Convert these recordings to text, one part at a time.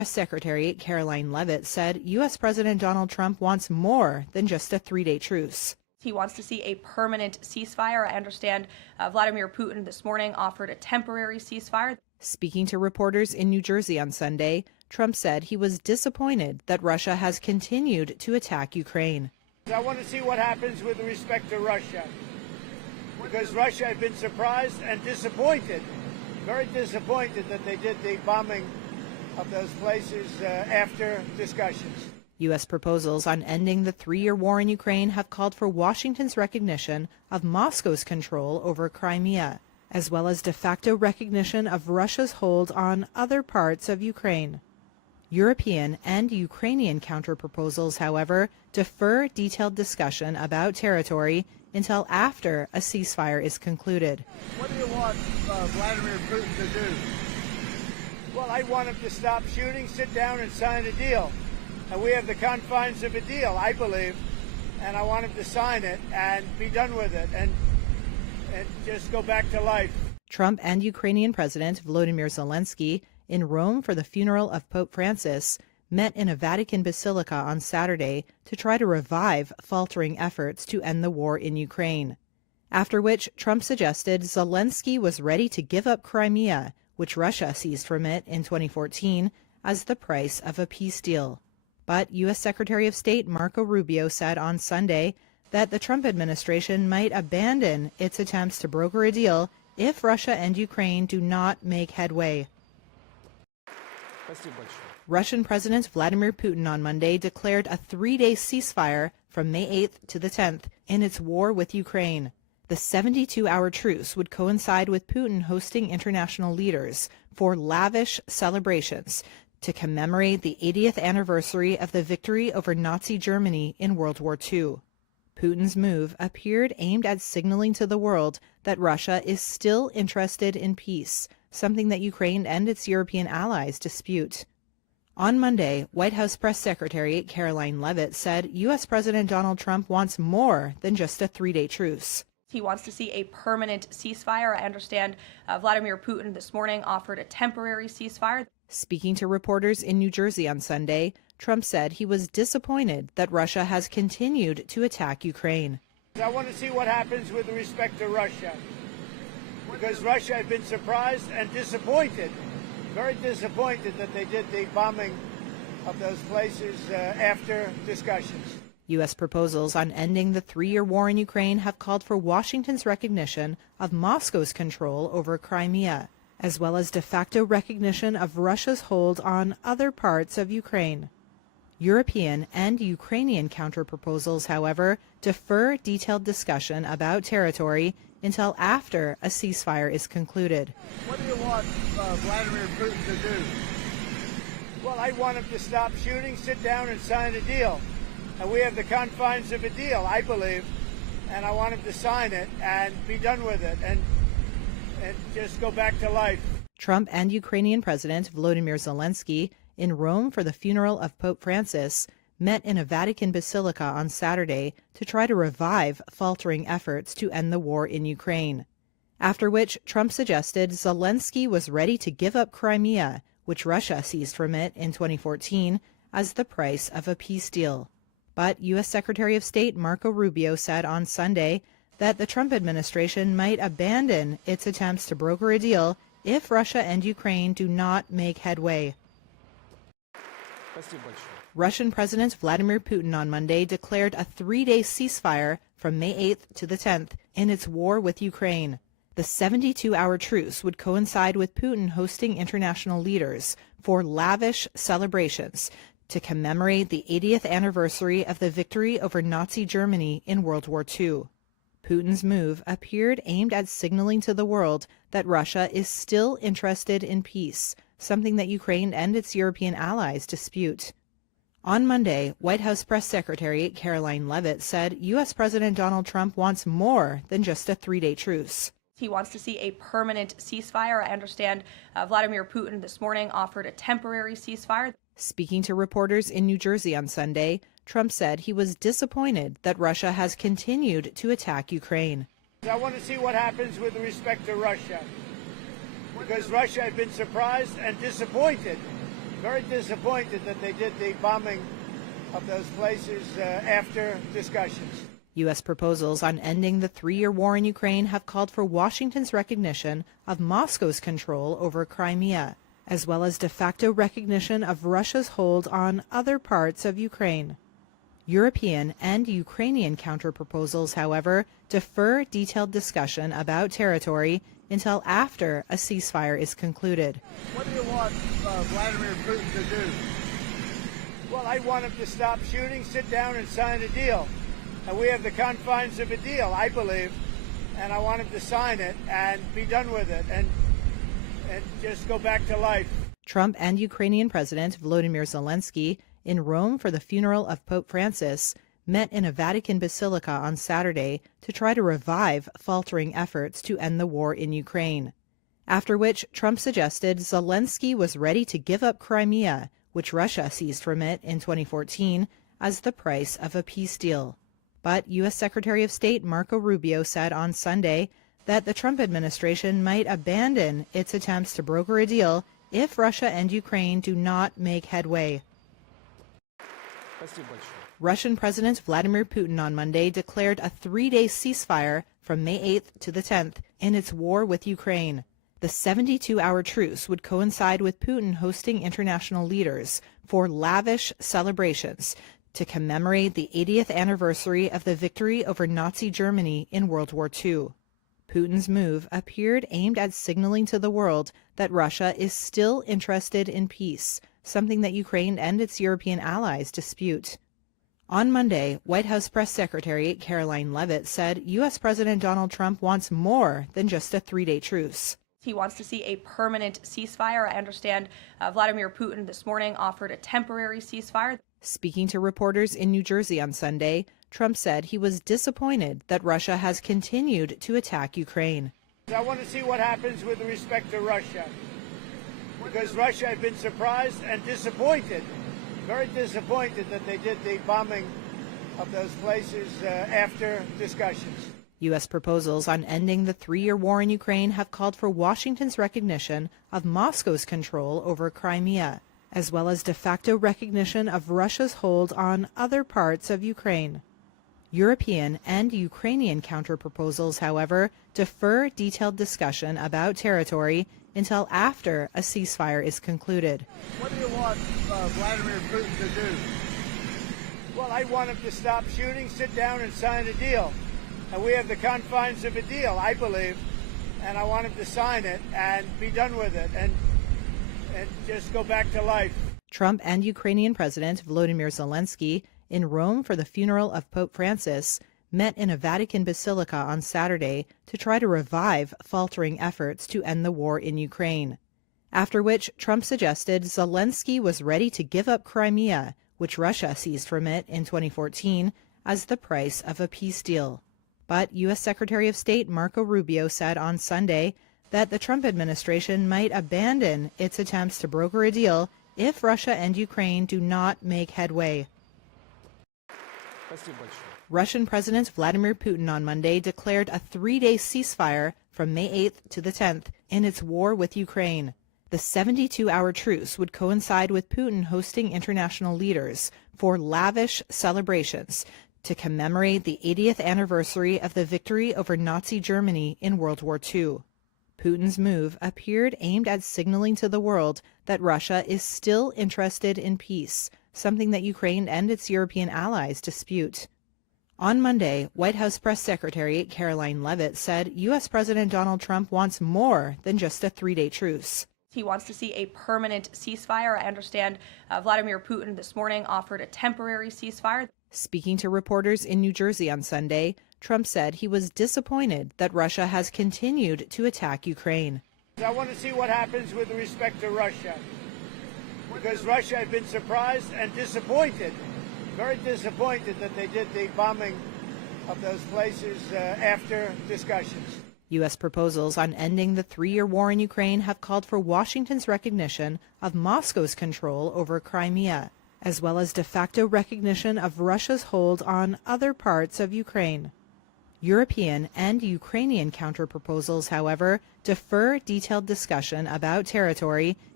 Secretary Caroline Leavitt said U.S. President Donald Trump wants more than just a three-day truce. He wants to see a permanent ceasefire. I understand Vladimir Putin this morning offered a temporary ceasefire. Speaking to reporters in New Jersey on Sunday, Trump said he was disappointed that Russia has continued to attack Ukraine. I want to see what happens with respect to Russia, because Russia had been surprised and disappointed, very disappointed that they did the bombing of those places after discussions. U.S. proposals on ending the three-year war in Ukraine have called for Washington's recognition of Moscow's control over Crimea, as well as de facto recognition of Russia's hold on other parts of Ukraine. European and Ukrainian counterproposals, however, defer detailed discussion about territory until after a ceasefire is concluded. What do you want Vladimir Putin to do? Well, I want him to stop shooting, sit down and sign a deal. And we have the confines of a deal, I believe, and I want him to sign it and be done with it and just go back to life. Trump and Ukrainian President Volodymyr Zelensky, in Rome for the funeral of Pope Francis, met in a Vatican basilica on Saturday to try to revive faltering efforts to end the war in Ukraine. After which, Trump suggested Zelensky was ready to give up Crimea, which Russia seized from it in 2014, as the price of a peace deal. But U.S. Secretary of State Marco Rubio said on Sunday that the Trump administration might abandon its attempts to broker a deal if Russia and Ukraine do not make headway. Russian President Vladimir Putin on Monday declared a three-day ceasefire from May 8th to the 10th in its war with Ukraine. The 72-hour truce would coincide with Putin hosting international leaders for lavish celebrations to commemorate the 80th anniversary of the victory over Nazi Germany in World War II. Putin's move appeared aimed at signaling to the world that Russia is still interested in peace, something that Ukraine and its European allies dispute. On Monday, White House Press Secretary Caroline Leavitt said U.S. President Donald Trump wants more than just a three-day truce. He wants to see a permanent ceasefire. I understand Vladimir Putin this morning offered a temporary ceasefire. Speaking to reporters in New Jersey on Sunday, Trump said he was disappointed that Russia has continued to attack Ukraine. I want to see what happens with respect to Russia, because Russia had been surprised and disappointed, very disappointed that they did the bombing of those places after discussions. U.S. proposals on ending the three-year war in Ukraine have called for Washington's recognition of Moscow's control over Crimea, as well as de facto recognition of Russia's hold on other parts of Ukraine. European and Ukrainian counterproposals, however, defer detailed discussion about territory until after a ceasefire is concluded. What do you want Vladimir Putin to do? Well, I want him to stop shooting, sit down and sign a deal. And we have the confines of a deal, I believe, and I want him to sign it and be done with it and just go back to life. Trump and Ukrainian President Volodymyr Zelensky, in Rome for the funeral of Pope Francis, met in a Vatican basilica on Saturday to try to revive faltering efforts to end the war in Ukraine. After which, Trump suggested Zelensky was ready to give up Crimea, which Russia seized from it in 2014, as the price of a peace deal. But U.S. Secretary of State Marco Rubio said on Sunday that the Trump administration might abandon its attempts to broker a deal if Russia and Ukraine do not make headway. Russian President Vladimir Putin on Monday declared a three-day ceasefire from May 8th to the 10th in its war with Ukraine. The 72-hour truce would coincide with Putin hosting international leaders for lavish celebrations to commemorate the 80th anniversary of the victory over Nazi Germany in World War II. Putin's move appeared aimed at signaling to the world that Russia is still interested in peace, something that Ukraine and its European allies dispute. On Monday, White House Press Secretary Caroline Leavitt said U.S. President Donald Trump wants more than just a three-day truce. He wants to see a permanent ceasefire. I understand Vladimir Putin this morning offered a temporary ceasefire. Speaking to reporters in New Jersey on Sunday, Trump said he was disappointed that Russia has continued to attack Ukraine. I want to see what happens with respect to Russia, because Russia had been surprised and disappointed, Very disappointed that they did the bombing of those places after discussions. U.S. proposals on ending the 3-year war in Ukraine have called for Washington's recognition of Moscow's control over Crimea, as well as de facto recognition of Russia's hold on other parts of Ukraine. European and Ukrainian counterproposals, however, defer detailed discussion about territory until after a ceasefire is concluded. What do you want Vladimir Putin to do? Well, I want him to stop shooting, sit down and sign a deal. And we have the confines of a deal, I believe, and I want him to sign it and be done with it and just go back to life. Trump and Ukrainian President Volodymyr Zelensky, in Rome for the funeral of Pope Francis, met in a Vatican basilica on Saturday to try to revive faltering efforts to end the war in Ukraine. After which, Trump suggested Zelensky was ready to give up Crimea, which Russia seized from it in 2014, as the price of a peace deal. But U.S. Secretary of State Marco Rubio said on Sunday that the Trump administration might abandon its attempts to broker a deal if Russia and Ukraine do not make headway. Russian President Vladimir Putin on Monday declared a 3-day ceasefire from May 8th to the 10th in its war with Ukraine. The 72-hour truce would coincide with Putin hosting international leaders for lavish celebrations to commemorate the 80th anniversary of the victory over Nazi Germany in World War II. Putin's move appeared aimed at signaling to the world that Russia is still interested in peace, something that Ukraine and its European allies dispute. On Monday, White House Press Secretary Caroline Leavitt said U.S. President Donald Trump wants more than just a 3-day truce. He wants to see a permanent ceasefire. I understand Vladimir Putin this morning offered a temporary ceasefire. Speaking to reporters in New Jersey on Sunday, Trump said he was disappointed that Russia has continued to attack Ukraine. I want to see what happens with respect to Russia, because Russia had been surprised and disappointed, very disappointed that they did the bombing of those places after discussions. U.S. proposals on ending the 3-year war in Ukraine have called for Washington's recognition of Moscow's control over Crimea, as well as de facto recognition of Russia's hold on other parts of Ukraine. European and Ukrainian counterproposals, however, defer detailed discussion about territory until after a ceasefire is concluded. What do you want Vladimir Putin to do? Well, I want him to stop shooting, sit down and sign a deal. And we have the confines of a deal, I believe, and I want him to sign it and be done with it and just go back to life. Trump and Ukrainian President Volodymyr Zelensky, in Rome for the funeral of Pope Francis, met in a Vatican basilica on Saturday to try to revive faltering efforts to end the war in Ukraine. After which, Trump suggested Zelensky was ready to give up Crimea, which Russia seized from it in 2014, as the price of a peace deal. But U.S. Secretary of State Marco Rubio said on Sunday that the Trump administration might abandon its attempts to broker a deal if Russia and Ukraine do not make headway. Russian President Vladimir Putin on Monday declared a 3-day ceasefire from May 8th to the 10th in its war with Ukraine. The 72-hour truce would coincide with Putin hosting international leaders for lavish celebrations to commemorate the 80th anniversary of the victory over Nazi Germany in World War II. Putin's move appeared aimed at signaling to the world that Russia is still interested in peace, something that Ukraine and its European allies dispute. On Monday, White House Press Secretary Caroline Leavitt said U.S. President Donald Trump wants more than just a 3-day truce. He wants to see a permanent ceasefire. I understand Vladimir Putin this morning offered a temporary ceasefire. Speaking to reporters in New Jersey on Sunday, Trump said he was disappointed that Russia has continued to attack Ukraine. I want to see what happens with respect to Russia, because Russia had been surprised and disappointed, very disappointed that they did the bombing of those places after discussions. U.S. proposals on ending the 3-year war in Ukraine have called for Washington's recognition of Moscow's control over Crimea, as well as de facto recognition of Russia's hold on other parts of Ukraine. European and Ukrainian counterproposals, however, defer detailed discussion about territory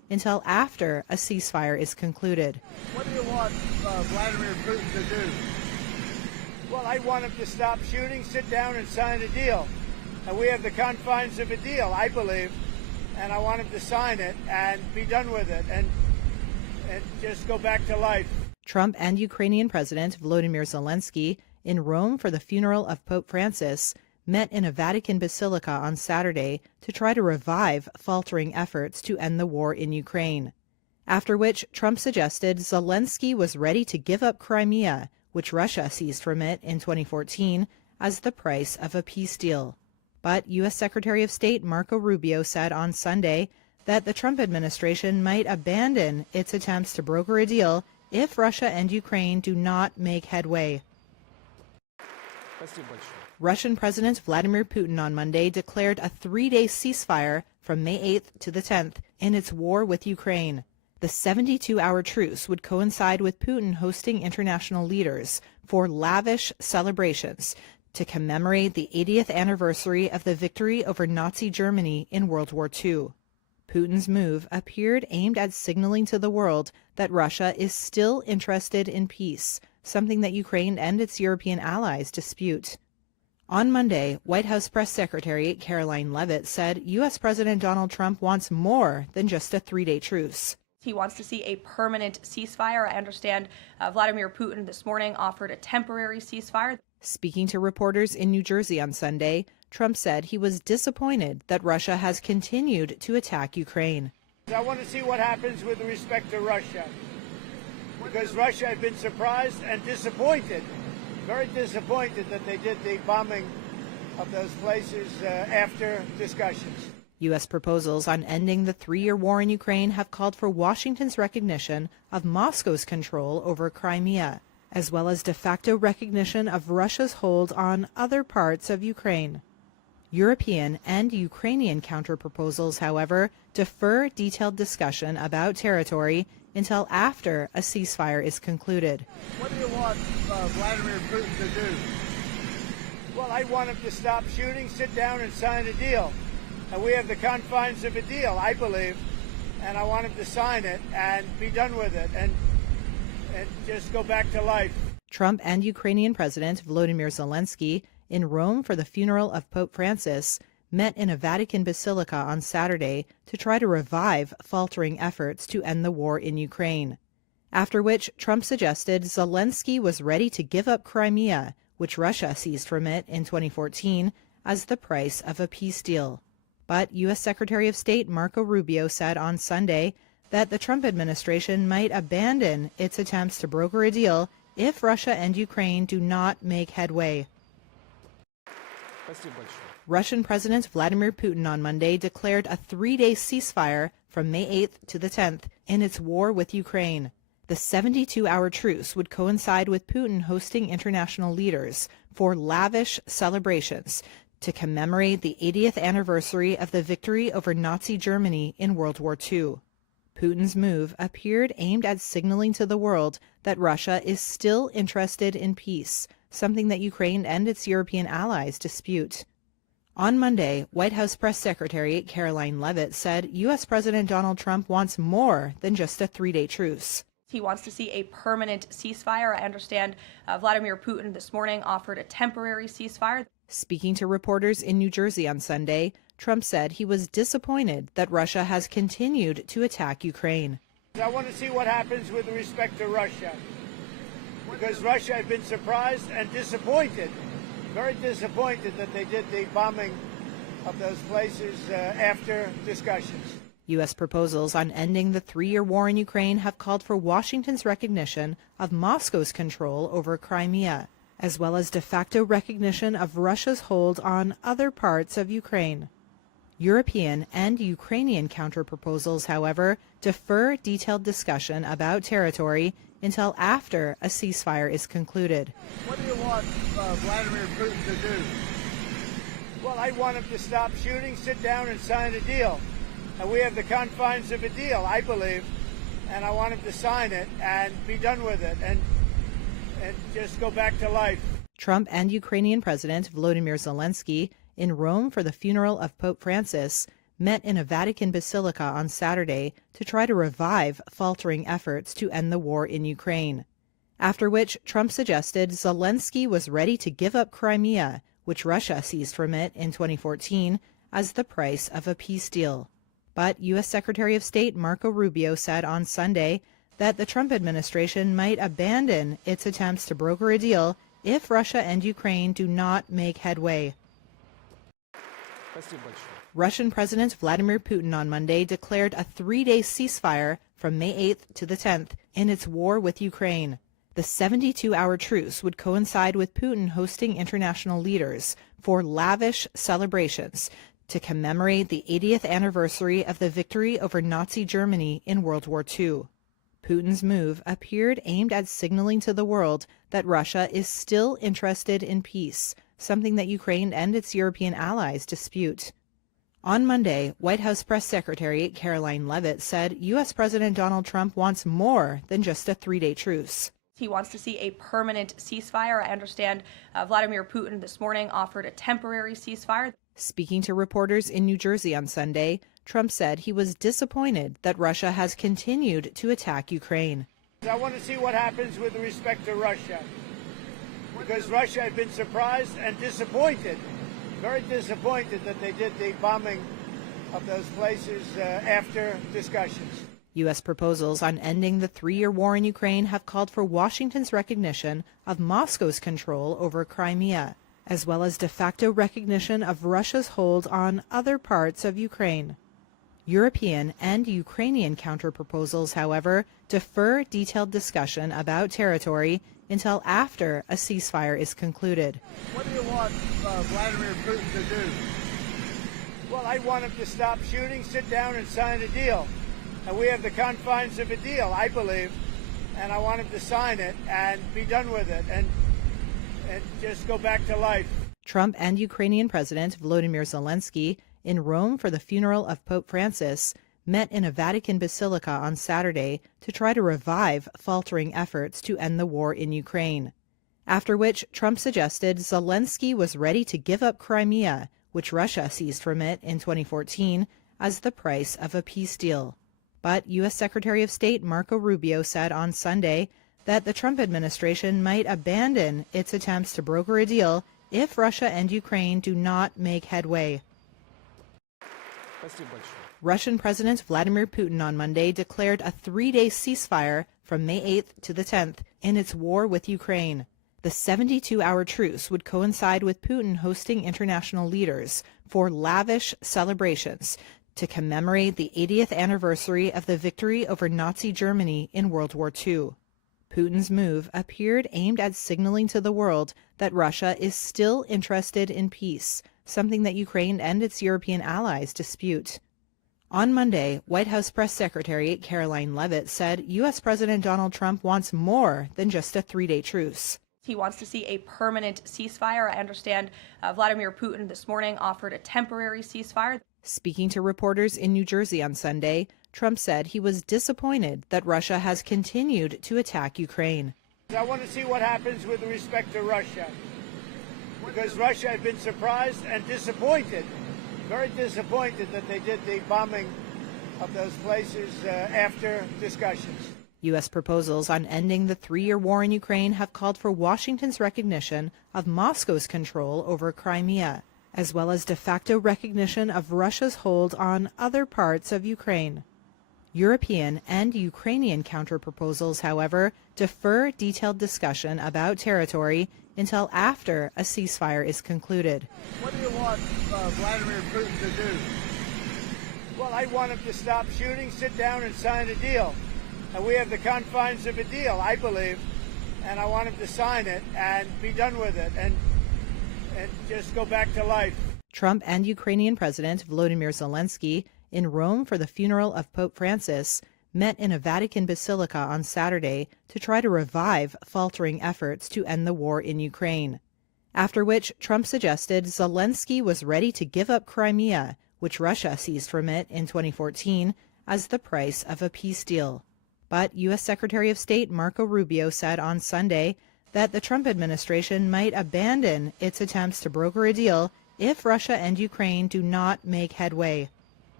until after a ceasefire is concluded. What do you want Vladimir Putin to do? Well, I want him to stop shooting, sit down and sign a deal. And we have the confines of a deal, I believe, and I want him to sign it and be done with it and just go back to life. Trump and Ukrainian President Volodymyr Zelensky, in Rome for the funeral of Pope Francis, met in a Vatican basilica on Saturday to try to revive faltering efforts to end the war in Ukraine. After which, Trump suggested Zelensky was ready to give up Crimea, which Russia seized from it in 2014, as the price of a peace deal. But U.S. Secretary of State Marco Rubio said on Sunday that the Trump administration might abandon its attempts to broker a deal if Russia and Ukraine do not make headway. Russian President Vladimir Putin on Monday declared a 3-day ceasefire from May 8th to the 10th in its war with Ukraine. The 72-hour truce would coincide with Putin hosting international leaders for lavish celebrations to commemorate the 80th anniversary of the victory over Nazi Germany in World War II. Putin's move appeared aimed at signaling to the world that Russia is still interested in peace, something that Ukraine and its European allies dispute. On Monday, White House Press Secretary Caroline Leavitt said U.S. President Donald Trump wants more than just a 3-day truce. He wants to see a permanent ceasefire. I understand Vladimir Putin this morning offered a temporary ceasefire. Speaking to reporters in New Jersey on Sunday, Trump said he was disappointed that Russia has continued to attack Ukraine. I want to see what happens with respect to Russia, because Russia had been surprised and disappointed, very disappointed that they did the bombing of those places after discussions. U.S. proposals on ending the 3-year war in Ukraine have called for Washington's recognition of Moscow's control over Crimea, as well as de facto recognition of Russia's hold on other parts of Ukraine. European and Ukrainian counterproposals, however, defer detailed discussion about territory until after a ceasefire is concluded. What do you want Vladimir Putin to do? Well, I want him to stop shooting, sit down and sign a deal. And we have the confines of a deal, I believe, and I want him to sign it and be done with it and just go back to life. Trump and Ukrainian President Volodymyr Zelensky, in Rome for the funeral of Pope Francis, met in a Vatican basilica on Saturday to try to revive faltering efforts to end the war in Ukraine. After which, Trump suggested Zelensky was ready to give up Crimea, which Russia seized from it in 2014, as the price of a peace deal. But U.S. Secretary of State Marco Rubio said on Sunday that the Trump administration might abandon its attempts to broker a deal if Russia and Ukraine do not make headway. Russian President Vladimir Putin on Monday declared a 3-day ceasefire from May 8th to the 10th in its war with Ukraine. The 72-hour truce would coincide with Putin hosting international leaders for lavish celebrations to commemorate the 80th anniversary of the victory over Nazi Germany in World War II. Putin's move appeared aimed at signaling to the world that Russia is still interested in peace, something that Ukraine and its European allies dispute. On Monday, White House Press Secretary Caroline Leavitt said U.S. President Donald Trump wants more than just a 3-day truce. He wants to see a permanent ceasefire. I understand Vladimir Putin this morning offered a temporary ceasefire. Speaking to reporters in New Jersey on Sunday, Trump said he was disappointed that Russia has continued to attack Ukraine. I want to see what happens with respect to Russia, because Russia had been surprised and disappointed, very disappointed that they did the bombing of those places after discussions. U.S. proposals on ending the 3-year war in Ukraine have called for Washington's recognition of Moscow's control over Crimea, as well as de facto recognition of Russia's hold on other parts of Ukraine. European and Ukrainian counterproposals, however, defer detailed discussion about territory until after a ceasefire is concluded. What do you want Vladimir Putin to do? Well, I want him to stop shooting, sit down and sign a deal. And we have the confines of a deal, I believe, and I want him to sign it and be done with it and just go back to life. Trump and Ukrainian President Volodymyr Zelensky, in Rome for the funeral of Pope Francis, met in a Vatican basilica on Saturday to try to revive faltering efforts to end the war in Ukraine. After which, Trump suggested Zelensky was ready to give up Crimea, which Russia seized from it in 2014, as the price of a peace deal. But U.S. Secretary of State Marco Rubio said on Sunday that the Trump administration might abandon its attempts to broker a deal if Russia and Ukraine do not make headway. Russian President Vladimir Putin on Monday declared a 3-day ceasefire from May 8th to the 10th in its war with Ukraine. The 72-hour truce would coincide with Putin hosting international leaders for lavish celebrations to commemorate the 80th anniversary of the victory over Nazi Germany in World War II. Putin's move appeared aimed at signaling to the world that Russia is still interested in peace, something that Ukraine and its European allies dispute. On Monday, White House Press Secretary Caroline Leavitt said U.S. President Donald Trump wants more than just a 3-day truce. He wants to see a permanent ceasefire. I understand Vladimir Putin this morning offered a temporary ceasefire. Speaking to reporters in New Jersey on Sunday, Trump said he was disappointed that Russia has continued to attack Ukraine. I want to see what happens with respect to Russia, because Russia had been surprised and disappointed, very disappointed that they did the bombing of those places after discussions. U.S. proposals on ending the 3-year war in Ukraine have called for Washington's recognition of Moscow's control over Crimea, as well as de facto recognition of Russia's hold on other parts of Ukraine. European and Ukrainian counterproposals, however, defer detailed discussion about territory until after a ceasefire is concluded. What do you want Vladimir Putin to do? Well, I want him to stop shooting, sit down and sign a deal. And we have the confines of a deal, I believe, and I want him to sign it and be done with it and just go back to life. Trump and Ukrainian President Volodymyr Zelensky, in Rome for the funeral of Pope Francis, met in a Vatican basilica on Saturday to try to revive faltering efforts to end the war in Ukraine. After which, Trump suggested Zelensky was ready to give up Crimea, which Russia seized from it in 2014, as the price of a peace deal. But U.S. Secretary of State Marco Rubio said on Sunday that the Trump administration might abandon its attempts to broker a deal if Russia and Ukraine do not make headway. Russian President Vladimir Putin on Monday declared a 3-day ceasefire from May 8th to the 10th in its war with Ukraine. The 72-hour truce would coincide with Putin hosting international leaders for lavish celebrations to commemorate the 80th anniversary of the victory over Nazi Germany in World War II. Putin's move appeared aimed at signaling to the world that Russia is still interested in peace, something that Ukraine and its European allies dispute. On Monday, White House Press Secretary Caroline Leavitt said U.S. President Donald Trump wants more than just a 3-day truce. He wants to see a permanent ceasefire. I understand Vladimir Putin this morning offered a temporary ceasefire. Speaking to reporters in New Jersey on Sunday, Trump said he was disappointed that Russia has continued to attack Ukraine. I want to see what happens with respect to Russia, because Russia had been surprised and disappointed, very disappointed that they did the bombing of those places after discussions. U.S. proposals on ending the 3-year war in Ukraine have called for Washington's recognition of Moscow's control over Crimea, as well as de facto recognition of Russia's hold on other parts of Ukraine. European and Ukrainian counterproposals, however, defer detailed discussion about territory until after a ceasefire is concluded. What do you want Vladimir Putin to do? Well, I want him to stop shooting, sit down and sign a deal. And we have the confines of a deal, I believe, and I want him to sign it and be done with it and just go back to life. Trump and Ukrainian President Volodymyr Zelensky, in Rome for the funeral of Pope Francis, met in a Vatican basilica on Saturday to try to revive faltering efforts to end the war in Ukraine. After which, Trump suggested Zelensky was ready to give up Crimea, which Russia seized from it in 2014, as the price of a peace deal. But U.S. Secretary of State Marco Rubio said on Sunday that the Trump administration might abandon its attempts to broker a deal if Russia and Ukraine do not make headway.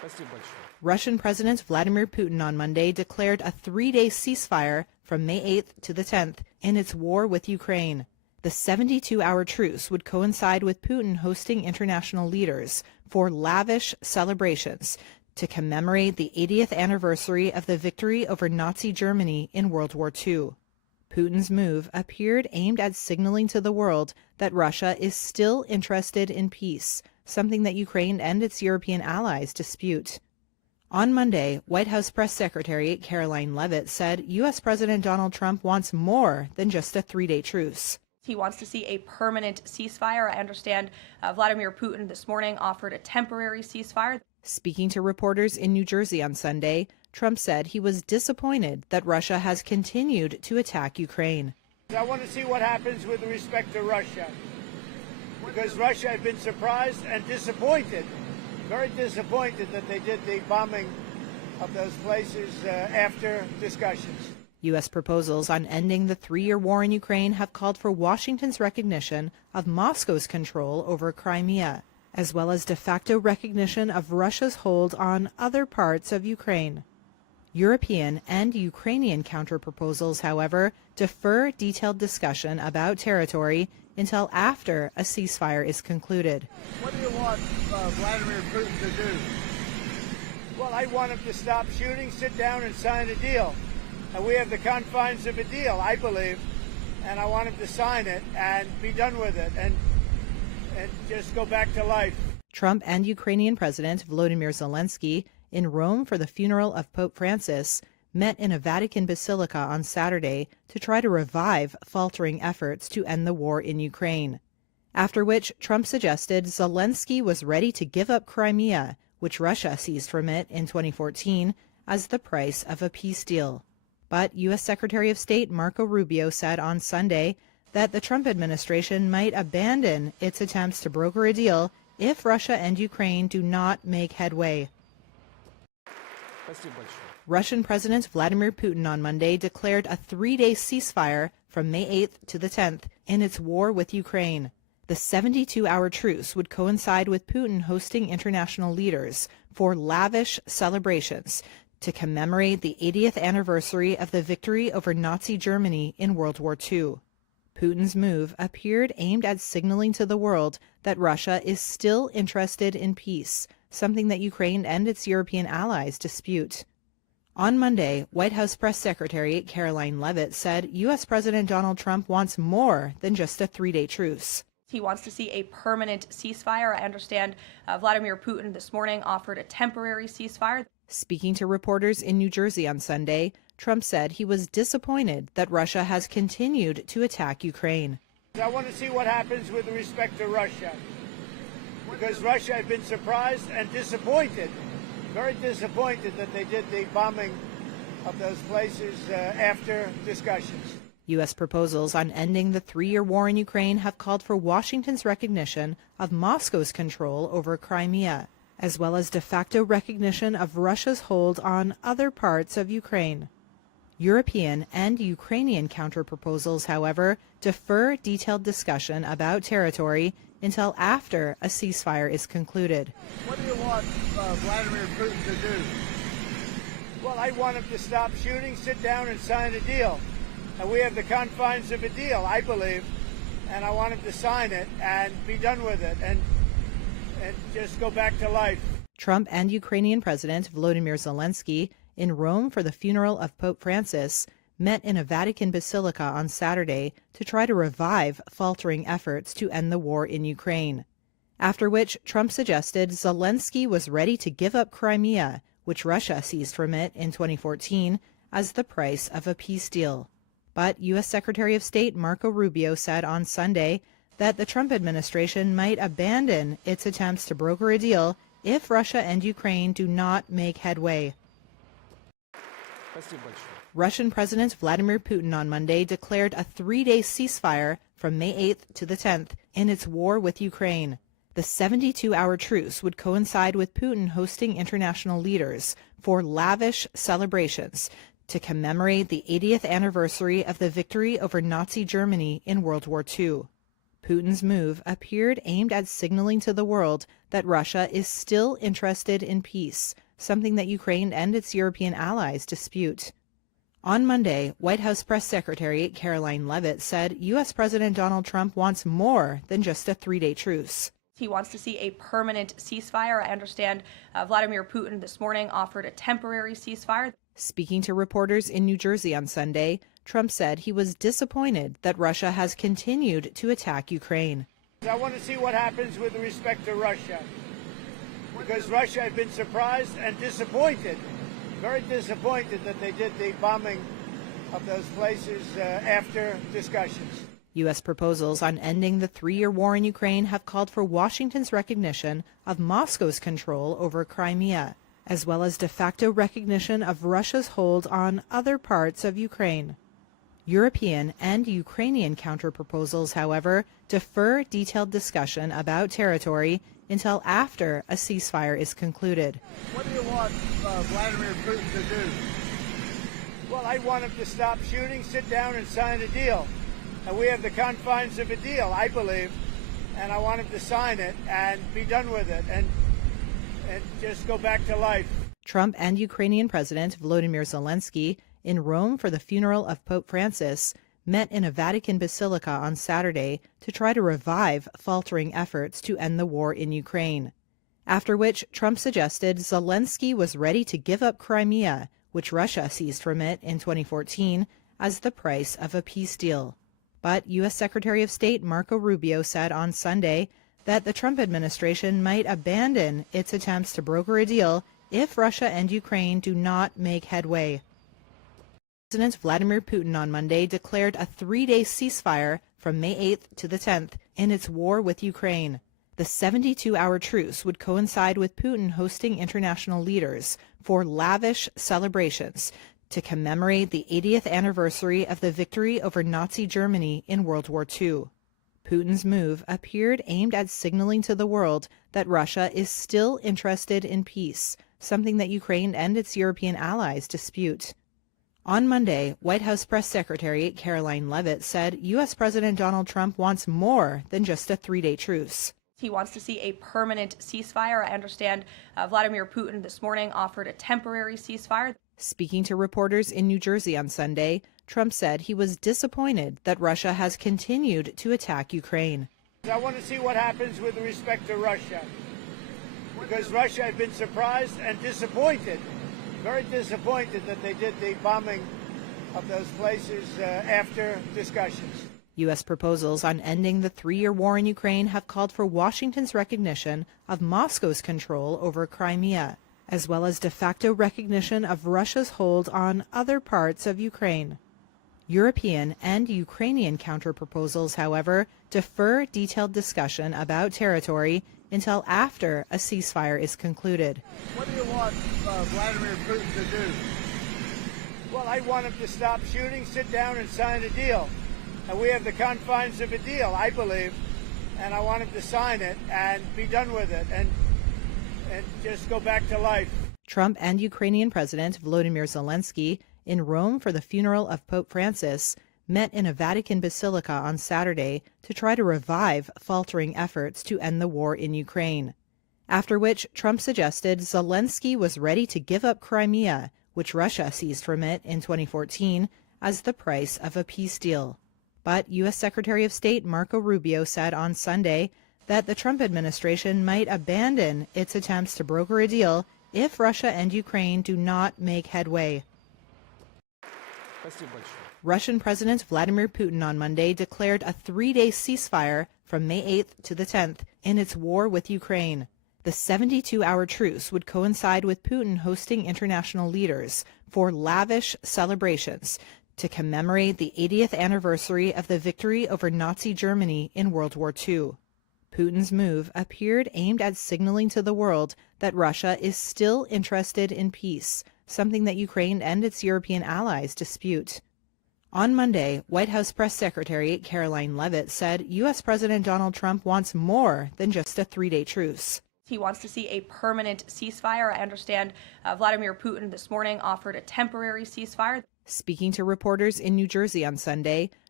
Russian President Vladimir Putin on Monday declared a three-day ceasefire from May 8th to the 10th in its war with Ukraine. The 72-hour truce would coincide with Putin hosting international leaders for lavish celebrations to commemorate the 80th anniversary of the victory over Nazi Germany in World War II. Putin's move appeared aimed at signaling to the world that Russia is still interested in peace, something that Ukraine and its European allies dispute. On Monday, White House Press Secretary Caroline Leavitt said U.S. President Donald Trump wants more than just a three-day truce. He wants to see a permanent ceasefire. I understand Vladimir Putin this morning offered a temporary ceasefire. Speaking to reporters in New Jersey on Sunday, Trump said he was disappointed that Russia has continued to attack Ukraine. I want to see what happens with respect to Russia, because Russia had been surprised and disappointed, very disappointed that they did the bombing of those places after discussions. U.S. proposals on ending the three-year war in Ukraine have called for Washington's recognition of Moscow's control over Crimea, as well as de facto recognition of Russia's hold on other parts of Ukraine. European and Ukrainian counterproposals, however, defer detailed discussion about territory until after a ceasefire is concluded. What do you want Vladimir Putin to do? Well, I want him to stop shooting, sit down and sign a deal. And we have the confines of a deal, I believe, and I want him to sign it and be done with it and just go back to life. Trump and Ukrainian President Volodymyr Zelensky, in Rome for the funeral of Pope Francis, met in a Vatican basilica on Saturday to try to revive faltering efforts to end the war in Ukraine. After which, Trump suggested Zelensky was ready to give up Crimea, which Russia seized from it in 2014, as the price of a peace deal. But U.S. Secretary of State Marco Rubio said on Sunday that the Trump administration might abandon its attempts to broker a deal if Russia and Ukraine do not make headway. Russian President Vladimir Putin on Monday declared a three-day ceasefire from May 8th to the 10th in its war with Ukraine. The 72-hour truce would coincide with Putin hosting international leaders for lavish celebrations to commemorate the 80th anniversary of the victory over Nazi Germany in World War II. Putin's move appeared aimed at signaling to the world that Russia is still interested in peace, something that Ukraine and its European allies dispute. On Monday, White House Press Secretary Caroline Leavitt said U.S. President Donald Trump wants more than just a three-day truce. He wants to see a permanent ceasefire. I understand Vladimir Putin this morning offered a temporary ceasefire. Speaking to reporters in New Jersey on Sunday, Trump said he was disappointed that Russia has continued to attack Ukraine. I want to see what happens with respect to Russia, because Russia had been surprised and disappointed, very disappointed that they did the bombing of those places after discussions. U.S. proposals on ending the three-year war in Ukraine have called for Washington's recognition of Moscow's control over Crimea, as well as de facto recognition of Russia's hold on other parts of Ukraine. European and Ukrainian counterproposals, however, defer detailed discussion about territory until after a ceasefire is concluded. What do you want Vladimir Putin to do? Well, I want him to stop shooting, sit down and sign a deal. And we have the confines of a deal, I believe, and I want him to sign it and be done with it and just go back to life. Trump and Ukrainian President Volodymyr Zelensky, in Rome for the funeral of Pope Francis, met in a Vatican basilica on Saturday to try to revive faltering efforts to end the war in Ukraine. After which, Trump suggested Zelensky was ready to give up Crimea, which Russia seized from it in 2014, as the price of a peace deal. But U.S. Secretary of State Marco Rubio said on Sunday that the Trump administration might abandon its attempts to broker a deal if Russia and Ukraine do not make headway. Russian President Vladimir Putin on Monday declared a three-day ceasefire from May 8th to the 10th in its war with Ukraine. The 72-hour truce would coincide with Putin hosting international leaders for lavish celebrations to commemorate the 80th anniversary of the victory over Nazi Germany in World War II. Putin's move appeared aimed at signaling to the world that Russia is still interested in peace, something that Ukraine and its European allies dispute. On Monday, White House Press Secretary Caroline Leavitt said U.S. President Donald Trump wants more than just a three-day truce. He wants to see a permanent ceasefire. I understand Vladimir Putin this morning offered a temporary ceasefire. Speaking to reporters in New Jersey on Sunday, Trump said he was disappointed that Russia has continued to attack Ukraine. I want to see what happens with respect to Russia, because Russia had been surprised and disappointed, very disappointed that they did the bombing of those places after discussions. U.S. proposals on ending the three-year war in Ukraine have called for Washington's recognition of Moscow's control over Crimea, as well as de facto recognition of Russia's hold on other parts of Ukraine. European and Ukrainian counterproposals, however, defer detailed discussion about territory until after a ceasefire is concluded. What do you want Vladimir Putin to do? Well, I want him to stop shooting, sit down and sign a deal. And we have the confines of a deal, I believe, and I want him to sign it and be done with it and just go back to life. Trump and Ukrainian President Volodymyr Zelensky, in Rome for the funeral of Pope Francis, met in a Vatican basilica on Saturday to try to revive faltering efforts to end the war in Ukraine. After which, Trump suggested Zelensky was ready to give up Crimea, which Russia seized from it in 2014, as the price of a peace deal. But U.S. Secretary of State Marco Rubio said on Sunday that the Trump administration might abandon its attempts to broker a deal if Russia and Ukraine do not make headway. President Vladimir Putin on Monday declared a three-day ceasefire from May 8th to the 10th in its war with Ukraine. The 72-hour truce would coincide with Putin hosting international leaders for lavish celebrations to commemorate the 80th anniversary of the victory over Nazi Germany in World War II. Putin's move appeared aimed at signaling to the world that Russia is still interested in peace, something that Ukraine and its European allies dispute. On Monday, White House Press Secretary Caroline Leavitt said U.S. President Donald Trump wants more than just a three-day truce. He wants to see a permanent ceasefire. I understand Vladimir Putin this morning offered a temporary ceasefire. Speaking to reporters in New Jersey on Sunday, Trump said he was disappointed that Russia has continued to attack Ukraine. I want to see what happens with respect to Russia, because Russia had been surprised and disappointed, very disappointed that they did the bombing of those places after discussions. U.S. proposals on ending the three-year war in Ukraine have called for Washington's recognition of Moscow's control over Crimea, as well as de facto recognition of Russia's hold on other parts of Ukraine. European and Ukrainian counterproposals, however, defer detailed discussion about territory until after a ceasefire is concluded. What do you want Vladimir Putin to do? Well, I want him to stop shooting, sit down and sign a deal. And we have the confines of a deal, I believe, and I want him to sign it and be done with it and just go back to life. Trump and Ukrainian President Volodymyr Zelensky, in Rome for the funeral of Pope Francis, met in a Vatican basilica on Saturday to try to revive faltering efforts to end the war in Ukraine. After which, Trump suggested Zelensky was ready to give up Crimea, which Russia seized from it in 2014, as the price of a peace deal. But U.S. Secretary of State Marco Rubio said on Sunday that the Trump administration might abandon its attempts to broker a deal if Russia and Ukraine do not make headway. Russian President Vladimir Putin on Monday declared a three-day ceasefire from May 8th to the 10th in its war with Ukraine. The 72-hour truce would coincide with Putin hosting international leaders for lavish celebrations to commemorate the 80th anniversary of the victory over Nazi Germany in World War II. Putin's move appeared aimed at signaling to the world that Russia is still interested in peace, something that Ukraine and its European allies dispute. On Monday, White House Press Secretary Caroline Leavitt said U.S. President Donald Trump wants more than just a three-day truce. He wants to see a permanent ceasefire. I understand Vladimir Putin this morning offered a temporary ceasefire. Speaking to reporters in New Jersey on Sunday,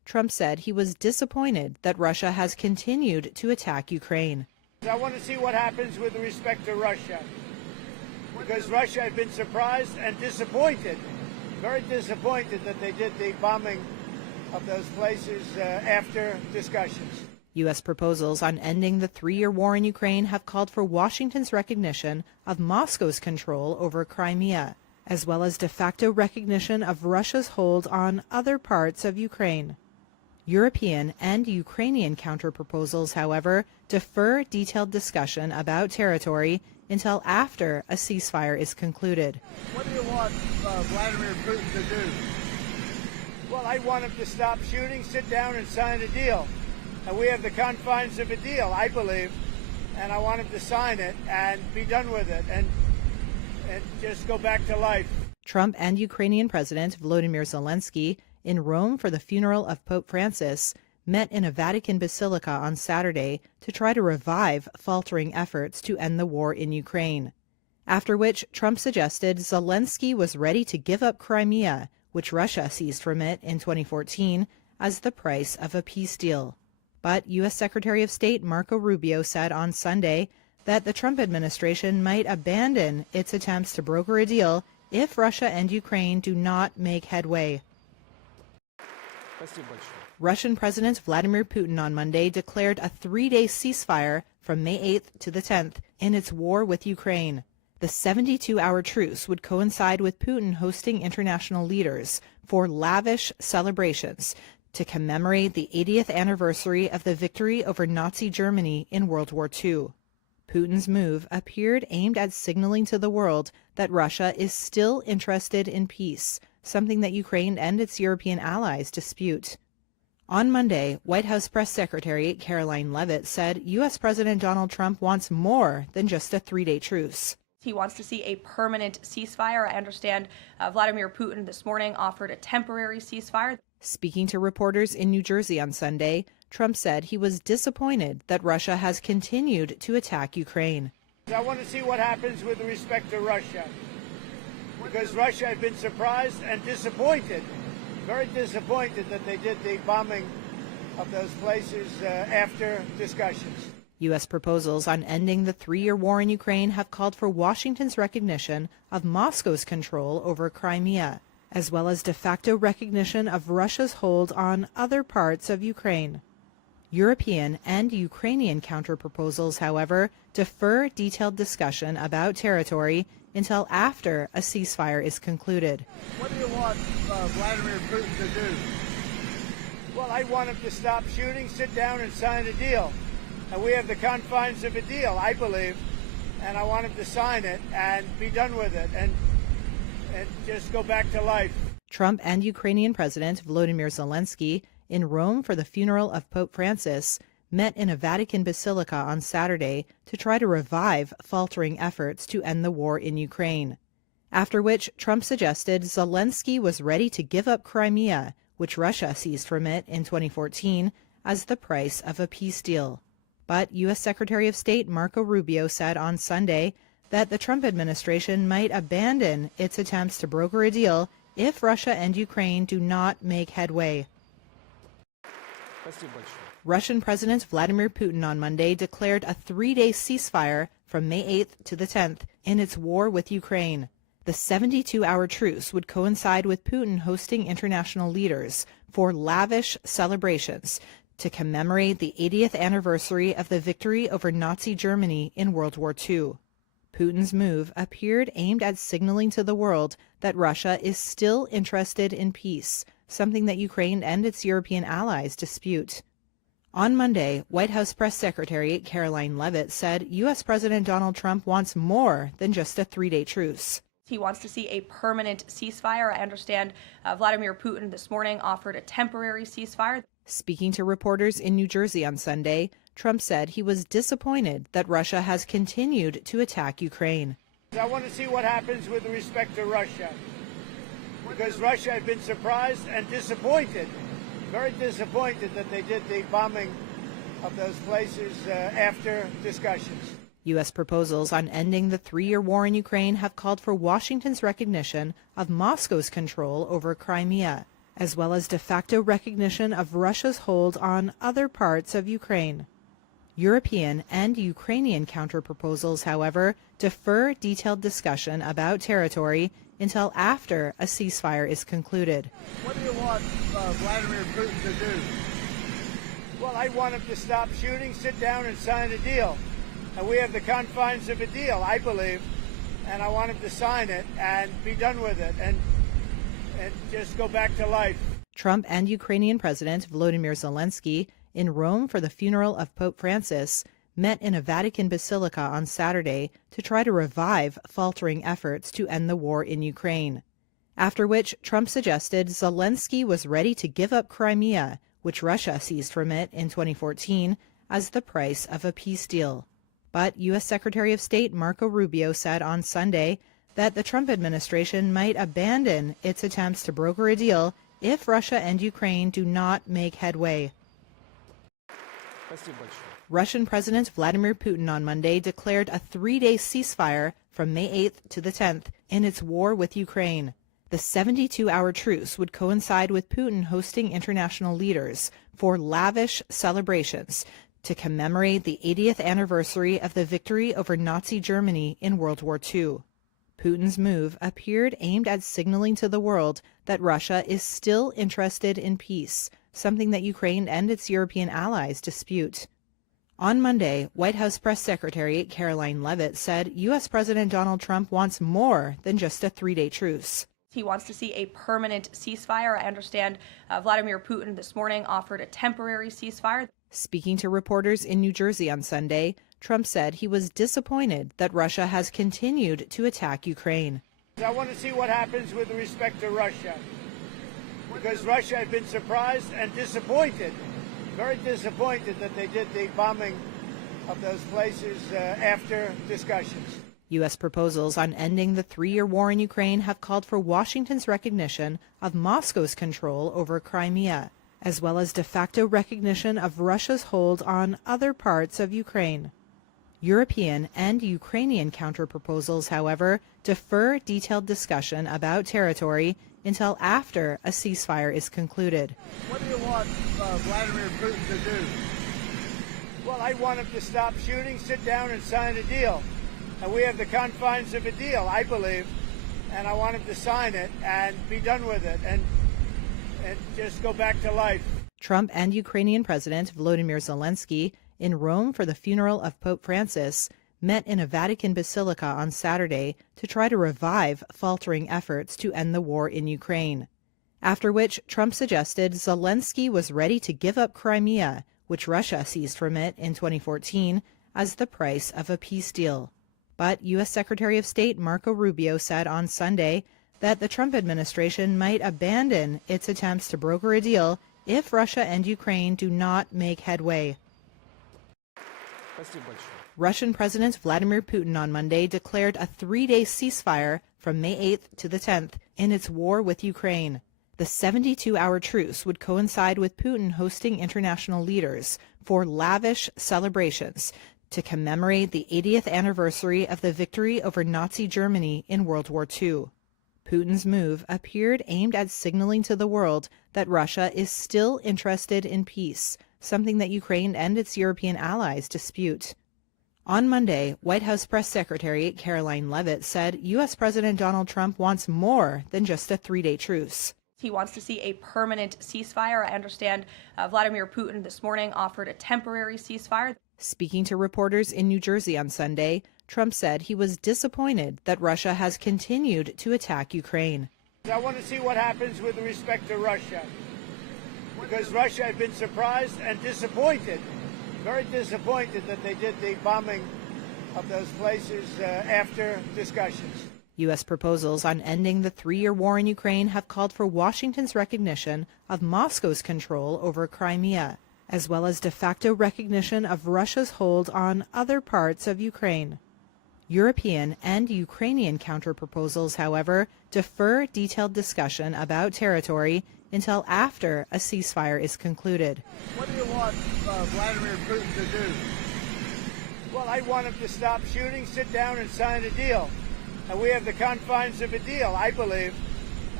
Trump said he was disappointed that Russia has continued to attack Ukraine. I want to see what happens with respect to Russia, because Russia had been surprised and disappointed, very disappointed that they did the bombing of those places after discussions. U.S. proposals on ending the 3-year war in Ukraine have called for Washington's recognition of Moscow's control over Crimea, as well as de facto recognition of Russia's hold on other parts of Ukraine. European and Ukrainian counterproposals, however, defer detailed discussion about territory until after a ceasefire is concluded. What do you want Vladimir Putin to do? Well, I want him to stop shooting, sit down and sign a deal. And we have the confines of a deal, I believe, and I want him to sign it and be done with it and just go back to life. Trump and Ukrainian President Volodymyr Zelensky, in Rome for the funeral of Pope Francis, met in a Vatican basilica on Saturday to try to revive faltering efforts to end the war in Ukraine. After which, Trump suggested Zelensky was ready to give up Crimea, which Russia seized from it in 2014, as the price of a peace deal. But U.S. Secretary of State Marco Rubio said on Sunday that the Trump administration might abandon its attempts to broker a deal if Russia and Ukraine do not make headway. Russian President Vladimir Putin on Monday declared a 3-day ceasefire from May 8th to the 10th in its war with Ukraine. The 72-hour truce would coincide with Putin hosting international leaders for lavish celebrations to commemorate the 80th anniversary of the victory over Nazi Germany in World War II. Putin's move appeared aimed at signaling to the world that Russia is still interested in peace, something that Ukraine and its European allies dispute. On Monday, White House Press Secretary Caroline Leavitt said U.S. President Donald Trump wants more than just a 3-day truce. He wants to see a permanent ceasefire. I understand Vladimir Putin this morning offered a temporary ceasefire. Speaking to reporters in New Jersey on Sunday, Trump said he was disappointed that Russia has continued to attack Ukraine. I want to see what happens with respect to Russia, because Russia had been surprised and disappointed, very disappointed that they did the bombing of those places after discussions. U.S. proposals on ending the 3-year war in Ukraine have called for Washington's recognition of Moscow's control over Crimea, as well as de facto recognition of Russia's hold on other parts of Ukraine. European and Ukrainian counterproposals, however, defer detailed discussion about territory until after a ceasefire is concluded. What do you want Vladimir Putin to do? Well, I want him to stop shooting, sit down and sign a deal. And we have the confines of a deal, I believe, and I want him to sign it and be done with it and just go back to life. Trump and Ukrainian President Volodymyr Zelensky, in Rome for the funeral of Pope Francis, met in a Vatican basilica on Saturday to try to revive faltering efforts to end the war in Ukraine. After which, Trump suggested Zelensky was ready to give up Crimea, which Russia seized from it in 2014, as the price of a peace deal. But U.S. Secretary of State Marco Rubio said on Sunday that the Trump administration might abandon its attempts to broker a deal if Russia and Ukraine do not make headway. Russian President Vladimir Putin on Monday declared a 3-day ceasefire from May 8th to the 10th in its war with Ukraine. The 72-hour truce would coincide with Putin hosting international leaders for lavish celebrations to commemorate the 80th anniversary of the victory over Nazi Germany in World War II. Putin's move appeared aimed at signaling to the world that Russia is still interested in peace, something that Ukraine and its European allies dispute. On Monday, White House Press Secretary Caroline Leavitt said U.S. President Donald Trump wants more than just a 3-day truce. He wants to see a permanent ceasefire. I understand Vladimir Putin this morning offered a temporary ceasefire. Speaking to reporters in New Jersey on Sunday, Trump said he was disappointed that Russia has continued to attack Ukraine. I want to see what happens with respect to Russia, because Russia had been surprised and disappointed, very disappointed that they did the bombing of those places after discussions. U.S. proposals on ending the 3-year war in Ukraine have called for Washington's recognition of Moscow's control over Crimea, as well as de facto recognition of Russia's hold on other parts of Ukraine. European and Ukrainian counterproposals, however, defer detailed discussion about territory until after a ceasefire is concluded. What do you want Vladimir Putin to do? Well, I want him to stop shooting, sit down and sign a deal. And we have the confines of a deal, I believe, and I want him to sign it and be done with it and just go back to life. Trump and Ukrainian President Volodymyr Zelensky, in Rome for the funeral of Pope Francis, met in a Vatican basilica on Saturday to try to revive faltering efforts to end the war in Ukraine. After which, Trump suggested Zelensky was ready to give up Crimea, which Russia seized from it in 2014, as the price of a peace deal. But U.S. Secretary of State Marco Rubio said on Sunday that the Trump administration might abandon its attempts to broker a deal if Russia and Ukraine do not make headway. Russian President Vladimir Putin on Monday declared a 3-day ceasefire from May 8th to the 10th in its war with Ukraine. The 72-hour truce would coincide with Putin hosting international leaders for lavish celebrations to commemorate the 80th anniversary of the victory over Nazi Germany in World War II. Putin's move appeared aimed at signaling to the world that Russia is still interested in peace, something that Ukraine and its European allies dispute. On Monday, White House Press Secretary Caroline Leavitt said U.S. President Donald Trump wants more than just a 3-day truce. He wants to see a permanent ceasefire. I understand Vladimir Putin this morning offered a temporary ceasefire. Speaking to reporters in New Jersey on Sunday, Trump said he was disappointed that Russia has continued to attack Ukraine. I want to see what happens with respect to Russia, because Russia had been surprised and disappointed, very disappointed that they did the bombing of those places after discussions. U.S. proposals on ending the 3-year war in Ukraine have called for Washington's recognition of Moscow's control over Crimea, as well as de facto recognition of Russia's hold on other parts of Ukraine. European and Ukrainian counterproposals, however, defer detailed discussion about territory until after a ceasefire is concluded. What do you want Vladimir Putin to do? Well, I want him to stop shooting, sit down and sign a deal. And we have the confines of a deal, I believe, and I want him to sign it and be done with it and just go back to life. Trump and Ukrainian President Volodymyr Zelensky, in Rome for the funeral of Pope Francis, met in a Vatican basilica on Saturday to try to revive faltering efforts to end the war in Ukraine. After which, Trump suggested Zelensky was ready to give up Crimea, which Russia seized from it in 2014, as the price of a peace deal. But U.S. Secretary of State Marco Rubio said on Sunday that the Trump administration might abandon its attempts to broker a deal if Russia and Ukraine do not make headway. Russian President Vladimir Putin on Monday declared a 3-day ceasefire from May 8th to the 10th in its war with Ukraine. The 72-hour truce would coincide with Putin hosting international leaders for lavish celebrations to commemorate the 80th anniversary of the victory over Nazi Germany in World War II. Putin's move appeared aimed at signaling to the world that Russia is still interested in peace, something that Ukraine and its European allies dispute. On Monday, White House Press Secretary Caroline Leavitt said U.S. President Donald Trump wants more than just a 3-day truce. He wants to see a permanent ceasefire. I understand Vladimir Putin this morning offered a temporary ceasefire. Speaking to reporters in New Jersey on Sunday, Trump said he was disappointed that Russia has continued to attack Ukraine. I want to see what happens with respect to Russia, because Russia had been surprised and disappointed, very disappointed that they did the bombing of those places after discussions. U.S. proposals on ending the 3-year war in Ukraine have called for Washington's recognition of Moscow's control over Crimea, as well as de facto recognition of Russia's hold on other parts of Ukraine. European and Ukrainian counterproposals, however, defer detailed discussion about territory until after a ceasefire is concluded. What do you want Vladimir Putin to do? Well, I want him to stop shooting, sit down and sign a deal. And we have the confines of a deal, I believe,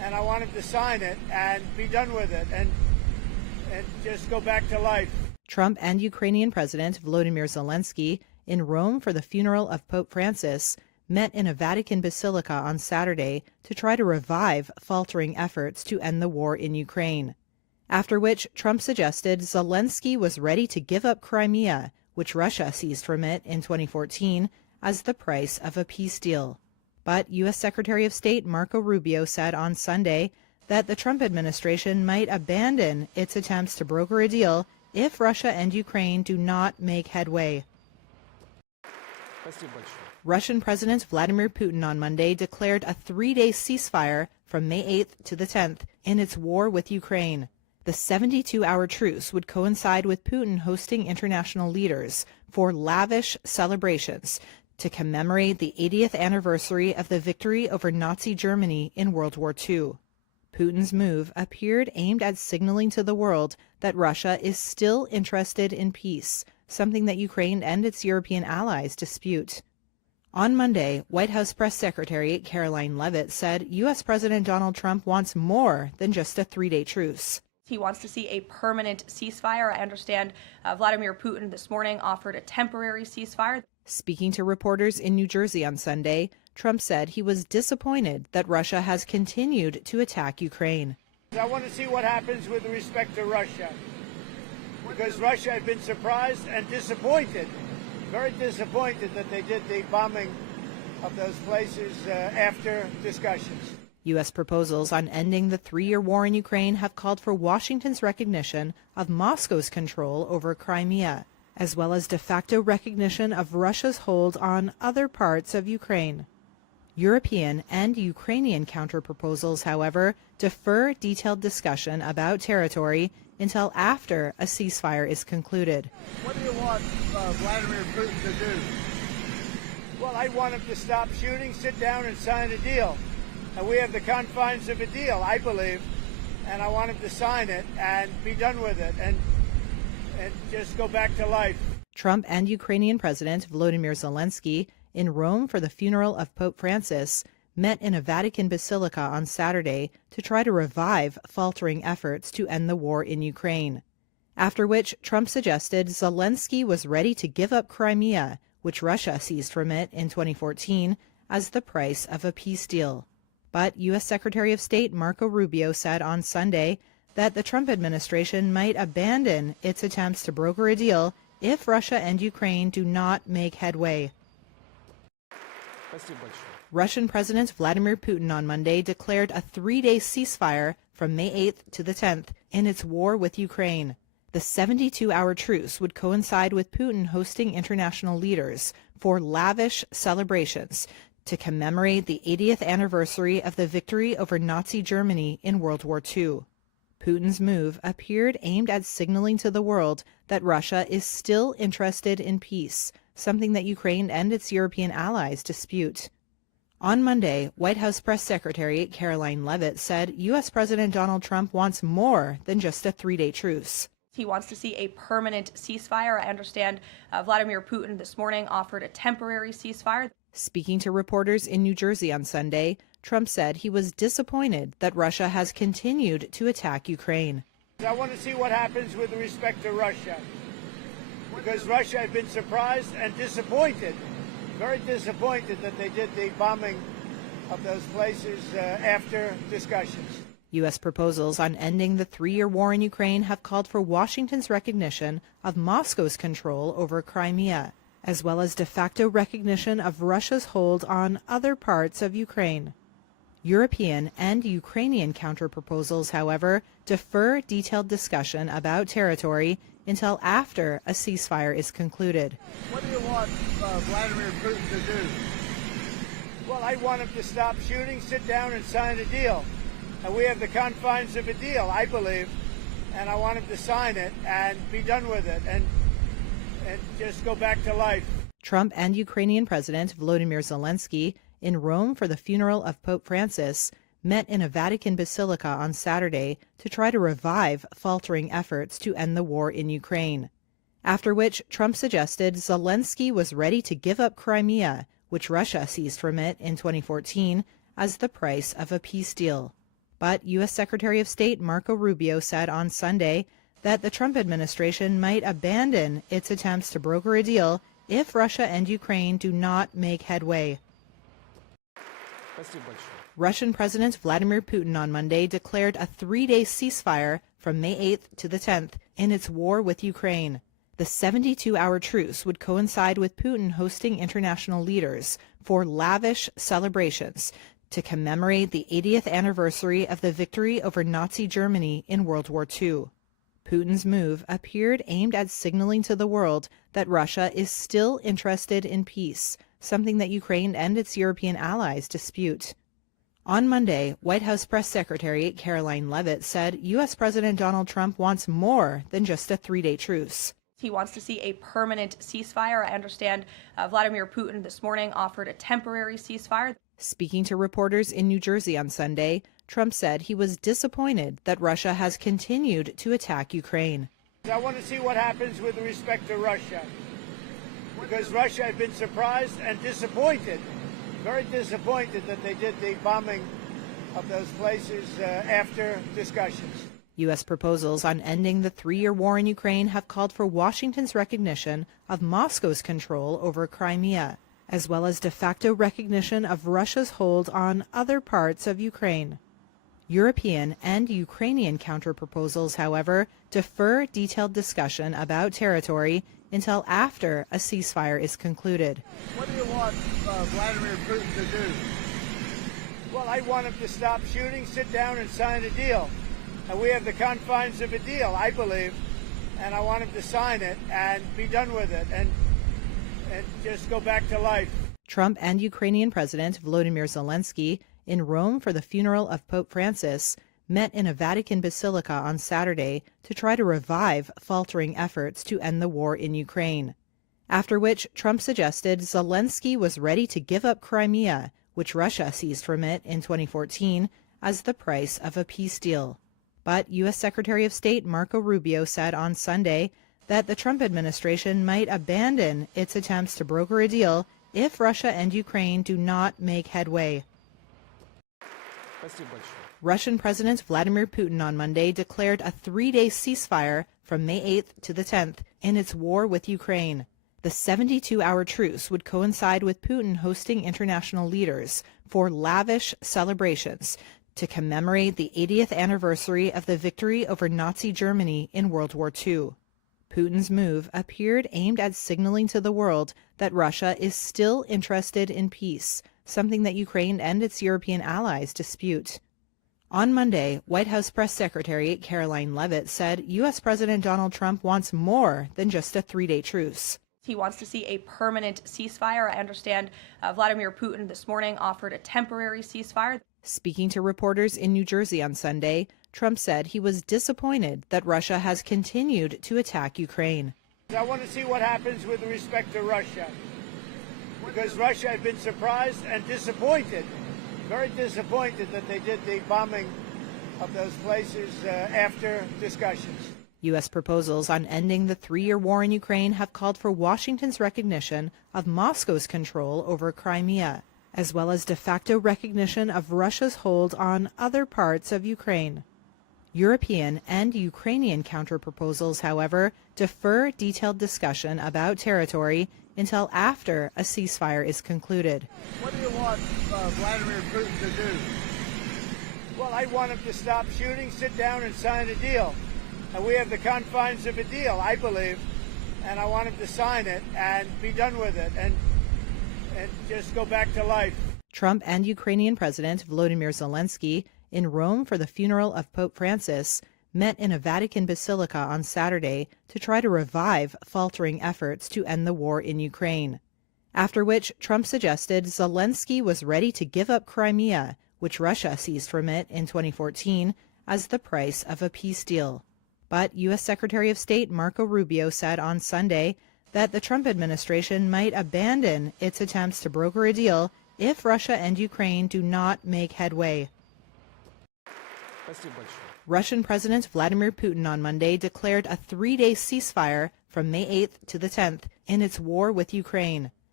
and I want him to sign it and be done with it and just go back to life. Trump and Ukrainian President Volodymyr Zelensky, in Rome for the funeral of Pope Francis, met in a Vatican basilica on Saturday to try to revive faltering efforts to end the war in Ukraine. After which, Trump suggested Zelensky was ready to give up Crimea, which Russia seized from it in 2014, as the price of a peace deal. But U.S. Secretary of State Marco Rubio said on Sunday that the Trump administration might abandon its attempts to broker a deal if Russia and Ukraine do not make headway. Russian President Vladimir Putin on Monday declared a 3-day ceasefire from May 8th to the 10th in its war with Ukraine. The 72-hour truce would coincide with Putin hosting international leaders for lavish celebrations to commemorate the 80th anniversary of the victory over Nazi Germany in World War II. Putin's move appeared aimed at signaling to the world that Russia is still interested in peace, something that Ukraine and its European allies dispute. On Monday, White House Press Secretary Caroline Leavitt said U.S. President Donald Trump wants more than just a 3-day truce. He wants to see a permanent ceasefire. I understand Vladimir Putin this morning offered a temporary ceasefire. Speaking to reporters in New Jersey on Sunday, Trump said he was disappointed that Russia has continued to attack Ukraine. I want to see what happens with respect to Russia, because Russia had been surprised and disappointed, very disappointed that they did the bombing of those places after discussions. U.S. proposals on ending the 3-year war in Ukraine have called for Washington's recognition of Moscow's control over Crimea, as well as de facto recognition of Russia's hold on other parts of Ukraine. European and Ukrainian counterproposals, however, defer detailed discussion about territory until after a ceasefire is concluded. What do you want Vladimir Putin to do? Well, I want him to stop shooting, sit down and sign a deal. And we have the confines of a deal, I believe, and I want him to sign it and be done with it and just go back to life. Trump and Ukrainian President Volodymyr Zelensky, in Rome for the funeral of Pope Francis, met in a Vatican basilica on Saturday to try to revive faltering efforts to end the war in Ukraine. After which, Trump suggested Zelensky was ready to give up Crimea, which Russia seized from it in 2014, as the price of a peace deal. But U.S. Secretary of State Marco Rubio said on Sunday that the Trump administration might abandon its attempts to broker a deal if Russia and Ukraine do not make headway. Russian President Vladimir Putin on Monday declared a 3-day ceasefire from May 8th to the 10th in its war with Ukraine. The 72-hour truce would coincide with Putin hosting international leaders for lavish celebrations to commemorate the 80th anniversary of the victory over Nazi Germany in World War II. Putin's move appeared aimed at signaling to the world that Russia is still interested in peace, something that Ukraine and its European allies dispute. On Monday, White House Press Secretary Caroline Leavitt said U.S. President Donald Trump wants more than just a 3-day truce. He wants to see a permanent ceasefire. I understand Vladimir Putin this morning offered a temporary ceasefire. Speaking to reporters in New Jersey on Sunday, Trump said he was disappointed that Russia has continued to attack Ukraine. I want to see what happens with respect to Russia, because Russia had been surprised and disappointed, very disappointed that they did the bombing of those places after discussions. U.S. proposals on ending the 3-year war in Ukraine have called for Washington's recognition of Moscow's control over Crimea, as well as de facto recognition of Russia's hold on other parts of Ukraine. European and Ukrainian counterproposals, however, defer detailed discussion about territory until after a ceasefire is concluded. What do you want Vladimir Putin to do? Well, I want him to stop shooting, sit down and sign a deal. And we have the confines of a deal, I believe, and I want him to sign it and be done with it and just go back to life. Trump and Ukrainian President Volodymyr Zelensky, in Rome for the funeral of Pope Francis, met in a Vatican basilica on Saturday to try to revive faltering efforts to end the war in Ukraine. After which, Trump suggested Zelensky was ready to give up Crimea, which Russia seized from it in 2014, as the price of a peace deal. But U.S. Secretary of State Marco Rubio said on Sunday that the Trump administration might abandon its attempts to broker a deal if Russia and Ukraine do not make headway. Russian President Vladimir Putin on Monday declared a 3-day ceasefire from May 8th to the 10th in its war with Ukraine. The 72-hour truce would coincide with Putin hosting international leaders for lavish celebrations to commemorate the 80th anniversary of the victory over Nazi Germany in World War II. Putin's move appeared aimed at signaling to the world that Russia is still interested in peace, something that Ukraine and its European allies dispute. On Monday, White House Press Secretary Caroline Leavitt said U.S. President Donald Trump wants more than just a 3-day truce. He wants to see a permanent ceasefire. I understand Vladimir Putin this morning offered a temporary ceasefire. Speaking to reporters in New Jersey on Sunday, Trump said he was disappointed that Russia has continued to attack Ukraine. I want to see what happens with respect to Russia, because Russia had been surprised and disappointed, very disappointed that they did the bombing of those places after discussions. U.S. proposals on ending the 3-year war in Ukraine have called for Washington's recognition of Moscow's control over Crimea, as well as de facto recognition of Russia's hold on other parts of Ukraine. European and Ukrainian counterproposals, however, defer detailed discussion about territory until after a ceasefire is concluded. What do you want Vladimir Putin to do? Well, I want him to stop shooting, sit down and sign a deal. And we have the confines of a deal, I believe, and I want him to sign it and be done with it and just go back to life. Trump and Ukrainian President Volodymyr Zelensky, in Rome for the funeral of Pope Francis, met in a Vatican basilica on Saturday to try to revive faltering efforts to end the war in Ukraine. After which, Trump suggested Zelensky was ready to give up Crimea, which Russia seized from it in 2014, as the price of a peace deal. But U.S. Secretary of State Marco Rubio said on Sunday that the Trump administration might abandon its attempts to broker a deal if Russia and Ukraine do not make headway. Russian President Vladimir Putin on Monday declared a 3-day ceasefire from May 8th to the 10th in its war with Ukraine. The 72-hour truce would coincide with Putin hosting international leaders for lavish celebrations to commemorate the 80th anniversary of the victory over Nazi Germany in World War II. Putin's move appeared aimed at signaling to the world that Russia is still interested in peace, something that Ukraine and its European allies dispute. On Monday, White House Press Secretary Caroline Leavitt said U.S. President Donald Trump wants more than just a 3-day truce. He wants to see a permanent ceasefire. I understand Vladimir Putin this morning offered a temporary ceasefire. Speaking to reporters in New Jersey on Sunday, Trump said he was disappointed that Russia has continued to attack Ukraine. I want to see what happens with respect to Russia, because Russia had been surprised and disappointed, very disappointed that they did the bombing of those places after discussions. U.S. proposals on ending the 3-year war in Ukraine have called for Washington's recognition of Moscow's control over Crimea, as well as de facto recognition of Russia's hold on other parts of Ukraine. European and Ukrainian counterproposals, however, defer detailed discussion about territory until after a ceasefire is concluded. What do you want Vladimir Putin to do? Well, I want him to stop shooting, sit down and sign a deal. And we have the confines of a deal, I believe, and I want him to sign it and be done with it and just go back to life. Trump and Ukrainian President Volodymyr Zelensky, in Rome for the funeral of Pope Francis, met in a Vatican basilica on Saturday to try to revive faltering efforts to end the war in Ukraine. After which, Trump suggested Zelensky was ready to give up Crimea, which Russia seized from it in 2014, as the price of a peace deal. But U.S. Secretary of State Marco Rubio said on Sunday that the Trump administration might abandon its attempts to broker a deal if Russia and Ukraine do not make headway. Russian President Vladimir Putin on Monday declared a 3-day ceasefire from May 8th to the 10th in its war with Ukraine.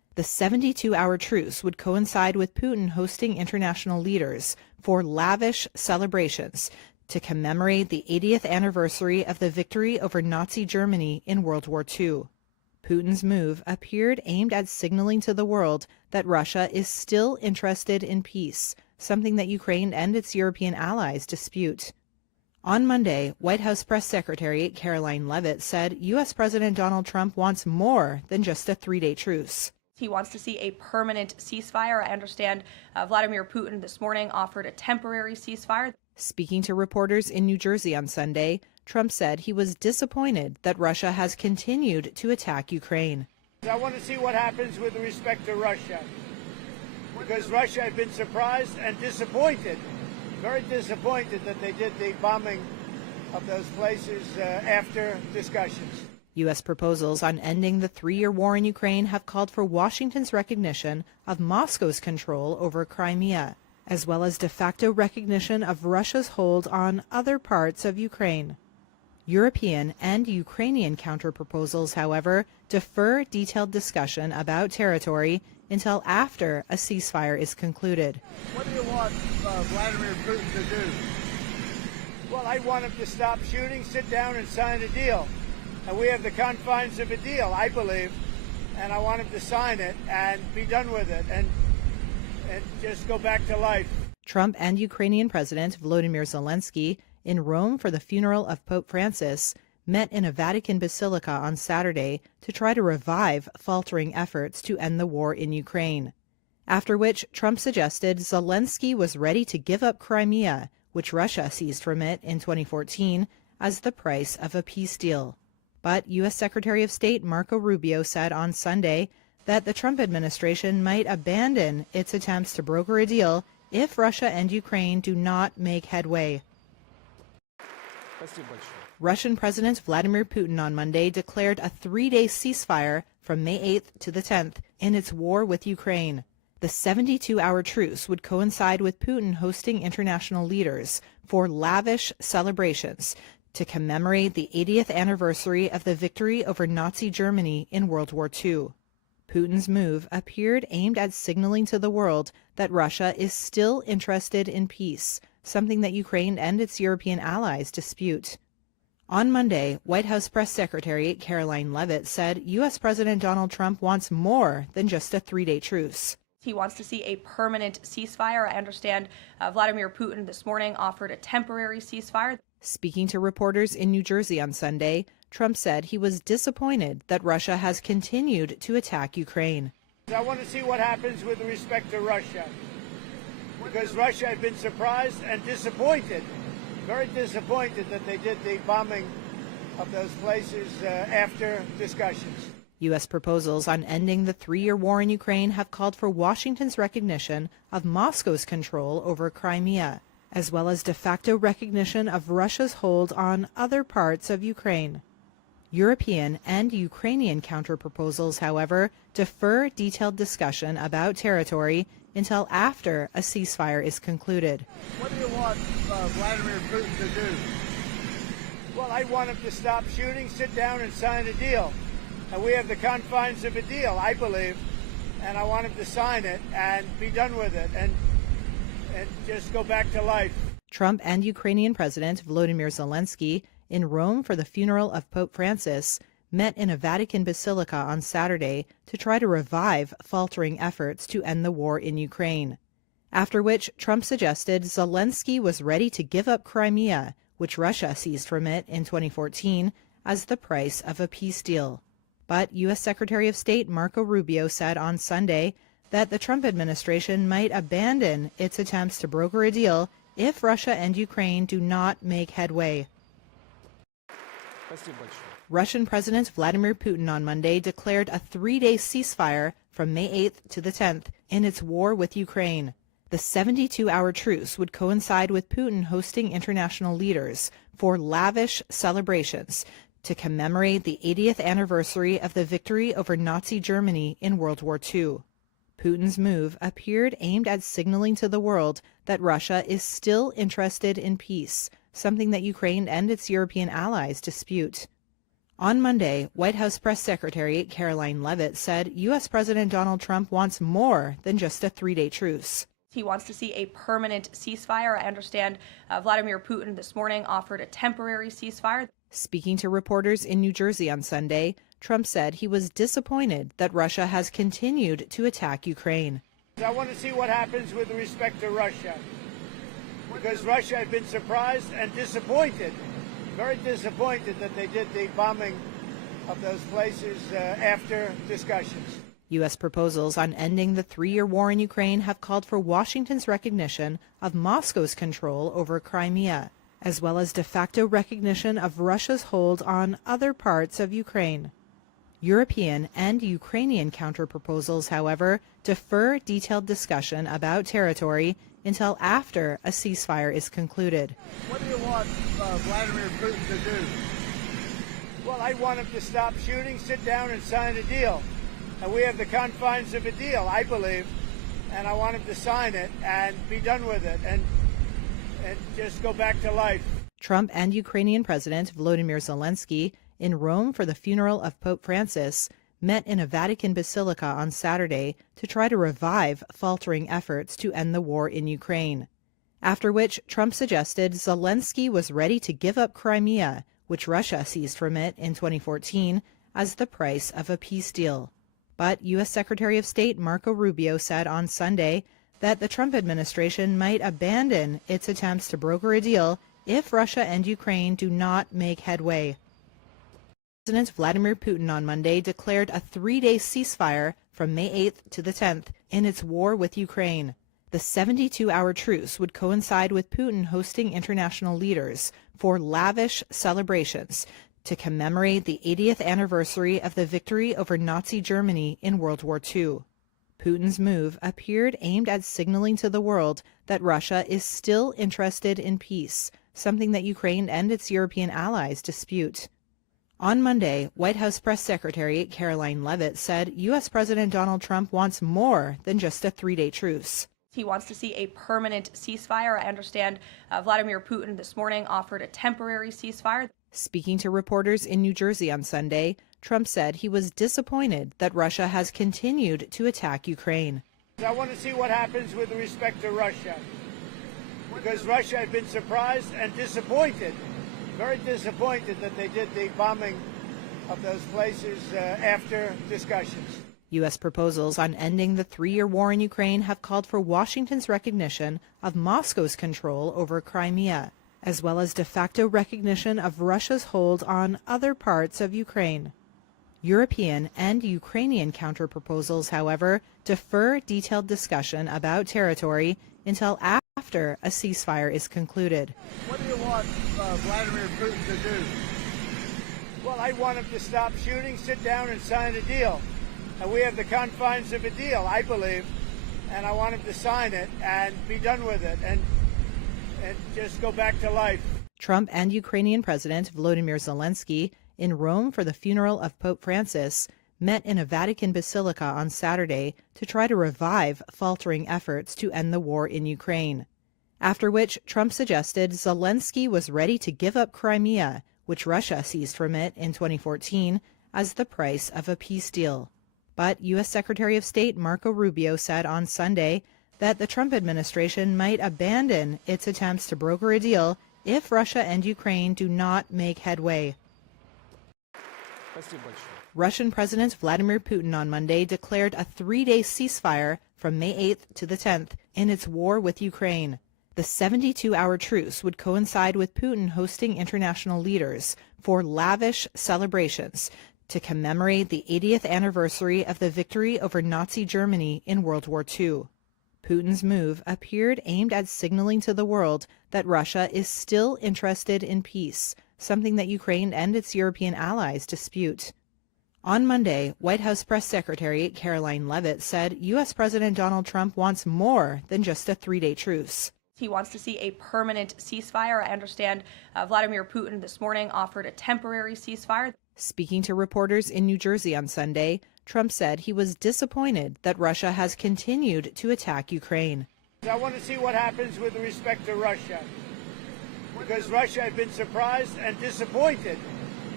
The 72-hour truce would coincide with Putin hosting international leaders for lavish celebrations to commemorate the 80th anniversary of the victory over Nazi Germany in World War II. Putin's move appeared aimed at signaling to the world that Russia is still interested in peace, something that Ukraine and its European allies dispute. On Monday, White House Press Secretary Caroline Leavitt said U.S. President Donald Trump wants more than just a three-day truce. He wants to see a permanent ceasefire. I understand Vladimir Putin this morning offered a temporary ceasefire. Speaking to reporters in New Jersey on Sunday, Trump said he was disappointed that Russia has continued to attack Ukraine. I want to see what happens with respect to Russia, because Russia has been surprised and disappointed, very disappointed that they did the bombing of those places after discussions. U.S. proposals on ending the three-year war in Ukraine have called for Washington's recognition of Moscow's control over Crimea, as well as de facto recognition of Russia's hold on other parts of Ukraine. European and Ukrainian counterproposals, however, defer detailed discussion about territory until after a ceasefire is concluded. What do you want Vladimir Putin to do? Well, I want him to stop shooting, sit down and sign a deal. And we have the confines of a deal, I believe, and I want him to sign it and be done with it and just go back to life. Trump and Ukrainian President Volodymyr Zelensky, in Rome for the funeral of Pope Francis, met in a Vatican basilica on Saturday to try to revive faltering efforts to end the war in Ukraine. After which, Trump suggested Zelensky was ready to give up Crimea, which Russia seized from it in 2014, as the price of a peace deal. But U.S. Secretary of State Marco Rubio said on Sunday that the Trump administration might abandon its attempts to broker a deal if Russia and Ukraine do not make headway. Russian President Vladimir Putin on Monday declared a three-day ceasefire from May 8th to the 10th in its war with Ukraine. The 72-hour truce would coincide with Putin hosting international leaders for lavish celebrations to commemorate the 80th anniversary of the victory over Nazi Germany in World War II. Putin's move appeared aimed at signaling to the world that Russia is still interested in peace, something that Ukraine and its European allies dispute. On Monday, White House Press Secretary Caroline Leavitt said U.S. President Donald Trump wants more than just a three-day truce. He wants to see a permanent ceasefire. I understand Vladimir Putin this morning offered a temporary ceasefire. Speaking to reporters in New Jersey on Sunday, Trump said he was disappointed that Russia has continued to attack Ukraine. I want to see what happens with respect to Russia, because Russia has been surprised and disappointed, very disappointed that they did the bombing of those places after discussions. U.S. proposals on ending the three-year war in Ukraine have called for Washington's recognition of Moscow's control over Crimea, as well as de facto recognition of Russia's hold on other parts of Ukraine. European and Ukrainian counterproposals, however, defer detailed discussion about territory until after a ceasefire is concluded. What do you want Vladimir Putin to do? Well, I want him to stop shooting, sit down and sign a deal. And we have the confines of a deal, I believe, and I want him to sign it and be done with it and just go back to life. Trump and Ukrainian President Volodymyr Zelensky, in Rome for the funeral of Pope Francis, met in a Vatican basilica on Saturday to try to revive faltering efforts to end the war in Ukraine. After which, Trump suggested Zelensky was ready to give up Crimea, which Russia seized from it in 2014, as the price of a peace deal. But U.S. Secretary of State Marco Rubio said on Sunday that the Trump administration might abandon its attempts to broker a deal if Russia and Ukraine do not make headway. Russian President Vladimir Putin on Monday declared a three-day ceasefire from May 8th to the 10th in its war with Ukraine. The 72-hour truce would coincide with Putin hosting international leaders for lavish celebrations to commemorate the 80th anniversary of the victory over Nazi Germany in World War II. Putin's move appeared aimed at signaling to the world that Russia is still interested in peace, something that Ukraine and its European allies dispute. On Monday, White House Press Secretary Caroline Leavitt said U.S. President Donald Trump wants more than just a three-day truce. He wants to see a permanent ceasefire. I understand Vladimir Putin this morning offered a temporary ceasefire. Speaking to reporters in New Jersey on Sunday, Trump said he was disappointed that Russia has continued to attack Ukraine. I want to see what happens with respect to Russia, because Russia had been surprised and disappointed, very disappointed that they did the bombing of those places after discussions. U.S. proposals on ending the three-year war in Ukraine have called for Washington's recognition of Moscow's control over Crimea, as well as de facto recognition of Russia's hold on other parts of Ukraine. European and Ukrainian counterproposals, however, defer detailed discussion about territory until after a ceasefire is concluded. What do you want Vladimir Putin to do? Well, I want him to stop shooting, sit down and sign a deal. And we have the confines of a deal, I believe, and I want him to sign it and be done with it and just go back to life. Trump and Ukrainian President Volodymyr Zelensky, in Rome for the funeral of Pope Francis, met in a Vatican basilica on Saturday to try to revive faltering efforts to end the war in Ukraine. After which, Trump suggested Zelensky was ready to give up Crimea, which Russia seized from it in 2014, as the price of a peace deal. But U.S. Secretary of State Marco Rubio said on Sunday that the Trump administration might abandon its attempts to broker a deal if Russia and Ukraine do not make headway. President Vladimir Putin on Monday declared a three-day ceasefire from May 8th to the 10th in its war with Ukraine. The 72-hour truce would coincide with Putin hosting international leaders for lavish celebrations to commemorate the 80th anniversary of the victory over Nazi Germany in World War II. Putin's move appeared aimed at signaling to the world that Russia is still interested in peace, something that Ukraine and its European allies dispute. On Monday, White House Press Secretary Caroline Leavitt said U.S. President Donald Trump wants more than just a three-day truce. He wants to see a permanent ceasefire. I understand Vladimir Putin this morning offered a temporary ceasefire. Speaking to reporters in New Jersey on Sunday, Trump said he was disappointed that Russia has continued to attack Ukraine. I want to see what happens with respect to Russia, because Russia had been surprised and disappointed, very disappointed that they did the bombing of those places after discussions. U.S. proposals on ending the three-year war in Ukraine have called for Washington's recognition of Moscow's control over Crimea, as well as de facto recognition of Russia's hold on other parts of Ukraine. European and Ukrainian counterproposals, however, defer detailed discussion about territory until after a ceasefire is concluded. What do you want Vladimir Putin to do? Well, I want him to stop shooting, sit down and sign a deal. And we have the confines of a deal, I believe, and I want him to sign it and be done with it and just go back to life. Trump and Ukrainian President Volodymyr Zelensky, in Rome for the funeral of Pope Francis, met in a Vatican basilica on Saturday to try to revive faltering efforts to end the war in Ukraine. After which, Trump suggested Zelensky was ready to give up Crimea, which Russia seized from it in 2014, as the price of a peace deal. But U.S. Secretary of State Marco Rubio said on Sunday that the Trump administration might abandon its attempts to broker a deal if Russia and Ukraine do not make headway. Russian President Vladimir Putin on Monday declared a three-day ceasefire from May 8th to the 10th in its war with Ukraine. The 72-hour truce would coincide with Putin hosting international leaders for lavish celebrations to commemorate the 80th anniversary of the victory over Nazi Germany in World War II. Putin's move appeared aimed at signaling to the world that Russia is still interested in peace, something that Ukraine and its European allies dispute. On Monday, White House Press Secretary Caroline Leavitt said U.S. President Donald Trump wants more than just a three-day truce. He wants to see a permanent ceasefire. I understand Vladimir Putin this morning offered a temporary ceasefire. Speaking to reporters in New Jersey on Sunday, Trump said he was disappointed that Russia has continued to attack Ukraine. I want to see what happens with respect to Russia, because Russia had been surprised and disappointed,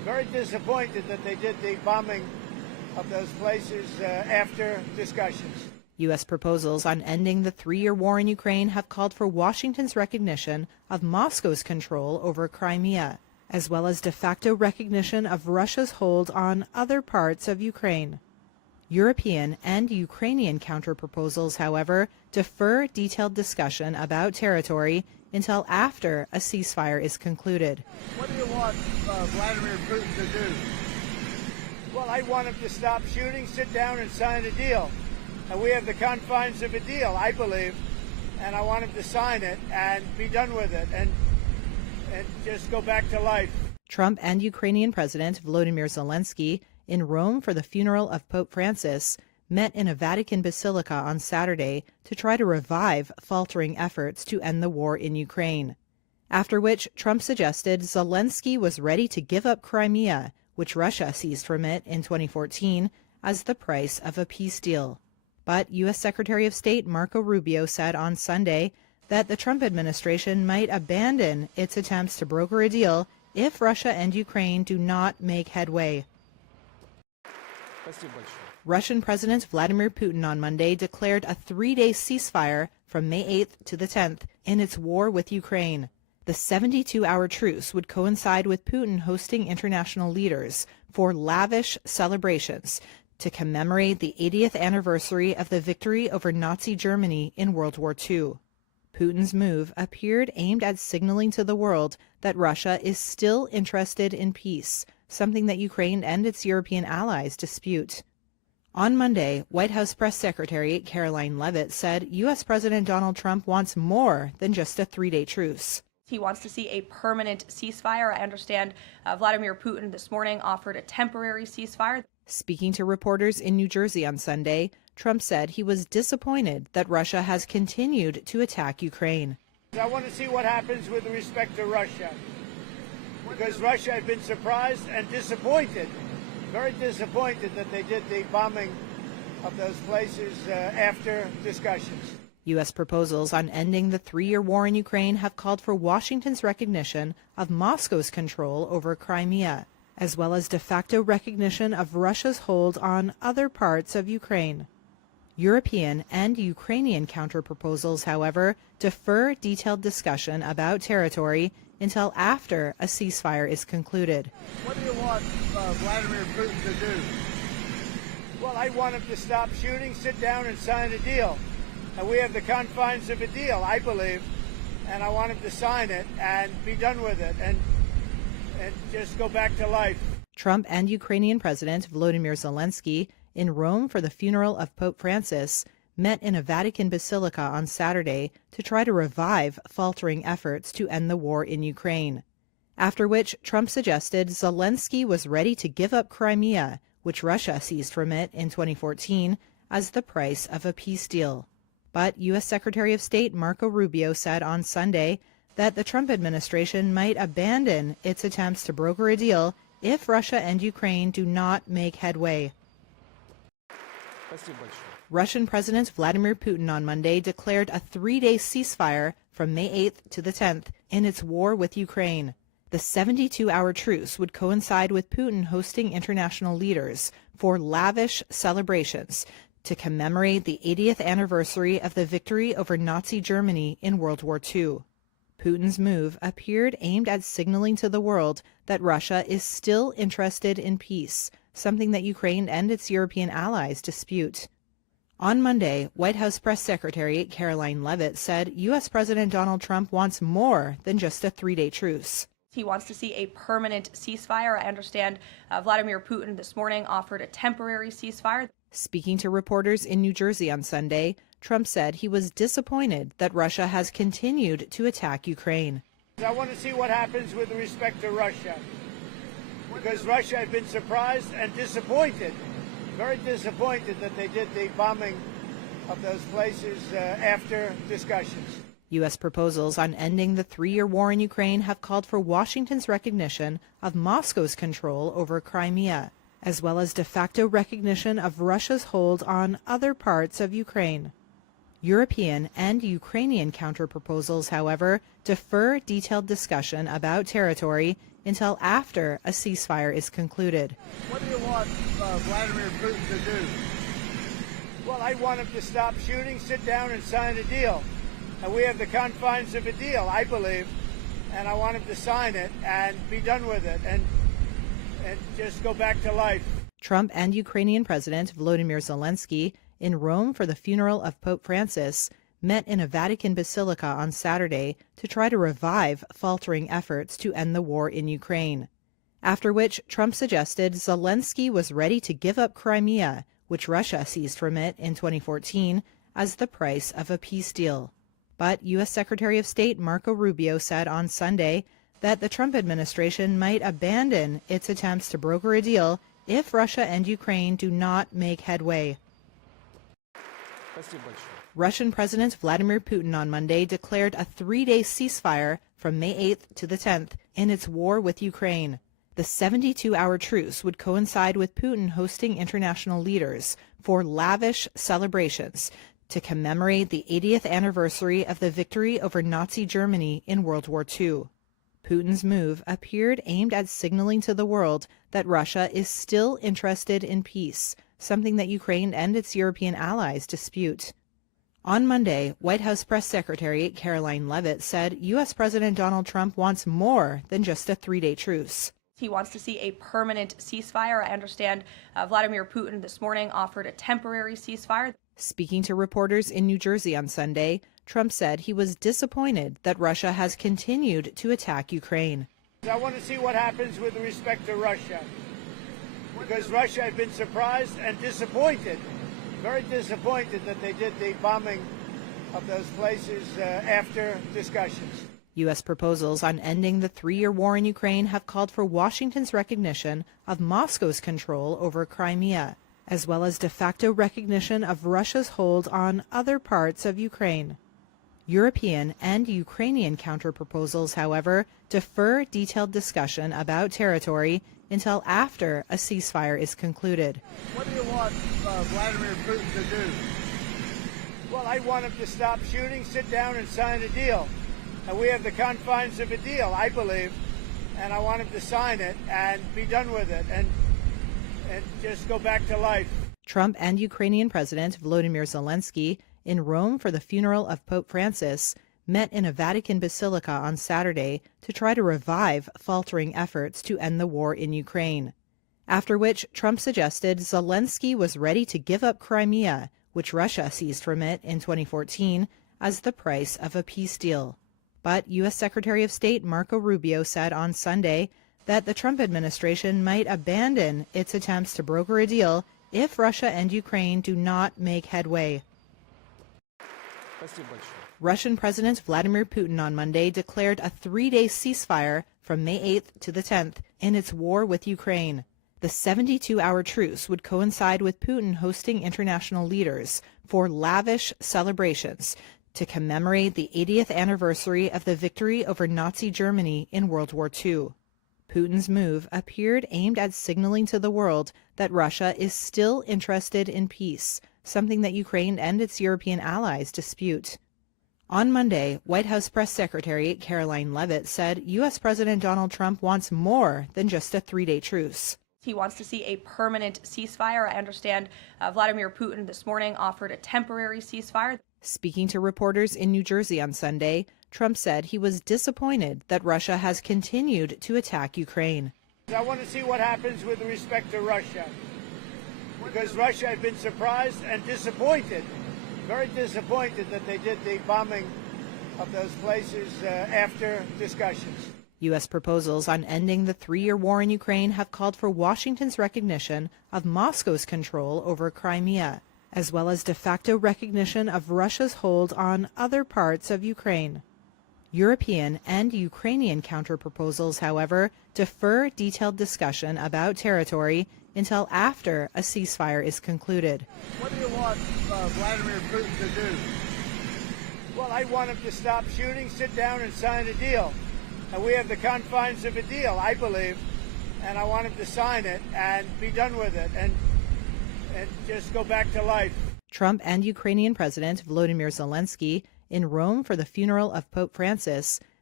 Very disappointed that they did the bombing of those places after discussions. U.S. proposals on ending the 3-year war in Ukraine have called for Washington's recognition of Moscow's control over Crimea, as well as de facto recognition of Russia's hold on other parts of Ukraine. European and Ukrainian counterproposals, however, defer detailed discussion about territory until after a ceasefire is concluded. What do you want Vladimir Putin to do? Well, I want him to stop shooting, sit down and sign a deal. And we have the confines of a deal, I believe, and I want him to sign it and be done with it and just go back to life. Trump and Ukrainian President Volodymyr Zelensky, in Rome for the funeral of Pope Francis, met in a Vatican basilica on Saturday to try to revive faltering efforts to end the war in Ukraine. After which, Trump suggested Zelensky was ready to give up Crimea, which Russia seized from it in 2014, as the price of a peace deal. But U.S. Secretary of State Marco Rubio said on Sunday that the Trump administration might abandon its attempts to broker a deal if Russia and Ukraine do not make headway. Russian President Vladimir Putin on Monday declared a 3-day ceasefire from May 8th to the 10th in its war with Ukraine. The 72-hour truce would coincide with Putin hosting international leaders for lavish celebrations to commemorate the 80th anniversary of the victory over Nazi Germany in World War II. Putin's move appeared aimed at signaling to the world that Russia is still interested in peace, something that Ukraine and its European allies dispute. On Monday, White House Press Secretary Caroline Leavitt said U.S. President Donald Trump wants more than just a 3-day truce. He wants to see a permanent ceasefire. I understand Vladimir Putin this morning offered a temporary ceasefire. Speaking to reporters in New Jersey on Sunday, Trump said he was disappointed that Russia has continued to attack Ukraine. I want to see what happens with respect to Russia, because Russia had been surprised and disappointed, very disappointed that they did the bombing of those places after discussions. U.S. proposals on ending the 3-year war in Ukraine have called for Washington's recognition of Moscow's control over Crimea, as well as de facto recognition of Russia's hold on other parts of Ukraine. European and Ukrainian counterproposals, however, defer detailed discussion about territory until after a ceasefire is concluded. What do you want Vladimir Putin to do? Well, I want him to stop shooting, sit down and sign a deal. And we have the confines of a deal, I believe, and I want him to sign it and be done with it and just go back to life. Trump and Ukrainian President Volodymyr Zelensky, in Rome for the funeral of Pope Francis, met in a Vatican basilica on Saturday to try to revive faltering efforts to end the war in Ukraine. After which, Trump suggested Zelensky was ready to give up Crimea, which Russia seized from it in 2014, as the price of a peace deal. But U.S. Secretary of State Marco Rubio said on Sunday that the Trump administration might abandon its attempts to broker a deal if Russia and Ukraine do not make headway. Russian President Vladimir Putin on Monday declared a 3-day ceasefire from May 8th to the 10th in its war with Ukraine. The 72-hour truce would coincide with Putin hosting international leaders for lavish celebrations to commemorate the 80th anniversary of the victory over Nazi Germany in World War II. Putin's move appeared aimed at signaling to the world that Russia is still interested in peace, something that Ukraine and its European allies dispute. On Monday, White House Press Secretary Caroline Leavitt said U.S. President Donald Trump wants more than just a 3-day truce. He wants to see a permanent ceasefire. I understand Vladimir Putin this morning offered a temporary ceasefire. Speaking to reporters in New Jersey on Sunday, Trump said he was disappointed that Russia has continued to attack Ukraine. I want to see what happens with respect to Russia, because Russia had been surprised and disappointed, very disappointed that they did the bombing of those places after discussions. U.S. proposals on ending the 3-year war in Ukraine have called for Washington's recognition of Moscow's control over Crimea, as well as de facto recognition of Russia's hold on other parts of Ukraine. European and Ukrainian counterproposals, however, defer detailed discussion about territory until after a ceasefire is concluded. What do you want Vladimir Putin to do? Well, I want him to stop shooting, sit down and sign a deal. And we have the confines of a deal, I believe, and I want him to sign it and be done with it and just go back to life. Trump and Ukrainian President Volodymyr Zelensky, in Rome for the funeral of Pope Francis, met in a Vatican basilica on Saturday to try to revive faltering efforts to end the war in Ukraine. After which, Trump suggested Zelensky was ready to give up Crimea, which Russia seized from it in 2014, as the price of a peace deal. But U.S. Secretary of State Marco Rubio said on Sunday that the Trump administration might abandon its attempts to broker a deal if Russia and Ukraine do not make headway. Russian President Vladimir Putin on Monday declared a 3-day ceasefire from May 8th to the 10th in its war with Ukraine. The 72-hour truce would coincide with Putin hosting international leaders for lavish celebrations to commemorate the 80th anniversary of the victory over Nazi Germany in World War II. Putin's move appeared aimed at signaling to the world that Russia is still interested in peace, something that Ukraine and its European allies dispute. On Monday, White House Press Secretary Caroline Leavitt said U.S. President Donald Trump wants more than just a 3-day truce. He wants to see a permanent ceasefire. I understand Vladimir Putin this morning offered a temporary ceasefire. Speaking to reporters in New Jersey on Sunday, Trump said he was disappointed that Russia has continued to attack Ukraine. I want to see what happens with respect to Russia, because Russia had been surprised and disappointed, very disappointed that they did the bombing of those places after discussions. U.S. proposals on ending the 3-year war in Ukraine have called for Washington's recognition of Moscow's control over Crimea, as well as de facto recognition of Russia's hold on other parts of Ukraine. European and Ukrainian counterproposals, however, defer detailed discussion about territory until after a ceasefire is concluded. What do you want Vladimir Putin to do? Well, I want him to stop shooting, sit down and sign a deal. And we have the confines of a deal, I believe, and I want him to sign it and be done with it and just go back to life. Trump and Ukrainian President Volodymyr Zelensky, in Rome for the funeral of Pope Francis, met in a Vatican basilica on Saturday to try to revive faltering efforts to end the war in Ukraine. After which, Trump suggested Zelensky was ready to give up Crimea, which Russia seized from it in 2014, as the price of a peace deal. But U.S. Secretary of State Marco Rubio said on Sunday that the Trump administration might abandon its attempts to broker a deal if Russia and Ukraine do not make headway. Russian President Vladimir Putin on Monday declared a 3-day ceasefire from May 8th to the 10th in its war with Ukraine. The 72-hour truce would coincide with Putin hosting international leaders for lavish celebrations to commemorate the 80th anniversary of the victory over Nazi Germany in World War II. Putin's move appeared aimed at signaling to the world that Russia is still interested in peace, something that Ukraine and its European allies dispute. On Monday, White House Press Secretary Caroline Leavitt said U.S. President Donald Trump wants more than just a 3-day truce. He wants to see a permanent ceasefire. I understand Vladimir Putin this morning offered a temporary ceasefire. Speaking to reporters in New Jersey on Sunday, Trump said he was disappointed that Russia has continued to attack Ukraine. I want to see what happens with respect to Russia, because Russia had been surprised and disappointed, very disappointed that they did the bombing of those places after discussions. U.S. proposals on ending the 3-year war in Ukraine have called for Washington's recognition of Moscow's control over Crimea, as well as de facto recognition of Russia's hold on other parts of Ukraine. European and Ukrainian counterproposals, however, defer detailed discussion about territory until after a ceasefire is concluded. What do you want Vladimir Putin to do? Well, I want him to stop shooting, sit down and sign a deal. And we have the confines of a deal, I believe, and I want him to sign it and be done with it and just go back to life. Trump and Ukrainian President Volodymyr Zelensky, in Rome for the funeral of Pope Francis,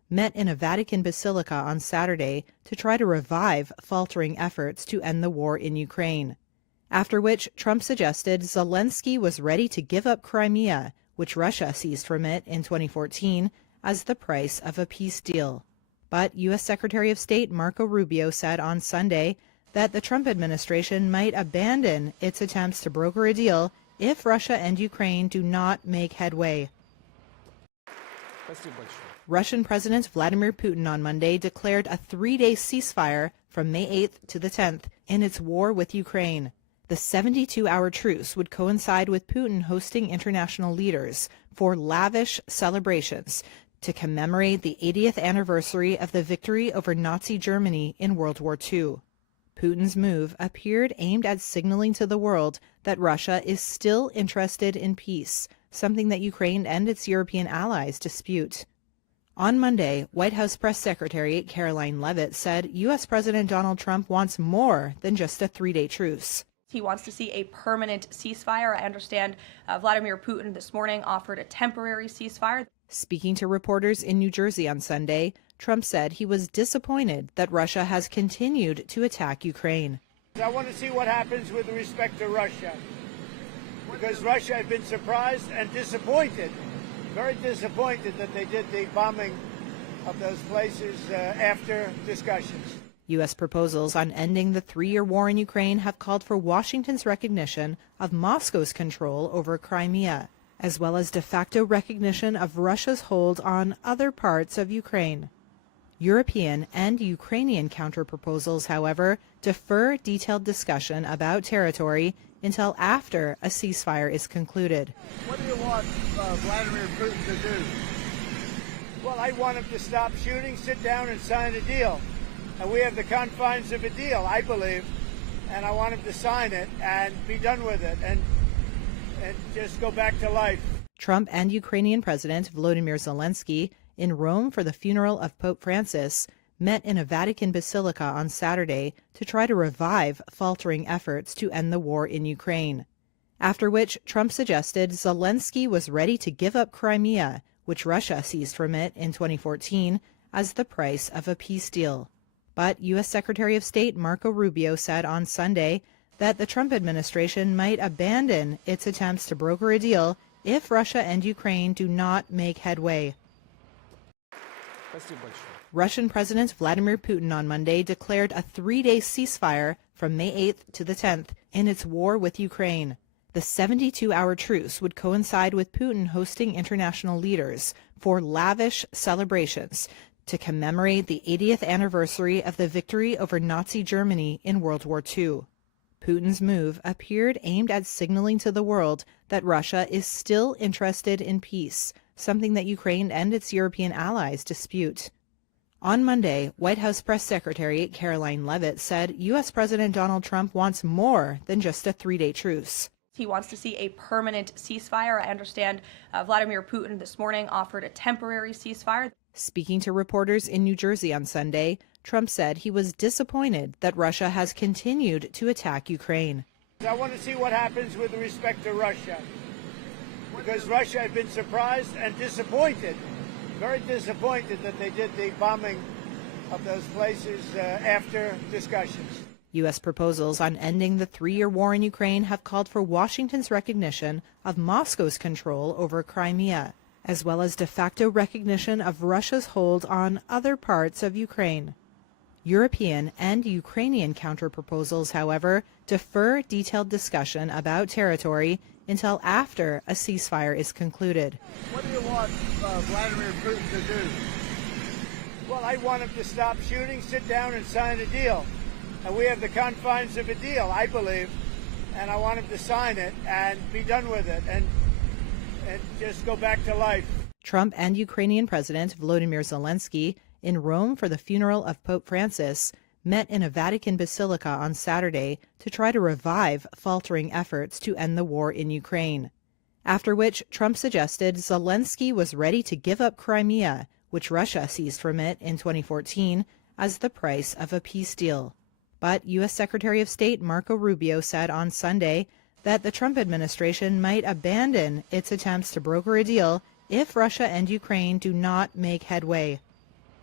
met in a Vatican basilica on Saturday to try to revive faltering efforts to end the war in Ukraine. After which, Trump suggested Zelensky was ready to give up Crimea, which Russia seized from it in 2014, as the price of a peace deal. But U.S. Secretary of State Marco Rubio said on Sunday that the Trump administration might abandon its attempts to broker a deal if Russia and Ukraine do not make headway. Russian President Vladimir Putin on Monday declared a 3-day ceasefire from May 8th to the 10th in its war with Ukraine. The 72-hour truce would coincide with Putin hosting international leaders for lavish celebrations to commemorate the 80th anniversary of the victory over Nazi Germany in World War II. Putin's move appeared aimed at signaling to the world that Russia is still interested in peace, something that Ukraine and its European allies dispute. On Monday, White House Press Secretary Caroline Leavitt said U.S. President Donald Trump wants more than just a 3-day truce. He wants to see a permanent ceasefire. I understand Vladimir Putin this morning offered a temporary ceasefire. Speaking to reporters in New Jersey on Sunday, Trump said he was disappointed that Russia has continued to attack Ukraine. I want to see what happens with respect to Russia, because Russia had been surprised and disappointed, very disappointed that they did the bombing of those places after discussions. U.S. proposals on ending the 3-year war in Ukraine have called for Washington's recognition of Moscow's control over Crimea, as well as de facto recognition of Russia's hold on other parts of Ukraine. European and Ukrainian counterproposals, however, defer detailed discussion about territory until after a ceasefire is concluded. What do you want Vladimir Putin to do? Well, I want him to stop shooting, sit down and sign a deal. And we have the confines of a deal, I believe, and I want him to sign it and be done with it and just go back to life. Trump and Ukrainian President Volodymyr Zelensky, in Rome for the funeral of Pope Francis, met in a Vatican basilica on Saturday to try to revive faltering efforts to end the war in Ukraine. After which, Trump suggested Zelensky was ready to give up Crimea, which Russia seized from it in 2014, as the price of a peace deal. But U.S. Secretary of State Marco Rubio said on Sunday that the Trump administration might abandon its attempts to broker a deal if Russia and Ukraine do not make headway. Russian President Vladimir Putin on Monday declared a 3-day ceasefire from May 8th to the 10th in its war with Ukraine. The 72-hour truce would coincide with Putin hosting international leaders for lavish celebrations to commemorate the 80th anniversary of the victory over Nazi Germany in World War II. Putin's move appeared aimed at signaling to the world that Russia is still interested in peace, something that Ukraine and its European allies dispute. On Monday, White House Press Secretary Caroline Leavitt said U.S. President Donald Trump wants more than just a 3-day truce. He wants to see a permanent ceasefire. I understand Vladimir Putin this morning offered a temporary ceasefire. Speaking to reporters in New Jersey on Sunday, Trump said he was disappointed that Russia has continued to attack Ukraine. I want to see what happens with respect to Russia, because Russia had been surprised and disappointed, very disappointed that they did the bombing of those places after discussions. U.S. proposals on ending the 3-year war in Ukraine have called for Washington's recognition of Moscow's control over Crimea, as well as de facto recognition of Russia's hold on other parts of Ukraine. European and Ukrainian counterproposals, however, defer detailed discussion about territory until after a ceasefire is concluded. What do you want Vladimir Putin to do? Well, I want him to stop shooting, sit down and sign a deal. And we have the confines of a deal, I believe, and I want him to sign it and be done with it and just go back to life. Trump and Ukrainian President Volodymyr Zelensky, in Rome for the funeral of Pope Francis, met in a Vatican basilica on Saturday to try to revive faltering efforts to end the war in Ukraine. After which, Trump suggested Zelensky was ready to give up Crimea, which Russia seized from it in 2014, as the price of a peace deal. But U.S. Secretary of State Marco Rubio said on Sunday that the Trump administration might abandon its attempts to broker a deal if Russia and Ukraine do not make headway.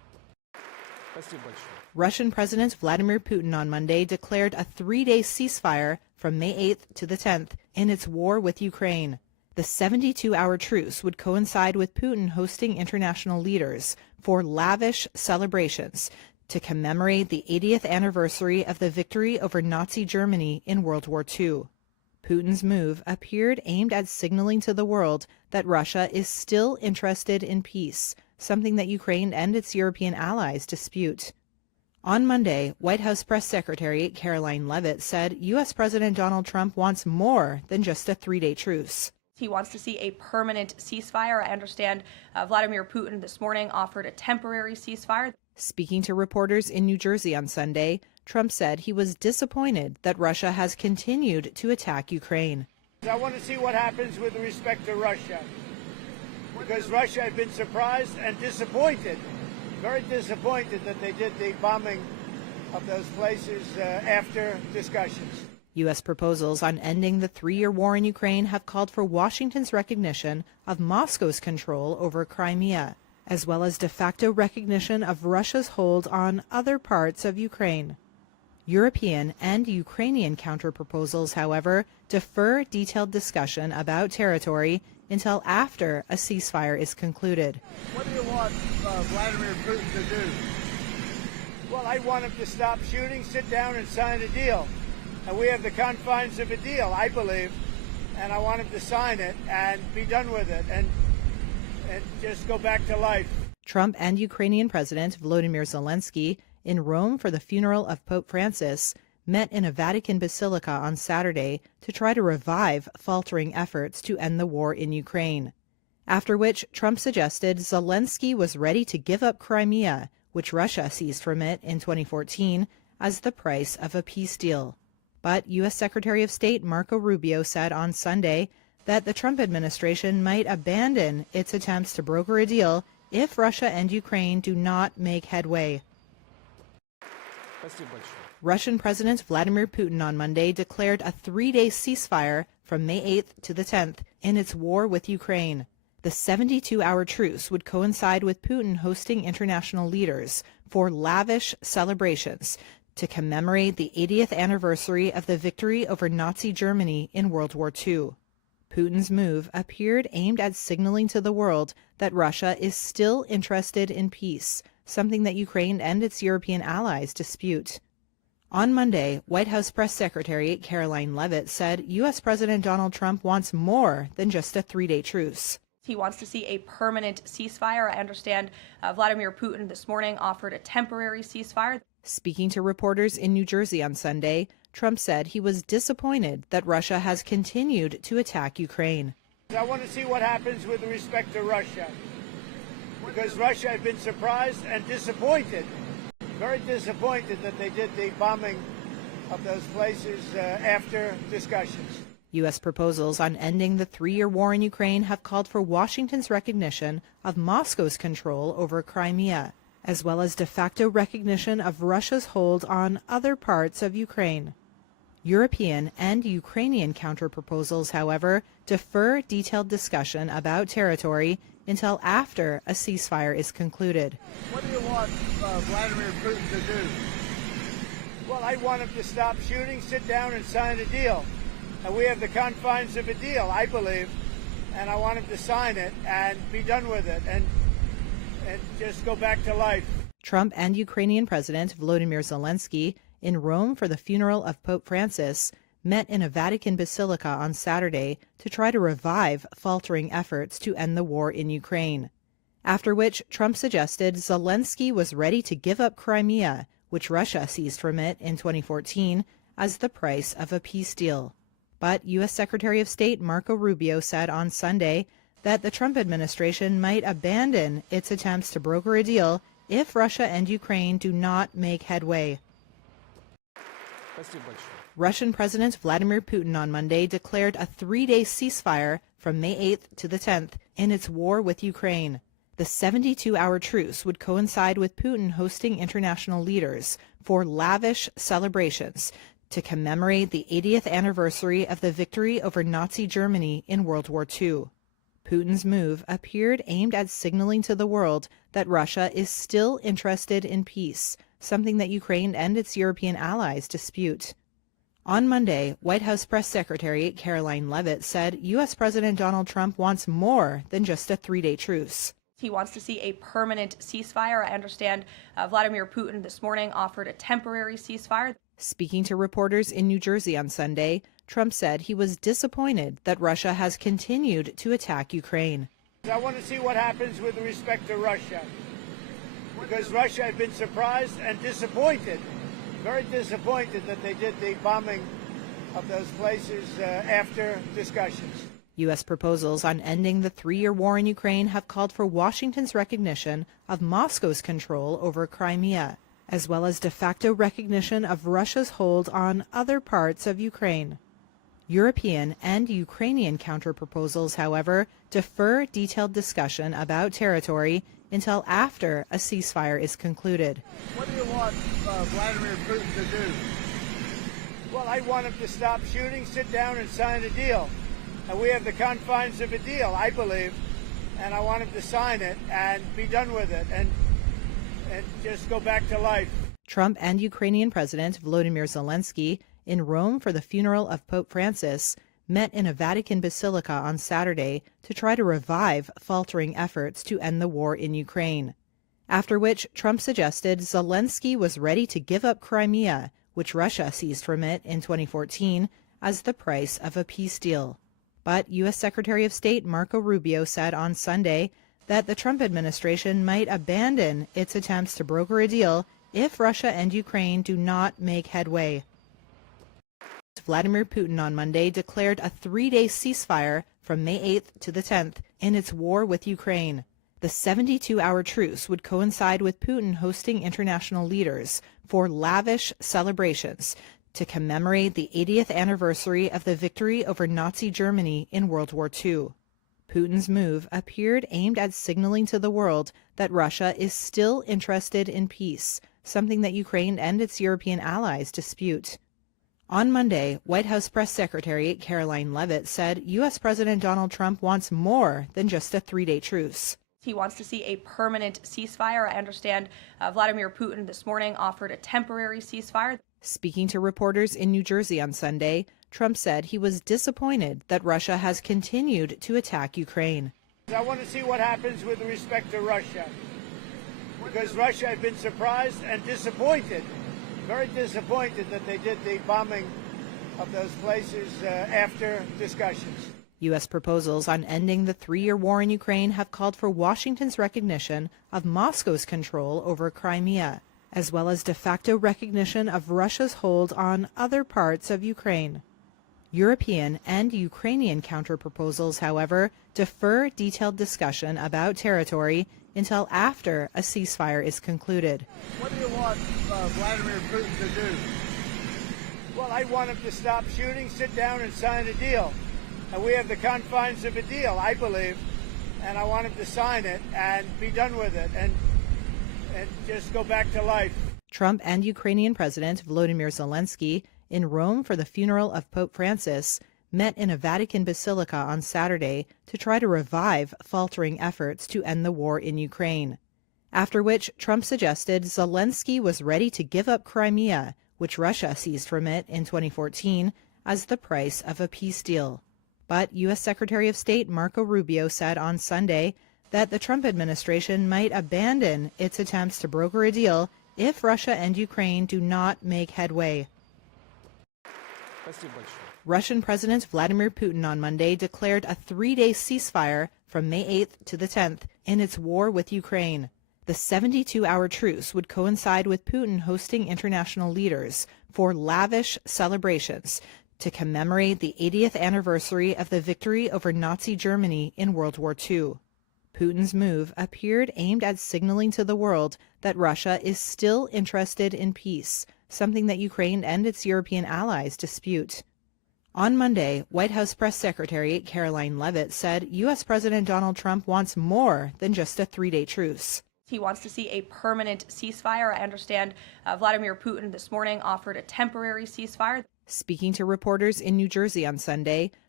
Russian President Vladimir Putin on Monday declared a 3-day ceasefire from May 8th to the 10th in its war with Ukraine. The 72-hour truce would coincide with Putin hosting international leaders for lavish celebrations to commemorate the 80th anniversary of the victory over Nazi Germany in World War II. Putin's move appeared aimed at signaling to the world that Russia is still interested in peace, something that Ukraine and its European allies dispute. On Monday, White House Press Secretary Caroline Leavitt said U.S. President Donald Trump wants more than just a 3-day truce. He wants to see a permanent ceasefire. I understand Vladimir Putin this morning offered a temporary ceasefire. Speaking to reporters in New Jersey on Sunday, Trump said he was disappointed that Russia has continued to attack Ukraine. I want to see what happens with respect to Russia, because Russia had been surprised and disappointed, very disappointed that they did the bombing of those places after discussions. U.S. proposals on ending the 3-year war in Ukraine have called for Washington's recognition of Moscow's control over Crimea, as well as de facto recognition of Russia's hold on other parts of Ukraine. European and Ukrainian counterproposals, however, defer detailed discussion about territory until after a ceasefire is concluded. What do you want Vladimir Putin to do? Well, I want him to stop shooting, sit down and sign a deal. And we have the confines of a deal, I believe, and I want him to sign it and be done with it and just go back to life. Trump and Ukrainian President Volodymyr Zelensky, in Rome for the funeral of Pope Francis, met in a Vatican basilica on Saturday to try to revive faltering efforts to end the war in Ukraine. After which, Trump suggested Zelensky was ready to give up Crimea, which Russia seized from it in 2014, as the price of a peace deal. But U.S. Secretary of State Marco Rubio said on Sunday that the Trump administration might abandon its attempts to broker a deal if Russia and Ukraine do not make headway. Russian President Vladimir Putin on Monday declared a 3-day ceasefire from May 8th to the 10th in its war with Ukraine. The 72-hour truce would coincide with Putin hosting international leaders for lavish celebrations to commemorate the 80th anniversary of the victory over Nazi Germany in World War II. Putin's move appeared aimed at signaling to the world that Russia is still interested in peace, something that Ukraine and its European allies dispute. On Monday, White House Press Secretary Caroline Leavitt said U.S. President Donald Trump wants more than just a 3-day truce. He wants to see a permanent ceasefire. I understand Vladimir Putin this morning offered a temporary ceasefire. Speaking to reporters in New Jersey on Sunday, Trump said he was disappointed that Russia has continued to attack Ukraine. I want to see what happens with respect to Russia, because Russia had been surprised and disappointed, very disappointed that they did the bombing of those places after discussions. U.S. proposals on ending the 3-year war in Ukraine have called for Washington's recognition of Moscow's control over Crimea, as well as de facto recognition of Russia's hold on other parts of Ukraine. European and Ukrainian counterproposals, however, defer detailed discussion about territory until after a ceasefire is concluded. What do you want Vladimir Putin to do? Well, I want him to stop shooting, sit down and sign a deal. And we have the confines of a deal, I believe, and I want him to sign it and be done with it and just go back to life. Trump and Ukrainian President Volodymyr Zelensky, in Rome for the funeral of Pope Francis, met in a Vatican basilica on Saturday to try to revive faltering efforts to end the war in Ukraine. After which, Trump suggested Zelensky was ready to give up Crimea, which Russia seized from it in 2014, as the price of a peace deal. But U.S. Secretary of State Marco Rubio said on Sunday that the Trump administration might abandon its attempts to broker a deal if Russia and Ukraine do not make headway. Russian President Vladimir Putin on Monday declared a 3-day ceasefire from May 8th to the 10th in its war with Ukraine. The 72-hour truce would coincide with Putin hosting international leaders for lavish celebrations to commemorate the 80th anniversary of the victory over Nazi Germany in World War II. Putin's move appeared aimed at signaling to the world that Russia is still interested in peace, something that Ukraine and its European allies dispute. On Monday, White House Press Secretary Caroline Leavitt said U.S. President Donald Trump wants more than just a three-day truce. He wants to see a permanent ceasefire. I understand Vladimir Putin this morning offered a temporary ceasefire. Speaking to reporters in New Jersey on Sunday, Trump said he was disappointed that Russia has continued to attack Ukraine. I want to see what happens with respect to Russia, because Russia had been surprised and disappointed, very disappointed that they did the bombing of those places after discussions. U.S. proposals on ending the three-year war in Ukraine have called for Washington's recognition of Moscow's control over Crimea, as well as de facto recognition of Russia's hold on other parts of Ukraine. European and Ukrainian counterproposals, however, defer detailed discussion about territory until after a ceasefire is concluded. What do you want Vladimir Putin to do? Well, I want him to stop shooting, sit down and sign a deal. And we have the confines of a deal, I believe, and I want him to sign it and be done with it and just go back to life. Trump and Ukrainian President Volodymyr Zelensky, in Rome for the funeral of Pope Francis, met in a Vatican basilica on Saturday to try to revive faltering efforts to end the war in Ukraine. After which, Trump suggested Zelensky was ready to give up Crimea, which Russia seized from it in 2014, as the price of a peace deal. But U.S. Secretary of State Marco Rubio said on Sunday that the Trump administration might abandon its attempts to broker a deal if Russia and Ukraine do not make headway. Vladimir Putin on Monday declared a three-day ceasefire from May 8th to the 10th in its war with Ukraine. The 72-hour truce would coincide with Putin hosting international leaders for lavish celebrations to commemorate the 80th anniversary of the victory over Nazi Germany in World War II. Putin's move appeared aimed at signaling to the world that Russia is still interested in peace, something that Ukraine and its European allies dispute. On Monday, White House Press Secretary Caroline Leavitt said U.S. President Donald Trump wants more than just a three-day truce. He wants to see a permanent ceasefire. I understand Vladimir Putin this morning offered a temporary ceasefire. Speaking to reporters in New Jersey on Sunday, Trump said he was disappointed that Russia has continued to attack Ukraine. I want to see what happens with respect to Russia, because Russia had been surprised and disappointed, very disappointed that they did the bombing of those places after discussions. U.S. proposals on ending the three-year war in Ukraine have called for Washington's recognition of Moscow's control over Crimea, as well as de facto recognition of Russia's hold on other parts of Ukraine. European and Ukrainian counterproposals, however, defer detailed discussion about territory until after a ceasefire is concluded. What do you want Vladimir Putin to do? Well, I want him to stop shooting, sit down and sign a deal. And we have the confines of a deal, I believe, and I want him to sign it and be done with it and just go back to life. Trump and Ukrainian President Volodymyr Zelensky, in Rome for the funeral of Pope Francis, met in a Vatican basilica on Saturday to try to revive faltering efforts to end the war in Ukraine. After which, Trump suggested Zelensky was ready to give up Crimea, which Russia seized from it in 2014, as the price of a peace deal. But U.S. Secretary of State Marco Rubio said on Sunday that the Trump administration might abandon its attempts to broker a deal if Russia and Ukraine do not make headway. Russian President Vladimir Putin on Monday declared a three-day ceasefire from May 8th to the 10th in its war with Ukraine. The 72-hour truce would coincide with Putin hosting international leaders for lavish celebrations to commemorate the 80th anniversary of the victory over Nazi Germany in World War II. Putin's move appeared aimed at signaling to the world that Russia is still interested in peace, something that Ukraine and its European allies dispute. On Monday, White House Press Secretary Caroline Leavitt said U.S. President Donald Trump wants more than just a three-day truce. He wants to see a permanent ceasefire. I understand Vladimir Putin this morning offered a temporary ceasefire. Speaking to reporters in New Jersey on Sunday,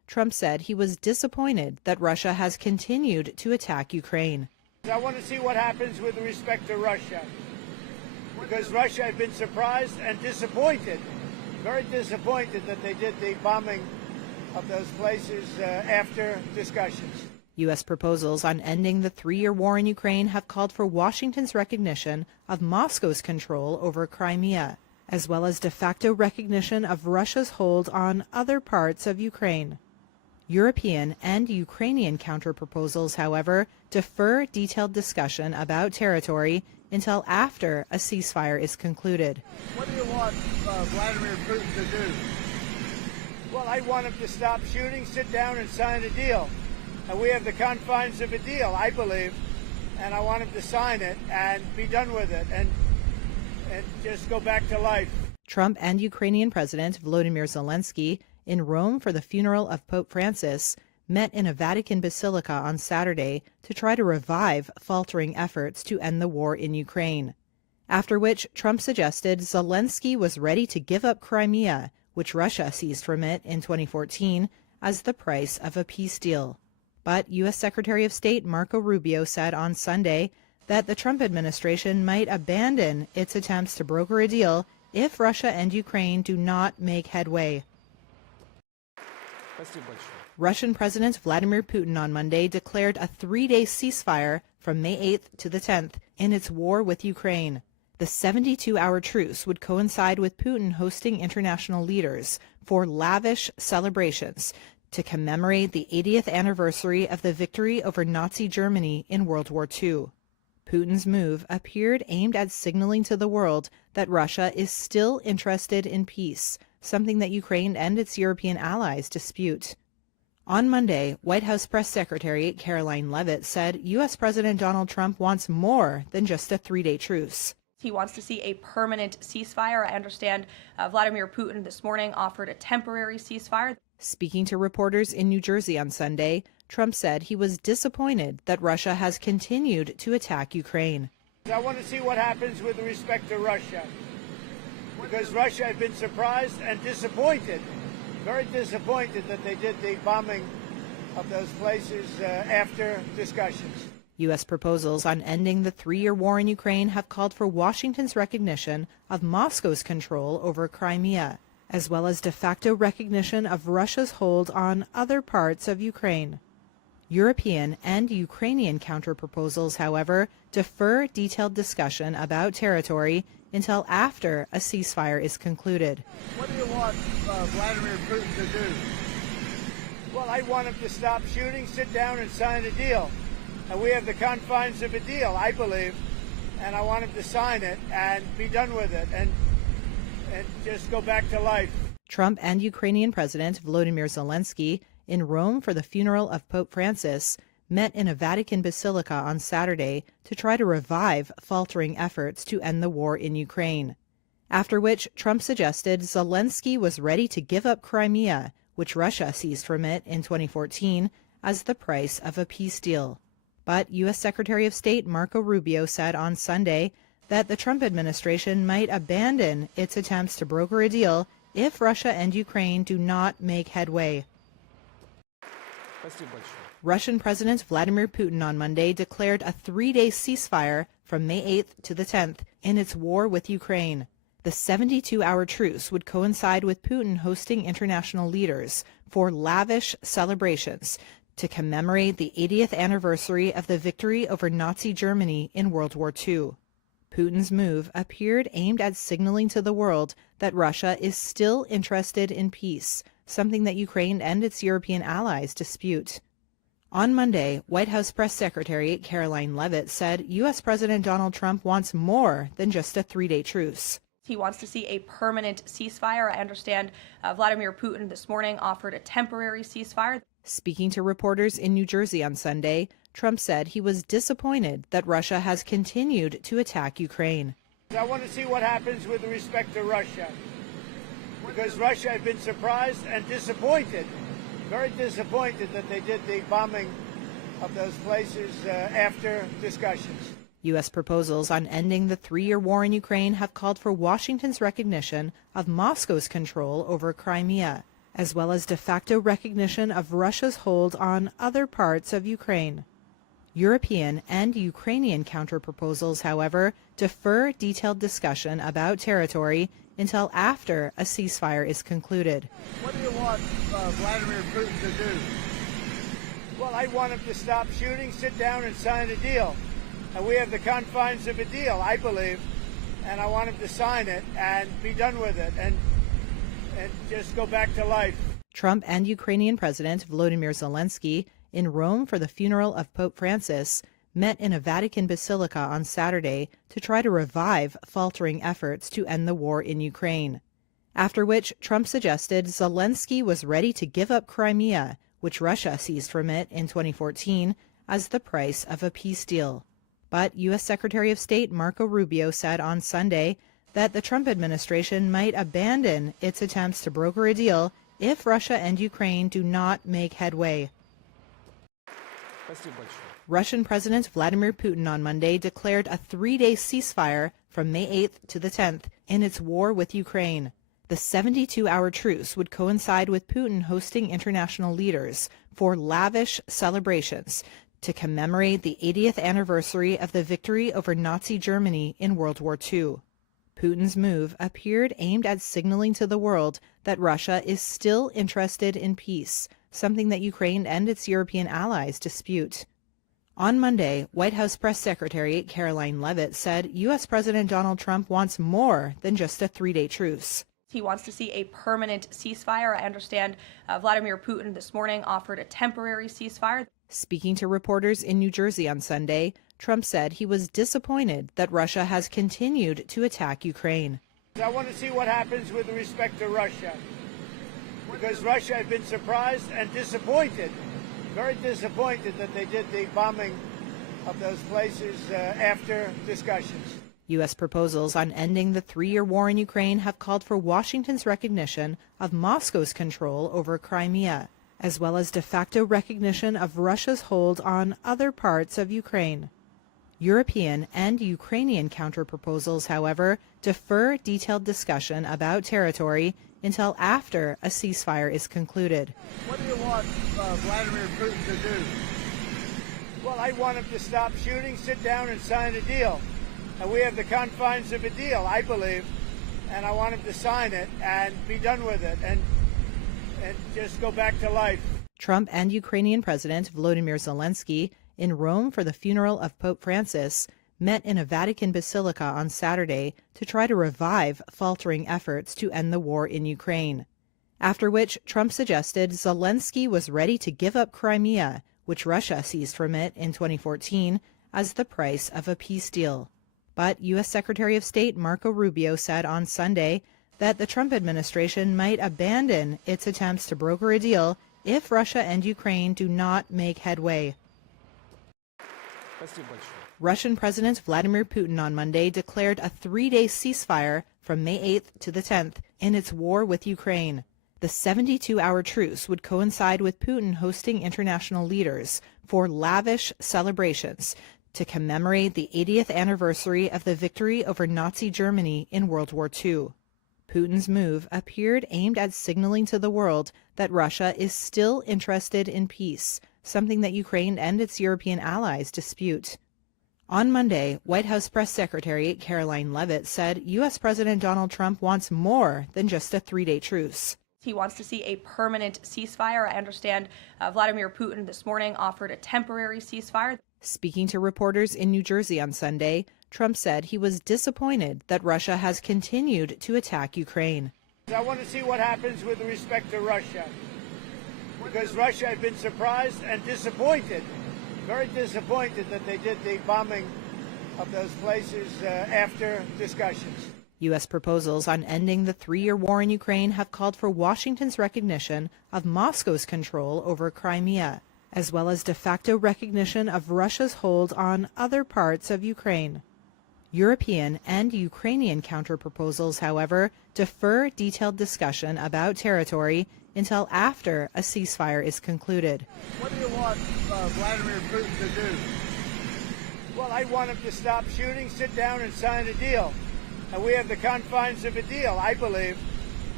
Trump said he was disappointed that Russia has continued to attack Ukraine. I want to see what happens with respect to Russia, because Russia had been surprised and disappointed, very disappointed that they did the bombing of those places after discussions. U.S. proposals on ending the 3-year war in Ukraine have called for Washington's recognition of Moscow's control over Crimea, as well as de facto recognition of Russia's hold on other parts of Ukraine. European and Ukrainian counterproposals, however, defer detailed discussion about territory until after a ceasefire is concluded. What do you want Vladimir Putin to do? Well, I want him to stop shooting, sit down and sign a deal. And we have the confines of a deal, I believe, and I want him to sign it and be done with it and just go back to life. Trump and Ukrainian President Volodymyr Zelensky, in Rome for the funeral of Pope Francis, met in a Vatican basilica on Saturday to try to revive faltering efforts to end the war in Ukraine. After which, Trump suggested Zelensky was ready to give up Crimea, which Russia seized from it in 2014, as the price of a peace deal. But U.S. Secretary of State Marco Rubio said on Sunday that the Trump administration might abandon its attempts to broker a deal if Russia and Ukraine do not make headway. Russian President Vladimir Putin on Monday declared a 3-day ceasefire from May 8th to the 10th in its war with Ukraine. The 72-hour truce would coincide with Putin hosting international leaders for lavish celebrations to commemorate the 80th anniversary of the victory over Nazi Germany in World War II. Putin's move appeared aimed at signaling to the world that Russia is still interested in peace, something that Ukraine and its European allies dispute. On Monday, White House Press Secretary Caroline Leavitt said U.S. President Donald Trump wants more than just a 3-day truce. He wants to see a permanent ceasefire. I understand Vladimir Putin this morning offered a temporary ceasefire. Speaking to reporters in New Jersey on Sunday, Trump said he was disappointed that Russia has continued to attack Ukraine. I want to see what happens with respect to Russia, because Russia had been surprised and disappointed, very disappointed that they did the bombing of those places after discussions. U.S. proposals on ending the 3-year war in Ukraine have called for Washington's recognition of Moscow's control over Crimea, as well as de facto recognition of Russia's hold on other parts of Ukraine. European and Ukrainian counterproposals, however, defer detailed discussion about territory until after a ceasefire is concluded. What do you want Vladimir Putin to do? Well, I want him to stop shooting, sit down and sign a deal. And we have the confines of a deal, I believe, and I want him to sign it and be done with it and just go back to life. Trump and Ukrainian President Volodymyr Zelensky, in Rome for the funeral of Pope Francis, met in a Vatican basilica on Saturday to try to revive faltering efforts to end the war in Ukraine. After which, Trump suggested Zelensky was ready to give up Crimea, which Russia seized from it in 2014, as the price of a peace deal. But U.S. Secretary of State Marco Rubio said on Sunday that the Trump administration might abandon its attempts to broker a deal if Russia and Ukraine do not make headway. Russian President Vladimir Putin on Monday declared a 3-day ceasefire from May 8th to the 10th in its war with Ukraine. The 72-hour truce would coincide with Putin hosting international leaders for lavish celebrations to commemorate the 80th anniversary of the victory over Nazi Germany in World War II. Putin's move appeared aimed at signaling to the world that Russia is still interested in peace, something that Ukraine and its European allies dispute. On Monday, White House Press Secretary Caroline Leavitt said U.S. President Donald Trump wants more than just a 3-day truce. He wants to see a permanent ceasefire. I understand Vladimir Putin this morning offered a temporary ceasefire. Speaking to reporters in New Jersey on Sunday, Trump said he was disappointed that Russia has continued to attack Ukraine. I want to see what happens with respect to Russia, because Russia had been surprised and disappointed, very disappointed that they did the bombing of those places after discussions. U.S. proposals on ending the 3-year war in Ukraine have called for Washington's recognition of Moscow's control over Crimea, as well as de facto recognition of Russia's hold on other parts of Ukraine. European and Ukrainian counterproposals, however, defer detailed discussion about territory until after a ceasefire is concluded. What do you want Vladimir Putin to do? Well, I want him to stop shooting, sit down and sign a deal. And we have the confines of a deal, I believe, and I want him to sign it and be done with it and just go back to life. Trump and Ukrainian President Volodymyr Zelensky, in Rome for the funeral of Pope Francis, met in a Vatican basilica on Saturday to try to revive faltering efforts to end the war in Ukraine. After which, Trump suggested Zelensky was ready to give up Crimea, which Russia seized from it in 2014, as the price of a peace deal. But U.S. Secretary of State Marco Rubio said on Sunday that the Trump administration might abandon its attempts to broker a deal if Russia and Ukraine do not make headway. Russian President Vladimir Putin on Monday declared a 3-day ceasefire from May 8th to the 10th in its war with Ukraine. The 72-hour truce would coincide with Putin hosting international leaders for lavish celebrations to commemorate the 80th anniversary of the victory over Nazi Germany in World War II. Putin's move appeared aimed at signaling to the world that Russia is still interested in peace, something that Ukraine and its European allies dispute. On Monday, White House Press Secretary Caroline Leavitt said U.S. President Donald Trump wants more than just a 3-day truce. He wants to see a permanent ceasefire. I understand Vladimir Putin this morning offered a temporary ceasefire. Speaking to reporters in New Jersey on Sunday, Trump said he was disappointed that Russia has continued to attack Ukraine. I want to see what happens with respect to Russia, because Russia had been surprised and disappointed, very disappointed that they did the bombing of those places after discussions. U.S. proposals on ending the 3-year war in Ukraine have called for Washington's recognition of Moscow's control over Crimea, as well as de facto recognition of Russia's hold on other parts of Ukraine. European and Ukrainian counterproposals, however, defer detailed discussion about territory until after a ceasefire is concluded. What do you want Vladimir Putin to do? Well, I want him to stop shooting, sit down and sign a deal. And we have the confines of a deal, I believe, and I want him to sign it and be done with it and just go back to life. Trump and Ukrainian President Volodymyr Zelensky, in Rome for the funeral of Pope Francis, met in a Vatican basilica on Saturday to try to revive faltering efforts to end the war in Ukraine. After which, Trump suggested Zelensky was ready to give up Crimea, which Russia seized from it in 2014, as the price of a peace deal. But U.S. Secretary of State Marco Rubio said on Sunday that the Trump administration might abandon its attempts to broker a deal if Russia and Ukraine do not make headway. Russian President Vladimir Putin on Monday declared a 3-day ceasefire from May 8th to the 10th in its war with Ukraine. The 72-hour truce would coincide with Putin hosting international leaders for lavish celebrations to commemorate the 80th anniversary of the victory over Nazi Germany in World War II. Putin's move appeared aimed at signaling to the world that Russia is still interested in peace, something that Ukraine and its European allies dispute. On Monday, White House Press Secretary Caroline Leavitt said U.S. President Donald Trump wants more than just a 3-day truce. He wants to see a permanent ceasefire. I understand Vladimir Putin this morning offered a temporary ceasefire. Speaking to reporters in New Jersey on Sunday, Trump said he was disappointed that Russia has continued to attack Ukraine. I want to see what happens with respect to Russia, because Russia had been surprised and disappointed, very disappointed that they did the bombing of those places after discussions. U.S. proposals on ending the 3-year war in Ukraine have called for Washington's recognition of Moscow's control over Crimea, as well as de facto recognition of Russia's hold on other parts of Ukraine. European and Ukrainian counterproposals, however, defer detailed discussion about territory until after a ceasefire is concluded. What do you want Vladimir Putin to do? Well, I want him to stop shooting, sit down and sign a deal. And we have the confines of a deal, I believe,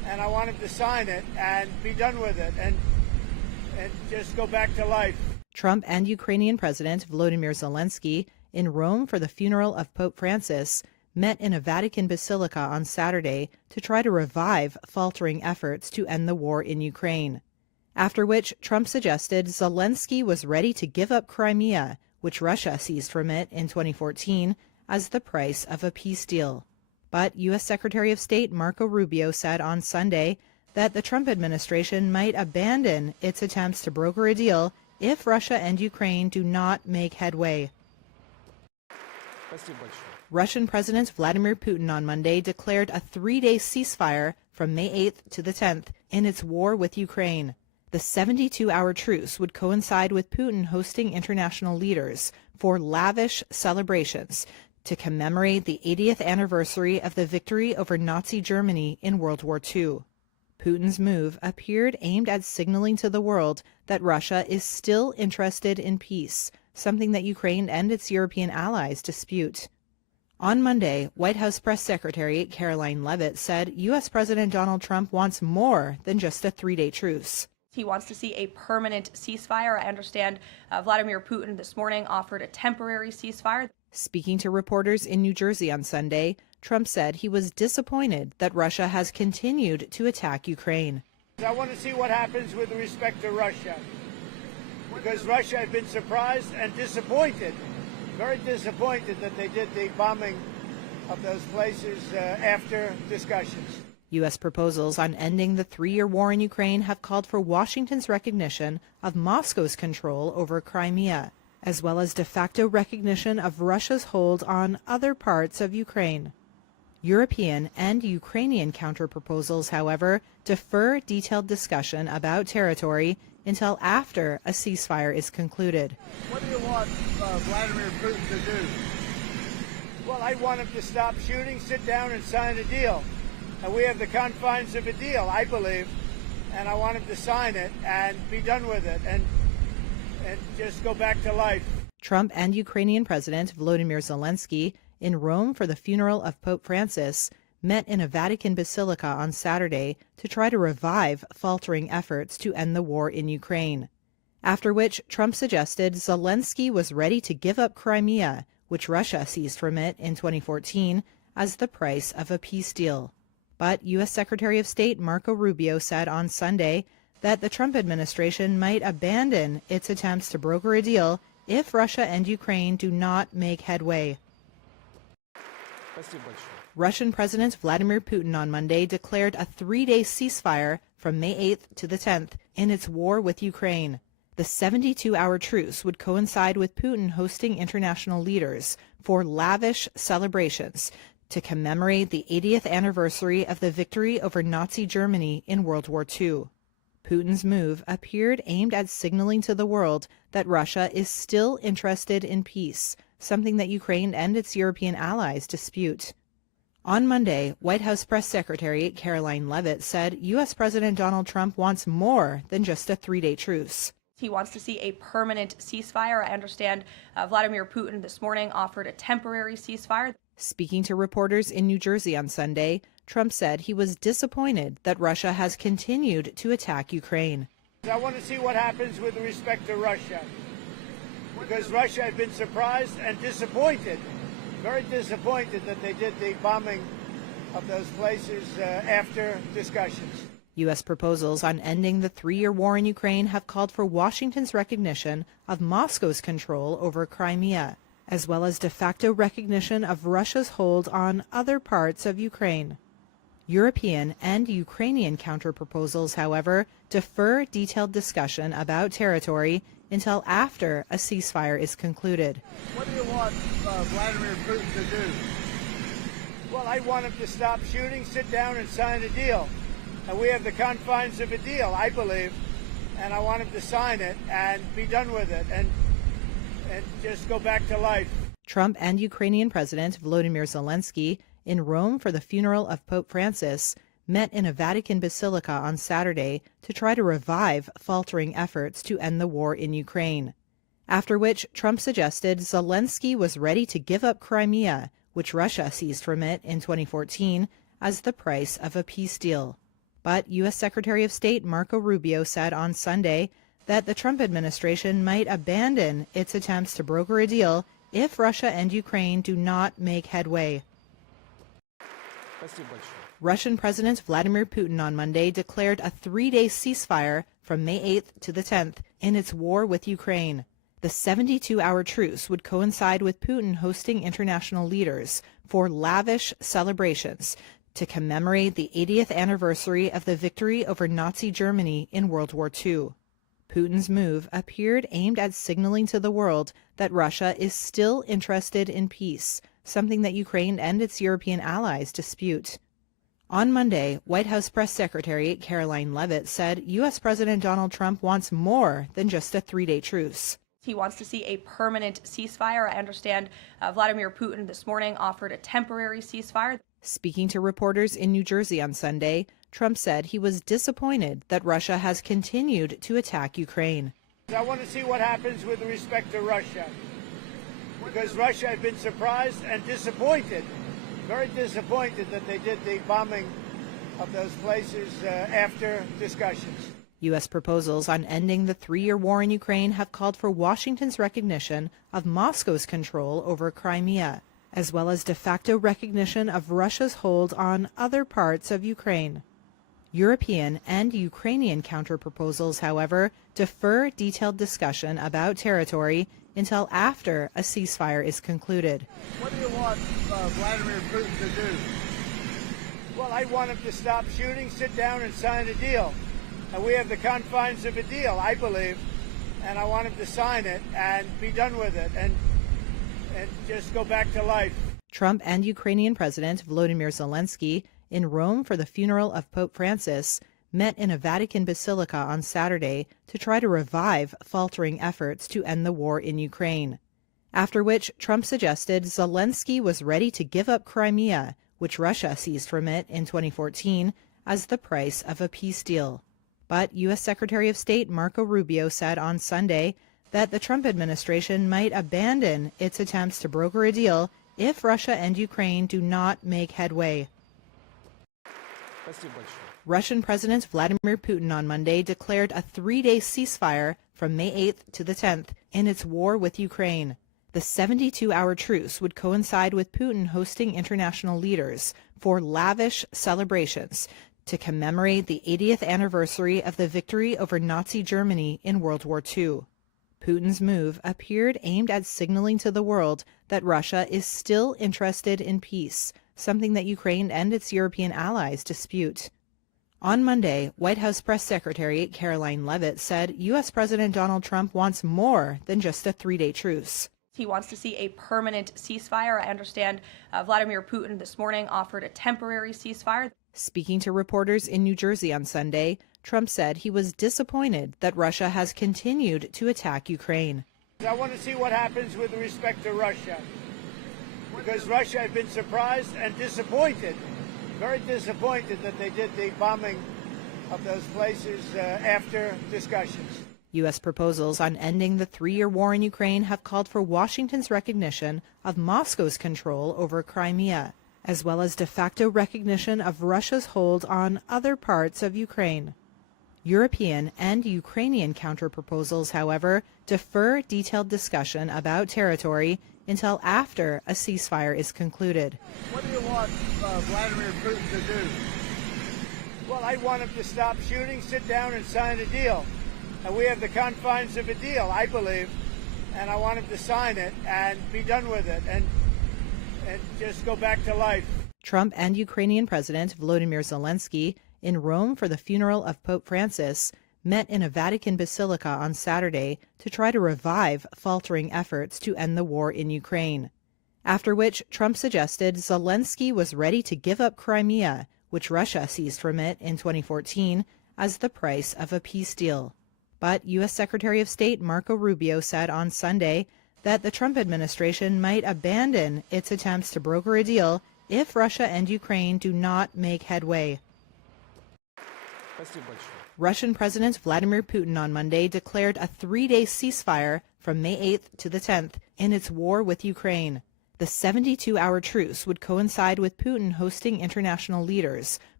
and I want him to sign it and be done with it and just go back to life. Trump and Ukrainian President Volodymyr Zelensky, in Rome for the funeral of Pope Francis, met in a Vatican basilica on Saturday to try to revive faltering efforts to end the war in Ukraine. After which, Trump suggested Zelensky was ready to give up Crimea, which Russia seized from it in 2014, as the price of a peace deal. But U.S. Secretary of State Marco Rubio said on Sunday that the Trump administration might abandon its attempts to broker a deal if Russia and Ukraine do not make headway. Russian President Vladimir Putin on Monday declared a 3-day ceasefire from May 8th to the 10th in its war with Ukraine. The 72-hour truce would coincide with Putin hosting international leaders for lavish celebrations to commemorate the 80th anniversary of the victory over Nazi Germany in World War II. Putin's move appeared aimed at signaling to the world that Russia is still interested in peace, something that Ukraine and its European allies dispute. On Monday, White House Press Secretary Caroline Leavitt said U.S. President Donald Trump wants more than just a 3-day truce. He wants to see a permanent ceasefire. I understand Vladimir Putin this morning offered a temporary ceasefire. Speaking to reporters in New Jersey on Sunday, Trump said he was disappointed that Russia has continued to attack Ukraine. I want to see what happens with respect to Russia, because Russia had been surprised and disappointed, very disappointed that they did the bombing of those places after discussions. U.S. proposals on ending the 3-year war in Ukraine have called for Washington's recognition of Moscow's control over Crimea, as well as de facto recognition of Russia's hold on other parts of Ukraine. European and Ukrainian counterproposals, however, defer detailed discussion about territory until after a ceasefire is concluded. What do you want Vladimir Putin to do? Well, I want him to stop shooting, sit down and sign a deal. And we have the confines of a deal, I believe, and I want him to sign it and be done with it and just go back to life. Trump and Ukrainian President Volodymyr Zelensky, in Rome for the funeral of Pope Francis, met in a Vatican basilica on Saturday to try to revive faltering efforts to end the war in Ukraine. After which, Trump suggested Zelensky was ready to give up Crimea, which Russia seized from it in 2014, as the price of a peace deal. But U.S. Secretary of State Marco Rubio said on Sunday that the Trump administration might abandon its attempts to broker a deal if Russia and Ukraine do not make headway. Russian President Vladimir Putin on Monday declared a 3-day ceasefire from May 8th to the 10th in its war with Ukraine. The 72-hour truce would coincide with Putin hosting international leaders for lavish celebrations to commemorate the 80th anniversary of the victory over Nazi Germany in World War II. Putin's move appeared aimed at signaling to the world that Russia is still interested in peace, something that Ukraine and its European allies dispute. On Monday, White House Press Secretary Caroline Leavitt said U.S. President Donald Trump wants more than just a 3-day truce. He wants to see a permanent ceasefire. I understand Vladimir Putin this morning offered a temporary ceasefire. Speaking to reporters in New Jersey on Sunday, Trump said he was disappointed that Russia has continued to attack Ukraine. I want to see what happens with respect to Russia, because Russia had been surprised and disappointed, very disappointed that they did the bombing of those places after discussions. U.S. proposals on ending the 3-year war in Ukraine have called for Washington's recognition of Moscow's control over Crimea, as well as de facto recognition of Russia's hold on other parts of Ukraine. European and Ukrainian counterproposals, however, defer detailed discussion about territory until after a ceasefire is concluded. What do you want Vladimir Putin to do? Well, I want him to stop shooting, sit down and sign a deal. And we have the confines of a deal, I believe, and I want him to sign it and be done with it and just go back to life. Trump and Ukrainian President Volodymyr Zelensky, in Rome for the funeral of Pope Francis, met in a Vatican basilica on Saturday to try to revive faltering efforts to end the war in Ukraine. After which, Trump suggested Zelensky was ready to give up Crimea, which Russia seized from it in 2014, as the price of a peace deal. But U.S. Secretary of State Marco Rubio said on Sunday that the Trump administration might abandon its attempts to broker a deal if Russia and Ukraine do not make headway. Russian President Vladimir Putin on Monday declared a 3-day ceasefire from May 8th to the 10th in its war with Ukraine. The 72-hour truce would coincide with Putin hosting international leaders for lavish celebrations to commemorate the 80th anniversary of the victory over Nazi Germany in World War II. Putin's move appeared aimed at signaling to the world that Russia is still interested in peace, something that Ukraine and its European allies dispute. On Monday, White House Press Secretary Caroline Leavitt said U.S. President Donald Trump wants more than just a 3-day truce. He wants to see a permanent ceasefire. I understand Vladimir Putin this morning offered a temporary ceasefire. Speaking to reporters in New Jersey on Sunday, Trump said he was disappointed that Russia has continued to attack Ukraine. I want to see what happens with respect to Russia, because Russia had been surprised and disappointed, very disappointed that they did the bombing of those places after discussions. U.S. proposals on ending the 3-year war in Ukraine have called for Washington's recognition of Moscow's control over Crimea, as well as de facto recognition of Russia's hold on other parts of Ukraine. European and Ukrainian counterproposals, however, defer detailed discussion about territory until after a ceasefire is concluded. What do you want Vladimir Putin to do? Well, I want him to stop shooting, sit down and sign a deal. And we have the confines of a deal, I believe, and I want him to sign it and be done with it and just go back to life. Trump and Ukrainian President Volodymyr Zelensky, in Rome for the funeral of Pope Francis, met in a Vatican basilica on Saturday to try to revive faltering efforts to end the war in Ukraine. After which, Trump suggested Zelensky was ready to give up Crimea, which Russia seized from it in 2014, as the price of a peace deal. But U.S. Secretary of State Marco Rubio said on Sunday that the Trump administration might abandon its attempts to broker a deal if Russia and Ukraine do not make headway. Russian President Vladimir Putin on Monday declared a 3-day ceasefire from May 8th to the 10th in its war with Ukraine. The 72-hour truce would coincide with Putin hosting international leaders for lavish celebrations to commemorate the 80th anniversary of the victory over Nazi Germany in World War II. Putin's move appeared aimed at signaling to the world that Russia is still interested in peace, something that Ukraine and its European allies dispute. On Monday, White House Press Secretary Caroline Leavitt said U.S. President Donald Trump wants more than just a 3-day truce. He wants to see a permanent ceasefire. I understand Vladimir Putin this morning offered a temporary ceasefire. Speaking to reporters in New Jersey on Sunday, Trump said he was disappointed that Russia has continued to attack Ukraine. I want to see what happens with respect to Russia, because Russia had been surprised and disappointed, very disappointed that they did the bombing of those places after discussions. U.S. proposals on ending the 3-year war in Ukraine have called for Washington's recognition of Moscow's control over Crimea, as well as de facto recognition of Russia's hold on other parts of Ukraine. European and Ukrainian counterproposals, however, defer detailed discussion about territory until after a ceasefire is concluded. What do you want Vladimir Putin to do? Well, I want him to stop shooting, sit down and sign a deal. And we have the confines of a deal, I believe, and I want him to sign it and be done with it and just go back to life. Trump and Ukrainian President Volodymyr Zelensky, in Rome for the funeral of Pope Francis, met in a Vatican basilica on Saturday to try to revive faltering efforts to end the war in Ukraine. After which, Trump suggested Zelensky was ready to give up Crimea, which Russia seized from it in 2014, as the price of a peace deal. But U.S. Secretary of State Marco Rubio said on Sunday that the Trump administration might abandon its attempts to broker a deal if Russia and Ukraine do not make headway. Russian President Vladimir Putin on Monday declared a 3-day ceasefire from May 8th to the 10th in its war with Ukraine. The 72-hour truce would coincide with Putin hosting international leaders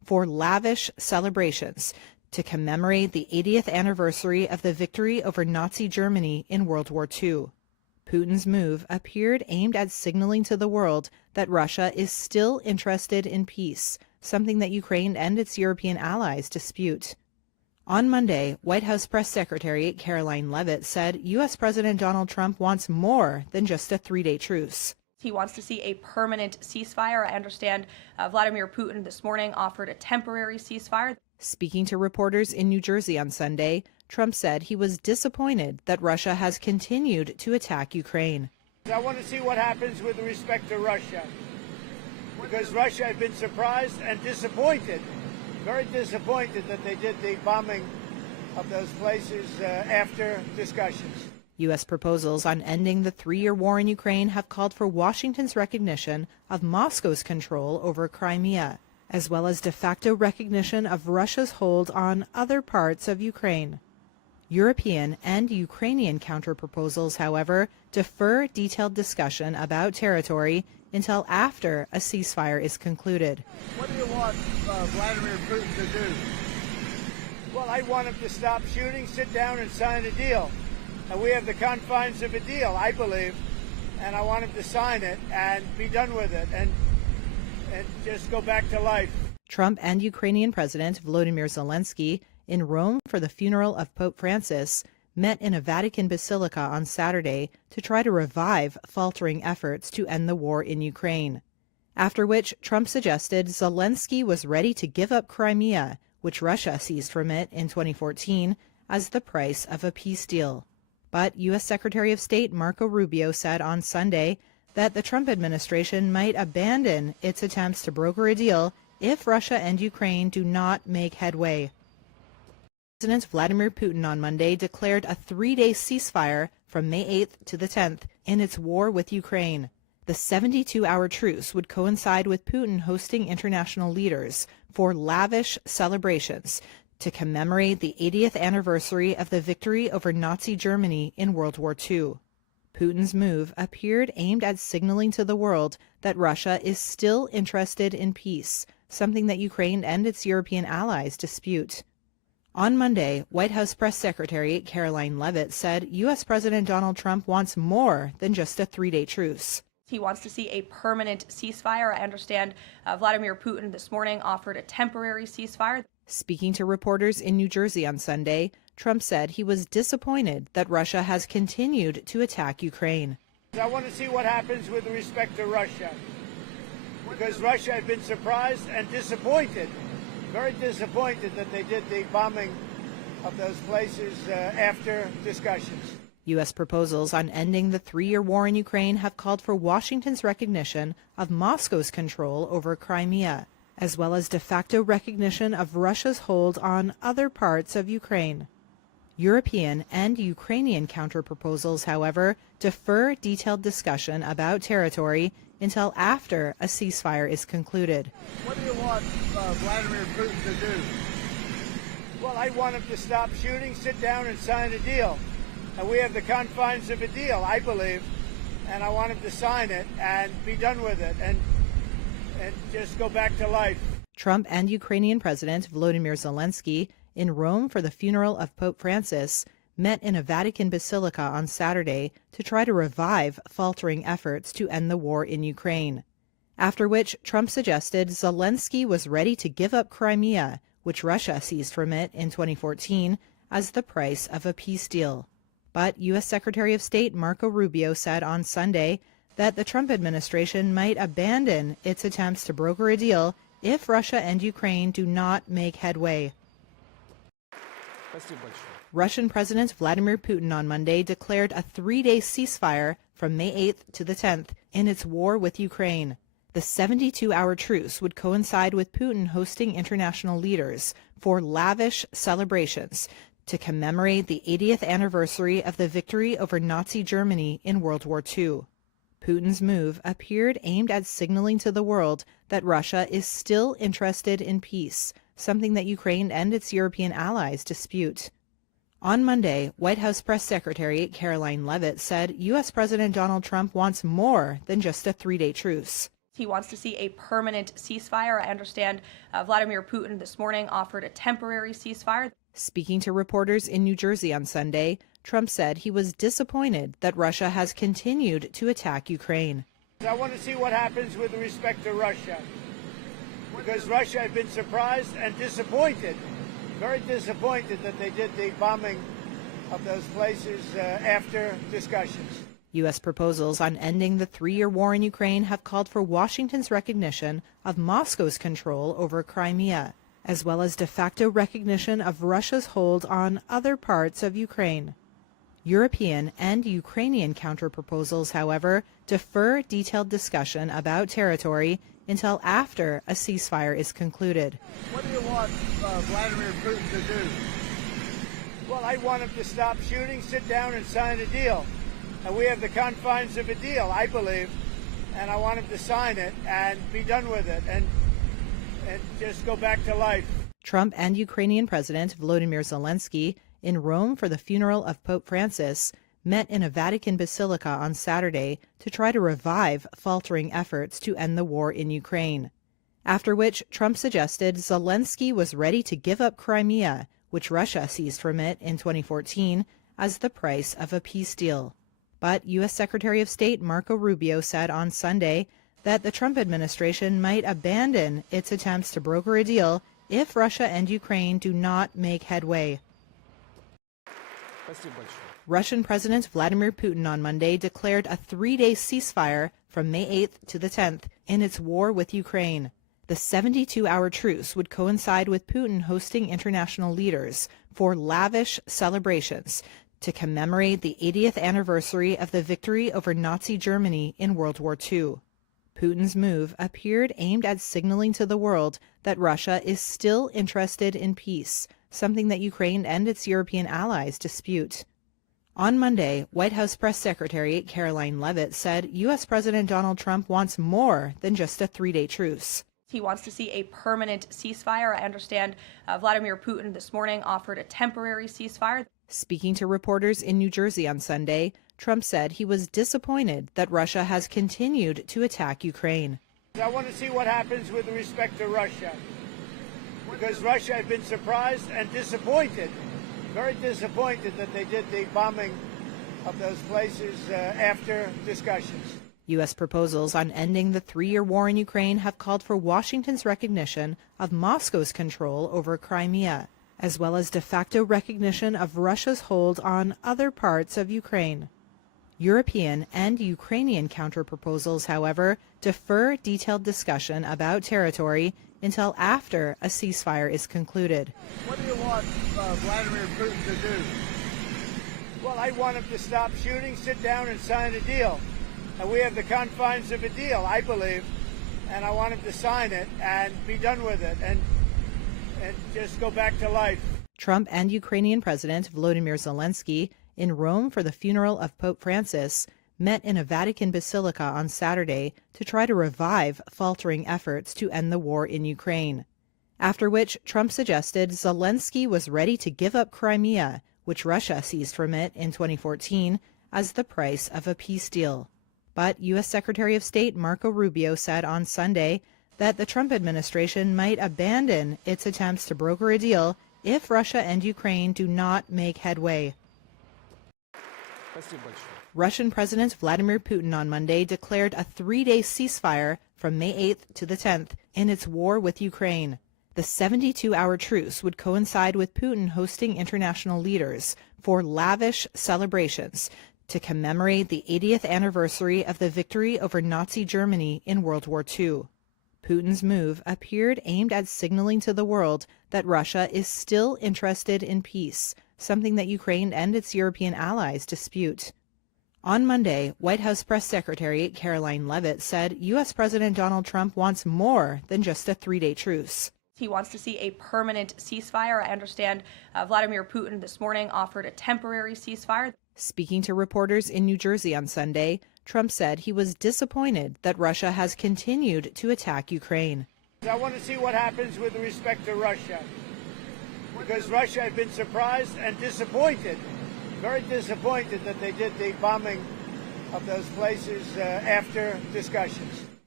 for lavish celebrations to commemorate the 80th anniversary of the victory over Nazi Germany in World War II. Putin's move appeared aimed at signaling to the world that Russia is still interested in peace, something that Ukraine and its European allies dispute. On Monday, White House Press Secretary Caroline Leavitt said U.S. President Donald Trump wants more than just a three-day truce. He wants to see a permanent ceasefire. I understand Vladimir Putin this morning offered a temporary ceasefire. Speaking to reporters in New Jersey on Sunday, Trump said he was disappointed that Russia has continued to attack Ukraine. I want to see what happens with respect to Russia, because Russia had been surprised and disappointed, very disappointed that they did the bombing of those places after discussions. U.S. proposals on ending the three-year war in Ukraine have called for Washington's recognition of Moscow's control over Crimea, as well as de facto recognition of Russia's hold on other parts of Ukraine. European and Ukrainian counterproposals, however, defer detailed discussion about territory until after a ceasefire is concluded. What do you want Vladimir Putin to do? Well, I want him to stop shooting, sit down and sign a deal. And we have the confines of a deal, I believe, and I want him to sign it and be done with it and just go back to life. Trump and Ukrainian President Volodymyr Zelensky, in Rome for the funeral of Pope Francis, met in a Vatican basilica on Saturday to try to revive faltering efforts to end the war in Ukraine. After which, Trump suggested Zelensky was ready to give up Crimea, which Russia seized from it in 2014, as the price of a peace deal. But U.S. Secretary of State Marco Rubio said on Sunday that the Trump administration might abandon its attempts to broker a deal if Russia and Ukraine do not make headway. President Vladimir Putin on Monday declared a three-day ceasefire from May 8th to the 10th in its war with Ukraine. The 72-hour truce would coincide with Putin hosting international leaders for lavish celebrations to commemorate the 80th anniversary of the victory over Nazi Germany in World War II. Putin's move appeared aimed at signaling to the world that Russia is still interested in peace, something that Ukraine and its European allies dispute. On Monday, White House Press Secretary Caroline Leavitt said U.S. President Donald Trump wants more than just a three-day truce. He wants to see a permanent ceasefire. I understand Vladimir Putin this morning offered a temporary ceasefire. Speaking to reporters in New Jersey on Sunday, Trump said he was disappointed that Russia has continued to attack Ukraine. I want to see what happens with respect to Russia, because Russia had been surprised and disappointed, very disappointed that they did the bombing of those places after discussions. U.S. proposals on ending the three-year war in Ukraine have called for Washington's recognition of Moscow's control over Crimea, as well as de facto recognition of Russia's hold on other parts of Ukraine. European and Ukrainian counterproposals, however, defer detailed discussion about territory until after a ceasefire is concluded. What do you want Vladimir Putin to do? Well, I want him to stop shooting, sit down and sign a deal. And we have the confines of a deal, I believe, and I want him to sign it and be done with it and just go back to life. Trump and Ukrainian President Volodymyr Zelensky, in Rome for the funeral of Pope Francis, met in a Vatican basilica on Saturday to try to revive faltering efforts to end the war in Ukraine. After which, Trump suggested Zelensky was ready to give up Crimea, which Russia seized from it in 2014, as the price of a peace deal. But U.S. Secretary of State Marco Rubio said on Sunday that the Trump administration might abandon its attempts to broker a deal if Russia and Ukraine do not make headway. Russian President Vladimir Putin on Monday declared a three-day ceasefire from May 8th to the 10th in its war with Ukraine. The 72-hour truce would coincide with Putin hosting international leaders for lavish celebrations to commemorate the 80th anniversary of the victory over Nazi Germany in World War II. Putin's move appeared aimed at signaling to the world that Russia is still interested in peace, something that Ukraine and its European allies dispute. On Monday, White House Press Secretary Caroline Leavitt said U.S. President Donald Trump wants more than just a three-day truce. He wants to see a permanent ceasefire. I understand Vladimir Putin this morning offered a temporary ceasefire. Speaking to reporters in New Jersey on Sunday, Trump said he was disappointed that Russia has continued to attack Ukraine. I want to see what happens with respect to Russia, because Russia had been surprised and disappointed, very disappointed that they did the bombing of those places after discussions. U.S. proposals on ending the 3-year war in Ukraine have called for Washington's recognition of Moscow's control over Crimea, as well as de facto recognition of Russia's hold on other parts of Ukraine. European and Ukrainian counterproposals, however, defer detailed discussion about territory until after a ceasefire is concluded. What do you want Vladimir Putin to do? Well, I want him to stop shooting, sit down and sign a deal. And we have the confines of a deal, I believe, and I want him to sign it and be done with it and just go back to life. Trump and Ukrainian President Volodymyr Zelensky, in Rome for the funeral of Pope Francis, met in a Vatican basilica on Saturday to try to revive faltering efforts to end the war in Ukraine. After which, Trump suggested Zelensky was ready to give up Crimea, which Russia seized from it in 2014, as the price of a peace deal. But U.S. Secretary of State Marco Rubio said on Sunday that the Trump administration might abandon its attempts to broker a deal if Russia and Ukraine do not make headway. Russian President Vladimir Putin on Monday declared a 3-day ceasefire from May 8th to the 10th in its war with Ukraine. The 72-hour truce would coincide with Putin hosting international leaders for lavish celebrations to commemorate the 80th anniversary of the victory over Nazi Germany in World War II. Putin's move appeared aimed at signaling to the world that Russia is still interested in peace, something that Ukraine and its European allies dispute. On Monday, White House Press Secretary Caroline Leavitt said U.S. President Donald Trump wants more than just a 3-day truce. He wants to see a permanent ceasefire. I understand Vladimir Putin this morning offered a temporary ceasefire. Speaking to reporters in New Jersey on Sunday, Trump said he was disappointed that Russia has continued to attack Ukraine. I want to see what happens with respect to Russia, because Russia had been surprised and disappointed, very disappointed that they did the bombing of those places after discussions. U.S. proposals on ending the 3-year war in Ukraine have called for Washington's recognition of Moscow's control over Crimea, as well as de facto recognition of Russia's hold on other parts of Ukraine. European and Ukrainian counterproposals, however, defer detailed discussion about territory until after a ceasefire is concluded. What do you want Vladimir Putin to do? Well, I want him to stop shooting, sit down and sign a deal. And we have the confines of a deal, I believe, and I want him to sign it and be done with it and just go back to life. Trump and Ukrainian President Volodymyr Zelensky, in Rome for the funeral of Pope Francis, met in a Vatican basilica on Saturday to try to revive faltering efforts to end the war in Ukraine. After which, Trump suggested Zelensky was ready to give up Crimea, which Russia seized from it in 2014, as the price of a peace deal. But U.S. Secretary of State Marco Rubio said on Sunday that the Trump administration might abandon its attempts to broker a deal if Russia and Ukraine do not make headway. Russian President Vladimir Putin on Monday declared a 3-day ceasefire from May 8th to the 10th in its war with Ukraine. The 72-hour truce would coincide with Putin hosting international leaders for lavish celebrations to commemorate the 80th anniversary of the victory over Nazi Germany in World War II. Putin's move appeared aimed at signaling to the world that Russia is still interested in peace, something that Ukraine and its European allies dispute. On Monday, White House Press Secretary Caroline Leavitt said U.S. President Donald Trump wants more than just a 3-day truce. He wants to see a permanent ceasefire. I understand Vladimir Putin this morning offered a temporary ceasefire. Speaking to reporters in New Jersey on Sunday, Trump said he was disappointed that Russia has continued to attack Ukraine. I want to see what happens with respect to Russia, because Russia had been surprised and disappointed, very disappointed that they did the bombing of those places after discussions.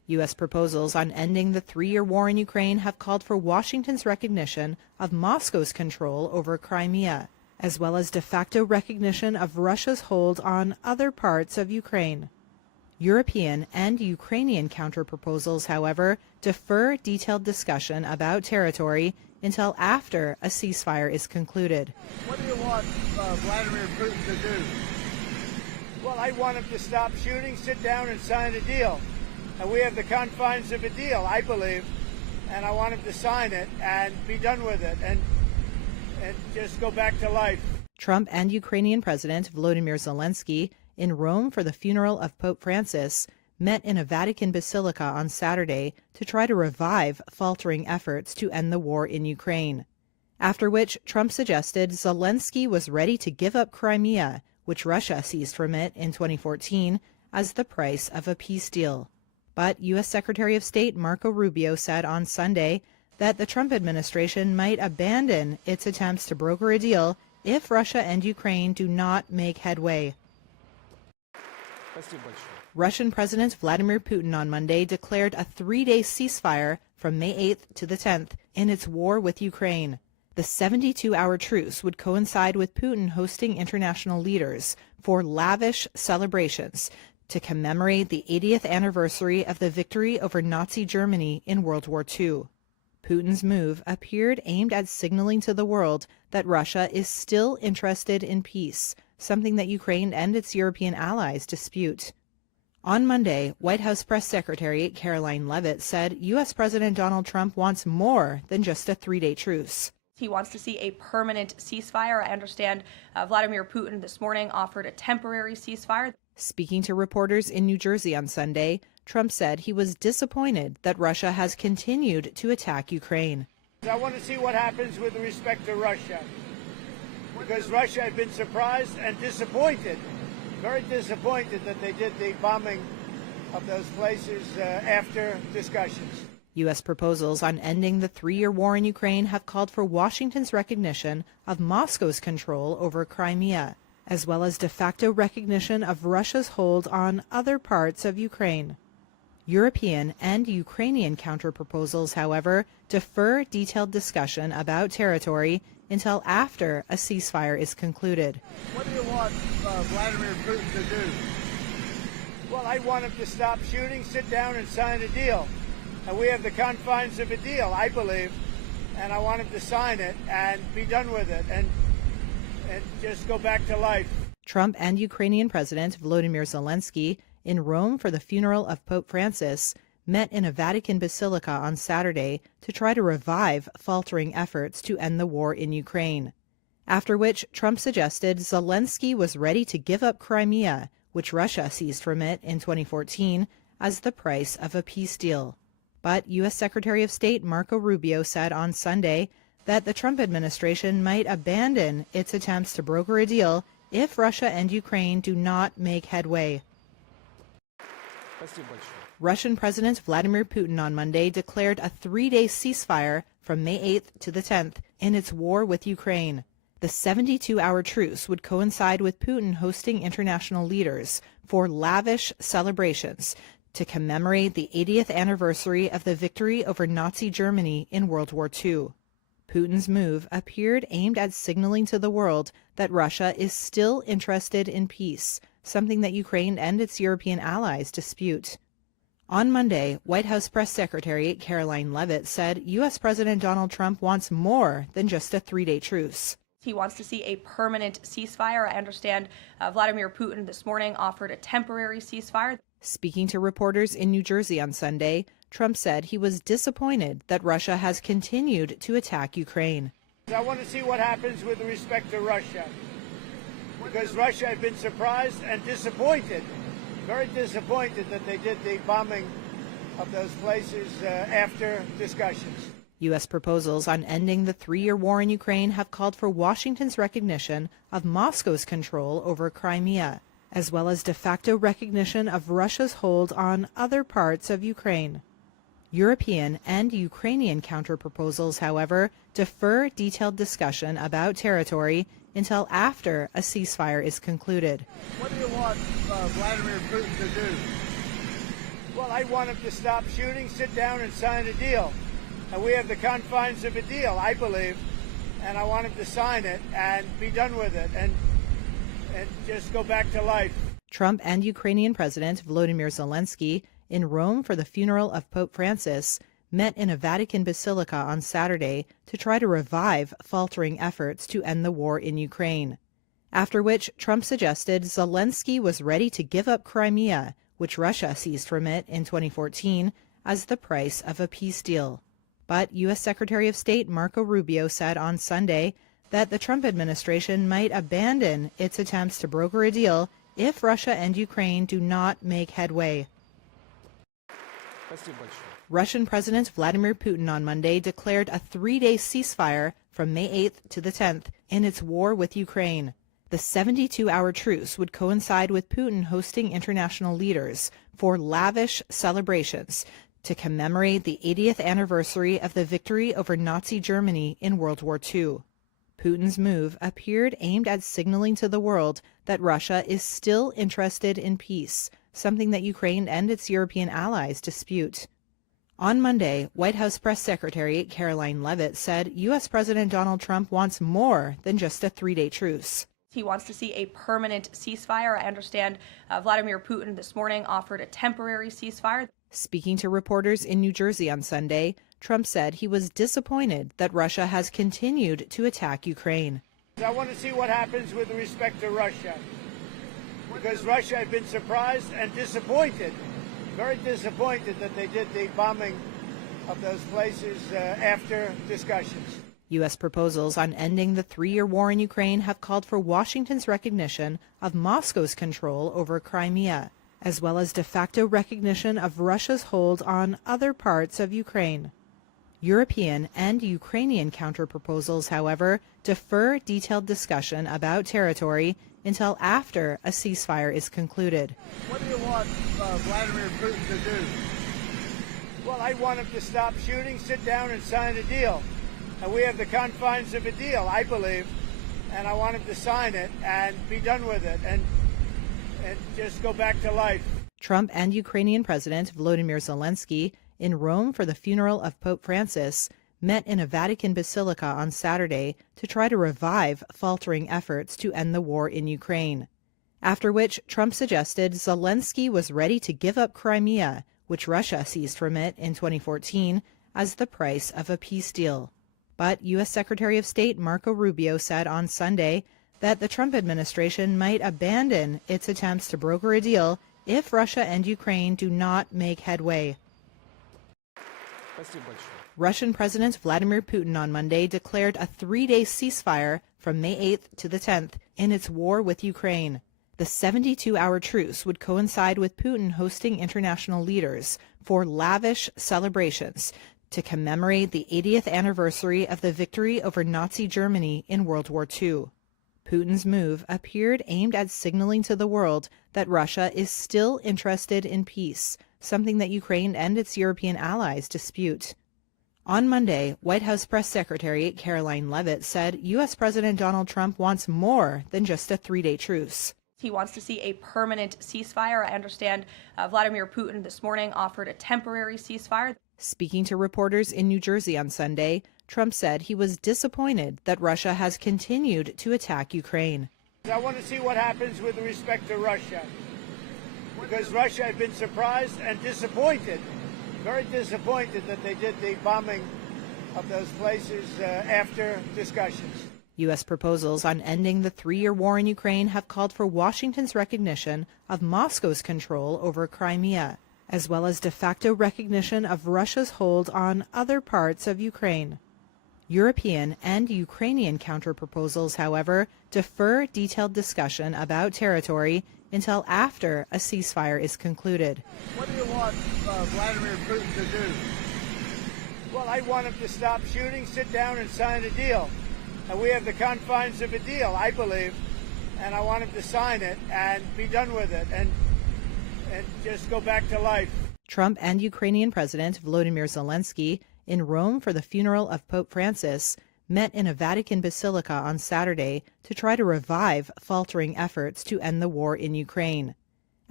U.S. proposals on ending the 3-year war in Ukraine have called for Washington's recognition of Moscow's control over Crimea, as well as de facto recognition of Russia's hold on other parts of Ukraine. European and Ukrainian counterproposals, however, defer detailed discussion about territory until after a ceasefire is concluded. What do you want Vladimir Putin to do? Well, I want him to stop shooting, sit down and sign a deal. And we have the confines of a deal, I believe, and I want him to sign it and be done with it and just go back to life. Trump and Ukrainian President Volodymyr Zelensky, in Rome for the funeral of Pope Francis, met in a Vatican basilica on Saturday to try to revive faltering efforts to end the war in Ukraine. After which, Trump suggested Zelensky was ready to give up Crimea, which Russia seized from it in 2014, as the price of a peace deal. But U.S. Secretary of State Marco Rubio said on Sunday that the Trump administration might abandon its attempts to broker a deal if Russia and Ukraine do not make headway. Russian President Vladimir Putin on Monday declared a 3-day ceasefire from May 8th to the 10th in its war with Ukraine. The 72-hour truce would coincide with Putin hosting international leaders for lavish celebrations to commemorate the 80th anniversary of the victory over Nazi Germany in World War II. Putin's move appeared aimed at signaling to the world that Russia is still interested in peace, something that Ukraine and its European allies dispute. On Monday, White House Press Secretary Caroline Leavitt said U.S. President Donald Trump wants more than just a 3-day truce. He wants to see a permanent ceasefire. I understand Vladimir Putin this morning offered a temporary ceasefire. Speaking to reporters in New Jersey on Sunday, Trump said he was disappointed that Russia has continued to attack Ukraine. I want to see what happens with respect to Russia, because Russia had been surprised and disappointed, very disappointed that they did the bombing of those places after discussions. U.S. proposals on ending the 3-year war in Ukraine have called for Washington's recognition of Moscow's control over Crimea, as well as de facto recognition of Russia's hold on other parts of Ukraine. European and Ukrainian counterproposals, however, defer detailed discussion about territory until after a ceasefire is concluded. What do you want Vladimir Putin to do? Well, I want him to stop shooting, sit down and sign a deal. And we have the confines of a deal, I believe, and I want him to sign it and be done with it and just go back to life. Trump and Ukrainian President Volodymyr Zelensky, in Rome for the funeral of Pope Francis, met in a Vatican basilica on Saturday to try to revive faltering efforts to end the war in Ukraine. After which, Trump suggested Zelensky was ready to give up Crimea, which Russia seized from it in 2014, as the price of a peace deal. But U.S. Secretary of State Marco Rubio said on Sunday that the Trump administration might abandon its attempts to broker a deal if Russia and Ukraine do not make headway. Russian President Vladimir Putin on Monday declared a 3-day ceasefire from May 8th to the 10th in its war with Ukraine. The 72-hour truce would coincide with Putin hosting international leaders for lavish celebrations to commemorate the 80th anniversary of the victory over Nazi Germany in World War II. Putin's move appeared aimed at signaling to the world that Russia is still interested in peace, something that Ukraine and its European allies dispute. On Monday, White House Press Secretary Caroline Leavitt said U.S. President Donald Trump wants more than just a 3-day truce. He wants to see a permanent ceasefire. I understand Vladimir Putin this morning offered a temporary ceasefire. Speaking to reporters in New Jersey on Sunday, Trump said he was disappointed that Russia has continued to attack Ukraine. I want to see what happens with respect to Russia, because Russia had been surprised and disappointed, very disappointed that they did the bombing of those places after discussions. U.S. proposals on ending the 3-year war in Ukraine have called for Washington's recognition of Moscow's control over Crimea, as well as de facto recognition of Russia's hold on other parts of Ukraine. European and Ukrainian counterproposals, however, defer detailed discussion about territory until after a ceasefire is concluded. What do you want Vladimir Putin to do? Well, I want them to stop shooting, sit down and sign a deal. And we have the confines of a deal, I believe. And I want them to sign it and be done with it and just go back to life. Trump and Ukrainian President Volodymyr Zelensky, in Rome for the funeral of Pope Francis, met in a Vatican basilica on Saturday to try to revive faltering efforts to end the war in Ukraine. After which, Trump suggested Zelensky was ready to give up Crimea, which Russia seized from it in 2014, as the price of a peace deal. But U.S. Secretary of State Marco Rubio said on Sunday that the Trump administration might abandon its attempts to broker a deal if Russia and Ukraine do not make headway. Russian President Vladimir Putin on Monday declared a 3-day ceasefire from May 8th to the 10th in its war with Ukraine. The 72-hour truce would coincide with Putin hosting international leaders for lavish celebrations to commemorate the 80th anniversary of the victory over Nazi Germany in World War II. Putin's move appeared aimed at signaling to the world that Russia is still interested in peace, something that Ukraine and its European allies dispute. On Monday, White House Press Secretary Caroline Leavitt said U.S. President Donald Trump wants more than just a 3-day truce. He wants to see a permanent ceasefire. I understand Vladimir Putin this morning offered a temporary ceasefire. Speaking to reporters in New Jersey on Sunday, Trump said he was disappointed that Russia has continued to attack Ukraine. I want to see what happens with respect to Russia. Because Russia, I've been surprised and disappointed, very disappointed that they did the bombing of those places after discussions. U.S. proposals on ending the 3-year war in Ukraine have called for Washington's recognition of Moscow's control over Crimea, as well as de facto recognition of Russia's hold on other parts of Ukraine. European and Ukrainian counterproposals, however, defer detailed discussion about territory until after a ceasefire is concluded. What do you want Vladimir Putin to do? Well, I want him to stop shooting, sit down and sign a deal. And we have the confines of a deal, I believe, and I want him to sign it and be done with it and just go back to life. Trump and Ukrainian President Volodymyr Zelensky, in Rome for the funeral of Pope Francis, met in a Vatican basilica on Saturday to try to revive faltering efforts to end the war in Ukraine. After which, Trump suggested Zelensky was ready to give up Crimea, which Russia seized from it in 2014, as the price of a peace deal. But U.S. Secretary of State Marco Rubio said on Sunday that the Trump administration might abandon its attempts to broker a deal if Russia and Ukraine do not make headway. Russian President Vladimir Putin on Monday declared a 3-day ceasefire from May 8th to the 10th in its war with Ukraine. The 72-hour truce would coincide with Putin hosting international leaders for lavish celebrations to commemorate the 80th anniversary of the victory over Nazi Germany in World War II. Putin's move appeared aimed at signaling to the world that Russia is still interested in peace, something that Ukraine and its European allies dispute. On Monday, White House Press Secretary Caroline Leavitt said U.S. President Donald Trump wants more than just a 3-day truce. He wants to see a permanent ceasefire. I understand Vladimir Putin this morning offered a temporary ceasefire. Speaking to reporters in New Jersey on Sunday, Trump said he was disappointed that Russia has continued to attack Ukraine. I want to see what happens with respect to Russia. Because Russia, I've been surprised and disappointed, very disappointed that they did the bombing of those places after discussions. U.S. proposals on ending the 3-year war in Ukraine have called for Washington's recognition of Moscow's control over Crimea, as well as de facto recognition of Russia's hold on other parts of Ukraine. European and Ukrainian counterproposals, however, defer detailed discussion about territory until after a ceasefire is concluded. What do you want Vladimir Putin to do? Well, I want him to stop shooting, sit down and sign a deal. And we have the confines of a deal, I believe, and I want him to sign it and be done with it and just go back to life. Trump and Ukrainian President Volodymyr Zelensky, in Rome for the funeral of Pope Francis, met in a Vatican basilica on Saturday to try to revive faltering efforts to end the war in Ukraine.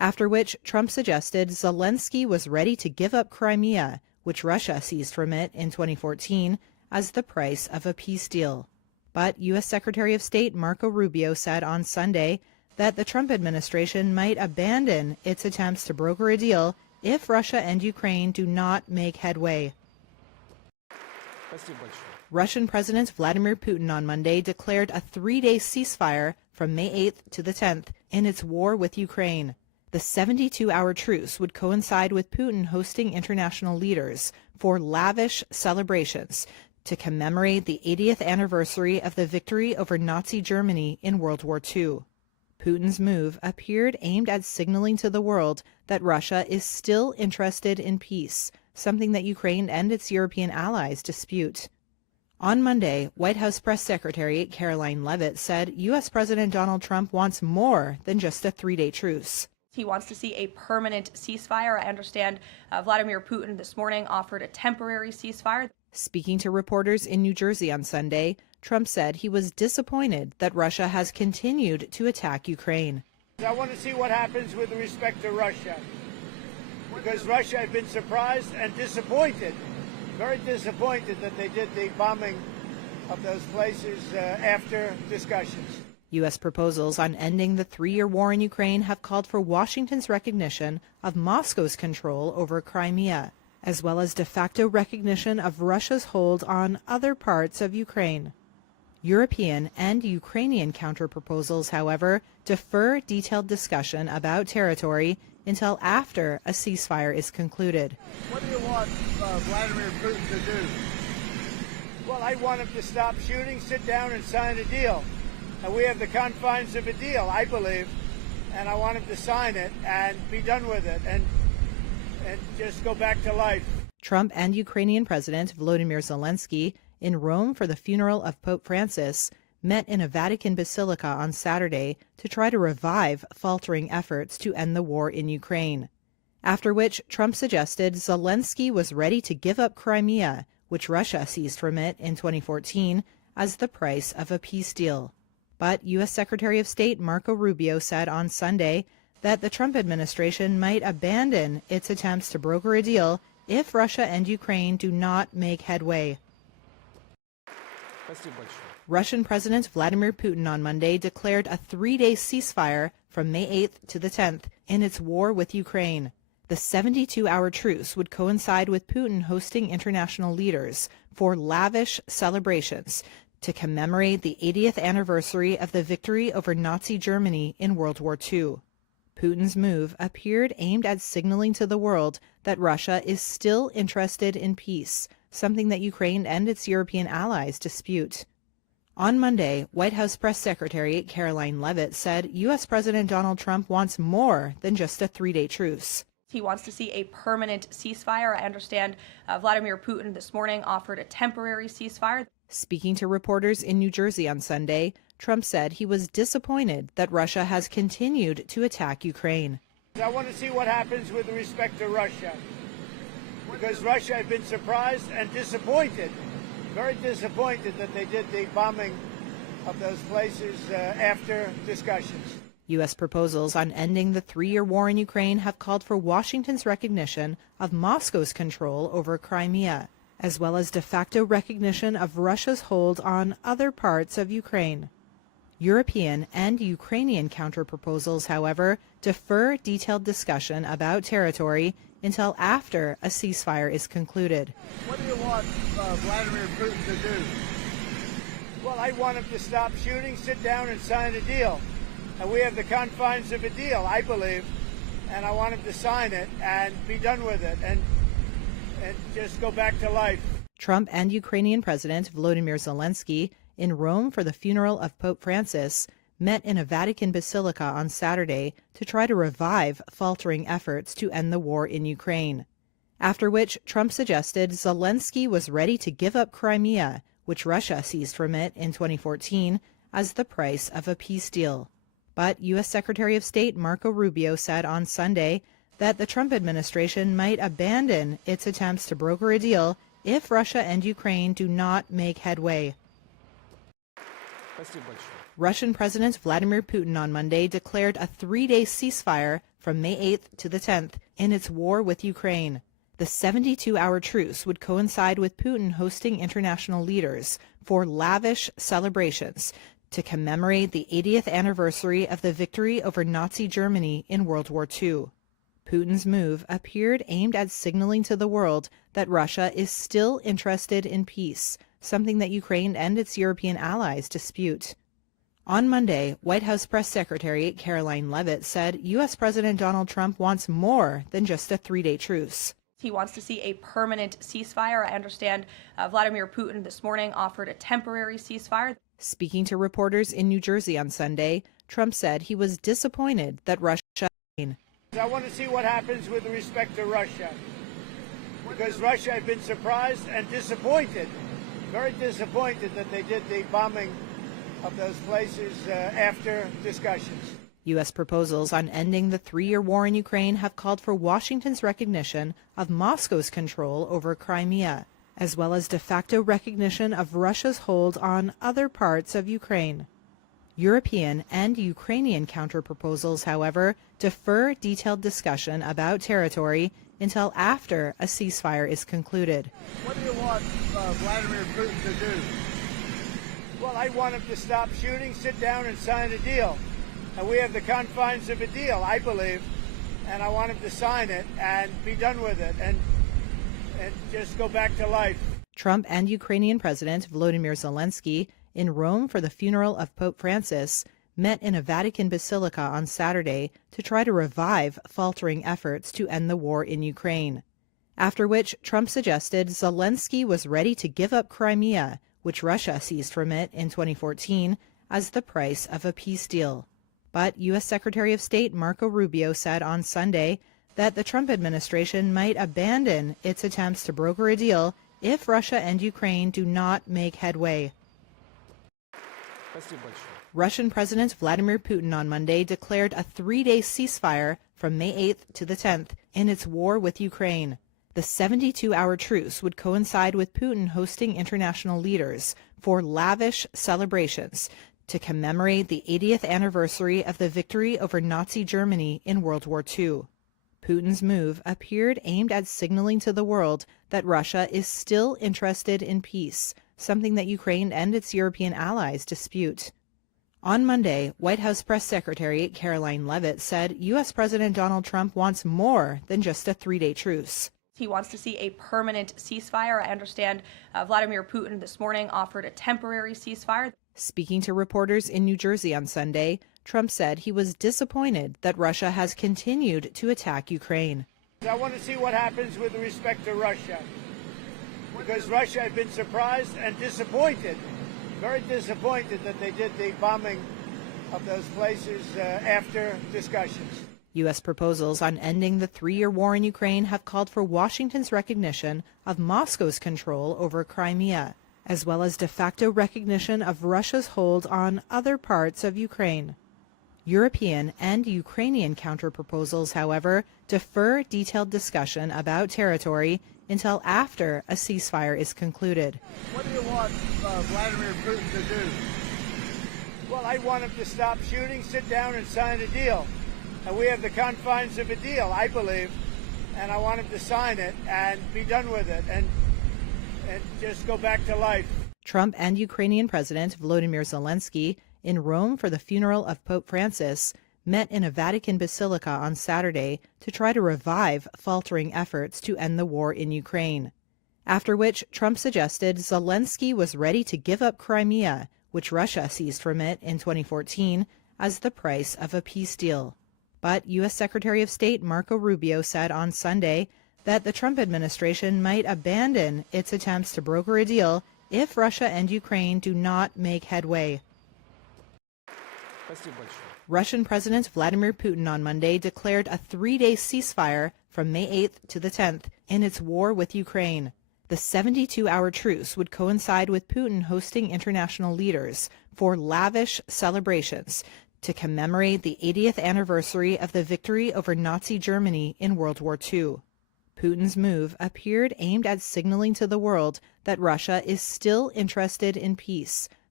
after which Trump suggested Zelensky was ready to give up Crimea, which Russia seized from it in 2014, as the price of a peace deal. But U.S. Secretary of State Marco Rubio said on Sunday that the Trump administration might abandon its attempts to broker a deal if Russia and Ukraine do not make headway. Russian President Vladimir Putin on Monday declared a 3-day ceasefire from May 8th to the 10th in its war with Ukraine. The 72-hour truce would coincide with Putin hosting international leaders for lavish celebrations to commemorate the 80th anniversary of the victory over Nazi Germany in World War II. Putin's move appeared aimed at signaling to the world that Russia is still interested in peace, something that Ukraine and its European allies dispute. On Monday, White House Press Secretary Caroline Leavitt said U.S. President Donald Trump wants more than just a 3-day truce. He wants to see a permanent ceasefire. I understand Vladimir Putin this morning offered a temporary ceasefire. Speaking to reporters in New Jersey on Sunday, Trump said he was disappointed that Russia has continued to attack Ukraine. I want to see what happens with respect to Russia, because Russia had been surprised and disappointed, very disappointed that they did the bombing of those places after discussions. U.S. proposals on ending the 3-year war in Ukraine have called for Washington's recognition of Moscow's control over Crimea, as well as de facto recognition of Russia's hold on other parts of Ukraine. European and Ukrainian counterproposals, however, defer detailed discussion about territory until after a ceasefire is concluded. What do you want Vladimir Putin to do? Well, I want him to stop shooting, sit down and sign a deal. And we have the confines of a deal, I believe, and I want him to sign it and be done with it and just go back to life. Trump and Ukrainian President Volodymyr Zelensky, in Rome for the funeral of Pope Francis, met in a Vatican basilica on Saturday to try to revive faltering efforts to end the war in Ukraine. After which Trump suggested Zelensky was ready to give up Crimea, which Russia seized from it in 2014, as the price of a peace deal. But U.S. Secretary of State Marco Rubio said on Sunday that the Trump administration might abandon its attempts to broker a deal if Russia and Ukraine do not make headway. Russian President Vladimir Putin on Monday declared a 3-day ceasefire from May 8th to the 10th in its war with Ukraine. The 72-hour truce would coincide with Putin hosting international leaders for lavish celebrations to commemorate the 80th anniversary of the victory over Nazi Germany in World War II. Putin's move appeared aimed at signaling to the world that Russia is still interested in peace, something that Ukraine and its European allies dispute. On Monday, White House Press Secretary Caroline Leavitt said U.S. President Donald Trump wants more than just a 3-day truce. He wants to see a permanent ceasefire. I understand Vladimir Putin this morning offered a temporary ceasefire. Speaking to reporters in New Jersey on Sunday, Trump said he was disappointed that Russia has continued to attack Ukraine. I want to see what happens with respect to Russia, because Russia had been surprised and disappointed, very disappointed that they did the bombing of those places after discussions. U.S. proposals on ending the 3-year war in Ukraine have called for Washington's recognition of Moscow's control over Crimea, as well as de facto recognition of Russia's hold on other parts of Ukraine. European and Ukrainian counterproposals, however, defer detailed discussion about territory until after a ceasefire is concluded. What do you want Vladimir Putin to do? Well, I want him to stop shooting, sit down and sign a deal. And we have the confines of a deal, I believe, and I want him to sign it and be done with it and just go back to life. Trump and Ukrainian President Volodymyr Zelensky, in Rome for the funeral of Pope Francis, met in a Vatican basilica on Saturday to try to revive faltering efforts to end the war in Ukraine. After which Trump suggested Zelensky was ready to give up Crimea, which Russia seized from it in 2014, as the price of a peace deal. But U.S. Secretary of State Marco Rubio said on Sunday that the Trump administration might abandon its attempts to broker a deal if Russia and Ukraine do not make headway. Russian President Vladimir Putin on Monday declared a 3-day ceasefire from May 8th to the 10th in its war with Ukraine. The 72-hour truce would coincide with Putin hosting international leaders for lavish celebrations to commemorate the 80th anniversary of the victory over Nazi Germany in World War II. Putin's move appeared aimed at signaling to the world that Russia is still interested in peace, something that Ukraine and its European allies dispute. On Monday, White House Press Secretary Caroline Leavitt said U.S. President Donald Trump wants more than just a 3-day truce. He wants to see a permanent ceasefire. I understand Vladimir Putin this morning offered a temporary ceasefire. Speaking to reporters in New Jersey on Sunday, Trump said he was disappointed that Russia. I want to see what happens with respect to Russia, because Russia had been surprised and disappointed, very disappointed that they did the bombing of those places after discussions. U.S. proposals on ending the 3-year war in Ukraine have called for Washington's recognition of Moscow's control over Crimea, as well as de facto recognition of Russia's hold on other parts of Ukraine. European and Ukrainian counterproposals, however, defer detailed discussion about territory until after a ceasefire is concluded. What do you want Vladimir Putin to do? Well, I want him to stop shooting, sit down and sign a deal. And we have the confines of a deal, I believe, and I want him to sign it and be done with it and just go back to life. Trump and Ukrainian President Volodymyr Zelensky, in Rome for the funeral of Pope Francis, met in a Vatican basilica on Saturday to try to revive faltering efforts to end the war in Ukraine. After which, Trump suggested Zelensky was ready to give up Crimea, which Russia seized from it in 2014, as the price of a peace deal. But U.S. Secretary of State Marco Rubio said on Sunday that the Trump administration might abandon its attempts to broker a deal if Russia and Ukraine do not make headway. Russian President Vladimir Putin on Monday declared a 3-day ceasefire from May 8th to the 10th in its war with Ukraine. The 72-hour truce would coincide with Putin hosting international leaders for lavish celebrations to commemorate the 80th anniversary of the victory over Nazi Germany in World War II. Putin's move appeared aimed at signaling to the world that Russia is still interested in peace, something that Ukraine and its European allies dispute. On Monday, White House Press Secretary Caroline Leavitt said U.S. President Donald Trump wants more than just a 3-day truce. He wants to see a permanent ceasefire. I understand Vladimir Putin this morning offered a temporary ceasefire. Speaking to reporters in New Jersey on Sunday, Trump said he was disappointed that Russia has continued to attack Ukraine. I want to see what happens with respect to Russia, because Russia had been surprised and disappointed, very disappointed that they did the bombing of those places after discussions. U.S. proposals on ending the 3-year war in Ukraine have called for Washington's recognition of Moscow's control over Crimea, as well as de facto recognition of Russia's hold on other parts of Ukraine. European and Ukrainian counterproposals, however, defer detailed discussion about territory until after a ceasefire is concluded. What do you want Vladimir Putin to do? Well, I want him to stop shooting, sit down and sign a deal. And we have the confines of a deal, I believe, and I want him to sign it and be done with it and just go back to life. Trump and Ukrainian President Volodymyr Zelensky, in Rome for the funeral of Pope Francis, met in a Vatican basilica on Saturday to try to revive faltering efforts to end the war in Ukraine. After which, Trump suggested Zelensky was ready to give up Crimea, which Russia seized from it in 2014, as the price of a peace deal. But U.S. Secretary of State Marco Rubio said on Sunday that the Trump administration might abandon its attempts to broker a deal if Russia and Ukraine do not make headway. Russian President Vladimir Putin on Monday declared a 3-day ceasefire from May 8th to the 10th in its war with Ukraine. The 72-hour truce would coincide with Putin hosting international leaders for lavish celebrations to commemorate the 80th anniversary of the victory over Nazi Germany in World War II. Putin's move appeared aimed at signaling to the world that Russia is still interested in peace,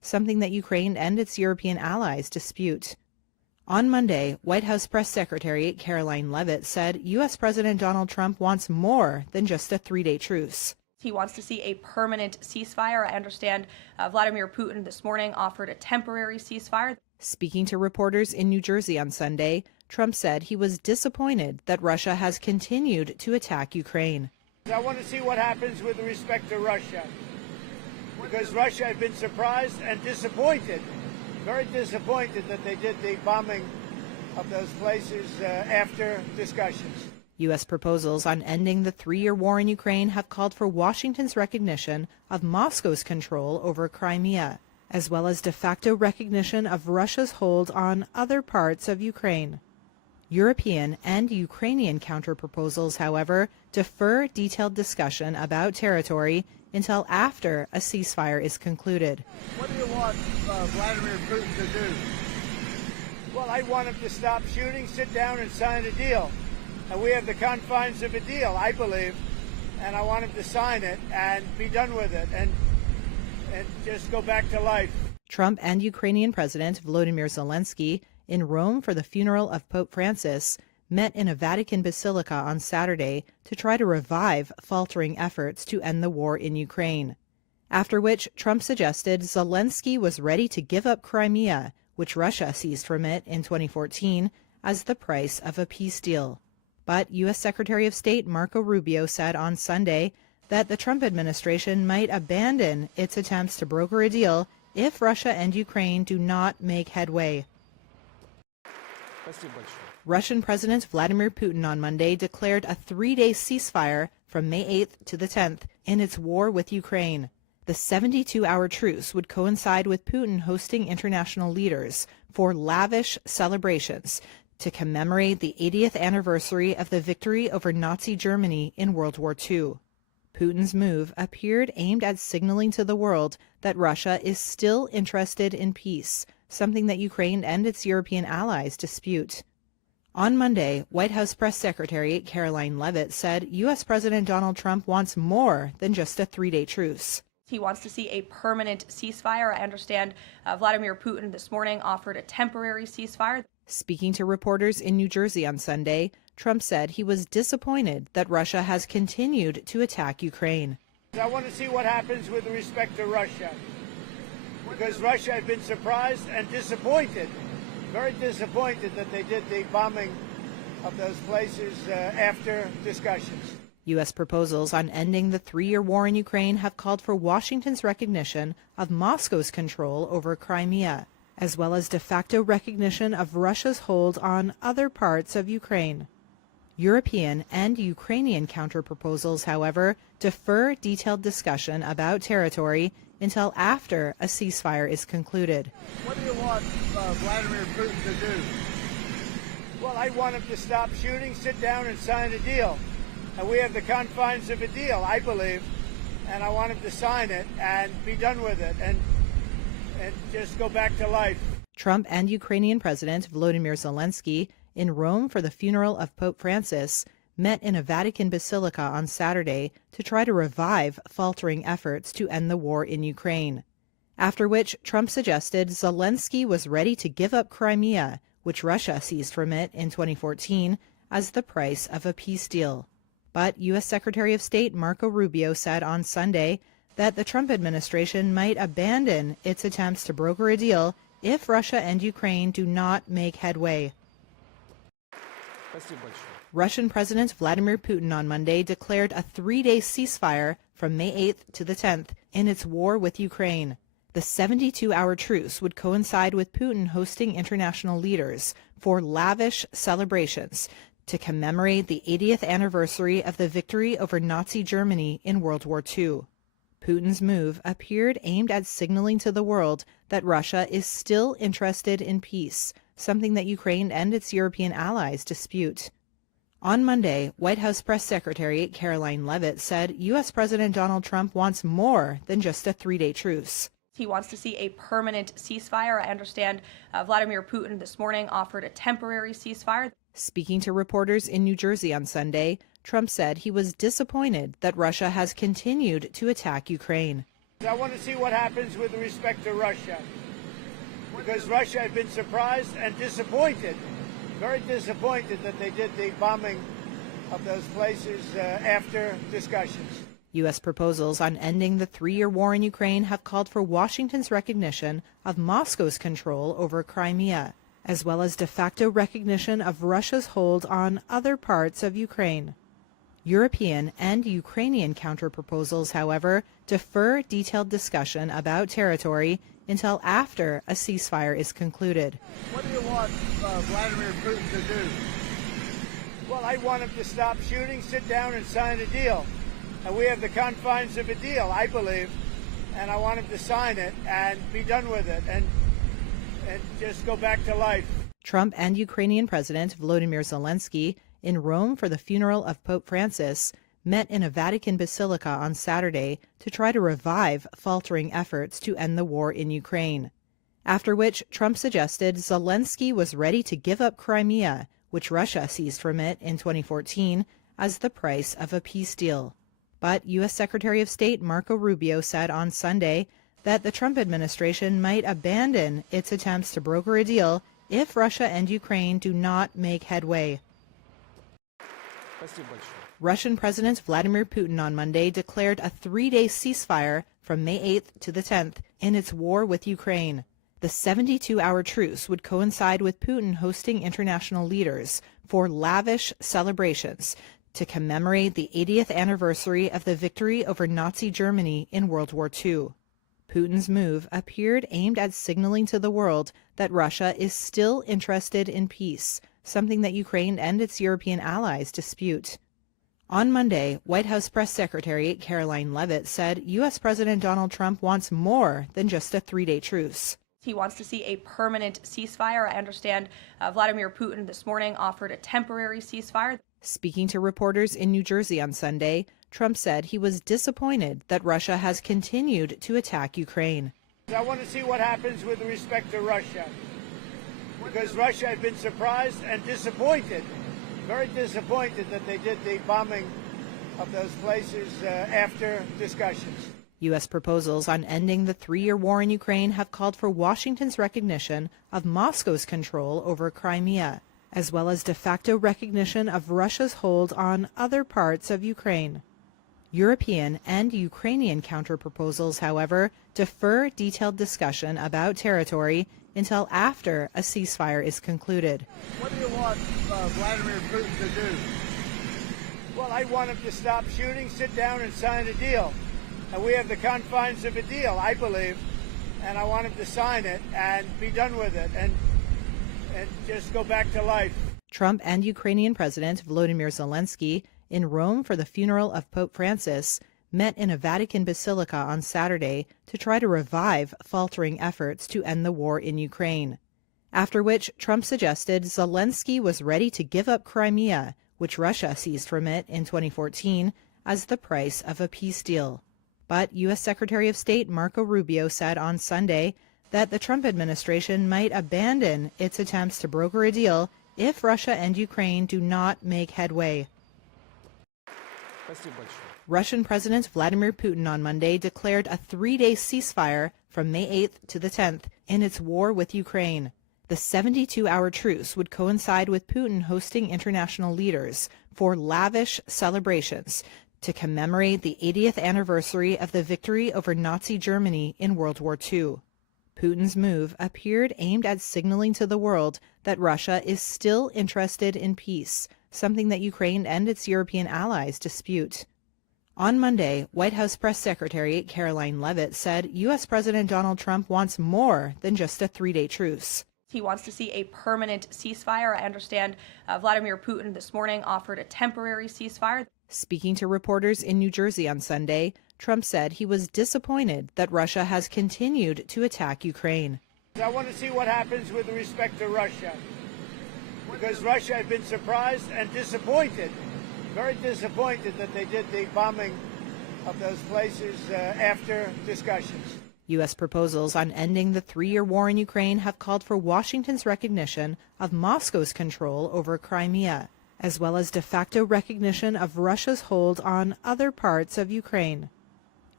something that Ukraine and its European allies dispute. On Monday, White House Press Secretary Caroline Leavitt said U.S. President Donald Trump wants more than just a three-day truce. He wants to see a permanent ceasefire. I understand Vladimir Putin this morning offered a temporary ceasefire. Speaking to reporters in New Jersey on Sunday, Trump said he was disappointed that Russia has continued to attack Ukraine. I want to see what happens with respect to Russia, because Russia had been surprised and disappointed, very disappointed that they did the bombing of those places after discussions. U.S. proposals on ending the three-year war in Ukraine have called for Washington's recognition of Moscow's control over Crimea, as well as de facto recognition of Russia's hold on other parts of Ukraine. European and Ukrainian counterproposals, however, defer detailed discussion about territory until after a ceasefire is concluded. What do you want Vladimir Putin to do? Well, I want him to stop shooting, sit down and sign a deal. And we have the confines of a deal, I believe, and I want him to sign it and be done with it and just go back to life. Trump and Ukrainian President Volodymyr Zelensky, in Rome for the funeral of Pope Francis, met in a Vatican basilica on Saturday to try to revive faltering efforts to end the war in Ukraine. After which, Trump suggested Zelensky was ready to give up Crimea, which Russia seized from it in 2014, as the price of a peace deal. But U.S. Secretary of State Marco Rubio said on Sunday that the Trump administration might abandon its attempts to broker a deal if Russia and Ukraine do not make headway. Russian President Vladimir Putin on Monday declared a three-day ceasefire from May 8th to the 10th in its war with Ukraine. The 72-hour truce would coincide with Putin hosting international leaders for lavish celebrations to commemorate the 80th anniversary of the victory over Nazi Germany in World War II. Putin's move appeared aimed at signaling to the world that Russia is still interested in peace, something that Ukraine and its European allies dispute. On Monday, White House Press Secretary Caroline Leavitt said U.S. President Donald Trump wants more than just a three-day truce. He wants to see a permanent ceasefire. I understand Vladimir Putin this morning offered a temporary ceasefire. Speaking to reporters in New Jersey on Sunday, Trump said he was disappointed that Russia has continued to attack Ukraine. I want to see what happens with respect to Russia, because Russia had been surprised and disappointed, very disappointed that they did the bombing of those places after discussions. U.S. proposals on ending the three-year war in Ukraine have called for Washington's recognition of Moscow's control over Crimea, as well as de facto recognition of Russia's hold on other parts of Ukraine. European and Ukrainian counterproposals, however, defer detailed discussion about territory until after a ceasefire is concluded. What do you want Vladimir Putin to do? Well, I want him to stop shooting, sit down and sign a deal. And we have the confines of a deal, I believe, and I want him to sign it and be done with it and just go back to life. Trump and Ukrainian President Volodymyr Zelensky, in Rome for the funeral of Pope Francis, met in a Vatican basilica on Saturday to try to revive faltering efforts to end the war in Ukraine. After which, Trump suggested Zelensky was ready to give up Crimea, which Russia seized from it in 2014, as the price of a peace deal. But U.S. Secretary of State Marco Rubio said on Sunday that the Trump administration might abandon its attempts to broker a deal if Russia and Ukraine do not make headway. Russian President Vladimir Putin on Monday declared a three-day ceasefire from May 8th to the 10th in its war with Ukraine. The 72-hour truce would coincide with Putin hosting international leaders for lavish celebrations to commemorate the 80th anniversary of the victory over Nazi Germany in World War II. Putin's move appeared aimed at signaling to the world that Russia is still interested in peace, something that Ukraine and its European allies dispute. On Monday, White House Press Secretary Caroline Leavitt said U.S. President Donald Trump wants more than just a three-day truce. He wants to see a permanent ceasefire. I understand Vladimir Putin this morning offered a temporary ceasefire. Speaking to reporters in New Jersey on Sunday, Trump said he was disappointed that Russia has continued to attack Ukraine. I want to see what happens with respect to Russia, because Russia had been surprised and disappointed, very disappointed that they did the bombing of those places after discussions. U.S. proposals on ending the 3-year war in Ukraine have called for Washington's recognition of Moscow's control over Crimea, as well as de facto recognition of Russia's hold on other parts of Ukraine. European and Ukrainian counterproposals, however, defer detailed discussion about territory until after a ceasefire is concluded. What do you want Vladimir Putin to do? Well, I want him to stop shooting, sit down and sign a deal. And we have the confines of a deal, I believe, and I want him to sign it and be done with it and just go back to life. Trump and Ukrainian President Volodymyr Zelensky, in Rome for the funeral of Pope Francis, met in a Vatican basilica on Saturday to try to revive faltering efforts to end the war in Ukraine. After which, Trump suggested Zelensky was ready to give up Crimea, which Russia seized from it in 2014, as the price of a peace deal. But U.S. Secretary of State Marco Rubio said on Sunday that the Trump administration might abandon its attempts to broker a deal if Russia and Ukraine do not make headway. Russian President Vladimir Putin on Monday declared a 3-day ceasefire from May 8th to the 10th in its war with Ukraine. The 72-hour truce would coincide with Putin hosting international leaders for lavish celebrations to commemorate the 80th anniversary of the victory over Nazi Germany in World War II. Putin's move appeared aimed at signaling to the world that Russia is still interested in peace, something that Ukraine and its European allies dispute. On Monday, White House Press Secretary Caroline Leavitt said U.S. President Donald Trump wants more than just a 3-day truce. He wants to see a permanent ceasefire. I understand Vladimir Putin this morning offered a temporary ceasefire. Speaking to reporters in New Jersey on Sunday, Trump said he was disappointed that Russia has continued to attack Ukraine. I want to see what happens with respect to Russia, because Russia had been surprised and disappointed, very disappointed that they did the bombing of those places after discussions. U.S. proposals on ending the 3-year war in Ukraine have called for Washington's recognition of Moscow's control over Crimea, as well as de facto recognition of Russia's hold on other parts of Ukraine. European and Ukrainian counterproposals, however, defer detailed discussion about territory until after a ceasefire is concluded. What do you want Vladimir Putin to do? Well, I want him to stop shooting, sit down and sign a deal. And we have the confines of a deal, I believe, and I want him to sign it and be done with it and just go back to life. Trump and Ukrainian President Volodymyr Zelensky, in Rome for the funeral of Pope Francis, met in a Vatican basilica on Saturday to try to revive faltering efforts to end the war in Ukraine. After which, Trump suggested Zelensky was ready to give up Crimea, which Russia seized from it in 2014, as the price of a peace deal. But U.S. Secretary of State Marco Rubio said on Sunday that the Trump administration might abandon its attempts to broker a deal if Russia and Ukraine do not make headway. Russian President Vladimir Putin on Monday declared a 3-day ceasefire from May 8th to the 10th in its war with Ukraine. The 72-hour truce would coincide with Putin hosting international leaders for lavish celebrations to commemorate the 80th anniversary of the victory over Nazi Germany in World War II. Putin's move appeared aimed at signaling to the world that Russia is still interested in peace, something that Ukraine and its European allies dispute. On Monday, White House Press Secretary Caroline Leavitt said U.S. President Donald Trump wants more than just a 3-day truce. He wants to see a permanent ceasefire. I understand Vladimir Putin this morning offered a temporary ceasefire. Speaking to reporters in New Jersey on Sunday, Trump said he was disappointed that Russia has continued to attack Ukraine. I want to see what happens with respect to Russia, because Russia had been surprised and disappointed, very disappointed that they did the bombing of those places after discussions. U.S. proposals on ending the 3-year war in Ukraine have called for Washington's recognition of Moscow's control over Crimea, as well as de facto recognition of Russia's hold on other parts of Ukraine.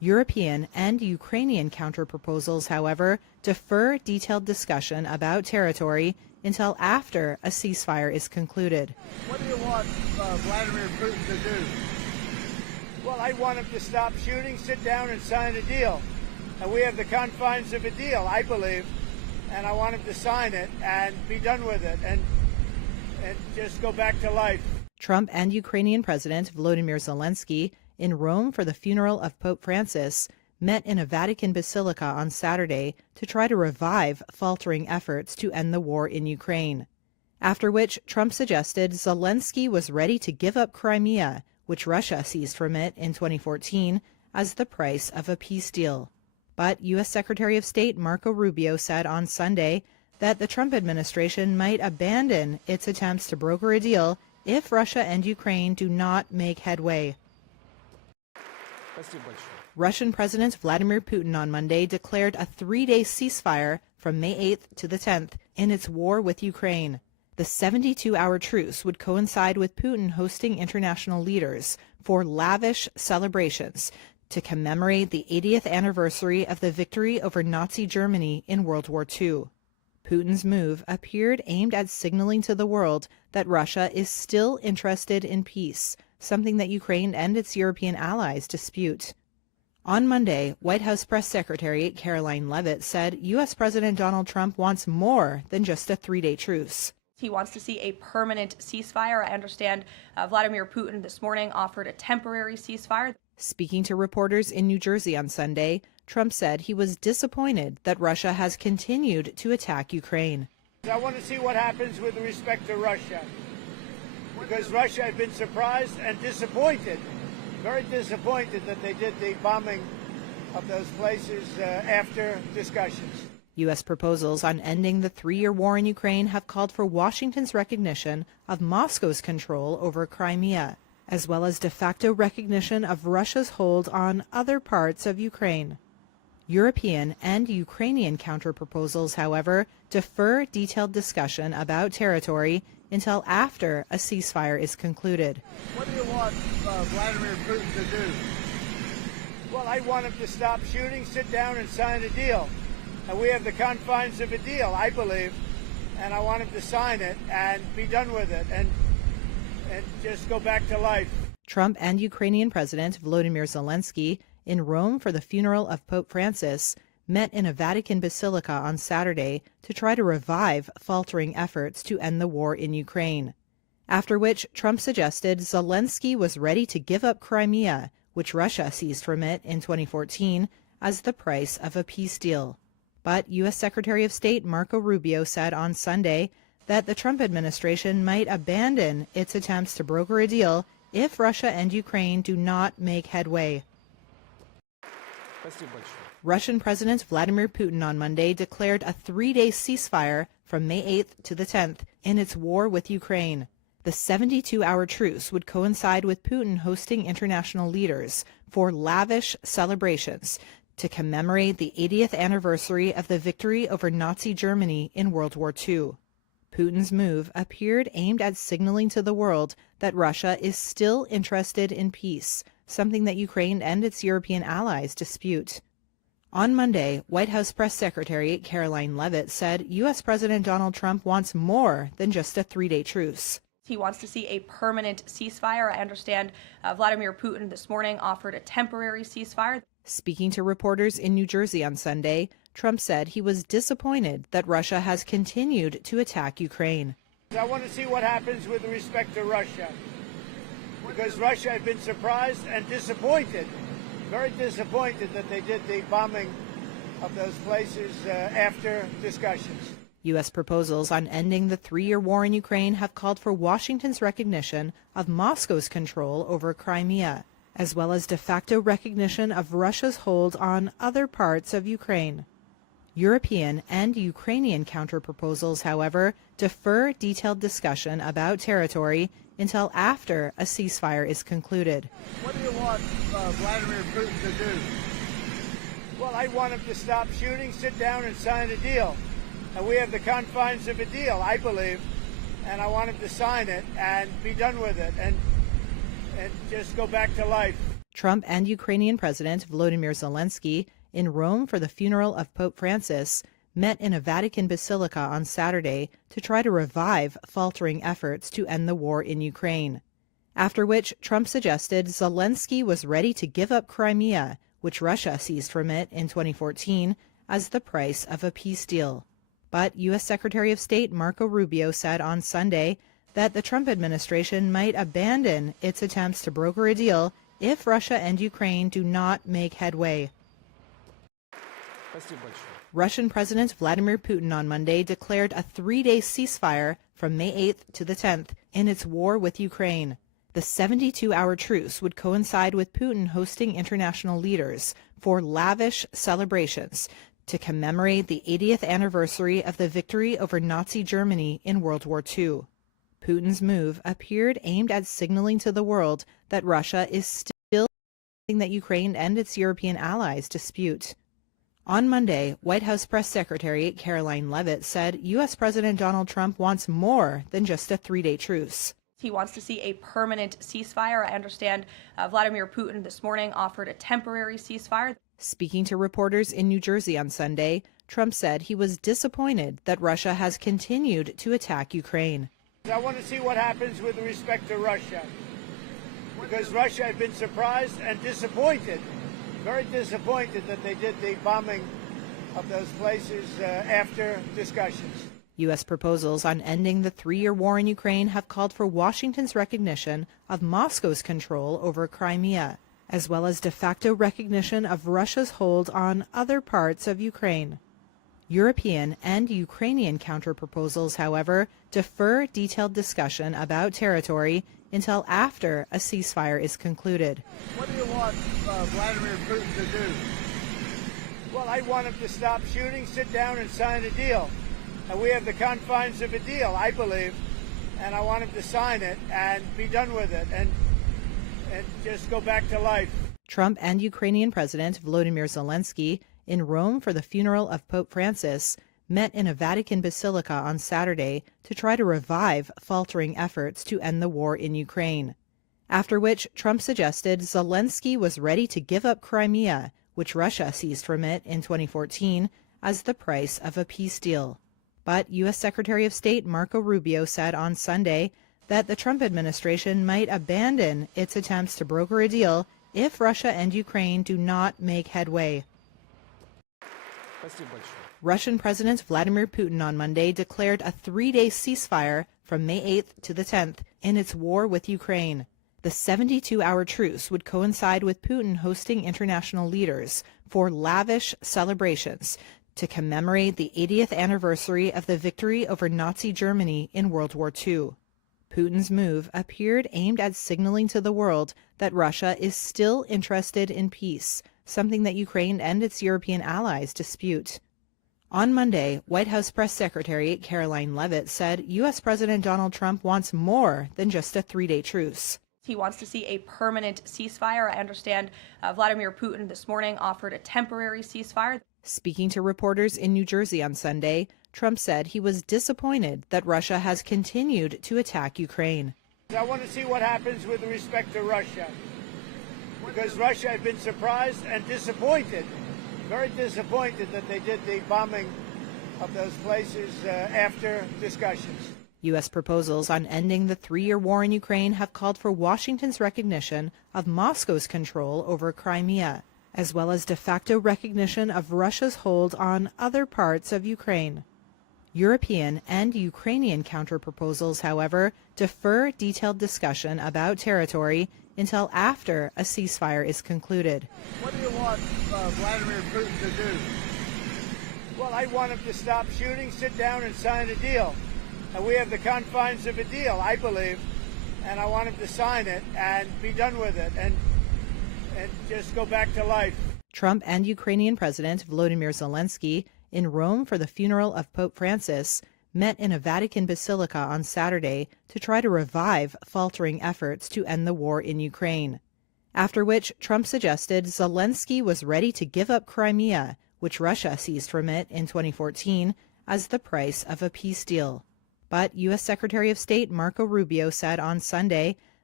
European and Ukrainian counterproposals, however, defer detailed discussion about territory until after a ceasefire is concluded. What do you want Vladimir Putin to do? Well, I want him to stop shooting, sit down and sign a deal. And we have the confines of a deal, I believe, and I want him to sign it and be done with it and just go back to life. Trump and Ukrainian President Volodymyr Zelensky, in Rome for the funeral of Pope Francis, met in a Vatican basilica on Saturday to try to revive faltering efforts to end the war in Ukraine. After which, Trump suggested Zelensky was ready to give up Crimea, which Russia seized from it in 2014, as the price of a peace deal. But U.S. Secretary of State Marco Rubio said on Sunday that the Trump administration might abandon its attempts to broker a deal if Russia and Ukraine do not make headway. Russian President Vladimir Putin on Monday declared a 3-day ceasefire from May 8th to the 10th in its war with Ukraine. The 72-hour truce would coincide with Putin hosting international leaders for lavish celebrations to commemorate the 80th anniversary of the victory over Nazi Germany in World War II. Putin's move appeared aimed at signaling to the world that Russia is still interested in peace, something that Ukraine and its European allies dispute. On Monday, White House Press Secretary Caroline Leavitt said U.S. President Donald Trump wants more than just a 3-day truce. He wants to see a permanent ceasefire. I understand Vladimir Putin this morning offered a temporary ceasefire. Speaking to reporters in New Jersey on Sunday, Trump said he was disappointed that Russia has continued to attack Ukraine. I want to see what happens with respect to Russia, because Russia had been surprised and disappointed, very disappointed that they did the bombing of those places after discussions. U.S. proposals on ending the 3-year war in Ukraine have called for Washington's recognition of Moscow's control over Crimea, as well as de facto recognition of Russia's hold on other parts of Ukraine. European and Ukrainian counterproposals, however, defer detailed discussion about territory until after a ceasefire is concluded. What do you want Vladimir Putin to do? Well, I want him to stop shooting, sit down and sign a deal. And we have the confines of a deal, I believe, and I want him to sign it and be done with it and just go back to life. Trump and Ukrainian President Volodymyr Zelensky, in Rome for the funeral of Pope Francis, met in a Vatican basilica on Saturday to try to revive faltering efforts to end the war in Ukraine. After which, Trump suggested Zelensky was ready to give up Crimea, which Russia seized from it in 2014, as the price of a peace deal. But U.S. Secretary of State Marco Rubio said on Sunday that the Trump administration might abandon its attempts to broker a deal if Russia and Ukraine do not make headway. Russian President Vladimir Putin on Monday declared a 3-day ceasefire from May 8th to the 10th in its war with Ukraine. The 72-hour truce would coincide with Putin hosting international leaders for lavish celebrations to commemorate the 80th anniversary of the victory over Nazi Germany in World War II. Putin's move appeared aimed at signaling to the world that Russia is still interested in peace, something that Ukraine and its European allies dispute. On Monday, White House Press Secretary Caroline Leavitt said U.S. President Donald Trump wants more than just a 3-day truce. He wants to see a permanent ceasefire. I understand Vladimir Putin this morning offered a temporary ceasefire. Speaking to reporters in New Jersey on Sunday, Trump said he was disappointed that Russia has continued to attack Ukraine. I want to see what happens with respect to Russia, because Russia had been surprised and disappointed, very disappointed that they did the bombing of those places after discussions. U.S. proposals on ending the 3-year war in Ukraine have called for Washington's recognition of Moscow's control over Crimea, as well as de facto recognition of Russia's hold on other parts of Ukraine. European and Ukrainian counterproposals, however, defer detailed discussion about territory until after a ceasefire is concluded. What do you want Vladimir Putin to do? Well, I want him to stop shooting, sit down and sign a deal. And we have the confines of a deal, I believe, and I want him to sign it and be done with it and just go back to life. Trump and Ukrainian President Volodymyr Zelensky, in Rome for the funeral of Pope Francis, met in a Vatican basilica on Saturday to try to revive faltering efforts to end the war in Ukraine. After which, Trump suggested Zelensky was ready to give up Crimea, which Russia seized from it in 2014, as the price of a peace deal. But U.S. Secretary of State Marco Rubio said on Sunday that the Trump administration might abandon its attempts to broker a deal if Russia and Ukraine do not make headway. Russian President Vladimir Putin on Monday declared a 3-day ceasefire from May 8th to the 10th in its war with Ukraine. The 72-hour truce would coincide with Putin hosting international leaders for lavish celebrations to commemorate the 80th anniversary of the victory over Nazi Germany in World War II. Putin's move appeared aimed at signaling to the world that Russia is still something that Ukraine and its European allies dispute. On Monday, White House Press Secretary Caroline Leavitt said U.S. President Donald Trump wants more than just a 3-day truce. He wants to see a permanent ceasefire. I understand Vladimir Putin this morning offered a temporary ceasefire. Speaking to reporters in New Jersey on Sunday, Trump said he was disappointed that Russia has continued to attack Ukraine. I want to see what happens with respect to Russia, because Russia had been surprised and disappointed, very disappointed that they did the bombing of those places after discussions. U.S. proposals on ending the 3-year war in Ukraine have called for Washington's recognition of Moscow's control over Crimea, as well as de facto recognition of Russia's hold on other parts of Ukraine. European and Ukrainian counterproposals, however, defer detailed discussion about territory until after a ceasefire is concluded. What do you want Vladimir Putin to do? Well, I want him to stop shooting, sit down and sign a deal. And we have the confines of a deal, I believe, and I want him to sign it and be done with it and just go back to life. Trump and Ukrainian President Volodymyr Zelensky, in Rome for the funeral of Pope Francis, met in a Vatican basilica on Saturday to try to revive faltering efforts to end the war in Ukraine. After which, Trump suggested Zelensky was ready to give up Crimea, which Russia seized from it in 2014, as the price of a peace deal. But U.S. Secretary of State Marco Rubio said on Sunday that the Trump administration might abandon its attempts to broker a deal if Russia and Ukraine do not make headway. Russian President Vladimir Putin on Monday declared a 3-day ceasefire from May 8th to the 10th in its war with Ukraine. The 72-hour truce would coincide with Putin hosting international leaders for lavish celebrations to commemorate the 80th anniversary of the victory over Nazi Germany in World War II. Putin's move appeared aimed at signaling to the world that Russia is still interested in peace, something that Ukraine and its European allies dispute. On Monday, White House Press Secretary Caroline Leavitt said U.S. President Donald Trump wants more than just a 3-day truce. He wants to see a permanent ceasefire. I understand Vladimir Putin this morning offered a temporary ceasefire. Speaking to reporters in New Jersey on Sunday, Trump said he was disappointed that Russia has continued to attack Ukraine. I want to see what happens with respect to Russia, because Russia had been surprised and disappointed, very disappointed that they did the bombing of those places after discussions. U.S. proposals on ending the 3-year war in Ukraine have called for Washington's recognition of Moscow's control over Crimea, as well as de facto recognition of Russia's hold on other parts of Ukraine. European and Ukrainian counterproposals, however, defer detailed discussion about territory until after a ceasefire is concluded. What do you want Vladimir Putin to do? Well, I want him to stop shooting, sit down and sign a deal. And we have the confines of a deal, I believe, and I want him to sign it and be done with it and just go back to life. Trump and Ukrainian President Volodymyr Zelensky, in Rome for the funeral of Pope Francis, met in a Vatican basilica on Saturday to try to revive faltering efforts to end the war in Ukraine. After which, Trump suggested Zelensky was ready to give up Crimea, which Russia seized from it in 2014, as the price of a peace deal. But U.S. Secretary of State Marco Rubio said on Sunday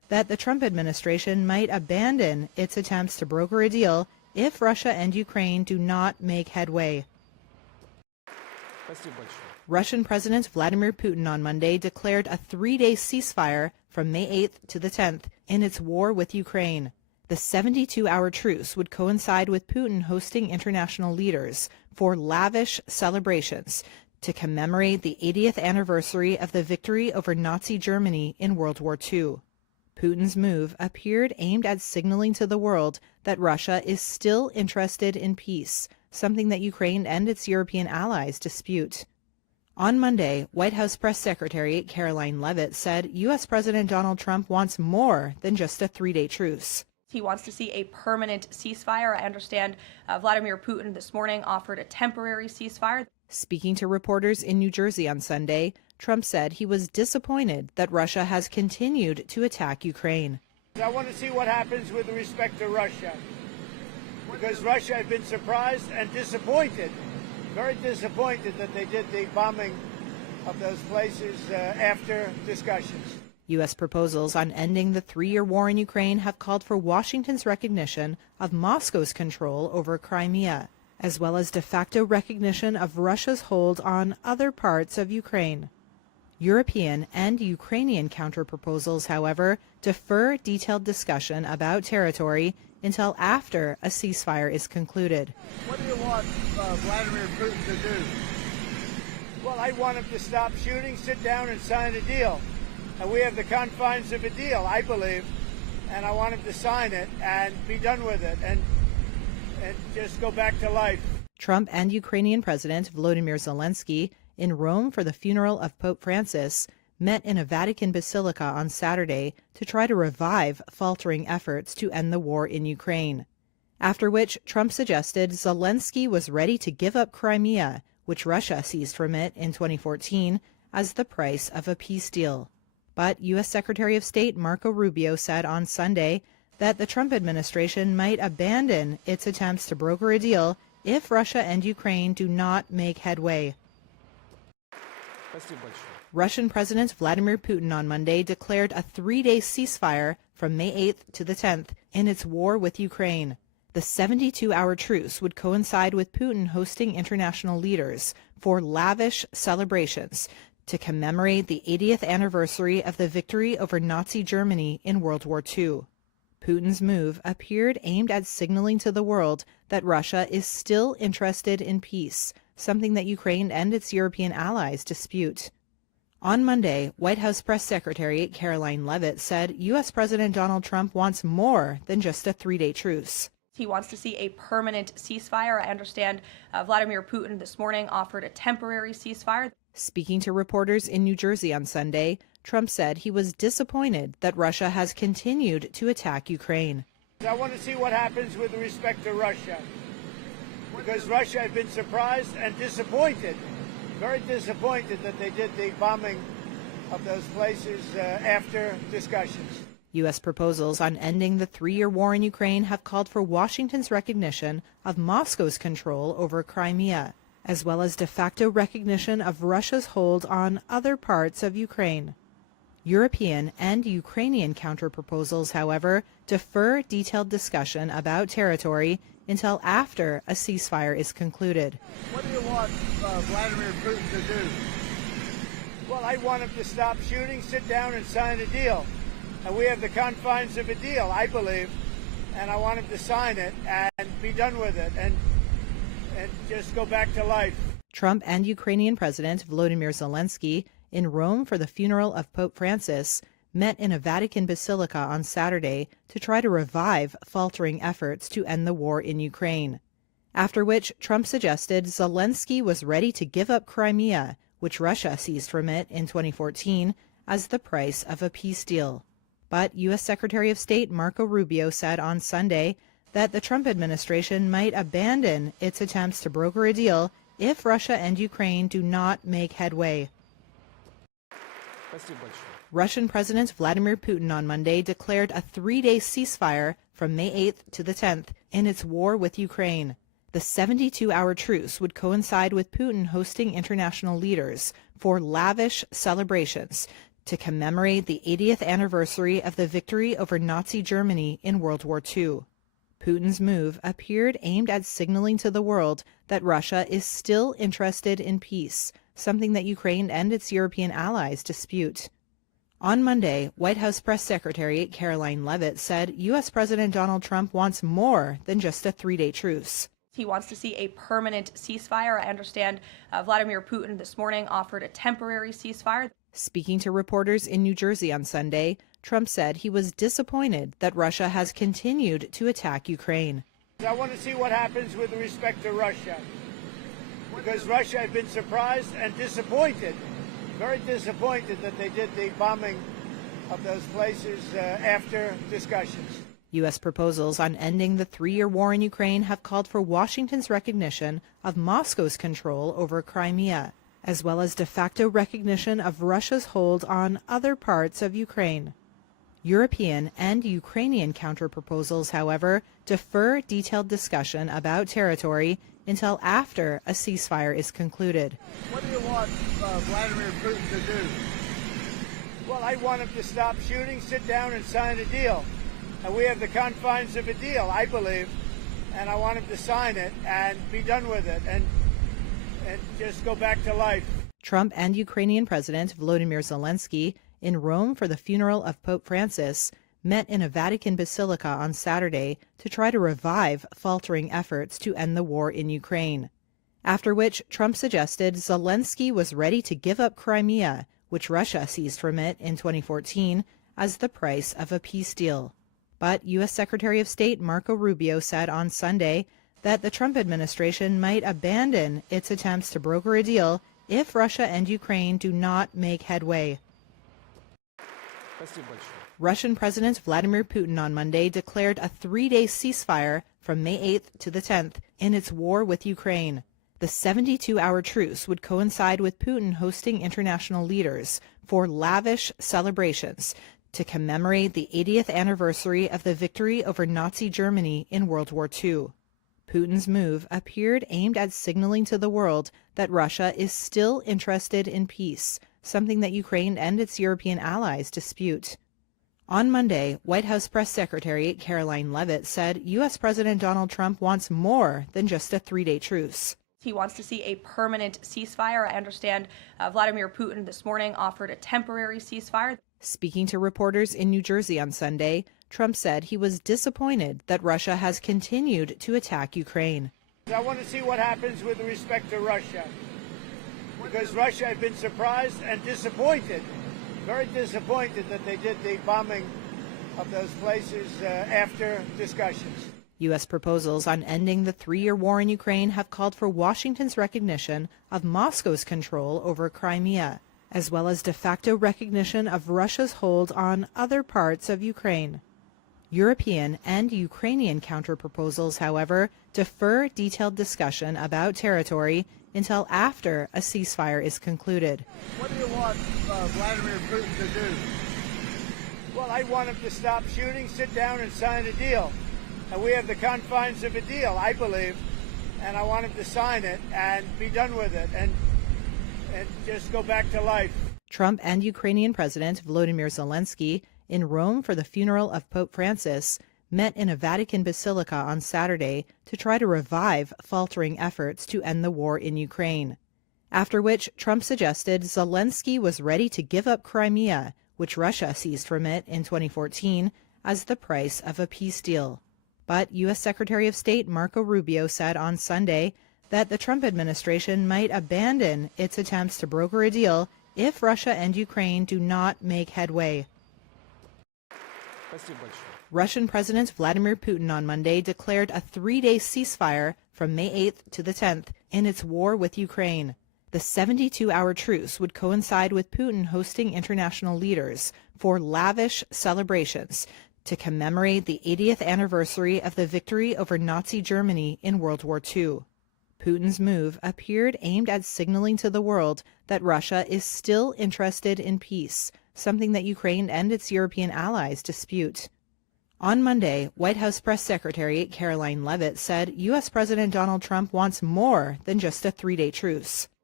that the Trump administration might abandon its attempts to broker a deal if Russia and Ukraine do not make headway. Russian President Vladimir Putin on Monday declared a 3-day ceasefire from May 8th to the 10th in its war with Ukraine. The 72-hour truce would coincide with Putin hosting international leaders for lavish celebrations to commemorate the 80th anniversary of the victory over Nazi Germany in World War II. Putin's move appeared aimed at signaling to the world that Russia is still interested in peace, something that Ukraine and its European allies dispute. On Monday, White House Press Secretary Caroline Leavitt said U.S. President Donald Trump wants more than just a 3-day truce. He wants to see a permanent ceasefire. I understand Vladimir Putin this morning offered a temporary ceasefire. Speaking to reporters in New Jersey on Sunday, Trump said he was disappointed that Russia has continued to attack Ukraine. I want to see what happens with respect to Russia, because Russia had been surprised and disappointed, very disappointed that they did the bombing of those places after discussions. U.S. proposals on ending the 3-year war in Ukraine have called for Washington's recognition of Moscow's control over Crimea, as well as de facto recognition of Russia's hold on other parts of Ukraine. European and Ukrainian counterproposals, however, defer detailed discussion about territory until after a ceasefire is concluded. What do you want Vladimir Putin to do? Well, I want him to stop shooting, sit down and sign a deal. And we have the confines of a deal, I believe, and I want him to sign it and be done with it and just go back to life. Trump and Ukrainian President Volodymyr Zelensky, in Rome for the funeral of Pope Francis, met in a Vatican basilica on Saturday to try to revive faltering efforts to end the war in Ukraine. After which, Trump suggested Zelensky was ready to give up Crimea, which Russia seized from it in 2014, as the price of a peace deal. But U.S. Secretary of State Marco Rubio said on Sunday that the Trump administration might abandon its attempts to broker a deal if Russia and Ukraine do not make headway. Russian President Vladimir Putin on Monday declared a 3-day ceasefire from May 8th to the 10th in its war with Ukraine. The 72-hour truce would coincide with Putin hosting international leaders for lavish celebrations to commemorate the 80th anniversary of the victory over Nazi Germany in World War II. Putin's move appeared aimed at signaling to the world that Russia is still interested in peace, something that Ukraine and its European allies dispute. On Monday, White House Press Secretary Caroline Leavitt said U.S. President Donald Trump wants more than just a 3-day truce. He wants to see a permanent ceasefire. I understand Vladimir Putin this morning offered a temporary ceasefire. Speaking to reporters in New Jersey on Sunday, Trump said he was disappointed that Russia has continued to attack Ukraine. I want to see what happens with respect to Russia, because Russia had been surprised and disappointed, very disappointed that they did the bombing of those places after discussions. U.S. proposals on ending the 3-year war in Ukraine have called for Washington's recognition of Moscow's control over Crimea, as well as de facto recognition of Russia's hold on other parts of Ukraine. European and Ukrainian counterproposals, however, defer detailed discussion about territory until after a ceasefire is concluded. What do you want Vladimir Putin to do? Well, I want him to stop shooting, sit down and sign a deal. And we have the confines of a deal, I believe, and I want him to sign it and be done with it and just go back to life. Trump and Ukrainian President Volodymyr Zelensky, in Rome for the funeral of Pope Francis, met in a Vatican basilica on Saturday to try to revive faltering efforts to end the war in Ukraine. After which, Trump suggested Zelensky was ready to give up Crimea, which Russia seized from it in 2014, as the price of a peace deal. But U.S. Secretary of State Marco Rubio said on Sunday that the Trump administration might abandon its attempts to broker a deal if Russia and Ukraine do not make headway. Russian President Vladimir Putin on Monday declared a 3-day ceasefire from May 8th to the 10th in its war with Ukraine. The 72-hour truce would coincide with Putin hosting international leaders for lavish celebrations to commemorate the 80th anniversary of the victory over Nazi Germany in World War II. Putin's move appeared aimed at signaling to the world that Russia is still interested in peace, something that Ukraine and its European allies dispute. On Monday, White House Press Secretary Caroline Leavitt said U.S. President Donald Trump wants more than just a three-day truce. He wants to see a permanent ceasefire. I understand Vladimir Putin this morning offered a temporary ceasefire. Speaking to reporters in New Jersey on Sunday, Trump said he was disappointed that Russia has continued to attack Ukraine. I want to see what happens with respect to Russia, because Russia had been surprised and disappointed, very disappointed that they did the bombing of those places after discussions. U.S. proposals on ending the three-year war in Ukraine have called for Washington's recognition of Moscow's control over Crimea, as well as de facto recognition of Russia's hold on other parts of Ukraine. European and Ukrainian counterproposals, however, defer detailed discussion about territory until after a ceasefire is concluded. What do you want Vladimir Putin to do? Well, I want him to stop shooting, sit down and sign a deal. And we have the confines of a deal, I believe, and I want him to sign it and be done with it and just go back to life. Trump and Ukrainian President Volodymyr Zelensky, in Rome for the funeral of Pope Francis, met in a Vatican basilica on Saturday to try to revive faltering efforts to end the war in Ukraine. After which, Trump suggested Zelensky was ready to give up Crimea, which Russia seized from it in 2014, as the price of a peace deal. But U.S. Secretary of State Marco Rubio said on Sunday that the Trump administration might abandon its attempts to broker a deal if Russia and Ukraine do not make headway. Russian President Vladimir Putin on Monday declared a three-day ceasefire from May 8th to the 10th in its war with Ukraine. The 72-hour truce would coincide with Putin hosting international leaders for lavish celebrations to commemorate the 80th anniversary of the victory over Nazi Germany in World War II. Putin's move appeared aimed at signaling to the world that Russia is still interested in peace, something that Ukraine and its European allies dispute. On Monday, White House Press Secretary Caroline Leavitt said U.S. President Donald Trump wants more than just a three-day truce. He wants to see a permanent ceasefire. I understand Vladimir Putin this morning offered a temporary ceasefire. Speaking to reporters in New Jersey on Sunday, Trump said he was disappointed that Russia has continued to attack Ukraine. I want to see what happens with respect to Russia, because Russia had been surprised and disappointed, very disappointed that they did the bombing of those places after discussions. U.S. proposals on ending the three-year war in Ukraine have called for Washington's recognition of Moscow's control over Crimea, as well as de facto recognition of Russia's hold on other parts of Ukraine. European and Ukrainian counterproposals, however, defer detailed discussion about territory until after a ceasefire is concluded. What do you want Vladimir Putin to do? Well, I want him to stop shooting, sit down and sign a deal. And we have the confines of a deal, I believe, and I want him to sign it and be done with it and just go back to life. Trump and Ukrainian President Volodymyr Zelensky, in Rome for the funeral of Pope Francis, met in a Vatican basilica on Saturday to try to revive faltering efforts to end the war in Ukraine. After which, Trump suggested Zelensky was ready to give up Crimea, which Russia seized from it in 2014, as the price of a peace deal. But U.S. Secretary of State Marco Rubio said on Sunday that the Trump administration might abandon its attempts to broker a deal if Russia and Ukraine do not make headway. Russian President Vladimir Putin on Monday declared a three-day ceasefire from May 8th to the 10th in its war with Ukraine. The 72-hour truce would coincide with Putin hosting international leaders for lavish celebrations to commemorate the 80th anniversary of the victory over Nazi Germany in World War II. Putin's move appeared aimed at signaling to the world that Russia is still interested in peace, something that Ukraine and its European allies dispute. On Monday, White House Press Secretary Caroline Leavitt said U.S. President Donald Trump wants more than just a three-day truce.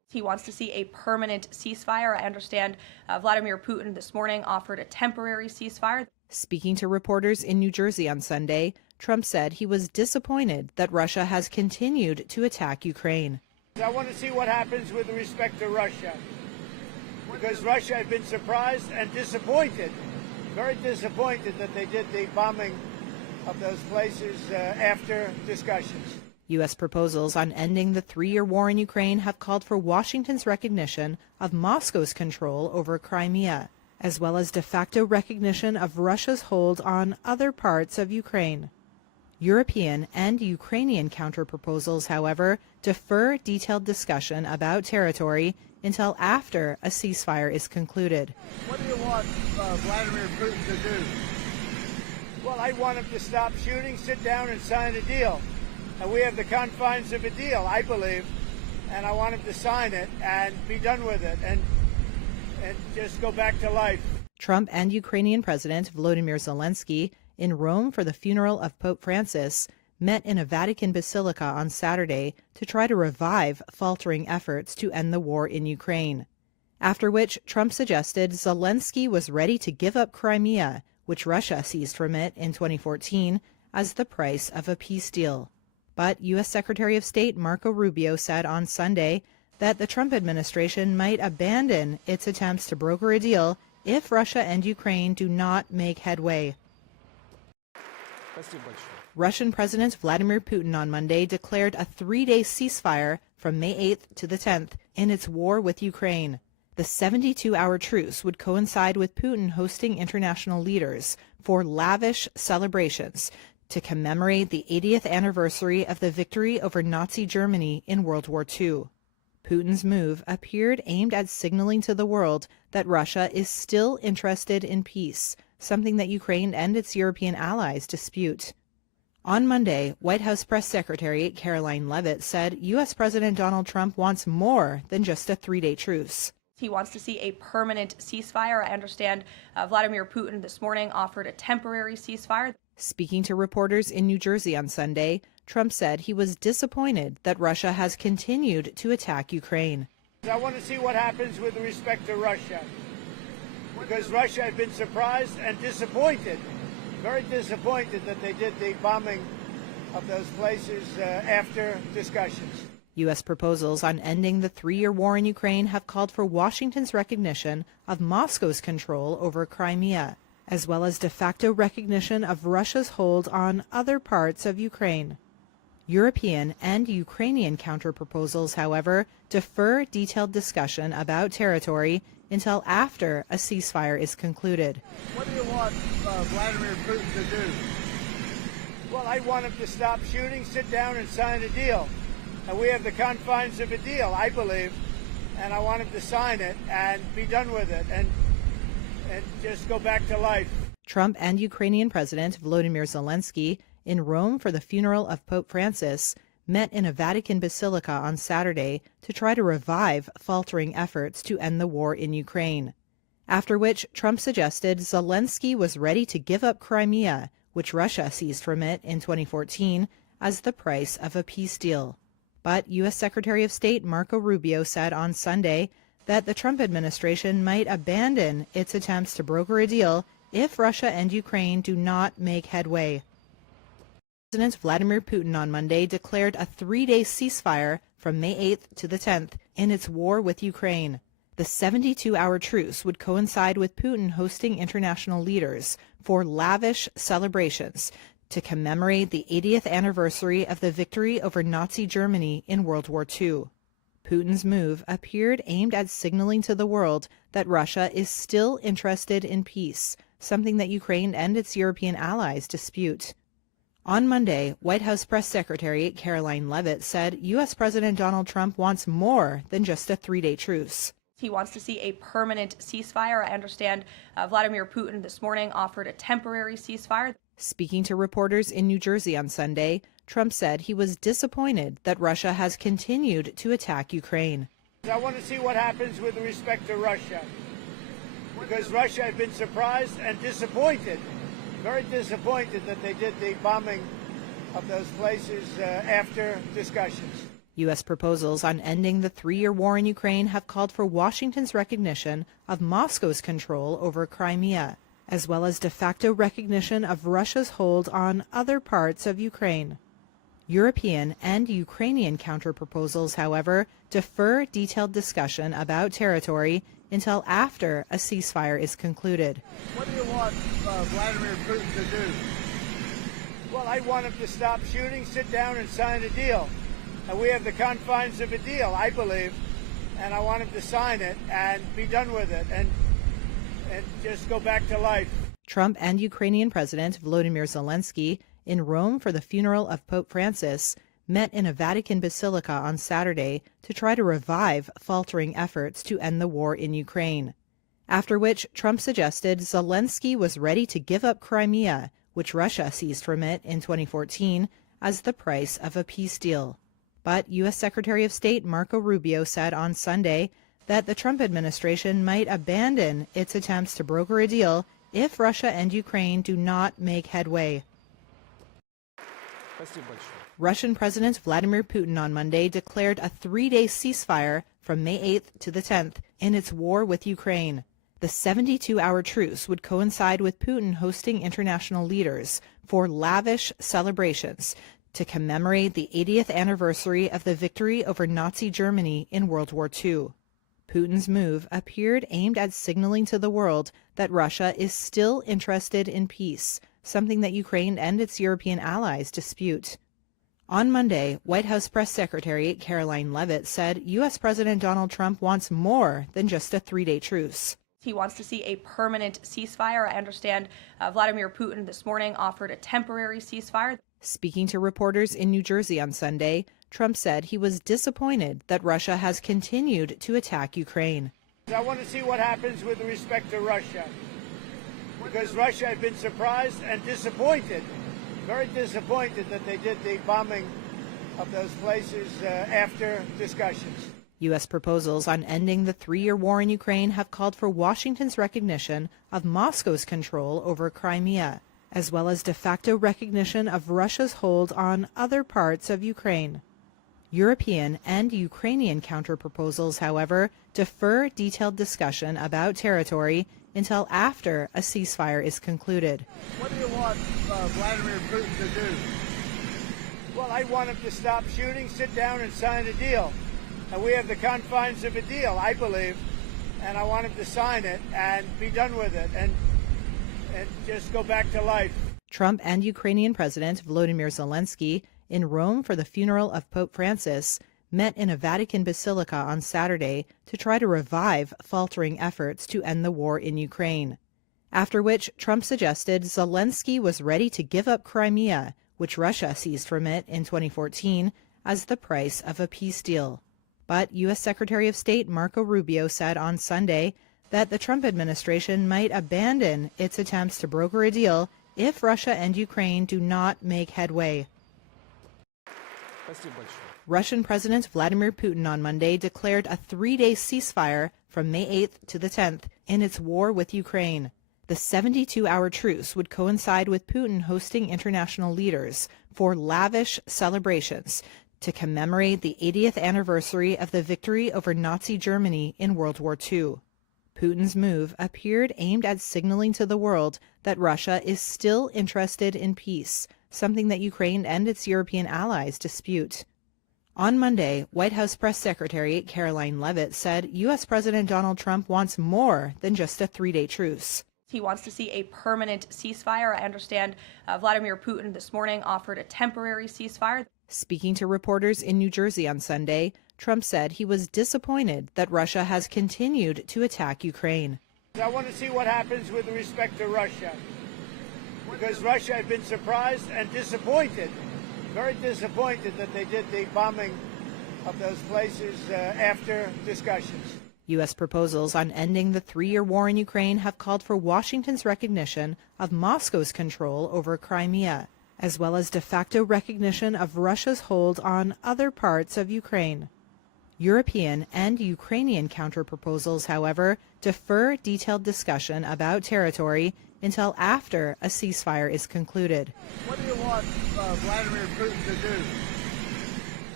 He wants to see a permanent ceasefire. I understand Vladimir Putin this morning offered a temporary ceasefire. Speaking to reporters in New Jersey on Sunday, Trump said he was disappointed that Russia has continued to attack Ukraine. I want to see what happens with respect to Russia, because Russia had been surprised and disappointed, very disappointed that they did the bombing of those places after discussions. U.S. proposals on ending the 3-year war in Ukraine have called for Washington's recognition of Moscow's control over Crimea, as well as de facto recognition of Russia's hold on other parts of Ukraine. European and Ukrainian counterproposals, however, defer detailed discussion about territory until after a ceasefire is concluded. What do you want Vladimir Putin to do? Well, I want him to stop shooting, sit down and sign a deal. And we have the confines of a deal, I believe, and I want him to sign it and be done with it and just go back to life. Trump and Ukrainian President Volodymyr Zelensky, in Rome for the funeral of Pope Francis, met in a Vatican basilica on Saturday to try to revive faltering efforts to end the war in Ukraine. After which, Trump suggested Zelensky was ready to give up Crimea, which Russia seized from it in 2014, as the price of a peace deal. But U.S. Secretary of State Marco Rubio said on Sunday that the Trump administration might abandon its attempts to broker a deal if Russia and Ukraine do not make headway. Russian President Vladimir Putin on Monday declared a 3-day ceasefire from May 8th to the 10th in its war with Ukraine. The 72-hour truce would coincide with Putin hosting international leaders for lavish celebrations to commemorate the 80th anniversary of the victory over Nazi Germany in World War II. Putin's move appeared aimed at signaling to the world that Russia is still interested in peace, something that Ukraine and its European allies dispute. On Monday, White House Press Secretary Caroline Leavitt said U.S. President Donald Trump wants more than just a 3-day truce. He wants to see a permanent ceasefire. I understand Vladimir Putin this morning offered a temporary ceasefire. Speaking to reporters in New Jersey on Sunday, Trump said he was disappointed that Russia has continued to attack Ukraine. I want to see what happens with respect to Russia, because Russia had been surprised and disappointed, very disappointed that they did the bombing of those places after discussions. U.S. proposals on ending the 3-year war in Ukraine have called for Washington's recognition of Moscow's control over Crimea, as well as de facto recognition of Russia's hold on other parts of Ukraine. European and Ukrainian counterproposals, however, defer detailed discussion about territory until after a ceasefire is concluded. What do you want Vladimir Putin to do? Well, I want him to stop shooting, sit down and sign a deal. And we have the confines of a deal, I believe, and I want him to sign it and be done with it and just go back to life. Trump and Ukrainian President Volodymyr Zelensky, in Rome for the funeral of Pope Francis, met in a Vatican basilica on Saturday to try to revive faltering efforts to end the war in Ukraine. After which, Trump suggested Zelensky was ready to give up Crimea, which Russia seized from it in 2014, as the price of a peace deal. But U.S. Secretary of State Marco Rubio said on Sunday that the Trump administration might abandon its attempts to broker a deal if Russia and Ukraine do not make headway. President Vladimir Putin on Monday declared a 3-day ceasefire from May 8th to the 10th in its war with Ukraine. The 72-hour truce would coincide with Putin hosting international leaders for lavish celebrations to commemorate the 80th anniversary of the victory over Nazi Germany in World War II. Putin's move appeared aimed at signaling to the world that Russia is still interested in peace, something that Ukraine and its European allies dispute. On Monday, White House Press Secretary Caroline Leavitt said U.S. President Donald Trump wants more than just a 3-day truce. He wants to see a permanent ceasefire. I understand Vladimir Putin this morning offered a temporary ceasefire. Speaking to reporters in New Jersey on Sunday, Trump said he was disappointed that Russia has continued to attack Ukraine. I want to see what happens with respect to Russia, because Russia had been surprised and disappointed, very disappointed that they did the bombing of those places after discussions. U.S. proposals on ending the 3-year war in Ukraine have called for Washington's recognition of Moscow's control over Crimea, as well as de facto recognition of Russia's hold on other parts of Ukraine. European and Ukrainian counterproposals, however, defer detailed discussion about territory until after a ceasefire is concluded. What do you want Vladimir Putin to do? Well, I want him to stop shooting, sit down and sign a deal. And we have the confines of a deal, I believe, and I want him to sign it and be done with it and just go back to life. Trump and Ukrainian President Volodymyr Zelensky, in Rome for the funeral of Pope Francis, met in a Vatican basilica on Saturday to try to revive faltering efforts to end the war in Ukraine. After which, Trump suggested Zelensky was ready to give up Crimea, which Russia seized from it in 2014, as the price of a peace deal. But U.S. Secretary of State Marco Rubio said on Sunday that the Trump administration might abandon its attempts to broker a deal if Russia and Ukraine do not make headway. Russian President Vladimir Putin on Monday declared a 3-day ceasefire from May 8th to the 10th in its war with Ukraine. The 72-hour truce would coincide with Putin hosting international leaders for lavish celebrations to commemorate the 80th anniversary of the victory over Nazi Germany in World War II. Putin's move appeared aimed at signaling to the world that Russia is still interested in peace, something that Ukraine and its European allies dispute. On Monday, White House Press Secretary Caroline Leavitt said U.S. President Donald Trump wants more than just a 3-day truce. He wants to see a permanent ceasefire. I understand Vladimir Putin this morning offered a temporary ceasefire. Speaking to reporters in New Jersey on Sunday, Trump said he was disappointed that Russia has continued to attack Ukraine. I want to see what happens with respect to Russia, because Russia had been surprised and disappointed, very disappointed that they did the bombing of those places after discussions. U.S. proposals on ending the 3-year war in Ukraine have called for Washington's recognition of Moscow's control over Crimea, as well as de facto recognition of Russia's hold on other parts of Ukraine. European and Ukrainian counterproposals, however, defer detailed discussion about territory until after a ceasefire is concluded. What do you want Vladimir Putin to do? Well, I want him to stop shooting, sit down and sign a deal. And we have the confines of a deal, I believe, and I want him to sign it and be done with it and just go back to life. Trump and Ukrainian President Volodymyr Zelensky, in Rome for the funeral of Pope Francis, met in a Vatican basilica on Saturday to try to revive faltering efforts to end the war in Ukraine. After which, Trump suggested Zelensky was ready to give up Crimea, which Russia seized from it in 2014, as the price of a peace deal. But U.S. Secretary of State Marco Rubio said on Sunday that the Trump administration might abandon its attempts to broker a deal if Russia and Ukraine do not make headway. Russian President Vladimir Putin on Monday declared a 3-day ceasefire from May 8th to the 10th in its war with Ukraine. The 72-hour truce would coincide with Putin hosting international leaders for lavish celebrations to commemorate the 80th anniversary of the victory over Nazi Germany in World War II. Putin's move appeared aimed at signaling to the world that Russia is still interested in peace, something that Ukraine and its European allies dispute. On Monday, White House Press Secretary Caroline Leavitt said U.S. President Donald Trump wants more than just a 3-day truce. He wants to see a permanent ceasefire. I understand Vladimir Putin this morning offered a temporary ceasefire. Speaking to reporters in New Jersey on Sunday, Trump said he was disappointed that Russia has continued to attack Ukraine. I want to see what happens with respect to Russia, because Russia had been surprised and disappointed, very disappointed that they did the bombing of those places after discussions. U.S. proposals on ending the 3-year war in Ukraine have called for Washington's recognition of Moscow's control over Crimea, as well as de facto recognition of Russia's hold on other parts of Ukraine. European and Ukrainian counterproposals, however, defer detailed discussion about territory until after a ceasefire is concluded. What do you want Vladimir Putin to do?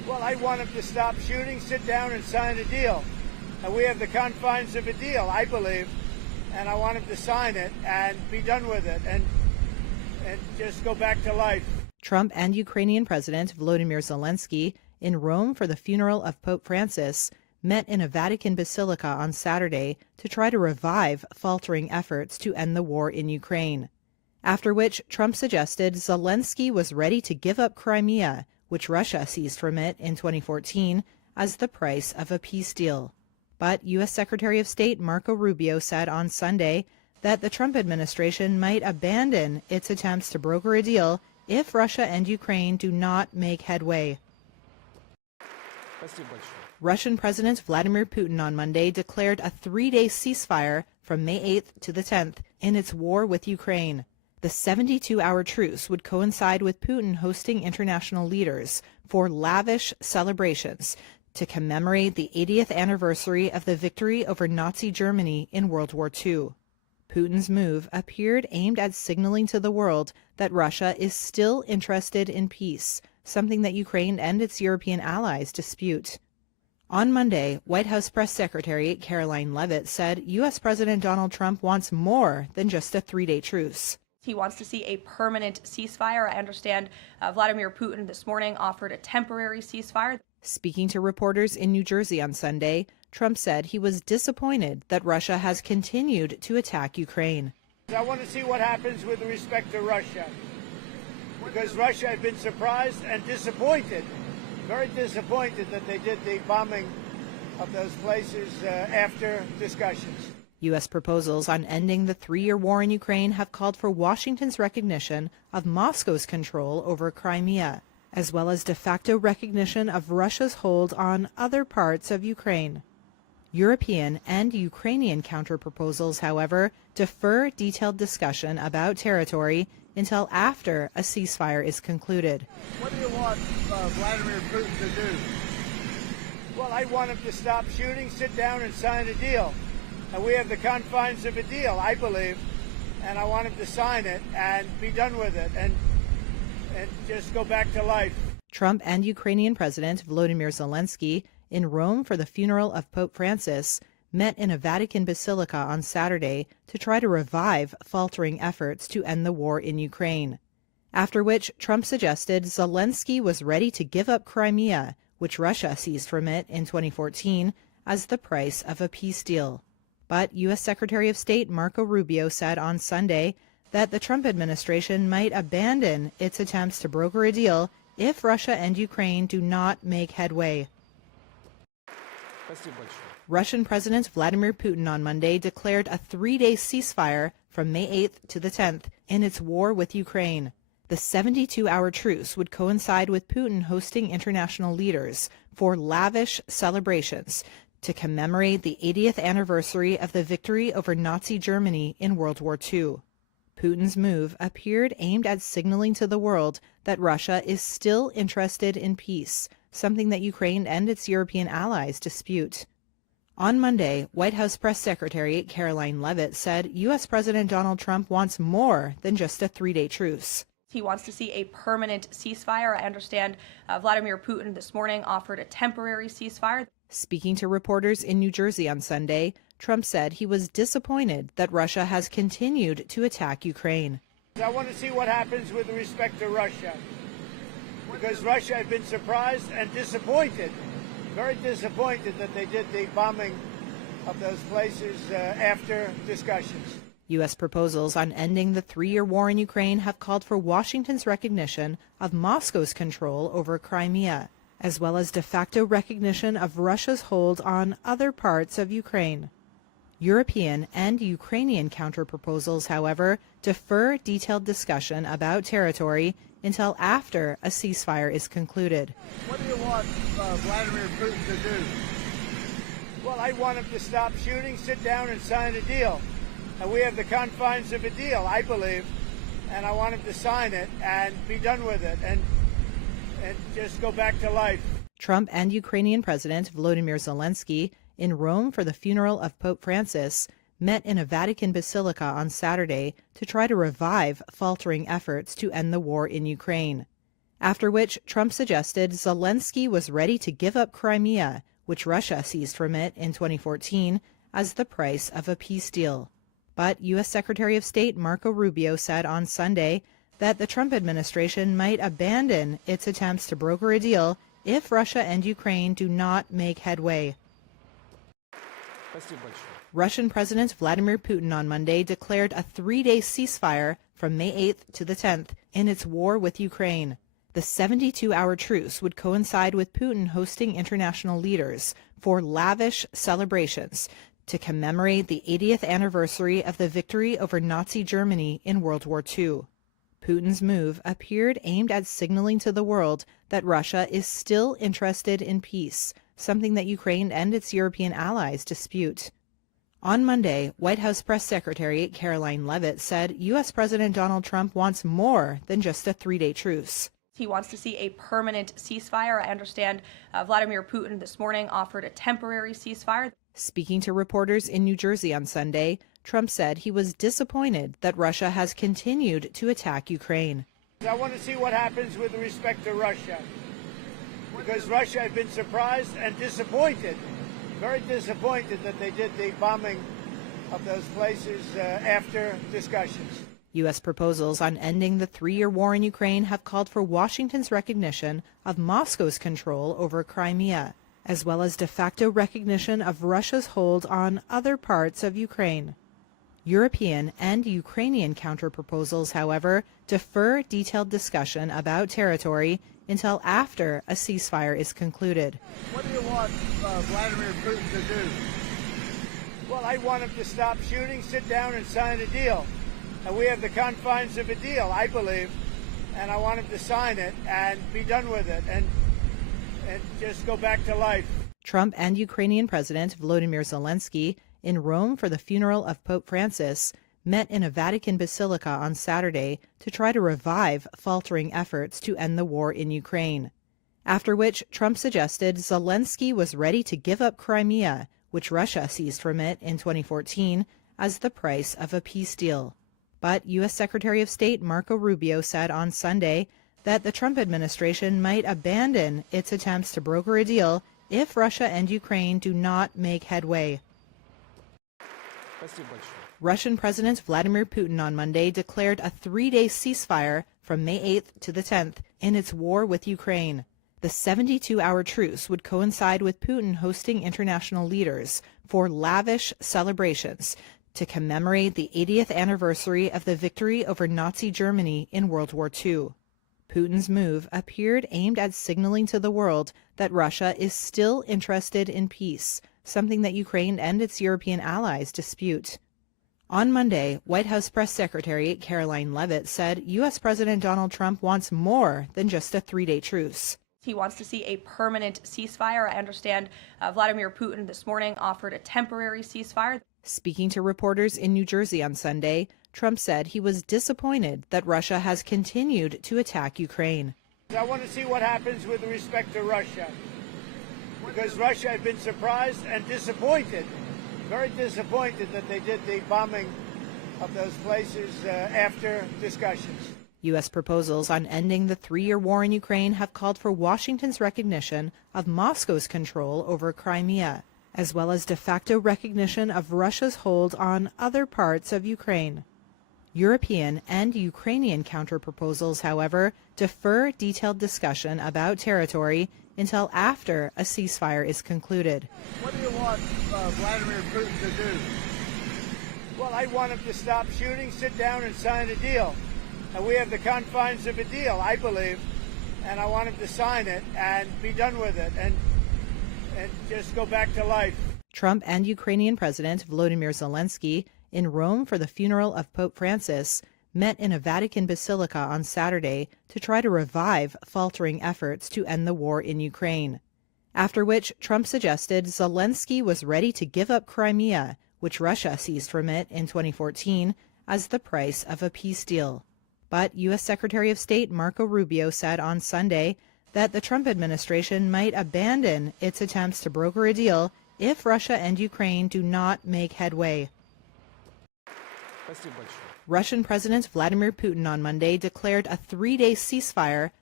Well, I want them to stop shooting, sit down, and sign a deal. And we have the confines of a deal, I believe, and I want them to sign it and be done with it and just go back to life. Trump and Ukrainian President Volodymyr Zelensky, in Rome for the funeral of Pope Francis, met in a Vatican basilica on Saturday to try to revive faltering efforts to end the war in Ukraine. After which, Trump suggested Zelensky was ready to give up Crimea, which Russia seized from it in 2014, as the price of a peace deal. But U.S. Secretary of State Marco Rubio said on Sunday that the Trump administration might abandon its attempts to broker a deal if Russia and Ukraine do not make headway. Russian President Vladimir Putin on Monday declared a 3-day ceasefire from May 8th to the 10th in its war with Ukraine. The 72-hour truce would coincide with Putin hosting international leaders for lavish celebrations to commemorate the 80th anniversary of the victory over Nazi Germany in World War II. Putin's move appeared aimed at signaling to the world that Russia is still interested in peace, something that Ukraine and its European allies dispute. On Monday, White House Press Secretary Caroline Leavitt said U.S. President Donald Trump wants more than just a 3-day truce. He wants to see a permanent ceasefire. I understand Vladimir Putin this morning offered a temporary ceasefire. Speaking to reporters in New Jersey on Sunday, Trump said he was disappointed that Russia has continued to attack Ukraine. I want to see what happens with respect to Russia, because Russia had been surprised and disappointed, very disappointed that they did the bombing of those places after discussions. U.S. proposals on ending the 3-year war in Ukraine have called for Washington's recognition of Moscow's control over Crimea, as well as de facto recognition of Russia's hold on other parts of Ukraine. European and Ukrainian counterproposals, however, defer detailed discussion about territory until after a ceasefire is concluded. What do you want Vladimir Putin to do? Well, I want him to stop shooting, sit down, and sign a deal. And we have the confines of a deal, I believe, and I want him to sign it and be done with it and just go back to life. Trump and Ukrainian President Volodymyr Zelensky, in Rome for the funeral of Pope Francis, met in a Vatican basilica on Saturday to try to revive faltering efforts to end the war in Ukraine. After which, Trump suggested Zelensky was ready to give up Crimea, which Russia seized from it in 2014, as the price of a peace deal. But U.S. Secretary of State Marco Rubio said on Sunday that the Trump administration might abandon its attempts to broker a deal if Russia and Ukraine do not make headway. Russian President Vladimir Putin on Monday declared a 3-day ceasefire from May 8th to the 10th in its war with Ukraine. The 72-hour truce would coincide with Putin hosting international leaders for lavish celebrations to commemorate the 80th anniversary of the victory over Nazi Germany in World War II. Putin's move appeared aimed at signaling to the world that Russia is still interested in peace, something that Ukraine and its European allies dispute. On Monday, White House Press Secretary Caroline Leavitt said U.S. President Donald Trump wants more than just a 3-day truce. He wants to see a permanent ceasefire. I understand Vladimir Putin this morning offered a temporary ceasefire. Speaking to reporters in New Jersey on Sunday, Trump said he was disappointed that Russia has continued to attack Ukraine. I want to see what happens with respect to Russia, because Russia had been surprised and disappointed, very disappointed that they did the bombing of those places after discussions. U.S. proposals on ending the 3-year war in Ukraine have called for Washington's recognition of Moscow's control over Crimea, as well as de facto recognition of Russia's hold on other parts of Ukraine. European and Ukrainian counterproposals, however, defer detailed discussion about territory until after a ceasefire is concluded. What do you want Vladimir Putin to do? Well, I want him to stop shooting, sit down, and sign a deal. And we have the confines of a deal, I believe, and I want him to sign it and be done with it and just go back to life. Trump and Ukrainian President Volodymyr Zelensky, in Rome for the funeral of Pope Francis, met in a Vatican basilica on Saturday to try to revive faltering efforts to end the war in Ukraine. after which Trump suggested Zelensky was ready to give up Crimea, which Russia seized from it in 2014, as the price of a peace deal. But U.S. Secretary of State Marco Rubio said on Sunday that the Trump administration might abandon its attempts to broker a deal if Russia and Ukraine do not make headway. Russian President Vladimir Putin on Monday declared a 3-day ceasefire from May 8th to the 10th in its war with Ukraine. The 72-hour truce would coincide with Putin hosting international leaders for lavish celebrations to commemorate the 80th anniversary of the victory over Nazi Germany in World War II. Putin's move appeared aimed at signaling to the world that Russia is still interested in peace, something that Ukraine and its European allies dispute. On Monday, White House Press Secretary Caroline Leavitt said U.S. President Donald Trump wants more than just a 3-day truce. He wants to see a permanent ceasefire. I understand Vladimir Putin this morning offered a temporary ceasefire. Speaking to reporters in New Jersey on Sunday, Trump said he was disappointed that Russia has continued to attack Ukraine. I want to see what happens with respect to Russia, because Russia had been surprised and disappointed, very disappointed that they did the bombing of those places after discussions. U.S. proposals on ending the 3-year war in Ukraine have called for Washington's recognition of Moscow's control over Crimea, as well as de facto recognition of Russia's hold on other parts of Ukraine. European and Ukrainian counterproposals, however, defer detailed discussion about territory until after a ceasefire is concluded. What do you want Vladimir Putin to do? Well, I want him to stop shooting, sit down and sign a deal. And we have the confines of a deal, I believe, and I want him to sign it and be done with it and just go back to life. Trump and Ukrainian President Volodymyr Zelensky, in Rome for the funeral of Pope Francis, met in a Vatican basilica on Saturday to try to revive faltering efforts to end the war in Ukraine. After which Trump suggested Zelensky was ready to give up Crimea, which Russia seized from it in 2014, as the price of a peace deal. But U.S. Secretary of State Marco Rubio said on Sunday that the Trump administration might abandon its attempts to broker a deal if Russia and Ukraine do not make headway. Russian President Vladimir Putin on Monday declared a 3-day ceasefire from May 8th to the 10th in its war with Ukraine. The 72-hour truce would coincide with Putin hosting international leaders for lavish celebrations to commemorate the 80th anniversary of the victory over Nazi Germany in World War II. Putin's move appeared aimed at signaling to the world that Russia is still interested in peace, something that Ukraine and its European allies dispute. On Monday, White House Press Secretary Caroline Leavitt said U.S. President Donald Trump wants more than just a 3-day truce. He wants to see a permanent ceasefire. I understand Vladimir Putin this morning offered a temporary ceasefire. Speaking to reporters in New Jersey on Sunday, Trump said he was disappointed that Russia has continued to attack Ukraine. I want to see what happens with respect to Russia, because Russia had been surprised and disappointed, very disappointed that they did the bombing of those places after discussions. U.S. proposals on ending the 3-year war in Ukraine have called for Washington's recognition of Moscow's control over Crimea, as well as de facto recognition of Russia's hold on other parts of Ukraine. European and Ukrainian counterproposals, however, defer detailed discussion about territory until after a ceasefire is concluded. What do you want Vladimir Putin to do? Well, I want him to stop shooting, sit down and sign a deal. And we have the confines of a deal, I believe, and I want him to sign it and be done with it and just go back to life. Trump and Ukrainian President Volodymyr Zelensky, in Rome for the funeral of Pope Francis, met in a Vatican basilica on Saturday to try to revive faltering efforts to end the war in Ukraine. After which Trump suggested Zelensky was ready to give up Crimea, which Russia seized from it in 2014, as the price of a peace deal. But U.S. Secretary of State Marco Rubio said on Sunday that the Trump administration might abandon its attempts to broker a deal if Russia and Ukraine do not make headway. Russian President Vladimir Putin on Monday declared a 3-day ceasefire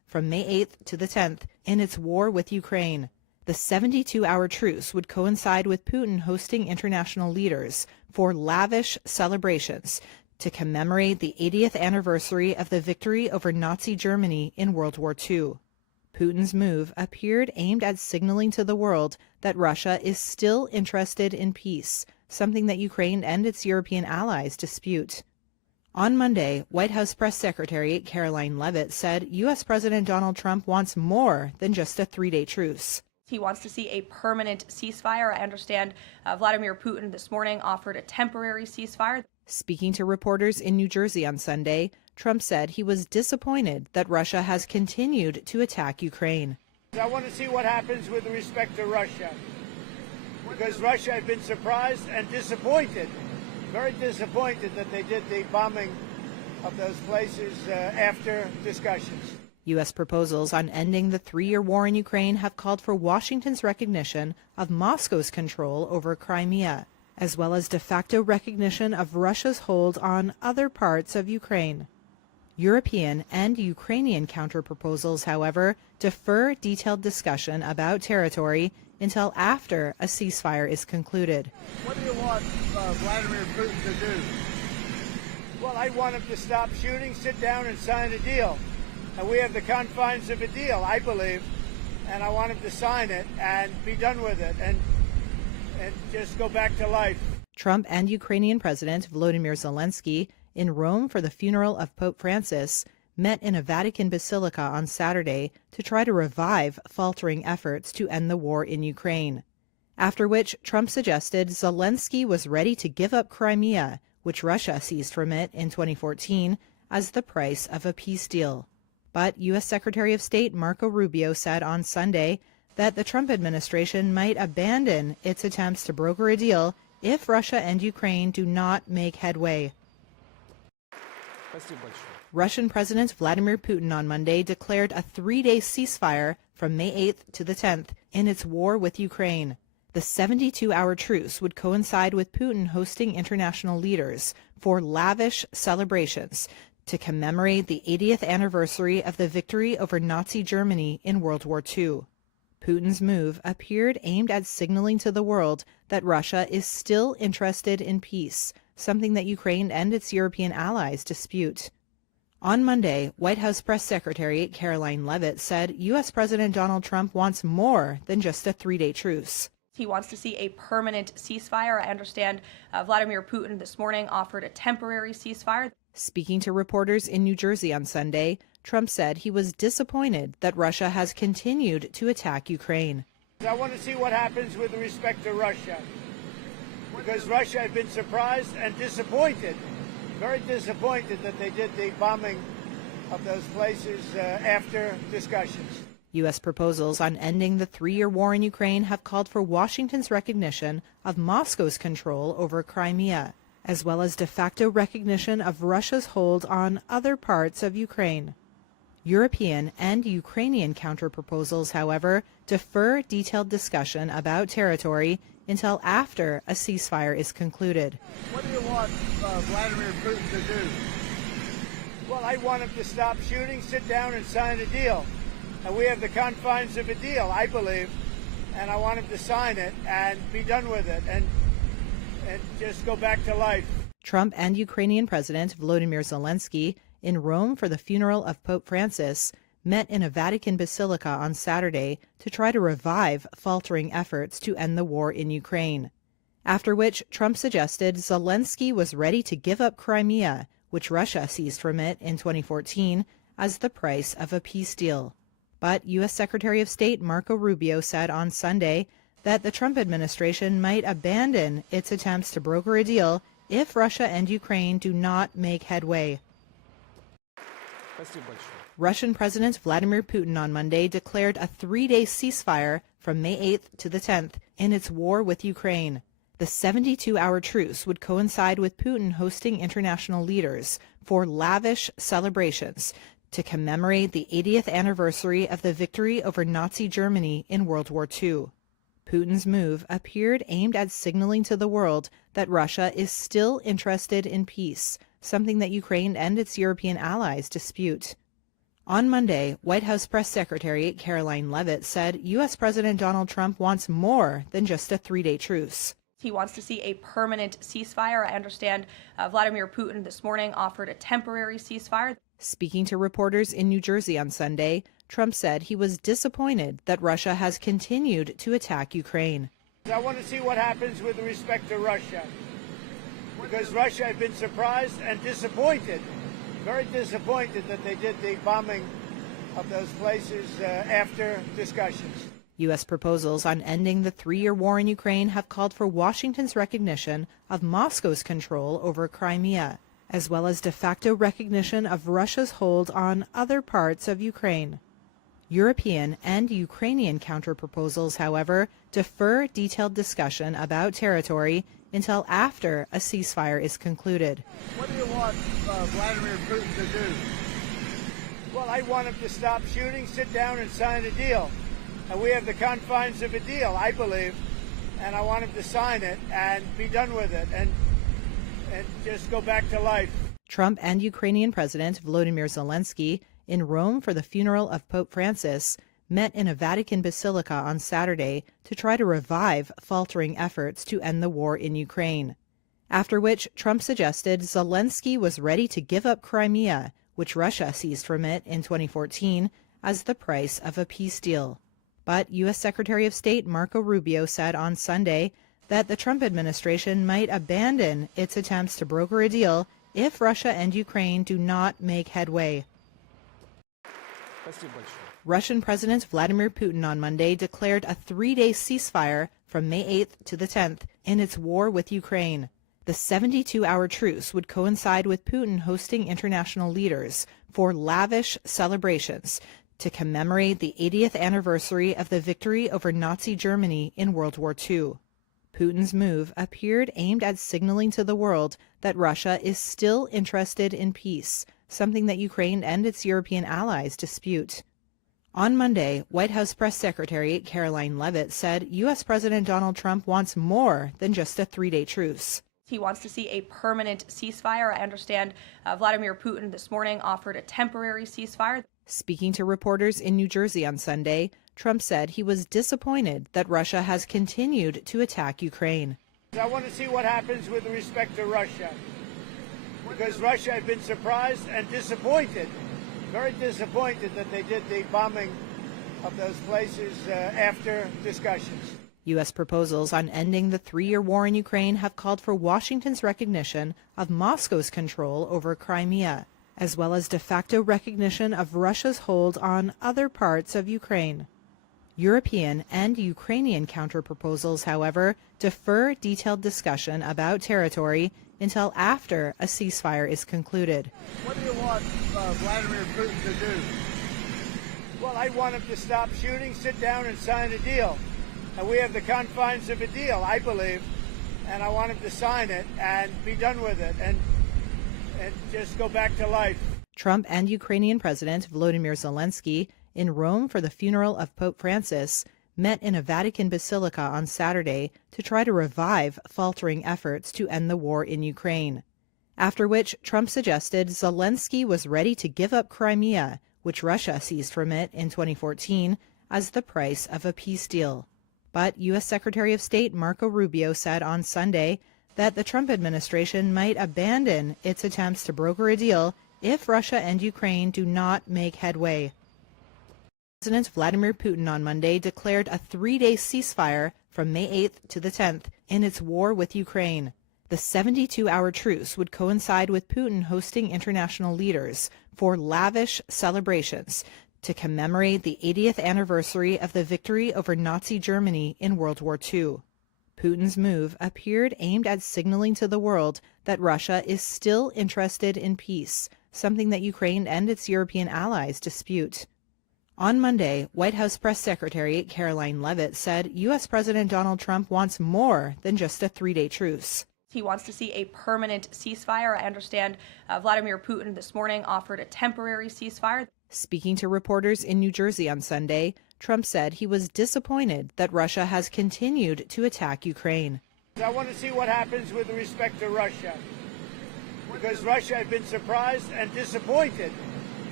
from May 8th to the 10th in its war with Ukraine. The 72-hour truce would coincide with Putin hosting international leaders for lavish celebrations to commemorate the 80th anniversary of the victory over Nazi Germany in World War II. Putin's move appeared aimed at signaling to the world that Russia is still interested in peace, something that Ukraine and its European allies dispute. On Monday, White House Press Secretary Caroline Leavitt said U.S. President Donald Trump wants more than just a three-day truce. He wants to see a permanent ceasefire. I understand Vladimir Putin this morning offered a temporary ceasefire. Speaking to reporters in New Jersey on Sunday, Trump said he was disappointed that Russia has continued to attack Ukraine. I want to see what happens with respect to Russia, because Russia had been surprised and disappointed, very disappointed that they did the bombing of those places after discussions. U.S. proposals on ending the three-year war in Ukraine have called for Washington's recognition of Moscow's control over Crimea, as well as de facto recognition of Russia's hold on other parts of Ukraine. European and Ukrainian counterproposals, however, defer detailed discussion about territory until after a ceasefire is concluded. What do you want Vladimir Putin to do? Well, I want him to stop shooting, sit down and sign a deal. And we have the confines of a deal, I believe, and I want him to sign it and be done with it and just go back to life. Trump and Ukrainian President Volodymyr Zelensky, in Rome for the funeral of Pope Francis, met in a Vatican basilica on Saturday to try to revive faltering efforts to end the war in Ukraine. After which, Trump suggested Zelensky was ready to give up Crimea, which Russia seized from it in 2014, as the price of a peace deal. But U.S. Secretary of State Marco Rubio said on Sunday that the Trump administration might abandon its attempts to broker a deal if Russia and Ukraine do not make headway. Russian President Vladimir Putin on Monday declared a three-day ceasefire from May 8th to the 10th in its war with Ukraine. The 72-hour truce would coincide with Putin hosting international leaders for lavish celebrations to commemorate the 80th anniversary of the victory over Nazi Germany in World War II. Putin's move appeared aimed at signaling to the world that Russia is still interested in peace, something that Ukraine and its European allies dispute. On Monday, White House Press Secretary Caroline Leavitt said U.S. President Donald Trump wants more than just a three-day truce. He wants to see a permanent ceasefire. I understand Vladimir Putin this morning offered a temporary ceasefire. Speaking to reporters in New Jersey on Sunday, Trump said he was disappointed that Russia has continued to attack Ukraine. I want to see what happens with respect to Russia, because Russia had been surprised and disappointed, very disappointed that they did the bombing of those places after discussions. U.S. proposals on ending the three-year war in Ukraine have called for Washington's recognition of Moscow's control over Crimea, as well as de facto recognition of Russia's hold on other parts of Ukraine. European and Ukrainian counterproposals, however, defer detailed discussion about territory until after a ceasefire is concluded. What do you want Vladimir Putin to do? Well, I want him to stop shooting, sit down and sign a deal. And we have the confines of a deal, I believe, and I want him to sign it and be done with it and just go back to life. Trump and Ukrainian President Volodymyr Zelensky, in Rome for the funeral of Pope Francis, met in a Vatican basilica on Saturday to try to revive faltering efforts to end the war in Ukraine. After which, Trump suggested Zelensky was ready to give up Crimea, which Russia seized from it in 2014, as the price of a peace deal. But U.S. Secretary of State Marco Rubio said on Sunday that the Trump administration might abandon its attempts to broker a deal if Russia and Ukraine do not make headway. Russian President Vladimir Putin on Monday declared a three-day ceasefire from May 8th to the 10th in its war with Ukraine. The 72-hour truce would coincide with Putin hosting international leaders for lavish celebrations to commemorate the 80th anniversary of the victory over Nazi Germany in World War II. Putin's move appeared aimed at signaling to the world that Russia is still interested in peace, something that Ukraine and its European allies dispute. On Monday, White House Press Secretary Caroline Leavitt said U.S. President Donald Trump wants more than just a 3-day truce. He wants to see a permanent ceasefire. I understand Vladimir Putin this morning offered a temporary ceasefire. Speaking to reporters in New Jersey on Sunday, Trump said he was disappointed that Russia has continued to attack Ukraine. I want to see what happens with respect to Russia, because Russia had been surprised and disappointed, very disappointed that they did the bombing of those places after discussions. U.S. proposals on ending the 3-year war in Ukraine have called for Washington's recognition of Moscow's control over Crimea, as well as de facto recognition of Russia's hold on other parts of Ukraine. European and Ukrainian counterproposals, however, defer detailed discussion about territory until after a ceasefire is concluded. What do you want Vladimir Putin to do? Well, I want him to stop shooting, sit down and sign a deal. And we have the confines of a deal, I believe, and I want him to sign it and be done with it and just go back to life. Trump and Ukrainian President Volodymyr Zelensky, in Rome for the funeral of Pope Francis, met in a Vatican basilica on Saturday to try to revive faltering efforts to end the war in Ukraine. After which, Trump suggested Zelensky was ready to give up Crimea, which Russia seized from it in 2014, as the price of a peace deal. But U.S. Secretary of State Marco Rubio said on Sunday that the Trump administration might abandon its attempts to broker a deal if Russia and Ukraine do not make headway. Russian President Vladimir Putin on Monday declared a 3-day ceasefire from May 8th to the 10th in its war with Ukraine. The 72-hour truce would coincide with Putin hosting international leaders for lavish celebrations to commemorate the 80th anniversary of the victory over Nazi Germany in World War II. Putin's move appeared aimed at signaling to the world that Russia is still interested in peace, something that Ukraine and its European allies dispute. On Monday, White House Press Secretary Caroline Leavitt said U.S. President Donald Trump wants more than just a 3-day truce. He wants to see a permanent ceasefire. I understand Vladimir Putin this morning offered a temporary ceasefire. Speaking to reporters in New Jersey on Sunday, Trump said he was disappointed that Russia has continued to attack Ukraine. I want to see what happens with respect to Russia, because Russia had been surprised and disappointed, very disappointed that they did the bombing of those places after discussions. U.S. proposals on ending the 3-year war in Ukraine have called for Washington's recognition of Moscow's control over Crimea, as well as de facto recognition of Russia's hold on other parts of Ukraine. European and Ukrainian counterproposals, however, defer detailed discussion about territory until after a ceasefire is concluded. What do you want Vladimir Putin to do? Well, I want him to stop shooting, sit down and sign a deal. And we have the confines of a deal, I believe, and I want him to sign it and be done with it and just go back to life. Trump and Ukrainian President Volodymyr Zelensky, in Rome for the funeral of Pope Francis, met in a Vatican basilica on Saturday to try to revive faltering efforts to end the war in Ukraine. After which, Trump suggested Zelensky was ready to give up Crimea, which Russia seized from it in 2014, as the price of a peace deal. But U.S. Secretary of State Marco Rubio said on Sunday that the Trump administration might abandon its attempts to broker a deal if Russia and Ukraine do not make headway. President Vladimir Putin on Monday declared a 3-day ceasefire from May 8th to the 10th in its war with Ukraine. The 72-hour truce would coincide with Putin hosting international leaders for lavish celebrations to commemorate the 80th anniversary of the victory over Nazi Germany in World War II. Putin's move appeared aimed at signaling to the world that Russia is still interested in peace, something that Ukraine and its European allies dispute. On Monday, White House Press Secretary Caroline Leavitt said U.S. President Donald Trump wants more than just a 3-day truce. He wants to see a permanent ceasefire. I understand Vladimir Putin this morning offered a temporary ceasefire. Speaking to reporters in New Jersey on Sunday, Trump said he was disappointed that Russia has continued to attack Ukraine. I want to see what happens with respect to Russia, because Russia had been surprised and disappointed,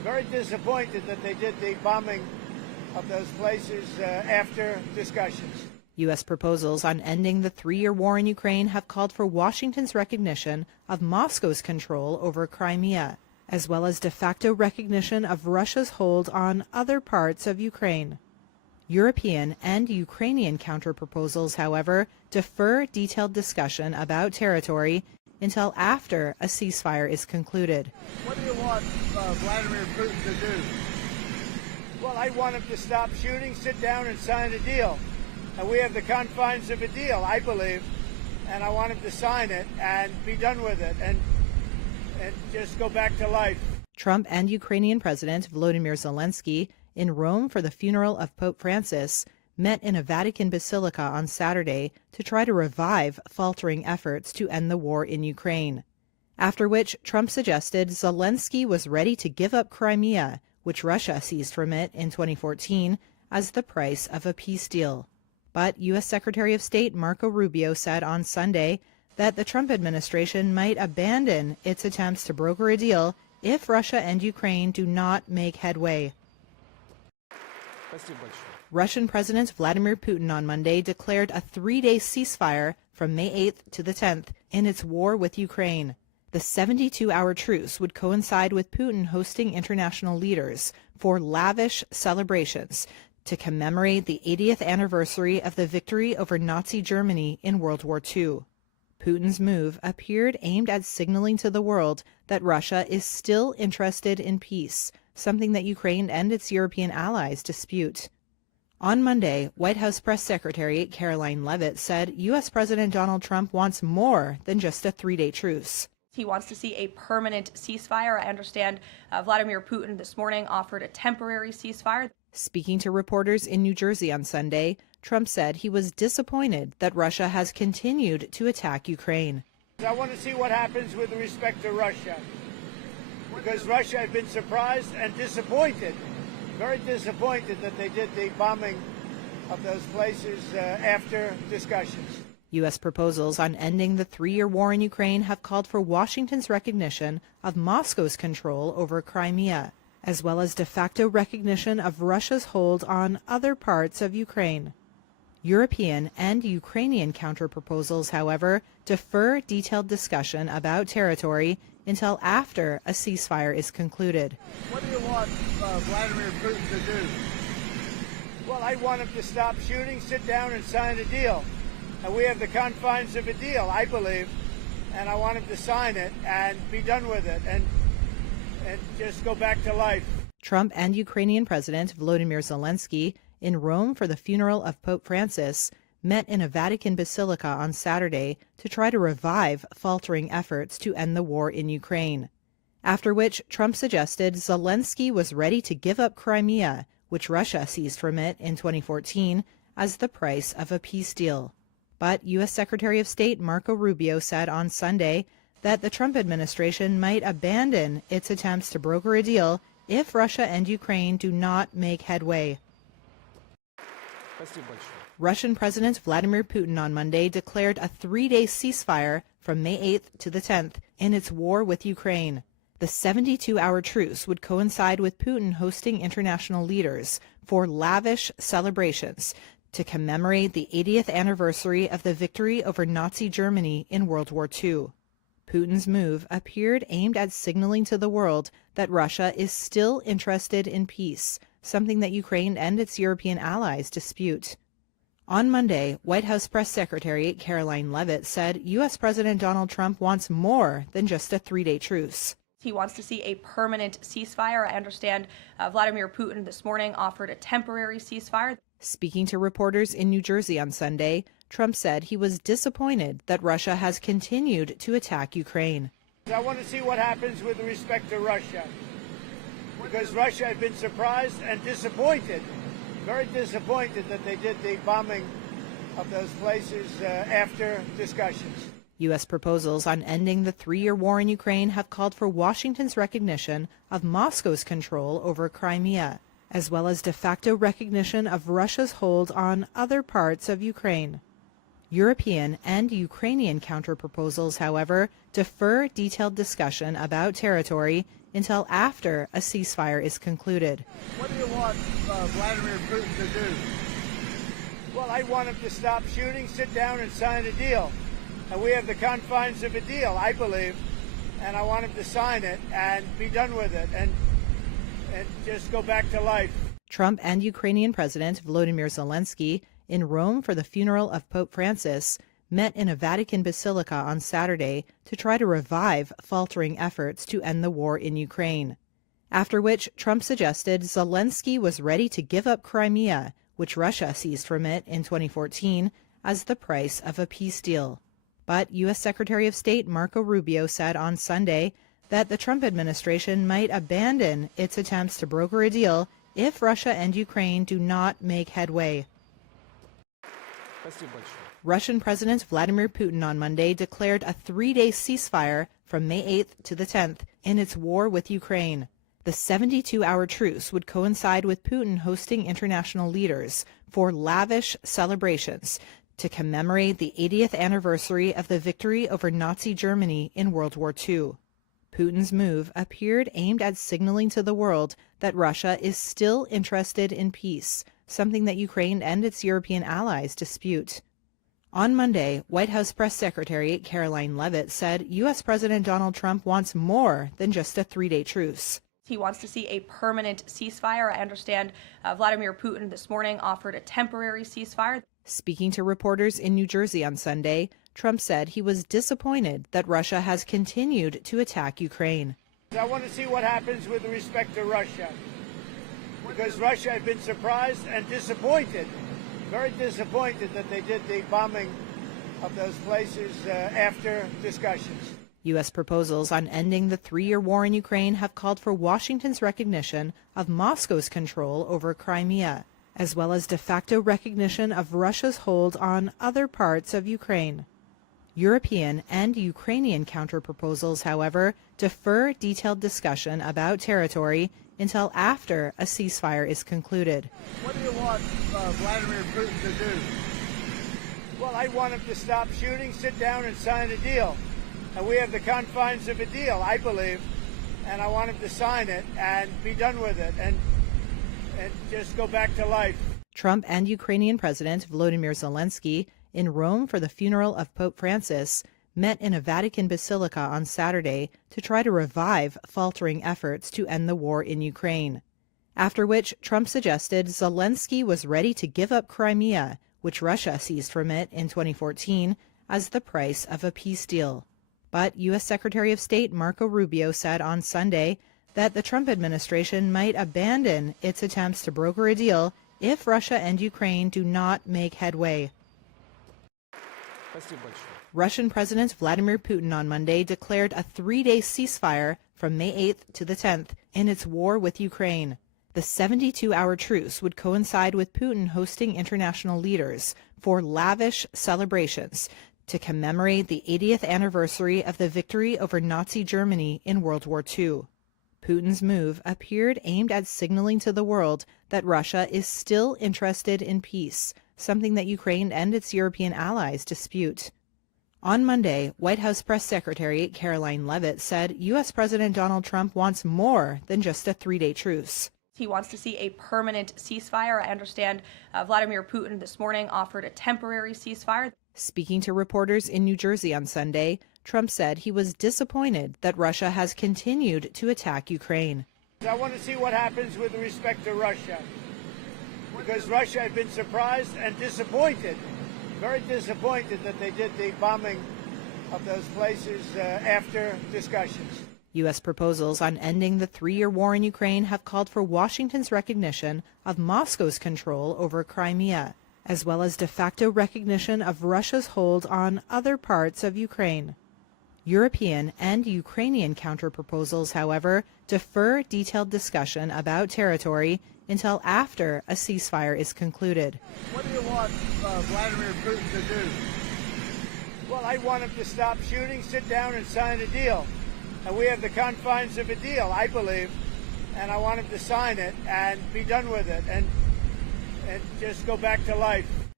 very disappointed that they did the bombing of those places after discussions. U.S. proposals on ending the 3-year war in Ukraine have called for Washington's recognition of Moscow's control over Crimea, as well as de facto recognition of Russia's hold on other parts of Ukraine. European and Ukrainian counterproposals, however, defer detailed discussion about territory until after a ceasefire is concluded. What do you want Vladimir Putin to do? Well, I want him to stop shooting, sit down and sign a deal. And we have the confines of a deal, I believe, and I want him to sign it and be done with it and just go back to life. Trump and Ukrainian President Volodymyr Zelensky, in Rome for the funeral of Pope Francis, met in a Vatican basilica on Saturday to try to revive faltering efforts to end the war in Ukraine. After which, Trump suggested Zelensky was ready to give up Crimea, which Russia seized from it in 2014, as the price of a peace deal. But U.S. Secretary of State Marco Rubio said on Sunday that the Trump administration might abandon its attempts to broker a deal if Russia and Ukraine do not make headway. Russian President Vladimir Putin on Monday declared a 3-day ceasefire from May 8th to the 10th in its war with Ukraine. The 72-hour truce would coincide with Putin hosting international leaders for lavish celebrations to commemorate the 80th anniversary of the victory over Nazi Germany in World War II. Putin's move appeared aimed at signaling to the world that Russia is still interested in peace, something that Ukraine and its European allies dispute. On Monday, White House Press Secretary Caroline Leavitt said U.S. President Donald Trump wants more than just a 3-day truce. He wants to see a permanent ceasefire. I understand Vladimir Putin this morning offered a temporary ceasefire. Speaking to reporters in New Jersey on Sunday, Trump said he was disappointed that Russia has continued to attack Ukraine. I want to see what happens with respect to Russia, because Russia had been surprised and disappointed, very disappointed that they did the bombing of those places after discussions. U.S. proposals on ending the 3-year war in Ukraine have called for Washington's recognition of Moscow's control over Crimea, as well as de facto recognition of Russia's hold on other parts of Ukraine. European and Ukrainian counterproposals, however, defer detailed discussion about territory until after a ceasefire is concluded. What do you want Vladimir Putin to do? Well, I want him to stop shooting, sit down and sign a deal. And we have the confines of a deal, I believe, and I want him to sign it and be done with it and just go back to life. Trump and Ukrainian President Volodymyr Zelensky, in Rome for the funeral of Pope Francis, met in a Vatican basilica on Saturday to try to revive faltering efforts to end the war in Ukraine. After which, Trump suggested Zelensky was ready to give up Crimea, which Russia seized from it in 2014, as the price of a peace deal. But U.S. Secretary of State Marco Rubio said on Sunday that the Trump administration might abandon its attempts to broker a deal if Russia and Ukraine do not make headway. Russian President Vladimir Putin on Monday declared a 3-day ceasefire from May 8th to the 10th in its war with Ukraine. The 72-hour truce would coincide with Putin hosting international leaders for lavish celebrations to commemorate the 80th anniversary of the victory over Nazi Germany in World War II. Putin's move appeared aimed at signaling to the world that Russia is still interested in peace, something that Ukraine and its European allies dispute. On Monday, White House Press Secretary Caroline Leavitt said U.S. President Donald Trump wants more than just a 3-day truce. He wants to see a permanent ceasefire. I understand Vladimir Putin this morning offered a temporary ceasefire. Speaking to reporters in New Jersey on Sunday, Trump said he was disappointed that Russia has continued to attack Ukraine. I want to see what happens with respect to Russia, because Russia had been surprised and disappointed, very disappointed that they did the bombing of those places after discussions. U.S. proposals on ending the 3-year war in Ukraine have called for Washington's recognition of Moscow's control over Crimea, as well as de facto recognition of Russia's hold on other parts of Ukraine. European and Ukrainian counterproposals, however, defer detailed discussion about territory until after a ceasefire is concluded. What do you want Vladimir Putin to do? Well, I want him to stop shooting, sit down and sign a deal. And we have the confines of a deal, I believe, and I want him to sign it and be done with it and just go back to life. Trump and Ukrainian President Volodymyr Zelensky, in Rome for the funeral of Pope Francis, met in a Vatican basilica on Saturday to try to revive faltering efforts to end the war in Ukraine. After which, Trump suggested Zelensky was ready to give up Crimea, which Russia seized from it in 2014, as the price of a peace deal. But U.S. Secretary of State Marco Rubio said on Sunday that the Trump administration might abandon its attempts to broker a deal if Russia and Ukraine do not make headway. Russian President Vladimir Putin on Monday declared a 3-day ceasefire from May 8th to the 10th in its war with Ukraine. The 72-hour truce would coincide with Putin hosting international leaders for lavish celebrations to commemorate the 80th anniversary of the victory over Nazi Germany in World War II. Putin's move appeared aimed at signaling to the world that Russia is still interested in peace, something that Ukraine and its European allies dispute. On Monday, White House Press Secretary Caroline Leavitt said U.S. President Donald Trump wants more than just a 3-day truce. He wants to see a permanent ceasefire. I understand Vladimir Putin this morning offered a temporary ceasefire. Speaking to reporters in New Jersey on Sunday, Trump said he was disappointed that Russia has continued to attack Ukraine. I want to see what happens with respect to Russia, because Russia had been surprised and disappointed, very disappointed that they did the bombing of those places after discussions. U.S. proposals on ending the 3-year war in Ukraine have called for Washington's recognition of Moscow's control over Crimea, as well as de facto recognition of Russia's hold on other parts of Ukraine. European and Ukrainian counterproposals, however, defer detailed discussion about territory until after a ceasefire is concluded. What do you want Vladimir Putin to do? Well, I want him to stop shooting, sit down and sign a deal. And we have the confines of a deal, I believe, and I want him to sign it and be done with it and just go back to life. Trump and Ukrainian President Volodymyr Zelensky, in Rome for the funeral of Pope Francis, met in a Vatican basilica on Saturday to try to revive faltering efforts to end the war in Ukraine. After which, Trump suggested Zelensky was ready to give up Crimea, which Russia seized from it in 2014, as the price of a peace deal. But U.S. Secretary of State Marco Rubio said on Sunday that the Trump administration might abandon its attempts to broker a deal if Russia and Ukraine do not make headway. Russian President Vladimir Putin on Monday declared a 3-day ceasefire from May 8th to the 10th in its war with Ukraine. The 72-hour truce would coincide with Putin hosting international leaders for lavish celebrations to commemorate the 80th anniversary of the victory over Nazi Germany in World War II. Putin's move appeared aimed at signaling to the world that Russia is still interested in peace, something that Ukraine and its European allies dispute. On Monday, White House Press Secretary Caroline Leavitt said U.S. President Donald Trump wants more than just a 3-day truce. He wants to see a permanent ceasefire. I understand Vladimir Putin this morning offered a temporary ceasefire. Speaking to reporters in New Jersey on Sunday, Trump said he was disappointed that Russia has continued to attack Ukraine. I want to see what happens with respect to Russia, because Russia had been surprised and disappointed, very disappointed that they did the bombing of those places after discussions. U.S. proposals on ending the 3-year war in Ukraine have called for Washington's recognition of Moscow's control over Crimea, as well as de facto recognition of Russia's hold on other parts of Ukraine. European and Ukrainian counterproposals, however, defer detailed discussion about territory until after a ceasefire is concluded. What do you want Vladimir Putin to do? Well, I want him to stop shooting, sit down and sign a deal. And we have the confines of a deal, I believe, and I want him to sign it and be done with it and just go back to life.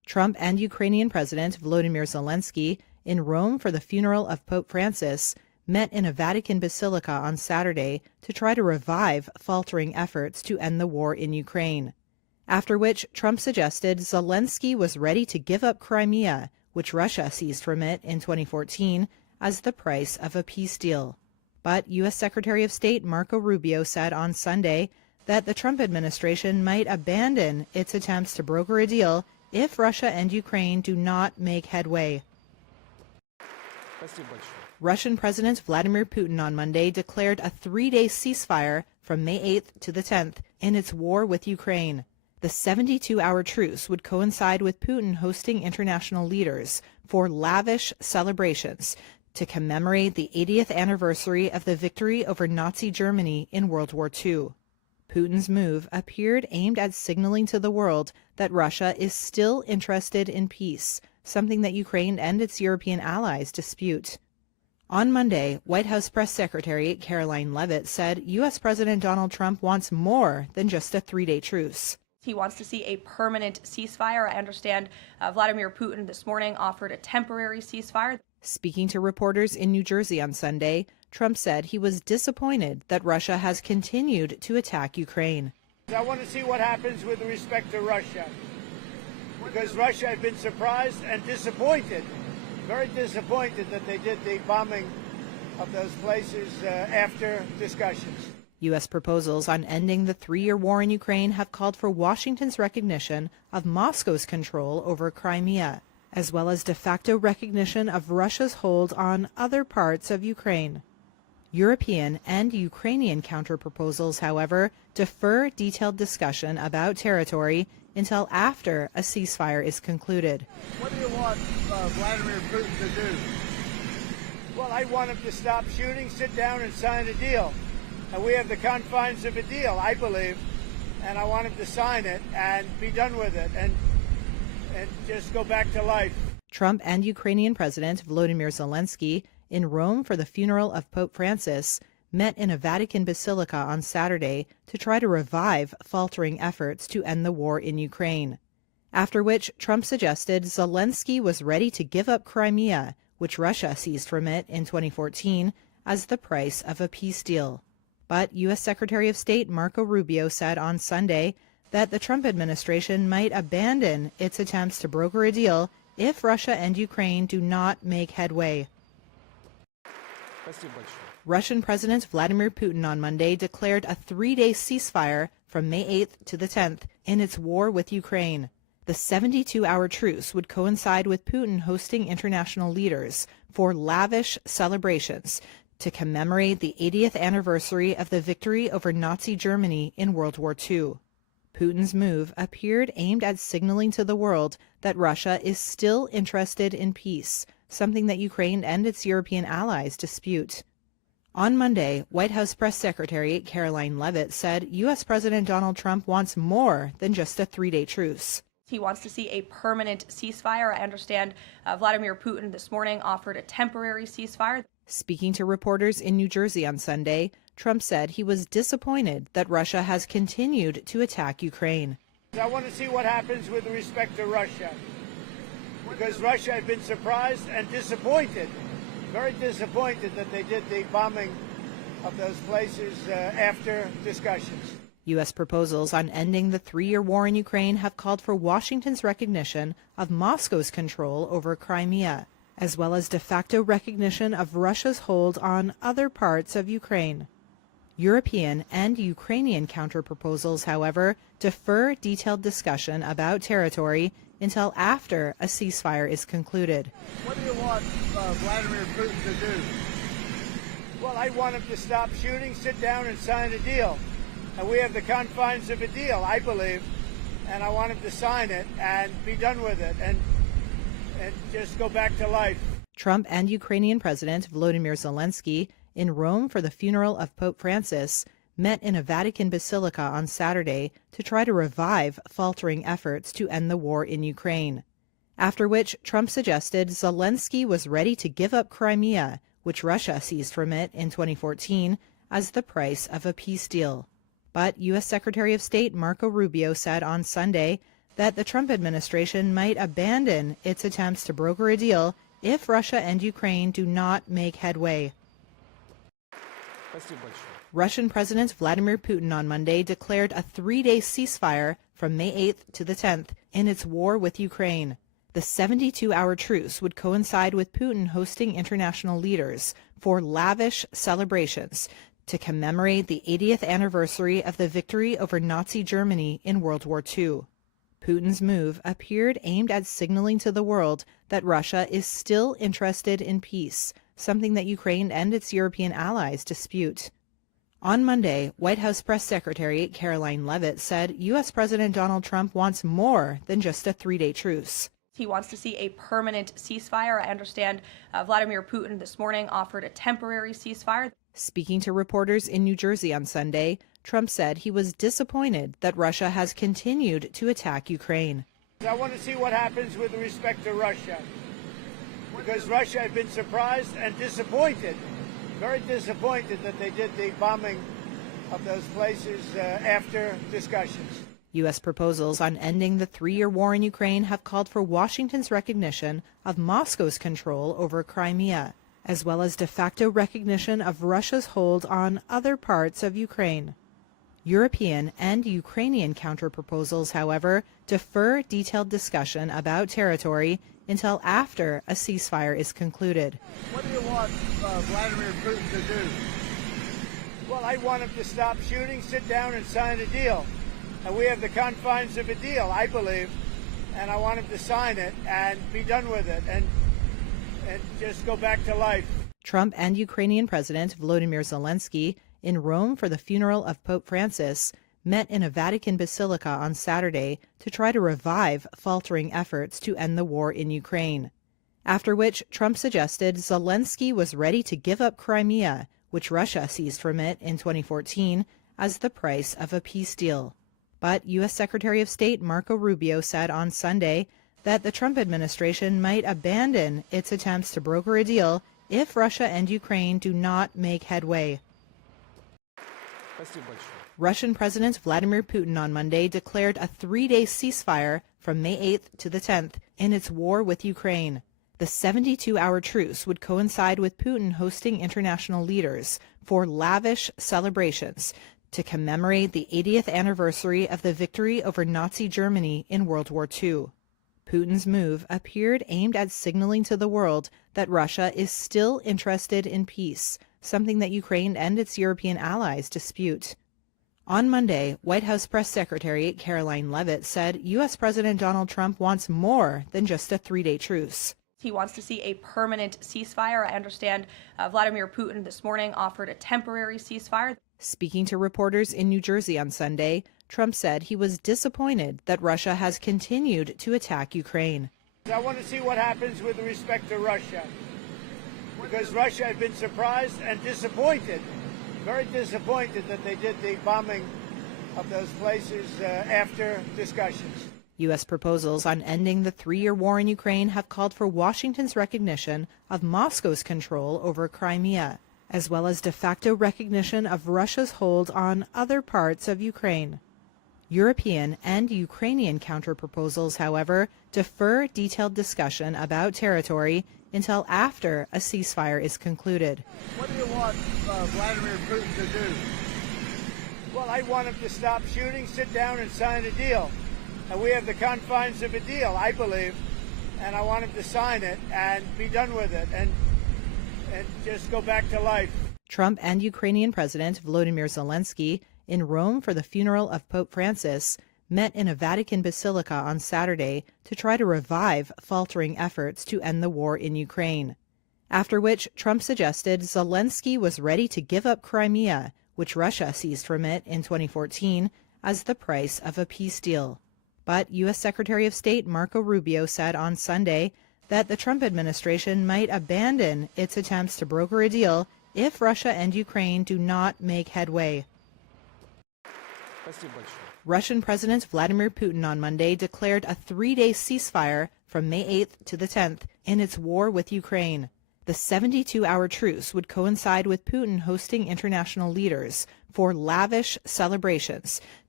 Trump and Ukrainian President Volodymyr Zelensky, in Rome for the funeral of Pope Francis, met in a Vatican basilica on Saturday to try to revive faltering efforts to end the war in Ukraine. After which, Trump suggested Zelensky was ready to give up Crimea, which Russia seized from it in 2014, as the price of a peace deal. But U.S. Secretary of State Marco Rubio said on Sunday that the Trump administration might abandon its attempts to broker a deal if Russia and Ukraine do not make headway. Russian President Vladimir Putin on Monday declared a 3-day ceasefire from May 8th to the 10th in its war with Ukraine. The 72-hour truce would coincide with Putin hosting international leaders for lavish celebrations to commemorate the 80th anniversary of the victory over Nazi Germany in World War II. Putin's move appeared aimed at signaling to the world that Russia is still interested in peace, something that Ukraine and its European allies dispute. On Monday, White House Press Secretary Caroline Leavitt said U.S. President Donald Trump wants more than just a 3-day truce. He wants to see a permanent ceasefire. I understand Vladimir Putin this morning offered a temporary ceasefire. Speaking to reporters in New Jersey on Sunday, Trump said he was disappointed that Russia has continued to attack Ukraine. I want to see what happens with respect to Russia, because Russia had been surprised and disappointed, very disappointed that they did the bombing of those places after discussions. U.S. proposals on ending the 3-year war in Ukraine have called for Washington's recognition of Moscow's control over Crimea, as well as de facto recognition of Russia's hold on other parts of Ukraine. European and Ukrainian counterproposals, however, defer detailed discussion about territory until after a ceasefire is concluded. What do you want Vladimir Putin to do? Well, I want him to stop shooting, sit down and sign a deal. And we have the confines of a deal, I believe, and I want him to sign it and be done with it and just go back to life. Trump and Ukrainian President Volodymyr Zelensky, in Rome for the funeral of Pope Francis, met in a Vatican basilica on Saturday to try to revive faltering efforts to end the war in Ukraine. After which, Trump suggested Zelensky was ready to give up Crimea, which Russia seized from it in 2014, as the price of a peace deal. But U.S. Secretary of State Marco Rubio said on Sunday that the Trump administration might abandon its attempts to broker a deal if Russia and Ukraine do not make headway. Russian President Vladimir Putin on Monday declared a 3-day ceasefire from May 8th to the 10th in its war with Ukraine. The 72-hour truce would coincide with Putin hosting international leaders for lavish celebrations to commemorate the 80th anniversary of the victory over Nazi Germany in World War II. Putin's move appeared aimed at signaling to the world that Russia is still interested in peace, something that Ukraine and its European allies dispute. On Monday, White House Press Secretary Caroline Leavitt said U.S. President Donald Trump wants more than just a 3-day truce. He wants to see a permanent ceasefire. I understand Vladimir Putin this morning offered a temporary ceasefire. Speaking to reporters in New Jersey on Sunday, Trump said he was disappointed that Russia has continued to attack Ukraine. I want to see what happens with respect to Russia, because Russia had been surprised and disappointed, very disappointed that they did the bombing of those places after discussions. U.S. proposals on ending the 3-year war in Ukraine have called for Washington's recognition of Moscow's control over Crimea, as well as de facto recognition of Russia's hold on other parts of Ukraine. European and Ukrainian counterproposals, however, defer detailed discussion about territory until after a ceasefire is concluded. What do you want Vladimir Putin to do? Well, I want him to stop shooting, sit down and sign a deal. And we have the confines of a deal, I believe, and I want him to sign it and be done with it and just go back to life. Trump and Ukrainian President Volodymyr Zelensky, in Rome for the funeral of Pope Francis, met in a Vatican basilica on Saturday to try to revive faltering efforts to end the war in Ukraine. After which, Trump suggested Zelensky was ready to give up Crimea, which Russia seized from it in 2014, as the price of a peace deal. But U.S. Secretary of State Marco Rubio said on Sunday that the Trump administration might abandon its attempts to broker a deal if Russia and Ukraine do not make headway. Russian President Vladimir Putin on Monday declared a three-day ceasefire from May 8th to the 10th in its war with Ukraine. The 72-hour truce would coincide with Putin hosting international leaders for lavish celebrations to commemorate the 80th anniversary of the victory over Nazi Germany in World War II. Putin's move appeared aimed at signaling to the world that Russia is still interested in peace, something that Ukraine and its European allies dispute. On Monday, White House Press Secretary Caroline Leavitt said U.S. President Donald Trump wants more than just a three-day truce. He wants to see a permanent ceasefire. I understand Vladimir Putin this morning offered a temporary ceasefire. Speaking to reporters in New Jersey on Sunday, Trump said he was disappointed that Russia has continued to attack Ukraine. I want to see what happens with respect to Russia, because Russia had been surprised and disappointed, very disappointed that they did the bombing of those places after discussions. U.S. proposals on ending the three-year war in Ukraine have called for Washington's recognition of Moscow's control over Crimea, as well as de facto recognition of Russia's hold on other parts of Ukraine. European and Ukrainian counterproposals, however, defer detailed discussion about territory until after a ceasefire is concluded. What do you want Vladimir Putin to do? Well, I want him to stop shooting, sit down and sign a deal. And we have the confines of a deal, I believe, and I want him to sign it and be done with it and just go back to life. Trump and Ukrainian President Volodymyr Zelensky, in Rome for the funeral of Pope Francis, met in a Vatican basilica on Saturday to try to revive faltering efforts to end the war in Ukraine. After which, Trump suggested Zelensky was ready to give up Crimea, which Russia seized from it in 2014, as the price of a peace deal. But U.S. Secretary of State Marco Rubio said on Sunday that the Trump administration might abandon its attempts to broker a deal if Russia and Ukraine do not make headway. Russian President Vladimir Putin on Monday declared a three-day ceasefire from May 8th to the 10th in its war with Ukraine. The 72-hour truce would coincide with Putin hosting international leaders for lavish celebrations to commemorate the 80th anniversary of the victory over Nazi Germany in World War II. Putin's move appeared aimed at signaling to the world that Russia is still interested in peace, something that Ukraine and its European allies dispute. On Monday, White House Press Secretary Caroline Leavitt said U.S. President Donald Trump wants more than just a three-day truce. He wants to see a permanent ceasefire. I understand Vladimir Putin this morning offered a temporary ceasefire. Speaking to reporters in New Jersey on Sunday, Trump said he was disappointed that Russia has continued to attack Ukraine. I want to see what happens with respect to Russia, because Russia had been surprised and disappointed, very disappointed that they did the bombing of those places after discussions. U.S. proposals on ending the three-year war in Ukraine have called for Washington's recognition of Moscow's control over Crimea, as well as de facto recognition of Russia's hold on other parts of Ukraine. European and Ukrainian counterproposals, however, defer detailed discussion about territory until after a ceasefire is concluded. What do you want Vladimir Putin to do? Well, I want him to stop shooting, sit down and sign a deal. And we have the confines of a deal, I believe, and I want him to sign it and be done with it and just go back to life. Trump and Ukrainian President Volodymyr Zelensky, in Rome for the funeral of Pope Francis, met in a Vatican basilica on Saturday to try to revive faltering efforts to end the war in Ukraine. After which, Trump suggested Zelensky was ready to give up Crimea, which Russia seized from it in 2014, as the price of a peace deal. But U.S. Secretary of State Marco Rubio said on Sunday that the Trump administration might abandon its attempts to broker a deal if Russia and Ukraine do not make headway. Russian President Vladimir Putin on Monday declared a three-day ceasefire from May 8th to the 10th in its war with Ukraine. The 72-hour truce would coincide with Putin hosting international leaders for lavish celebrations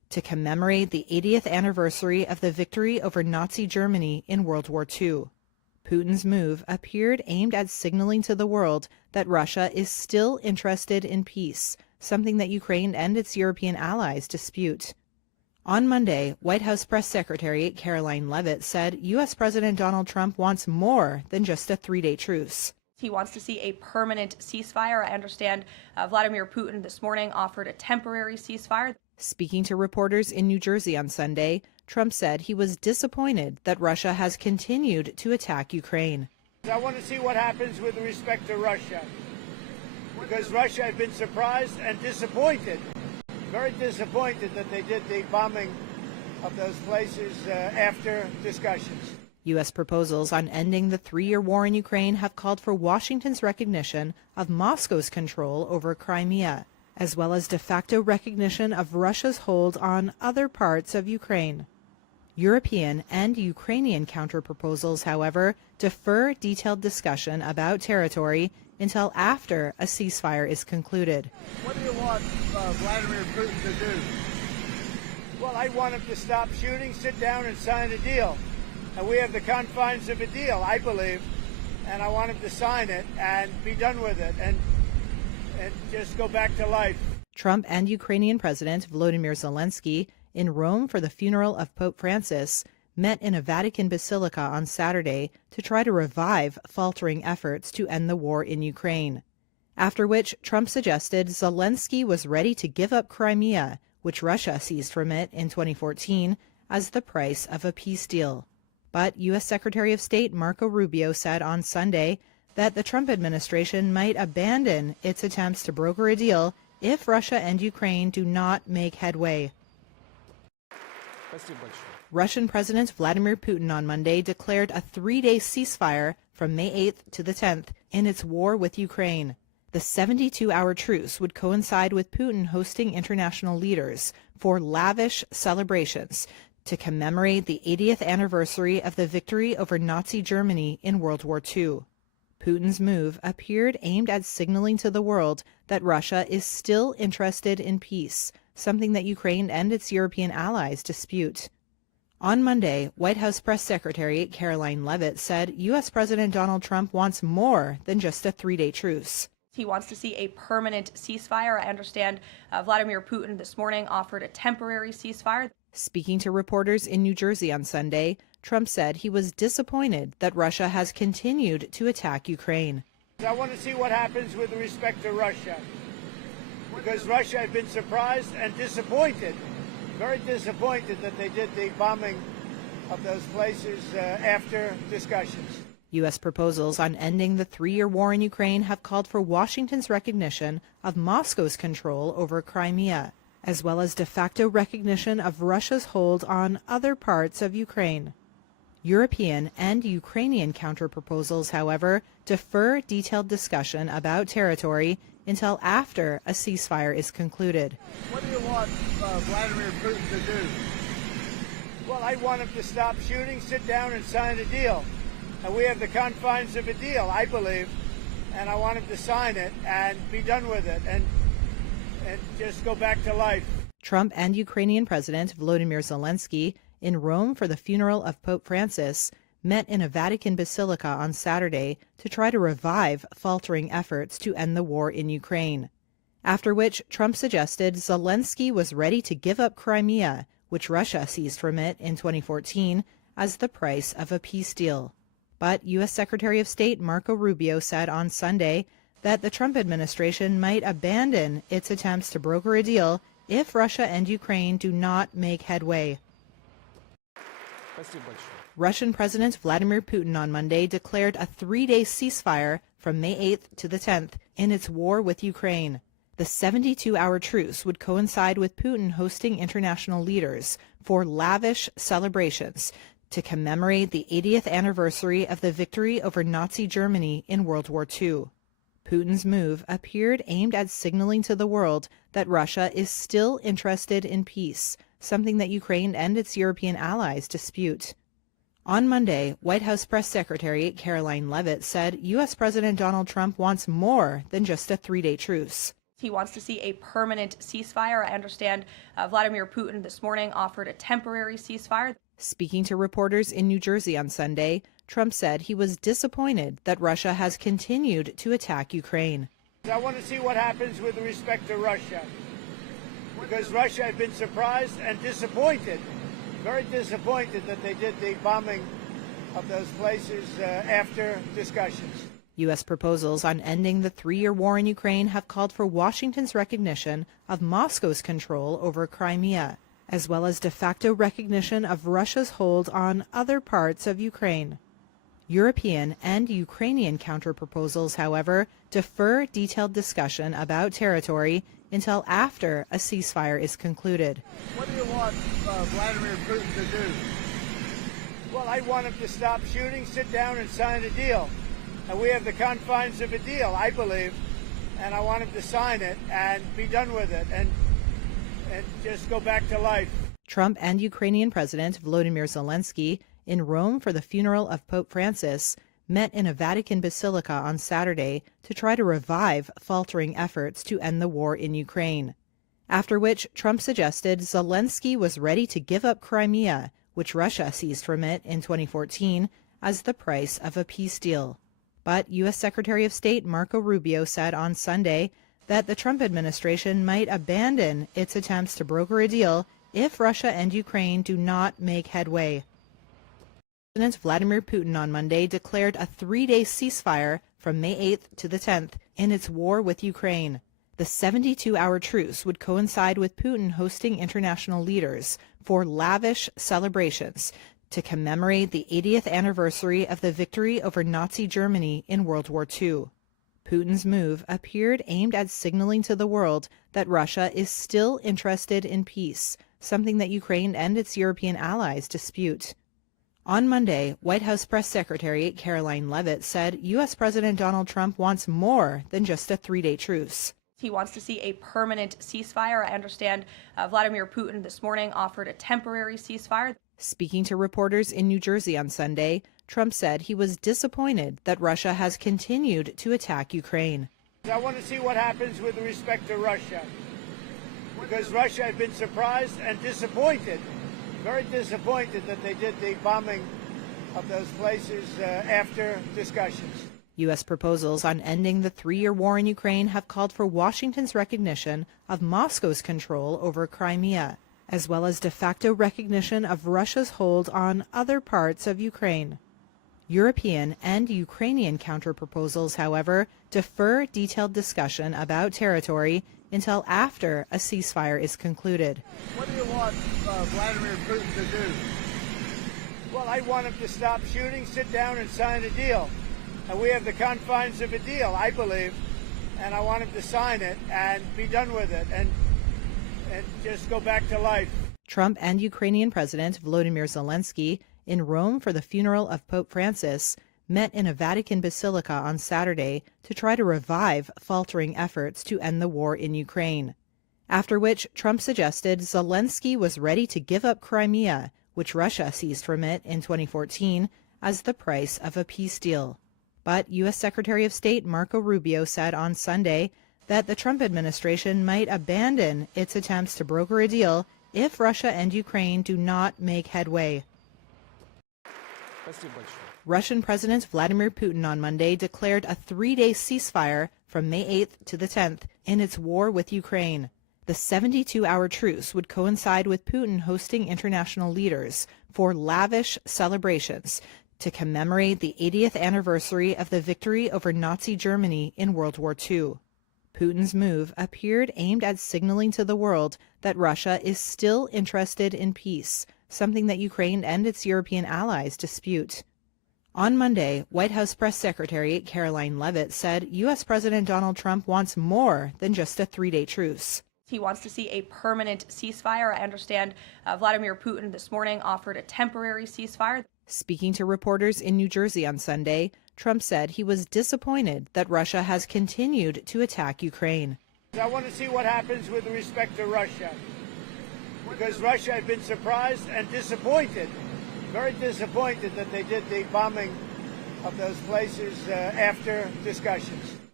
to commemorate the 80th anniversary of the victory over Nazi Germany in World War II. Putin's move appeared aimed at signaling to the world that Russia is still interested in peace, something that Ukraine and its European allies dispute. On Monday, White House Press Secretary Caroline Leavitt said U.S. President Donald Trump wants more than just a three-day truce. He wants to see a permanent ceasefire. I understand Vladimir Putin this morning offered a temporary ceasefire. Speaking to reporters in New Jersey on Sunday, Trump said he was disappointed that Russia has continued to attack Ukraine. I want to see what happens with respect to Russia, because Russia has been surprised and disappointed, very disappointed that they did the bombing of those places after discussions. U.S. proposals on ending the three-year war in Ukraine have called for Washington's recognition of Moscow's control over Crimea, as well as de facto recognition of Russia's hold on other parts of Ukraine. European and Ukrainian counterproposals, however, defer detailed discussion about territory until after a ceasefire is concluded. What do you want Vladimir Putin to do? Well, I want him to stop shooting, sit down and sign a deal. And we have the confines of a deal, I believe, and I want him to sign it and be done with it and just go back to life. Trump and Ukrainian President Volodymyr Zelensky, in Rome for the funeral of Pope Francis, met in a Vatican basilica on Saturday to try to revive faltering efforts to end the war in Ukraine. After which, Trump suggested Zelensky was ready to give up Crimea, which Russia seized from it in 2014, as the price of a peace deal. But U.S. Secretary of State Marco Rubio said on Sunday that the Trump administration might abandon its attempts to broker a deal if Russia and Ukraine do not make headway. Russian President Vladimir Putin on Monday declared a three-day ceasefire from May 8th to the 10th in its war with Ukraine. The 72-hour truce would coincide with Putin hosting international leaders for lavish celebrations to commemorate the 80th anniversary of the victory over Nazi Germany in World War II. Putin's move appeared aimed at signaling to the world that Russia is still interested in peace, something that Ukraine and its European allies dispute. On Monday, White House Press Secretary Caroline Leavitt said U.S. President Donald Trump wants more than just a three-day truce. He wants to see a permanent ceasefire. I understand Vladimir Putin this morning offered a temporary ceasefire. Speaking to reporters in New Jersey on Sunday, Trump said he was disappointed that Russia has continued to attack Ukraine. I want to see what happens with respect to Russia, because Russia has been surprised and disappointed, very disappointed that they did the bombing of those places after discussions. U.S. proposals on ending the three-year war in Ukraine have called for Washington's recognition of Moscow's control over Crimea, as well as de facto recognition of Russia's hold on other parts of Ukraine. European and Ukrainian counterproposals, however, defer detailed discussion about territory until after a ceasefire is concluded. What do you want Vladimir Putin to do? Well, I want him to stop shooting, sit down and sign a deal. And we have the confines of a deal, I believe, and I want him to sign it and be done with it and just go back to life. Trump and Ukrainian President Volodymyr Zelensky, in Rome for the funeral of Pope Francis, met in a Vatican basilica on Saturday to try to revive faltering efforts to end the war in Ukraine. After which, Trump suggested Zelensky was ready to give up Crimea, which Russia seized from it in 2014, as the price of a peace deal. But U.S. Secretary of State Marco Rubio said on Sunday that the Trump administration might abandon its attempts to broker a deal if Russia and Ukraine do not make headway. Russian President Vladimir Putin on Monday declared a three-day ceasefire from May 8th to the 10th in its war with Ukraine. The 72-hour truce would coincide with Putin hosting international leaders for lavish celebrations to commemorate the 80th anniversary of the victory over Nazi Germany in World War II. Putin's move appeared aimed at signaling to the world that Russia is still interested in peace, something that Ukraine and its European allies dispute. On Monday, White House Press Secretary Caroline Leavitt said U.S. President Donald Trump wants more than just a three-day truce. He wants to see a permanent ceasefire. I understand Vladimir Putin this morning offered a temporary ceasefire. Speaking to reporters in New Jersey on Sunday, Trump said he was disappointed that Russia has continued to attack Ukraine. I want to see what happens with respect to Russia, because Russia had been surprised and disappointed, very disappointed that they did the bombing of those places after discussions. U.S. proposals on ending the 3-year war in Ukraine have called for Washington's recognition of Moscow's control over Crimea, as well as de facto recognition of Russia's hold on other parts of Ukraine. European and Ukrainian counterproposals, however, defer detailed discussion about territory until after a ceasefire is concluded. What do you want Vladimir Putin to do? Well, I want him to stop shooting, sit down and sign a deal. And we have the confines of a deal, I believe, and I want him to sign it and be done with it and just go back to life. Trump and Ukrainian President Volodymyr Zelensky, in Rome for the funeral of Pope Francis, met in a Vatican basilica on Saturday to try to revive faltering efforts to end the war in Ukraine. After which, Trump suggested Zelensky was ready to give up Crimea, which Russia seized from it in 2014, as the price of a peace deal. But U.S. Secretary of State Marco Rubio said on Sunday that the Trump administration might abandon its attempts to broker a deal if Russia and Ukraine do not make headway. President Vladimir Putin on Monday declared a 3-day ceasefire from May 8th to the 10th in its war with Ukraine. The 72-hour truce would coincide with Putin hosting international leaders for lavish celebrations to commemorate the 80th anniversary of the victory over Nazi Germany in World War II. Putin's move appeared aimed at signaling to the world that Russia is still interested in peace, something that Ukraine and its European allies dispute. On Monday, White House Press Secretary Caroline Leavitt said U.S. President Donald Trump wants more than just a 3-day truce. He wants to see a permanent ceasefire. I understand Vladimir Putin this morning offered a temporary ceasefire. Speaking to reporters in New Jersey on Sunday, Trump said he was disappointed that Russia has continued to attack Ukraine. I want to see what happens with respect to Russia, because Russia had been surprised and disappointed, very disappointed that they did the bombing of those places after discussions. U.S. proposals on ending the 3-year war in Ukraine have called for Washington's recognition of Moscow's control over Crimea, as well as de facto recognition of Russia's hold on other parts of Ukraine. European and Ukrainian counterproposals, however, defer detailed discussion about territory until after a ceasefire is concluded. What do you want Vladimir Putin to do? Well, I want him to stop shooting, sit down and sign a deal. And we have the confines of a deal, I believe, and I want him to sign it and be done with it and just go back to life. Trump and Ukrainian President Volodymyr Zelensky, in Rome for the funeral of Pope Francis, met in a Vatican basilica on Saturday to try to revive faltering efforts to end the war in Ukraine. After which, Trump suggested Zelensky was ready to give up Crimea, which Russia seized from it in 2014, as the price of a peace deal. But U.S. Secretary of State Marco Rubio said on Sunday that the Trump administration might abandon its attempts to broker a deal if Russia and Ukraine do not make headway. Russian President Vladimir Putin on Monday declared a 3-day ceasefire from May 8th to the 10th in its war with Ukraine. The 72-hour truce would coincide with Putin hosting international leaders for lavish celebrations to commemorate the 80th anniversary of the victory over Nazi Germany in World War II. Putin's move appeared aimed at signaling to the world that Russia is still interested in peace, something that Ukraine and its European allies dispute. On Monday, White House Press Secretary Caroline Leavitt said U.S. President Donald Trump wants more than just a 3-day truce. He wants to see a permanent ceasefire. I understand Vladimir Putin this morning offered a temporary ceasefire. Speaking to reporters in New Jersey on Sunday, Trump said he was disappointed that Russia has continued to attack Ukraine. I want to see what happens with respect to Russia, because Russia had been surprised and disappointed, very disappointed that they did the bombing of those places after discussions.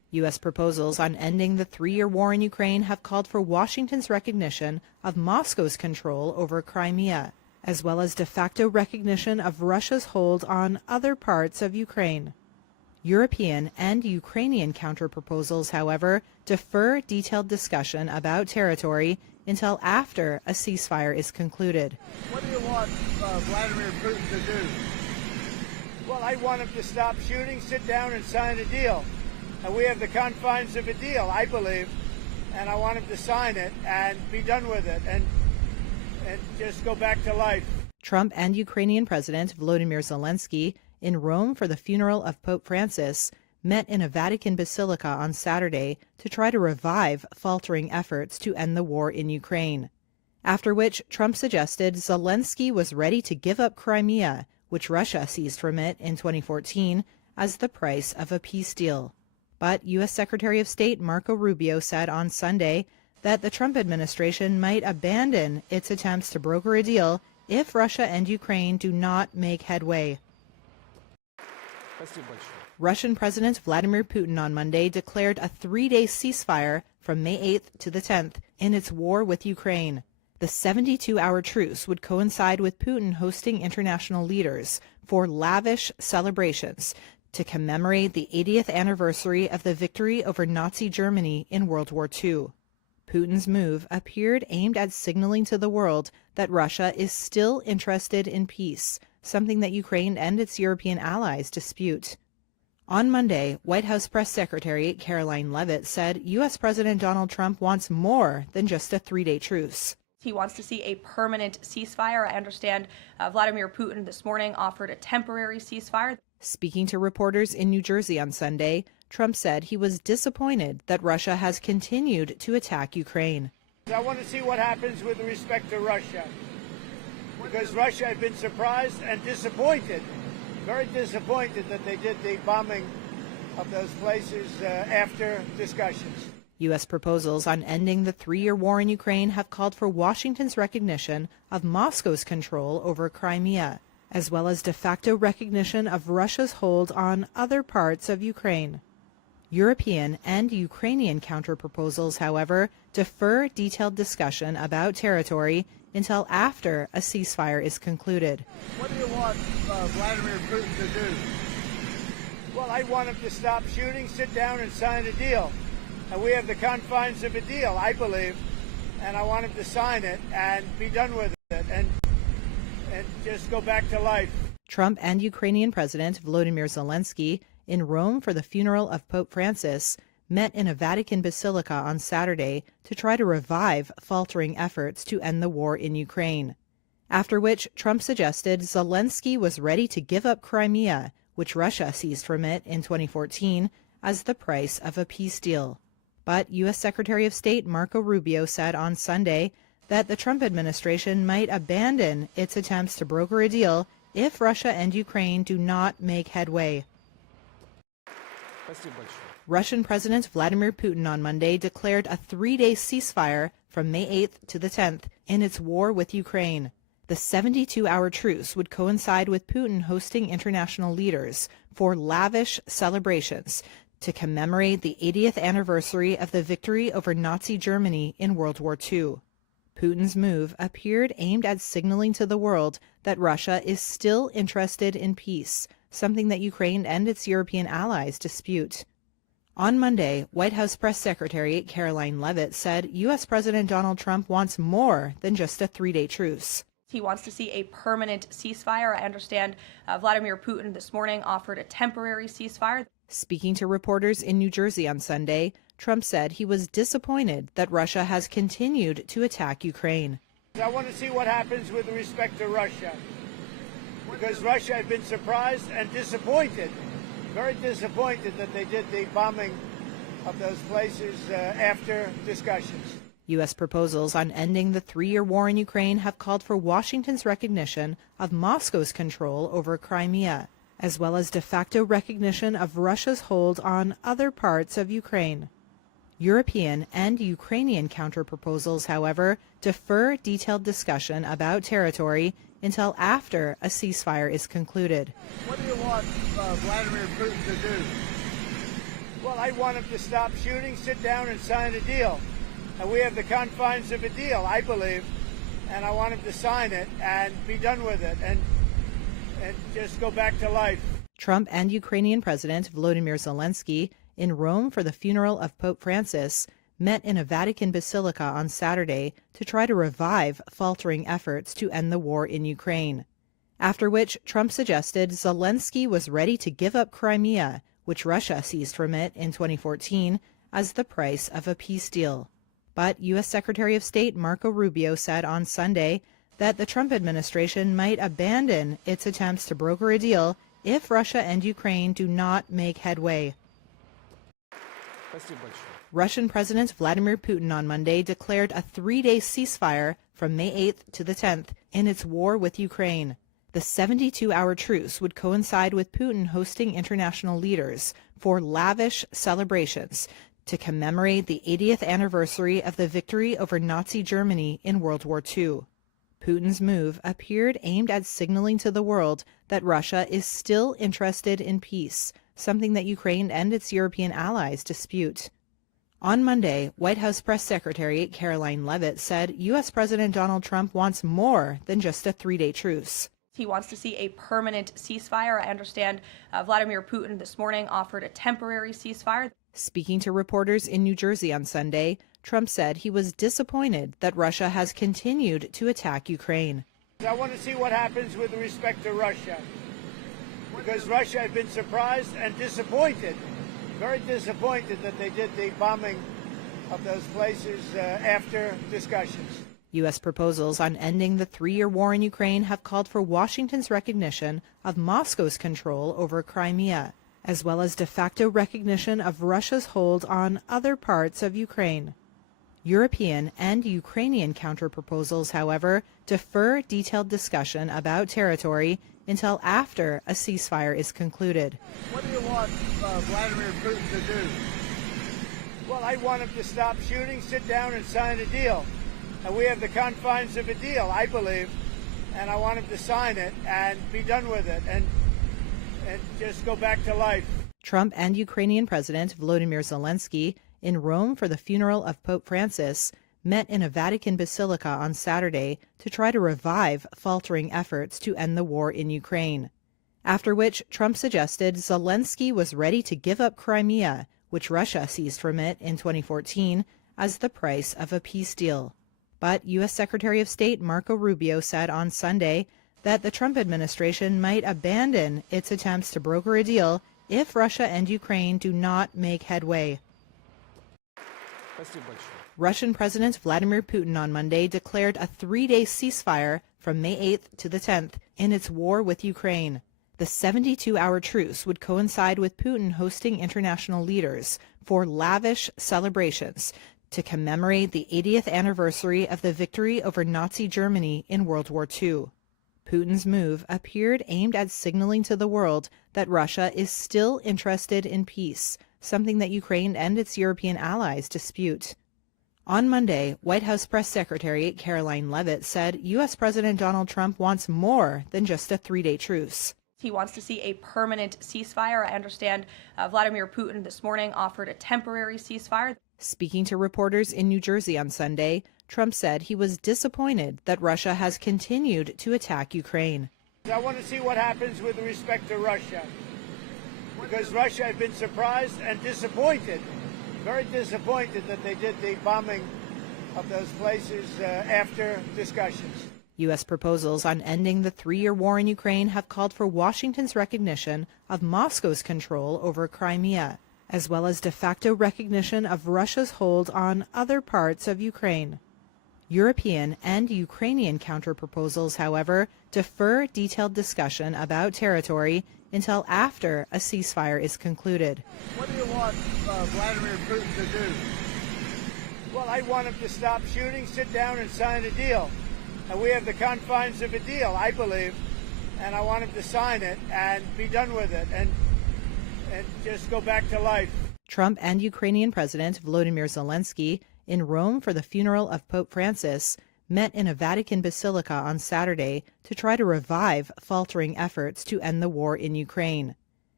U.S. proposals on ending the three-year war in Ukraine have called for Washington's recognition of Moscow's control over Crimea, as well as de facto recognition of Russia's hold on other parts of Ukraine. European and Ukrainian counterproposals, however, defer detailed discussion about territory until after a ceasefire is concluded. What do you want Vladimir Putin to do? Well, I want him to stop shooting, sit down and sign a deal. And we have the confines of a deal, I believe, and I want him to sign it and be done with it and just go back to life. Trump and Ukrainian President Volodymyr Zelensky, in Rome for the funeral of Pope Francis, met in a Vatican basilica on Saturday to try to revive faltering efforts to end the war in Ukraine. After which, Trump suggested Zelensky was ready to give up Crimea, which Russia seized from it in 2014, as the price of a peace deal. But U.S. Secretary of State Marco Rubio said on Sunday that the Trump administration might abandon its attempts to broker a deal if Russia and Ukraine do not make headway. Russian President Vladimir Putin on Monday declared a three-day ceasefire from May 8th to the 10th in its war with Ukraine. The 72-hour truce would coincide with Putin hosting international leaders for lavish celebrations to commemorate the 80th anniversary of the victory over Nazi Germany in World War II. Putin's move appeared aimed at signaling to the world that Russia is still interested in peace, something that Ukraine and its European allies dispute. On Monday, White House Press Secretary Caroline Leavitt said U.S. President Donald Trump wants more than just a three-day truce. He wants to see a permanent ceasefire. I understand Vladimir Putin this morning offered a temporary ceasefire. Speaking to reporters in New Jersey on Sunday, Trump said he was disappointed that Russia has continued to attack Ukraine. I want to see what happens with respect to Russia, because Russia had been surprised and disappointed, very disappointed that they did the bombing of those places after discussions. U.S. proposals on ending the three-year war in Ukraine have called for Washington's recognition of Moscow's control over Crimea, as well as de facto recognition of Russia's hold on other parts of Ukraine. European and Ukrainian counterproposals, however, defer detailed discussion about territory until after a ceasefire is concluded. What do you want Vladimir Putin to do? Well, I want him to stop shooting, sit down and sign a deal. And we have the confines of a deal, I believe, and I want him to sign it and be done with it and just go back to life. Trump and Ukrainian President Volodymyr Zelensky, in Rome for the funeral of Pope Francis, met in a Vatican basilica on Saturday to try to revive faltering efforts to end the war in Ukraine. After which, Trump suggested Zelensky was ready to give up Crimea, which Russia seized from it in 2014, as the price of a peace deal. But U.S. Secretary of State Marco Rubio said on Sunday that the Trump administration might abandon its attempts to broker a deal if Russia and Ukraine do not make headway. Russian President Vladimir Putin on Monday declared a three-day ceasefire from May 8th to the 10th in its war with Ukraine. The 72-hour truce would coincide with Putin hosting international leaders for lavish celebrations to commemorate the 80th anniversary of the victory over Nazi Germany in World War II. Putin's move appeared aimed at signaling to the world that Russia is still interested in peace, something that Ukraine and its European allies dispute. On Monday, White House Press Secretary Caroline Leavitt said U.S. President Donald Trump wants more than just a three-day truce. He wants to see a permanent ceasefire. I understand Vladimir Putin this morning offered a temporary ceasefire. Speaking to reporters in New Jersey on Sunday, Trump said he was disappointed that Russia has continued to attack Ukraine. I want to see what happens with respect to Russia, because Russia had been surprised and disappointed, very disappointed that they did the bombing of those places after discussions. U.S. proposals on ending the three-year war in Ukraine have called for Washington's recognition of Moscow's control over Crimea, as well as de facto recognition of Russia's hold on other parts of Ukraine. European and Ukrainian counterproposals, however, defer detailed discussion about territory until after a ceasefire is concluded. What do you want Vladimir Putin to do? Well, I want them to stop shooting, sit down and sign a deal. And we have the confines of a deal, I believe. And I want them to sign it and be done with it and just go back to life. Trump and Ukrainian President Volodymyr Zelensky, in Rome for the funeral of Pope Francis, met in a Vatican basilica on Saturday to try to revive faltering efforts to end the war in Ukraine. After which, Trump suggested Zelensky was ready to give up Crimea, which Russia seized from it in 2014, as the price of a peace deal. But U.S. Secretary of State Marco Rubio said on Sunday that the Trump administration might abandon its attempts to broker a deal if Russia and Ukraine do not make headway. Russian President Vladimir Putin on Monday declared a 3-day ceasefire from May 8th to the 10th in its war with Ukraine. The 72-hour truce would coincide with Putin hosting international leaders for lavish celebrations to commemorate the 80th anniversary of the victory over Nazi Germany in World War II. Putin's move appeared aimed at signaling to the world that Russia is still interested in peace, something that Ukraine and its European allies dispute. On Monday, White House Press Secretary Caroline Leavitt said U.S. President Donald Trump wants more than just a 3-day truce. He wants to see a permanent ceasefire. I understand Vladimir Putin this morning offered a temporary ceasefire. Speaking to reporters in New Jersey on Sunday, Trump said he was disappointed that Russia has continued to attack Ukraine. I want to see what happens with respect to Russia, because Russia had been surprised and disappointed, very disappointed that they did the bombing of those places after discussions. U.S. proposals on ending the 3-year war in Ukraine have called for Washington's recognition of Moscow's control over Crimea, as well as de facto recognition of Russia's hold on other parts of Ukraine. European and Ukrainian counterproposals, however, defer detailed discussion about territory until after a ceasefire is concluded. What do you want Vladimir Putin to do? Well, I want him to stop shooting, sit down and sign a deal. And we have the confines of a deal, I believe, and I want him to sign it and be done with it and just go back to life. Trump and Ukrainian President Volodymyr Zelensky, in Rome for the funeral of Pope Francis, met in a Vatican basilica on Saturday to try to revive faltering efforts to end the war in Ukraine. After which, Trump suggested Zelensky was ready to give up Crimea, which Russia seized from it in 2014, as the price of a peace deal. But U.S. Secretary of State Marco Rubio said on Sunday that the Trump administration might abandon its attempts to broker a deal if Russia and Ukraine do not make headway. Russian President Vladimir Putin on Monday declared a 3-day ceasefire from May 8th to the 10th in its war with Ukraine. The 72-hour truce would coincide with Putin hosting international leaders for lavish celebrations to commemorate the 80th anniversary of the victory over Nazi Germany in World War II. Putin's move appeared aimed at signaling to the world that Russia is still interested in peace, something that Ukraine and its European allies dispute. On Monday, White House Press Secretary Caroline Leavitt said U.S. President Donald Trump wants more than just a 3-day truce. He wants to see a permanent ceasefire. I understand Vladimir Putin this morning offered a temporary ceasefire. Speaking to reporters in New Jersey on Sunday, Trump said he was disappointed that Russia has continued to attack Ukraine. I want to see what happens with respect to Russia, because Russia had been surprised and disappointed, very disappointed that they did the bombing of those places after discussions. U.S. proposals on ending the 3-year war in Ukraine have called for Washington's recognition of Moscow's control over Crimea, as well as de facto recognition of Russia's hold on other parts of Ukraine. European and Ukrainian counterproposals, however, defer detailed discussion about territory until after a ceasefire is concluded. What do you want Vladimir Putin to do? Well, I want him to stop shooting, sit down and sign a deal. And we have the confines of a deal, I believe, and I want him to sign it and be done with it and just go back to life. Trump and Ukrainian President Volodymyr Zelensky, in Rome for the funeral of Pope Francis, met in a Vatican basilica on Saturday to try to revive faltering efforts to end the war in Ukraine.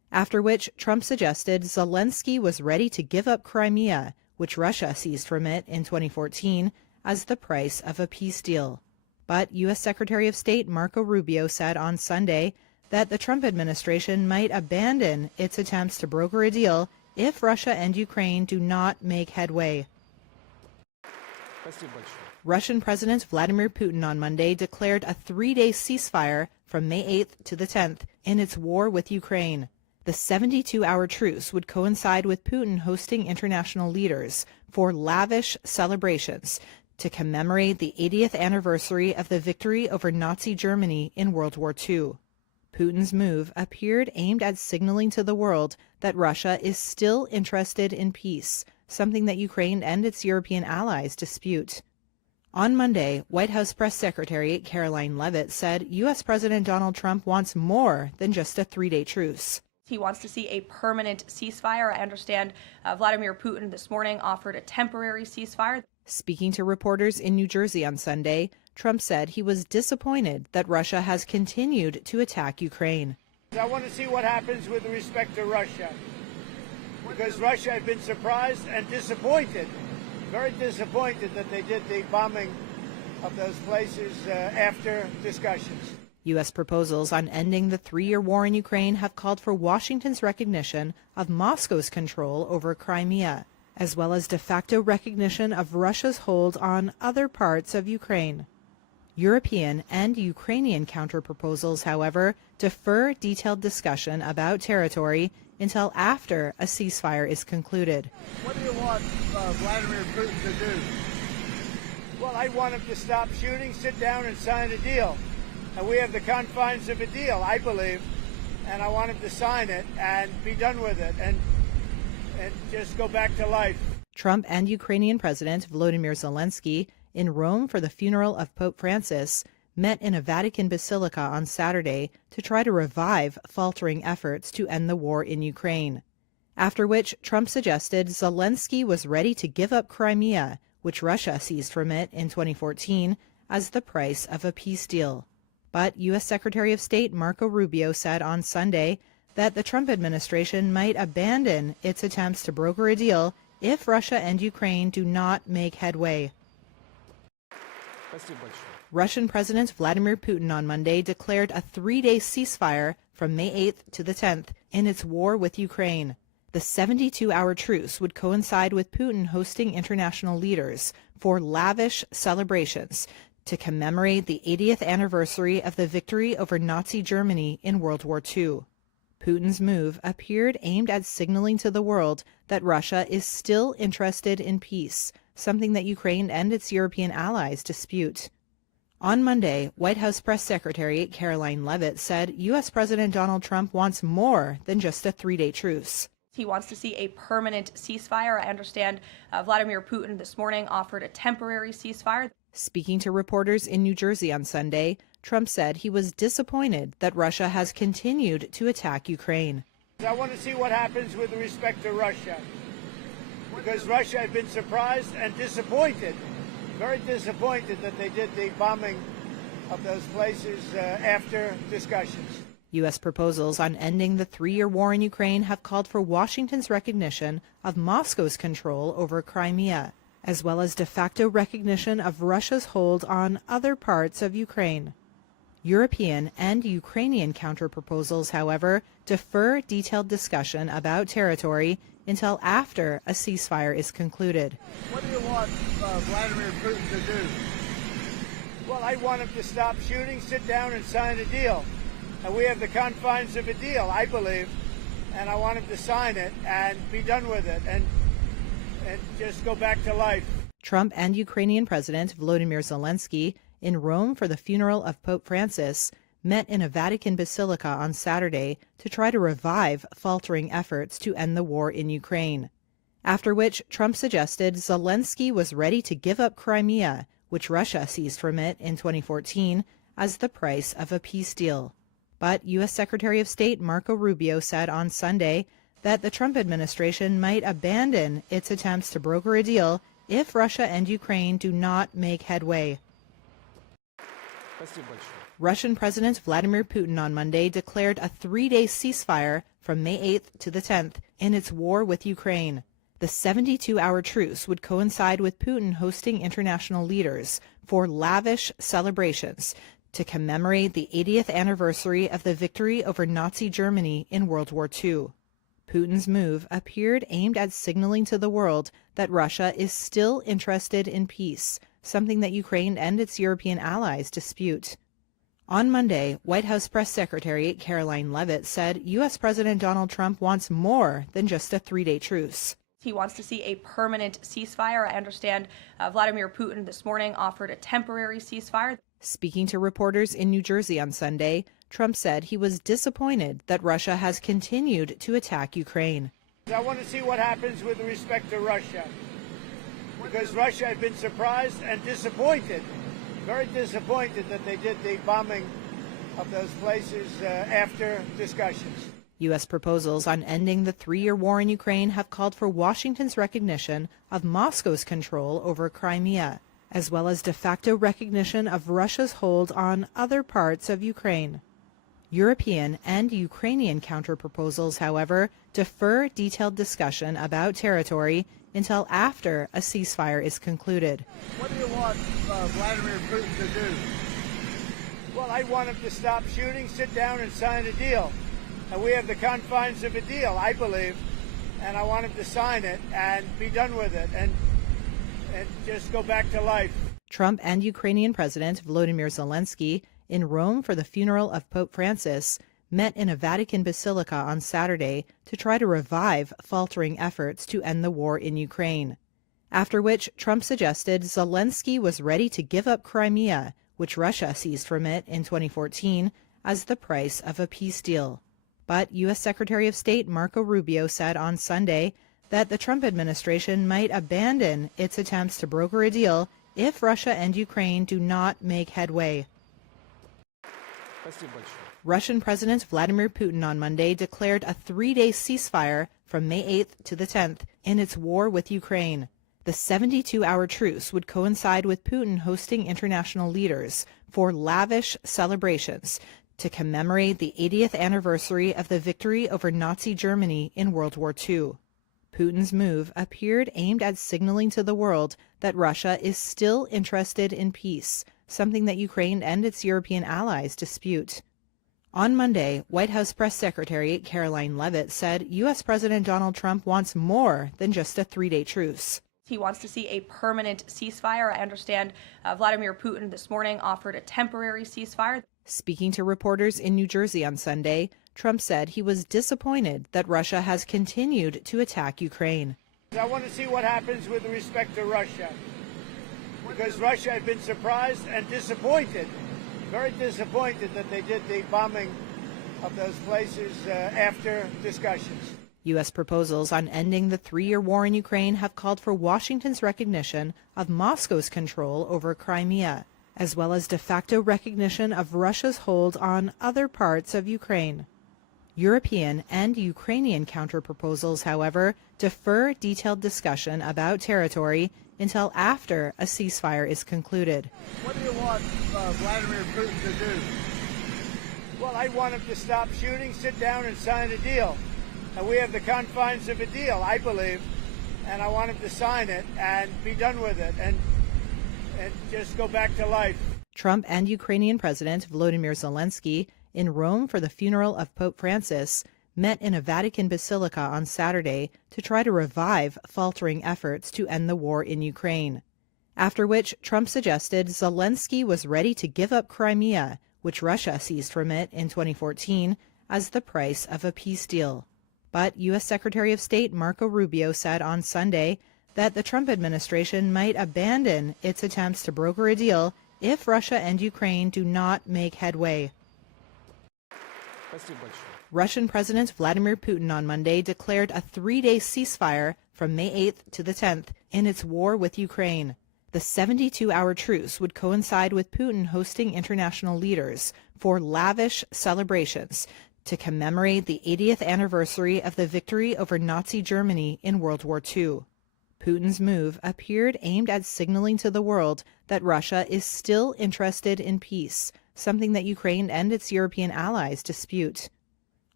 after which Trump suggested Zelensky was ready to give up Crimea, which Russia seized from it in 2014, as the price of a peace deal. But U.S. Secretary of State Marco Rubio said on Sunday that the Trump administration might abandon its attempts to broker a deal if Russia and Ukraine do not make headway. Russian President Vladimir Putin on Monday declared a 3-day ceasefire from May 8th to the 10th in its war with Ukraine. The 72-hour truce would coincide with Putin hosting international leaders for lavish celebrations to commemorate the 80th anniversary of the victory over Nazi Germany in World War II. Putin's move appeared aimed at signaling to the world that Russia is still interested in peace, something that Ukraine and its European allies dispute. On Monday, White House Press Secretary Caroline Leavitt said U.S. President Donald Trump wants more than just a 3-day truce. He wants to see a permanent ceasefire. I understand Vladimir Putin this morning offered a temporary ceasefire. Speaking to reporters in New Jersey on Sunday, Trump said he was disappointed that Russia has continued to attack Ukraine. I want to see what happens with respect to Russia, because Russia has been surprised and disappointed, very disappointed that they did the bombing of those places after discussions. U.S. proposals on ending the 3-year war in Ukraine have called for Washington's recognition of Moscow's control over Crimea, as well as de facto recognition of Russia's hold on other parts of Ukraine. European and Ukrainian counterproposals, however, defer detailed discussion about territory until after a ceasefire is concluded. What do you want Vladimir Putin to do? Well, I want him to stop shooting, sit down and sign a deal. And we have the confines of a deal, I believe, and I want him to sign it and be done with it and just go back to life. Trump and Ukrainian President Volodymyr Zelensky, in Rome for the funeral of Pope Francis, met in a Vatican basilica on Saturday to try to revive faltering efforts to end the war in Ukraine. After which Trump suggested Zelensky was ready to give up Crimea, which Russia seized from it in 2014, as the price of a peace deal. But U.S. Secretary of State Marco Rubio said on Sunday that the Trump administration might abandon its attempts to broker a deal if Russia and Ukraine do not make headway. Russian President Vladimir Putin on Monday declared a 3-day ceasefire from May 8th to the 10th in its war with Ukraine. The 72-hour truce would coincide with Putin hosting international leaders for lavish celebrations to commemorate the 80th anniversary of the victory over Nazi Germany in World War II. Putin's move appeared aimed at signaling to the world that Russia is still interested in peace, something that Ukraine and its European allies dispute. On Monday, White House Press Secretary Caroline Leavitt said U.S. President Donald Trump wants more than just a 3-day truce. He wants to see a permanent ceasefire. I understand Vladimir Putin this morning offered a temporary ceasefire. Speaking to reporters in New Jersey on Sunday, Trump said he was disappointed that Russia has continued to attack Ukraine. I want to see what happens with respect to Russia, because Russia has been surprised and disappointed, very disappointed that they did the bombing of those places after discussions. U.S. proposals on ending the 3-year war in Ukraine have called for Washington's recognition of Moscow's control over Crimea, as well as de facto recognition of Russia's hold on other parts of Ukraine. European and Ukrainian counterproposals, however, defer detailed discussion about territory until after a ceasefire is concluded. What do you want Vladimir Putin to do? Well, I want him to stop shooting, sit down and sign a deal. And we have the confines of a deal, I believe, and I want him to sign it and be done with it and just go back to life. Trump and Ukrainian President Volodymyr Zelensky, in Rome for the funeral of Pope Francis, met in a Vatican basilica on Saturday to try to revive faltering efforts to end the war in Ukraine. After which Trump suggested Zelensky was ready to give up Crimea, which Russia seized from it in 2014, as the price of a peace deal. But U.S. Secretary of State Marco Rubio said on Sunday that the Trump administration might abandon its attempts to broker a deal if Russia and Ukraine do not make headway. Russian President Vladimir Putin on Monday declared a 3-day ceasefire from May 8th to the 10th in its war with Ukraine. The 72-hour truce would coincide with Putin hosting international leaders for lavish celebrations to commemorate the 80th anniversary of the victory over Nazi Germany in World War II. Putin's move appeared aimed at signaling to the world that Russia is still interested in peace, something that Ukraine and its European allies dispute. On Monday, White House Press Secretary Caroline Leavitt said U.S. President Donald Trump wants more than just a three-day truce. He wants to see a permanent ceasefire. I understand Vladimir Putin this morning offered a temporary ceasefire. Speaking to reporters in New Jersey on Sunday, Trump said he was disappointed that Russia has continued to attack Ukraine. I want to see what happens with respect to Russia, because Russia had been surprised and disappointed, very disappointed that they did the bombing of those places after discussions. U.S. proposals on ending the three-year war in Ukraine have called for Washington's recognition of Moscow's control over Crimea, as well as de facto recognition of Russia's hold on other parts of Ukraine. European and Ukrainian counterproposals, however, defer detailed discussion about territory until after a ceasefire is concluded. What do you want Vladimir Putin to do? Well, I want him to stop shooting, sit down and sign a deal. And we have the confines of a deal, I believe, and I want him to sign it and be done with it and just go back to life. Trump and Ukrainian President Volodymyr Zelensky, in Rome for the funeral of Pope Francis, met in a Vatican basilica on Saturday to try to revive faltering efforts to end the war in Ukraine. After which, Trump suggested Zelensky was ready to give up Crimea, which Russia seized from it in 2014, as the price of a peace deal. But U.S. Secretary of State Marco Rubio said on Sunday that the Trump administration might abandon its attempts to broker a deal if Russia and Ukraine do not make headway. Russian President Vladimir Putin on Monday declared a three-day ceasefire from May 8th to the 10th in its war with Ukraine. The 72-hour truce would coincide with Putin hosting international leaders for lavish celebrations to commemorate the 80th anniversary of the victory over Nazi Germany in World War II. Putin's move appeared aimed at signaling to the world that Russia is still interested in peace, something that Ukraine and its European allies dispute. On Monday, White House Press Secretary Caroline Leavitt said U.S. President Donald Trump wants more than just a three-day truce. He wants to see a permanent ceasefire. I understand Vladimir Putin this morning offered a temporary ceasefire. Speaking to reporters in New Jersey on Sunday, Trump said he was disappointed that Russia has continued to attack Ukraine. I want to see what happens with respect to Russia, because Russia had been surprised and disappointed, very disappointed that they did the bombing of those places after discussions. U.S. proposals on ending the three-year war in Ukraine have called for Washington's recognition of Moscow's control over Crimea, as well as de facto recognition of Russia's hold on other parts of Ukraine. European and Ukrainian counterproposals, however, defer detailed discussion about territory until after a ceasefire is concluded. What do you want Vladimir Putin to do? Well, I want him to stop shooting, sit down and sign a deal. And we have the confines of a deal, I believe, and I want him to sign it and be done with it and just go back to life. Trump and Ukrainian President Volodymyr Zelensky, in Rome for the funeral of Pope Francis, met in a Vatican basilica on Saturday to try to revive faltering efforts to end the war in Ukraine. After which, Trump suggested Zelensky was ready to give up Crimea, which Russia seized from it in 2014, as the price of a peace deal. But U.S. Secretary of State Marco Rubio said on Sunday that the Trump administration might abandon its attempts to broker a deal if Russia and Ukraine do not make headway. Russian President Vladimir Putin on Monday declared a three-day ceasefire from May 8th to the 10th in its war with Ukraine. The 72-hour truce would coincide with Putin hosting international leaders for lavish celebrations to commemorate the 80th anniversary of the victory over Nazi Germany in World War II. Putin's move appeared aimed at signaling to the world that Russia is still interested in peace, something that Ukraine and its European allies dispute.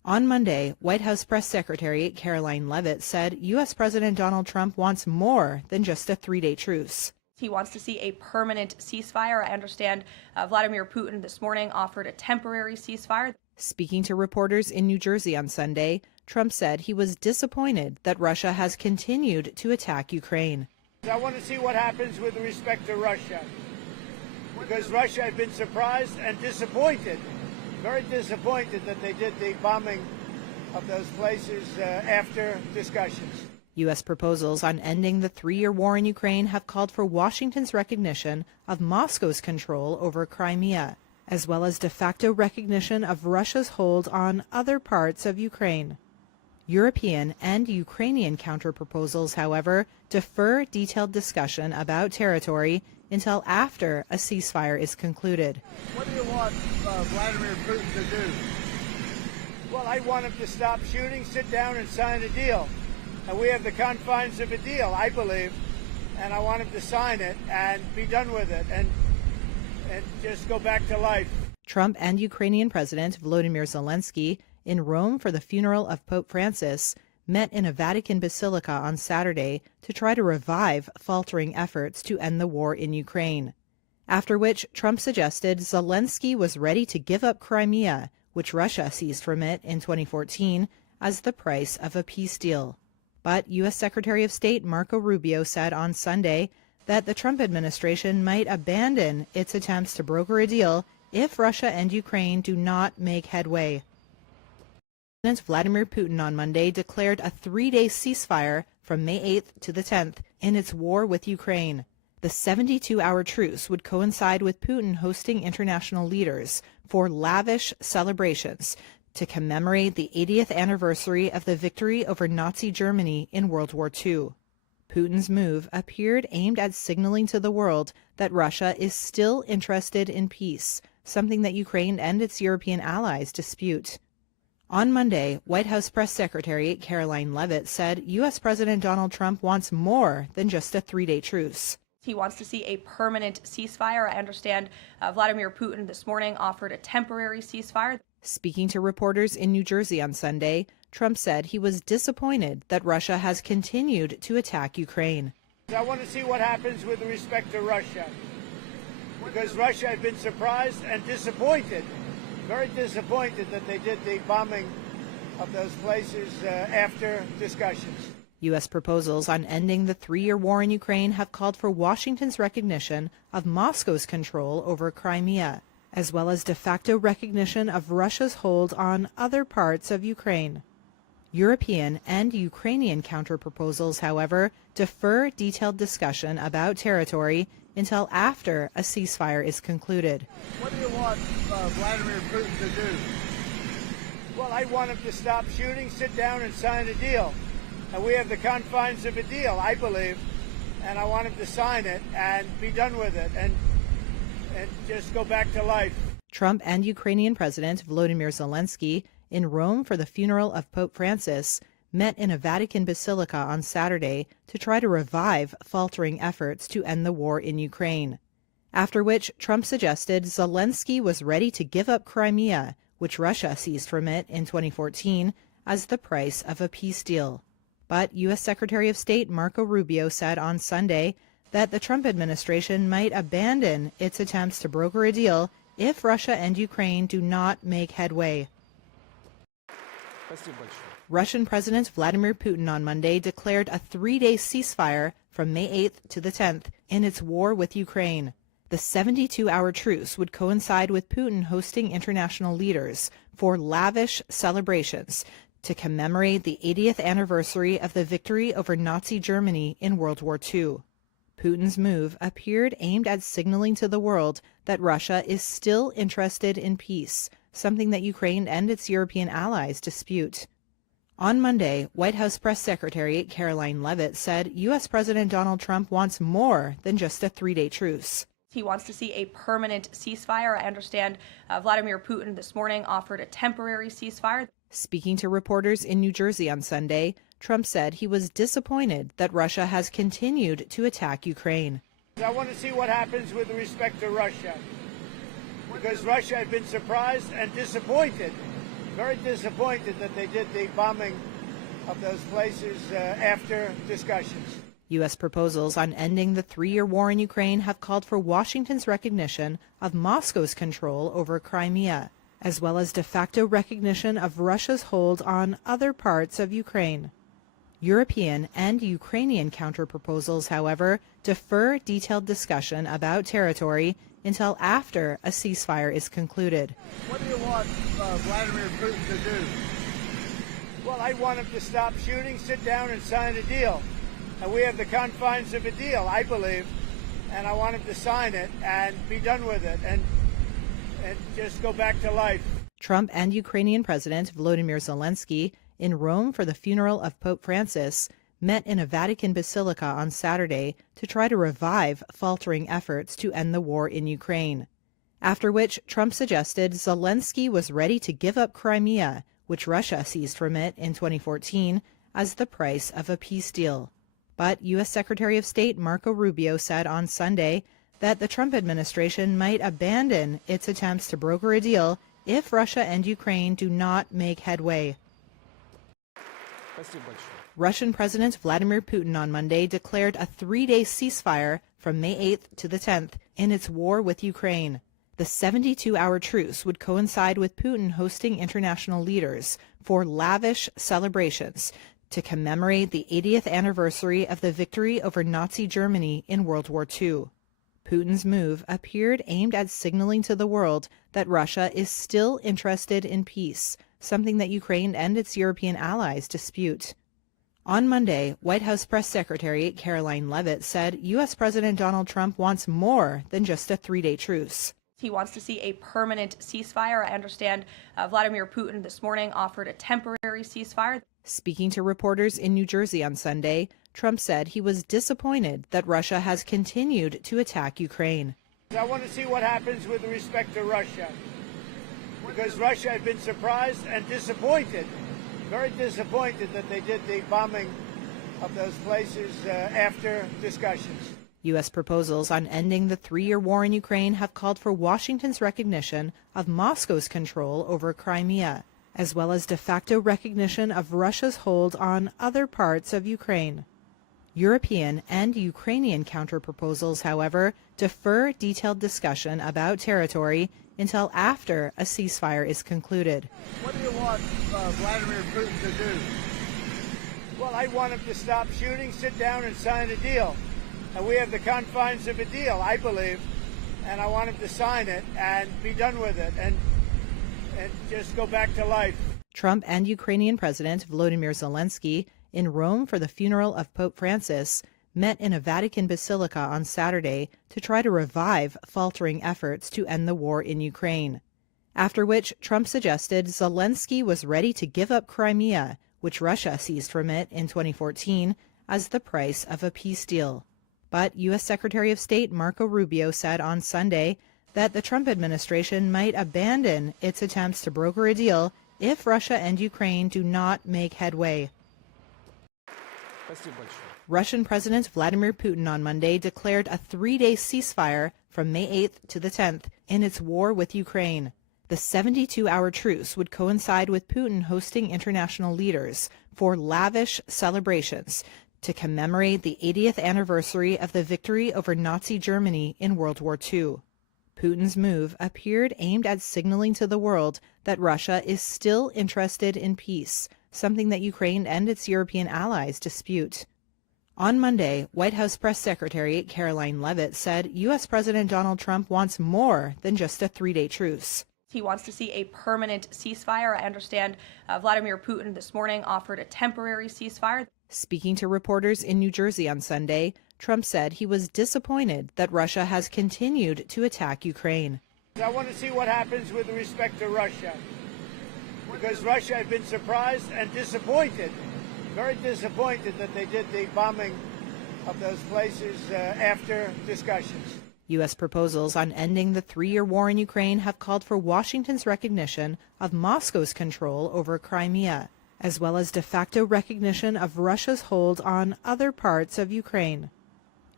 On Monday, White House Press Secretary Caroline Leavitt said U.S. President Donald Trump wants more than just a three-day truce. He wants to see a permanent ceasefire. I understand Vladimir Putin this morning offered a temporary ceasefire. Speaking to reporters in New Jersey on Sunday, Trump said he was disappointed that Russia has continued to attack Ukraine. I want to see what happens with respect to Russia, because Russia had been surprised and disappointed, very disappointed that they did the bombing of those places after discussions. U.S. proposals on ending the three-year war in Ukraine have called for Washington's recognition of Moscow's control over Crimea, as well as de facto recognition of Russia's hold on other parts of Ukraine. European and Ukrainian counterproposals, however, defer detailed discussion about territory until after a ceasefire is concluded. What do you want Vladimir Putin to do? Well, I want him to stop shooting, sit down and sign a deal. And we have the confines of a deal, I believe, and I want him to sign it and be done with it and just go back to life. Trump and Ukrainian President Volodymyr Zelensky, in Rome for the funeral of Pope Francis, met in a Vatican basilica on Saturday to try to revive faltering efforts to end the war in Ukraine. After which, Trump suggested Zelensky was ready to give up Crimea, which Russia seized from it in 2014, as the price of a peace deal. But U.S. Secretary of State Marco Rubio said on Sunday that the Trump administration might abandon its attempts to broker a deal if Russia and Ukraine do not make headway. President Vladimir Putin on Monday declared a three-day ceasefire from May 8th to the 10th in its war with Ukraine. The 72-hour truce would coincide with Putin hosting international leaders for lavish celebrations to commemorate the 80th anniversary of the victory over Nazi Germany in World War II. Putin's move appeared aimed at signaling to the world that Russia is still interested in peace, something that Ukraine and its European allies dispute. On Monday, White House Press Secretary Caroline Leavitt said U.S. President Donald Trump wants more than just a three-day truce. He wants to see a permanent ceasefire. I understand Vladimir Putin this morning offered a temporary ceasefire. Speaking to reporters in New Jersey on Sunday, Trump said he was disappointed that Russia has continued to attack Ukraine. I want to see what happens with respect to Russia, because Russia had been surprised and disappointed, very disappointed that they did the bombing of those places after discussions. U.S. proposals on ending the three-year war in Ukraine have called for Washington's recognition of Moscow's control over Crimea, as well as de facto recognition of Russia's hold on other parts of Ukraine. European and Ukrainian counterproposals, however, defer detailed discussion about territory until after a ceasefire is concluded. What do you want Vladimir Putin to do? Well, I want him to stop shooting, sit down and sign a deal. And we have the confines of a deal, I believe, and I want him to sign it and be done with it and just go back to life. Trump and Ukrainian President Volodymyr Zelensky, in Rome for the funeral of Pope Francis, met in a Vatican basilica on Saturday to try to revive faltering efforts to end the war in Ukraine. After which, Trump suggested Zelensky was ready to give up Crimea, which Russia seized from it in 2014, as the price of a peace deal. But U.S. Secretary of State Marco Rubio said on Sunday that the Trump administration might abandon its attempts to broker a deal if Russia and Ukraine do not make headway. Russian President Vladimir Putin on Monday declared a three-day ceasefire from May 8th to the 10th in its war with Ukraine. The 72-hour truce would coincide with Putin hosting international leaders for lavish celebrations to commemorate the 80th anniversary of the victory over Nazi Germany in World War II. Putin's move appeared aimed at signaling to the world that Russia is still interested in peace, something that Ukraine and its European allies dispute. On Monday, White House Press Secretary Caroline Leavitt said U.S. President Donald Trump wants more than just a three-day truce. He wants to see a permanent ceasefire. I understand Vladimir Putin this morning offered a temporary ceasefire. Speaking to reporters in New Jersey on Sunday, Trump said he was disappointed that Russia has continued to attack Ukraine. I want to see what happens with respect to Russia, because Russia had been surprised and disappointed, Very disappointed that they did the bombing of those places after discussions. U.S. proposals on ending the 3-year war in Ukraine have called for Washington's recognition of Moscow's control over Crimea, as well as de facto recognition of Russia's hold on other parts of Ukraine. European and Ukrainian counterproposals, however, defer detailed discussion about territory until after a ceasefire is concluded. What do you want Vladimir Putin to do? Well, I want him to stop shooting, sit down and sign a deal. And we have the confines of a deal, I believe, and I want him to sign it and be done with it and just go back to life. Trump and Ukrainian President Volodymyr Zelensky, in Rome for the funeral of Pope Francis, met in a Vatican basilica on Saturday to try to revive faltering efforts to end the war in Ukraine. After which, Trump suggested Zelensky was ready to give up Crimea, which Russia seized from it in 2014, as the price of a peace deal. But U.S. Secretary of State Marco Rubio said on Sunday that the Trump administration might abandon its attempts to broker a deal if Russia and Ukraine do not make headway. Russian President Vladimir Putin on Monday declared a 3-day ceasefire from May 8th to the 10th in its war with Ukraine. The 72-hour truce would coincide with Putin hosting international leaders for lavish celebrations to commemorate the 80th anniversary of the victory over Nazi Germany in World War II. Putin's move appeared aimed at signaling to the world that Russia is still interested in peace, something that Ukraine and its European allies dispute. On Monday, White House Press Secretary Caroline Leavitt said U.S. President Donald Trump wants more than just a 3-day truce. He wants to see a permanent ceasefire. I understand Vladimir Putin this morning offered a temporary ceasefire. Speaking to reporters in New Jersey on Sunday, Trump said he was disappointed that Russia has continued to attack Ukraine. I want to see what happens with respect to Russia, because Russia had been surprised and disappointed, very disappointed that they did the bombing of those places after discussions. U.S. proposals on ending the 3-year war in Ukraine have called for Washington's recognition of Moscow's control over Crimea, as well as de facto recognition of Russia's hold on other parts of Ukraine. European and Ukrainian counterproposals, however, defer detailed discussion about territory until after a ceasefire is concluded. What do you want Vladimir Putin to do? Well, I want him to stop shooting, sit down and sign a deal. And we have the confines of a deal, I believe, and I want him to sign it and be done with it and just go back to life. Trump and Ukrainian President Volodymyr Zelensky, in Rome for the funeral of Pope Francis, met in a Vatican basilica on Saturday to try to revive faltering efforts to end the war in Ukraine. After which, Trump suggested Zelensky was ready to give up Crimea, which Russia seized from it in 2014, as the price of a peace deal. But U.S. Secretary of State Marco Rubio said on Sunday that the Trump administration might abandon its attempts to broker a deal if Russia and Ukraine do not make headway. Russian President Vladimir Putin on Monday declared a 3-day ceasefire from May 8th to the 10th in its war with Ukraine. The 72-hour truce would coincide with Putin hosting international leaders for lavish celebrations to commemorate the 80th anniversary of the victory over Nazi Germany in World War II. Putin's move appeared aimed at signaling to the world that Russia is still interested in peace, something that Ukraine and its European allies dispute. On Monday, White House Press Secretary Caroline Leavitt said U.S. President Donald Trump wants more than just a 3-day truce. He wants to see a permanent ceasefire. I understand Vladimir Putin this morning offered a temporary ceasefire. Speaking to reporters in New Jersey on Sunday, Trump said he was disappointed that Russia has continued to attack Ukraine. I want to see what happens with respect to Russia, because Russia had been surprised and disappointed, very disappointed that they did the bombing of those places after discussions. U.S. proposals on ending the 3-year war in Ukraine have called for Washington's recognition of Moscow's control over Crimea, as well as de facto recognition of Russia's hold on other parts of Ukraine.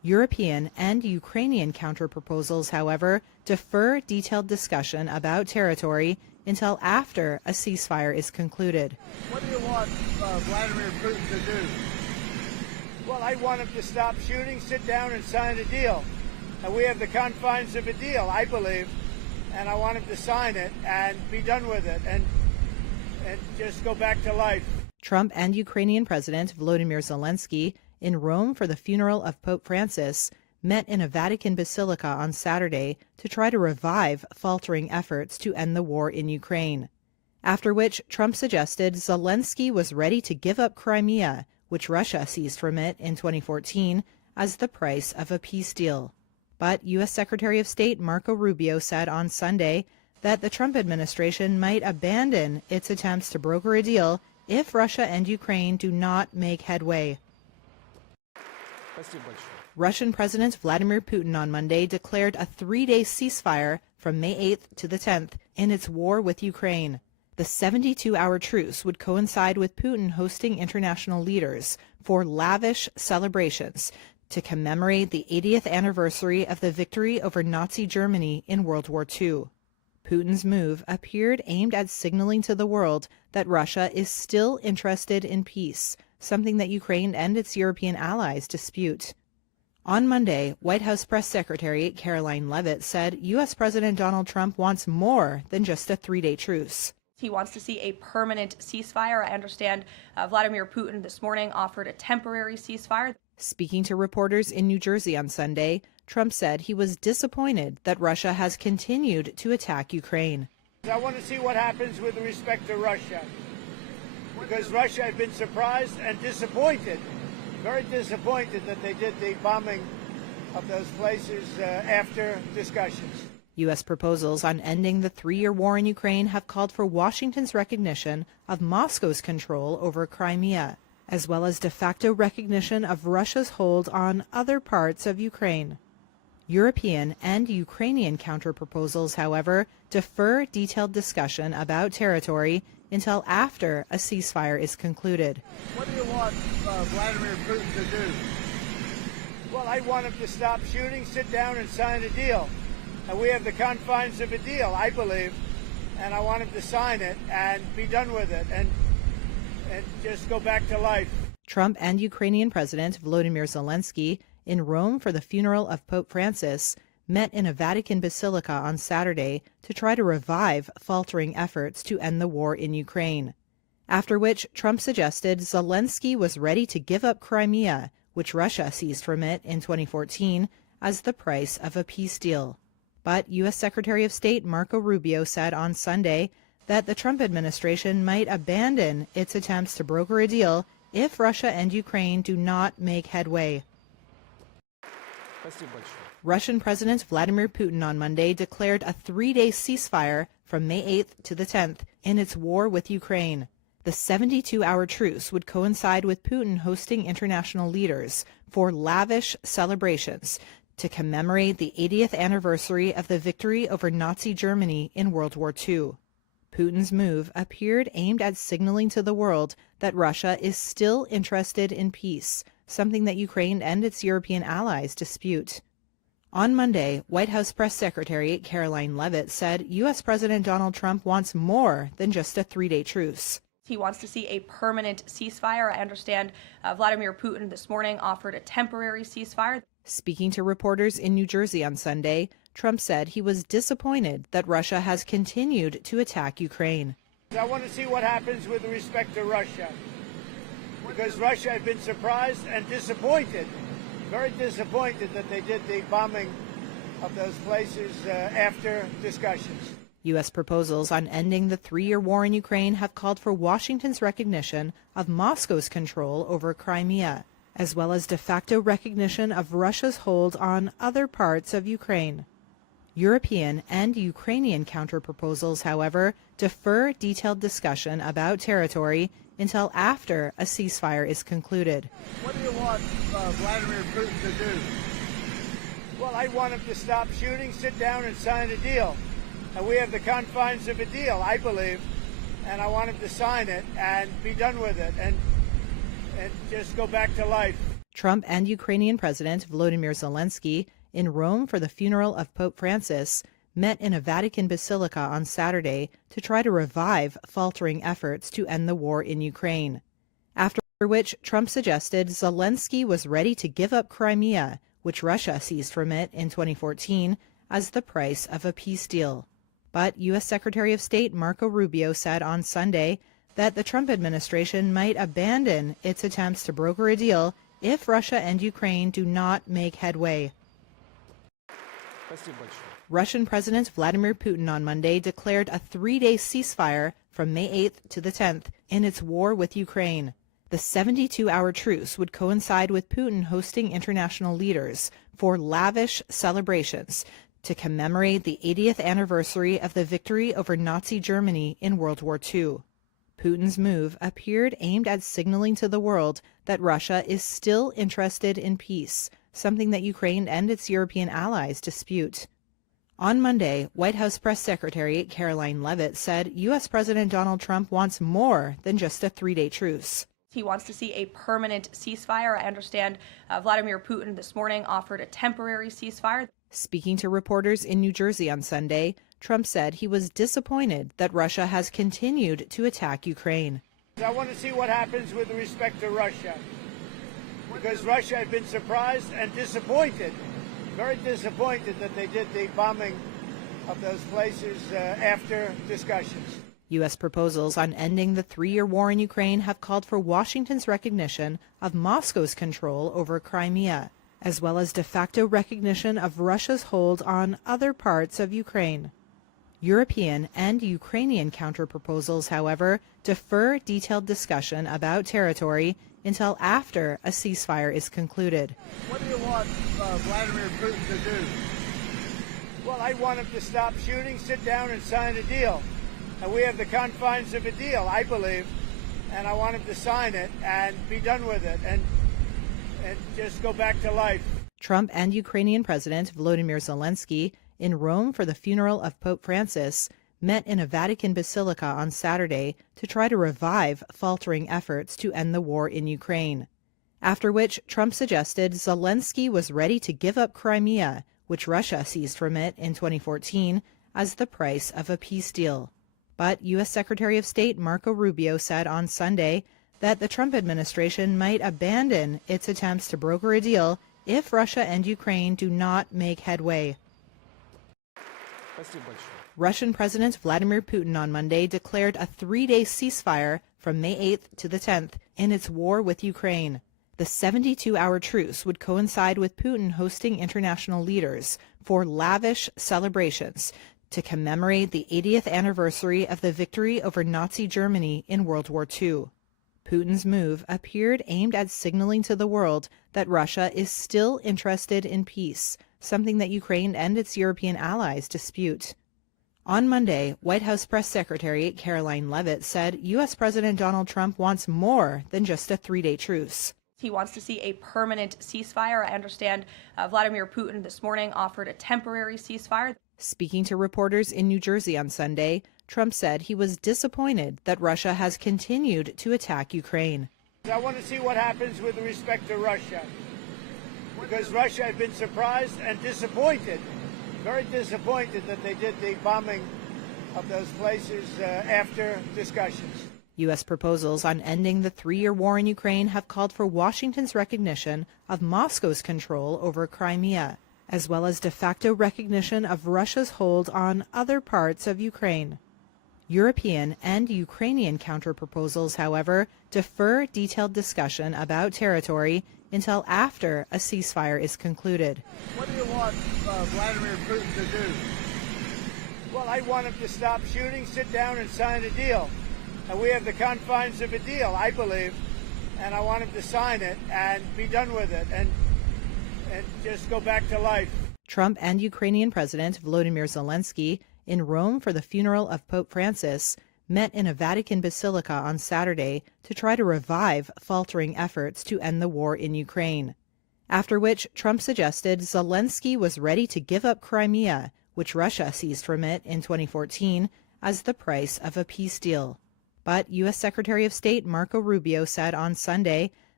European and Ukrainian counterproposals, however, defer detailed discussion about territory until after a ceasefire is concluded. What do you want Vladimir Putin to do? Well, I want him to stop shooting, sit down and sign a deal. And we have the confines of a deal, I believe, and I want him to sign it and be done with it and just go back to life. Trump and Ukrainian President Volodymyr Zelensky, in Rome for the funeral of Pope Francis, met in a Vatican basilica on Saturday to try to revive faltering efforts to end the war in Ukraine. After which, Trump suggested Zelensky was ready to give up Crimea, which Russia seized from it in 2014, as the price of a peace deal. But U.S. Secretary of State Marco Rubio said on Sunday that the Trump administration might abandon its attempts to broker a deal if Russia and Ukraine do not make headway. Russian President Vladimir Putin on Monday declared a 3-day ceasefire from May 8th to the 10th in its war with Ukraine. The 72-hour truce would coincide with Putin hosting international leaders for lavish celebrations to commemorate the 80th anniversary of the victory over Nazi Germany in World War II. Putin's move appeared aimed at signaling to the world that Russia is still interested in peace, something that Ukraine and its European allies dispute. On Monday, White House Press Secretary Caroline Leavitt said U.S. President Donald Trump wants more than just a 3-day truce. He wants to see a permanent ceasefire. I understand Vladimir Putin this morning offered a temporary ceasefire. Speaking to reporters in New Jersey on Sunday, Trump said he was disappointed that Russia has continued to attack Ukraine. I want to see what happens with respect to Russia, because Russia had been surprised and disappointed, very disappointed that they did the bombing of those places after discussions. U.S. proposals on ending the 3-year war in Ukraine have called for Washington's recognition of Moscow's control over Crimea, as well as de facto recognition of Russia's hold on other parts of Ukraine. European and Ukrainian counterproposals, however, defer detailed discussion about territory until after a ceasefire is concluded. What do you want Vladimir Putin to do? Well, I want him to stop shooting, sit down and sign a deal. And we have the confines of a deal, I believe, and I want him to sign it and be done with it and just go back to life. Trump and Ukrainian President Volodymyr Zelensky, in Rome for the funeral of Pope Francis, met in a Vatican basilica on Saturday to try to revive faltering efforts to end the war in Ukraine. After which, Trump suggested Zelensky was ready to give up Crimea, which Russia seized from it in 2014, as the price of a peace deal. But U.S. Secretary of State Marco Rubio said on Sunday that the Trump administration might abandon its attempts to broker a deal if Russia and Ukraine do not make headway. Russian President Vladimir Putin on Monday declared a 3-day ceasefire from May 8th to the 10th in its war with Ukraine. The 72-hour truce would coincide with Putin hosting international leaders for lavish celebrations to commemorate the 80th anniversary of the victory over Nazi Germany in World War II. Putin's move appeared aimed at signaling to the world that Russia is still interested in peace, something that Ukraine and its European allies dispute. On Monday, White House Press Secretary Caroline Leavitt said U.S. President Donald Trump wants more than just a 3-day truce. He wants to see a permanent ceasefire. I understand Vladimir Putin this morning offered a temporary ceasefire. Speaking to reporters in New Jersey on Sunday, Trump said he was disappointed that Russia has continued to attack Ukraine. I want to see what happens with respect to Russia, because Russia had been surprised and disappointed, very disappointed that they did the bombing of those places after discussions. U.S. proposals on ending the 3-year war in Ukraine have called for Washington's recognition of Moscow's control over Crimea, as well as de facto recognition of Russia's hold on other parts of Ukraine. European and Ukrainian counterproposals, however, defer detailed discussion about territory until after a ceasefire is concluded. What do you want Vladimir Putin to do? Well, I want him to stop shooting, sit down and sign a deal. And we have the confines of a deal, I believe, and I want him to sign it and be done with it and just go back to life. Trump and Ukrainian President Volodymyr Zelensky, in Rome for the funeral of Pope Francis, met in a Vatican basilica on Saturday to try to revive faltering efforts to end the war in Ukraine. After which Trump suggested Zelensky was ready to give up Crimea, which Russia seized from it in 2014, as the price of a peace deal. But U.S. Secretary of State Marco Rubio said on Sunday that the Trump administration might abandon its attempts to broker a deal if Russia and Ukraine do not make headway. Russian President Vladimir Putin on Monday declared a 3-day ceasefire from May 8th to the 10th in its war with Ukraine. The 72-hour truce would coincide with Putin hosting international leaders for lavish celebrations to commemorate the 80th anniversary of the victory over Nazi Germany in World War II. Putin's move appeared aimed at signaling to the world that Russia is still interested in peace, something that Ukraine and its European allies dispute. On Monday, White House Press Secretary Caroline Leavitt said U.S. President Donald Trump wants more than just a 3-day truce. He wants to see a permanent ceasefire. I understand Vladimir Putin this morning offered a temporary ceasefire. Speaking to reporters in New Jersey on Sunday, Trump said he was disappointed that Russia has continued to attack Ukraine. I want to see what happens with respect to Russia, because Russia had been surprised and disappointed, very disappointed that they did the bombing of those places after discussions. U.S. proposals on ending the 3-year war in Ukraine have called for Washington's recognition of Moscow's control over Crimea, as well as de facto recognition of Russia's hold on other parts of Ukraine. European and Ukrainian counterproposals, however, defer detailed discussion about territory until after a ceasefire is concluded. What do you want Vladimir Putin to do? Well, I want him to stop shooting, sit down and sign a deal. And we have the confines of a deal, I believe, and I want him to sign it and be done with it and just go back to life. Trump and Ukrainian President Volodymyr Zelensky, in Rome for the funeral of Pope Francis, met in a Vatican basilica on Saturday to try to revive faltering efforts to end the war in Ukraine. After which Trump suggested Zelensky was ready to give up Crimea, which Russia seized from it in 2014, as the price of a peace deal. But U.S. Secretary of State Marco Rubio said on Sunday that the Trump administration might abandon its attempts to broker a deal if Russia and Ukraine do not make headway. Russian President Vladimir Putin on Monday declared a 3-day ceasefire from May 8th to the 10th in its war with Ukraine. The 72-hour truce would coincide with Putin hosting international leaders for lavish celebrations to commemorate the 80th anniversary of the victory over Nazi Germany in World War II. Putin's move appeared aimed at signaling to the world that Russia is still interested in peace, something that Ukraine and its European allies dispute. On Monday, White House Press Secretary Caroline Leavitt said U.S. President Donald Trump wants more than just a 3-day truce. He wants to see a permanent ceasefire. I understand Vladimir Putin this morning offered a temporary ceasefire. Speaking to reporters in New Jersey on Sunday, Trump said he was disappointed that Russia has continued to attack Ukraine. I want to see what happens with respect to Russia, because Russia had been surprised and disappointed, very disappointed that they did the bombing of those places after discussions. U.S. proposals on ending the 3-year war in Ukraine have called for Washington's recognition of Moscow's control over Crimea, as well as de facto recognition of Russia's hold on other parts of Ukraine. European and Ukrainian counterproposals, however, defer detailed discussion about territory until after a ceasefire is concluded. What do you want Vladimir Putin to do? Well, I want him to stop shooting, sit down and sign a deal. And we have the confines of a deal, I believe, and I want him to sign it and be done with it and just go back to life. Trump and Ukrainian President Volodymyr Zelensky, in Rome for the funeral of Pope Francis, met in a Vatican basilica on Saturday to try to revive faltering efforts to end the war in Ukraine. After which Trump suggested Zelensky was ready to give up Crimea, which Russia seized from it in 2014, as the price of a peace deal. But U.S. Secretary of State Marco Rubio said on Sunday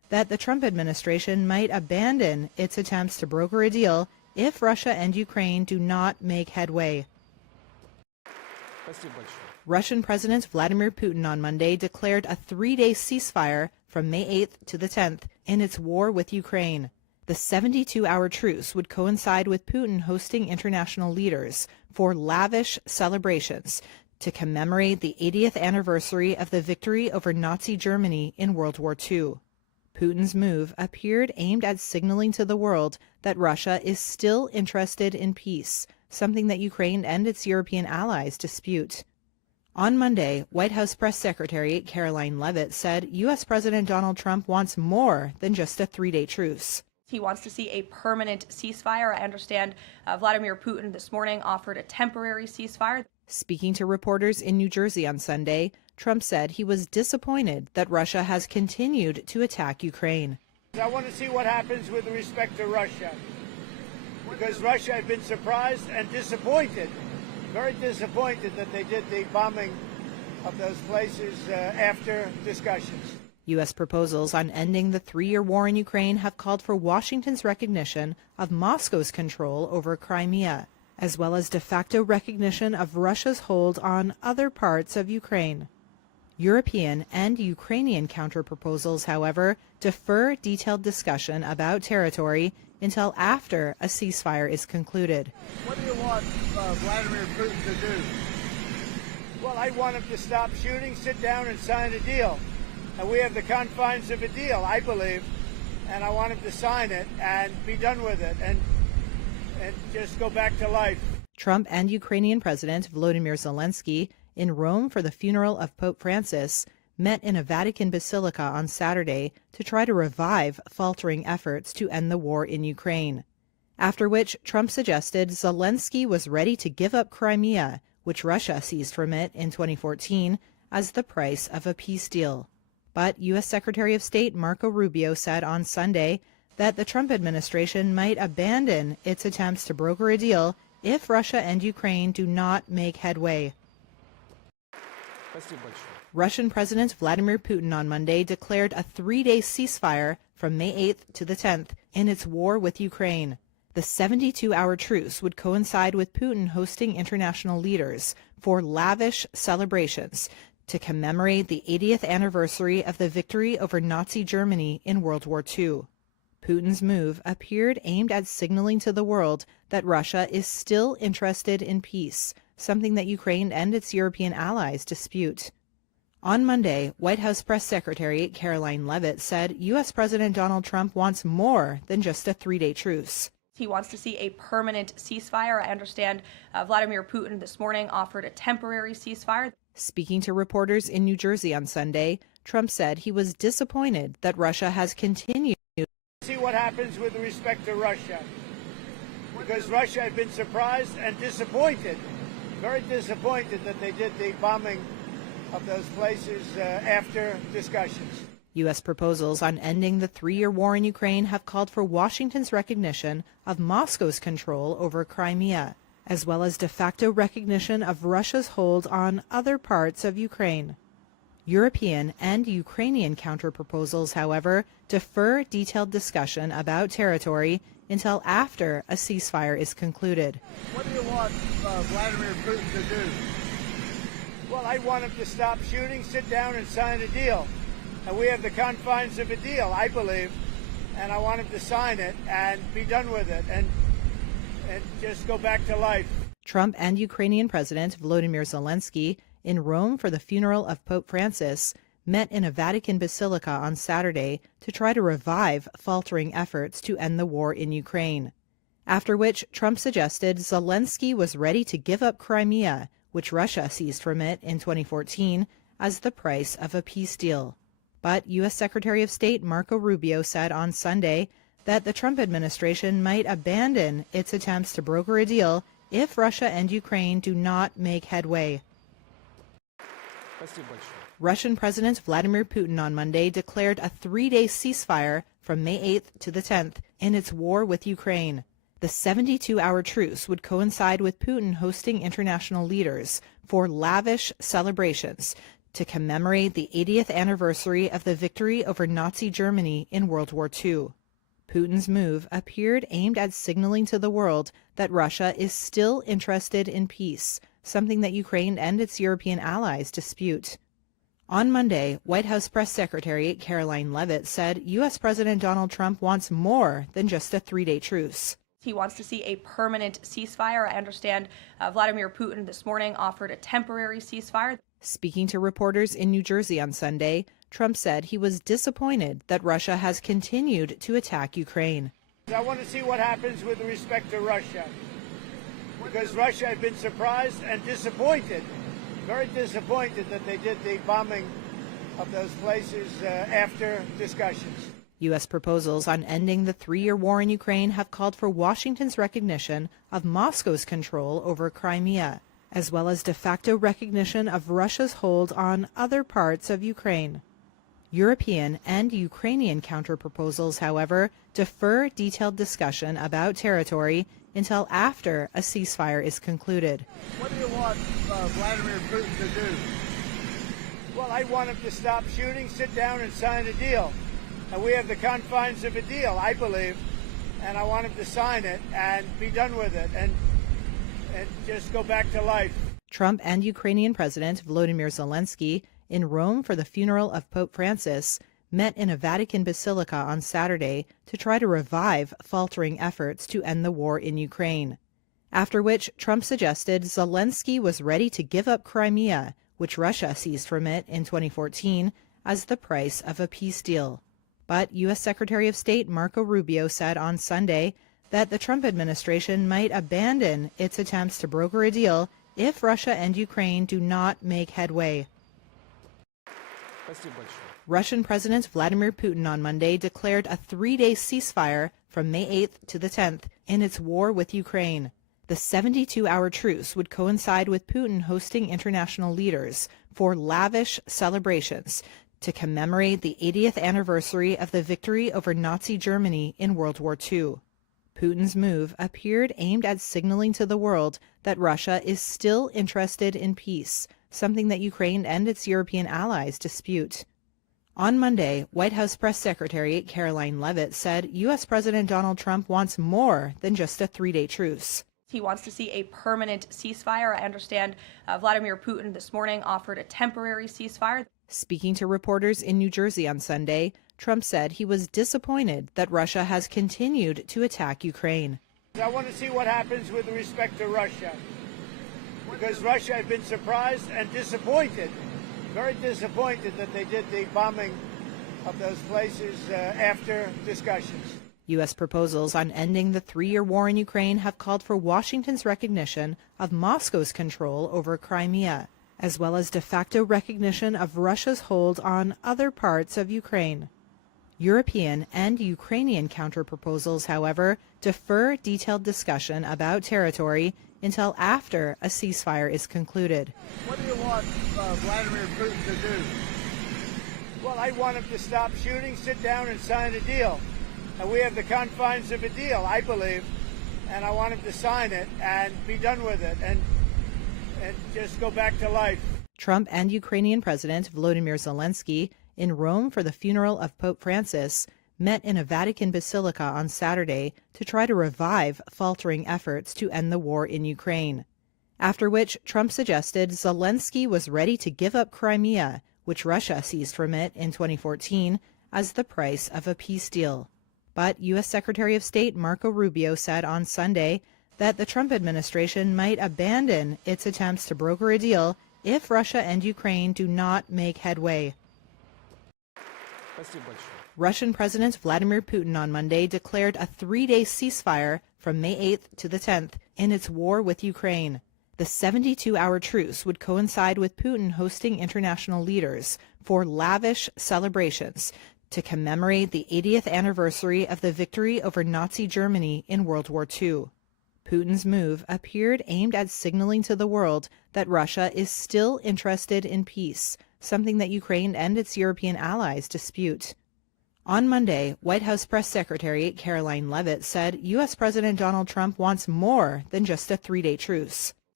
that the Trump administration might abandon its attempts to broker a deal if Russia and Ukraine do not make headway. Russian President Vladimir Putin on Monday declared a 3-day ceasefire from May 8th to the 10th in its war with Ukraine. The 72-hour truce would coincide with Putin hosting international leaders for lavish celebrations to commemorate the 80th anniversary of the victory over Nazi Germany in World War II. Putin's move appeared aimed at signaling to the world that Russia is still interested in peace, something that Ukraine and its European allies dispute. On Monday, White House Press Secretary Caroline Leavitt said U.S. President Donald Trump wants more than just a 3-day truce. He wants to see a permanent ceasefire. I understand Vladimir Putin this morning offered a temporary ceasefire. Speaking to reporters in New Jersey on Sunday, Trump said he was disappointed that Russia has continued to attack Ukraine. I want to see what happens with respect to Russia, because Russia had been surprised and disappointed, very disappointed that they did the bombing of those places after discussions. U.S. proposals on ending the 3-year war in Ukraine have called for Washington's recognition of Moscow's control over Crimea, as well as de facto recognition of Russia's hold on other parts of Ukraine. European and Ukrainian counterproposals, however, defer detailed discussion about territory until after a ceasefire is concluded. What do you want Vladimir Putin to do? Well, I want him to stop shooting, sit down and sign a deal. And we have the confines of a deal, I believe, and I want him to sign it and be done with it and just go back to life. Trump and Ukrainian President Volodymyr Zelensky, in Rome for the funeral of Pope Francis, met in a Vatican basilica on Saturday to try to revive faltering efforts to end the war in Ukraine. After which, Trump suggested Zelensky was ready to give up Crimea, which Russia seized from it in 2014, as the price of a peace deal. But U.S. Secretary of State Marco Rubio said on Sunday that the Trump administration might abandon its attempts to broker a deal if Russia and Ukraine do not make headway. Russian President Vladimir Putin on Monday declared a 3-day ceasefire from May 8th to the 10th in its war with Ukraine. The 72-hour truce would coincide with Putin hosting international leaders for lavish celebrations to commemorate the 80th anniversary of the victory over Nazi Germany in World War II. Putin's move appeared aimed at signaling to the world that Russia is still interested in peace, something that Ukraine and its European allies dispute. On Monday, White House Press Secretary Caroline Leavitt said U.S. President Donald Trump wants more than just a 3-day truce. He wants to see a permanent ceasefire. I understand Vladimir Putin this morning offered a temporary ceasefire. Speaking to reporters in New Jersey on Sunday, Trump said he was disappointed that Russia has continued. See what happens with respect to Russia, because Russia had been surprised and disappointed, very disappointed that they did the bombing of those places after discussions. U.S. proposals on ending the 3-year war in Ukraine have called for Washington's recognition of Moscow's control over Crimea, as well as de facto recognition of Russia's hold on other parts of Ukraine. European and Ukrainian counterproposals, however, defer detailed discussion about territory until after a ceasefire is concluded. What do you want Vladimir Putin to do? Well, I want him to stop shooting, sit down and sign a deal. And we have the confines of a deal, I believe, and I want him to sign it and be done with it and just go back to life. Trump and Ukrainian President Volodymyr Zelensky, in Rome for the funeral of Pope Francis, met in a Vatican basilica on Saturday to try to revive faltering efforts to end the war in Ukraine. After which, Trump suggested Zelensky was ready to give up Crimea, which Russia seized from it in 2014, as the price of a peace deal. But U.S. Secretary of State Marco Rubio said on Sunday that the Trump administration might abandon its attempts to broker a deal if Russia and Ukraine do not make headway. Russian President Vladimir Putin on Monday declared a 3-day ceasefire from May 8th to the 10th in its war with Ukraine. The 72-hour truce would coincide with Putin hosting international leaders for lavish celebrations to commemorate the 80th anniversary of the victory over Nazi Germany in World War II. Putin's move appeared aimed at signaling to the world that Russia is still interested in peace, something that Ukraine and its European allies dispute. On Monday, White House Press Secretary Caroline Leavitt said U.S. President Donald Trump wants more than just a three-day truce. He wants to see a permanent ceasefire. I understand Vladimir Putin this morning offered a temporary ceasefire. Speaking to reporters in New Jersey on Sunday, Trump said he was disappointed that Russia has continued to attack Ukraine. I want to see what happens with respect to Russia, because Russia had been surprised and disappointed, very disappointed that they did the bombing of those places after discussions. U.S. proposals on ending the three-year war in Ukraine have called for Washington's recognition of Moscow's control over Crimea, as well as de facto recognition of Russia's hold on other parts of Ukraine. European and Ukrainian counterproposals, however, defer detailed discussion about territory until after a ceasefire is concluded. What do you want Vladimir Putin to do? Well, I want him to stop shooting, sit down and sign a deal. And we have the confines of a deal, I believe, and I want him to sign it and be done with it and just go back to life. Trump and Ukrainian President Volodymyr Zelensky, in Rome for the funeral of Pope Francis, met in a Vatican basilica on Saturday to try to revive faltering efforts to end the war in Ukraine. After which, Trump suggested Zelensky was ready to give up Crimea, which Russia seized from it in 2014, as the price of a peace deal. But U.S. Secretary of State Marco Rubio said on Sunday that the Trump administration might abandon its attempts to broker a deal if Russia and Ukraine do not make headway. Russian President Vladimir Putin on Monday declared a three-day ceasefire from May 8th to the 10th in its war with Ukraine. The 72-hour truce would coincide with Putin hosting international leaders for lavish celebrations to commemorate the 80th anniversary of the victory over Nazi Germany in World War II. Putin's move appeared aimed at signaling to the world that Russia is still interested in peace, something that Ukraine and its European allies dispute. On Monday, White House Press Secretary Caroline Leavitt said U.S. President Donald Trump wants more than just a three-day truce. He wants to see a permanent ceasefire. I understand Vladimir Putin this morning offered a temporary ceasefire. Speaking to reporters in New Jersey on Sunday, Trump said he was disappointed that Russia has continued to attack Ukraine. I want to see what happens with respect to Russia, because Russia had been surprised and disappointed, very disappointed that they did the bombing of those places after discussions. U.S. proposals on ending the three-year war in Ukraine have called for Washington's recognition of Moscow's control over Crimea, as well as de facto recognition of Russia's hold on other parts of Ukraine. European and Ukrainian counterproposals, however, defer detailed discussion about territory until after a ceasefire is concluded. What do you want Vladimir Putin to do? Well, I want him to stop shooting, sit down and sign a deal. And we have the confines of a deal, I believe, and I want him to sign it and be done with it and just go back to life. Trump and Ukrainian President Volodymyr Zelensky, in Rome for the funeral of Pope Francis, met in a Vatican basilica on Saturday to try to revive faltering efforts to end the war in Ukraine. After which, Trump suggested Zelensky was ready to give up Crimea, which Russia seized from it in 2014, as the price of a peace deal. But U.S. Secretary of State Marco Rubio said on Sunday that the Trump administration might abandon its attempts to broker a deal if Russia and Ukraine do not make headway. Russian President Vladimir Putin on Monday declared a three-day ceasefire from May 8th to the 10th in its war with Ukraine. The 72-hour truce would coincide with Putin hosting international leaders for lavish celebrations to commemorate the 80th anniversary of the victory over Nazi Germany in World War II. Putin's move appeared aimed at signaling to the world that Russia is still interested in peace, something that Ukraine and its European allies dispute. On Monday, White House Press Secretary Caroline Leavitt said U.S. President Donald Trump wants more than just a three-day truce.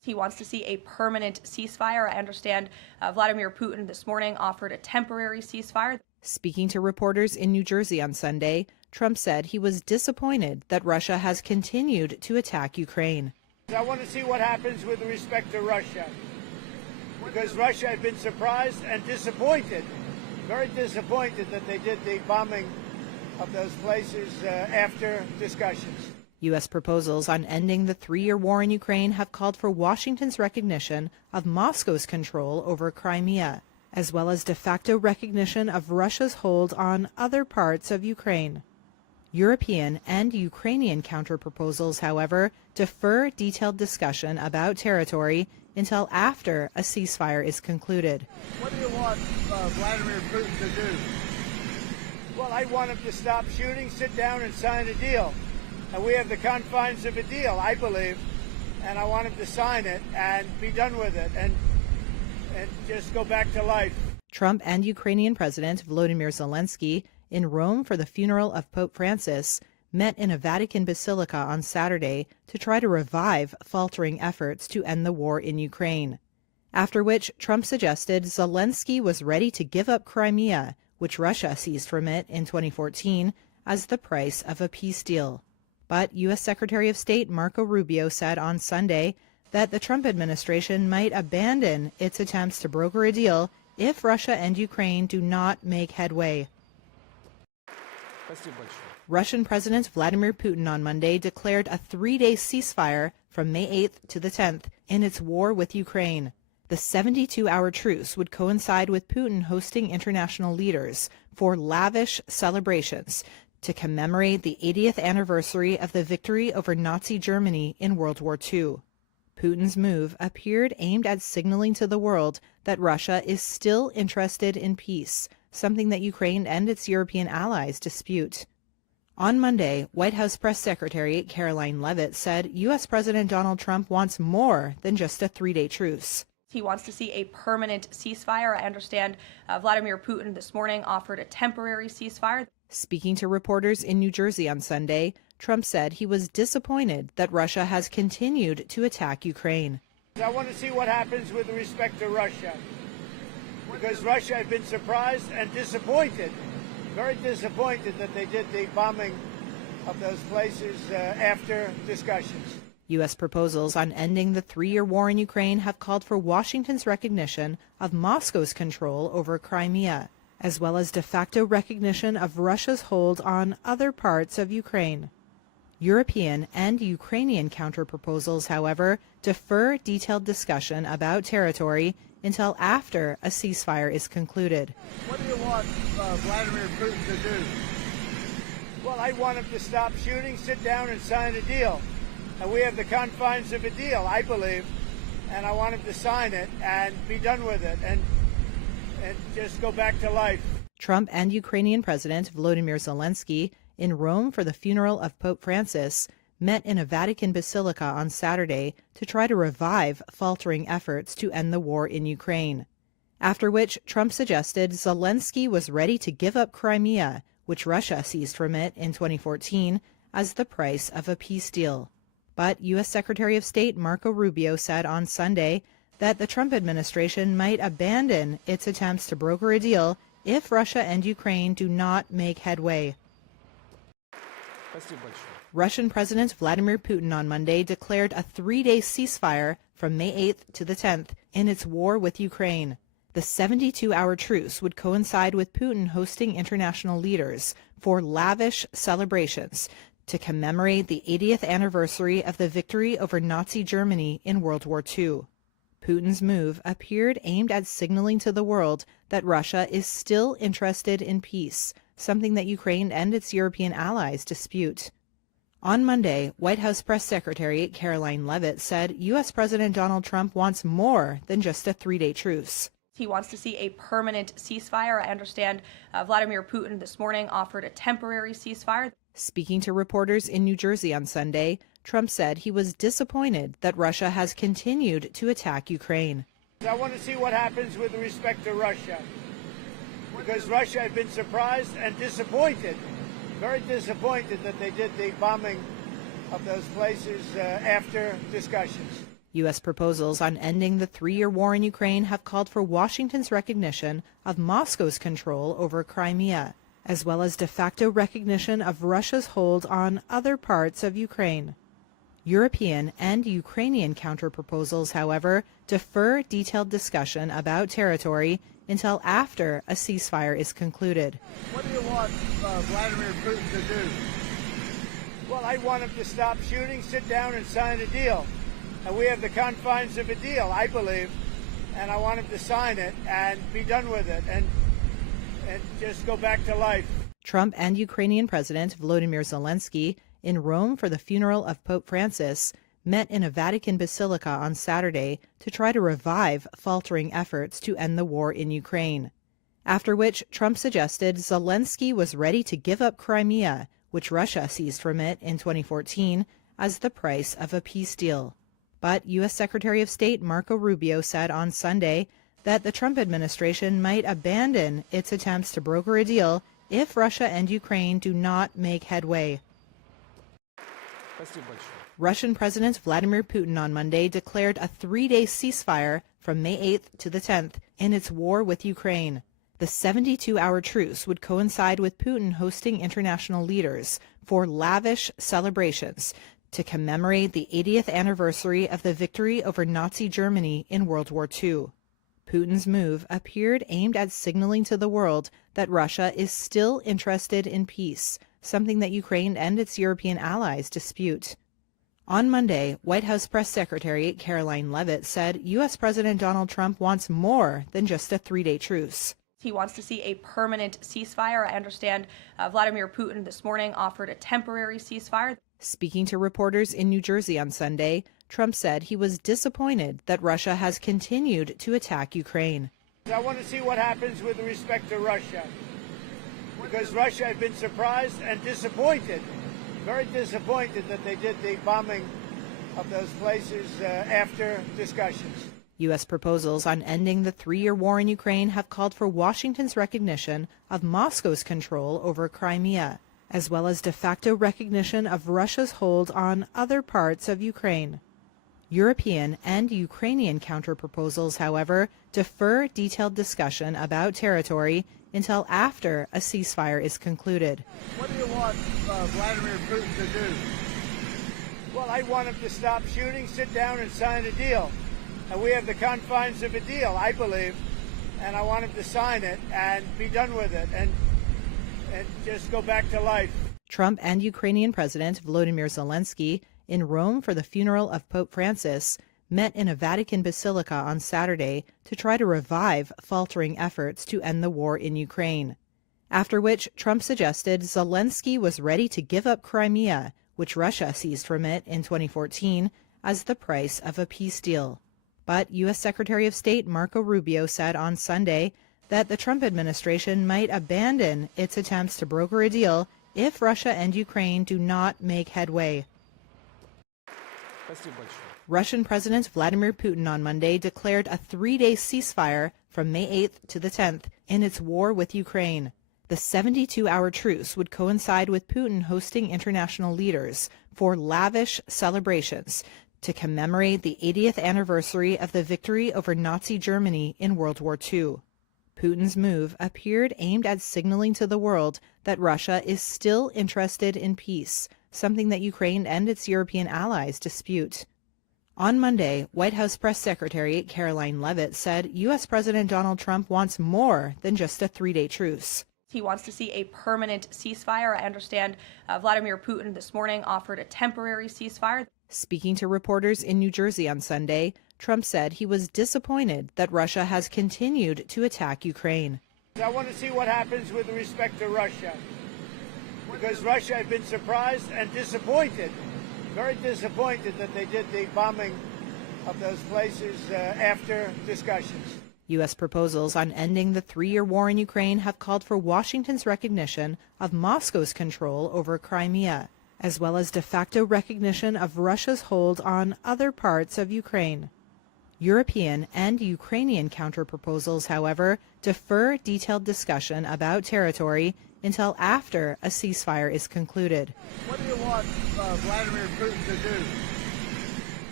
He wants to see a permanent ceasefire. I understand Vladimir Putin this morning offered a temporary ceasefire. Speaking to reporters in New Jersey on Sunday, Trump said he was disappointed that Russia has continued to attack Ukraine. I want to see what happens with respect to Russia, because Russia had been surprised and disappointed, very disappointed that they did the bombing of those places after discussions. U.S. proposals on ending the 3-year war in Ukraine have called for Washington's recognition of Moscow's control over Crimea, as well as de facto recognition of Russia's hold on other parts of Ukraine. European and Ukrainian counterproposals, however, defer detailed discussion about territory until after a ceasefire is concluded. What do you want Vladimir Putin to do? Well, I want him to stop shooting, sit down and sign a deal. And we have the confines of a deal, I believe, and I want him to sign it and be done with it and just go back to life. Trump and Ukrainian President Volodymyr Zelensky, in Rome for the funeral of Pope Francis, met in a Vatican basilica on Saturday to try to revive faltering efforts to end the war in Ukraine. After which, Trump suggested Zelensky was ready to give up Crimea, which Russia seized from it in 2014, as the price of a peace deal. But U.S. Secretary of State Marco Rubio said on Sunday that the Trump administration might abandon its attempts to broker a deal if Russia and Ukraine do not make headway. Russian President Vladimir Putin on Monday declared a 3-day ceasefire from May 8th to the 10th in its war with Ukraine. The 72-hour truce would coincide with Putin hosting international leaders for lavish celebrations to commemorate the 80th anniversary of the victory over Nazi Germany in World War II. Putin's move appeared aimed at signaling to the world that Russia is still interested in peace, something that Ukraine and its European allies dispute. On Monday, White House Press Secretary Caroline Leavitt said U.S. President Donald Trump wants more than just a 3-day truce. He wants to see a permanent ceasefire. I understand Vladimir Putin this morning offered a temporary ceasefire. Speaking to reporters in New Jersey on Sunday, Trump said he was disappointed that Russia has continued to attack Ukraine. I want to see what happens with respect to Russia, because Russia had been surprised and disappointed, very disappointed that they did the bombing of those places after discussions. U.S. proposals on ending the 3-year war in Ukraine have called for Washington's recognition of Moscow's control over Crimea, as well as de facto recognition of Russia's hold on other parts of Ukraine. European and Ukrainian counterproposals, however, defer detailed discussion about territory until after a ceasefire is concluded. What do you want Vladimir Putin to do? Well, I want him to stop shooting, sit down and sign a deal. And we have the confines of a deal, I believe, and I want him to sign it and be done with it and just go back to life. Trump and Ukrainian President Volodymyr Zelensky, in Rome for the funeral of Pope Francis, met in a Vatican basilica on Saturday to try to revive faltering efforts to end the war in Ukraine. After which, Trump suggested Zelensky was ready to give up Crimea, which Russia seized from it in 2014, as the price of a peace deal. But U.S. Secretary of State Marco Rubio said on Sunday that the Trump administration might abandon its attempts to broker a deal if Russia and Ukraine do not make headway. Russian President Vladimir Putin on Monday declared a 3-day ceasefire from May 8th to the 10th in its war with Ukraine. The 72-hour truce would coincide with Putin hosting international leaders for lavish celebrations to commemorate the 80th anniversary of the victory over Nazi Germany in World War II. Putin's move appeared aimed at signaling to the world that Russia is still interested in peace, something that Ukraine and its European allies dispute. On Monday, White House Press Secretary Caroline Leavitt said U.S. President Donald Trump wants more than just a 3-day truce. He wants to see a permanent ceasefire. I understand Vladimir Putin this morning offered a temporary ceasefire. Speaking to reporters in New Jersey on Sunday, Trump said he was disappointed that Russia has continued to attack Ukraine. I want to see what happens with respect to Russia, because Russia had been surprised and disappointed, very disappointed that they did the bombing of those places after discussions. U.S. proposals on ending the 3-year war in Ukraine have called for Washington's recognition of Moscow's control over Crimea, as well as de facto recognition of Russia's hold on other parts of Ukraine. European and Ukrainian counterproposals, however, defer detailed discussion about territory until after a ceasefire is concluded. What do you want Vladimir Putin to do? Well, I want him to stop shooting, sit down and sign a deal. And we have the confines of a deal, I believe, and I want him to sign it and be done with it and just go back to life. Trump and Ukrainian President Volodymyr Zelensky, in Rome for the funeral of Pope Francis, met in a Vatican basilica on Saturday to try to revive faltering efforts to end the war in Ukraine. After which, Trump suggested Zelensky was ready to give up Crimea, which Russia seized from it in 2014, as the price of a peace deal. But U.S. Secretary of State Marco Rubio said on Sunday that the Trump administration might abandon its attempts to broker a deal if Russia and Ukraine do not make headway. Russian President Vladimir Putin on Monday declared a 3-day ceasefire from May 8th to the 10th in its war with Ukraine. The 72-hour truce would coincide with Putin hosting international leaders for lavish celebrations to commemorate the 80th anniversary of the victory over Nazi Germany in World War II. Putin's move appeared aimed at signaling to the world that Russia is still interested in peace, something that Ukraine and its European allies dispute. On Monday, White House Press Secretary Caroline Leavitt said U.S. President Donald Trump wants more than just a 3-day truce. He wants to see a permanent ceasefire. I understand Vladimir Putin this morning offered a temporary ceasefire. Speaking to reporters in New Jersey on Sunday, Trump said he was disappointed that Russia has continued to attack Ukraine. I want to see what happens with respect to Russia, because Russia had been surprised and disappointed, very disappointed that they did the bombing of those places after discussions. U.S. proposals on ending the 3-year war in Ukraine have called for Washington's recognition of Moscow's control over Crimea, as well as de facto recognition of Russia's hold on other parts of Ukraine. European and Ukrainian counterproposals, however, defer detailed discussion about territory until after a ceasefire is concluded. What do you want Vladimir Putin to do? Well, I want him to stop shooting, sit down and sign a deal. And we have the confines of a deal, I believe, and I want him to sign it and be done with it and just go back to life. Trump and Ukrainian President Volodymyr Zelensky, in Rome for the funeral of Pope Francis, met in a Vatican basilica on Saturday to try to revive faltering efforts to end the war in Ukraine. After which, Trump suggested Zelensky was ready to give up Crimea, which Russia seized from it in 2014, as the price of a peace deal. But U.S. Secretary of State Marco Rubio said on Sunday that the Trump administration might abandon its attempts to broker a deal if Russia and Ukraine do not make headway. Russian President Vladimir Putin on Monday declared a 3-day ceasefire from May 8th to the 10th in its war with Ukraine. The 72-hour truce would coincide with Putin hosting international leaders for lavish celebrations to commemorate the 80th anniversary of the victory over Nazi Germany in World War II. Putin's move appeared aimed at signaling to the world that Russia is still interested in peace, something that Ukraine and its European allies dispute. On Monday, White House Press Secretary Caroline Leavitt said U.S. President Donald Trump wants more than just a 3-day truce. He wants to see a permanent ceasefire. I understand Vladimir Putin this morning offered a temporary ceasefire. Speaking to reporters in New Jersey on Sunday, Trump said he was disappointed that Russia has continued to attack Ukraine. I want to see what happens with respect to Russia, because Russia had been surprised and disappointed, very disappointed that they did the bombing of those places after discussions. U.S. proposals on ending the 3-year war in Ukraine have called for Washington's recognition of Moscow's control over Crimea, as well as de facto recognition of Russia's hold on other parts of Ukraine. European and Ukrainian counterproposals, however, defer detailed discussion about territory until after a ceasefire is concluded. What do you want Vladimir Putin to do?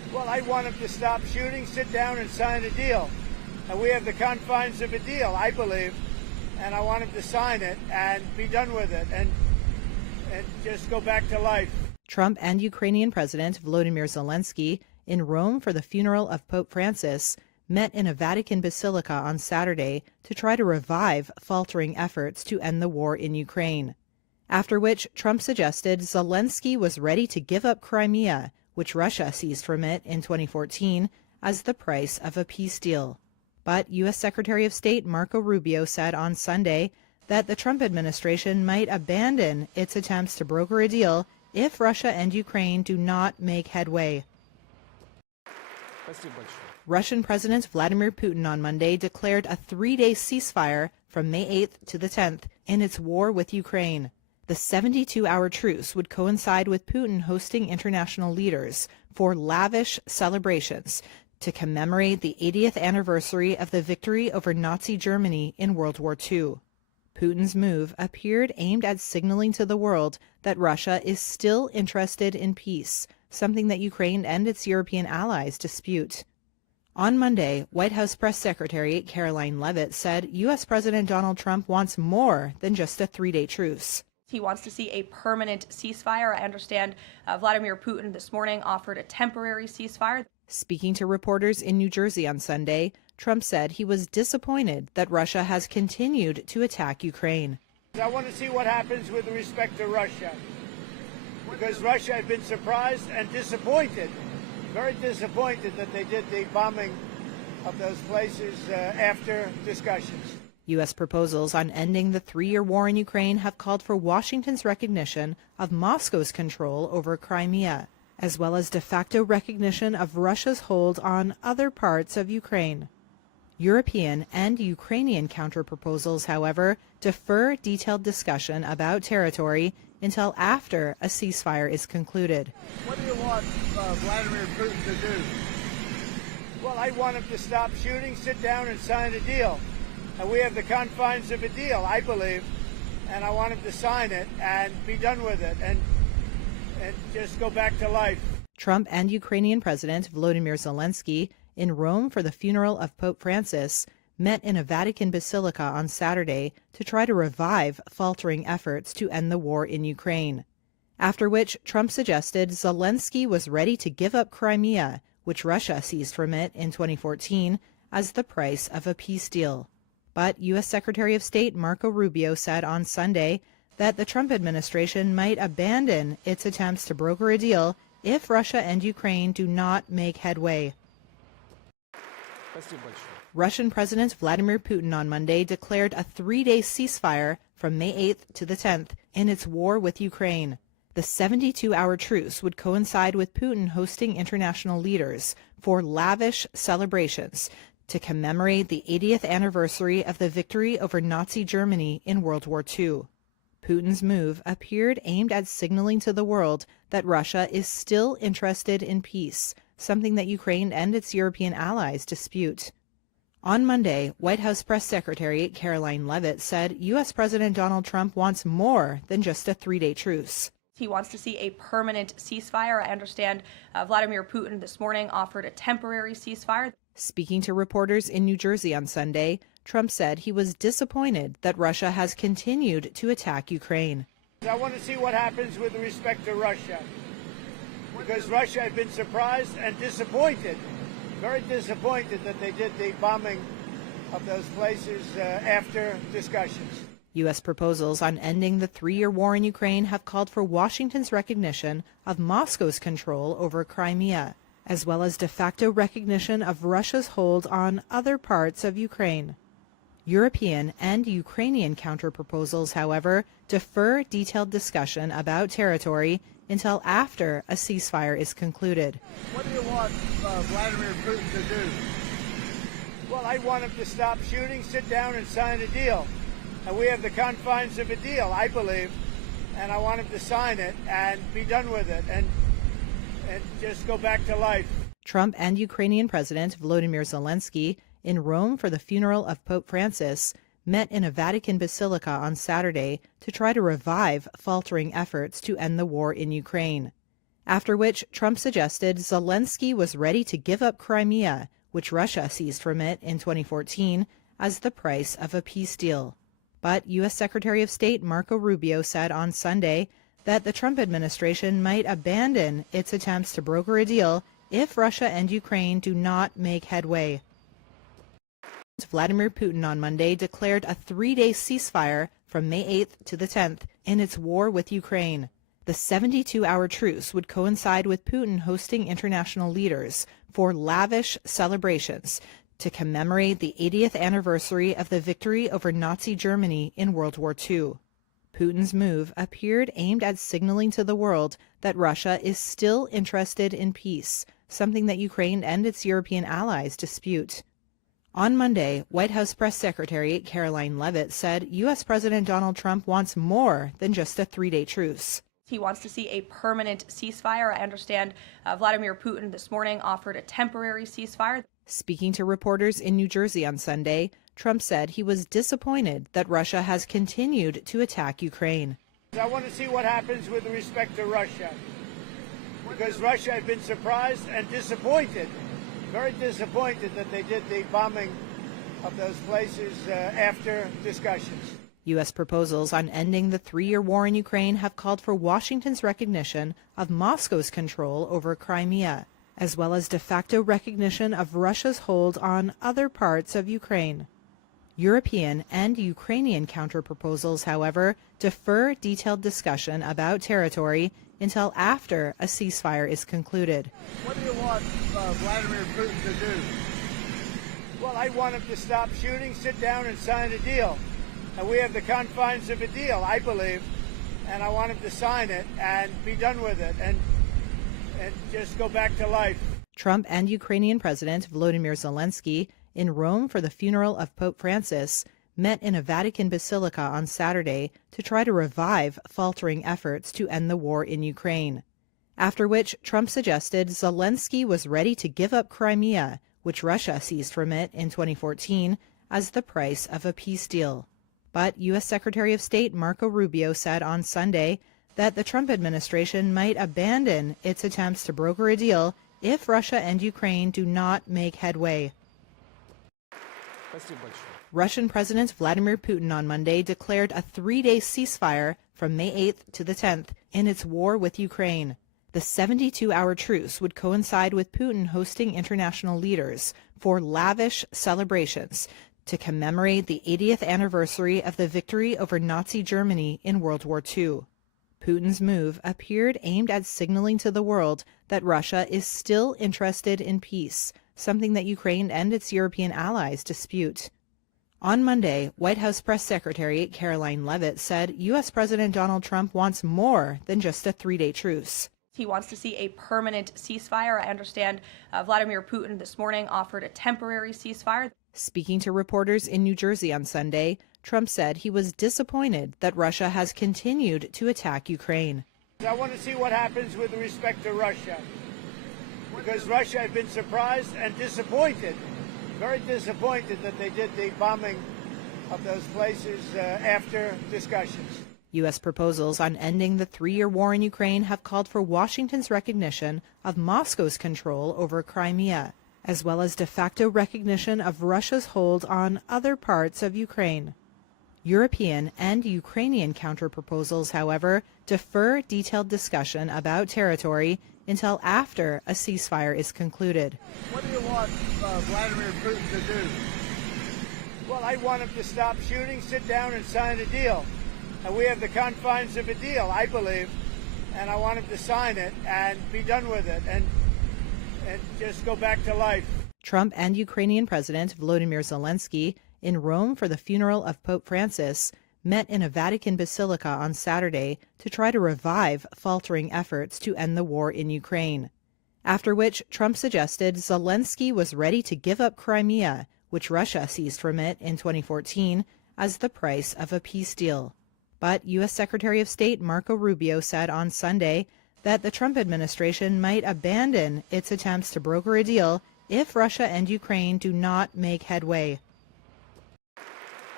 Well, I want them to stop shooting, sit down and sign a deal. And we have the confines of a deal, I believe, and I want them to sign it and be done with it and just go back to life. Trump and Ukrainian President Volodymyr Zelensky, in Rome for the funeral of Pope Francis, met in a Vatican basilica on Saturday to try to revive faltering efforts to end the war in Ukraine. After which, Trump suggested Zelensky was ready to give up Crimea, which Russia seized from it in 2014, as the price of a peace deal. But U.S. Secretary of State Marco Rubio said on Sunday that the Trump administration might abandon its attempts to broker a deal if Russia and Ukraine do not make headway. Russian President Vladimir Putin on Monday declared a 3-day ceasefire from May 8th to the 10th in its war with Ukraine. The 72-hour truce would coincide with Putin hosting international leaders for lavish celebrations to commemorate the 80th anniversary of the victory over Nazi Germany in World War II. Putin's move appeared aimed at signaling to the world that Russia is still interested in peace, something that Ukraine and its European allies dispute. On Monday, White House Press Secretary Caroline Leavitt said U.S. President Donald Trump wants more than just a 3-day truce. He wants to see a permanent ceasefire. I understand Vladimir Putin this morning offered a temporary ceasefire. Speaking to reporters in New Jersey on Sunday, Trump said he was disappointed that Russia has continued to attack Ukraine. I want to see what happens with respect to Russia, because Russia had been surprised and disappointed, very disappointed that they did the bombing of those places after discussions. U.S. proposals on ending the 3-year war in Ukraine have called for Washington's recognition of Moscow's control over Crimea, as well as de facto recognition of Russia's hold on other parts of Ukraine. European and Ukrainian counterproposals, however, defer detailed discussion about territory until after a ceasefire is concluded. What do you want Vladimir Putin to do? Well, I want him to stop shooting, sit down and sign a deal. And we have the confines of a deal, I believe, and I want him to sign it and be done with it and just go back to life. Trump and Ukrainian President Volodymyr Zelensky, in Rome for the funeral of Pope Francis, met in a Vatican basilica on Saturday to try to revive faltering efforts to end the war in Ukraine. After which, Trump suggested Zelensky was ready to give up Crimea, which Russia seized from it in 2014, as the price of a peace deal. But U.S. Secretary of State Marco Rubio said on Sunday that the Trump administration might abandon its attempts to broker a deal if Russia and Ukraine do not make headway. Russian President Vladimir Putin on Monday declared a 3-day ceasefire from May 8th to the 10th in its war with Ukraine. The 72-hour truce would coincide with Putin hosting international leaders for lavish celebrations to commemorate the 80th anniversary of the victory over Nazi Germany in World War II. Putin's move appeared aimed at signaling to the world that Russia is still interested in peace, something that Ukraine and its European allies dispute. On Monday, White House Press Secretary Caroline Leavitt said U.S. President Donald Trump wants more than just a 3-day truce. He wants to see a permanent ceasefire. I understand Vladimir Putin this morning offered a temporary ceasefire. Speaking to reporters in New Jersey on Sunday, Trump said he was disappointed that Russia has continued to attack Ukraine. I want to see what happens with respect to Russia, because Russia had been surprised and disappointed, very disappointed that they did the bombing of those places after discussions. U.S. proposals on ending the 3-year war in Ukraine have called for Washington's recognition of Moscow's control over Crimea, as well as de facto recognition of Russia's hold on other parts of Ukraine. European and Ukrainian counterproposals, however, defer detailed discussion about territory until after a ceasefire is concluded. What do you want Vladimir Putin to do? Well, I want him to stop shooting, sit down and sign a deal. And we have the confines of a deal, I believe, and I want him to sign it and be done with it and just go back to life. Trump and Ukrainian President Volodymyr Zelensky, in Rome for the funeral of Pope Francis, met in a Vatican basilica on Saturday to try to revive faltering efforts to end the war in Ukraine. after which Trump suggested Zelensky was ready to give up Crimea, which Russia seized from it in 2014, as the price of a peace deal. But U.S. Secretary of State Marco Rubio said on Sunday that the Trump administration might abandon its attempts to broker a deal if Russia and Ukraine do not make headway. Vladimir Putin on Monday declared a 3-day ceasefire from May 8th to the 10th in its war with Ukraine. The 72-hour truce would coincide with Putin hosting international leaders for lavish celebrations to commemorate the 80th anniversary of the victory over Nazi Germany in World War II. Putin's move appeared aimed at signaling to the world that Russia is still interested in peace, something that Ukraine and its European allies dispute. On Monday, White House Press Secretary Caroline Leavitt said U.S. President Donald Trump wants more than just a 3-day truce. He wants to see a permanent ceasefire. I understand Vladimir Putin this morning offered a temporary ceasefire. Speaking to reporters in New Jersey on Sunday, Trump said he was disappointed that Russia has continued to attack Ukraine. I want to see what happens with respect to Russia, because Russia had been surprised and disappointed, very disappointed that they did the bombing of those places after discussions. U.S. proposals on ending the 3-year war in Ukraine have called for Washington's recognition of Moscow's control over Crimea, as well as de facto recognition of Russia's hold on other parts of Ukraine. European and Ukrainian counterproposals, however, defer detailed discussion about territory until after a ceasefire is concluded. What do you want Vladimir Putin to do? Well, I want him to stop shooting, sit down and sign a deal. And we have the confines of a deal, I believe, and I want him to sign it and be done with it and just go back to life. Trump and Ukrainian President Volodymyr Zelensky, in Rome for the funeral of Pope Francis, met in a Vatican basilica on Saturday to try to revive faltering efforts to end the war in Ukraine. After which, Trump suggested Zelensky was ready to give up Crimea, which Russia seized from it in 2014, as the price of a peace deal. But U.S. Secretary of State Marco Rubio said on Sunday that the Trump administration might abandon its attempts to broker a deal if Russia and Ukraine do not make headway. Russian President Vladimir Putin on Monday declared a 3-day ceasefire from May 8th to the 10th in its war with Ukraine. The 72-hour truce would coincide with Putin hosting international leaders for lavish celebrations to commemorate the 80th anniversary of the victory over Nazi Germany in World War II. Putin's move appeared aimed at signaling to the world that Russia is still interested in peace, something that Ukraine and its European allies dispute. On Monday, White House Press Secretary Caroline Leavitt said U.S. President Donald Trump wants more than just a 3-day truce. He wants to see a permanent ceasefire. I understand Vladimir Putin this morning offered a temporary ceasefire. Speaking to reporters in New Jersey on Sunday, Trump said he was disappointed that Russia has continued to attack Ukraine. I want to see what happens with respect to Russia, because Russia had been surprised and disappointed, very disappointed that they did the bombing of those places after discussions. U.S. proposals on ending the 3-year war in Ukraine have called for Washington's recognition of Moscow's control over Crimea, as well as de facto recognition of Russia's hold on other parts of Ukraine. European and Ukrainian counterproposals, however, defer detailed discussion about territory until after a ceasefire is concluded. What do you want Vladimir Putin to do? Well, I want him to stop shooting, sit down and sign a deal. And we have the confines of a deal, I believe, and I want him to sign it and be done with it and just go back to life. Trump and Ukrainian President Volodymyr Zelensky, in Rome for the funeral of Pope Francis, met in a Vatican basilica on Saturday to try to revive faltering efforts to end the war in Ukraine. After which, Trump suggested Zelensky was ready to give up Crimea, which Russia seized from it in 2014, as the price of a peace deal. But U.S. Secretary of State Marco Rubio said on Sunday that the Trump administration might abandon its attempts to broker a deal if Russia and Ukraine do not make headway.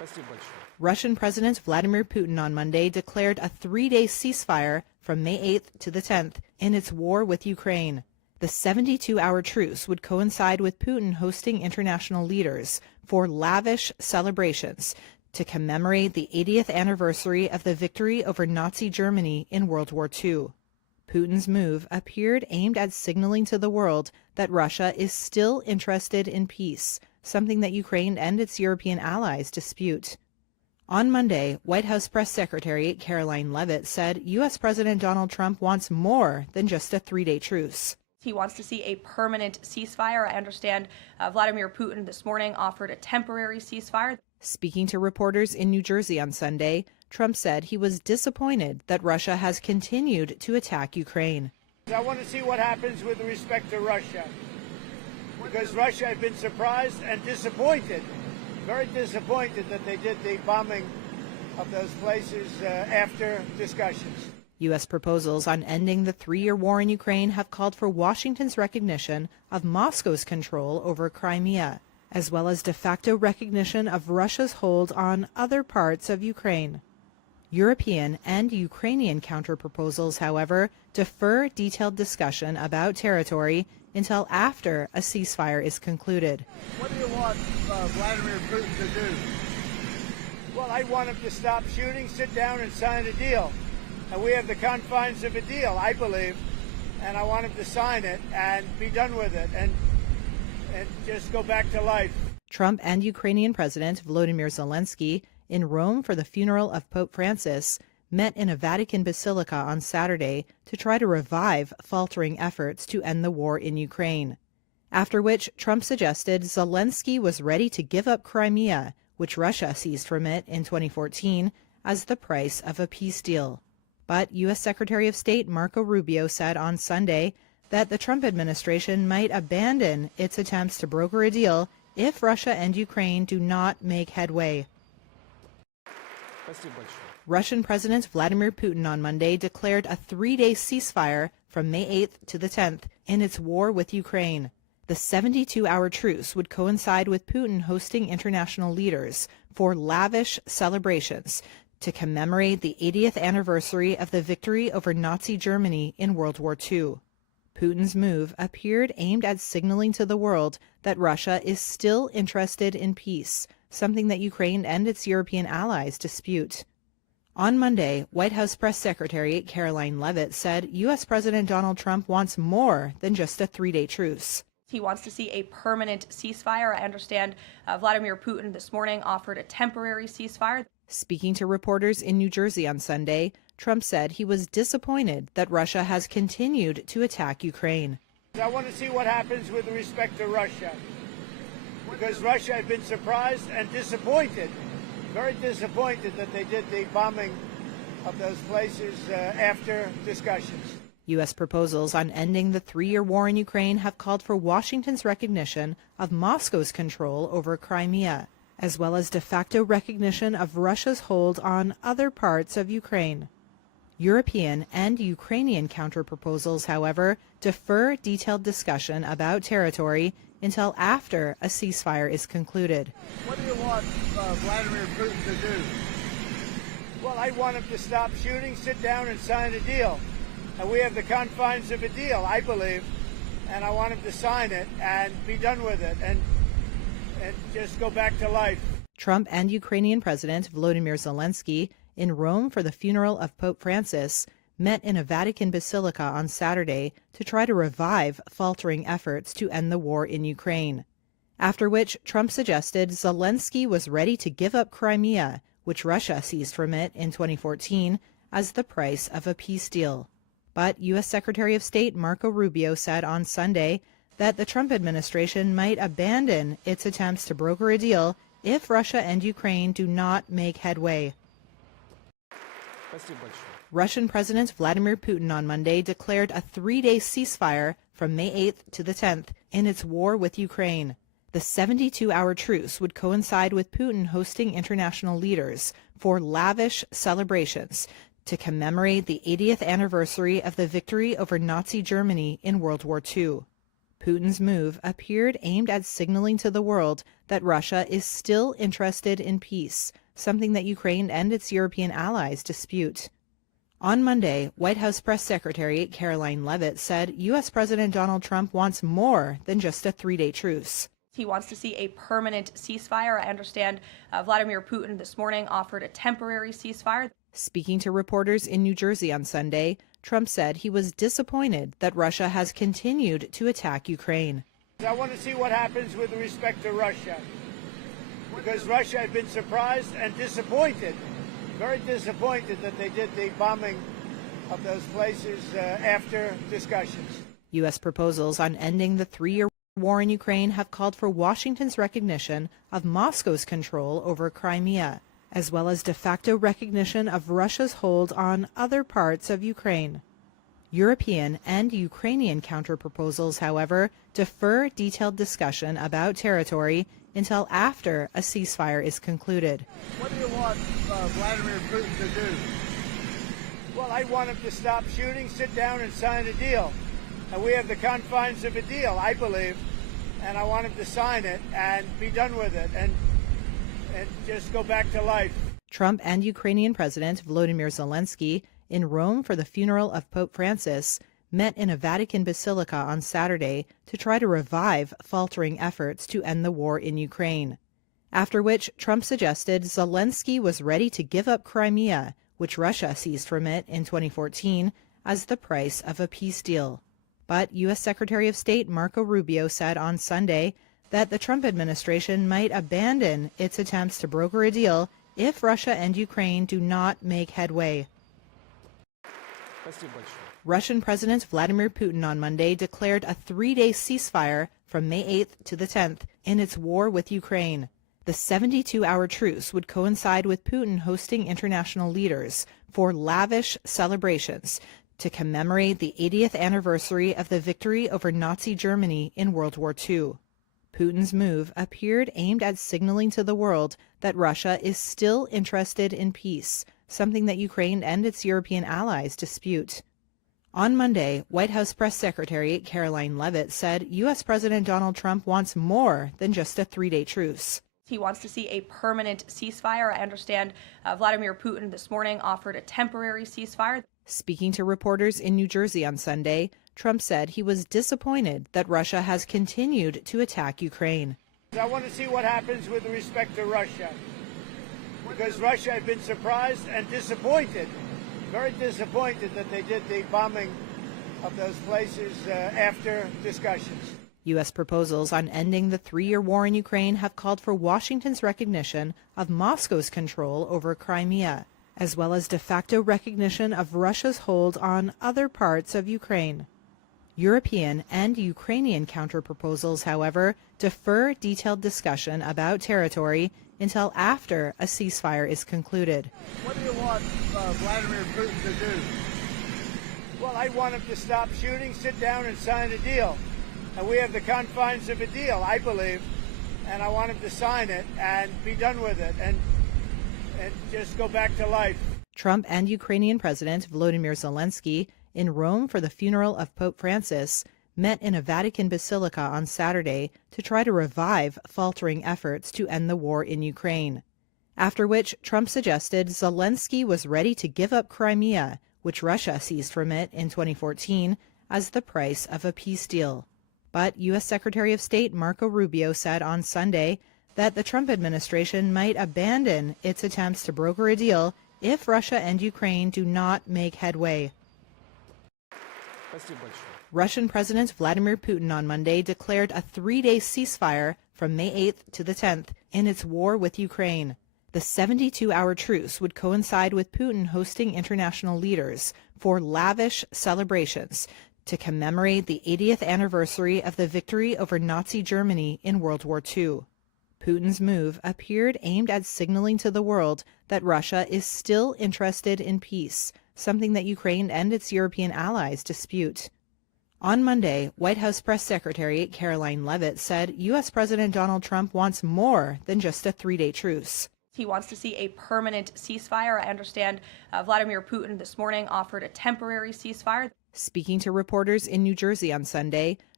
Russian President Vladimir Putin on Monday declared a 3-day ceasefire from May 8th to the 10th in its war with Ukraine. The 72-hour truce would coincide with Putin hosting international leaders for lavish celebrations to commemorate the 80th anniversary of the victory over Nazi Germany in World War II. Putin's move appeared aimed at signaling to the world that Russia is still interested in peace, something that Ukraine and its European allies dispute. On Monday, White House Press Secretary Caroline Leavitt said U.S. President Donald Trump wants more than just a 3-day truce. He wants to see a permanent ceasefire. I understand Vladimir Putin this morning offered a temporary ceasefire. Speaking to reporters in New Jersey on Sunday, Trump said he was disappointed that Russia has continued to attack Ukraine. I want to see what happens with respect to Russia, because Russia had been surprised and disappointed, very disappointed that they did the bombing of those places after discussions. U.S. proposals on ending the 3-year war in Ukraine have called for Washington's recognition of Moscow's control over Crimea, as well as de facto recognition of Russia's hold on other parts of Ukraine. European and Ukrainian counterproposals, however, defer detailed discussion about territory until after a ceasefire is concluded. What do you want Vladimir Putin to do? Well, I want him to stop shooting, sit down and sign a deal. And we have the confines of a deal, I believe, and I want him to sign it and be done with it and just go back to life. Trump and Ukrainian President Volodymyr Zelensky, in Rome for the funeral of Pope Francis, met in a Vatican basilica on Saturday to try to revive faltering efforts to end the war in Ukraine. After which, Trump suggested Zelensky was ready to give up Crimea, which Russia seized from it in 2014, as the price of a peace deal. But U.S. Secretary of State Marco Rubio said on Sunday that the Trump administration might abandon its attempts to broker a deal if Russia and Ukraine do not make headway. Russian President Vladimir Putin on Monday declared a 3-day ceasefire from May 8th to the 10th in its war with Ukraine. The 72-hour truce would coincide with Putin hosting international leaders for lavish celebrations to commemorate the 80th anniversary of the victory over Nazi Germany in World War II. Putin's move appeared aimed at signaling to the world that Russia is still interested in peace, something that Ukraine and its European allies dispute. On Monday, White House Press Secretary Caroline Leavitt said U.S. President Donald Trump wants more than just a 3-day truce. He wants to see a permanent ceasefire. I understand Vladimir Putin this morning offered a temporary ceasefire. Speaking to reporters in New Jersey on Sunday, Trump said he was disappointed that Russia has continued to attack Ukraine. I want to see what happens with respect to Russia, because Russia had been surprised and disappointed, very disappointed that they did the bombing of those places after discussions. U.S. proposals on ending the 3-year war in Ukraine have called for Washington's recognition of Moscow's control over Crimea, as well as de facto recognition of Russia's hold on other parts of Ukraine. European and Ukrainian counterproposals, however, defer detailed discussion about territory until after a ceasefire is concluded. What do you want Vladimir Putin to do? Well, I want him to stop shooting, sit down and sign a deal. And we have the confines of a deal, I believe, and I want him to sign it and be done with it and just go back to life. Trump and Ukrainian President Volodymyr Zelensky, in Rome for the funeral of Pope Francis, met in a Vatican basilica on Saturday to try to revive faltering efforts to end the war in Ukraine. After which, Trump suggested Zelensky was ready to give up Crimea, which Russia seized from it in 2014, as the price of a peace deal. But U.S. Secretary of State Marco Rubio said on Sunday that the Trump administration might abandon its attempts to broker a deal if Russia and Ukraine do not make headway. Russian President Vladimir Putin on Monday declared a 3-day ceasefire from May 8th to the 10th in its war with Ukraine. The 72-hour truce would coincide with Putin hosting international leaders for lavish celebrations to commemorate the 80th anniversary of the victory over Nazi Germany in World War II. Putin's move appeared aimed at signaling to the world that Russia is still interested in peace, something that Ukraine and its European allies dispute. On Monday, White House Press Secretary Caroline Leavitt said U.S. President Donald Trump wants more than just a three-day truce. He wants to see a permanent ceasefire. I understand Vladimir Putin this morning offered a temporary ceasefire. Speaking to reporters in New Jersey on Sunday, Trump said he was disappointed that Russia has continued to attack Ukraine. I want to see what happens with respect to Russia, because Russia had been surprised and disappointed, very disappointed that they did the bombing of those places after discussions. U.S. proposals on ending the three-year war in Ukraine have called for Washington's recognition of Moscow's control over Crimea, as well as de facto recognition of Russia's hold on other parts of Ukraine. European and Ukrainian counterproposals, however, defer detailed discussion about territory until after a ceasefire is concluded. What do you want Vladimir Putin to do? Well, I want him to stop shooting, sit down and sign a deal. And we have the confines of a deal, I believe, and I want him to sign it and be done with it and just go back to life. Trump and Ukrainian President Volodymyr Zelensky, in Rome for the funeral of Pope Francis, met in a Vatican basilica on Saturday to try to revive faltering efforts to end the war in Ukraine. After which, Trump suggested Zelensky was ready to give up Crimea, which Russia seized from it in 2014, as the price of a peace deal. But U.S. Secretary of State Marco Rubio said on Sunday that the Trump administration might abandon its attempts to broker a deal if Russia and Ukraine do not make headway. Russian President Vladimir Putin on Monday declared a three-day ceasefire from May 8th to the 10th in its war with Ukraine. The 72-hour truce would coincide with Putin hosting international leaders for lavish celebrations to commemorate the 80th anniversary of the victory over Nazi Germany in World War II. Putin's move appeared aimed at signaling to the world that Russia is still interested in peace, something that Ukraine and its European allies dispute. On Monday, White House Press Secretary Caroline Leavitt said U.S. President Donald Trump wants more than just a three-day truce. He wants to see a permanent ceasefire. I understand Vladimir Putin this morning offered a temporary ceasefire. Speaking to reporters in New Jersey on Sunday, Trump said he was disappointed that Russia has continued to attack Ukraine. I want to see what happens with respect to Russia, because Russia had been surprised and disappointed, very disappointed that they did the bombing of those places after discussions. U.S. proposals on ending the three-year war in Ukraine have called for Washington's recognition of Moscow's control over Crimea, as well as de facto recognition of Russia's hold on other parts of Ukraine. European and Ukrainian counterproposals, however, defer detailed discussion about territory until after a ceasefire is concluded. What do you want Vladimir Putin to do? Well, I want him to stop shooting, sit down and sign a deal. And we have the confines of a deal, I believe, and I want him to sign it and be done with it and just go back to life. Trump and Ukrainian President Volodymyr Zelensky, in Rome for the funeral of Pope Francis, met in a Vatican basilica on Saturday to try to revive faltering efforts to end the war in Ukraine. After which, Trump suggested Zelensky was ready to give up Crimea, which Russia seized from it in 2014, as the price of a peace deal. But U.S. Secretary of State Marco Rubio said on Sunday that the Trump administration might abandon its attempts to broker a deal if Russia and Ukraine do not make headway. Russian President Vladimir Putin on Monday declared a three-day ceasefire from May 8th to the 10th in its war with Ukraine. The 72-hour truce would coincide with Putin hosting international leaders for lavish celebrations to commemorate the 80th anniversary of the victory over Nazi Germany in World War II. Putin's move appeared aimed at signaling to the world that Russia is still interested in peace, something that Ukraine and its European allies dispute. On Monday, White House Press Secretary Caroline Leavitt said U.S. President Donald Trump wants more than just a three-day truce. He wants to see a permanent ceasefire. I understand Vladimir Putin this morning offered a temporary ceasefire. Speaking to reporters in New Jersey on Sunday,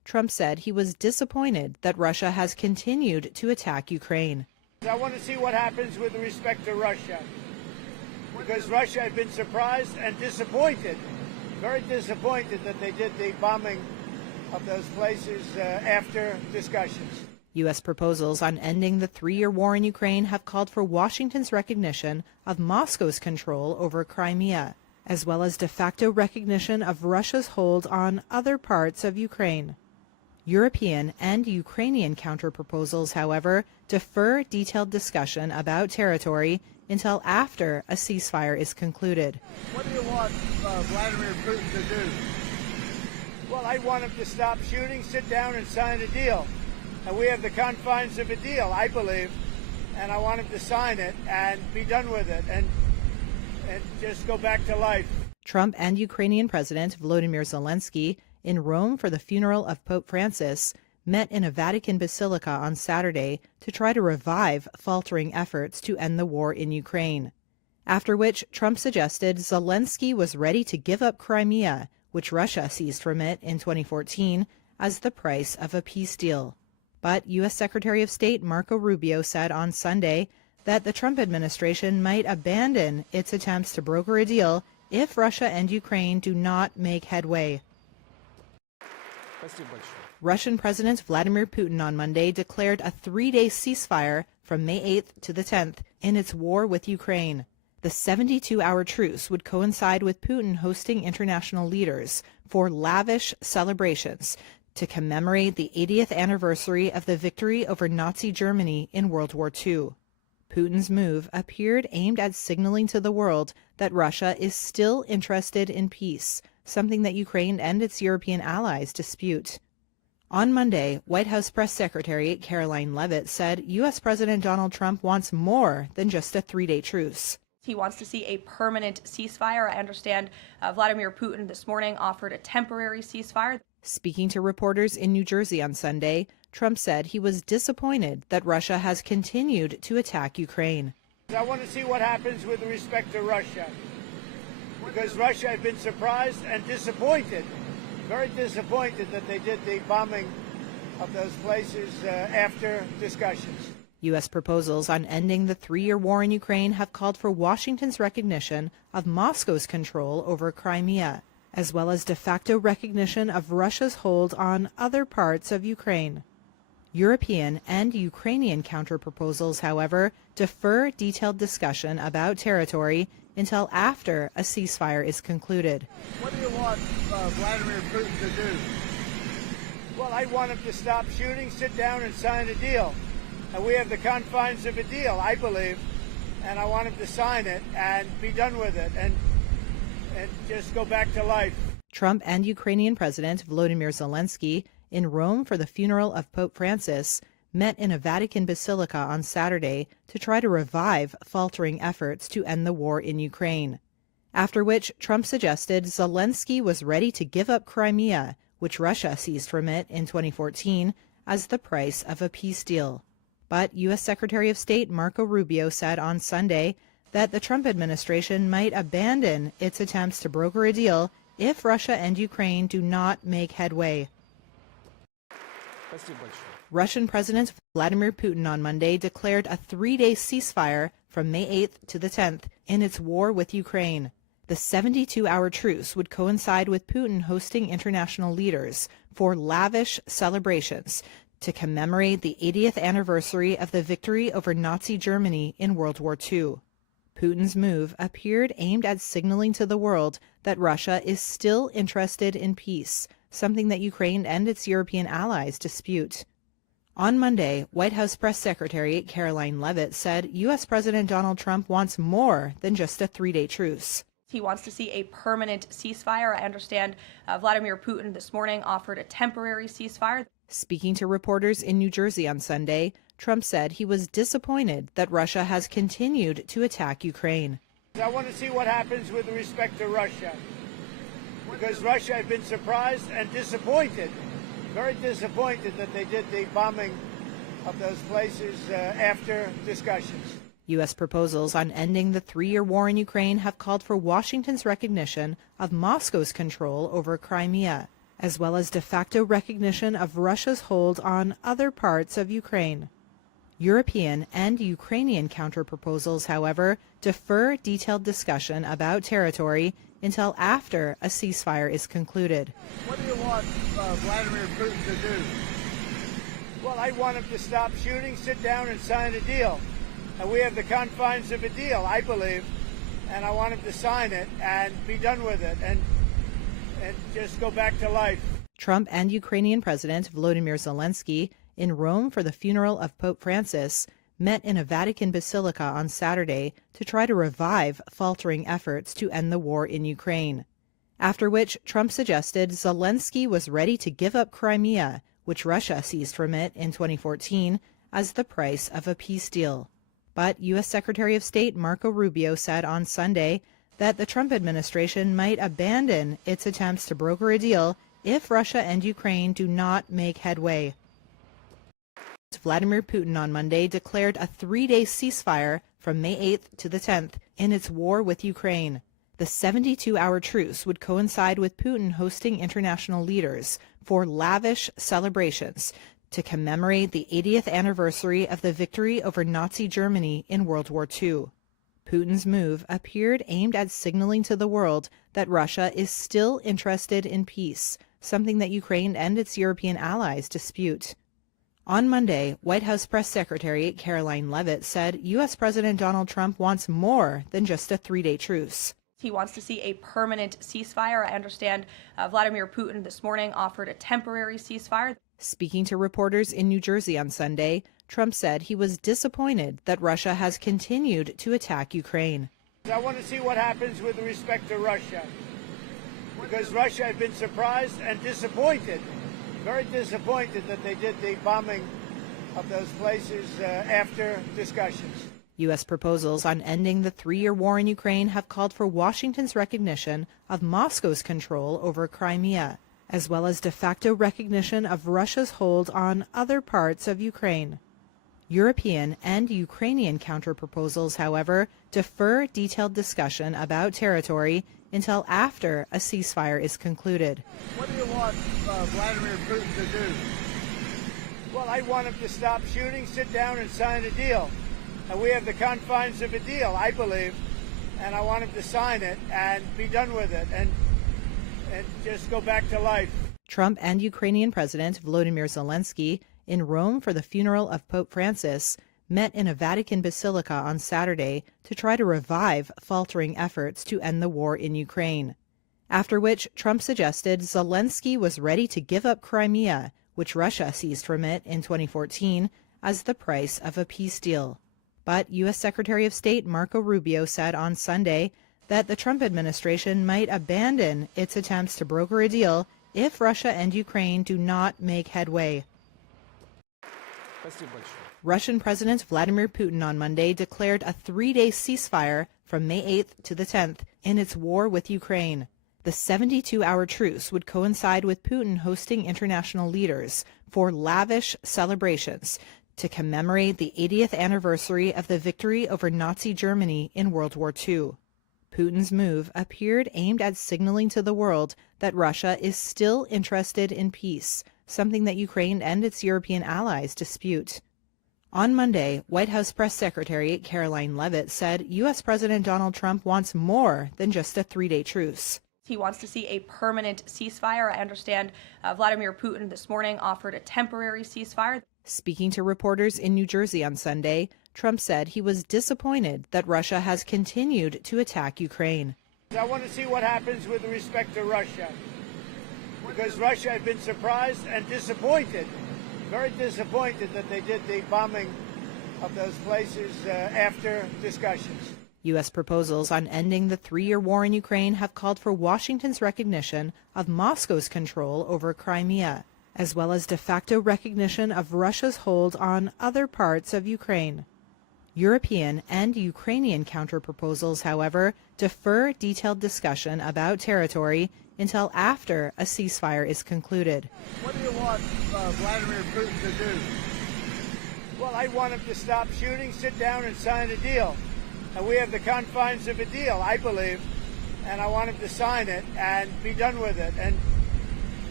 Trump said he was disappointed that Russia has continued to attack Ukraine. I want to see what happens with respect to Russia, because Russia had been surprised and disappointed, very disappointed that they did the bombing of those places after discussions. U.S. proposals on ending the 3-year war in Ukraine have called for Washington's recognition of Moscow's control over Crimea, as well as de facto recognition of Russia's hold on other parts of Ukraine. European and Ukrainian counterproposals, however, defer detailed discussion about territory until after a ceasefire is concluded. What do you want Vladimir Putin to do? Well, I want him to stop shooting, sit down and sign a deal. And we have the confines of a deal, I believe, and I want him to sign it and be done with it and just go back to life. Trump and Ukrainian President Volodymyr Zelensky, in Rome for the funeral of Pope Francis, met in a Vatican basilica on Saturday to try to revive faltering efforts to end the war in Ukraine. After which, Trump suggested Zelensky was ready to give up Crimea, which Russia seized from it in 2014, as the price of a peace deal. But U.S. Secretary of State Marco Rubio said on Sunday that the Trump administration might abandon its attempts to broker a deal if Russia and Ukraine do not make headway. Russian President Vladimir Putin on Monday declared a 3-day ceasefire from May 8th to the 10th in its war with Ukraine. The 72-hour truce would coincide with Putin hosting international leaders for lavish celebrations to commemorate the 80th anniversary of the victory over Nazi Germany in World War II. Putin's move appeared aimed at signaling to the world that Russia is still interested in peace, something that Ukraine and its European allies dispute. On Monday, White House Press Secretary Caroline Leavitt said U.S. President Donald Trump wants more than just a 3-day truce. He wants to see a permanent ceasefire. I understand Vladimir Putin this morning offered a temporary ceasefire. Speaking to reporters in New Jersey on Sunday, Trump said he was disappointed that Russia has continued to attack Ukraine. I want to see what happens with respect to Russia, because Russia had been surprised and disappointed, very disappointed that they did the bombing of those places after discussions. U.S. proposals on ending the 3-year war in Ukraine have called for Washington's recognition of Moscow's control over Crimea, as well as de facto recognition of Russia's hold on other parts of Ukraine. European and Ukrainian counterproposals, however, defer detailed discussion about territory until after a ceasefire is concluded. What do you want Vladimir Putin to do? Well, I want him to stop shooting, sit down and sign a deal. And we have the confines of a deal, I believe, and I want him to sign it and be done with it and just go back to life. Trump and Ukrainian President Volodymyr Zelensky, in Rome for the funeral of Pope Francis, met in a Vatican basilica on Saturday to try to revive faltering efforts to end the war in Ukraine. After which, Trump suggested Zelensky was ready to give up Crimea, which Russia seized from it in 2014, as the price of a peace deal. But U.S. Secretary of State Marco Rubio said on Sunday that the Trump administration might abandon its attempts to broker a deal if Russia and Ukraine do not make headway. Russian President Vladimir Putin on Monday declared a 3-day ceasefire from May 8th to the 10th in its war with Ukraine. The 72-hour truce would coincide with Putin hosting international leaders for lavish celebrations to commemorate the 80th anniversary of the victory over Nazi Germany in World War II. Putin's move appeared aimed at signaling to the world that Russia is still interested in peace, something that Ukraine and its European allies dispute. On Monday, White House Press Secretary Caroline Leavitt said U.S. President Donald Trump wants more than just a 3-day truce. He wants to see a permanent ceasefire. I understand Vladimir Putin this morning offered a temporary ceasefire. Speaking to reporters in New Jersey on Sunday, Trump said he was disappointed that Russia has continued to attack Ukraine. I want to see what happens with respect to Russia, because Russia had been surprised and disappointed, very disappointed that they did the bombing of those places after discussions. U.S. proposals on ending the 3-year war in Ukraine have called for Washington's recognition of Moscow's control over Crimea, as well as de facto recognition of Russia's hold on other parts of Ukraine. European and Ukrainian counterproposals, however, defer detailed discussion about territory until after a ceasefire is concluded. What do you want Vladimir Putin to do? Well, I want him to stop shooting, sit down and sign a deal. And we have the confines of a deal, I believe, and I want him to sign it and be done with it and just go back to life. Trump and Ukrainian President Volodymyr Zelensky, in Rome for the funeral of Pope Francis, met in a Vatican basilica on Saturday to try to revive faltering efforts to end the war in Ukraine. After which, Trump suggested Zelensky was ready to give up Crimea, which Russia seized from it in 2014, as the price of a peace deal. But U.S. Secretary of State Marco Rubio said on Sunday that the Trump administration might abandon its attempts to broker a deal if Russia and Ukraine do not make headway. Vladimir Putin on Monday declared a 3-day ceasefire from May 8th to the 10th in its war with Ukraine. The 72-hour truce would coincide with Putin hosting international leaders for lavish celebrations to commemorate the 80th anniversary of the victory over Nazi Germany in World War II. Putin's move appeared aimed at signaling to the world that Russia is still interested in peace, something that Ukraine and its European allies dispute. On Monday, White House Press Secretary Caroline Leavitt said U.S. President Donald Trump wants more than just a 3-day truce. He wants to see a permanent ceasefire. I understand Vladimir Putin this morning offered a temporary ceasefire. Speaking to reporters in New Jersey on Sunday, Trump said he was disappointed that Russia has continued to attack Ukraine. I want to see what happens with respect to Russia, because Russia had been surprised and disappointed, very disappointed that they did the bombing of those places after discussions. U.S. proposals on ending the 3-year war in Ukraine have called for Washington's recognition of Moscow's control over Crimea, as well as de facto recognition of Russia's hold on other parts of Ukraine. European and Ukrainian counterproposals, however, defer detailed discussion about territory until after a ceasefire is concluded. What do you want Vladimir Putin to do? Well, I want him to stop shooting, sit down and sign a deal. And we have the confines of a deal, I believe, and I want him to sign it and be done with it and just go back to life. Trump and Ukrainian President Volodymyr Zelensky, in Rome for the funeral of Pope Francis, met in a Vatican basilica on Saturday to try to revive faltering efforts to end the war in Ukraine. After which, Trump suggested Zelensky was ready to give up Crimea, which Russia seized from it in 2014, as the price of a peace deal. But U.S. Secretary of State Marco Rubio said on Sunday that the Trump administration might abandon its attempts to broker a deal if Russia and Ukraine do not make headway. Russian President Vladimir Putin on Monday declared a 3-day ceasefire from May 8th to the 10th in its war with Ukraine. The 72-hour truce would coincide with Putin hosting international leaders for lavish celebrations to commemorate the 80th anniversary of the victory over Nazi Germany in World War II. Putin's move appeared aimed at signaling to the world that Russia is still interested in peace, something that Ukraine and its European allies dispute. On Monday, White House Press Secretary Caroline Leavitt said U.S. President Donald Trump wants more than just a 3-day truce. He wants to see a permanent ceasefire. I understand Vladimir Putin this morning offered a temporary ceasefire. Speaking to reporters in New Jersey on Sunday, Trump said he was disappointed that Russia has continued to attack Ukraine. I want to see what happens with respect to Russia, because Russia had been surprised and disappointed, very disappointed that they did the bombing of those places after discussions. U.S. proposals on ending the 3-year war in Ukraine have called for Washington's recognition of Moscow's control over Crimea, as well as de facto recognition of Russia's hold on other parts of Ukraine. European and Ukrainian counterproposals, however, defer detailed discussion about territory until after a ceasefire is concluded. What do you want Vladimir Putin to do? Well, I want him to stop shooting, sit down and sign a deal. And we have the confines of a deal, I believe, and I want him to sign it and be done with it and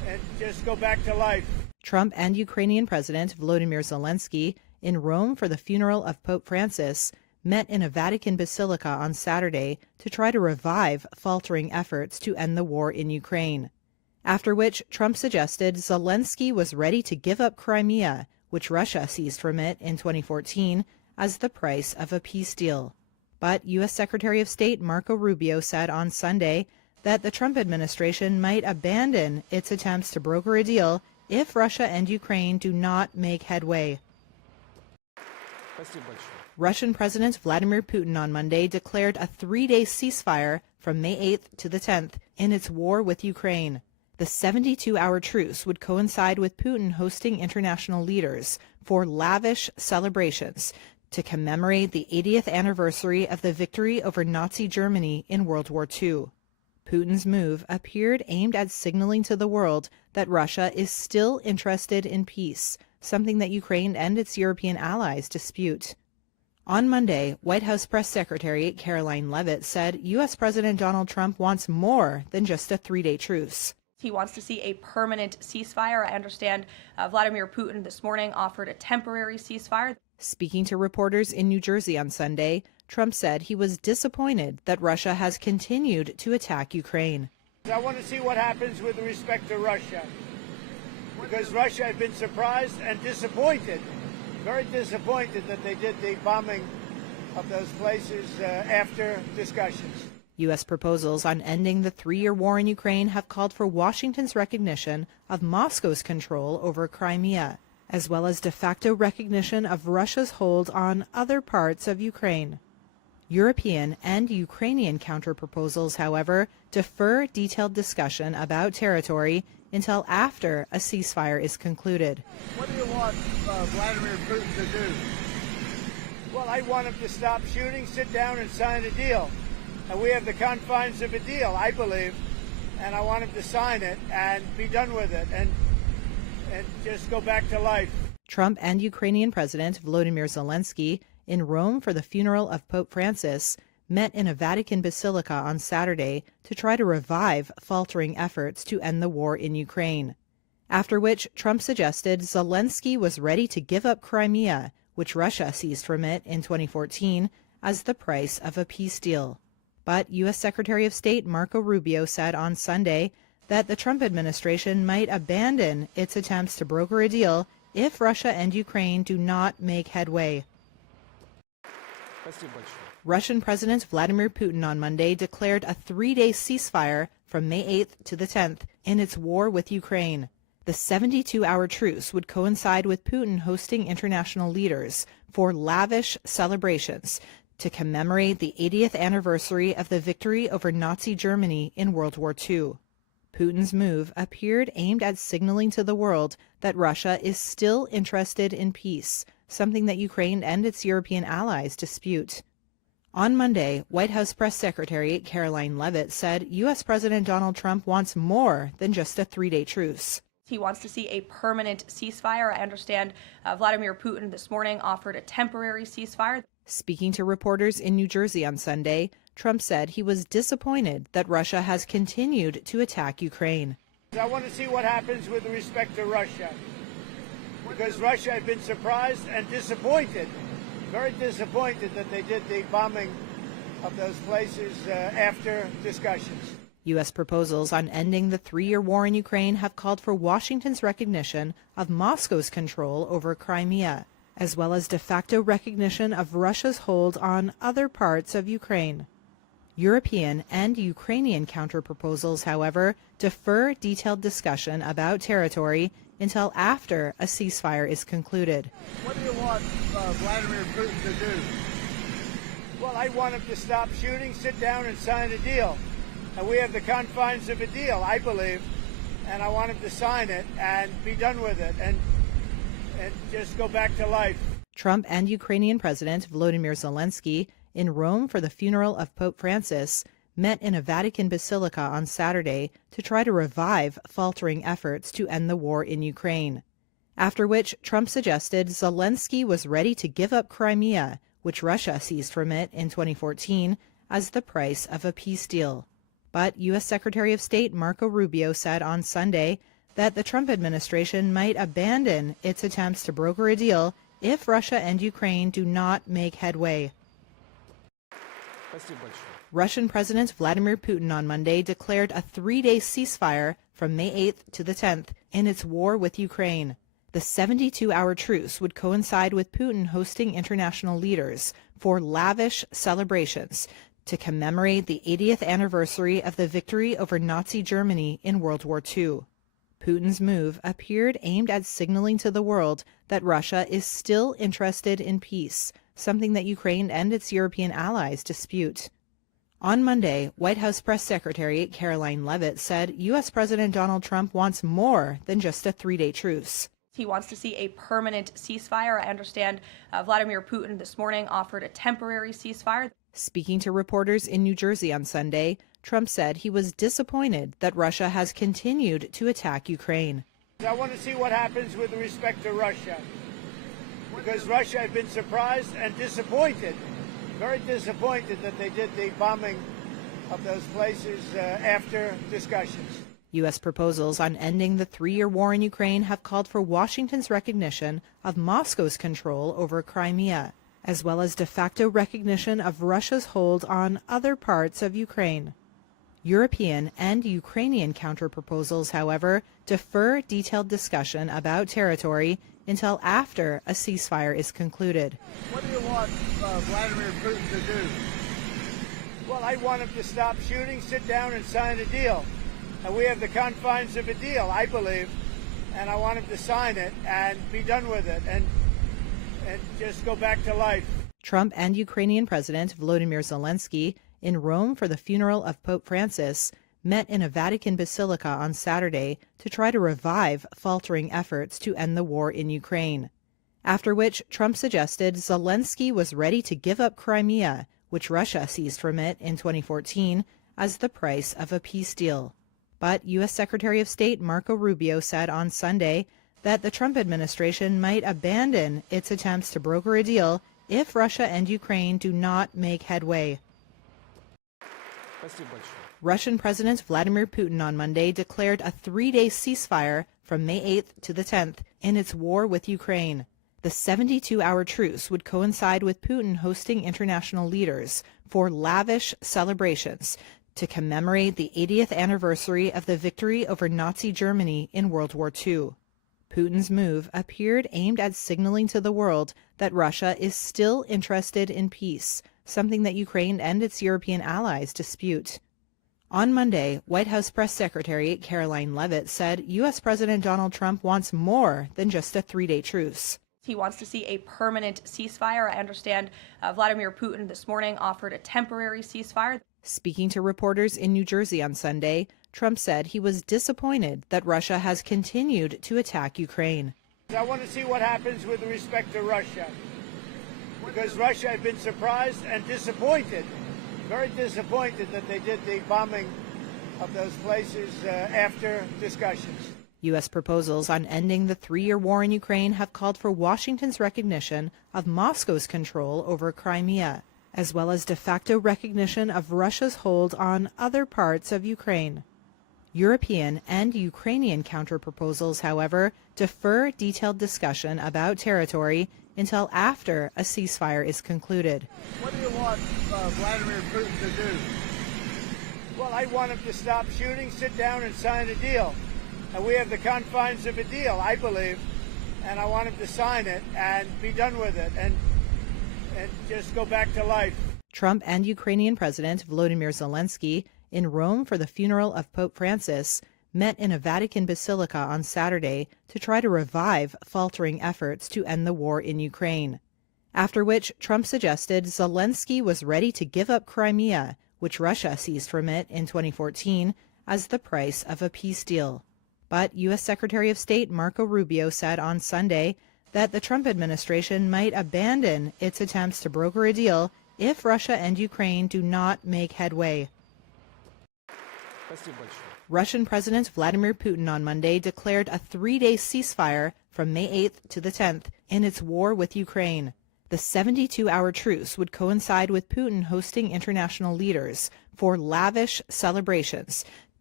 and just go back to life. Trump and Ukrainian President Volodymyr Zelensky, in Rome for the funeral of Pope Francis, met in a Vatican basilica on Saturday to try to revive faltering efforts to end the war in Ukraine. After which, Trump suggested Zelensky was ready to give up Crimea, which Russia seized from it in 2014, as the price of a peace deal. But U.S. Secretary of State Marco Rubio said on Sunday that the Trump administration might abandon its attempts to broker a deal if Russia and Ukraine do not make headway. Russian President Vladimir Putin on Monday declared a 3-day ceasefire from May 8th to the 10th in its war with Ukraine. The 72-hour truce would coincide with Putin hosting international leaders for lavish celebrations to commemorate the 80th anniversary of the victory over Nazi Germany in World War II. Putin's move appeared aimed at signaling to the world that Russia is still interested in peace, something that Ukraine and its European allies dispute. On Monday, White House Press Secretary Caroline Leavitt said U.S. President Donald Trump wants more than just a 3-day truce. He wants to see a permanent ceasefire. I understand Vladimir Putin this morning offered a temporary ceasefire. Speaking to reporters in New Jersey on Sunday, Trump said he was disappointed that Russia has continued to attack Ukraine. I want to see what happens with respect to Russia, because Russia had been surprised and disappointed, very disappointed that they did the bombing of those places after discussions. U.S. proposals on ending the 3-year war in Ukraine have called for Washington's recognition of Moscow's control over Crimea, as well as de facto recognition of Russia's hold on other parts of Ukraine. European and Ukrainian counterproposals, however, defer detailed discussion about territory until after a ceasefire is concluded. What do you want Vladimir Putin to do? Well, I want him to stop shooting, sit down and sign a deal. And we have the confines of a deal, I believe, and I want him to sign it and be done with it and just go back to life. Trump and Ukrainian President Volodymyr Zelensky, in Rome for the funeral of Pope Francis, met in a Vatican basilica on Saturday to try to revive faltering efforts to end the war in Ukraine. After which, Trump suggested Zelensky was ready to give up Crimea, which Russia seized from it in 2014, as the price of a peace deal. But U.S. Secretary of State Marco Rubio said on Sunday that the Trump administration might abandon its attempts to broker a deal if Russia and Ukraine do not make headway. Russian President Vladimir Putin on Monday declared a 3-day ceasefire from May 8th to the 10th in its war with Ukraine. The 72-hour truce would coincide with Putin hosting international leaders for lavish celebrations to commemorate the 80th anniversary of the victory over Nazi Germany in World War II. Putin's move appeared aimed at signaling to the world that Russia is still interested in peace, something that Ukraine and its European allies dispute. On Monday, White House Press Secretary Caroline Leavitt said U.S. President Donald Trump wants more than just a 3-day truce. He wants to see a permanent ceasefire. I understand Vladimir Putin this morning offered a temporary ceasefire. Speaking to reporters in New Jersey on Sunday, Trump said he was disappointed that Russia has continued to attack Ukraine. I want to see what happens with respect to Russia, because Russia had been surprised and disappointed, very disappointed that they did the bombing of those places after discussions. U.S. proposals on ending the 3-year war in Ukraine have called for Washington's recognition of Moscow's control over Crimea, as well as de facto recognition of Russia's hold on other parts of Ukraine. European and Ukrainian counterproposals, however, defer detailed discussion about territory until after a ceasefire is concluded. What do you want Vladimir Putin to do? Well, I want him to stop shooting, sit down and sign a deal. And we have the confines of a deal, I believe, and I want him to sign it and be done with it and just go back to life. Trump and Ukrainian President Volodymyr Zelensky, in Rome for the funeral of Pope Francis, met in a Vatican basilica on Saturday to try to revive faltering efforts to end the war in Ukraine. After which, Trump suggested Zelensky was ready to give up Crimea, which Russia seized from it in 2014, as the price of a peace deal. But U.S. Secretary of State Marco Rubio said on Sunday that the Trump administration might abandon its attempts to broker a deal if Russia and Ukraine do not make headway. Russian President Vladimir Putin on Monday declared a 3-day ceasefire from May 8th to the 10th in its war with Ukraine. The 72-hour truce would coincide with Putin hosting international leaders for lavish celebrations to commemorate the 80th anniversary of the victory over Nazi Germany in World War II. Putin's move appeared aimed at signaling to the world that Russia is still interested in peace, something that Ukraine and its European allies dispute. On Monday, White House Press Secretary Caroline Leavitt said U.S. President Donald Trump wants more than just a 3-day truce. He wants to see a permanent ceasefire. I understand Vladimir Putin this morning offered a temporary ceasefire. Speaking to reporters in New Jersey on Sunday, Trump said he was disappointed that Russia has continued to attack Ukraine. I want to see what happens with respect to Russia, because Russia had been surprised and disappointed, very disappointed that they did the bombing of those places after discussions. U.S. proposals on ending the 3-year war in Ukraine have called for Washington's recognition of Moscow's control over Crimea, as well as de facto recognition of Russia's hold on other parts of Ukraine. European and Ukrainian counterproposals, however, defer detailed discussion about territory until after a ceasefire is concluded. What do you want Vladimir Putin to do? Well, I want him to stop shooting, sit down and sign a deal. And we have the confines of a deal, I believe, and I want him to sign it and be done with it and just go back to life. Trump and Ukrainian President Volodymyr Zelensky, in Rome for the funeral of Pope Francis, met in a Vatican basilica on Saturday to try to revive faltering efforts to end the war in Ukraine. After which, Trump suggested Zelensky was ready to give up Crimea, which Russia seized from it in 2014, as the price of a peace deal. But U.S. Secretary of State Marco Rubio said on Sunday that the Trump administration might abandon its attempts to broker a deal if Russia and Ukraine do not make headway. Russian President Vladimir Putin on Monday declared a 3-day ceasefire from May 8th to the 10th in its war with Ukraine. The 72-hour truce would coincide with Putin hosting international leaders for lavish celebrations to commemorate the 80th anniversary of the victory over Nazi Germany in World War II. Putin's move appeared aimed at signaling to the world that Russia is still interested in peace, something that Ukraine and its European allies dispute. On Monday, White House Press Secretary Caroline Leavitt said U.S. President Donald Trump wants more than just a 3-day truce. He wants to see a permanent ceasefire. I understand Vladimir Putin this morning offered a temporary ceasefire. Speaking to reporters in New Jersey on Sunday, Trump said he was disappointed that Russia has continued to attack Ukraine. I want to see what happens with respect to Russia, because Russia had been surprised and disappointed, very disappointed that they did the bombing of those places after discussions. U.S. proposals on ending the 3-year war in Ukraine have called for Washington's recognition of Moscow's control over Crimea, as well as de facto recognition of Russia's hold on other parts of Ukraine. European and Ukrainian counterproposals, however, defer detailed discussion about territory until after a ceasefire is concluded. What do you want Vladimir Putin to do? Well, I want him to stop shooting, sit down and sign a deal. And we have the confines of a deal, I believe, and I want him to sign it and be done with it and just go back to life. Trump and Ukrainian President Volodymyr Zelensky, in Rome for the funeral of Pope Francis, met in a Vatican basilica on Saturday to try to revive faltering efforts to end the war in Ukraine. After which, Trump suggested Zelensky was ready to give up Crimea, which Russia seized from it in 2014, as the price of a peace deal. But U.S. Secretary of State Marco Rubio said on Sunday that the Trump administration might abandon its attempts to broker a deal if Russia and Ukraine do not make headway. Russian President Vladimir Putin on Monday declared a 3-day ceasefire from May 8th to the 10th in its war with Ukraine. The 72-hour truce would coincide with Putin hosting international leaders for lavish celebrations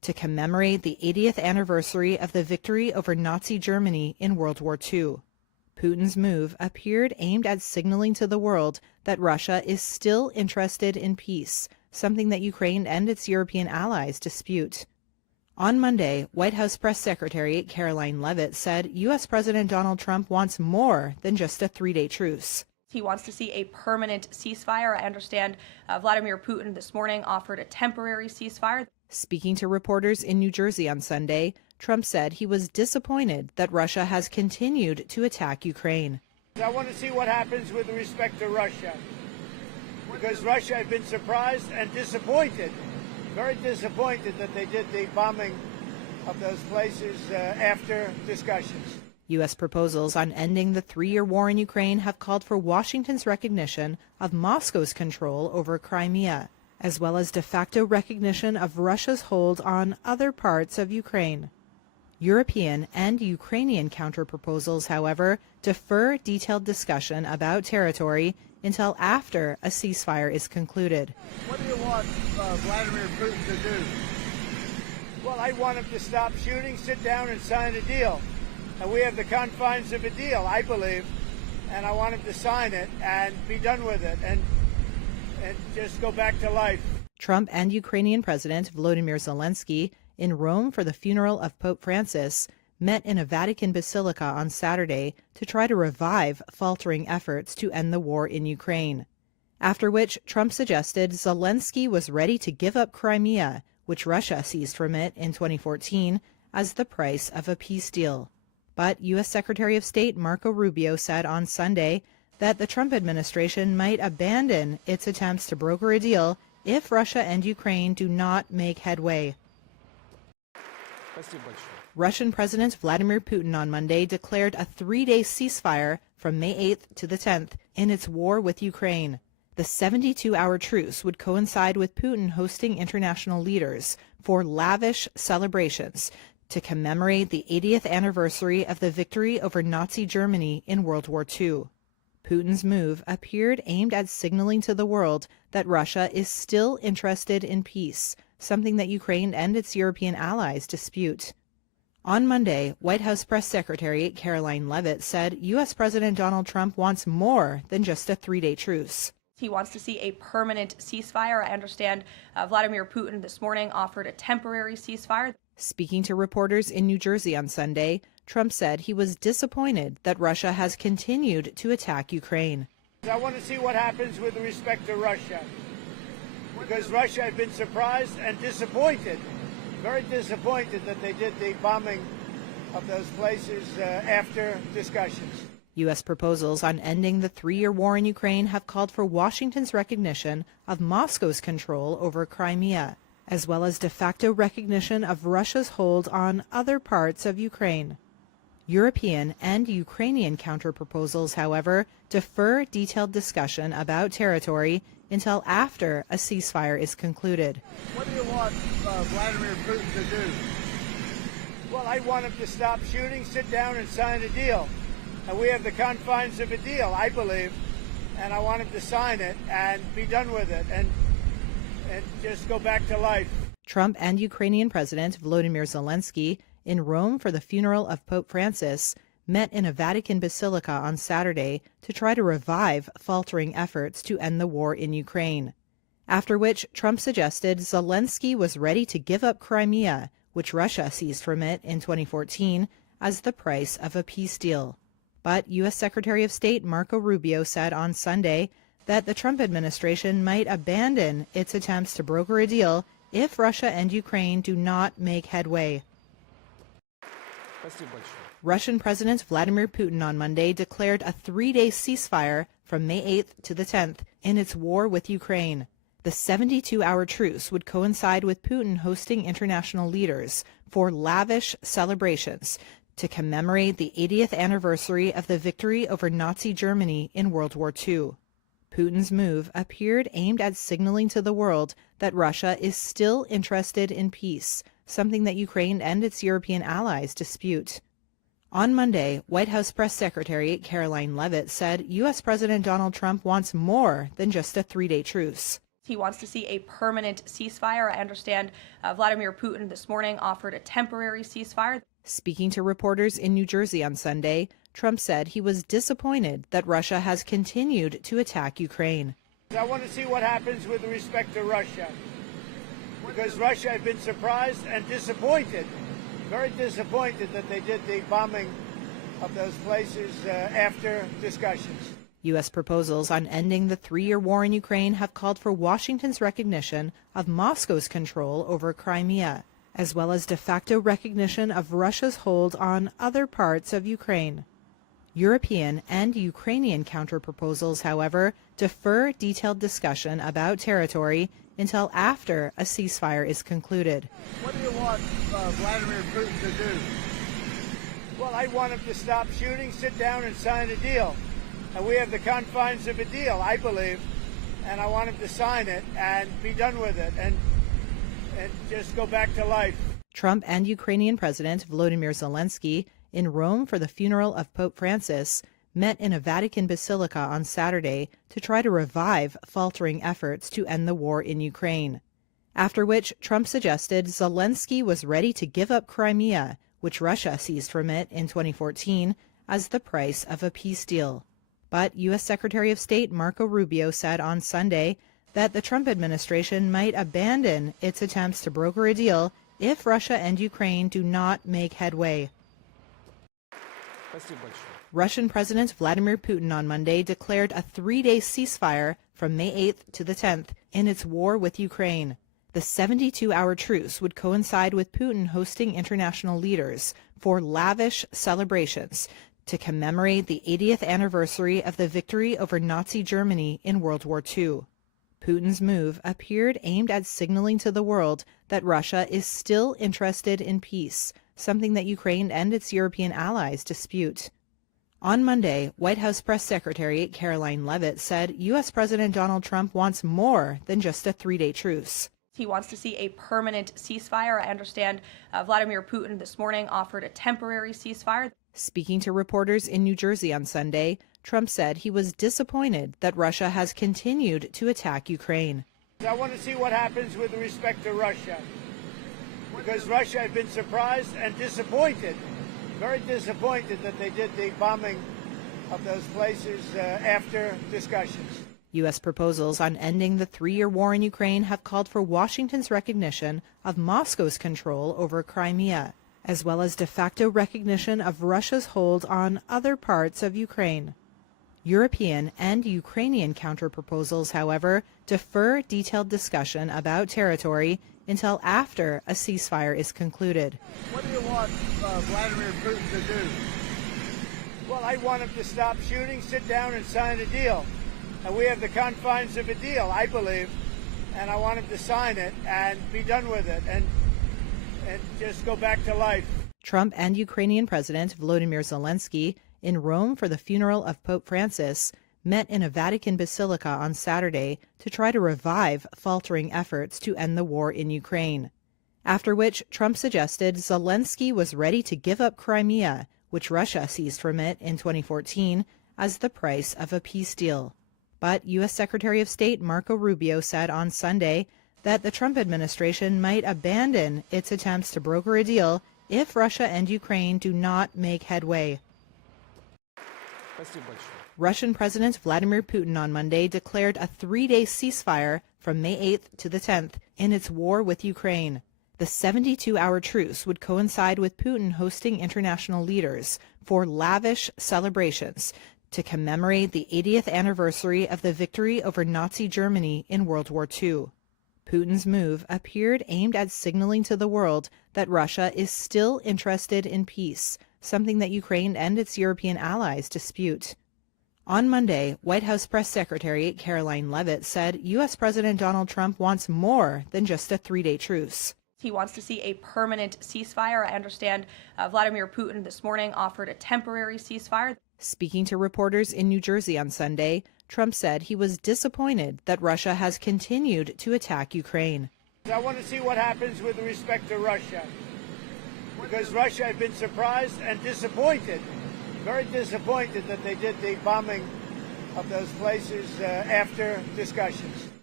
to commemorate the 80th anniversary of the victory over Nazi Germany in World War II. Putin's move appeared aimed at signaling to the world that Russia is still interested in peace, something that Ukraine and its European allies dispute. On Monday, White House Press Secretary Caroline Leavitt said U.S. President Donald Trump wants more than just a three-day truce. He wants to see a permanent ceasefire. I understand Vladimir Putin this morning offered a temporary ceasefire. Speaking to reporters in New Jersey on Sunday, Trump said he was disappointed that Russia has continued to attack Ukraine. I want to see what happens with respect to Russia, because Russia had been surprised and disappointed, very disappointed that they did the bombing of those places after discussions. U.S. proposals on ending the three-year war in Ukraine have called for Washington's recognition of Moscow's control over Crimea, as well as de facto recognition of Russia's hold on other parts of Ukraine. European and Ukrainian counterproposals, however, defer detailed discussion about territory until after a ceasefire is concluded. What do you want Vladimir Putin to do? Well, I want him to stop shooting, sit down and sign a deal. And we have the confines of a deal, I believe, and I want him to sign it and be done with it and just go back to life. Trump and Ukrainian President Volodymyr Zelensky, in Rome for the funeral of Pope Francis, met in a Vatican basilica on Saturday to try to revive faltering efforts to end the war in Ukraine. After which, Trump suggested Zelensky was ready to give up Crimea, which Russia seized from it in 2014, as the price of a peace deal. But U.S. Secretary of State Marco Rubio said on Sunday that the Trump administration might abandon its attempts to broker a deal if Russia and Ukraine do not make headway. Russian President Vladimir Putin on Monday declared a three-day ceasefire from May 8th to the 10th in its war with Ukraine. The 72-hour truce would coincide with Putin hosting international leaders for lavish celebrations to commemorate the 80th anniversary of the victory over Nazi Germany in World War II. Putin's move appeared aimed at signaling to the world that Russia is still interested in peace, something that Ukraine and its European allies dispute. On Monday, White House Press Secretary Caroline Leavitt said U.S. President Donald Trump wants more than just a three-day truce. He wants to see a permanent ceasefire. I understand Vladimir Putin this morning offered a temporary ceasefire. Speaking to reporters in New Jersey on Sunday, Trump said he was disappointed that Russia has continued to attack Ukraine. I want to see what happens with respect to Russia, because Russia had been surprised and disappointed, very disappointed that they did the bombing of those places after discussions. U.S. proposals on ending the three-year war in Ukraine have called for Washington's recognition of Moscow's control over Crimea, as well as de facto recognition of Russia's hold on other parts of Ukraine. European and Ukrainian counterproposals, however, defer detailed discussion about territory until after a ceasefire is concluded. What do you want Vladimir Putin to do? Well, I want him to stop shooting, sit down and sign a deal. And we have the confines of a deal, I believe, and I want him to sign it and be done with it and just go back to life. Trump and Ukrainian President Volodymyr Zelensky, in Rome for the funeral of Pope Francis, met in a Vatican basilica on Saturday to try to revive faltering efforts to end the war in Ukraine. After which, Trump suggested Zelensky was ready to give up Crimea, which Russia seized from it in 2014, as the price of a peace deal. But U.S. Secretary of State Marco Rubio said on Sunday that the Trump administration might abandon its attempts to broker a deal if Russia and Ukraine do not make headway. Russian President Vladimir Putin on Monday declared a three-day ceasefire from May 8th to the 10th in its war with Ukraine. The 72-hour truce would coincide with Putin hosting international leaders for lavish celebrations to commemorate the 80th anniversary of the victory over Nazi Germany in World War II. Putin's move appeared aimed at signaling to the world that Russia is still interested in peace, something that Ukraine and its European allies dispute. On Monday, White House Press Secretary Caroline Leavitt said U.S. President Donald Trump wants more than just a three-day truce. He wants to see a permanent ceasefire. I understand Vladimir Putin this morning offered a temporary ceasefire. Speaking to reporters in New Jersey on Sunday, Trump said he was disappointed that Russia has continued to attack Ukraine. I want to see what happens with respect to Russia, because Russia had been surprised and disappointed, very disappointed that they did the bombing of those places after discussions. U.S. proposals on ending the 3-year war in Ukraine have called for Washington's recognition of Moscow's control over Crimea, as well as de facto recognition of Russia's hold on other parts of Ukraine. European and Ukrainian counterproposals, however, defer detailed discussion about territory until after a ceasefire is concluded. What do you want Vladimir Putin to do? Well, I want him to stop shooting, sit down and sign a deal. And we have the confines of a deal, I believe, and I want him to sign it and be done with it and just go back to life. Trump and Ukrainian President Volodymyr Zelensky, in Rome for the funeral of Pope Francis, met in a Vatican basilica on Saturday to try to revive faltering efforts to end the war in Ukraine. After which, Trump suggested Zelensky was ready to give up Crimea, which Russia seized from it in 2014, as the price of a peace deal. But U.S. Secretary of State Marco Rubio said on Sunday that the Trump administration might abandon its attempts to broker a deal if Russia and Ukraine do not make headway. Russian President Vladimir Putin on Monday declared a 3-day ceasefire from May 8th to the 10th in its war with Ukraine. The 72-hour truce would coincide with Putin hosting international leaders for lavish celebrations to commemorate the 80th anniversary of the victory over Nazi Germany in World War II. Putin's move appeared aimed at signaling to the world that Russia is still interested in peace, something that Ukraine and its European allies dispute. On Monday, White House Press Secretary Caroline Leavitt said U.S. President Donald Trump wants more than just a 3-day truce. He wants to see a permanent ceasefire. I understand Vladimir Putin this morning offered a temporary ceasefire. Speaking to reporters in New Jersey on Sunday, Trump said he was disappointed that Russia has continued to attack Ukraine. I want to see what happens with respect to Russia, because Russia had been surprised and disappointed, very disappointed that they did the bombing of those places after discussions. U.S. proposals on ending the 3-year war in Ukraine have called for Washington's recognition of Moscow's control over Crimea, as well as de facto recognition of Russia's hold on other parts of Ukraine. European and Ukrainian counterproposals, however, defer detailed discussion about territory until after a ceasefire is concluded. What do you want Vladimir Putin to do? Well, I want him to stop shooting, sit down and sign a deal. And we have the confines of a deal, I believe, and I want him to sign it and be done with it and just go back to life. Trump and Ukrainian President Volodymyr Zelensky, in Rome for the funeral of Pope Francis, met in a Vatican basilica on Saturday to try to revive faltering efforts to end the war in Ukraine. After which, Trump suggested Zelensky was ready to give up Crimea, which Russia seized from it in 2014, as the price of a peace deal. But U.S. Secretary of State Marco Rubio said on Sunday that the Trump administration might abandon its attempts to broker a deal if Russia and Ukraine do not make headway. Russian President Vladimir Putin on Monday declared a 3-day ceasefire from May 8th to the 10th in its war with Ukraine. The 72-hour truce would coincide with Putin hosting international leaders for lavish celebrations to commemorate the 80th anniversary of the victory over Nazi Germany in World War II. Putin's move appeared aimed at signaling to the world that Russia is still interested in peace, something that Ukraine and its European allies dispute. On Monday, White House Press Secretary Caroline Leavitt said U.S. President Donald Trump wants more than just a 3-day truce. He wants to see a permanent ceasefire. I understand Vladimir Putin this morning offered a temporary ceasefire. Speaking to reporters in New Jersey on Sunday, Trump said he was disappointed that Russia has continued to attack Ukraine. I want to see what happens with respect to Russia, because Russia had been surprised and disappointed, very disappointed that they did the bombing of those places after discussions.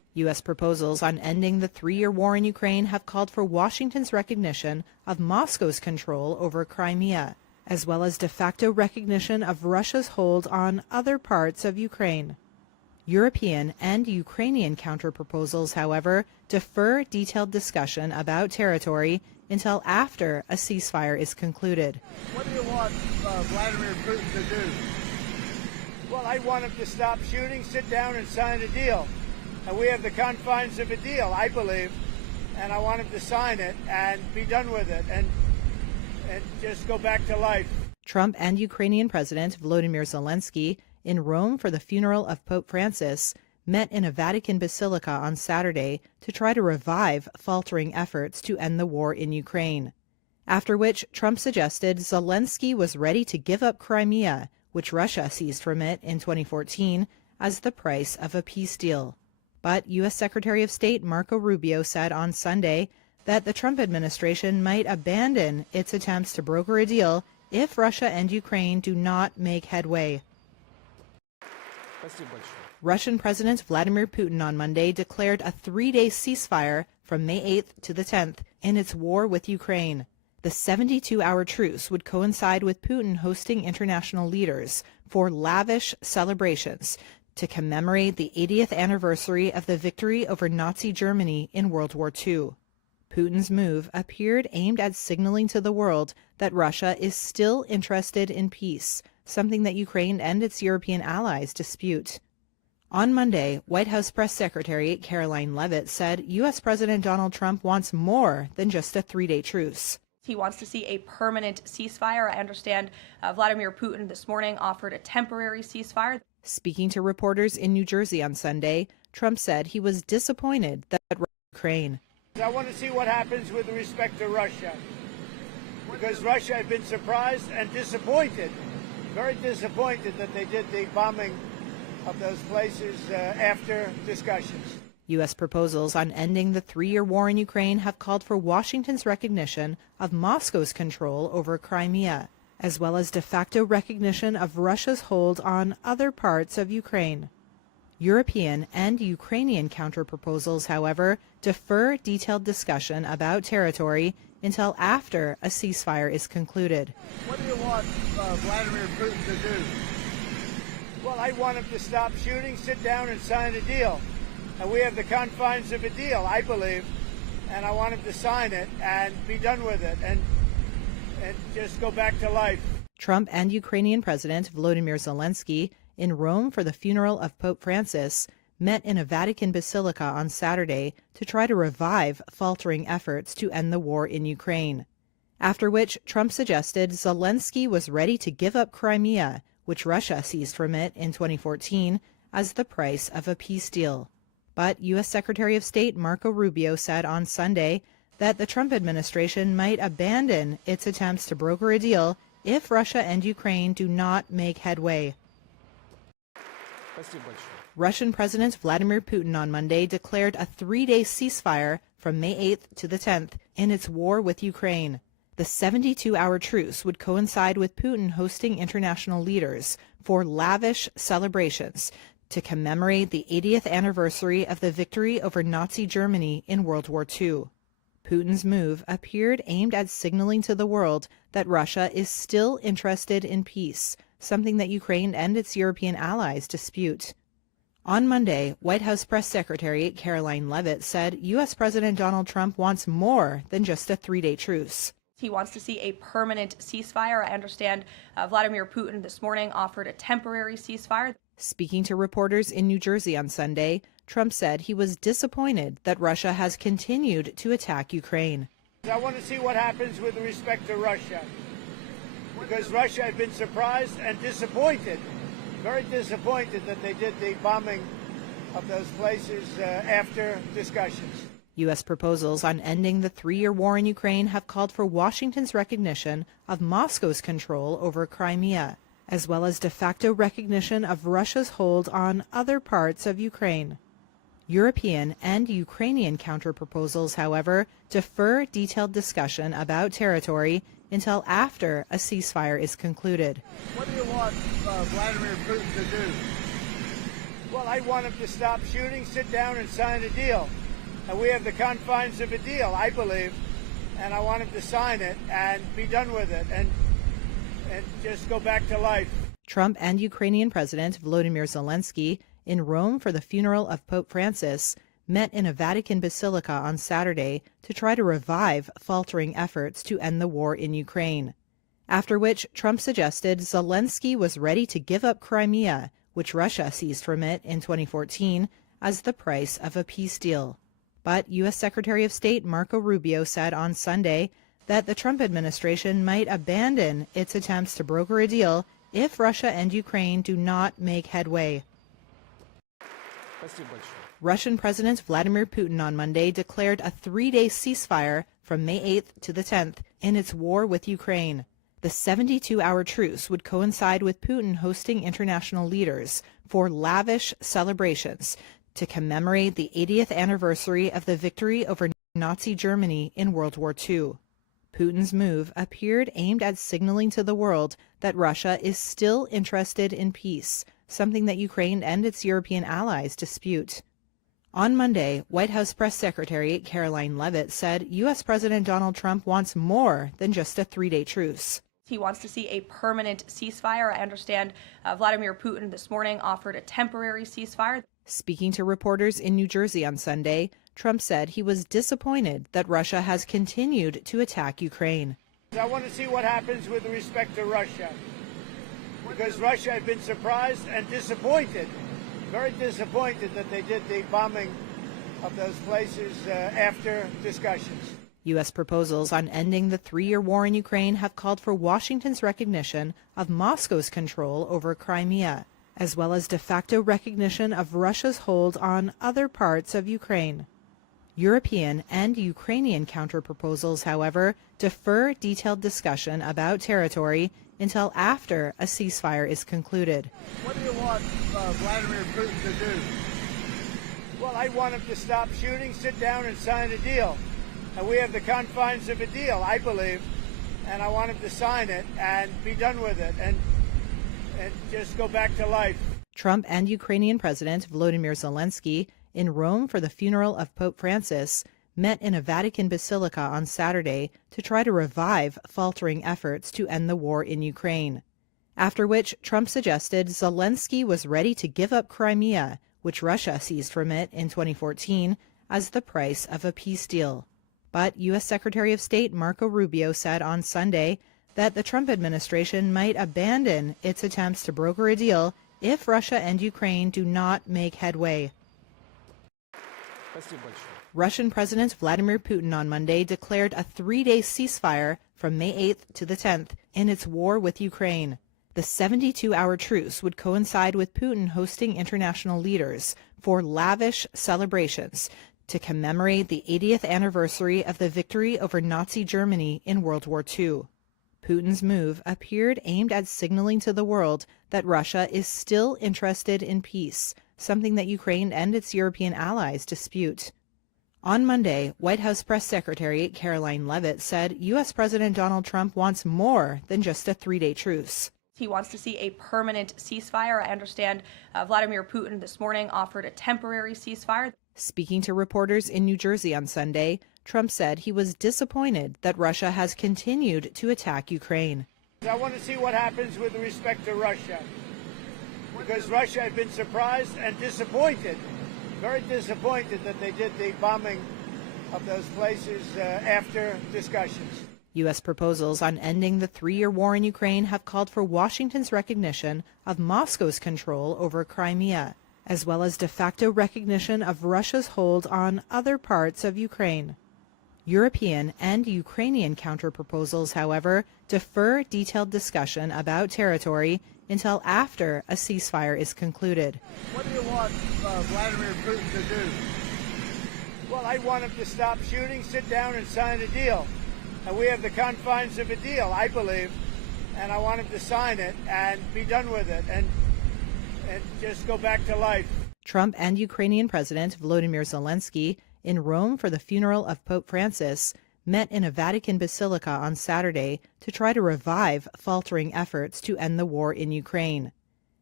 U.S. proposals on ending the three-year war in Ukraine have called for Washington's recognition of Moscow's control over Crimea, as well as de facto recognition of Russia's hold on other parts of Ukraine. European and Ukrainian counterproposals, however, defer detailed discussion about territory until after a ceasefire is concluded. What do you want Vladimir Putin to do? Well, I want him to stop shooting, sit down and sign a deal. And we have the confines of a deal, I believe, and I want him to sign it and be done with it and just go back to life. Trump and Ukrainian President Volodymyr Zelensky, in Rome for the funeral of Pope Francis, met in a Vatican basilica on Saturday to try to revive faltering efforts to end the war in Ukraine. After which, Trump suggested Zelensky was ready to give up Crimea, which Russia seized from it in 2014, as the price of a peace deal. But U.S. Secretary of State Marco Rubio said on Sunday that the Trump administration might abandon its attempts to broker a deal if Russia and Ukraine do not make headway. Russian President Vladimir Putin on Monday declared a three-day ceasefire from May 8th to the 10th in its war with Ukraine. The 72-hour truce would coincide with Putin hosting international leaders for lavish celebrations to commemorate the 80th anniversary of the victory over Nazi Germany in World War II. Putin's move appeared aimed at signaling to the world that Russia is still interested in peace, something that Ukraine and its European allies dispute. On Monday, White House Press Secretary Caroline Leavitt said U.S. President Donald Trump wants more than just a three-day truce. He wants to see a permanent ceasefire. I understand Vladimir Putin this morning offered a temporary ceasefire. Speaking to reporters in New Jersey on Sunday, Trump said he was disappointed that Ukraine. I want to see what happens with respect to Russia, because Russia had been surprised and disappointed, very disappointed that they did the bombing of those places after discussions. U.S. proposals on ending the three-year war in Ukraine have called for Washington's recognition of Moscow's control over Crimea, as well as de facto recognition of Russia's hold on other parts of Ukraine. European and Ukrainian counterproposals, however, defer detailed discussion about territory until after a ceasefire is concluded. What do you want Vladimir Putin to do? Well, I want him to stop shooting, sit down and sign a deal. And we have the confines of a deal, I believe, and I want him to sign it and be done with it and just go back to life. Trump and Ukrainian President Volodymyr Zelensky, in Rome for the funeral of Pope Francis, met in a Vatican basilica on Saturday to try to revive faltering efforts to end the war in Ukraine. After which, Trump suggested Zelensky was ready to give up Crimea, which Russia seized from it in 2014, as the price of a peace deal. But U.S. Secretary of State Marco Rubio said on Sunday that the Trump administration might abandon its attempts to broker a deal if Russia and Ukraine do not make headway. Russian President Vladimir Putin on Monday declared a three-day ceasefire from May 8th to the 10th in its war with Ukraine. The 72-hour truce would coincide with Putin hosting international leaders for lavish celebrations to commemorate the 80th anniversary of the victory over Nazi Germany in World War II. Putin's move appeared aimed at signaling to the world that Russia is still interested in peace, something that Ukraine and its European allies dispute. On Monday, White House Press Secretary Caroline Leavitt said U.S. President Donald Trump wants more than just a three-day truce. He wants to see a permanent ceasefire. I understand Vladimir Putin this morning offered a temporary ceasefire. Speaking to reporters in New Jersey on Sunday, Trump said he was disappointed that Russia has continued to attack Ukraine. I want to see what happens with respect to Russia, because Russia had been surprised and disappointed, very disappointed that they did the bombing of those places after discussions. U.S. proposals on ending the three-year war in Ukraine have called for Washington's recognition of Moscow's control over Crimea, as well as de facto recognition of Russia's hold on other parts of Ukraine. European and Ukrainian counterproposals, however, defer detailed discussion about territory until after a ceasefire is concluded. What do you want Vladimir Putin to do? Well, I want them to stop shooting, sit down and sign a deal. And we have the confines of a deal, I believe, and I want them to sign it and be done with it and just go back to life. Trump and Ukrainian President Volodymyr Zelensky, in Rome for the funeral of Pope Francis, met in a Vatican basilica on Saturday to try to revive faltering efforts to end the war in Ukraine. After which, Trump suggested Zelensky was ready to give up Crimea, which Russia seized from it in 2014, as the price of a peace deal. But U.S. Secretary of State Marco Rubio said on Sunday that the Trump administration might abandon its attempts to broker a deal if Russia and Ukraine do not make headway. Russian President Vladimir Putin on Monday declared a 3-day ceasefire from May 8th to the 10th in its war with Ukraine. The 72-hour truce would coincide with Putin hosting international leaders for lavish celebrations to commemorate the 80th anniversary of the victory over Nazi Germany in World War II. Putin's move appeared aimed at signaling to the world that Russia is still interested in peace, something that Ukraine and its European allies dispute. On Monday, White House Press Secretary Caroline Leavitt said U.S. President Donald Trump wants more than just a 3-day truce. He wants to see a permanent ceasefire. I understand Vladimir Putin this morning offered a temporary ceasefire. Speaking to reporters in New Jersey on Sunday, Trump said he was disappointed that Russia has continued to attack Ukraine. I want to see what happens with respect to Russia, because Russia has been surprised and disappointed, very disappointed that they did the bombing of those places after discussions. U.S. proposals on ending the 3-year war in Ukraine have called for Washington's recognition of Moscow's control over Crimea, as well as de facto recognition of Russia's hold on other parts of Ukraine. European and Ukrainian counterproposals, however, defer detailed discussion about territory until after a ceasefire is concluded. What do you want Vladimir Putin to do? Well, I want him to stop shooting, sit down and sign a deal. And we have the confines of a deal, I believe, and I want him to sign it and be done with it and just go back to life. Trump and Ukrainian President Volodymyr Zelensky, in Rome for the funeral of Pope Francis, met in a Vatican basilica on Saturday to try to revive faltering efforts to end the war in Ukraine. After which, Trump suggested Zelensky was ready to give up Crimea, which Russia seized from it in 2014, as the price of a peace deal. But U.S. Secretary of State Marco Rubio said on Sunday that the Trump administration might abandon its attempts to broker a deal if Russia and Ukraine do not make headway. Russian President Vladimir Putin on Monday declared a 3-day ceasefire from May 8th to the 10th in its war with Ukraine. The 72-hour truce would coincide with Putin hosting international leaders for lavish celebrations to commemorate the 80th anniversary of the victory over Nazi Germany in World War II. Putin's move appeared aimed at signaling to the world that Russia is still interested in peace, something that Ukraine and its European allies dispute. On Monday, White House Press Secretary Caroline Leavitt said U.S. President Donald Trump wants more than just a 3-day truce. He wants to see a permanent ceasefire. I understand Vladimir Putin this morning offered a temporary ceasefire. Speaking to reporters in New Jersey on Sunday, Trump said he was disappointed that Russia has continued to attack Ukraine. I want to see what happens with respect to Russia, because Russia has been surprised and disappointed, very disappointed that they did the bombing of those places after discussions. U.S. proposals on ending the 3-year war in Ukraine have called for Washington's recognition of Moscow's control over Crimea, as well as de facto recognition of Russia's hold on other parts of Ukraine. European and Ukrainian counterproposals, however, defer detailed discussion about territory until after a ceasefire is concluded. What do you want Vladimir Putin to do? Well, I want him to stop shooting, sit down and sign a deal. And we have the confines of a deal, I believe, and I want him to sign it and be done with it and just go back to life. Trump and Ukrainian President Volodymyr Zelensky, in Rome for the funeral of Pope Francis, met in a Vatican basilica on Saturday to try to revive faltering efforts to end the war in Ukraine.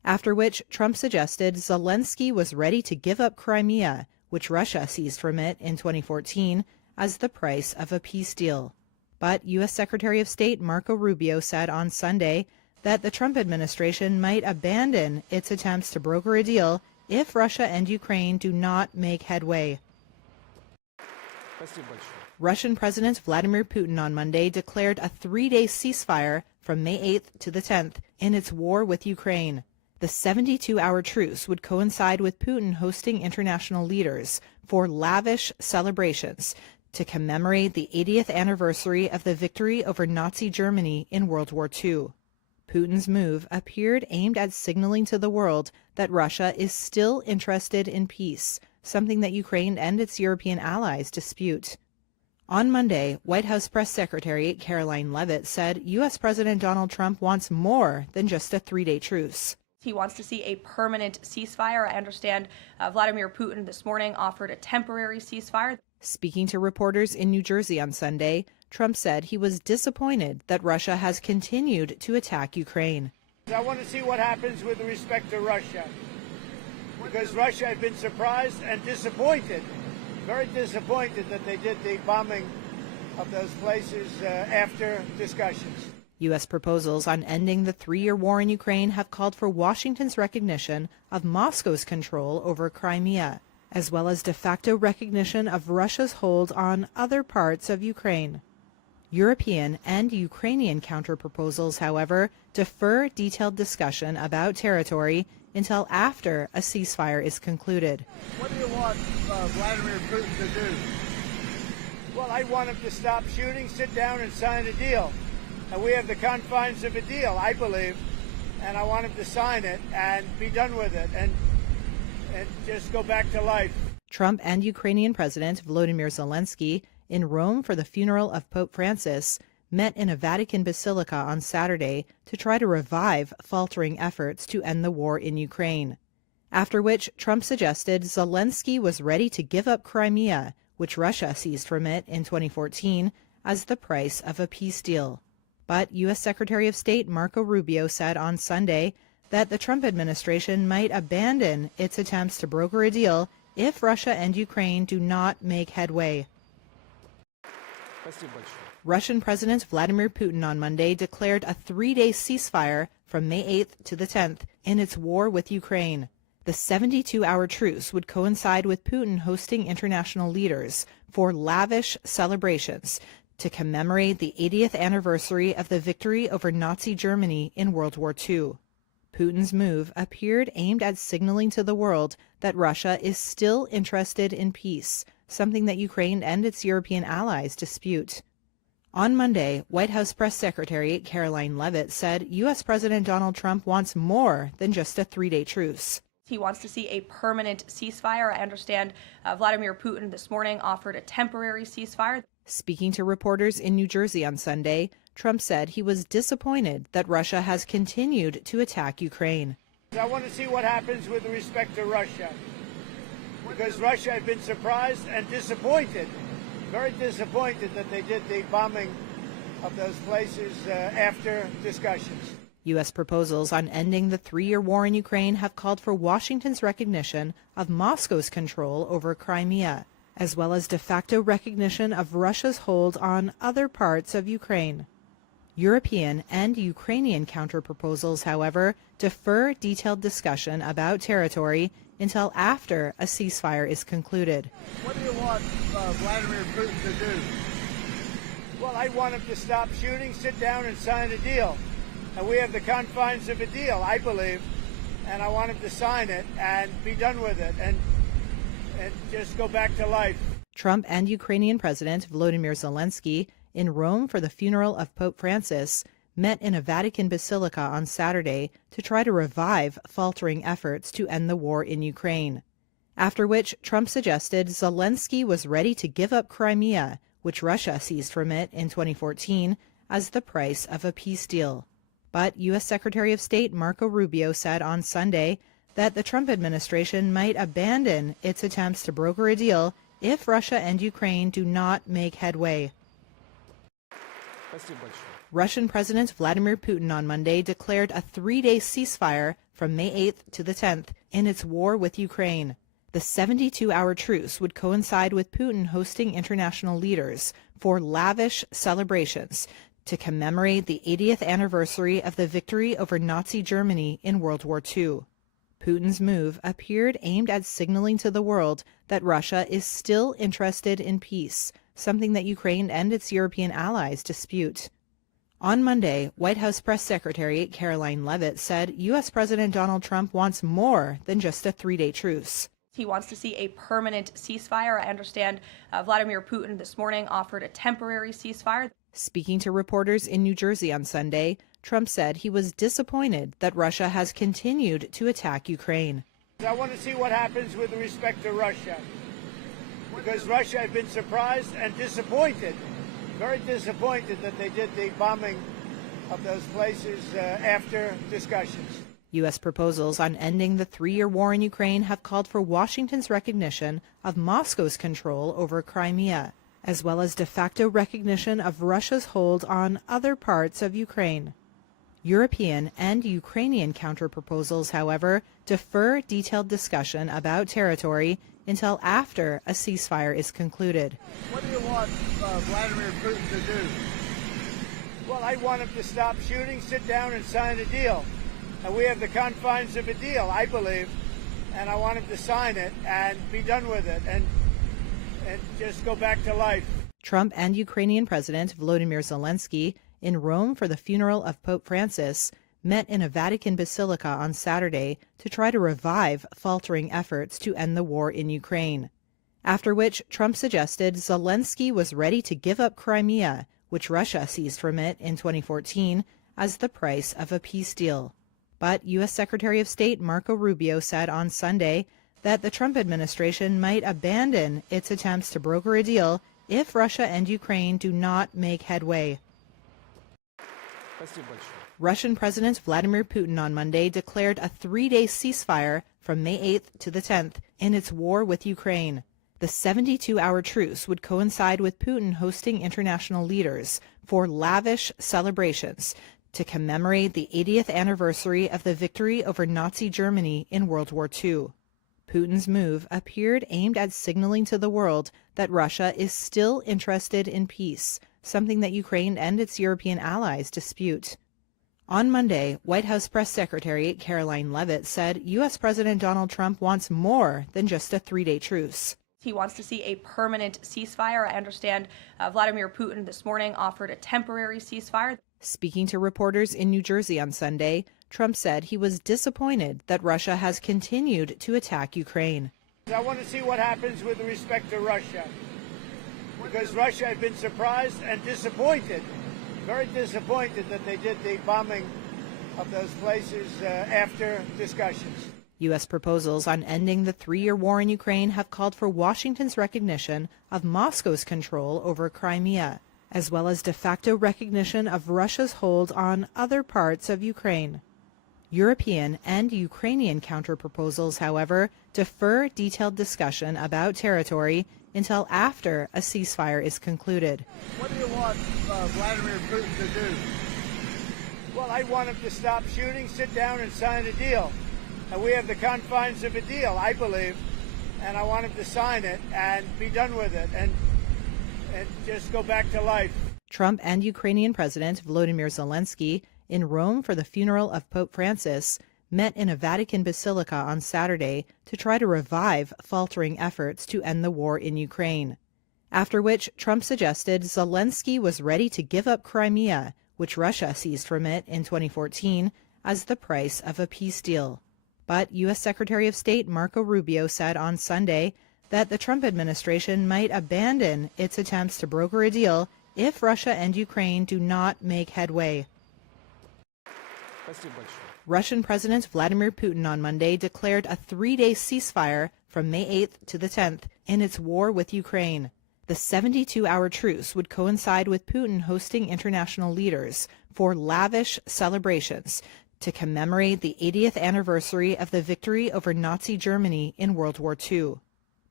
after which Trump suggested Zelensky was ready to give up Crimea, which Russia seized from it in 2014, as the price of a peace deal. But U.S. Secretary of State Marco Rubio said on Sunday that the Trump administration might abandon its attempts to broker a deal if Russia and Ukraine do not make headway. Russian President Vladimir Putin on Monday declared a 3-day ceasefire from May 8th to the 10th in its war with Ukraine. The 72-hour truce would coincide with Putin hosting international leaders for lavish celebrations to commemorate the 80th anniversary of the victory over Nazi Germany in World War II. Putin's move appeared aimed at signaling to the world that Russia is still interested in peace, something that Ukraine and its European allies dispute. On Monday, White House Press Secretary Caroline Leavitt said U.S. President Donald Trump wants more than just a 3-day truce. He wants to see a permanent ceasefire. I understand Vladimir Putin this morning offered a temporary ceasefire. Speaking to reporters in New Jersey on Sunday, Trump said he was disappointed that Russia has continued to attack Ukraine. I want to see what happens with respect to Russia, because Russia had been surprised and disappointed, very disappointed that they did the bombing of those places after discussions. U.S. proposals on ending the 3-year war in Ukraine have called for Washington's recognition of Moscow's control over Crimea, as well as de facto recognition of Russia's hold on other parts of Ukraine. European and Ukrainian counterproposals, however, defer detailed discussion about territory until after a ceasefire is concluded. What do you want Vladimir Putin to do? Well, I want him to stop shooting, sit down and sign a deal. And we have the confines of a deal, I believe, and I want him to sign it and be done with it and just go back to life. Trump and Ukrainian President Volodymyr Zelensky, in Rome for the funeral of Pope Francis, met in a Vatican basilica on Saturday to try to revive faltering efforts to end the war in Ukraine. After which Trump suggested Zelensky was ready to give up Crimea, which Russia seized from it in 2014, as the price of a peace deal. But U.S. Secretary of State Marco Rubio said on Sunday that the Trump administration might abandon its attempts to broker a deal if Russia and Ukraine do not make headway. Russian President Vladimir Putin on Monday declared a 3-day ceasefire from May 8th to the 10th in its war with Ukraine. The 72-hour truce would coincide with Putin hosting international leaders for lavish celebrations to commemorate the 80th anniversary of the victory over Nazi Germany in World War II. Putin's move appeared aimed at signaling to the world that Russia is still interested in peace, something that Ukraine and its European allies dispute. On Monday, White House Press Secretary Caroline Leavitt said U.S. President Donald Trump wants more than just a 3-day truce. He wants to see a permanent ceasefire. I understand Vladimir Putin this morning offered a temporary ceasefire. Speaking to reporters in New Jersey on Sunday, Trump said he was disappointed that Russia has continued to attack Ukraine. I want to see what happens with respect to Russia, because Russia had been surprised and disappointed, very disappointed that they did the bombing of those places after discussions. U.S. proposals on ending the 3-year war in Ukraine have called for Washington's recognition of Moscow's control over Crimea, as well as de facto recognition of Russia's hold on other parts of Ukraine. European and Ukrainian counterproposals, however, defer detailed discussion about territory until after a ceasefire is concluded. What do you want Vladimir Putin to do? Well, I want him to stop shooting, sit down and sign a deal. And we have the confines of a deal, I believe, and I want him to sign it and be done with it and just go back to life. Trump and Ukrainian President Volodymyr Zelensky, in Rome for the funeral of Pope Francis, met in a Vatican basilica on Saturday to try to revive faltering efforts to end the war in Ukraine. After which Trump suggested Zelensky was ready to give up Crimea, which Russia seized from it in 2014, as the price of a peace deal. But U.S. Secretary of State Marco Rubio said on Sunday that the Trump administration might abandon its attempts to broker a deal if Russia and Ukraine do not make headway. Russian President Vladimir Putin on Monday declared a 3-day ceasefire from May 8th to the 10th in its war with Ukraine. The 72-hour truce would coincide with Putin hosting international leaders for lavish celebrations to commemorate the 80th anniversary of the victory over Nazi Germany in World War II. Putin's move appeared aimed at signaling to the world that Russia is still interested in peace, something that Ukraine and its European allies dispute. On Monday, White House Press Secretary Caroline Leavitt said U.S. President Donald Trump wants more than just a 3-day truce. He wants to see a permanent ceasefire. I understand Vladimir Putin this morning offered a temporary ceasefire. Speaking to reporters in New Jersey on Sunday, Trump said he was disappointed that Russia has continued to attack Ukraine. I want to see what happens with respect to Russia, because Russia had been surprised and disappointed, very disappointed that they did the bombing of those places after discussions. U.S. proposals on ending the 3-year war in Ukraine have called for Washington's recognition of Moscow's control over Crimea, as well as de facto recognition of Russia's hold on other parts of Ukraine. European and Ukrainian counterproposals, however, defer detailed discussion about territory until after a ceasefire is concluded. What do you want Vladimir Putin to do? Well, I want him to stop shooting, sit down and sign a deal. And we have the confines of a deal, I believe, and I want him to sign it and be done with it and just go back to life. Trump and Ukrainian President Volodymyr Zelensky, in Rome for the funeral of Pope Francis, met in a Vatican basilica on Saturday to try to revive faltering efforts to end the war in Ukraine. After which, Trump suggested Zelensky was ready to give up Crimea, which Russia seized from it in 2014, as the price of a peace deal. But U.S. Secretary of State Marco Rubio said on Sunday that the Trump administration might abandon its attempts to broker a deal if Russia and Ukraine do not make headway. Russian President Vladimir Putin on Monday declared a 3-day ceasefire from May 8th to the 10th in its war with Ukraine. The 72-hour truce would coincide with Putin hosting international leaders for lavish celebrations to commemorate the 80th anniversary of the victory over Nazi Germany in World War II. Putin's move appeared aimed at signaling to the world that Russia is still interested in peace, something that Ukraine and its European allies dispute. On Monday, White House Press Secretary Caroline Leavitt said U.S. President Donald Trump wants more than just a 3-day truce. He wants to see a permanent ceasefire. I understand Vladimir Putin this morning offered a temporary ceasefire. Speaking to reporters in New Jersey on Sunday, Trump said he was disappointed that Russia has continued to attack Ukraine. I want to see what happens with respect to Russia, because Russia had been surprised and disappointed, very disappointed that they did the bombing of those places after discussions. U.S. proposals on ending the 3-year war in Ukraine have called for Washington's recognition of Moscow's control over Crimea, as well as de facto recognition of Russia's hold on other parts of Ukraine. European and Ukrainian counterproposals, however, defer detailed discussion about territory until after a ceasefire is concluded. What do you want Vladimir Putin to do? Well, I want him to stop shooting, sit down and sign a deal. And we have the confines of a deal, I believe, and I want him to sign it and be done with it and just go back to life. Trump and Ukrainian President Volodymyr Zelensky, in Rome for the funeral of Pope Francis, met in a Vatican basilica on Saturday to try to revive faltering efforts to end the war in Ukraine. After which, Trump suggested Zelensky was ready to give up Crimea, which Russia seized from it in 2014, as the price of a peace deal. But U.S. Secretary of State Marco Rubio said on Sunday that the Trump administration might abandon its attempts to broker a deal if Russia and Ukraine do not make headway. Russian President Vladimir Putin on Monday declared a 3-day ceasefire from May 8th to the 10th in its war with Ukraine. The 72-hour truce would coincide with Putin hosting international leaders for lavish celebrations to commemorate the 80th anniversary of the victory over Nazi Germany in World War II.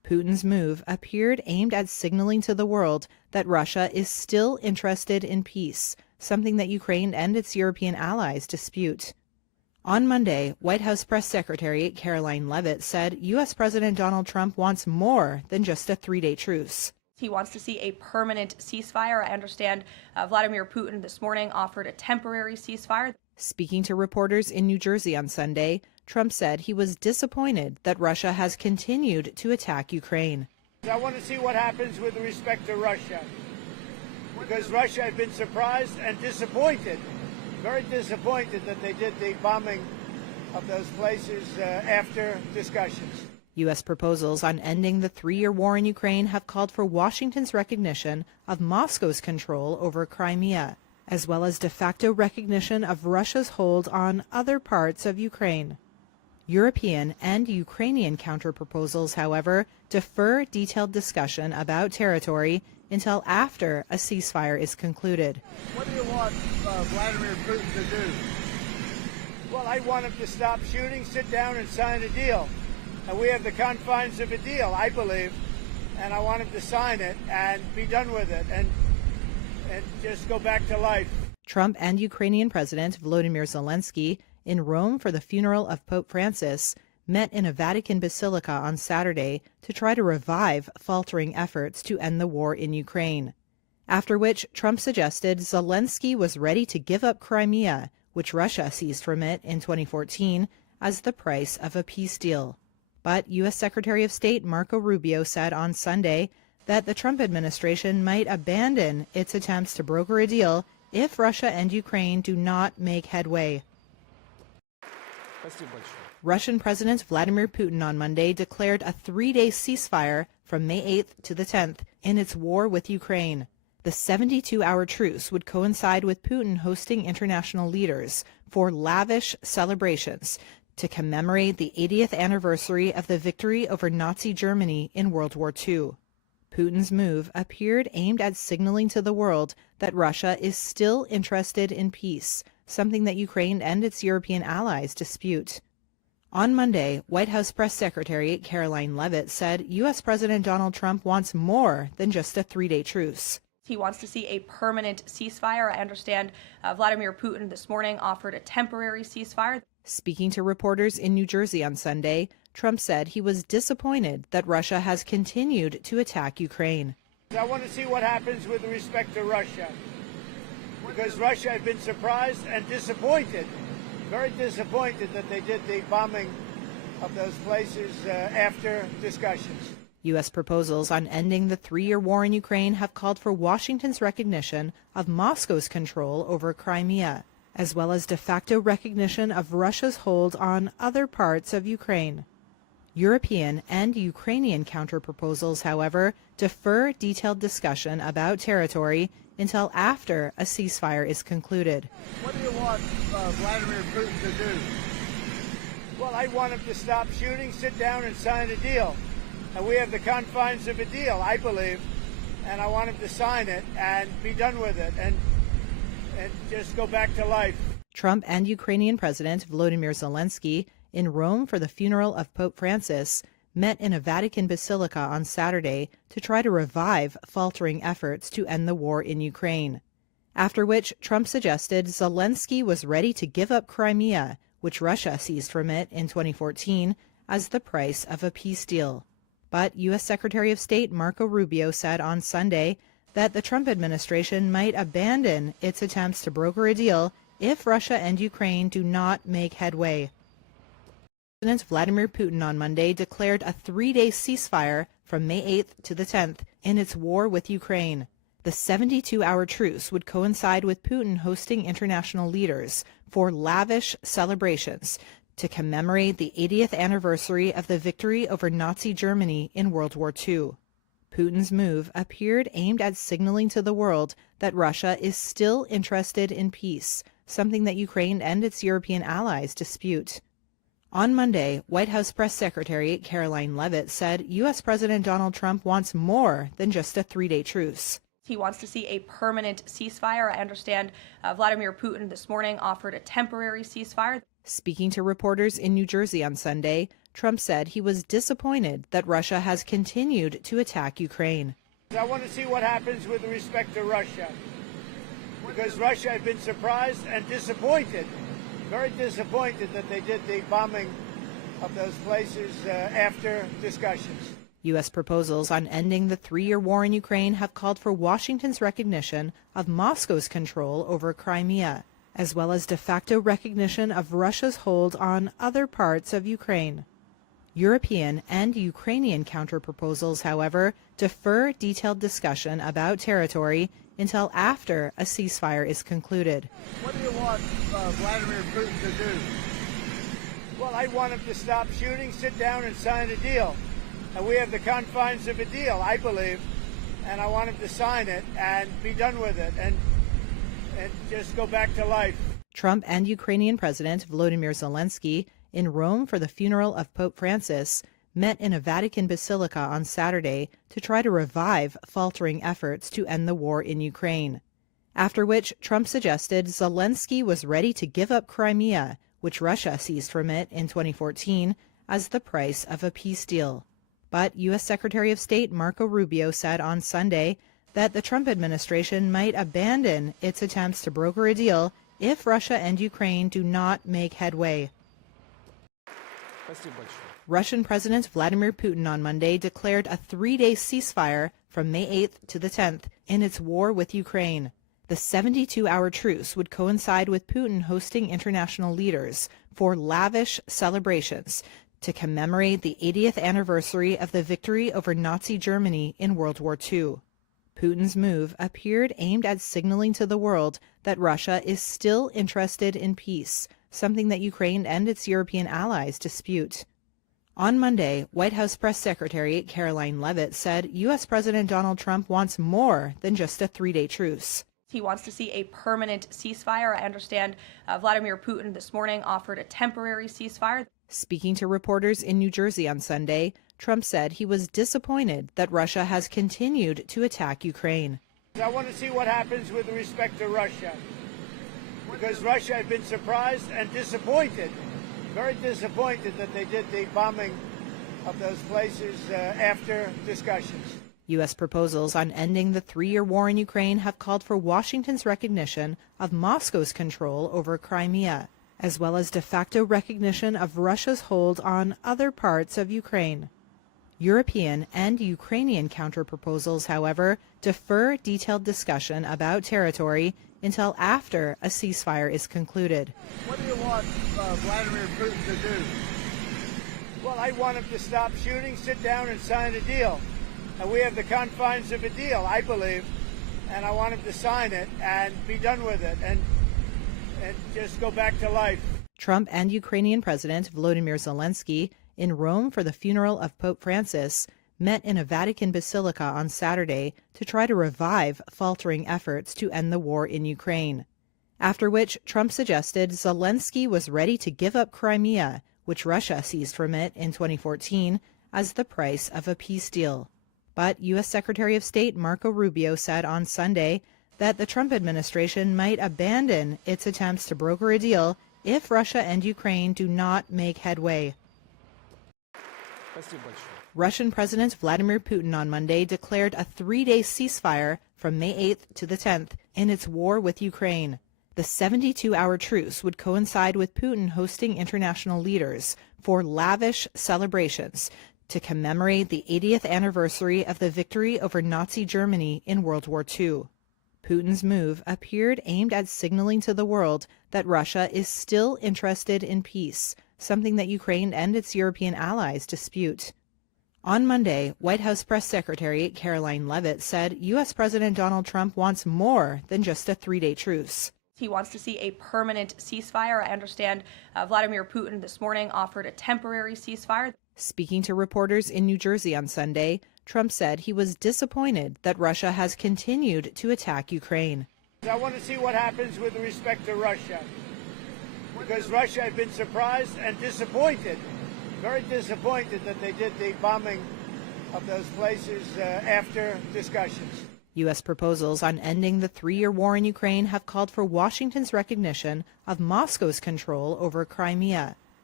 Putin's move appeared aimed at signaling to the world that Russia is still interested in peace, something that Ukraine and its European allies dispute. On Monday, White House Press Secretary Caroline Leavitt said U.S. President Donald Trump wants more than just a three-day truce. He wants to see a permanent ceasefire. I understand Vladimir Putin this morning offered a temporary ceasefire. Speaking to reporters in New Jersey on Sunday, Trump said he was disappointed that Russia has continued to attack Ukraine. I want to see what happens with respect to Russia, because Russia had been surprised and disappointed, very disappointed that they did the bombing of those places after discussions. U.S. proposals on ending the three-year war in Ukraine have called for Washington's recognition of Moscow's control over Crimea, as well as de facto recognition of Russia's hold on other parts of Ukraine. European and Ukrainian counterproposals, however, defer detailed discussion about territory until after a ceasefire is concluded. What do you want Vladimir Putin to do? Well, I want him to stop shooting, sit down and sign a deal. And we have the confines of a deal, I believe, and I want him to sign it and be done with it and just go back to life. Trump and Ukrainian President Volodymyr Zelensky, in Rome for the funeral of Pope Francis, met in a Vatican basilica on Saturday to try to revive faltering efforts to end the war in Ukraine. After which, Trump suggested Zelensky was ready to give up Crimea, which Russia seized from it in 2014, as the price of a peace deal. But U.S. Secretary of State Marco Rubio said on Sunday that the Trump administration might abandon its attempts to broker a deal if Russia and Ukraine do not make headway. Russian President Vladimir Putin on Monday declared a three-day ceasefire from May 8th to the 10th in its war with Ukraine. The 72-hour truce would coincide with Putin hosting international leaders for lavish celebrations to commemorate the 80th anniversary of the victory over Nazi Germany in World War II. Putin's move appeared aimed at signaling to the world that Russia is still interested in peace, something that Ukraine and its European allies dispute. On Monday, White House Press Secretary Caroline Leavitt said U.S. President Donald Trump wants more than just a three-day truce. He wants to see a permanent ceasefire. I understand Vladimir Putin this morning offered a temporary ceasefire. Speaking to reporters in New Jersey on Sunday, Trump said he was disappointed that Russia has continued to attack Ukraine. I want to see what happens with respect to Russia, because Russia had been surprised and disappointed, very disappointed that they did the bombing of those places after discussions. U.S. proposals on ending the three-year war in Ukraine have called for Washington's recognition of Moscow's control over Crimea, as well as de facto recognition of Russia's hold on other parts of Ukraine. European and Ukrainian counterproposals, however, defer detailed discussion about territory until after a ceasefire is concluded. What do you want Vladimir Putin to do? Well, I want him to stop shooting, sit down and sign a deal. And we have the confines of a deal, I believe, and I want him to sign it and be done with it and just go back to life. Trump and Ukrainian President Volodymyr Zelensky, in Rome for the funeral of Pope Francis, met in a Vatican basilica on Saturday to try to revive faltering efforts to end the war in Ukraine. After which, Trump suggested Zelensky was ready to give up Crimea, which Russia seized from it in 2014, as the price of a peace deal. But U.S. Secretary of State Marco Rubio said on Sunday that the Trump administration might abandon its attempts to broker a deal if Russia and Ukraine do not make headway. President Vladimir Putin on Monday declared a three-day ceasefire from May 8th to the 10th in its war with Ukraine. The 72-hour truce would coincide with Putin hosting international leaders for lavish celebrations to commemorate the 80th anniversary of the victory over Nazi Germany in World War II. Putin's move appeared aimed at signaling to the world that Russia is still interested in peace, something that Ukraine and its European allies dispute. On Monday, White House Press Secretary Caroline Leavitt said U.S. President Donald Trump wants more than just a three-day truce. He wants to see a permanent ceasefire. I understand Vladimir Putin this morning offered a temporary ceasefire. Speaking to reporters in New Jersey on Sunday, Trump said he was disappointed that Russia has continued to attack Ukraine. I want to see what happens with respect to Russia, because Russia had been surprised and disappointed, very disappointed that they did the bombing of those places after discussions. U.S. proposals on ending the 3-year war in Ukraine have called for Washington's recognition of Moscow's control over Crimea, as well as de facto recognition of Russia's hold on other parts of Ukraine. European and Ukrainian counterproposals, however, defer detailed discussion about territory until after a ceasefire is concluded. What do you want Vladimir Putin to do? Well, I want him to stop shooting, sit down and sign a deal. And we have the confines of a deal, I believe, and I want him to sign it and be done with it and just go back to life. Trump and Ukrainian President Volodymyr Zelensky, in Rome for the funeral of Pope Francis, met in a Vatican basilica on Saturday to try to revive faltering efforts to end the war in Ukraine. After which, Trump suggested Zelensky was ready to give up Crimea, which Russia seized from it in 2014, as the price of a peace deal. But U.S. Secretary of State Marco Rubio said on Sunday that the Trump administration might abandon its attempts to broker a deal if Russia and Ukraine do not make headway. Russian President Vladimir Putin on Monday declared a 3-day ceasefire from May 8th to the 10th in its war with Ukraine. The 72-hour truce would coincide with Putin hosting international leaders for lavish celebrations to commemorate the 80th anniversary of the victory over Nazi Germany in World War II. Putin's move appeared aimed at signaling to the world that Russia is still interested in peace, something that Ukraine and its European allies dispute. On Monday, White House Press Secretary Caroline Leavitt said U.S. President Donald Trump wants more than just a 3-day truce. He wants to see a permanent ceasefire. I understand Vladimir Putin this morning offered a temporary ceasefire. Speaking to reporters in New Jersey on Sunday, Trump said he was disappointed that Russia has continued to attack Ukraine. I want to see what happens with respect to Russia, because Russia had been surprised and disappointed, very disappointed that they did the bombing of those places after discussions. U.S. proposals on ending the 3-year war in Ukraine have called for Washington's recognition of Moscow's control over Crimea, as well as de facto recognition of Russia's hold on other parts of Ukraine. European and Ukrainian counterproposals, however, defer detailed discussion about territory until after a ceasefire is concluded. What do you want Vladimir Putin to do? Well, I want him to stop shooting, sit down and sign a deal. And we have the confines of a deal, I believe, and I want him to sign it and be done with it and just go back to life. Trump and Ukrainian President Volodymyr Zelensky, in Rome for the funeral of Pope Francis, met in a Vatican basilica on Saturday to try to revive faltering efforts to end the war in Ukraine. After which, Trump suggested Zelensky was ready to give up Crimea, which Russia seized from it in 2014, as the price of a peace deal. But U.S. Secretary of State Marco Rubio said on Sunday that the Trump administration might abandon its attempts to broker a deal if Russia and Ukraine do not make headway. Russian President Vladimir Putin on Monday declared a 3-day ceasefire from May 8th to the 10th in its war with Ukraine. The 72-hour truce would coincide with Putin hosting international leaders for lavish celebrations to commemorate the 80th anniversary of the victory over Nazi Germany in World War II. Putin's move appeared aimed at signaling to the world that Russia is still interested in peace, something that Ukraine and its European allies dispute. On Monday, White House Press Secretary Caroline Leavitt said U.S. President Donald Trump wants more than just a 3-day truce. He wants to see a permanent ceasefire. I understand Vladimir Putin this morning offered a temporary ceasefire. Speaking to reporters in New Jersey on Sunday, Trump said he was disappointed that Russia has continued to attack Ukraine. I want to see what happens with respect to Russia, because Russia had been surprised and disappointed, very disappointed that they did the bombing of those places after discussions. U.S. proposals on ending the 3-year war in Ukraine have called for Washington's recognition of Moscow's control over Crimea,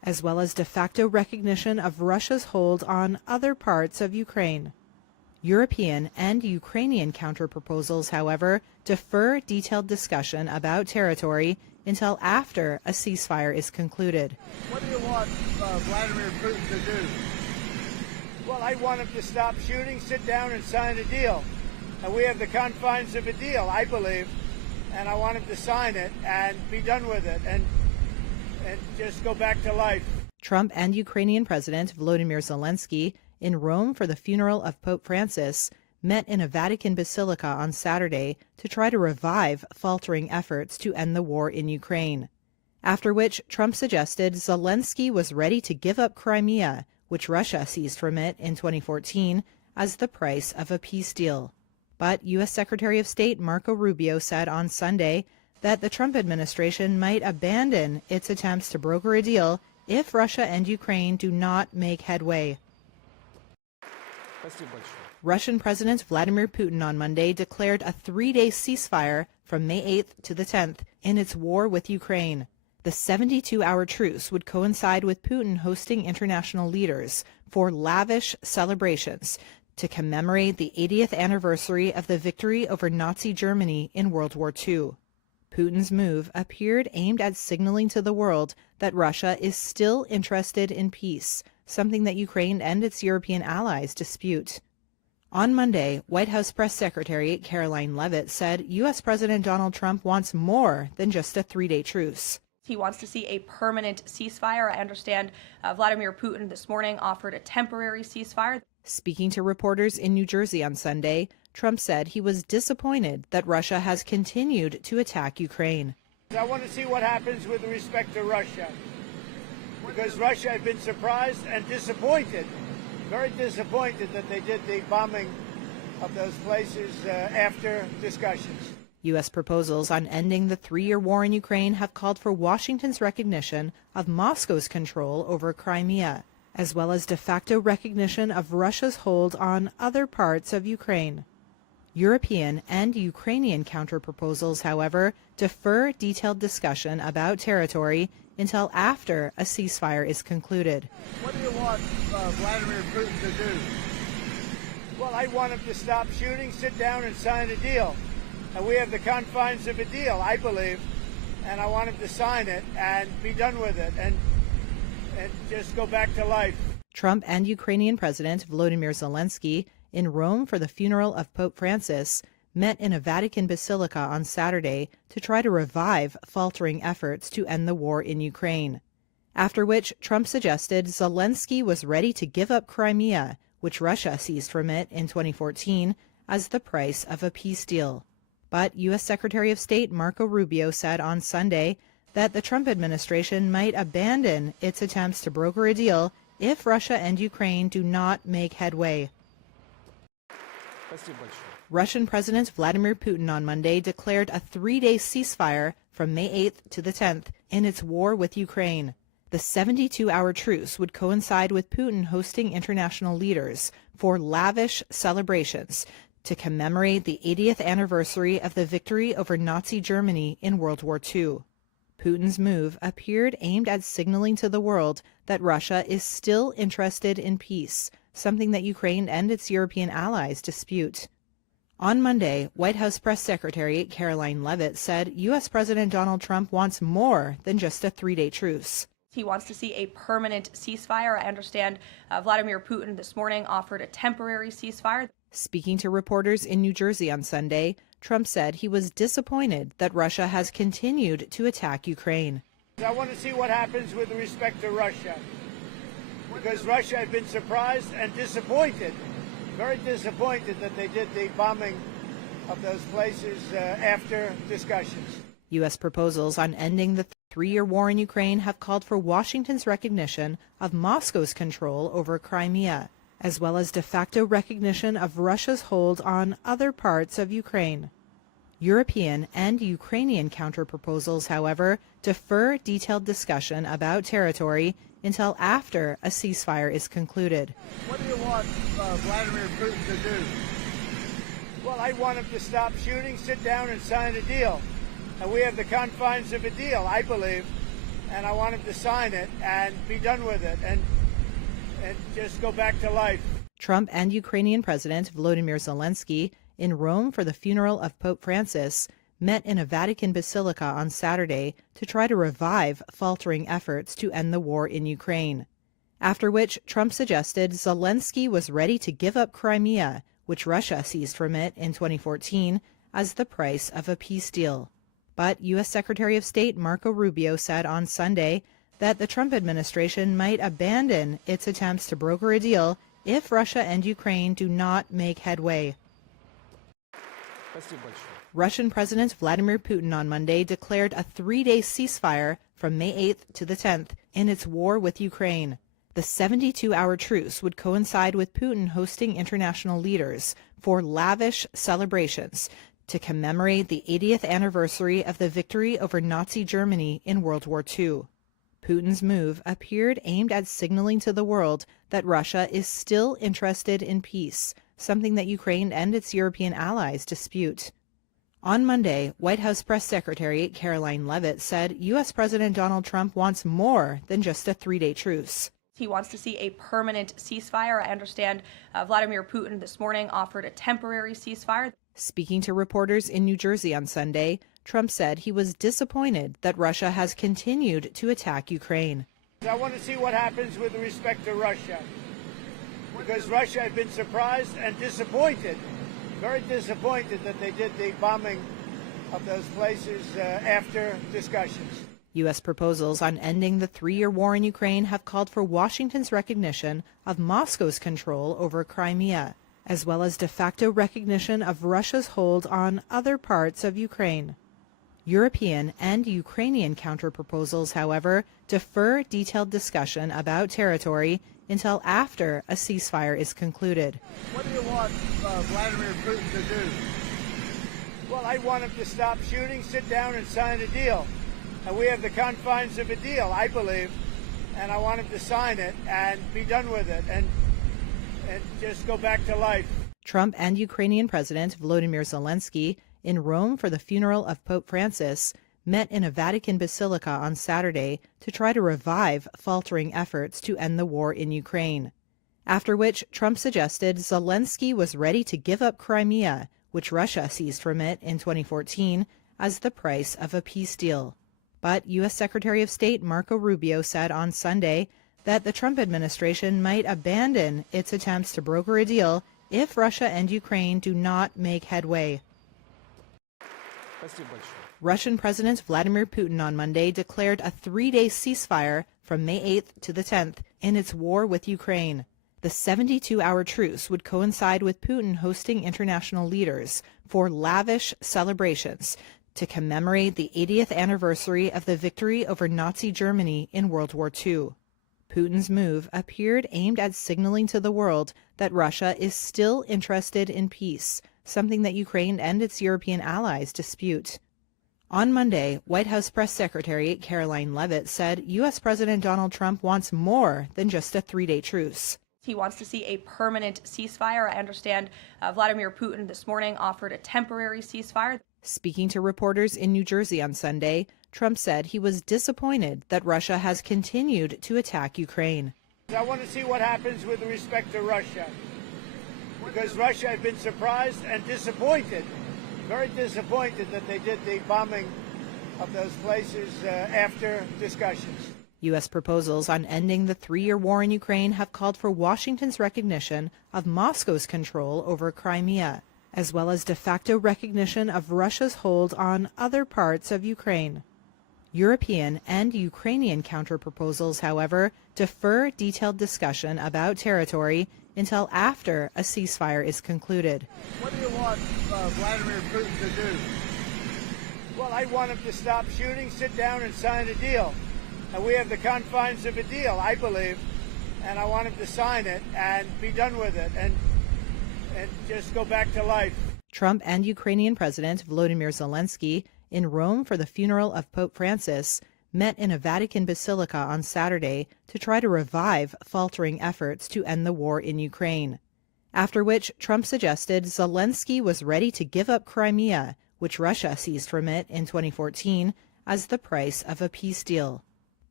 as well as de facto recognition of Russia's hold on other parts of Ukraine. European and Ukrainian counterproposals, however, defer detailed discussion about territory until after a ceasefire is concluded. What do you want Vladimir Putin to do? Well, I want him to stop shooting, sit down and sign a deal. And we have the confines of a deal, I believe, and I want him to sign it and be done with it and just go back to life. Trump and Ukrainian President Volodymyr Zelensky, in Rome for the funeral of Pope Francis, met in a Vatican basilica on Saturday to try to revive faltering efforts to end the war in Ukraine. After which, Trump suggested Zelensky was ready to give up Crimea, which Russia seized from it in 2014, as the price of a peace deal. But U.S. Secretary of State Marco Rubio said on Sunday that the Trump administration might abandon its attempts to broker a deal if Russia and Ukraine do not make headway. Russian President Vladimir Putin on Monday declared a 3-day ceasefire from May 8th to the 10th in its war with Ukraine. The 72-hour truce would coincide with Putin hosting international leaders for lavish celebrations to commemorate the 80th anniversary of the victory over Nazi Germany in World War II. Putin's move appeared aimed at signaling to the world that Russia is still interested in peace, something that Ukraine and its European allies dispute. On Monday, White House Press Secretary Caroline Leavitt said U.S. President Donald Trump wants more than just a 3-day truce. He wants to see a permanent ceasefire. I understand Vladimir Putin this morning offered a temporary ceasefire. Speaking to reporters in New Jersey on Sunday, Trump said he was disappointed that Russia has continued to attack Ukraine. I want to see what happens with respect to Russia, because Russia had been surprised and disappointed, very disappointed that they did the bombing of those places after discussions. U.S. proposals on ending the 3-year war in Ukraine have called for Washington's recognition of Moscow's control over Crimea, as well as de facto recognition of Russia's hold on other parts of Ukraine. European and Ukrainian counterproposals, however, defer detailed discussion about territory until after a ceasefire is concluded. What do you want Vladimir Putin to do? Well, I want him to stop shooting, sit down and sign a deal. And we have the confines of a deal, I believe, and I want him to sign it and be done with it and just go back to life. Trump and Ukrainian President Volodymyr Zelensky, in Rome for the funeral of Pope Francis, met in a Vatican basilica on Saturday to try to revive faltering efforts to end the war in Ukraine. After which, Trump suggested Zelensky was ready to give up Crimea, which Russia seized from it in 2014, as the price of a peace deal. But U.S. Secretary of State Marco Rubio said on Sunday that the Trump administration might abandon its attempts to broker a deal if Russia and Ukraine do not make headway. Russian President Vladimir Putin on Monday declared a 3-day ceasefire from May 8th to the 10th in its war with Ukraine. The 72-hour truce would coincide with Putin hosting international leaders for lavish celebrations to commemorate the 80th anniversary of the victory over Nazi Germany in World War II. Putin's move appeared aimed at signaling to the world that Russia is still interested in peace, something that Ukraine and its European allies dispute. On Monday, White House Press Secretary Caroline Leavitt said U.S. President Donald Trump wants more than just a 3-day truce. He wants to see a permanent ceasefire. I understand Vladimir Putin this morning offered a temporary ceasefire. Speaking to reporters in New Jersey on Sunday, Trump said he was disappointed that Russia has continued to attack Ukraine. I want to see what happens with respect to Russia, because Russia had been surprised and disappointed, very disappointed that they did the bombing of those places after discussions. U.S. proposals on ending the 3-year war in Ukraine have called for Washington's recognition of Moscow's control over Crimea, as well as de facto recognition of Russia's hold on other parts of Ukraine. European and Ukrainian counterproposals, however, defer detailed discussion about territory until after a ceasefire is concluded. What do you want Vladimir Putin to do? Well, I want him to stop shooting, sit down and sign a deal. And we have the confines of a deal, I believe, and I want him to sign it and be done with it and just go back to life. Trump and Ukrainian President Volodymyr Zelensky, in Rome for the funeral of Pope Francis, met in a Vatican basilica on Saturday to try to revive faltering efforts to end the war in Ukraine. After which, Trump suggested Zelensky was ready to give up Crimea, which Russia seized from it in 2014, as the price of a peace deal. But U.S. Secretary of State Marco Rubio said on Sunday that the Trump administration might abandon its attempts to broker a deal if Russia and Ukraine do not make headway. Russian President Vladimir Putin on Monday declared a 3-day ceasefire from May 8th to the 10th in its war with Ukraine. The 72-hour truce would coincide with Putin hosting international leaders for lavish celebrations to commemorate the 80th anniversary of the victory over Nazi Germany in World War II. Putin's move appeared aimed at signaling to the world that Russia is still interested in peace, something that Ukraine and its European allies dispute. On Monday, White House Press Secretary Caroline Leavitt said U.S. President Donald Trump wants more than just a 3-day truce. He wants to see a permanent ceasefire. I understand Vladimir Putin this morning offered a temporary ceasefire. Speaking to reporters in New Jersey on Sunday, Trump said he was disappointed that Russia has continued to attack Ukraine. I want to see what happens with respect to Russia, because Russia had been surprised and disappointed, very disappointed that they did the bombing of those places after discussions. U.S. proposals on ending the 3-year war in Ukraine have called for Washington's recognition of Moscow's control over Crimea, as well as de facto recognition of Russia's hold on other parts of Ukraine. European and Ukrainian counterproposals, however, defer detailed discussion about territory until after a ceasefire is concluded. What do you want Vladimir Putin to do? Well, I want him to stop shooting, sit down and sign a deal. And we have the confines of a deal, I believe, and I want him to sign it and be done with it and just go back to life. Trump and Ukrainian President Volodymyr Zelensky, in Rome for the funeral of Pope Francis, met in a Vatican basilica on Saturday to try to revive faltering efforts to end the war in Ukraine. After which, Trump suggested Zelensky was ready to give up Crimea, which Russia seized from it in 2014, as the price of a peace deal. But U.S. Secretary of State Marco Rubio said on Sunday that the Trump administration might abandon its attempts to broker a deal if Russia and Ukraine do not make headway. Russian President Vladimir Putin on Monday declared a 3-day ceasefire from May 8th to the 10th in its war with Ukraine. The 72-hour truce would coincide with Putin hosting international leaders for lavish celebrations to commemorate the 80th anniversary of the victory over Nazi Germany in World War II. Putin's move appeared aimed at signaling to the world that Russia is still interested in peace, something that Ukraine and its European allies dispute. On Monday, White House Press Secretary Caroline Leavitt said U.S. President Donald Trump wants more than just a 3-day truce. He wants to see a permanent ceasefire. I understand Vladimir Putin this morning offered a temporary ceasefire. Speaking to reporters in New Jersey on Sunday, Trump said he was disappointed that Russia has continued to attack Ukraine. I want to see what happens with respect to Russia, because Russia had been surprised and disappointed, very disappointed that they did the bombing of those places after discussions. U.S. proposals on ending the 3-year war in Ukraine have called for Washington's recognition of Moscow's control over Crimea, as well as de facto recognition of Russia's hold on other parts of Ukraine. European and Ukrainian counterproposals, however, defer detailed discussion about territory until after a ceasefire is concluded. What do you want Vladimir Putin to do? Well, I want him to stop shooting, sit down and sign a deal. And we have the confines of a deal, I believe, and I want him to sign it and be done with it and just go back to life. Trump and Ukrainian President Volodymyr Zelensky, in Rome for the funeral of Pope Francis, met in a Vatican basilica on Saturday to try to revive faltering efforts to end the war in Ukraine. After which, Trump suggested Zelensky was ready to give up Crimea, which Russia seized from it in 2014, as the price of a peace deal.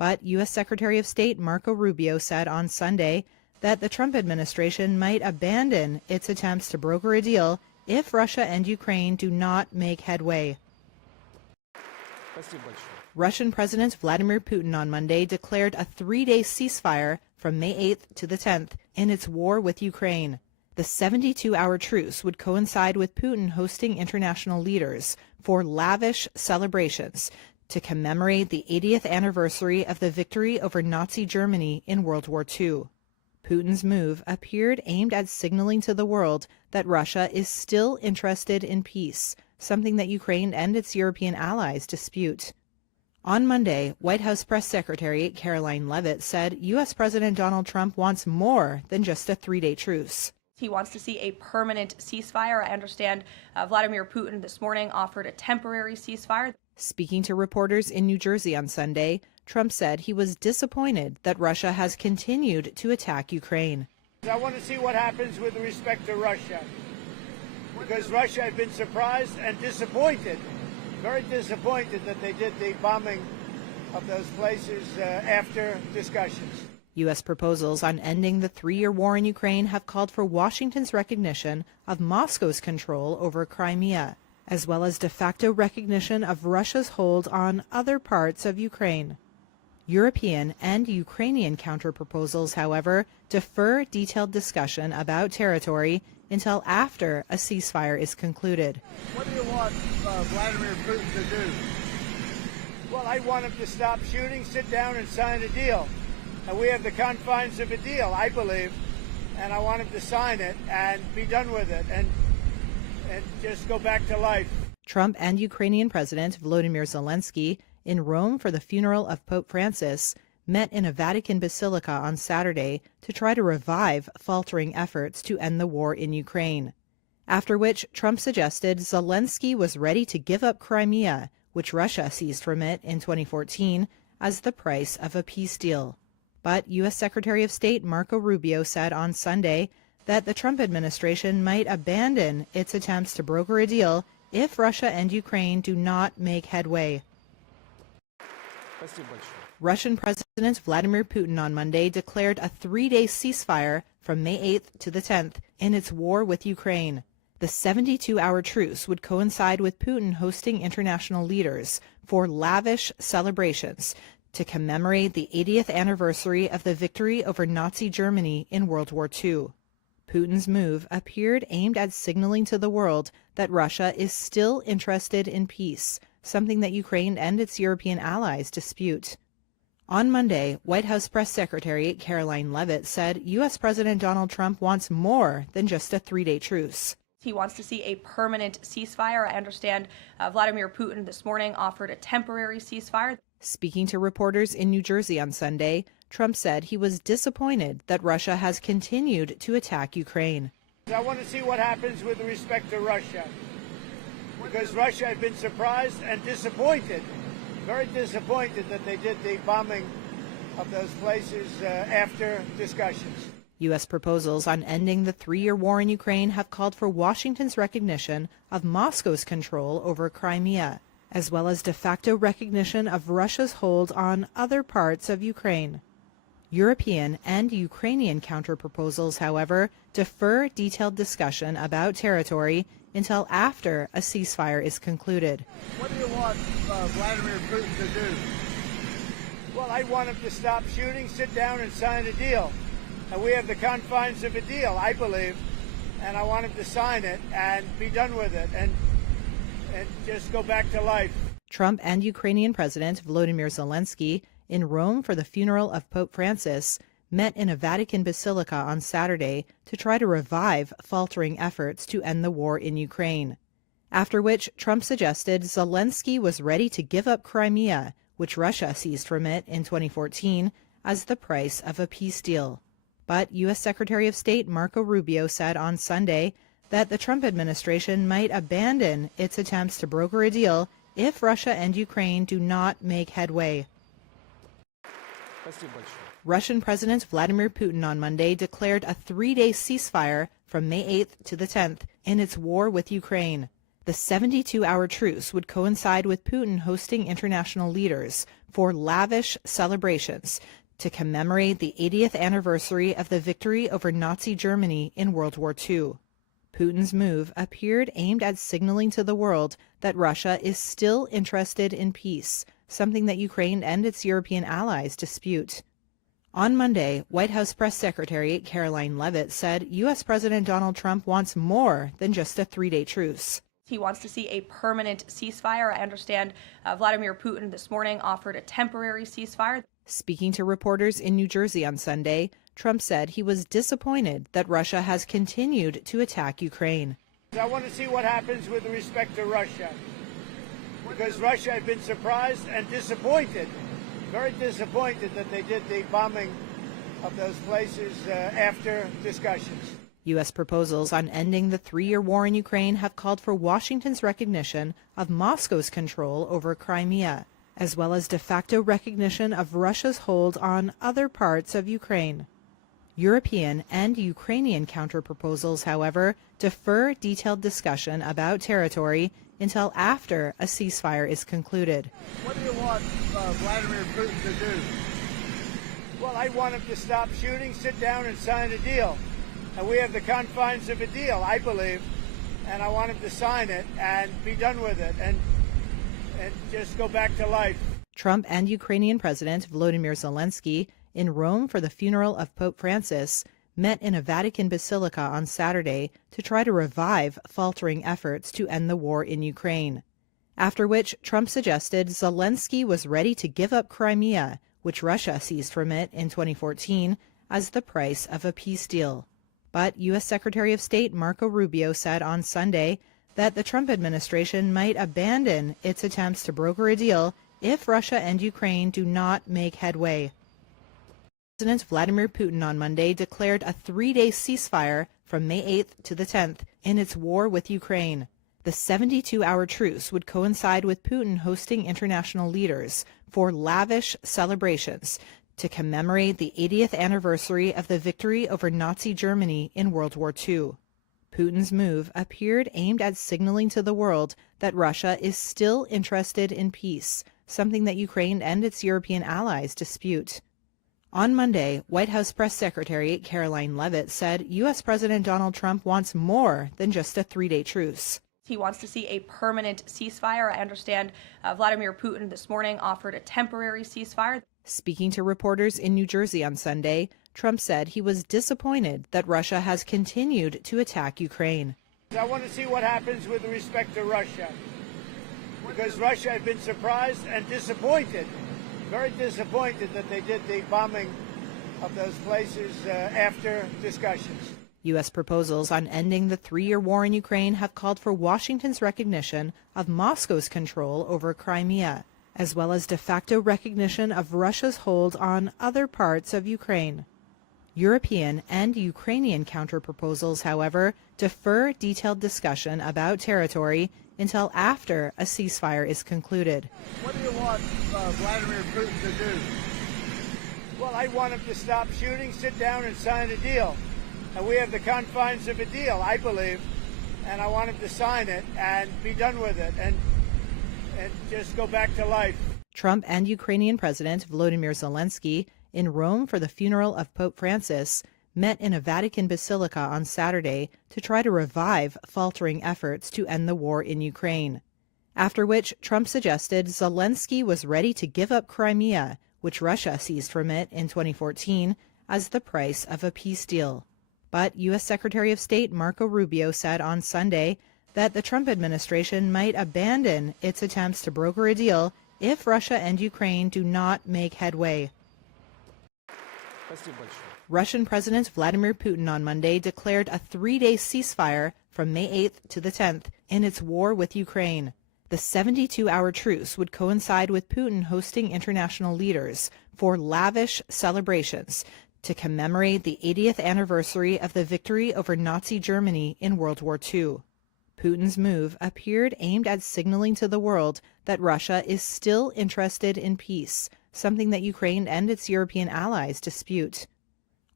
But U.S. Secretary of State Marco Rubio said on Sunday that the Trump administration might abandon its attempts to broker a deal if Russia and Ukraine do not make headway. Russian President Vladimir Putin on Monday declared a 3-day ceasefire from May 8th to the 10th in its war with Ukraine. The 72-hour truce would coincide with Putin hosting international leaders for lavish celebrations to commemorate the 80th anniversary of the victory over Nazi Germany in World War II. Putin's move appeared aimed at signaling to the world that Russia is still interested in peace, something that Ukraine and its European allies dispute. On Monday, White House Press Secretary Caroline Leavitt said U.S. President Donald Trump wants more than just a 3-day truce. He wants to see a permanent ceasefire. I understand Vladimir Putin this morning offered a temporary ceasefire. Speaking to reporters in New Jersey on Sunday, Trump said he was disappointed that Russia has continued to attack Ukraine. I want to see what happens with respect to Russia, because Russia had been surprised and disappointed, very disappointed that they did the bombing of those places after discussions. U.S. proposals on ending the 3-year war in Ukraine have called for Washington's recognition of Moscow's control over Crimea, as well as de facto recognition of Russia's hold on other parts of Ukraine. European and Ukrainian counterproposals, however, defer detailed discussion about territory until after a ceasefire is concluded. What do you want Vladimir Putin to do? Well, I want him to stop shooting, sit down and sign a deal. And we have the confines of a deal, I believe, and I want him to sign it and be done with it and just go back to life. Trump and Ukrainian President Volodymyr Zelensky, in Rome for the funeral of Pope Francis, met in a Vatican basilica on Saturday to try to revive faltering efforts to end the war in Ukraine. After which, Trump suggested Zelensky was ready to give up Crimea, which Russia seized from it in 2014, as the price of a peace deal. But U.S. Secretary of State Marco Rubio said on Sunday that the Trump administration might abandon its attempts to broker a deal if Russia and Ukraine do not make headway. Russian President Vladimir Putin on Monday declared a 3-day ceasefire from May 8th to the 10th in its war with Ukraine. The 72-hour truce would coincide with Putin hosting international leaders for lavish celebrations to commemorate the 80th anniversary of the victory over Nazi Germany in World War II. Putin's move appeared aimed at signaling to the world that Russia is still interested in peace, something that Ukraine and its European allies dispute. On Monday, White House Press Secretary Caroline Leavitt said U.S. President Donald Trump wants more than just a 3-day truce. He wants to see a permanent ceasefire. I understand Vladimir Putin this morning offered a temporary ceasefire. Speaking to reporters in New Jersey on Sunday, Trump said he was disappointed that Russia has continued to attack Ukraine. I want to see what happens with respect to Russia, because Russia had been surprised and disappointed, very disappointed that they did the bombing of those places after discussions. U.S. proposals on ending the 3-year war in Ukraine have called for Washington's recognition of Moscow's control over Crimea, as well as de facto recognition of Russia's hold on other parts of Ukraine. European and Ukrainian counterproposals, however, defer detailed discussion about territory until after a ceasefire is concluded. What do you want Vladimir Putin to do? Well, I want him to stop shooting, sit down and sign a deal. And we have the confines of a deal, I believe, and I want him to sign it and be done with it and just go back to life. Trump and Ukrainian President Volodymyr Zelensky, in Rome for the funeral of Pope Francis, met in a Vatican basilica on Saturday to try to revive faltering efforts to end the war in Ukraine. After which, Trump suggested Zelensky was ready to give up Crimea, which Russia seized from it in 2014, as the price of a peace deal. But U.S. Secretary of State Marco Rubio said on Sunday that the Trump administration might abandon its attempts to broker a deal if Russia and Ukraine do not make headway. Russian President Vladimir Putin on Monday declared a 3-day ceasefire from May 8th to the 10th in its war with Ukraine. The 72-hour truce would coincide with Putin hosting international leaders for lavish celebrations to commemorate the 80th anniversary of the victory over Nazi Germany in World War II. Putin's move appeared aimed at signaling to the world that Russia is still interested in peace, something that Ukraine and its European allies dispute. On Monday, White House Press Secretary Caroline Leavitt said U.S. President Donald Trump wants more than just a three-day truce. He wants to see a permanent ceasefire. I understand Vladimir Putin this morning offered a temporary ceasefire. Speaking to reporters in New Jersey on Sunday, Trump said he was disappointed that Russia has continued to attack Ukraine. I want to see what happens with respect to Russia, because Russia had been surprised and disappointed, very disappointed that they did the bombing of those places after discussions. U.S. proposals on ending the three-year war in Ukraine have called for Washington's recognition of Moscow's control over Crimea, as well as de facto recognition of Russia's hold on other parts of Ukraine. European and Ukrainian counterproposals, however, defer detailed discussion about territory until after a ceasefire is concluded. What do you want Vladimir Putin to do? Well, I want him to stop shooting, sit down and sign a deal. And we have the confines of a deal, I believe, and I want him to sign it and be done with it and just go back to life. Trump and Ukrainian President Volodymyr Zelensky, in Rome for the funeral of Pope Francis, met in a Vatican basilica on Saturday to try to revive faltering efforts to end the war in Ukraine. After which, Trump suggested Zelensky was ready to give up Crimea, which Russia seized from it in 2014, as the price of a peace deal. But U.S. Secretary of State Marco Rubio said on Sunday that the Trump administration might abandon its attempts to broker a deal if Russia and Ukraine do not make headway. President Vladimir Putin on Monday declared a three-day ceasefire from May 8th to the 10th in its war with Ukraine. The 72-hour truce would coincide with Putin hosting international leaders for lavish celebrations to commemorate the 80th anniversary of the victory over Nazi Germany in World War II. Putin's move appeared aimed at signaling to the world that Russia is still interested in peace, something that Ukraine and its European allies dispute. On Monday, White House Press Secretary Caroline Leavitt said U.S. President Donald Trump wants more than just a three-day truce. He wants to see a permanent ceasefire. I understand Vladimir Putin this morning offered a temporary ceasefire. Speaking to reporters in New Jersey on Sunday, Trump said he was disappointed that Russia has continued to attack Ukraine. I want to see what happens with respect to Russia, because Russia had been surprised and disappointed, very disappointed that they did the bombing of those places after discussions. U.S. proposals on ending the three-year war in Ukraine have called for Washington's recognition of Moscow's control over Crimea, as well as de facto recognition of Russia's hold on other parts of Ukraine. European and Ukrainian counterproposals, however, defer detailed discussion about territory until after a ceasefire is concluded. What do you want Vladimir Putin to do? Well, I want him to stop shooting, sit down and sign a deal. And we have the confines of a deal, I believe, and I want him to sign it and be done with it and just go back to life. Trump and Ukrainian President Volodymyr Zelensky, in Rome for the funeral of Pope Francis, met in a Vatican basilica on Saturday to try to revive faltering efforts to end the war in Ukraine. After which, Trump suggested Zelensky was ready to give up Crimea, which Russia seized from it in 2014, as the price of a peace deal. But U.S. Secretary of State Marco Rubio said on Sunday that the Trump administration might abandon its attempts to broker a deal if Russia and Ukraine do not make headway. Russian President Vladimir Putin on Monday declared a three-day ceasefire from May 8th to the 10th in its war with Ukraine. The 72-hour truce would coincide with Putin hosting international leaders for lavish celebrations to commemorate the 80th anniversary of the victory over Nazi Germany in World War II. Putin's move appeared aimed at signaling to the world that Russia is still interested in peace, something that Ukraine and its European allies dispute.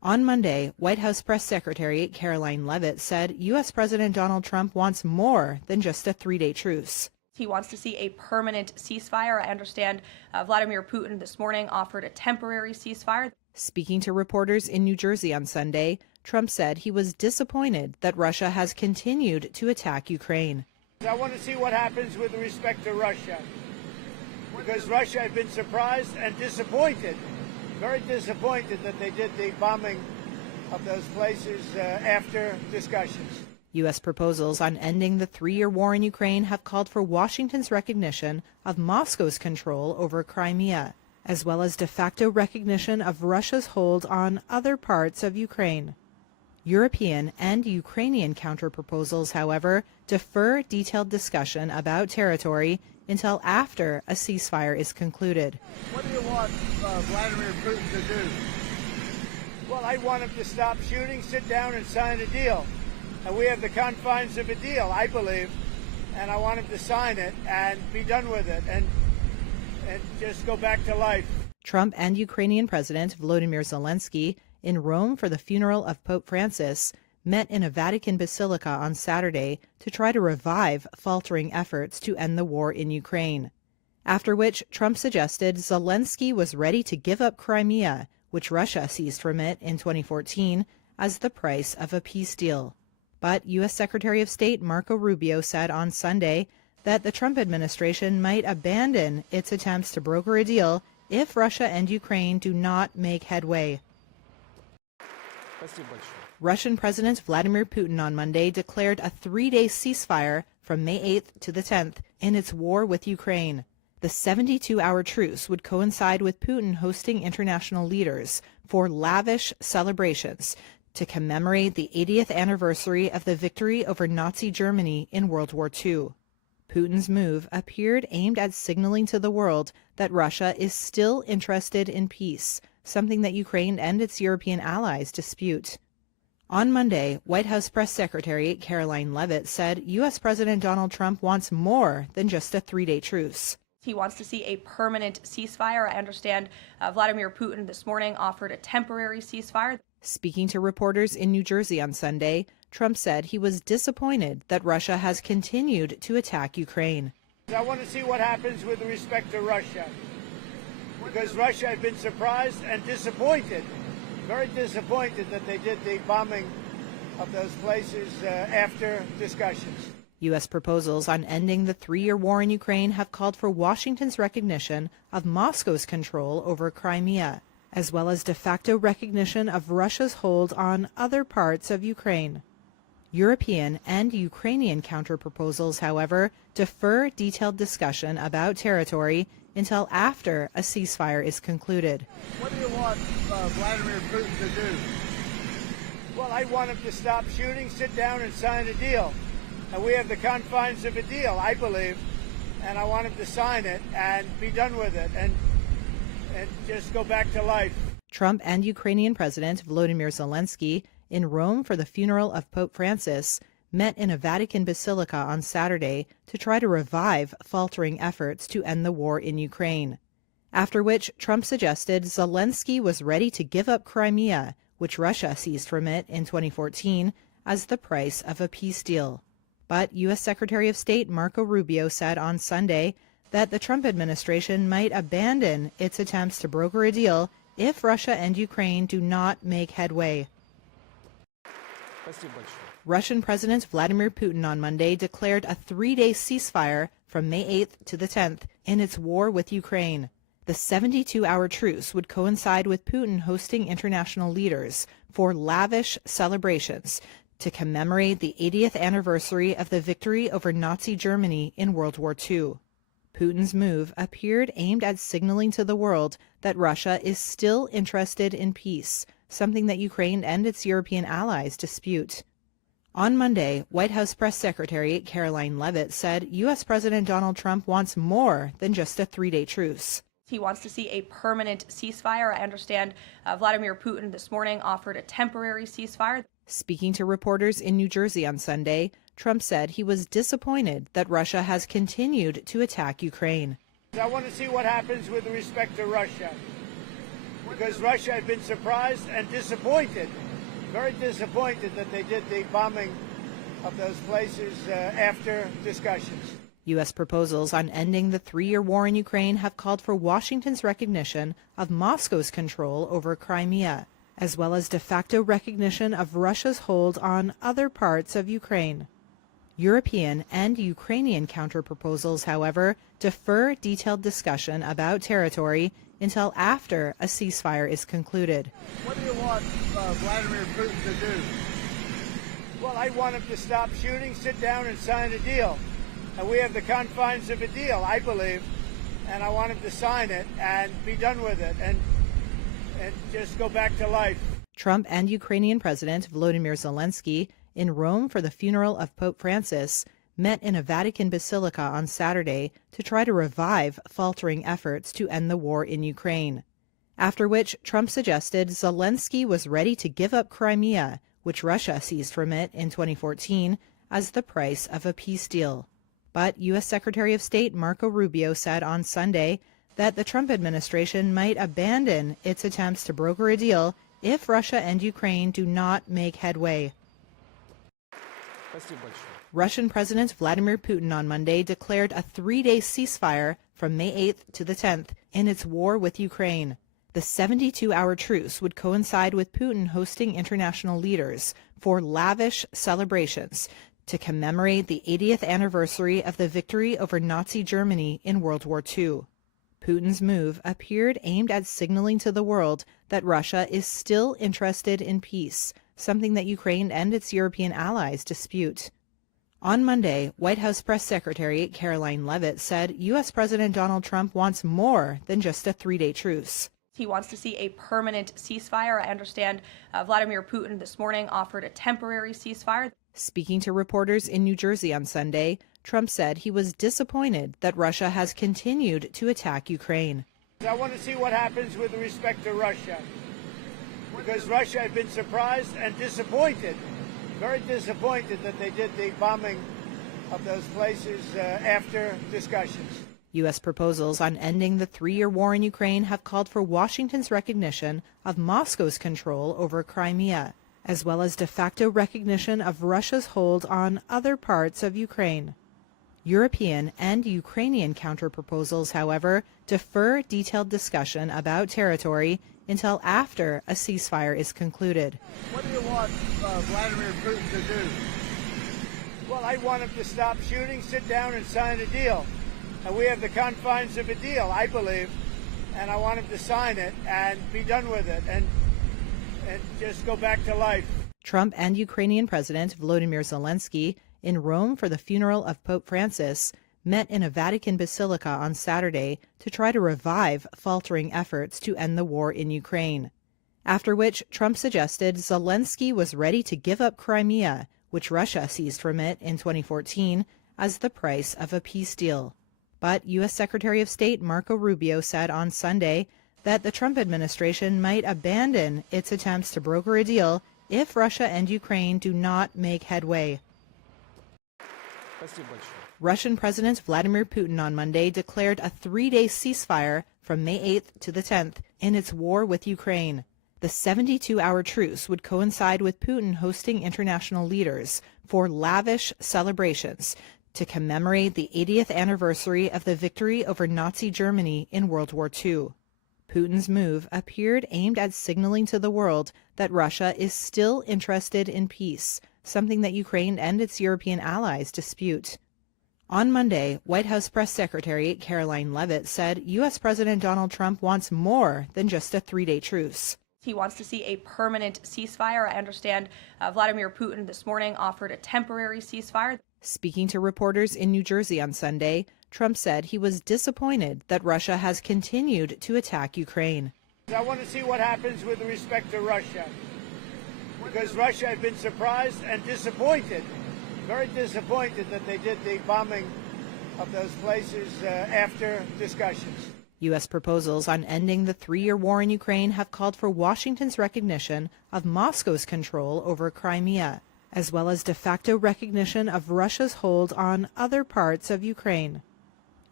On Monday, White House Press Secretary Caroline Leavitt said U.S. President Donald Trump wants more than just a 3-day truce. He wants to see a permanent ceasefire. I understand Vladimir Putin this morning offered a temporary ceasefire. Speaking to reporters in New Jersey on Sunday, Trump said he was disappointed that Russia has continued to attack Ukraine. I want to see what happens with respect to Russia, because Russia had been surprised and disappointed, very disappointed that they did the bombing of those places after discussions. U.S. proposals on ending the 3-year war in Ukraine have called for Washington's recognition of Moscow's control over Crimea, as well as de facto recognition of Russia's hold on other parts of Ukraine. European and Ukrainian counterproposals, however, defer detailed discussion about territory until after a ceasefire is concluded. What do you want Vladimir Putin to do? Well, I want him to stop shooting, sit down and sign a deal. And we have the confines of a deal, I believe, and I want him to sign it and be done with it and just go back to life. Trump and Ukrainian President Volodymyr Zelensky, in Rome for the funeral of Pope Francis, met in a Vatican basilica on Saturday to try to revive faltering efforts to end the war in Ukraine. After which, Trump suggested Zelensky was ready to give up Crimea, which Russia seized from it in 2014, as the price of a peace deal. But U.S. Secretary of State Marco Rubio said on Sunday that the Trump administration might abandon its attempts to broker a deal if Russia and Ukraine do not make headway. Russian President Vladimir Putin on Monday declared a 3-day ceasefire from May 8th to the 10th in its war with Ukraine. The 72-hour truce would coincide with Putin hosting international leaders for lavish celebrations to commemorate the 80th anniversary of the victory over Nazi Germany in World War II. Putin's move appeared aimed at signaling to the world that Russia is still interested in peace, something that Ukraine and its European allies dispute. On Monday, White House Press Secretary Caroline Leavitt said U.S. President Donald Trump wants more than just a 3-day truce. He wants to see a permanent ceasefire. I understand Vladimir Putin this morning offered a temporary ceasefire. Speaking to reporters in New Jersey on Sunday, Trump said he was disappointed that Russia has continued to attack Ukraine. I want to see what happens with respect to Russia, because Russia had been surprised and disappointed, very disappointed that they did the bombing of those places after discussions. U.S. proposals on ending the 3-year war in Ukraine have called for Washington's recognition of Moscow's control over Crimea, as well as de facto recognition of Russia's hold on other parts of Ukraine. European and Ukrainian counterproposals, however, defer detailed discussion about territory until after a ceasefire is concluded. What do you want Vladimir Putin to do? Well, I want him to stop shooting, sit down and sign a deal. And we have the confines of a deal, I believe, and I want him to sign it and be done with it and just go back to life. Trump and Ukrainian President Volodymyr Zelensky, in Rome for the funeral of Pope Francis, met in a Vatican basilica on Saturday to try to revive faltering efforts to end the war in Ukraine. After which, Trump suggested Zelensky was ready to give up Crimea, which Russia seized from it in 2014, as the price of a peace deal. But U.S. Secretary of State Marco Rubio said on Sunday that the Trump administration might abandon its attempts to broker a deal if Russia and Ukraine do not make headway. Russian President Vladimir Putin on Monday declared a 3-day ceasefire from May 8th to the 10th in its war with Ukraine. The 72-hour truce would coincide with Putin hosting international leaders for lavish celebrations to commemorate the 80th anniversary of the victory over Nazi Germany in World War II. Putin's move appeared aimed at signaling to the world that Russia is still interested in peace, something that Ukraine and its European allies dispute. On Monday, White House Press Secretary Caroline Leavitt said U.S. President Donald Trump wants more than just a 3-day truce. He wants to see a permanent ceasefire. I understand Vladimir Putin this morning offered a temporary ceasefire. Speaking to reporters in New Jersey on Sunday, Trump said he was disappointed that Russia has continued to attack Ukraine. I want to see what happens with respect to Russia, because Russia had been surprised and disappointed, very disappointed that they did the bombing of those places after discussions. U.S. proposals on ending the 3-year war in Ukraine have called for Washington's recognition of Moscow's control over Crimea, as well as de facto recognition of Russia's hold on other parts of Ukraine. European and Ukrainian counterproposals, however, defer detailed discussion about territory until after a ceasefire is concluded. What do you want Vladimir Putin to do? Well, I want him to stop shooting, sit down and sign a deal. And we have the confines of a deal, I believe, and I want him to sign it and be done with it and just go back to life. Trump and Ukrainian President Volodymyr Zelensky, in Rome for the funeral of Pope Francis, met in a Vatican basilica on Saturday to try to revive faltering efforts to end the war in Ukraine. After which, Trump suggested Zelensky was ready to give up Crimea, which Russia seized from it in 2014, as the price of a peace deal. But U.S. Secretary of State Marco Rubio said on Sunday that the Trump administration might abandon its attempts to broker a deal if Russia and Ukraine do not make headway. Russian President Vladimir Putin on Monday declared a 3-day ceasefire from May 8th to the 10th in its war with Ukraine. The 72-hour truce would coincide with Putin hosting international leaders for lavish celebrations to commemorate the 80th anniversary of the victory over Nazi Germany in World War II. Putin's move appeared aimed at signaling to the world that Russia is still interested in peace, something that Ukraine and its European allies dispute. On Monday, White House Press Secretary Caroline Leavitt said U.S. President Donald Trump wants more than just a 3-day truce. He wants to see a permanent ceasefire. I understand Vladimir Putin this morning offered a temporary ceasefire. Speaking to reporters in New Jersey on Sunday, Trump said he was disappointed that Russia has continued to attack Ukraine. I want to see what happens with respect to Russia, because Russia had been surprised and disappointed, very disappointed that they did the bombing of those places after discussions. U.S. proposals on ending the 3-year war in Ukraine have called for Washington's recognition of Moscow's control over Crimea, as well as de facto recognition of Russia's hold on other parts of Ukraine. European and Ukrainian counterproposals, however, defer detailed discussion about territory until after a ceasefire is concluded. What do you want Vladimir Putin to do? Well, I want him to stop shooting, sit down and sign a deal. And we have the confines of a deal, I believe, and I want him to sign it and be done with it and just go back to life. Trump and Ukrainian President Volodymyr Zelensky, in Rome for the funeral of Pope Francis, met in a Vatican basilica on Saturday to try to revive faltering efforts to end the war in Ukraine. After which, Trump suggested Zelensky was ready to give up Crimea, which Russia seized from it in 2014, as the price of a peace deal. But U.S. Secretary of State Marco Rubio said on Sunday that the Trump administration might abandon its attempts to broker a deal if Russia and Ukraine do not make headway. Russian President Vladimir Putin on Monday declared a 3-day ceasefire from May 8th to the 10th in its war with Ukraine. The 72-hour truce would coincide with Putin hosting international leaders for lavish celebrations to commemorate the 80th anniversary of the victory over Nazi Germany in World War II. Putin's move appeared aimed at signaling to the world that Russia is still interested in peace, something that Ukraine and its European allies dispute. On Monday, White House Press Secretary Caroline Leavitt said U.S. President Donald Trump wants more than just a 3-day truce. He wants to see a permanent ceasefire. I understand Vladimir Putin this morning offered a temporary ceasefire. Speaking to reporters in New Jersey on Sunday, Trump said he was disappointed that Russia has continued to attack Ukraine. I want to see what happens with respect to Russia, because Russia had been surprised and disappointed, very disappointed that they did the bombing of those places after discussions. U.S. proposals on ending the 3-year war in Ukraine have called for Washington's recognition of Moscow's control over Crimea, as well as de facto recognition of Russia's hold on other parts of Ukraine.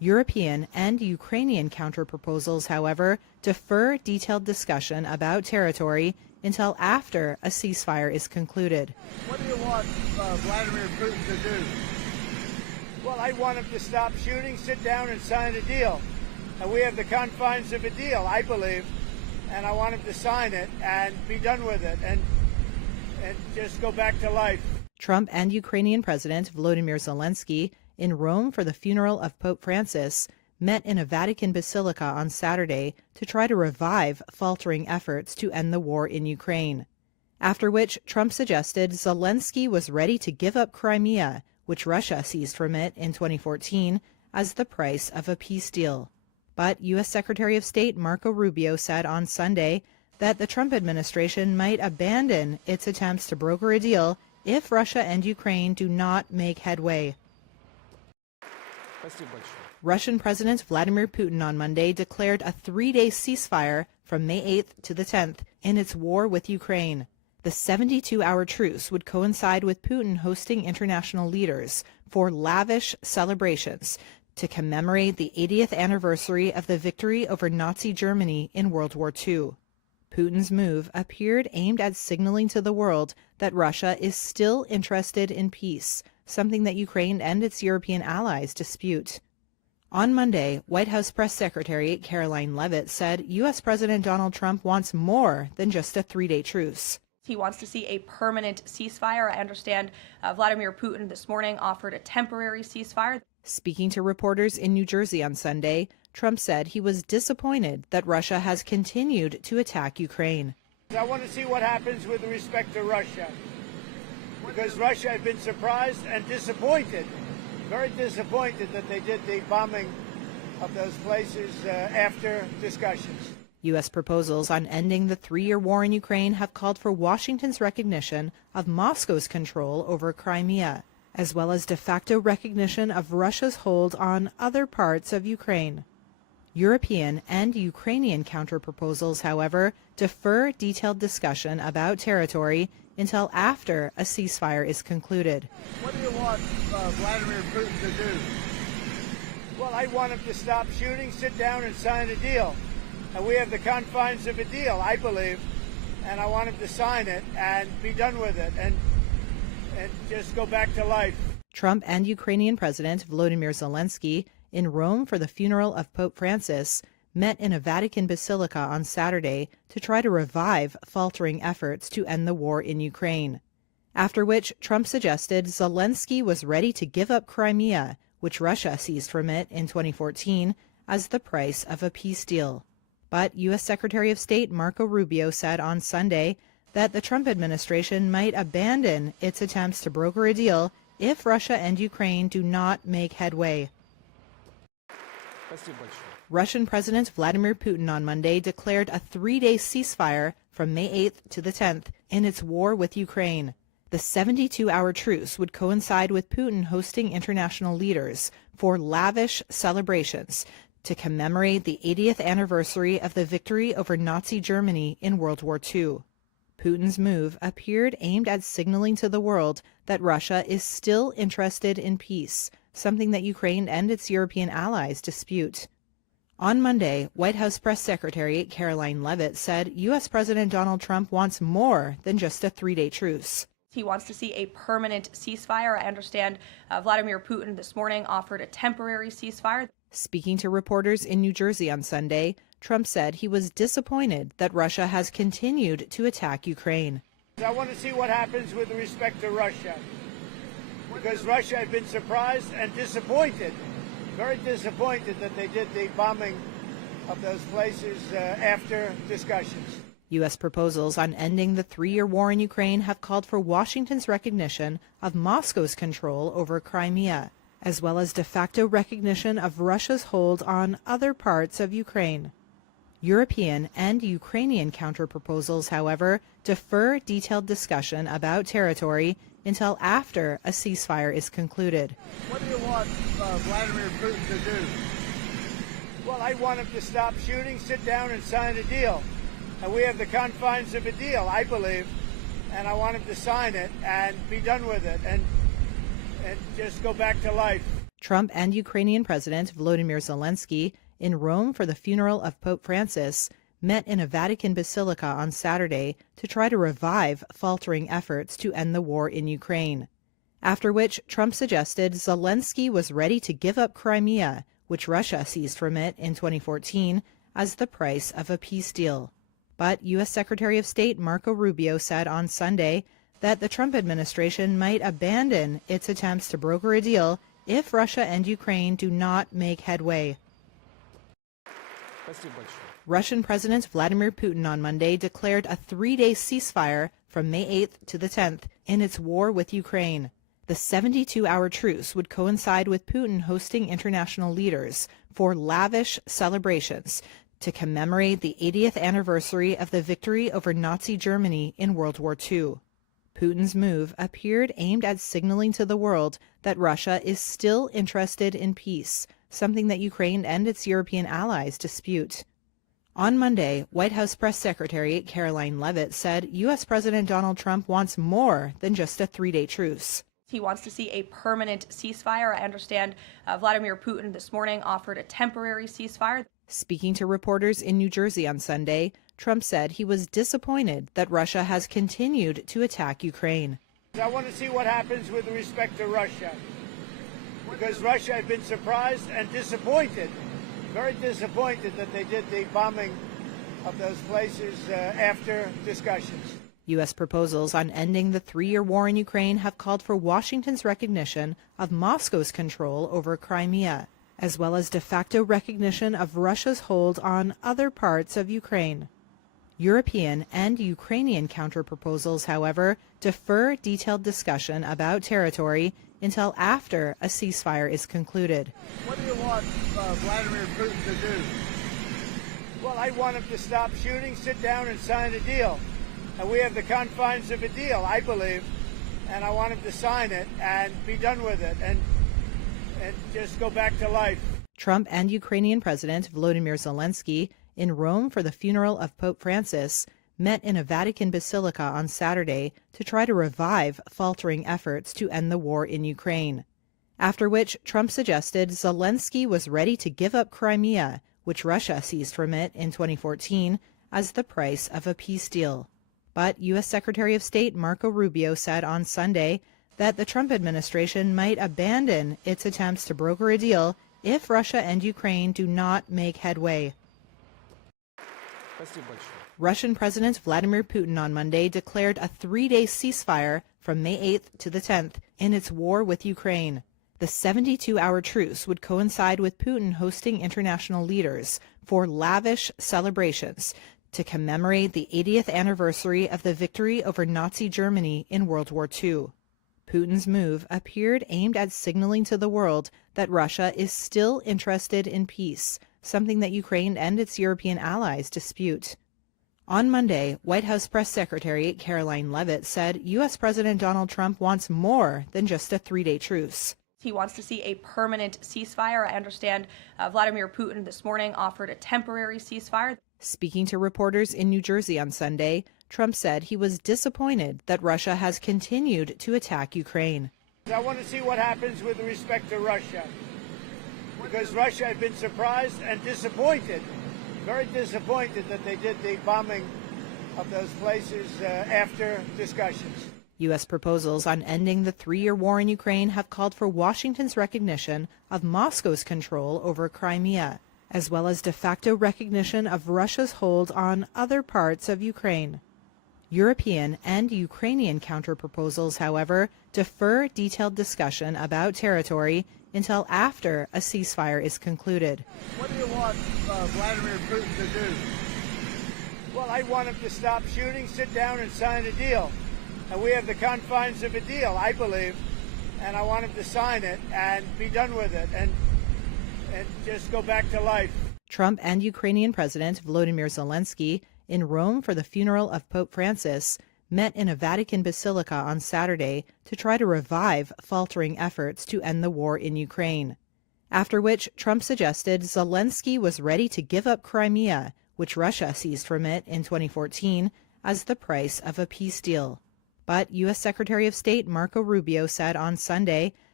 European and Ukrainian counterproposals, however, defer detailed discussion about territory until after a ceasefire is concluded. What do you want Vladimir Putin to do? Well, I want him to stop shooting, sit down and sign a deal. And we have the confines of a deal, I believe, and I want him to sign it and be done with it and just go back to life. Trump and Ukrainian President Volodymyr Zelensky, in Rome for the funeral of Pope Francis, met in a Vatican basilica on Saturday to try to revive faltering efforts to end the war in Ukraine. After which, Trump suggested Zelensky was ready to give up Crimea, which Russia seized from it in 2014, as the price of a peace deal. But U.S. Secretary of State Marco Rubio said on Sunday that the Trump administration might abandon its attempts to broker a deal if Russia and Ukraine do not make headway. Russian President Vladimir Putin on Monday declared a 3-day ceasefire from May 8th to the 10th in its war with Ukraine. The 72-hour truce would coincide with Putin hosting international leaders for lavish celebrations to commemorate the 80th anniversary of the victory over Nazi Germany in World War II. Putin's move appeared aimed at signaling to the world that Russia is still interested in peace, something that Ukraine and its European allies dispute. On Monday, White House Press Secretary Caroline Leavitt said U.S. President Donald Trump wants more than just a 3-day truce. He wants to see a permanent ceasefire. I understand Vladimir Putin this morning offered a temporary ceasefire. Speaking to reporters in New Jersey on Sunday, Trump said he was disappointed that Russia has continued to attack Ukraine. I want to see what happens with respect to Russia, because Russia had been surprised and disappointed, very disappointed that they did the bombing of those places after discussions. U.S. proposals on ending the 3-year war in Ukraine have called for Washington's recognition of Moscow's control over Crimea, as well as de facto recognition of Russia's hold on other parts of Ukraine. European and Ukrainian counterproposals, however, defer detailed discussion about territory until after a ceasefire is concluded. What do you want Vladimir Putin to do? Well, I want him to stop shooting, sit down and sign a deal. And we have the confines of a deal, I believe, and I want him to sign it and be done with it and just go back to life. Trump and Ukrainian President Volodymyr Zelensky, in Rome for the funeral of Pope Francis, met in a Vatican basilica on Saturday to try to revive faltering efforts to end the war in Ukraine. After which, Trump suggested Zelensky was ready to give up Crimea, which Russia seized from it in 2014, as the price of a peace deal. But U.S. Secretary of State Marco Rubio said on Sunday that the Trump administration might abandon its attempts to broker a deal if Russia and Ukraine do not make headway. Russian President Vladimir Putin on Monday declared a 3-day ceasefire from May 8th to the 10th in its war with Ukraine. The 72-hour truce would coincide with Putin hosting international leaders for lavish celebrations to commemorate the 80th anniversary of the victory over Nazi Germany in World War II. Putin's move appeared aimed at signaling to the world that Russia is still interested in peace, something that Ukraine and its European allies dispute. On Monday, White House Press Secretary Caroline Leavitt said U.S. President Donald Trump wants more than just a 3-day truce. He wants to see a permanent ceasefire. I understand Vladimir Putin this morning offered a temporary ceasefire. Speaking to reporters in New Jersey on Sunday, Trump said he was disappointed that Russia has continued to attack Ukraine. I want to see what happens with respect to Russia, because Russia had been surprised and disappointed, very disappointed that they did the bombing of those places after discussions. U.S. proposals on ending the 3-year war in Ukraine have called for Washington's recognition of Moscow's control over Crimea, as well as de facto recognition of Russia's hold on other parts of Ukraine. European and Ukrainian counterproposals, however, defer detailed discussion about territory until after a ceasefire is concluded. What do you want Vladimir Putin to do? Well, I want him to stop shooting, sit down and sign a deal. And we have the confines of a deal, I believe, and I want him to sign it and be done with it and just go back to life. Trump and Ukrainian President Volodymyr Zelensky, in Rome for the funeral of Pope Francis, met in a Vatican basilica on Saturday to try to revive faltering efforts to end the war in Ukraine. After which, Trump suggested Zelensky was ready to give up Crimea, which Russia seized from it in 2014, as the price of a peace deal. But U.S. Secretary of State Marco Rubio said on Sunday that the Trump administration might abandon its attempts to broker a deal if Russia and Ukraine do not make headway. Russian President Vladimir Putin on Monday declared a 3-day ceasefire from May 8th to the 10th in its war with Ukraine. The 72-hour truce would coincide with Putin hosting international leaders for lavish celebrations to commemorate the 80th anniversary of the victory over Nazi Germany in World War II. Putin's move appeared aimed at signaling to the world that Russia is still interested in peace, something that Ukraine and its European allies dispute. On Monday, White House Press Secretary Caroline Leavitt said U.S. President Donald Trump wants more than just a 3-day truce. He wants to see a permanent ceasefire. I understand Vladimir Putin this morning offered a temporary ceasefire. Speaking to reporters in New Jersey on Sunday, Trump said he was disappointed that Russia has continued to attack Ukraine. I want to see what happens with respect to Russia, because Russia had been surprised and disappointed, very disappointed that they did the bombing of those places after discussions. U.S. proposals on ending the 3-year war in Ukraine have called for Washington's recognition of Moscow's control over Crimea, as well as de facto recognition of Russia's hold on other parts of Ukraine. European and Ukrainian counterproposals, however, defer detailed discussion about territory until after a ceasefire is concluded. What do you want Vladimir Putin to do? Well, I want him to stop shooting, sit down and sign a deal. And we have the confines of a deal, I believe, and I want him to sign it and be done with it and just go back to life. Trump and Ukrainian President Volodymyr Zelensky, in Rome for the funeral of Pope Francis, met in a Vatican basilica on Saturday to try to revive faltering efforts to end the war in Ukraine. After which, Trump suggested Zelensky was ready to give up Crimea, which Russia seized from it in 2014, as the price of a peace deal. But U.S. Secretary of State Marco Rubio said on Sunday that the Trump administration might abandon its attempts to broker a deal if Russia and Ukraine do not make headway. Russian President Vladimir Putin on Monday declared a 3-day ceasefire from May 8th to the 10th in its war with Ukraine. The 72-hour truce would coincide with Putin hosting international leaders for lavish celebrations to commemorate the 80th anniversary of the victory over Nazi Germany in World War II. Putin's move appeared aimed at signaling to the world that Russia is still interested in peace, something that Ukraine and its European allies dispute. On Monday, White House Press Secretary Caroline Leavitt said U.S. President Donald Trump wants more than just a 3-day truce. He wants to see a permanent ceasefire. I understand Vladimir Putin this morning offered a temporary ceasefire. Speaking to reporters in New Jersey on Sunday, Trump said he was disappointed that Russia has continued to attack Ukraine. I want to see what happens with respect to Russia, because Russia had been surprised and disappointed, very disappointed that they did the bombing of those places after discussions. U.S. proposals on ending the 3-year war in Ukraine have called for Washington's recognition of Moscow's control over Crimea, as well as de facto recognition of Russia's hold on other parts of Ukraine. European and Ukrainian counterproposals, however, defer detailed discussion about territory until after a ceasefire is concluded. What do you want Vladimir Putin to do? Well, I want him to stop shooting, sit down and sign a deal. And we have the confines of a deal, I believe, and I want him to sign it and be done with it and just go back to life. Trump and Ukrainian President Volodymyr Zelensky, in Rome for the funeral of Pope Francis, met in a Vatican basilica on Saturday to try to revive faltering efforts to end the war in Ukraine. After which, Trump suggested Zelensky was ready to give up Crimea, which Russia seized from it in 2014, as the price of a peace deal. But U.S. Secretary of State Marco Rubio said on Sunday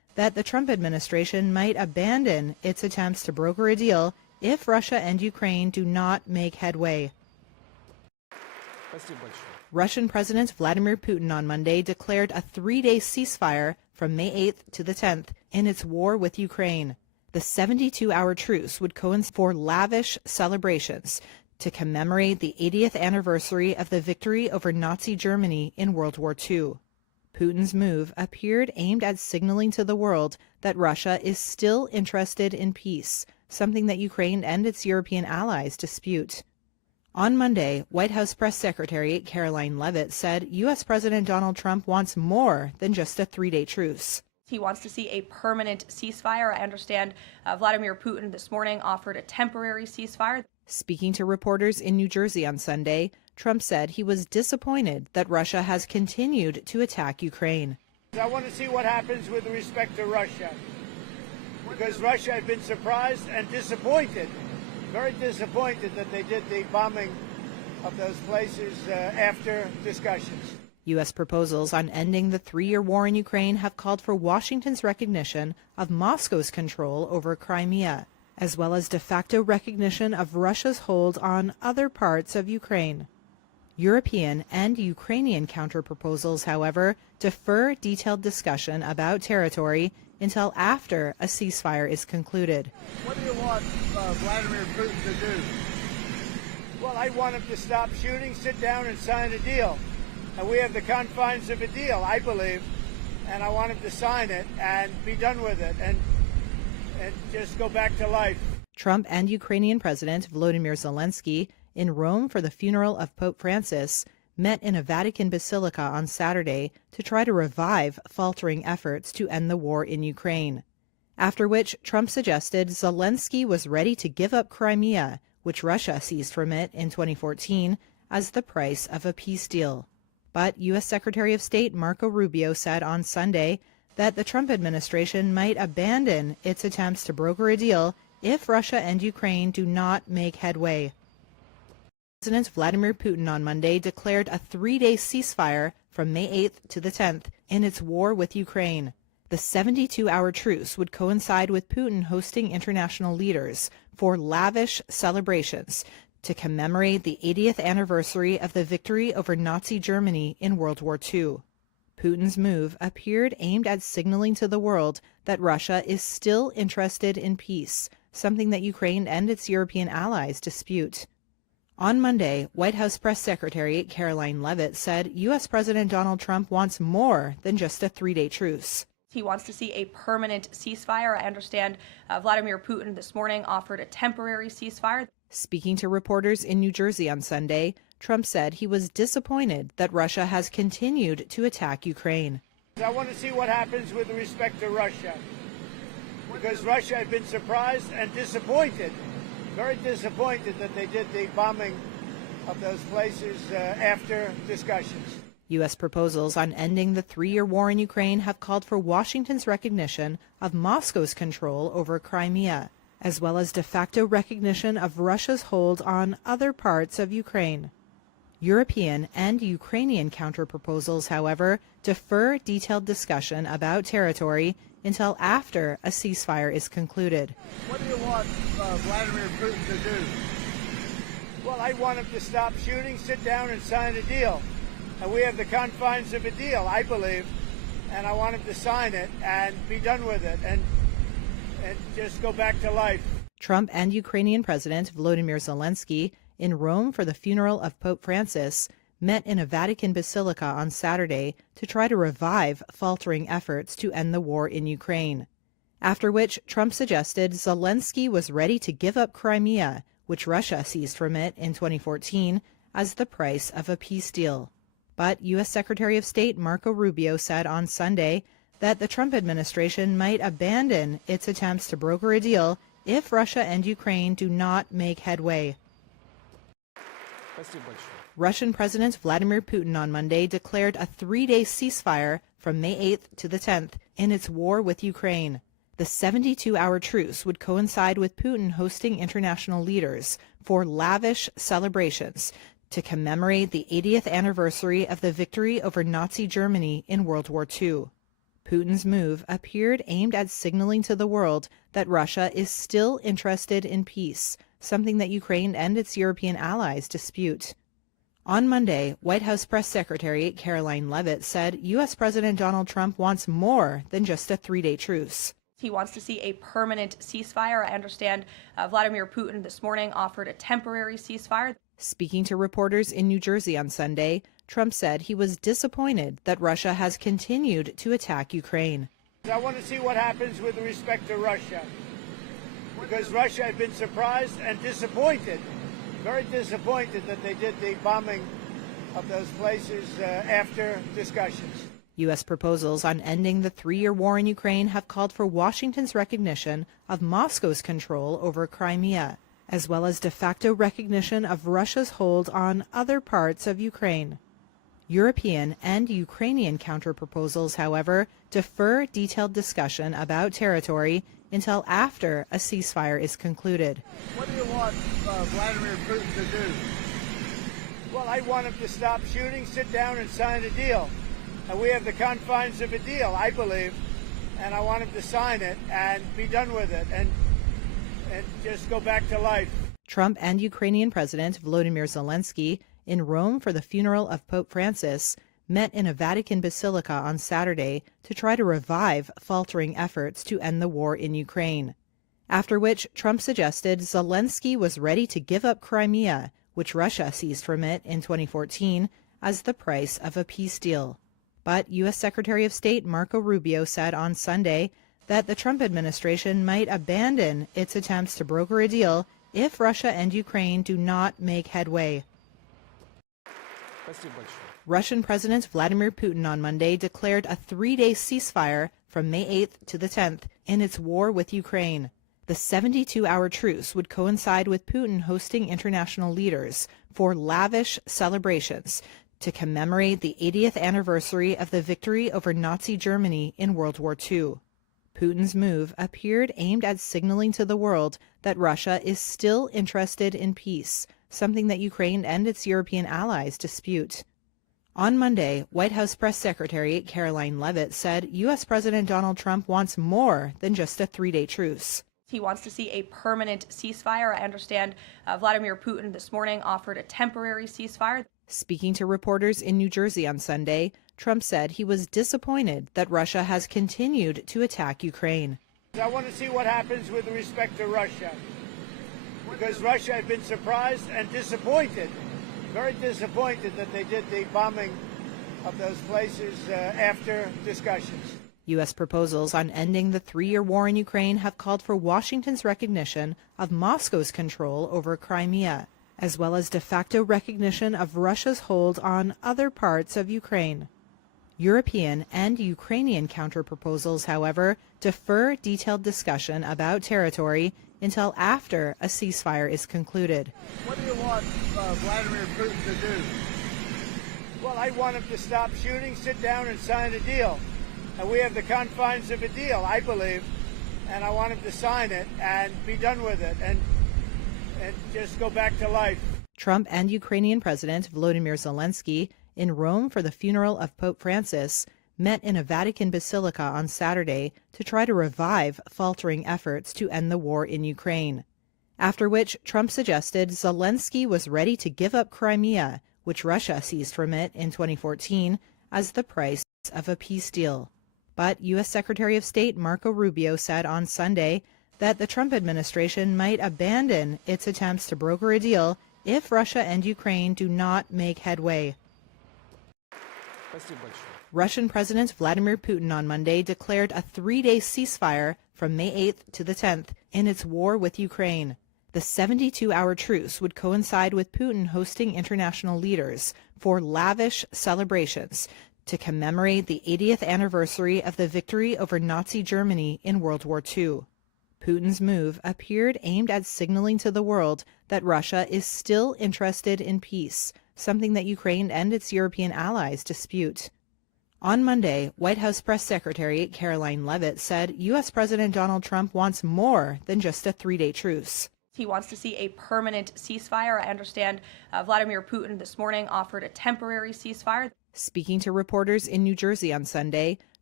that the Trump administration might abandon its attempts to broker a deal if Russia and Ukraine do not make headway. Russian President Vladimir Putin on Monday declared a three-day ceasefire from May 8th to the 10th in its war with Ukraine. The 72-hour truce would coincide for lavish celebrations to commemorate the 80th anniversary of the victory over Nazi Germany in World War II. Putin's move appeared aimed at signaling to the world that Russia is still interested in peace, something that Ukraine and its European allies dispute. On Monday, White House Press Secretary Caroline Leavitt said U.S. President Donald Trump wants more than just a three-day truce. He wants to see a permanent ceasefire. I understand Vladimir Putin this morning offered a temporary ceasefire. Speaking to reporters in New Jersey on Sunday, Trump said he was disappointed that Russia has continued to attack Ukraine. I want to see what happens with respect to Russia, because Russia had been surprised and disappointed, very disappointed that they did the bombing of those places after discussions. U.S. proposals on ending the three-year war in Ukraine have called for Washington's recognition of Moscow's control over Crimea, as well as de facto recognition of Russia's hold on other parts of Ukraine. European and Ukrainian counterproposals, however, defer detailed discussion about territory until after a ceasefire is concluded. What do you want Vladimir Putin to do? Well, I want him to stop shooting, sit down and sign a deal. And we have the confines of a deal, I believe, and I want him to sign it and be done with it and just go back to life. Trump and Ukrainian President Volodymyr Zelensky, in Rome for the funeral of Pope Francis, met in a Vatican basilica on Saturday to try to revive faltering efforts to end the war in Ukraine. After which, Trump suggested Zelensky was ready to give up Crimea, which Russia seized from it in 2014, as the price of a peace deal. But U.S. Secretary of State Marco Rubio said on Sunday that the Trump administration might abandon its attempts to broker a deal if Russia and Ukraine do not make headway. President Vladimir Putin on Monday declared a three-day ceasefire from May 8th to the 10th in its war with Ukraine. The 72-hour truce would coincide with Putin hosting international leaders for lavish celebrations to commemorate the 80th anniversary of the victory over Nazi Germany in World War II. Putin's move appeared aimed at signaling to the world that Russia is still interested in peace, something that Ukraine and its European allies dispute. On Monday, White House Press Secretary Caroline Leavitt said U.S. President Donald Trump wants more than just a three-day truce. He wants to see a permanent ceasefire. I understand Vladimir Putin this morning offered a temporary ceasefire. Speaking to reporters in New Jersey on Sunday, Trump said he was disappointed that Russia has continued to attack Ukraine. I want to see what happens with respect to Russia, because Russia had been surprised and disappointed, very disappointed that they did the bombing of those places after discussions. U.S. proposals on ending the three-year war in Ukraine have called for Washington's recognition of Moscow's control over Crimea, as well as de facto recognition of Russia's hold on other parts of Ukraine. European and Ukrainian counterproposals, however, defer detailed discussion about territory until after a ceasefire is concluded. What do you want Vladimir Putin to do? Well, I want him to stop shooting, sit down and sign a deal. And we have the confines of a deal, I believe, and I want him to sign it and be done with it and just go back to life. Trump and Ukrainian President Volodymyr Zelensky, in Rome for the funeral of Pope Francis, met in a Vatican basilica on Saturday to try to revive faltering efforts to end the war in Ukraine. After which, Trump suggested Zelensky was ready to give up Crimea, which Russia seized from it in 2014, as the price of a peace deal. But U.S. Secretary of State Marco Rubio said on Sunday that the Trump administration might abandon its attempts to broker a deal if Russia and Ukraine do not make headway. Russian President Vladimir Putin on Monday declared a three-day ceasefire from May 8th to the 10th in its war with Ukraine. The 72-hour truce would coincide with Putin hosting international leaders for lavish celebrations to commemorate the 80th anniversary of the victory over Nazi Germany in World War II. Putin's move appeared aimed at signaling to the world that Russia is still interested in peace, something that Ukraine and its European allies dispute. On Monday, White House Press Secretary Caroline Leavitt said U.S. President Donald Trump wants more than just a three-day truce. He wants to see a permanent ceasefire. I understand Vladimir Putin this morning offered a temporary ceasefire. Speaking to reporters in New Jersey on Sunday, Trump said he was disappointed that Russia has continued to attack Ukraine. I want to see what happens with respect to Russia, because Russia had been surprised and disappointed, very disappointed that they did the bombing of those places after discussions. U.S. proposals on ending the three-year war in Ukraine have called for Washington's recognition of Moscow's control over Crimea, as well as de facto recognition of Russia's hold on other parts of Ukraine. European and Ukrainian counterproposals, however, defer detailed discussion about territory until after a ceasefire is concluded. What do you want Vladimir Putin to do? Well, I want him to stop shooting, sit down and sign a deal. And we have the confines of a deal, I believe, and I want him to sign it and be done with it and just go back to life. Trump and Ukrainian President Volodymyr Zelensky, in Rome for the funeral of Pope Francis, met in a Vatican basilica on Saturday to try to revive faltering efforts to end the war in Ukraine. After which, Trump suggested Zelensky was ready to give up Crimea, which Russia seized from it in 2014, as the price of a peace deal. But U.S. Secretary of State Marco Rubio said on Sunday that the Trump administration might abandon its attempts to broker a deal if Russia and Ukraine do not make headway. Russian President Vladimir Putin on Monday declared a three-day ceasefire from May 8th to the 10th in its war with Ukraine. The 72-hour truce would coincide with Putin hosting international leaders for lavish celebrations to commemorate the 80th anniversary of the victory over Nazi Germany in World War II. Putin's move appeared aimed at signaling to the world that Russia is still interested in peace, something that Ukraine and its European allies dispute. On Monday, White House Press Secretary Caroline Leavitt said U.S. President Donald Trump wants more than just a three-day truce. He wants to see a permanent ceasefire. I understand Vladimir Putin this morning offered a temporary ceasefire. Speaking to reporters in New Jersey on Sunday, Trump said he was disappointed that Russia has continued to attack Ukraine. I want to see what happens with respect to Russia, because Russia had been surprised and disappointed, very disappointed that they did the bombing of those places after discussions. U.S. proposals on ending the three-year war in Ukraine have called for Washington's recognition of Moscow's control over Crimea, as well as de facto recognition of Russia's hold on other parts of Ukraine. European and Ukrainian counterproposals, however, defer detailed discussion about territory until after a ceasefire is concluded. What do you want Vladimir Putin to do? Well, I want him to stop shooting, sit down and sign a deal. And we have the confines of a deal, I believe, and I want him to sign it and be done with it and just go back to life. Trump and Ukrainian President Volodymyr Zelensky, in Rome for the funeral of Pope Francis, met in a Vatican basilica on Saturday to try to revive faltering efforts to end the war in Ukraine. After which, Trump suggested Zelensky was ready to give up Crimea, which Russia seized from it in 2014, as the price of a peace deal. But U.S. Secretary of State Marco Rubio said on Sunday that the Trump administration might abandon its attempts to broker a deal if Russia and Ukraine do not make headway. Russian President Vladimir Putin on Monday declared a three-day ceasefire from May 8th to the 10th in its war with Ukraine. The 72-hour truce would coincide with Putin hosting international leaders for lavish celebrations to commemorate the 80th anniversary of the victory over Nazi Germany in World War II. Putin's move appeared aimed at signaling to the world that Russia is still interested in peace, something that Ukraine and its European allies dispute. On Monday, White House Press Secretary Caroline Leavitt said U.S. President Donald Trump wants more than just a three-day truce. He wants to see a permanent ceasefire. I understand Vladimir Putin this morning offered a temporary ceasefire. Speaking to reporters in New Jersey on Sunday,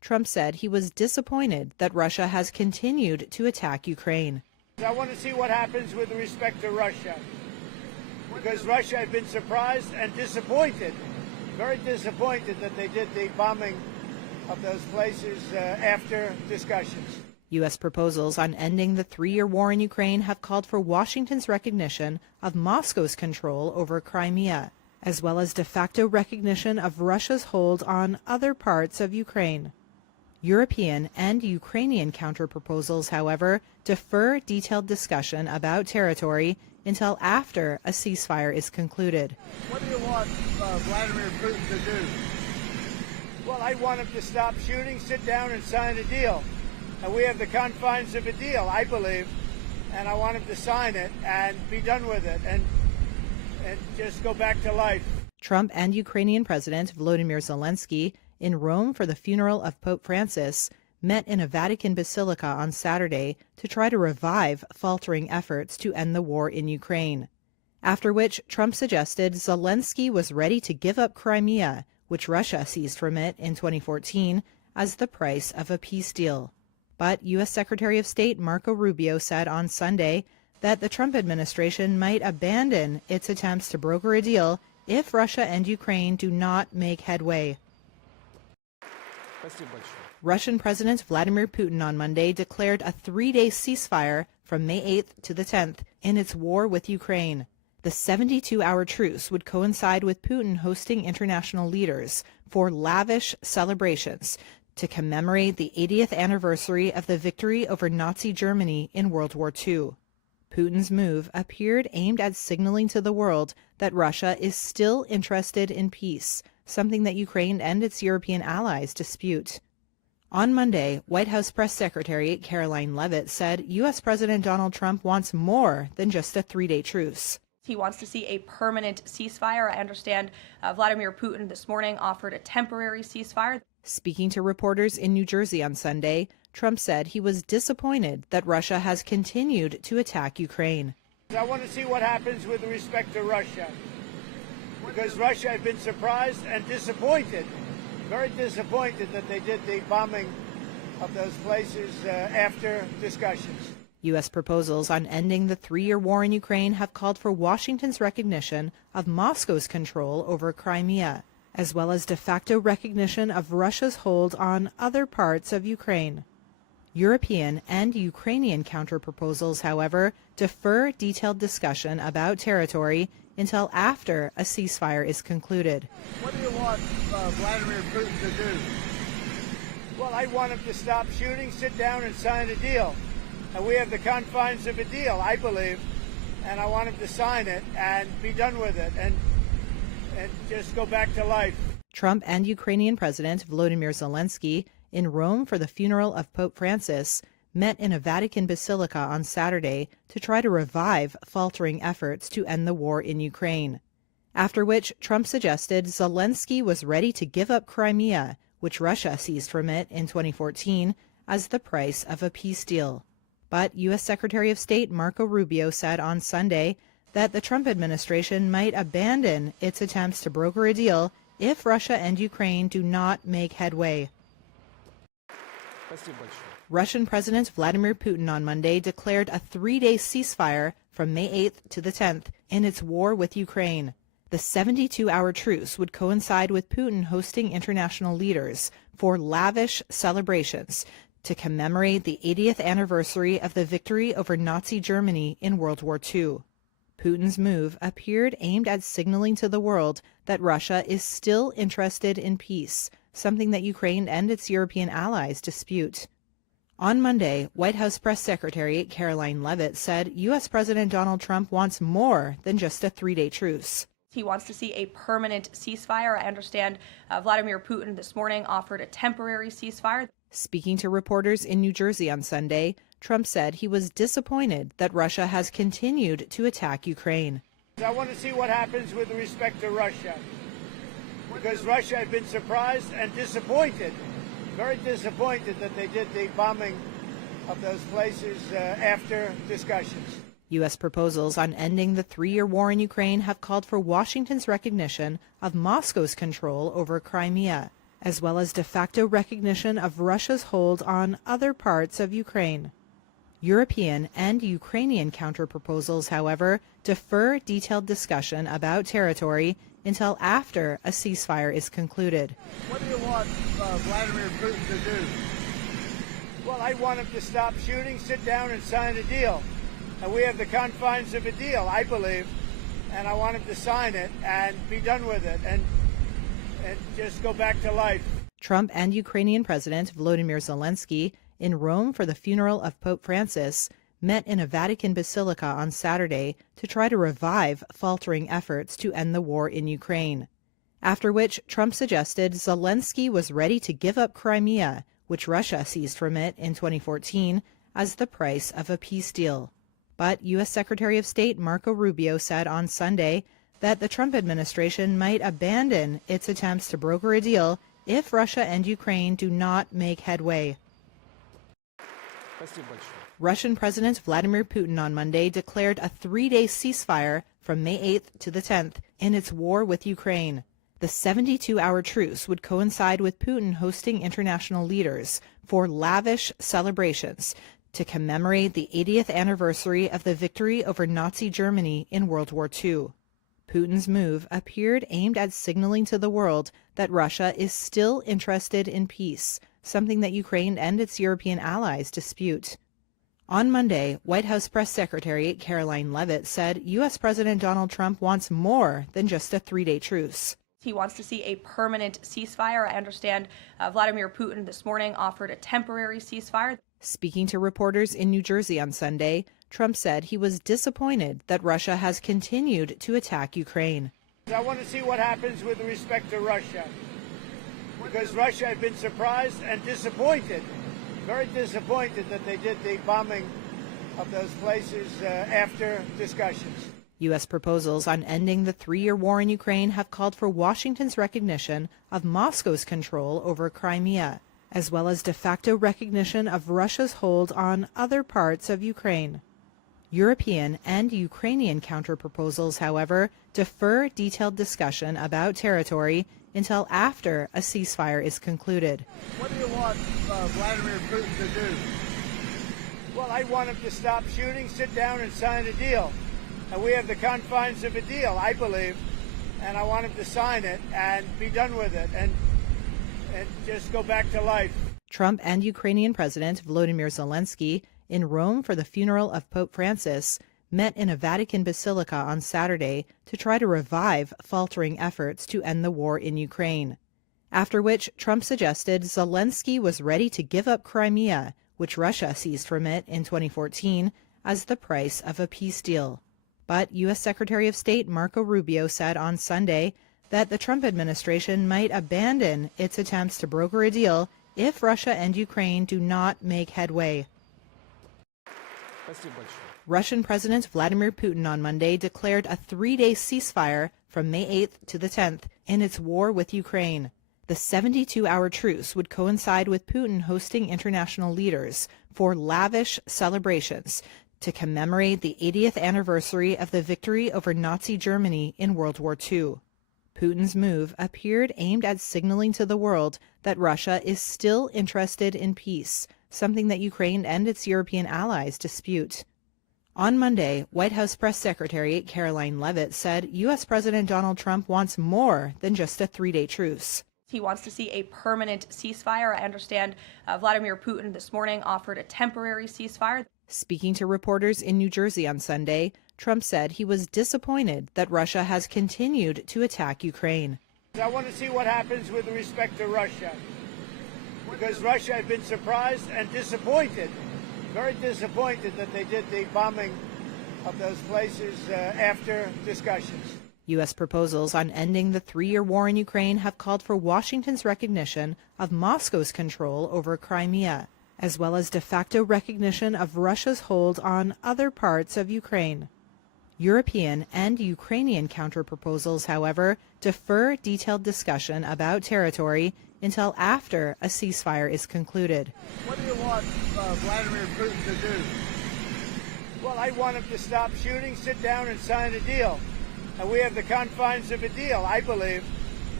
Trump said he was disappointed that Russia has continued to attack Ukraine. I want to see what happens with respect to Russia, because Russia had been surprised and disappointed, very disappointed that they did the bombing of those places after discussions. U.S. proposals on ending the 3-year war in Ukraine have called for Washington's recognition of Moscow's control over Crimea, as well as de facto recognition of Russia's hold on other parts of Ukraine. European and Ukrainian counterproposals, however, defer detailed discussion about territory until after a ceasefire is concluded. What do you want Vladimir Putin to do? Well, I want him to stop shooting, sit down and sign a deal. And we have the confines of a deal, I believe, and I want him to sign it and be done with it and just go back to life. Trump and Ukrainian President Volodymyr Zelensky, in Rome for the funeral of Pope Francis, met in a Vatican basilica on Saturday to try to revive faltering efforts to end the war in Ukraine. After which, Trump suggested Zelensky was ready to give up Crimea, which Russia seized from it in 2014, as the price of a peace deal. But U.S. Secretary of State Marco Rubio said on Sunday that the Trump administration might abandon its attempts to broker a deal if Russia and Ukraine do not make headway. Russian President Vladimir Putin on Monday declared a 3-day ceasefire from May 8th to the 10th in its war with Ukraine. The 72-hour truce would coincide with Putin hosting international leaders for lavish celebrations to commemorate the 80th anniversary of the victory over Nazi Germany in World War II. Putin's move appeared aimed at signaling to the world that Russia is still interested in peace, something that Ukraine and its European allies dispute. On Monday, White House Press Secretary Caroline Leavitt said U.S. President Donald Trump wants more than just a 3-day truce. He wants to see a permanent ceasefire. I understand Vladimir Putin this morning offered a temporary ceasefire. Speaking to reporters in New Jersey on Sunday, Trump said he was disappointed that Russia has continued to attack Ukraine. I want to see what happens with respect to Russia, because Russia had been surprised and disappointed, very disappointed that they did the bombing of those places after discussions. U.S. proposals on ending the 3-year war in Ukraine have called for Washington's recognition of Moscow's control over Crimea, as well as de facto recognition of Russia's hold on other parts of Ukraine. European and Ukrainian counterproposals, however, defer detailed discussion about territory until after a ceasefire is concluded. What do you want Vladimir Putin to do? Well, I want him to stop shooting, sit down and sign a deal. And we have the confines of a deal, I believe, and I want him to sign it and be done with it and just go back to life. Trump and Ukrainian President Volodymyr Zelensky, in Rome for the funeral of Pope Francis, met in a Vatican basilica on Saturday to try to revive faltering efforts to end the war in Ukraine. After which, Trump suggested Zelensky was ready to give up Crimea, which Russia seized from it in 2014, as the price of a peace deal. But U.S. Secretary of State Marco Rubio said on Sunday that the Trump administration might abandon its attempts to broker a deal if Russia and Ukraine do not make headway. Russian President Vladimir Putin on Monday declared a 3-day ceasefire from May 8th to the 10th in its war with Ukraine. The 72-hour truce would coincide with Putin hosting international leaders for lavish celebrations to commemorate the 80th anniversary of the victory over Nazi Germany in World War II. Putin's move appeared aimed at signaling to the world that Russia is still interested in peace, something that Ukraine and its European allies dispute. On Monday, White House Press Secretary Caroline Leavitt said U.S. President Donald Trump wants more than just a 3-day truce. He wants to see a permanent ceasefire. I understand Vladimir Putin this morning offered a temporary ceasefire. Speaking to reporters in New Jersey on Sunday, Trump said he was disappointed that Russia has continued to attack Ukraine. I want to see what happens with respect to Russia, because Russia had been surprised and disappointed, very disappointed that they did the bombing of those places after discussions. U.S. proposals on ending the 3-year war in Ukraine have called for Washington's recognition of Moscow's control over Crimea, as well as de facto recognition of Russia's hold on other parts of Ukraine. European and Ukrainian counterproposals, however, defer detailed discussion about territory until after a ceasefire is concluded. What do you want Vladimir Putin to do? Well, I want him to stop shooting, sit down and sign a deal. And we have the confines of a deal, I believe, and I want him to sign it and be done with it and just go back to life. Trump and Ukrainian President Volodymyr Zelensky, in Rome for the funeral of Pope Francis, met in a Vatican basilica on Saturday to try to revive faltering efforts to end the war in Ukraine. After which, Trump suggested Zelensky was ready to give up Crimea, which Russia seized from it in 2014, as the price of a peace deal. But U.S. Secretary of State Marco Rubio said on Sunday that the Trump administration might abandon its attempts to broker a deal if Russia and Ukraine do not make headway. Russian President Vladimir Putin on Monday declared a 3-day ceasefire from May 8th to the 10th in its war with Ukraine. The 72-hour truce would coincide with Putin hosting international leaders for lavish celebrations to commemorate the 80th anniversary of the victory over Nazi Germany in World War II. Putin's move appeared aimed at signaling to the world that Russia is still interested in peace, something that Ukraine and its European allies dispute. On Monday, White House Press Secretary Caroline Leavitt said U.S. President Donald Trump wants more than just a 3-day truce. He wants to see a permanent ceasefire. I understand Vladimir Putin this morning offered a temporary ceasefire. Speaking to reporters in New Jersey on Sunday, Trump said he was disappointed that Russia has continued to attack Ukraine. I want to see what happens with respect to Russia, because Russia had been surprised and disappointed, very disappointed that they did the bombing of those places after discussions. U.S. proposals on ending the 3-year war in Ukraine have called for Washington's recognition of Moscow's control over Crimea, as well as de facto recognition of Russia's hold on other parts of Ukraine. European and Ukrainian counterproposals, however, defer detailed discussion about territory until after a ceasefire is concluded. What do you want Vladimir Putin to do? Well, I want him to stop shooting, sit down and sign a deal. And we have the confines of a deal, I believe, and I want him to sign it and be done with it and just go back to life. Trump and Ukrainian President Volodymyr Zelensky, in Rome for the funeral of Pope Francis, met in a Vatican basilica on Saturday to try to revive faltering efforts to end the war in Ukraine. After which, Trump suggested Zelensky was ready to give up Crimea, which Russia seized from it in 2014, as the price of a peace deal. But U.S. Secretary of State Marco Rubio said on Sunday that the Trump administration might abandon its attempts to broker a deal if Russia and Ukraine do not make headway. Russian President Vladimir Putin on Monday declared a 3-day ceasefire from May 8th to the 10th in its war with Ukraine. The 72-hour truce would coincide with Putin hosting international leaders for lavish celebrations to commemorate the 80th anniversary of the victory over Nazi Germany in World War II. Putin's move appeared aimed at signaling to the world that Russia is still interested in peace, something that Ukraine and its European allies dispute. On Monday, White House Press Secretary Caroline Leavitt said U.S. President Donald Trump wants more than just a 3-day truce. He wants to see a permanent ceasefire. I understand Vladimir Putin this morning offered a temporary ceasefire. Speaking to reporters in New Jersey on Sunday, Trump said he was disappointed that Russia has continued to attack Ukraine. I want to see what happens with respect to Russia, because Russia had been surprised and disappointed, very disappointed that they did the bombing of those places after discussions. U.S. proposals on ending the 3-year war in Ukraine have called for Washington's recognition of Moscow's control over Crimea, as well as de facto recognition of Russia's hold on other parts of Ukraine. European and Ukrainian counterproposals, however, defer detailed discussion about territory until after a ceasefire is concluded. What do you want Vladimir Putin to do? Well, I want him to stop shooting, sit down and sign a deal. And we have the confines of a deal, I believe,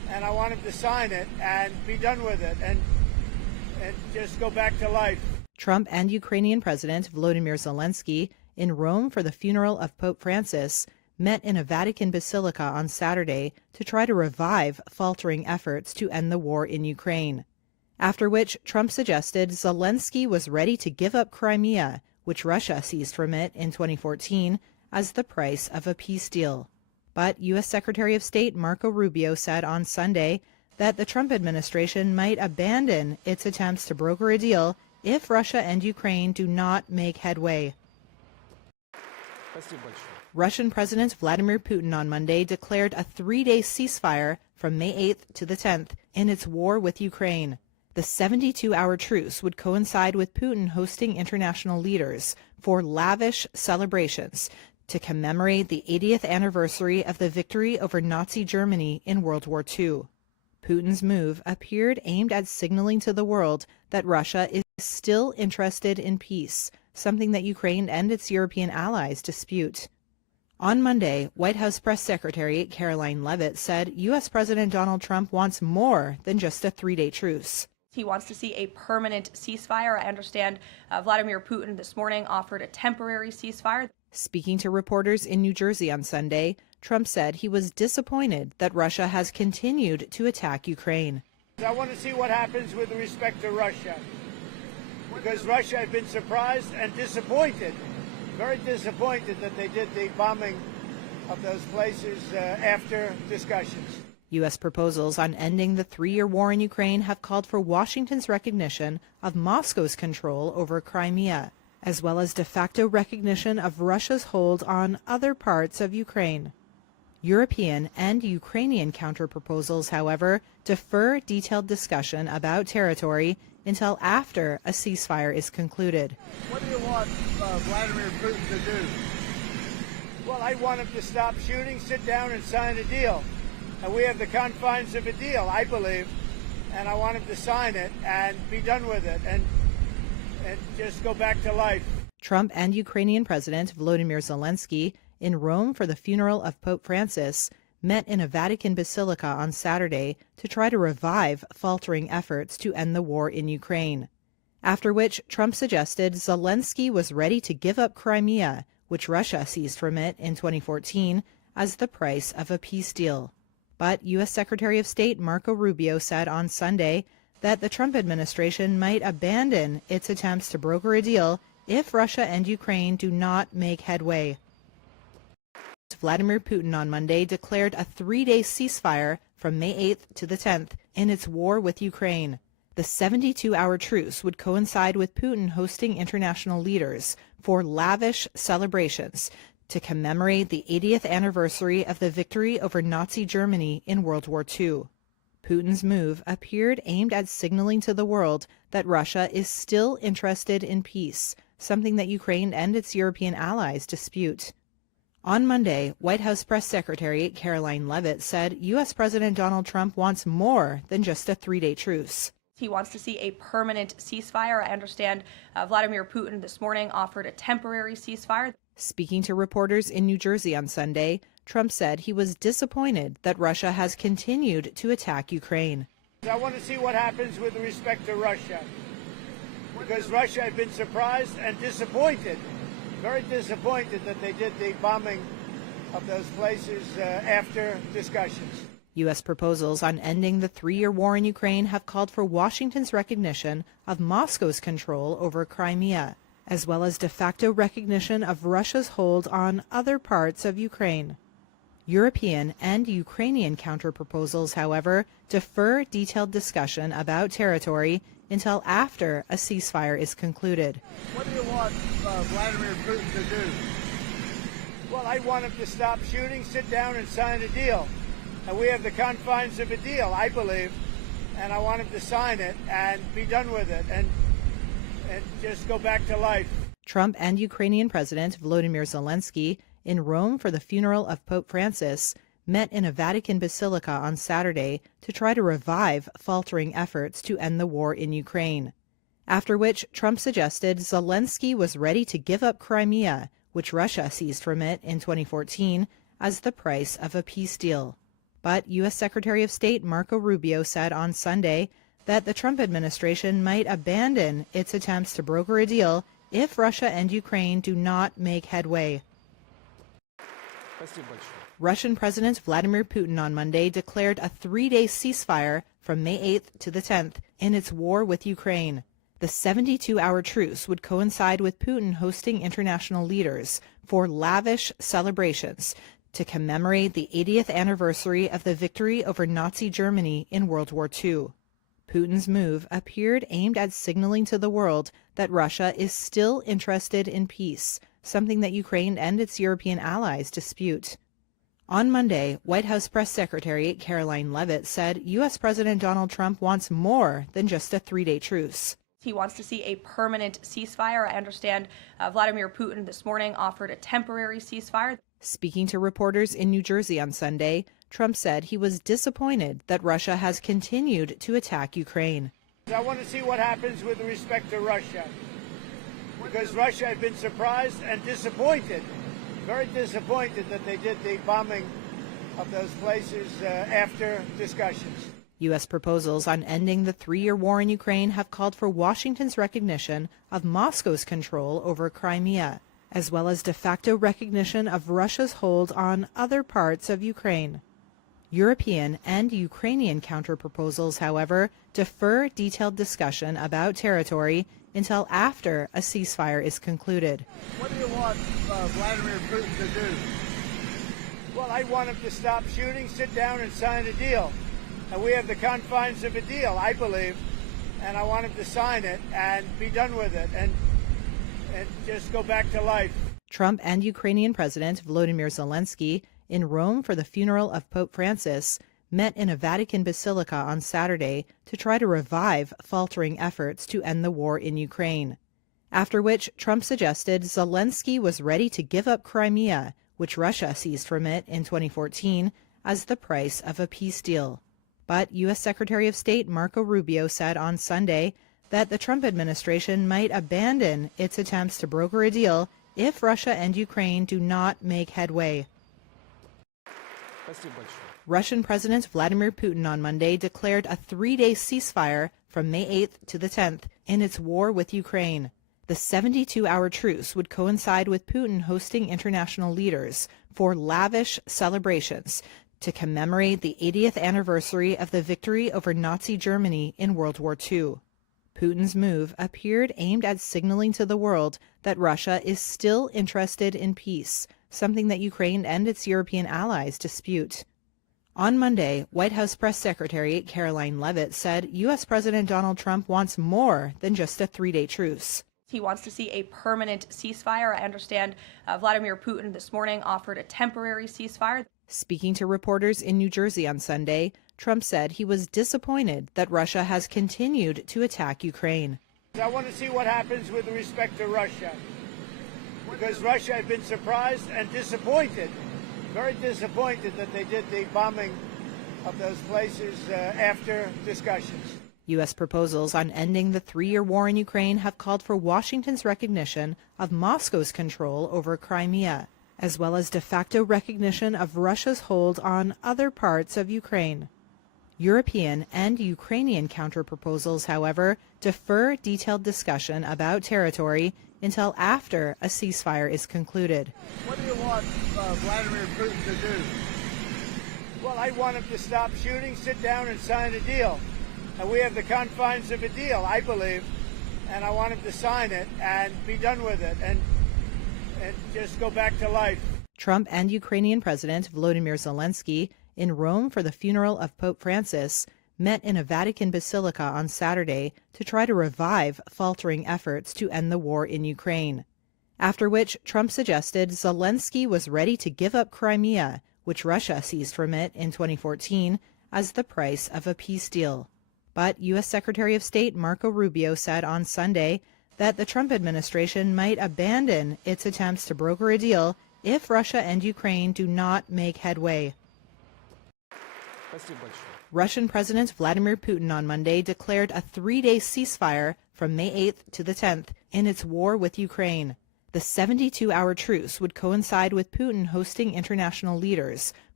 and I want him to sign it and be done with it and just go back to life. Trump and Ukrainian President Volodymyr Zelensky, in Rome for the funeral of Pope Francis, met in a Vatican basilica on Saturday to try to revive faltering efforts to end the war in Ukraine. After which, Trump suggested Zelensky was ready to give up Crimea, which Russia seized from it in 2014, as the price of a peace deal. But U.S. Secretary of State Marco Rubio said on Sunday that the Trump administration might abandon its attempts to broker a deal if Russia and Ukraine do not make headway. Russian President Vladimir Putin on Monday declared a 3-day ceasefire from May 8th to the 10th in its war with Ukraine. The 72-hour truce would coincide with Putin hosting international leaders for lavish celebrations to commemorate the 80th anniversary of the victory over Nazi Germany in World War II. Putin's move appeared aimed at signaling to the world that Russia is still interested in peace, something that Ukraine and its European allies dispute. On Monday, White House Press Secretary Caroline Leavitt said U.S. President Donald Trump wants more than just a 3-day truce. He wants to see a permanent ceasefire. I understand Vladimir Putin this morning offered a temporary ceasefire. Speaking to reporters in New Jersey on Sunday, Trump said he was disappointed that Russia has continued to attack Ukraine. I want to see what happens with respect to Russia, because Russia had been surprised and disappointed, very disappointed that they did the bombing of those places after discussions. U.S. proposals on ending the 3-year war in Ukraine have called for Washington's recognition of Moscow's control over Crimea, as well as de facto recognition of Russia's hold on other parts of Ukraine. European and Ukrainian counterproposals, however, defer detailed discussion about territory until after a ceasefire is concluded. What do you want Vladimir Putin to do? Well, I want him to stop shooting, sit down and sign a deal. And we have the confines of a deal, I believe, and I want him to sign it and be done with it and just go back to life. Trump and Ukrainian President Volodymyr Zelensky, in Rome for the funeral of Pope Francis, met in a Vatican basilica on Saturday to try to revive faltering efforts to end the war in Ukraine. After which, Trump suggested Zelensky was ready to give up Crimea, which Russia seized from it in 2014, as the price of a peace deal. But U.S. Secretary of State Marco Rubio said on Sunday that the Trump administration might abandon its attempts to broker a deal if Russia and Ukraine do not make headway. Vladimir Putin on Monday declared a 3-day ceasefire from May 8th to the 10th in its war with Ukraine. The 72-hour truce would coincide with Putin hosting international leaders for lavish celebrations to commemorate the 80th anniversary of the victory over Nazi Germany in World War II. Putin's move appeared aimed at signaling to the world that Russia is still interested in peace, something that Ukraine and its European allies dispute. On Monday, White House Press Secretary Caroline Leavitt said U.S. President Donald Trump wants more than just a 3-day truce. He wants to see a permanent ceasefire. I understand Vladimir Putin this morning offered a temporary ceasefire. Speaking to reporters in New Jersey on Sunday, Trump said he was disappointed that Russia has continued to attack Ukraine. I want to see what happens with respect to Russia, because Russia had been surprised and disappointed, very disappointed that they did the bombing of those places after discussions. U.S. proposals on ending the 3-year war in Ukraine have called for Washington's recognition of Moscow's control over Crimea, as well as de facto recognition of Russia's hold on other parts of Ukraine. European and Ukrainian counterproposals, however, defer detailed discussion about territory until after a ceasefire is concluded. What do you want Vladimir Putin to do? Well, I want him to stop shooting, sit down and sign a deal. And we have the confines of a deal, I believe, and I want him to sign it and be done with it and just go back to life. Trump and Ukrainian President Volodymyr Zelensky, in Rome for the funeral of Pope Francis, met in a Vatican basilica on Saturday to try to revive faltering efforts to end the war in Ukraine. After which, Trump suggested Zelensky was ready to give up Crimea, which Russia seized from it in 2014, as the price of a peace deal. But U.S. Secretary of State Marco Rubio said on Sunday that the Trump administration might abandon its attempts to broker a deal if Russia and Ukraine do not make headway. Russian President Vladimir Putin on Monday declared a 3-day ceasefire from May 8th to the 10th in its war with Ukraine. The 72-hour truce would coincide with Putin hosting international leaders for lavish celebrations to commemorate the 80th anniversary of the victory over Nazi Germany in World War II. Putin's move appeared aimed at signaling to the world that Russia is still interested in peace, something that Ukraine and its European allies dispute. On Monday, White House Press Secretary Caroline Leavitt said U.S. President Donald Trump wants more than just a 3-day truce. He wants to see a permanent ceasefire. I understand Vladimir Putin this morning offered a temporary ceasefire. Speaking to reporters in New Jersey on Sunday, Trump said he was disappointed that Russia has continued to attack Ukraine. I want to see what happens with respect to Russia, because Russia had been surprised and disappointed, very disappointed that they did the bombing of those places after discussions. U.S. proposals on ending the 3-year war in Ukraine have called for Washington's recognition of Moscow's control over Crimea, as well as de facto recognition of Russia's hold on other parts of Ukraine. European and Ukrainian counterproposals, however, defer detailed discussion about territory until after a ceasefire is concluded. What do you want Vladimir Putin to do? Well, I want him to stop shooting, sit down and sign a deal. And we have the confines of a deal, I believe, and I want him to sign it and be done with it and just go back to life. Trump and Ukrainian President Volodymyr Zelensky, in Rome for the funeral of Pope Francis, met in a Vatican basilica on Saturday to try to revive faltering efforts to end the war in Ukraine. After which, Trump suggested Zelensky was ready to give up Crimea, which Russia seized from it in 2014, as the price of a peace deal. But U.S. Secretary of State Marco Rubio said on Sunday that the Trump administration might abandon its attempts to broker a deal if Russia and Ukraine do not make headway. Russian President Vladimir Putin on Monday declared a 3-day ceasefire from May 8th to the 10th in its war with Ukraine. The 72-hour truce would coincide with Putin hosting international leaders for lavish celebrations to commemorate the 80th anniversary of the victory over Nazi Germany in World War II. Putin's move appeared aimed at signaling to the world that Russia is still interested in peace, something that Ukraine and its European allies dispute. On Monday, White House Press Secretary Caroline Leavitt said U.S. President Donald Trump wants more than just a 3-day truce. He wants to see a permanent ceasefire. I understand Vladimir Putin this morning offered a temporary ceasefire. Speaking to reporters in New Jersey on Sunday, Trump said he was disappointed that Russia has continued to attack Ukraine. I want to see what happens with respect to Russia, because Russia had been surprised and disappointed, very disappointed that they did the bombing of those places after discussions. U.S. proposals on ending the 3-year war in Ukraine have called for Washington's recognition of Moscow's control over Crimea, as well as de facto recognition of Russia's hold on other parts of Ukraine. European and Ukrainian counterproposals, however, defer detailed discussion about territory until after a ceasefire is concluded. What do you want Vladimir Putin to do? Well, I want him to stop shooting, sit down and sign a deal. And we have the confines of a deal, I believe, and I want him to sign it and be done with it and just go back to life. Trump and Ukrainian President Volodymyr Zelensky, in Rome for the funeral of Pope Francis, met in a Vatican basilica on Saturday to try to revive faltering efforts to end the war in Ukraine. After which, Trump suggested Zelensky was ready to give up Crimea, which Russia seized from it in 2014, as the price of a peace deal. But U.S. Secretary of State Marco Rubio said on Sunday that the Trump administration might abandon its attempts to broker a deal if Russia and Ukraine do not make headway. Russian President Vladimir Putin on Monday declared a 3-day ceasefire from May 8th to the 10th in its war with Ukraine. The 72-hour truce would coincide with Putin hosting international leaders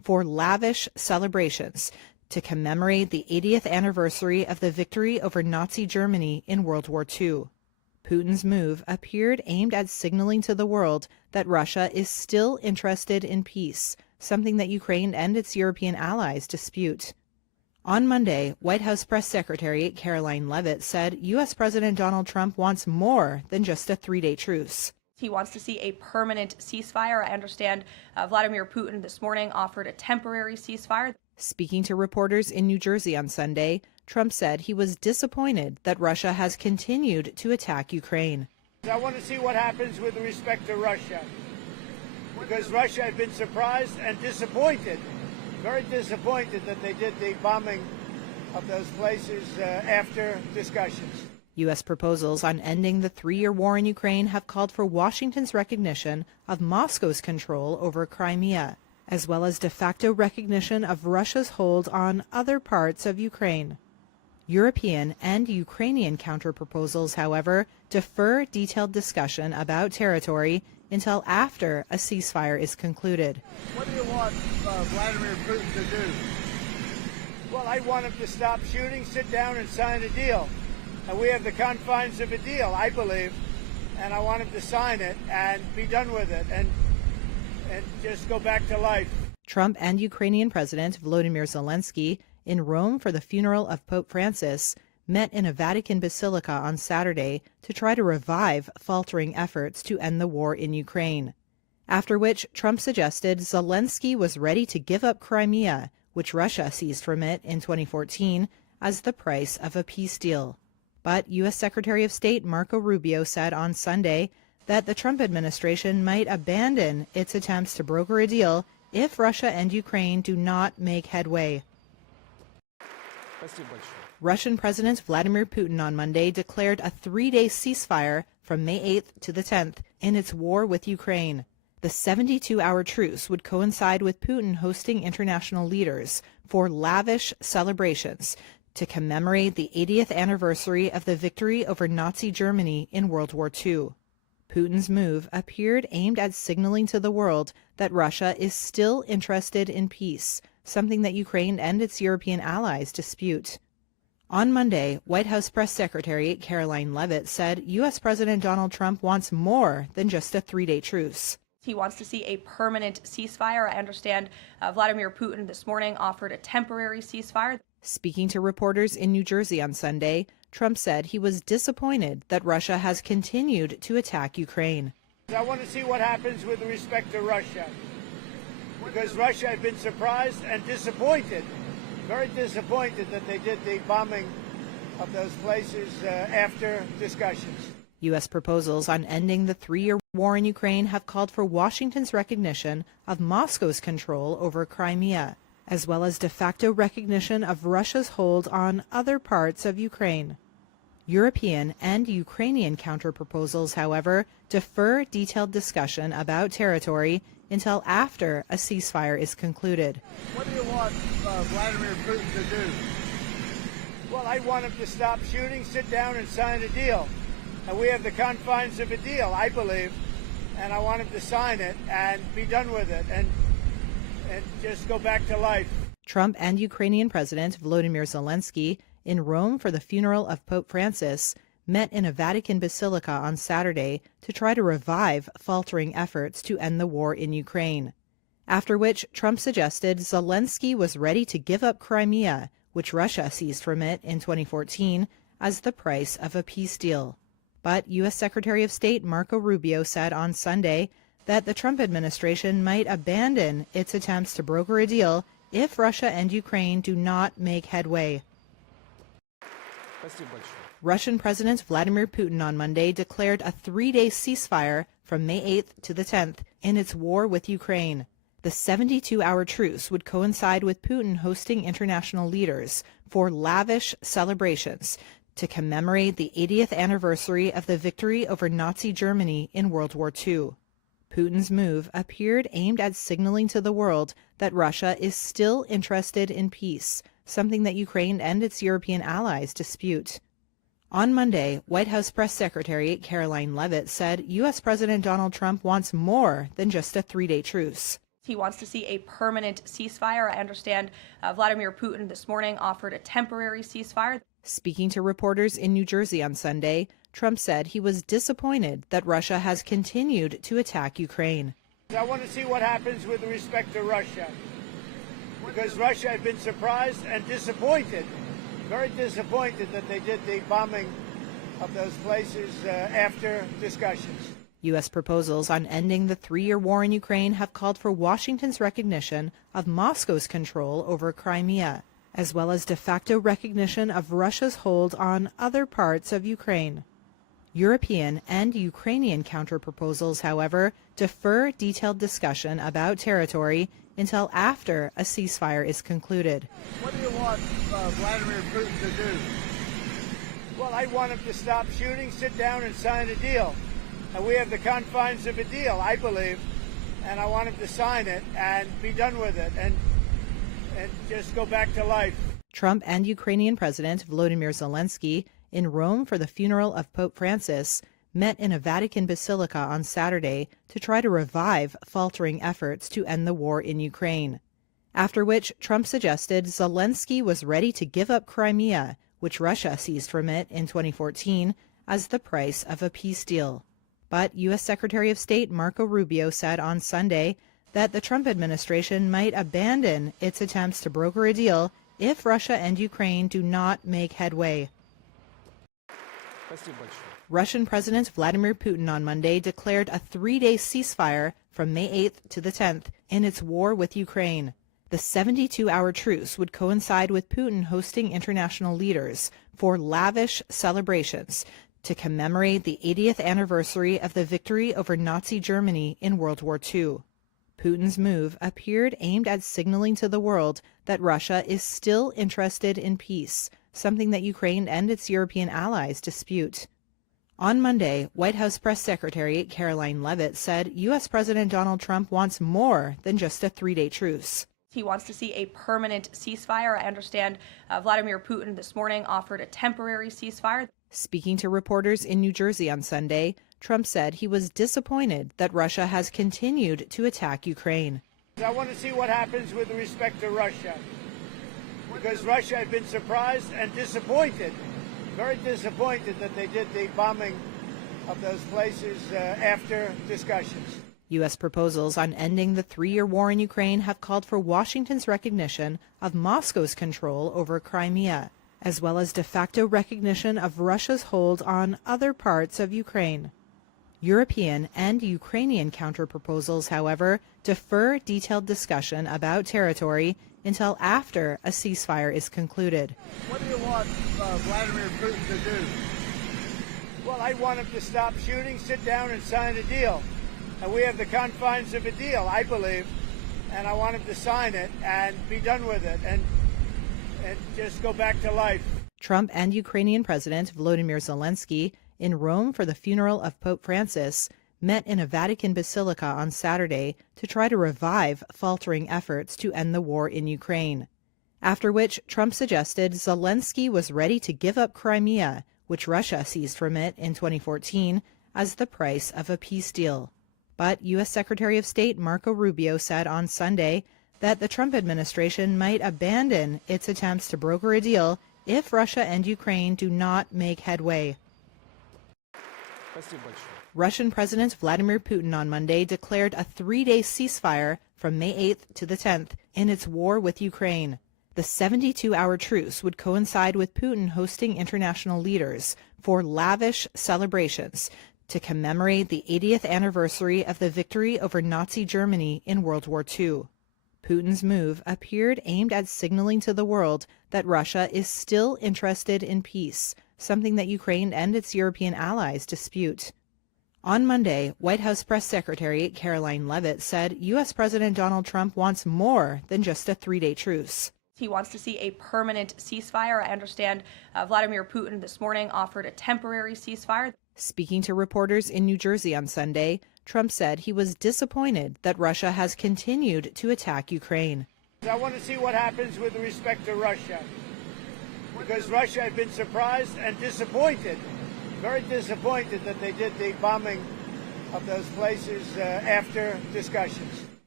for lavish celebrations to commemorate the 80th anniversary of the victory over Nazi Germany in World War II. Putin's move appeared aimed at signaling to the world that Russia is still interested in peace, something that Ukraine and its European allies dispute. On Monday, White House Press Secretary Caroline Leavitt said U.S. President Donald Trump wants more than just a three-day truce. He wants to see a permanent ceasefire. I understand Vladimir Putin this morning offered a temporary ceasefire. Speaking to reporters in New Jersey on Sunday, Trump said he was disappointed that Russia has continued to attack Ukraine. I want to see what happens with respect to Russia, because Russia had been surprised and disappointed, very disappointed that they did the bombing of those places after discussions. U.S. proposals on ending the three-year war in Ukraine have called for Washington's recognition of Moscow's control over Crimea, as well as de facto recognition of Russia's hold on other parts of Ukraine. European and Ukrainian counterproposals, however, defer detailed discussion about territory until after a ceasefire is concluded. What do you want Vladimir Putin to do? Well, I want him to stop shooting, sit down and sign a deal. And we have the confines of a deal, I believe, and I want him to sign it and be done with it and just go back to life. Trump and Ukrainian President Volodymyr Zelensky, in Rome for the funeral of Pope Francis, met in a Vatican basilica on Saturday to try to revive faltering efforts to end the war in Ukraine. After which, Trump suggested Zelensky was ready to give up Crimea, which Russia seized from it in 2014, as the price of a peace deal. But U.S. Secretary of State Marco Rubio said on Sunday that the Trump administration might abandon its attempts to broker a deal if Russia and Ukraine do not make headway. Russian President Vladimir Putin on Monday declared a three-day ceasefire from May 8th to the 10th in its war with Ukraine. The 72-hour truce would coincide with Putin hosting international leaders for lavish celebrations to commemorate the 80th anniversary of the victory over Nazi Germany in World War II. Putin's move appeared aimed at signaling to the world that Russia is still interested in peace, something that Ukraine and its European allies dispute. On Monday, White House Press Secretary Caroline Leavitt said U.S. President Donald Trump wants more than just a three-day truce. He wants to see a permanent ceasefire. I understand Vladimir Putin this morning offered a temporary ceasefire. Speaking to reporters in New Jersey on Sunday, Trump said he was disappointed that Russia has continued to attack Ukraine. I want to see what happens with respect to Russia, because Russia had been surprised and disappointed, very disappointed that they did the bombing of those places after discussions. U.S. proposals on ending the three-year war in Ukraine have called for Washington's recognition of Moscow's control over Crimea, as well as de facto recognition of Russia's hold on other parts of Ukraine. European and Ukrainian counterproposals, however, defer detailed discussion about territory until after a ceasefire is concluded. What do you want Vladimir Putin to do? Well, I want him to stop shooting, sit down and sign a deal. And we have the confines of a deal, I believe, and I want him to sign it and be done with it and just go back to life. Trump and Ukrainian President Volodymyr Zelensky, in Rome for the funeral of Pope Francis, met in a Vatican basilica on Saturday to try to revive faltering efforts to end the war in Ukraine. After which, Trump suggested Zelensky was ready to give up Crimea, which Russia seized from it in 2014, as the price of a peace deal. But U.S. Secretary of State Marco Rubio said on Sunday that the Trump administration might abandon its attempts to broker a deal if Russia and Ukraine do not make headway. Russian President Vladimir Putin on Monday declared a three-day ceasefire from May 8th to the 10th in its war with Ukraine. The 72-hour truce would coincide with Putin hosting international leaders for lavish celebrations to commemorate the 80th anniversary of the victory over Nazi Germany in World War II. Putin's move appeared aimed at signaling to the world that Russia is still interested in peace, something that Ukraine and its European allies dispute. On Monday, White House Press Secretary Caroline Leavitt said U.S. President Donald Trump wants more than just a three-day truce. He wants to see a permanent ceasefire. I understand Vladimir Putin this morning offered a temporary ceasefire. Speaking to reporters in New Jersey on Sunday, Trump said he was disappointed that Russia has continued to attack Ukraine. I want to see what happens with respect to Russia, because Russia had been surprised and disappointed, very disappointed that they did the bombing of those places after discussions. U.S. proposals on ending the 3-year war in Ukraine have called for Washington's recognition of Moscow's control over Crimea, as well as de facto recognition of Russia's hold on other parts of Ukraine. European and Ukrainian counterproposals, however, defer detailed discussion about territory until after a ceasefire is concluded. What do you want Vladimir Putin to do? Well, I want him to stop shooting, sit down and sign a deal. And we have the confines of a deal, I believe, and I want him to sign it and be done with it and just go back to life. Trump and Ukrainian President Volodymyr Zelensky, in Rome for the funeral of Pope Francis, met in a Vatican basilica on Saturday to try to revive faltering efforts to end the war in Ukraine. After which, Trump suggested Zelensky was ready to give up Crimea, which Russia seized from it in 2014, as the price of a peace deal. But U.S. Secretary of State Marco Rubio said on Sunday that the Trump administration might abandon its attempts to broker a deal if Russia and Ukraine do not make headway. Russian President Vladimir Putin on Monday declared a 3-day ceasefire from May 8th to the 10th in its war with Ukraine. The 72-hour truce would coincide with Putin hosting international leaders for lavish celebrations to commemorate the 80th anniversary of the victory over Nazi Germany in World War II. Putin's move appeared aimed at signaling to the world that Russia is still interested in peace, something that Ukraine and its European allies dispute. On Monday, White House Press Secretary Caroline Leavitt said U.S. President Donald Trump wants more than just a 3-day truce. He wants to see a permanent ceasefire. I understand Vladimir Putin this morning offered a temporary ceasefire. Speaking to reporters in New Jersey on Sunday, Trump said he was disappointed that Russia has continued to attack Ukraine. I want to see what happens with respect to Russia, because Russia had been surprised and disappointed, very disappointed that they did the bombing of those places after discussions. U.S. proposals on ending the 3-year war in Ukraine have called for Washington's recognition of Moscow's control over Crimea, as well as de facto recognition of Russia's hold on other parts of Ukraine. European and Ukrainian counterproposals, however, defer detailed discussion about territory until after a ceasefire is concluded. What do you want Vladimir Putin to do? Well, I want him to stop shooting, sit down and sign a deal. And we have the confines of a deal, I believe, and I want him to sign it and be done with it and just go back to life. Trump and Ukrainian President Volodymyr Zelensky, in Rome for the funeral of Pope Francis, met in a Vatican basilica on Saturday to try to revive faltering efforts to end the war in Ukraine. After which, Trump suggested Zelensky was ready to give up Crimea, which Russia seized from it in 2014, as the price of a peace deal. But U.S. Secretary of State Marco Rubio said on Sunday that the Trump administration might abandon its attempts to broker a deal if Russia and Ukraine do not make headway. Russian President Vladimir Putin on Monday declared a 3-day ceasefire from May 8th to the 10th in its war with Ukraine. The 72-hour truce would coincide with Putin hosting international leaders for lavish celebrations to commemorate the 80th anniversary of the victory over Nazi Germany in World War II. Putin's move appeared aimed at signaling to the world that Russia is still interested in peace, something that Ukraine and its European allies dispute. On Monday, White House Press Secretary Caroline Leavitt said U.S. President Donald Trump wants more than just a 3-day truce. He wants to see a permanent ceasefire. I understand Vladimir Putin this morning offered a temporary ceasefire. Speaking to reporters in New Jersey on Sunday, Trump said he was disappointed that Russia has continued to attack Ukraine. I want to see what happens with respect to Russia, because Russia had been surprised and disappointed, very disappointed that they did the bombing of those places after discussions.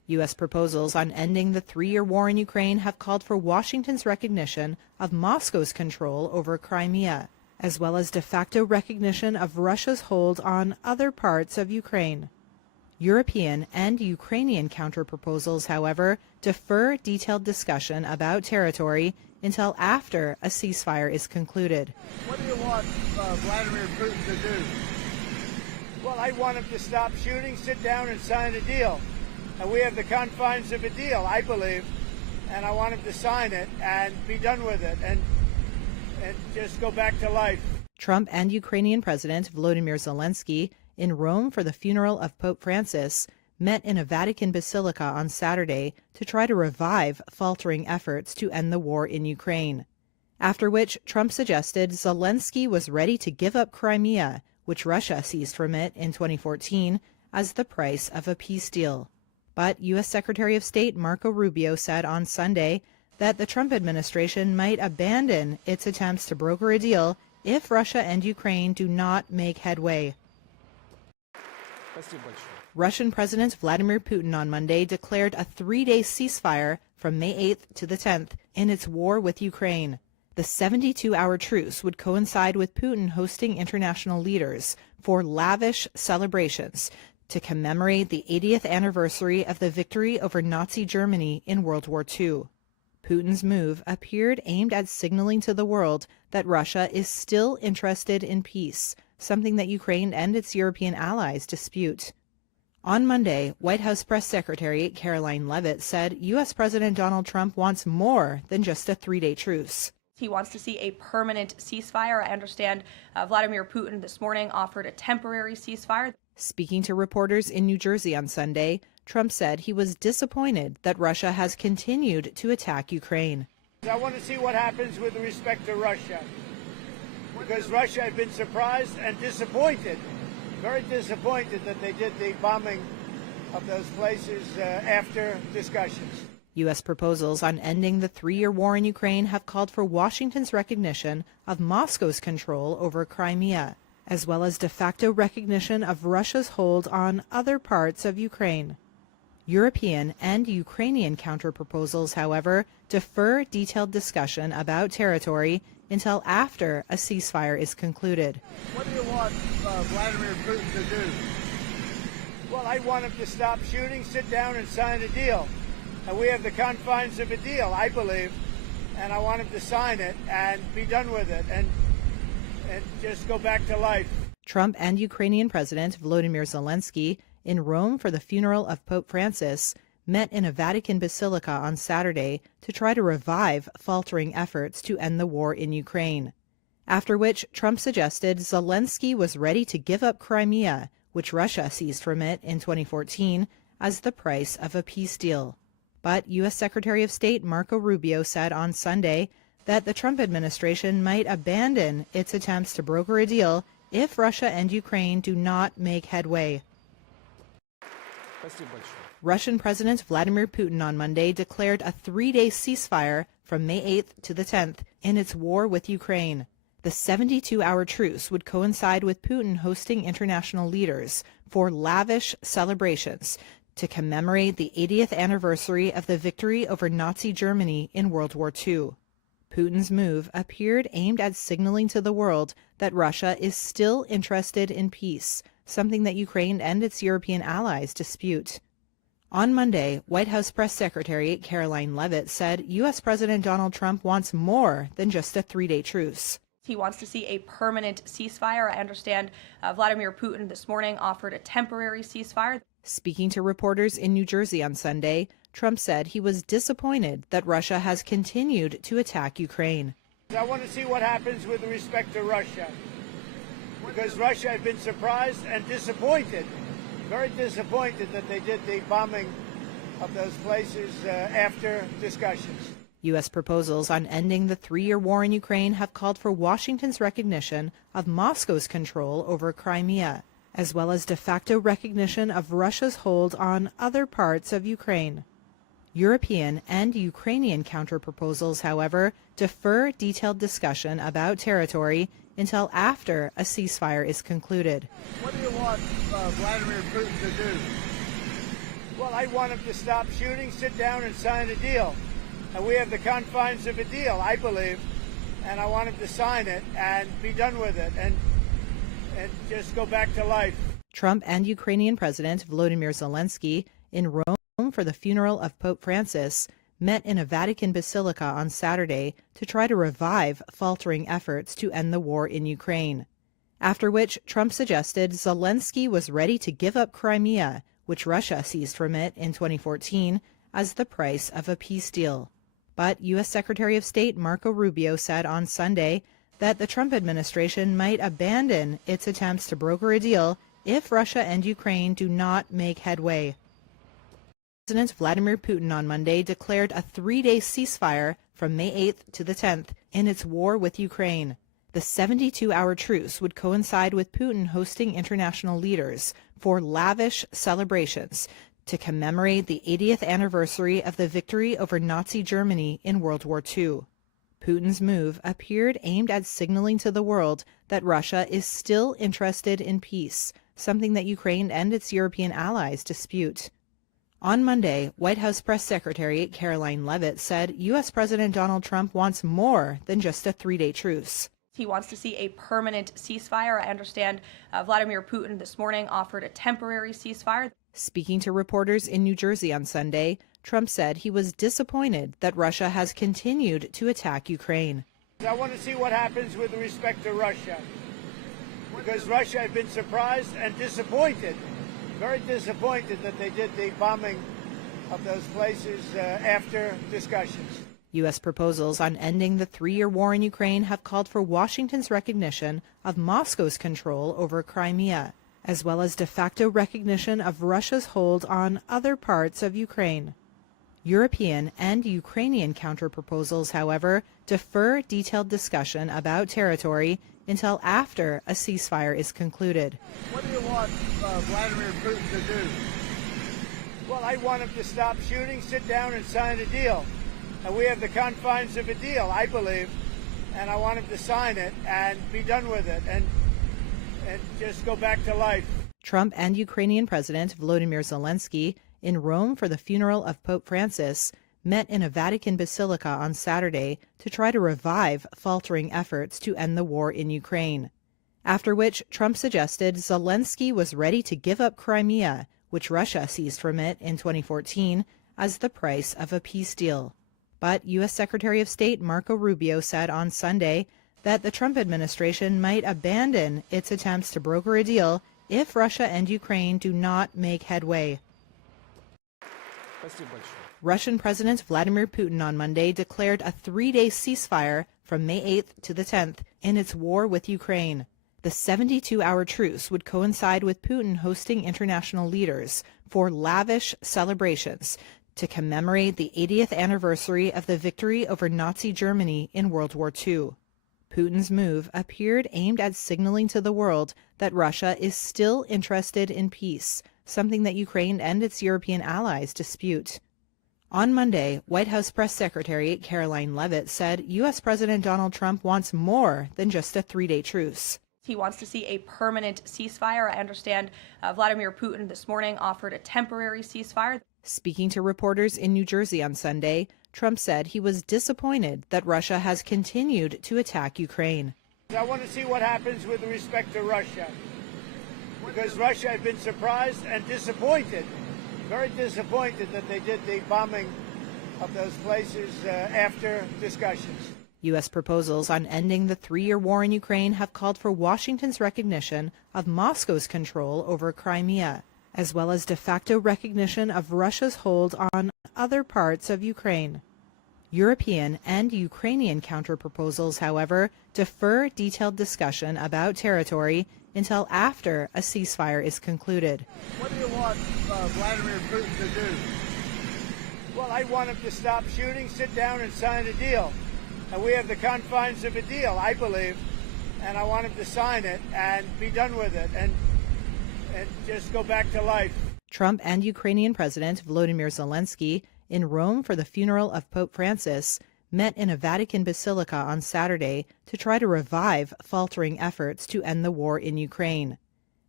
U.S. proposals on ending the 3-year war in Ukraine have called for Washington's recognition of Moscow's control over Crimea, as well as de facto recognition of Russia's hold on other parts of Ukraine. European and Ukrainian counterproposals, however, defer detailed discussion about territory until after a ceasefire is concluded. What do you want Vladimir Putin to do? Well, I want him to stop shooting, sit down and sign a deal. And we have the confines of a deal, I believe, and I want him to sign it and be done with it and just go back to life. Trump and Ukrainian President Volodymyr Zelensky, in Rome for the funeral of Pope Francis, met in a Vatican basilica on Saturday to try to revive faltering efforts to end the war in Ukraine. After which, Trump suggested Zelensky was ready to give up Crimea, which Russia seized from it in 2014, as the price of a peace deal. But U.S. Secretary of State Marco Rubio said on Sunday that the Trump administration might abandon its attempts to broker a deal if Russia and Ukraine do not make headway. Russian President Vladimir Putin on Monday declared a 3-day ceasefire from May 8th to the 10th in its war with Ukraine. The 72-hour truce would coincide with Putin hosting international leaders for lavish celebrations to commemorate the 80th anniversary of the victory over Nazi Germany in World War II. Putin's move appeared aimed at signaling to the world that Russia is still interested in peace, something that Ukraine and its European allies dispute. On Monday, White House Press Secretary Caroline Leavitt said U.S. President Donald Trump wants more than just a 3-day truce. He wants to see a permanent ceasefire. I understand Vladimir Putin this morning offered a temporary ceasefire. Speaking to reporters in New Jersey on Sunday, Trump said he was disappointed that Russia has continued to attack Ukraine. I want to see what happens with respect to Russia, because Russia had been surprised and disappointed, very disappointed that they did the bombing of those places after discussions. U.S. proposals on ending the 3-year war in Ukraine have called for Washington's recognition of Moscow's control over Crimea, as well as de facto recognition of Russia's hold on other parts of Ukraine. European and Ukrainian counterproposals, however, defer detailed discussion about territory until after a ceasefire is concluded. What do you want Vladimir Putin to do? Well, I want him to stop shooting, sit down and sign a deal. And we have the confines of a deal, I believe, and I want him to sign it and be done with it and just go back to life. Trump and Ukrainian President Volodymyr Zelensky, in Rome for the funeral of Pope Francis, met in a Vatican basilica on Saturday to try to revive faltering efforts to end the war in Ukraine. After which, Trump suggested Zelensky was ready to give up Crimea, which Russia seized from it in 2014, as the price of a peace deal. But U.S. Secretary of State Marco Rubio said on Sunday that the Trump administration might abandon its attempts to broker a deal if Russia and Ukraine do not make headway. Russian President Vladimir Putin on Monday declared a 3-day ceasefire from May 8th to the 10th in its war with Ukraine. The 72-hour truce would coincide with Putin hosting international leaders for lavish celebrations to commemorate the 80th anniversary of the victory over Nazi Germany in World War II. Putin's move appeared aimed at signaling to the world that Russia is still interested in peace, something that Ukraine and its European allies dispute. On Monday, White House Press Secretary Caroline Leavitt said U.S. President Donald Trump wants more than just a 3-day truce. He wants to see a permanent ceasefire. I understand Vladimir Putin this morning offered a temporary ceasefire. Speaking to reporters in New Jersey on Sunday, Trump said he was disappointed that Russia has continued to attack Ukraine. I want to see what happens with respect to Russia, because Russia had been surprised and disappointed, very disappointed that they did the bombing of those places after discussions. U.S. proposals on ending the 3-year war in Ukraine have called for Washington's recognition of Moscow's control over Crimea, as well as de facto recognition of Russia's hold on other parts of Ukraine. European and Ukrainian counterproposals, however, defer detailed discussion about territory until after a ceasefire is concluded. What do you want Vladimir Putin to do? Well, I want them to stop shooting, sit down and sign a deal. And we have the confines of a deal, I believe. And I want them to sign it and be done with it and just go back to life. Trump and Ukrainian President Volodymyr Zelensky in Rome for the funeral of Pope Francis met in a Vatican basilica on Saturday to try to revive faltering efforts to end the war in Ukraine. After which, Trump suggested Zelensky was ready to give up Crimea, which Russia seized from it in 2014, as the price of a peace deal. But U.S. Secretary of State Marco Rubio said on Sunday that the Trump administration might abandon its attempts to broker a deal if Russia and Ukraine do not make headway. President Vladimir Putin on Monday declared a 3-day ceasefire from May 8th to the 10th in its war with Ukraine. The 72-hour truce would coincide with Putin hosting international leaders for lavish celebrations to commemorate the 80th anniversary of the victory over Nazi Germany in World War II. Putin's move appeared aimed at signaling to the world that Russia is still interested in peace, something that Ukraine and its European allies dispute. On Monday, White House Press Secretary Caroline Leavitt said U.S. President Donald Trump wants more than just a 3-day truce. He wants to see a permanent ceasefire. I understand Vladimir Putin this morning offered a temporary ceasefire. Speaking to reporters in New Jersey on Sunday, Trump said he was disappointed that Russia has continued to attack Ukraine. I want to see what happens with respect to Russia, because Russia had been surprised and disappointed, very disappointed that they did the bombing of those places after discussions. U.S. proposals on ending the 3-year war in Ukraine have called for Washington's recognition of Moscow's control over Crimea, as well as de facto recognition of Russia's hold on other parts of Ukraine. European and Ukrainian counterproposals, however, defer detailed discussion about territory until after a ceasefire is concluded. What do you want Vladimir Putin to do? Well, I want him to stop shooting, sit down and sign a deal. And we have the confines of a deal, I believe, and I want him to sign it and be done with it and just go back to life. Trump and Ukrainian President Volodymyr Zelensky in Rome for the funeral of Pope Francis met in a Vatican basilica on Saturday to try to revive faltering efforts to end the war in Ukraine. After which, Trump suggested Zelensky was ready to give up Crimea, which Russia seized from it in 2014, as the price of a peace deal. But U.S. Secretary of State Marco Rubio said on Sunday that the Trump administration might abandon its attempts to broker a deal if Russia and Ukraine do not make headway. Russian President Vladimir Putin on Monday declared a 3-day ceasefire from May 8th to the 10th in its war with Ukraine. The 72-hour truce would coincide with Putin hosting international leaders for lavish celebrations to commemorate the 80th anniversary of the victory over Nazi Germany in World War II. Putin's move appeared aimed at signaling to the world that Russia is still interested in peace, something that Ukraine and its European allies dispute. On Monday, White House Press Secretary Caroline Leavitt said U.S. President Donald Trump wants more than just a 3-day truce. He wants to see a permanent ceasefire. I understand Vladimir Putin this morning offered a temporary ceasefire. Speaking to reporters in New Jersey on Sunday, Trump said he was disappointed that Russia has continued to attack Ukraine. I want to see what happens with respect to Russia, because Russia had been surprised and disappointed, very disappointed that they did the bombing of those places after discussions. U.S. proposals on ending the 3-year war in Ukraine have called for Washington's recognition of Moscow's control over Crimea, as well as de facto recognition of Russia's hold on other parts of Ukraine. European and Ukrainian counterproposals, however, defer detailed discussion about territory until after a ceasefire is concluded. What do you want Vladimir Putin to do? Well, I want him to stop shooting, sit down and sign a deal. And we have the confines of a deal, I believe, and I want him to sign it and be done with it and just go back to life. Trump and Ukrainian President Volodymyr Zelensky in Rome for the funeral of Pope Francis met in a Vatican basilica on Saturday to try to revive faltering efforts to end the war in Ukraine.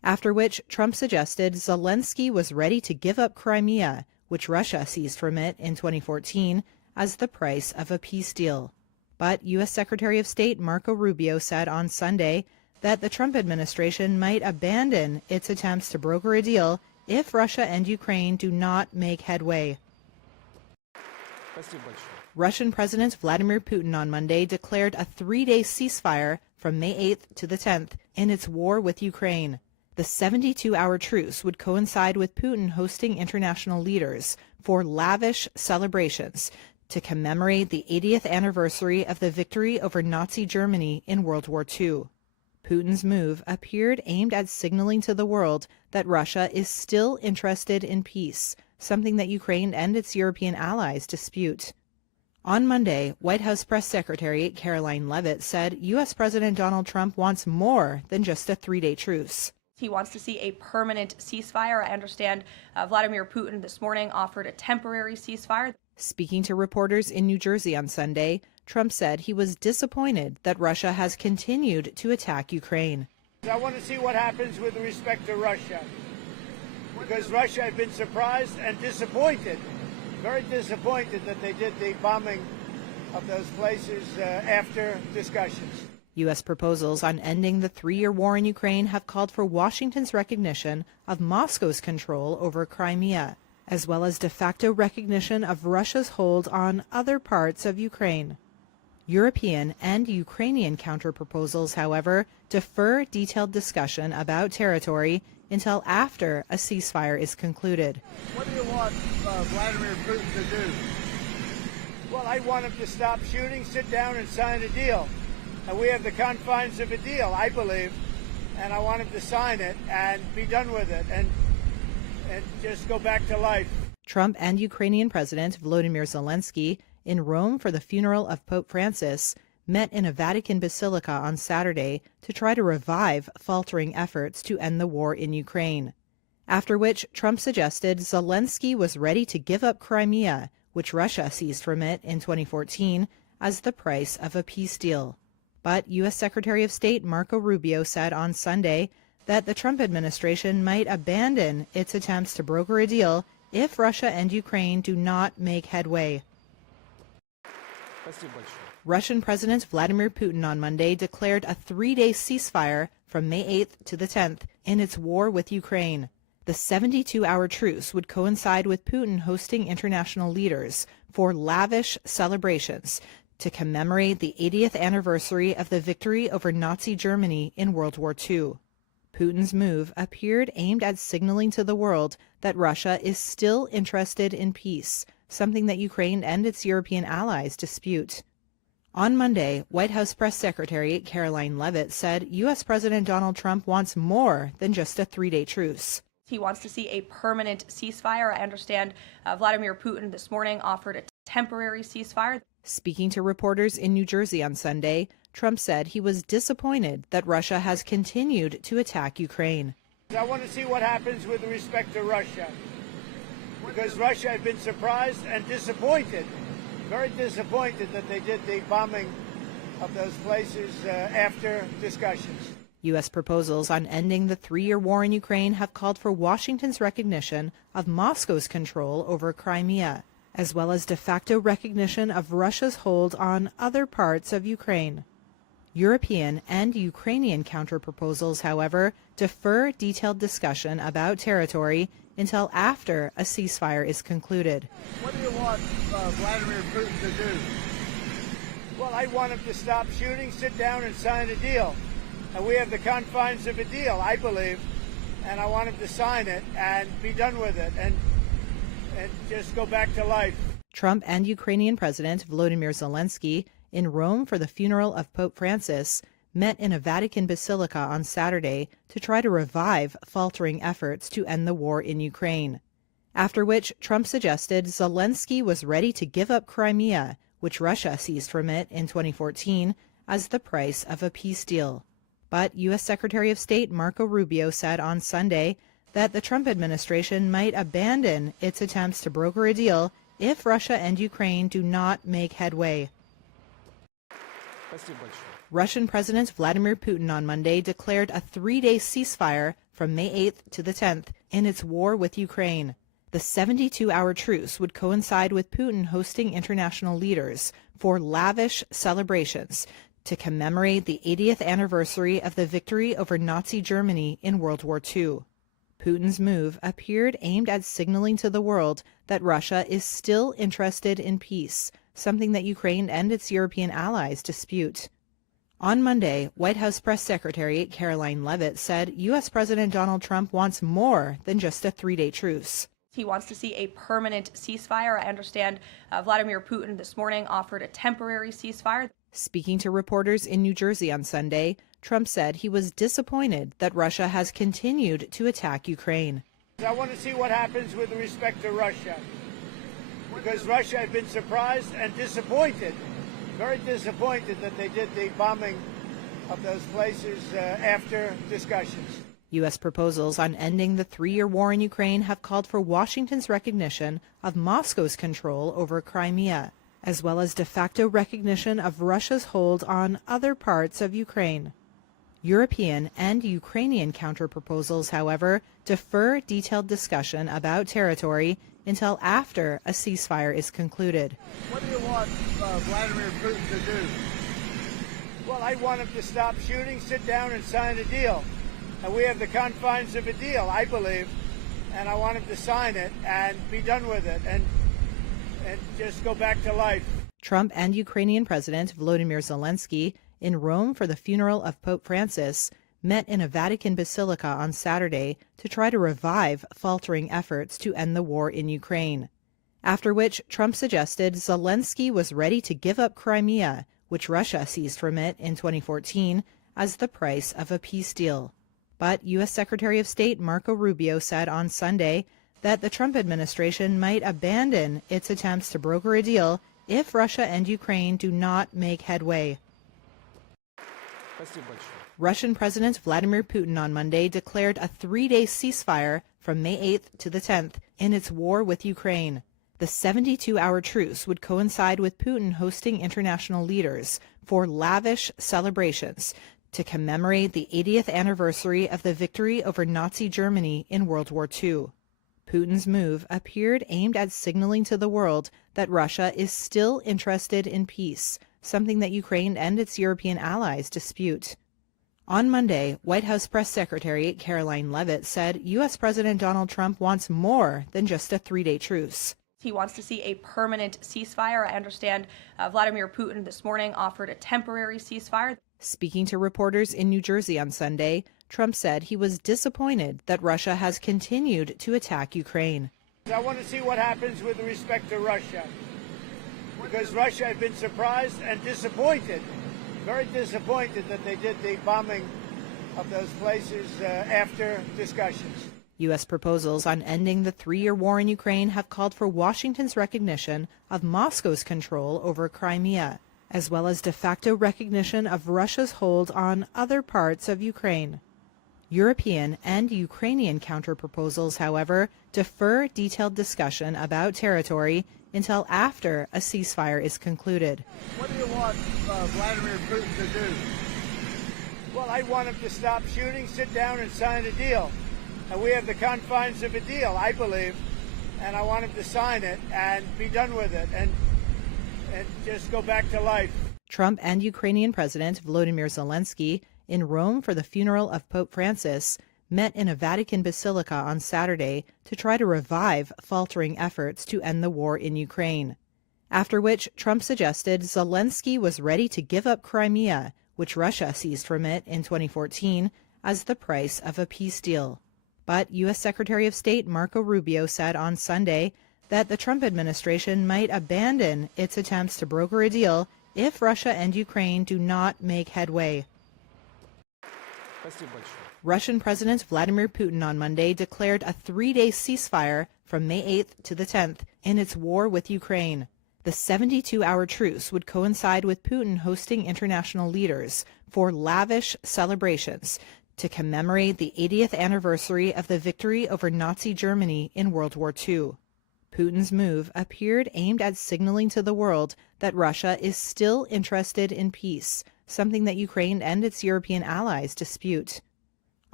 after which Trump suggested Zelensky was ready to give up Crimea, which Russia seized from it in 2014, as the price of a peace deal. But U.S. Secretary of State Marco Rubio said on Sunday that the Trump administration might abandon its attempts to broker a deal if Russia and Ukraine do not make headway. Russian President Vladimir Putin on Monday declared a 3-day ceasefire from May 8th to the 10th in its war with Ukraine. The 72-hour truce would coincide with Putin hosting international leaders for lavish celebrations to commemorate the 80th anniversary of the victory over Nazi Germany in World War II. Putin's move appeared aimed at signaling to the world that Russia is still interested in peace, something that Ukraine and its European allies dispute. On Monday, White House Press Secretary Caroline Leavitt said U.S. President Donald Trump wants more than just a 3-day truce. He wants to see a permanent ceasefire. I understand Vladimir Putin this morning offered a temporary ceasefire. Speaking to reporters in New Jersey on Sunday, Trump said he was disappointed that Russia has continued to attack Ukraine. I want to see what happens with respect to Russia, because Russia had been surprised and disappointed, very disappointed that they did the bombing of those places after discussions. U.S. proposals on ending the 3-year war in Ukraine have called for Washington's recognition of Moscow's control over Crimea, as well as de facto recognition of Russia's hold on other parts of Ukraine. European and Ukrainian counterproposals, however, defer detailed discussion about territory until after a ceasefire is concluded. What do you want Vladimir Putin to do? Well, I want him to stop shooting, sit down and sign a deal. And we have the confines of a deal, I believe, and I want him to sign it and be done with it and just go back to life. Trump and Ukrainian President Volodymyr Zelensky, in Rome for the funeral of Pope Francis, met in a Vatican basilica on Saturday to try to revive faltering efforts to end the war in Ukraine. After which Trump suggested Zelensky was ready to give up Crimea, which Russia seized from it in 2014, as the price of a peace deal. But U.S. Secretary of State Marco Rubio said on Sunday that the Trump administration might abandon its attempts to broker a deal if Russia and Ukraine do not make headway. Russian President Vladimir Putin on Monday declared a 3-day ceasefire from May 8th to the 10th in its war with Ukraine. The 72-hour truce would coincide with Putin hosting international leaders for lavish celebrations to commemorate the 80th anniversary of the victory over Nazi Germany in World War II. Putin's move appeared aimed at signaling to the world that Russia is still interested in peace, something that Ukraine and its European allies dispute. On Monday, White House Press Secretary Caroline Leavitt said U.S. President Donald Trump wants more than just a 3-day truce. He wants to see a permanent ceasefire. I understand Vladimir Putin this morning offered a temporary ceasefire. Speaking to reporters in New Jersey on Sunday, Trump said he was disappointed that Russia has continued to attack Ukraine. I want to see what happens with respect to Russia, because Russia had been surprised and disappointed, very disappointed that they did the bombing of those places after discussions. U.S. proposals on ending the 3-year war in Ukraine have called for Washington's recognition of Moscow's control over Crimea, as well as de facto recognition of Russia's hold on other parts of Ukraine. European and Ukrainian counterproposals, however, defer detailed discussion about territory until after a ceasefire is concluded. What do you want Vladimir Putin to do? Well, I want him to stop shooting, sit down and sign a deal. And we have the confines of a deal, I believe, and I want him to sign it and be done with it and just go back to life. Trump and Ukrainian President Volodymyr Zelensky, in Rome for the funeral of Pope Francis, met in a Vatican basilica on Saturday to try to revive faltering efforts to end the war in Ukraine. After which Trump suggested Zelensky was ready to give up Crimea, which Russia seized from it in 2014, as the price of a peace deal. But U.S. Secretary of State Marco Rubio said on Sunday that the Trump administration might abandon its attempts to broker a deal if Russia and Ukraine do not make headway. Russian President Vladimir Putin on Monday declared a 3-day ceasefire from May 8th to the 10th in its war with Ukraine. The 72-hour truce would coincide with Putin hosting international leaders for lavish celebrations to commemorate the 80th anniversary of the victory over Nazi Germany in World War II. Putin's move appeared aimed at signaling to the world that Russia is still interested in peace, something that Ukraine and its European allies dispute. On Monday, White House Press Secretary Caroline Leavitt said U.S. President Donald Trump wants more than just a three-day truce. He wants to see a permanent ceasefire. I understand Vladimir Putin this morning offered a temporary ceasefire. Speaking to reporters in New Jersey on Sunday, Trump said he was disappointed that Russia has continued to attack Ukraine. I want to see what happens with respect to Russia, because Russia has been surprised and disappointed, very disappointed that they did the bombing of those places after discussions. U.S. proposals on ending the three-year war in Ukraine have called for Washington's recognition of Moscow's control over Crimea, as well as de facto recognition of Russia's hold on other parts of Ukraine. European and Ukrainian counterproposals, however, defer detailed discussion about territory until after a ceasefire is concluded. What do you want Vladimir Putin to do? Well, I want him to stop shooting, sit down and sign a deal. And we have the confines of a deal, I believe, and I want him to sign it and be done with it and just go back to life. Trump and Ukrainian President Volodymyr Zelensky, in Rome for the funeral of Pope Francis, met in a Vatican basilica on Saturday to try to revive faltering efforts to end the war in Ukraine. After which, Trump suggested Zelensky was ready to give up Crimea, which Russia seized from it in 2014, as the price of a peace deal. But U.S. Secretary of State Marco Rubio said on Sunday that the Trump administration might abandon its attempts to broker a deal if Russia and Ukraine do not make headway. Russian President Vladimir Putin on Monday declared a three-day ceasefire from May 8th to the 10th in its war with Ukraine. The 72-hour truce would coincide with Putin hosting international leaders for lavish celebrations to commemorate the 80th anniversary of the victory over Nazi Germany in World War II. Putin's move appeared aimed at signaling to the world that Russia is still interested in peace, something that Ukraine and its European allies dispute. On Monday, White House Press Secretary Caroline Leavitt said U.S. President Donald Trump wants more than just a three-day truce. He wants to see a permanent ceasefire. I understand Vladimir Putin this morning offered a temporary ceasefire. Speaking to reporters in New Jersey on Sunday, Trump said he was disappointed that Russia has continued to attack Ukraine. I want to see what happens with respect to Russia, because Russia has been surprised and disappointed, very disappointed that they did the bombing of those places after discussions. U.S. proposals on ending the three-year war in Ukraine have called for Washington's recognition of Moscow's control over Crimea, as well as de facto recognition of Russia's hold on other parts of Ukraine. European and Ukrainian counterproposals, however, defer detailed discussion about territory until after a ceasefire is concluded. What do you want Vladimir Putin to do? Well, I want him to stop shooting, sit down and sign a deal. And we have the confines of a deal, I believe, and I want him to sign it and be done with it and just go back to life. Trump and Ukrainian President Volodymyr Zelensky, in Rome for the funeral of Pope Francis, met in a Vatican basilica on Saturday to try to revive faltering efforts to end the war in Ukraine. After which, Trump suggested Zelensky was ready to give up Crimea, which Russia seized from it in 2014, as the price of a peace deal. But U.S. Secretary of State Marco Rubio said on Sunday that the Trump administration might abandon its attempts to broker a deal if Russia and Ukraine do not make headway. Russian President Vladimir Putin on Monday declared a three-day ceasefire from May 8th to the 10th in its war with Ukraine. The 72-hour truce would coincide with Putin hosting international leaders for lavish celebrations to commemorate the 80th anniversary of the victory over Nazi Germany in World War II. Putin's move appeared aimed at signaling to the world that Russia is still interested in peace, something that Ukraine and its European allies dispute.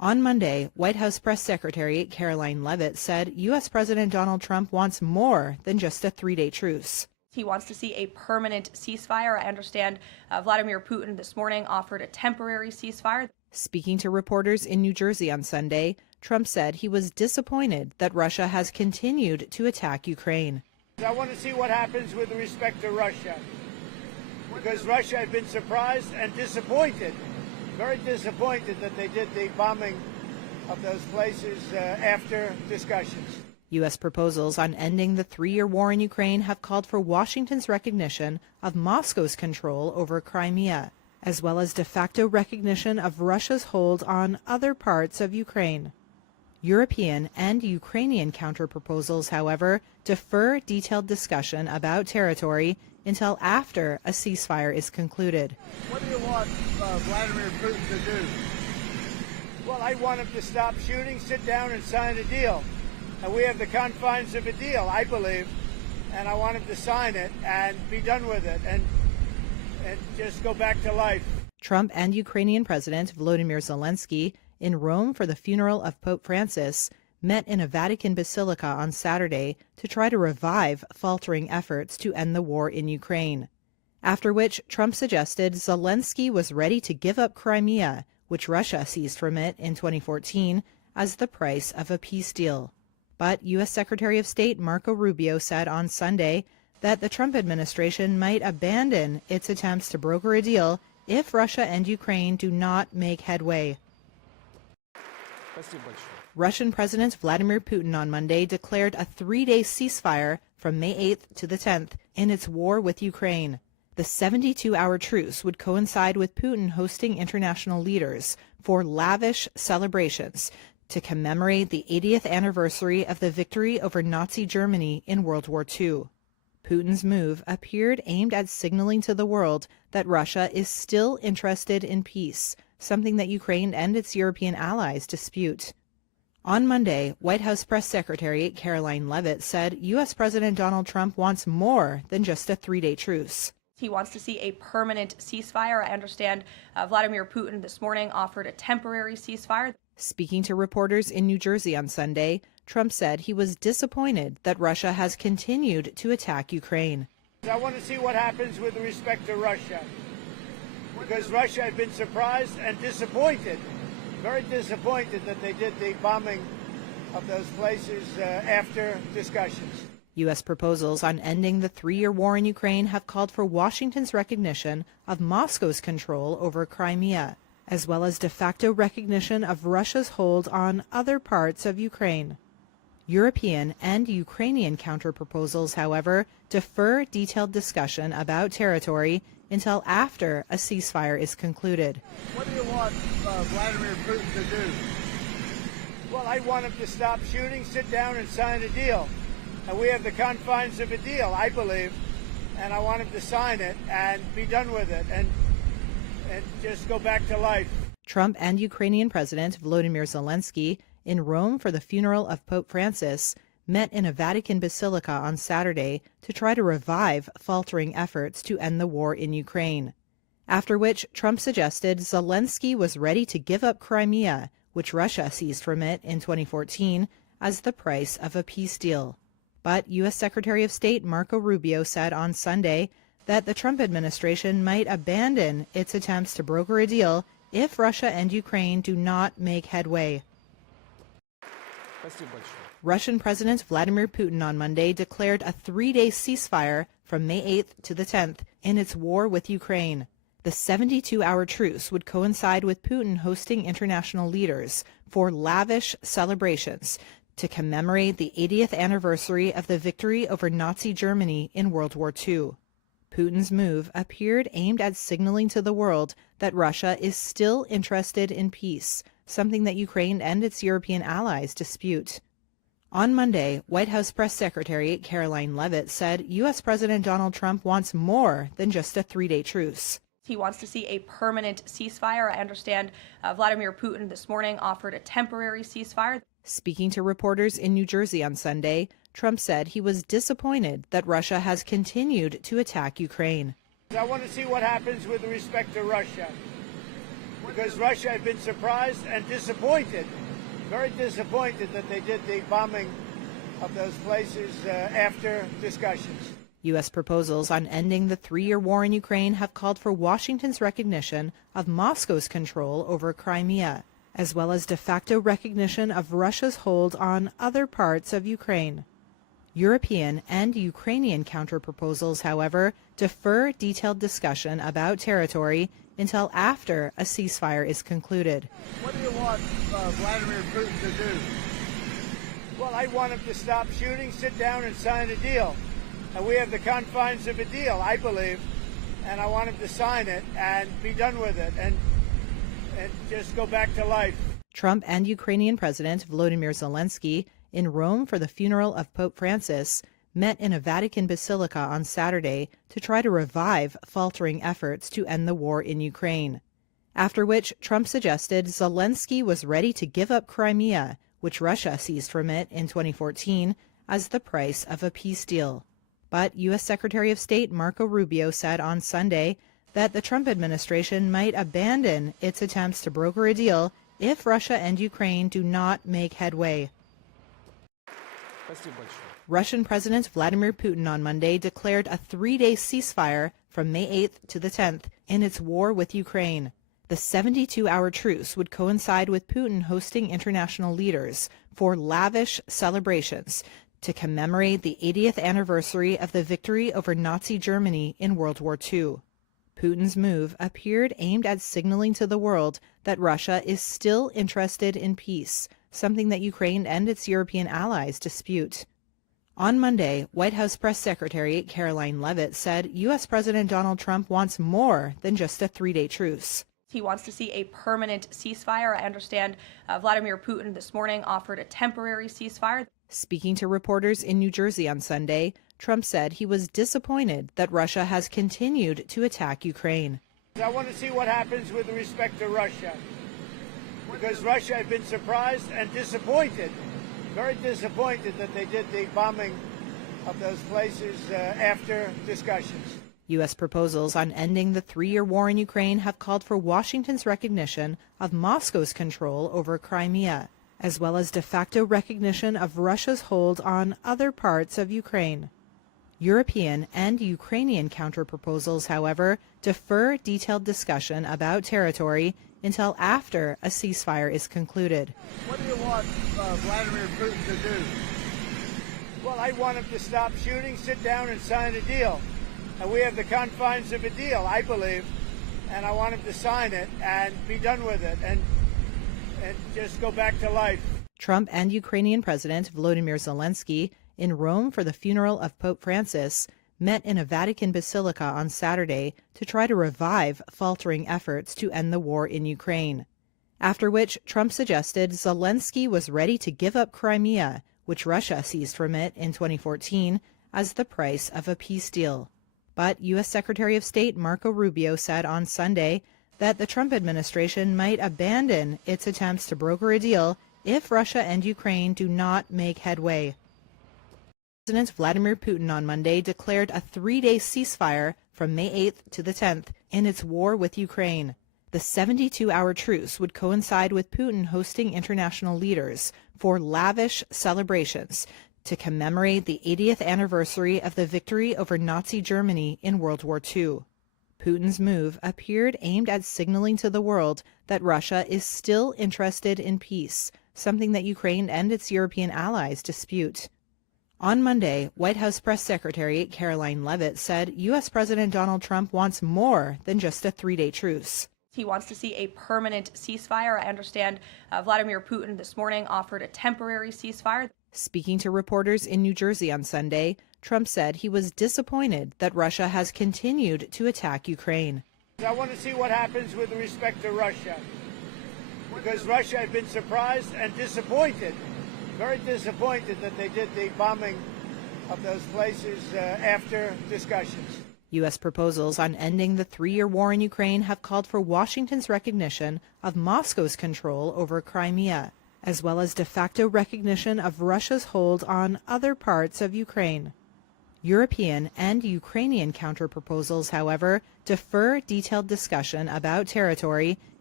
On Monday, White House Press Secretary Caroline Leavitt said U.S. President Donald Trump wants more than just a 3-day truce. He wants to see a permanent ceasefire. I understand Vladimir Putin this morning offered a temporary ceasefire. Speaking to reporters in New Jersey on Sunday, Trump said he was disappointed that Russia has continued to attack Ukraine. I want to see what happens with respect to Russia, because Russia had been surprised and disappointed, very disappointed that they did the bombing of those places after discussions. U.S. proposals on ending the 3-year war in Ukraine have called for Washington's recognition of Moscow's control over Crimea, as well as de facto recognition of Russia's hold on other parts of Ukraine. European and Ukrainian counterproposals, however, defer detailed discussion about territory until after a ceasefire is concluded. What do you want Vladimir Putin to do? Well, I want him to stop shooting, sit down and sign a deal. And we have the confines of a deal, I believe, and I want him to sign it and be done with it and just go back to life. Trump and Ukrainian President Volodymyr Zelensky, in Rome for the funeral of Pope Francis, met in a Vatican basilica on Saturday to try to revive faltering efforts to end the war in Ukraine. After which, Trump suggested Zelensky was ready to give up Crimea, which Russia seized from it in 2014, as the price of a peace deal. But U.S. Secretary of State Marco Rubio said on Sunday that the Trump administration might abandon its attempts to broker a deal if Russia and Ukraine do not make headway. Russian President Vladimir Putin on Monday declared a 3-day ceasefire from May 8th to the 10th in its war with Ukraine. The 72-hour truce would coincide with Putin hosting international leaders for lavish celebrations to commemorate the 80th anniversary of the victory over Nazi Germany in World War II. Putin's move appeared aimed at signaling to the world that Russia is still interested in peace, something that Ukraine and its European allies dispute. On Monday, White House Press Secretary Caroline Leavitt said U.S. President Donald Trump wants more than just a 3-day truce. He wants to see a permanent ceasefire. I understand Vladimir Putin this morning offered a temporary ceasefire. Speaking to reporters in New Jersey on Sunday, Trump said he was disappointed that Russia has continued to attack Ukraine. I want to see what happens with respect to Russia, because Russia had been surprised and disappointed, very disappointed that they did the bombing of those places after discussions. U.S. proposals on ending the 3-year war in Ukraine have called for Washington's recognition of Moscow's control over Crimea, as well as de facto recognition of Russia's hold on other parts of Ukraine. European and Ukrainian counterproposals, however, defer detailed discussion about territory until after a ceasefire is concluded. What do you want Vladimir Putin to do? Well, I want him to stop shooting, sit down and sign a deal. And we have the confines of a deal, I believe, and I want him to sign it and be done with it and just go back to life. Trump and Ukrainian President Volodymyr Zelensky, in Rome for the funeral of Pope Francis, met in a Vatican basilica on Saturday to try to revive faltering efforts to end the war in Ukraine. After which, Trump suggested Zelensky was ready to give up Crimea, which Russia seized from it in 2014, as the price of a peace deal. But U.S. Secretary of State Marco Rubio said on Sunday that the Trump administration might abandon its attempts to broker a deal if Russia and Ukraine do not make headway. Russian President Vladimir Putin on Monday declared a 3-day ceasefire from May 8th to the 10th in its war with Ukraine. The 72-hour truce would coincide with Putin hosting international leaders for lavish celebrations to commemorate the 80th anniversary of the victory over Nazi Germany in World War II. Putin's move appeared aimed at signaling to the world that Russia is still interested in peace, something that Ukraine and its European allies dispute. On Monday, White House Press Secretary Caroline Leavitt said U.S. President Donald Trump wants more than just a 3-day truce. He wants to see a permanent ceasefire. I understand Vladimir Putin this morning offered a temporary ceasefire. Speaking to reporters in New Jersey on Sunday, Trump said he was disappointed that Russia has continued to attack Ukraine. I want to see what happens with respect to Russia, because Russia had been surprised and disappointed, very disappointed that they did the bombing of those places after discussions. U.S. proposals on ending the 3-year war in Ukraine have called for Washington's recognition of Moscow's control over Crimea, as well as de facto recognition of Russia's hold on other parts of Ukraine. European and Ukrainian counterproposals, however, defer detailed discussion about territory until after a ceasefire is concluded. What do you want Vladimir Putin to do? Well, I want him to stop shooting, sit down and sign a deal. And we have the confines of a deal, I believe, and I want him to sign it and be done with it and just go back to life. Trump and Ukrainian President Volodymyr Zelensky, in Rome for the funeral of Pope Francis, met in a Vatican basilica on Saturday to try to revive faltering efforts to end the war in Ukraine. After which, Trump suggested Zelensky was ready to give up Crimea, which Russia seized from it in 2014, as the price of a peace deal. But U.S. Secretary of State Marco Rubio said on Sunday that the Trump administration might abandon its attempts to broker a deal if Russia and Ukraine do not make headway. Russian President Vladimir Putin on Monday declared a 3-day ceasefire from May 8th to the 10th in its war with Ukraine. The 72-hour truce would coincide with Putin hosting international leaders for lavish celebrations to commemorate the 80th anniversary of the victory over Nazi Germany in World War II. Putin's move appeared aimed at signaling to the world that Russia is still interested in peace, something that Ukraine and its European allies dispute. On Monday, White House Press Secretary Caroline Leavitt said U.S. President Donald Trump wants more than just a 3-day truce. He wants to see a permanent ceasefire. I understand Vladimir Putin this morning offered a temporary ceasefire. Speaking to reporters in New Jersey on Sunday, Trump said he was disappointed that Russia has continued to attack Ukraine. I want to see what happens with respect to Russia, because Russia had been surprised and disappointed, very disappointed that they did the bombing of those places after discussions. U.S. proposals on ending the 3-year war in Ukraine have called for Washington's recognition of Moscow's control over Crimea, as well as de facto recognition of Russia's hold on other parts of Ukraine. European and Ukrainian counterproposals, however, defer detailed discussion about territory until after a ceasefire is concluded. What do you want Vladimir Putin to do? Well, I want him to stop shooting, sit down and sign a deal. And we have the confines of a deal, I believe, and I want him to sign it and be done with it and just go back to life. Trump and Ukrainian President Volodymyr Zelensky, in Rome for the funeral of Pope Francis, met in a Vatican basilica on Saturday to try to revive faltering efforts to end the war in Ukraine. After which, Trump suggested Zelensky was ready to give up Crimea, which Russia seized from it in 2014, as the price of a peace deal. But U.S. Secretary of State Marco Rubio said on Sunday that the Trump administration might abandon its attempts to broker a deal if Russia and Ukraine do not make headway. President Vladimir Putin on Monday declared a 3-day ceasefire from May 8th to the 10th in its war with Ukraine. The 72-hour truce would coincide with Putin hosting international leaders for lavish celebrations to commemorate the 80th anniversary of the victory over Nazi Germany in World War II. Putin's move appeared aimed at signaling to the world that Russia is still interested in peace, something that Ukraine and its European allies dispute. On Monday, White House Press Secretary Caroline Leavitt said U.S. President Donald Trump wants more than just a 3-day truce. He wants to see a permanent ceasefire. I understand Vladimir Putin this morning offered a temporary ceasefire. Speaking to reporters in New Jersey on Sunday, Trump said he was disappointed that Russia has continued to attack Ukraine. I want to see what happens with respect to Russia, because Russia had been surprised and disappointed, very disappointed that they did the bombing of those places after discussions. U.S. proposals on ending the 3-year war in Ukraine have called for Washington's recognition of Moscow's control over Crimea, as well as de facto recognition of Russia's hold on other parts of Ukraine. European and Ukrainian counterproposals, however, defer detailed discussion about territory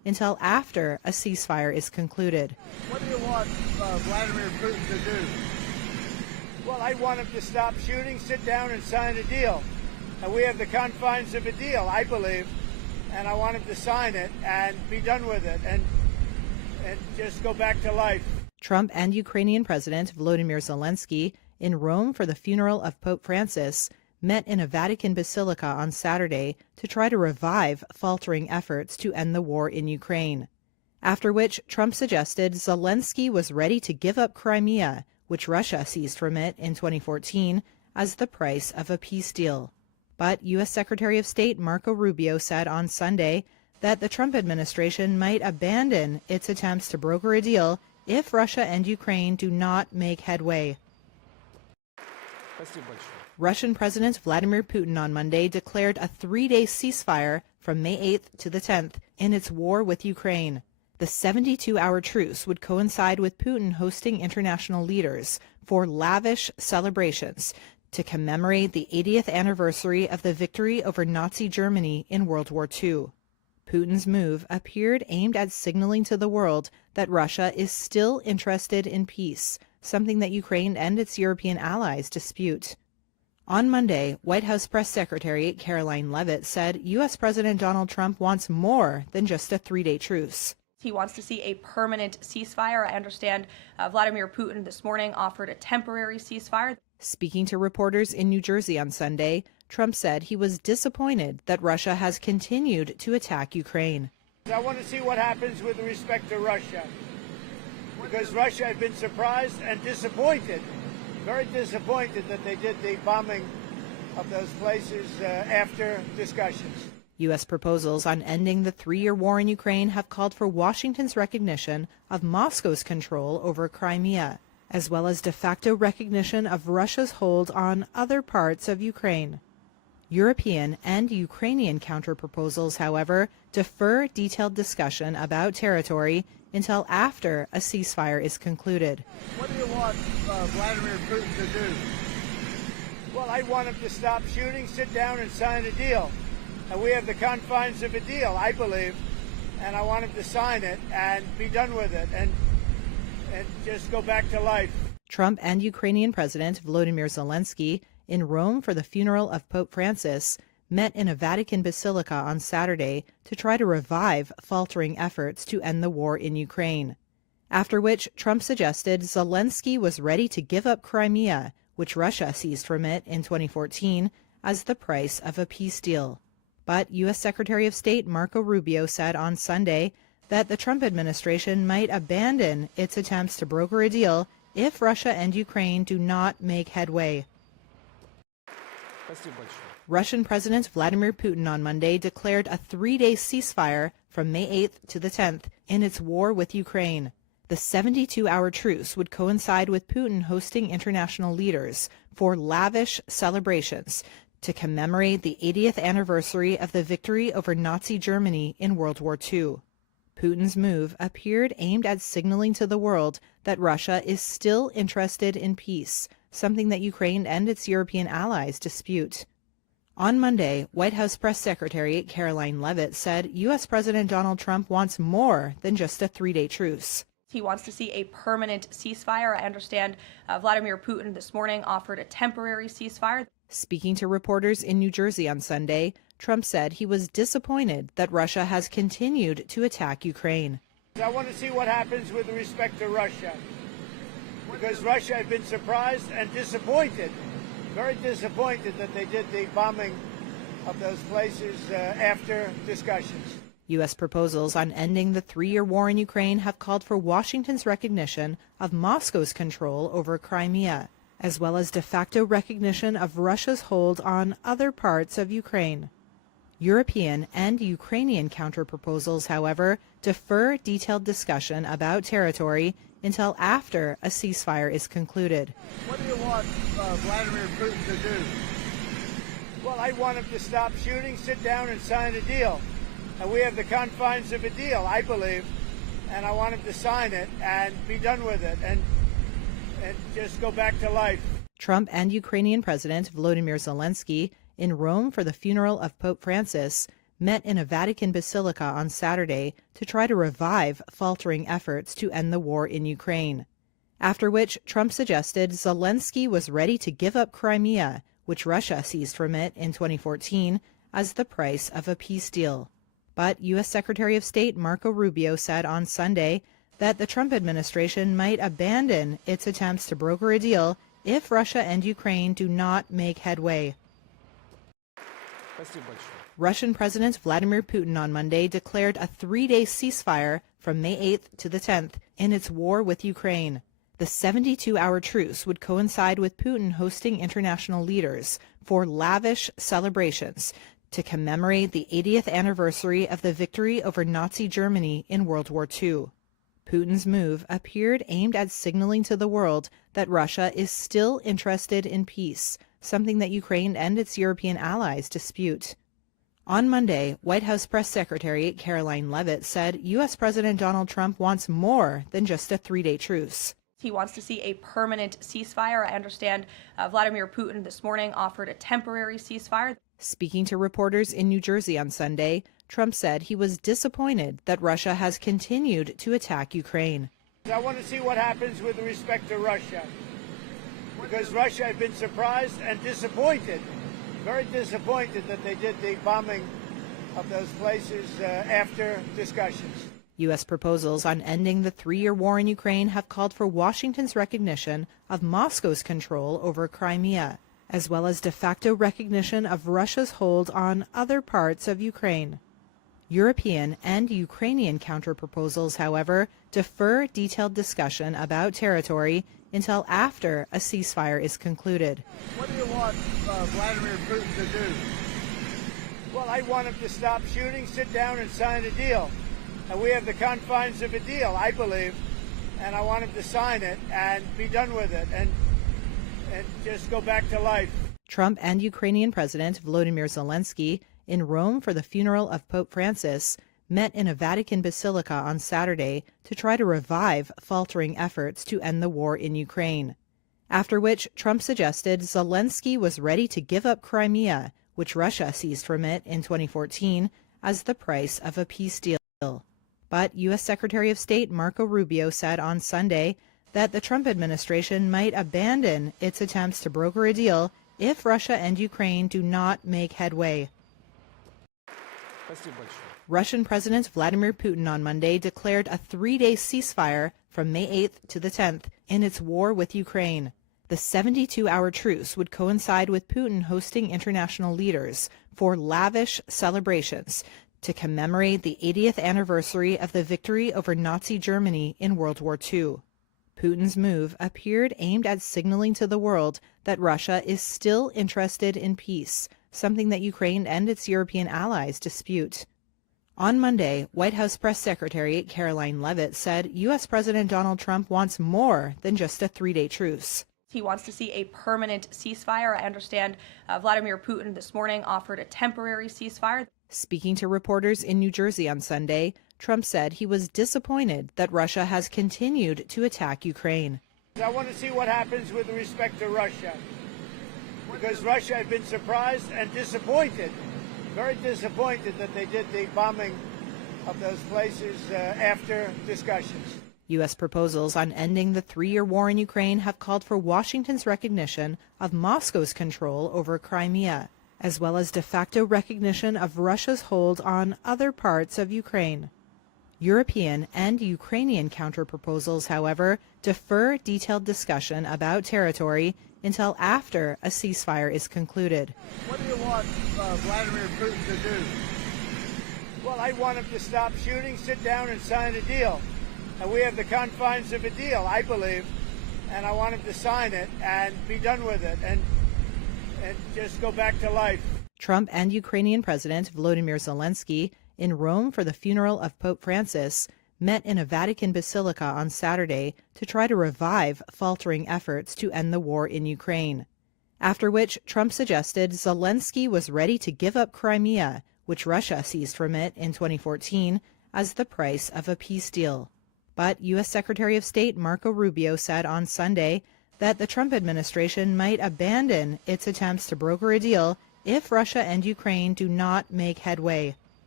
until after a ceasefire is concluded. What do you want Vladimir Putin to do? Well, I want him to stop shooting, sit down and sign a deal. And we have the confines of a deal, I believe, and I want him to sign it and be done with it and just go back to life. Trump and Ukrainian President Volodymyr Zelensky, in Rome for the funeral of Pope Francis, met in a Vatican basilica on Saturday to try to revive faltering efforts to end the war in Ukraine. After which, Trump suggested Zelensky was ready to give up Crimea, which Russia seized from it in 2014, as the price of a peace deal. But U.S. Secretary of State Marco Rubio said on Sunday that the Trump administration might abandon its attempts to broker a deal if Russia and Ukraine do not make headway. Russian President Vladimir Putin on Monday declared a 3-day ceasefire from May 8th to the 10th in its war with Ukraine. The 72-hour truce would coincide with Putin hosting international leaders for lavish celebrations to commemorate the 80th anniversary of the victory over Nazi Germany in World War II. Putin's move appeared aimed at signaling to the world that Russia is still interested in peace, something that Ukraine and its European allies dispute. On Monday, White House Press Secretary Caroline Leavitt said U.S. President Donald Trump wants more than just a 3-day truce. He wants to see a permanent ceasefire. I understand Vladimir Putin this morning offered a temporary ceasefire. Speaking to reporters in New Jersey on Sunday, Trump said he was disappointed that Russia has continued to attack Ukraine. I want to see what happens with respect to Russia, because Russia had been surprised and disappointed, very disappointed that they did the bombing of those places after discussions. U.S. proposals on ending the 3-year war in Ukraine have called for Washington's recognition of Moscow's control over Crimea, as well as de facto recognition of Russia's hold on other parts of Ukraine. European and Ukrainian counterproposals, however, defer detailed discussion about territory until after a ceasefire is concluded. What do you want Vladimir Putin to do? Well, I want him to stop shooting, sit down and sign a deal. And we have the confines of a deal, I believe, and I want him to sign it and be done with it and just go back to life. Trump and Ukrainian President Volodymyr Zelensky, in Rome for the funeral of Pope Francis, met in a Vatican basilica on Saturday to try to revive faltering efforts to end the war in Ukraine. After which, Trump suggested Zelensky was ready to give up Crimea, which Russia seized from it in 2014, as the price of a peace deal. But U.S. Secretary of State Marco Rubio said on Sunday that the Trump administration might abandon its attempts to broker a deal if Russia and Ukraine do not make headway. Russian President Vladimir Putin on Monday declared a 3-day ceasefire from May 8th to the 10th in its war with Ukraine. The 72-hour truce would coincide with Putin hosting international leaders for lavish celebrations to commemorate the 80th anniversary of the victory over Nazi Germany in World War II. Putin's move appeared aimed at signaling to the world that Russia is still interested in peace, something that Ukraine and its European allies dispute. On Monday, White House Press Secretary Caroline Leavitt said U.S. President Donald Trump wants more than just a 3-day truce. He wants to see a permanent ceasefire. I understand Vladimir Putin this morning offered a temporary ceasefire. Speaking to reporters in New Jersey on Sunday, Trump said he was disappointed that Russia has continued to attack Ukraine. I want to see what happens with respect to Russia, because Russia had been surprised and disappointed, very disappointed that they did the bombing of those places after discussions. U.S. proposals on ending the 3-year war in Ukraine have called for Washington's recognition of Moscow's control over Crimea, as well as de facto recognition of Russia's hold on other parts of Ukraine. European and Ukrainian counterproposals, however, defer detailed discussion about territory until after a ceasefire is concluded. What do you want Vladimir Putin to do? Well, I want him to stop shooting, sit down and sign a deal. And we have the confines of a deal, I believe, and I want him to sign it and be done with it and just go back to life. Trump and Ukrainian President Volodymyr Zelensky, in Rome for the funeral of Pope Francis, met in a Vatican basilica on Saturday to try to revive faltering efforts to end the war in Ukraine. After which, Trump suggested Zelensky was ready to give up Crimea, which Russia seized from it in 2014, as the price of a peace deal. But U.S. Secretary of State Marco Rubio said on Sunday that the Trump administration might abandon its attempts to broker a deal if Russia and Ukraine do not make headway. Russian President Vladimir Putin on Monday declared a 3-day ceasefire from May 8th to the 10th in its war with Ukraine. The 72-hour truce would coincide with Putin hosting international leaders for lavish celebrations to commemorate the 80th anniversary of the victory over Nazi Germany in World War II. Putin's move appeared aimed at signaling to the world that Russia is still interested in peace, something that Ukraine and its European allies dispute. On Monday, White House Press Secretary Caroline Leavitt said U.S. President Donald Trump wants more than just a 3-day truce. He wants to see a permanent ceasefire. I understand Vladimir Putin this morning offered a temporary ceasefire. Speaking to reporters in New Jersey on Sunday, Trump said he was disappointed that Russia has continued to attack Ukraine. I want to see what happens with respect to Russia, because Russia had been surprised and disappointed, very disappointed that they did the bombing of those places after discussions. U.S. proposals on ending the 3-year war in Ukraine have called for Washington's recognition of Moscow's control over Crimea, as well as de facto recognition of Russia's hold on other parts of Ukraine. European and Ukrainian counterproposals, however, defer detailed discussion about territory until after a ceasefire is concluded. What do you want Vladimir Putin to do? Well, I want him to stop shooting, sit down and sign a deal. And we have the confines of a deal, I believe, and I want him to sign it and be done with it and just go back to life. Trump and Ukrainian President Volodymyr Zelensky, in Rome for the funeral of Pope Francis, met in a Vatican basilica on Saturday to try to revive faltering efforts to end the war in Ukraine. After which, Trump suggested Zelensky was ready to give up Crimea, which Russia seized from it in 2014, as the price of a peace deal. But U.S. Secretary of State Marco Rubio said on Sunday that the Trump administration might abandon its attempts to broker a deal if Russia and Ukraine do not make headway. Russian President Vladimir Putin on Monday declared a 3-day ceasefire from May 8th to the 10th in its war with Ukraine. The 72-hour truce would coincide with Putin hosting international leaders for lavish celebrations to commemorate the 80th anniversary of the victory over Nazi Germany in World War II. Putin's move appeared aimed at signaling to the world that Russia is still interested in peace, something that Ukraine and its European allies dispute. On Monday, White House Press Secretary Caroline Leavitt said U.S. President Donald Trump wants more than just a 3-day truce. He wants to see a permanent ceasefire. I understand Vladimir Putin this morning offered a temporary ceasefire. Speaking to reporters in New Jersey on Sunday, Trump said he was disappointed that Russia has continued to attack Ukraine. I want to see what happens with respect to Russia, because Russia had been surprised and disappointed, very disappointed that they did the bombing of those places after discussions. U.S. proposals on ending the 3-year war in Ukraine have called for Washington's recognition of Moscow's control over Crimea, as well as de facto recognition of Russia's hold on other parts of Ukraine. European and Ukrainian counterproposals, however, defer detailed discussion about territory until after a ceasefire is concluded. What do you want Vladimir Putin to do? Well, I want him to stop shooting, sit down and sign a deal. And we have the confines of a deal, I believe, and I want him to sign it and be done with it and just go back to life. Trump and Ukrainian President Volodymyr Zelensky, in Rome for the funeral of Pope Francis, met in a Vatican basilica on Saturday to try to revive faltering efforts to end the war in Ukraine. After which, Trump suggested Zelensky was ready to give up Crimea, which Russia seized from it in 2014, as the price of a peace deal. But U.S. Secretary of State Marco Rubio said on Sunday that the Trump administration might abandon its attempts to broker a deal if Russia and Ukraine do not make headway.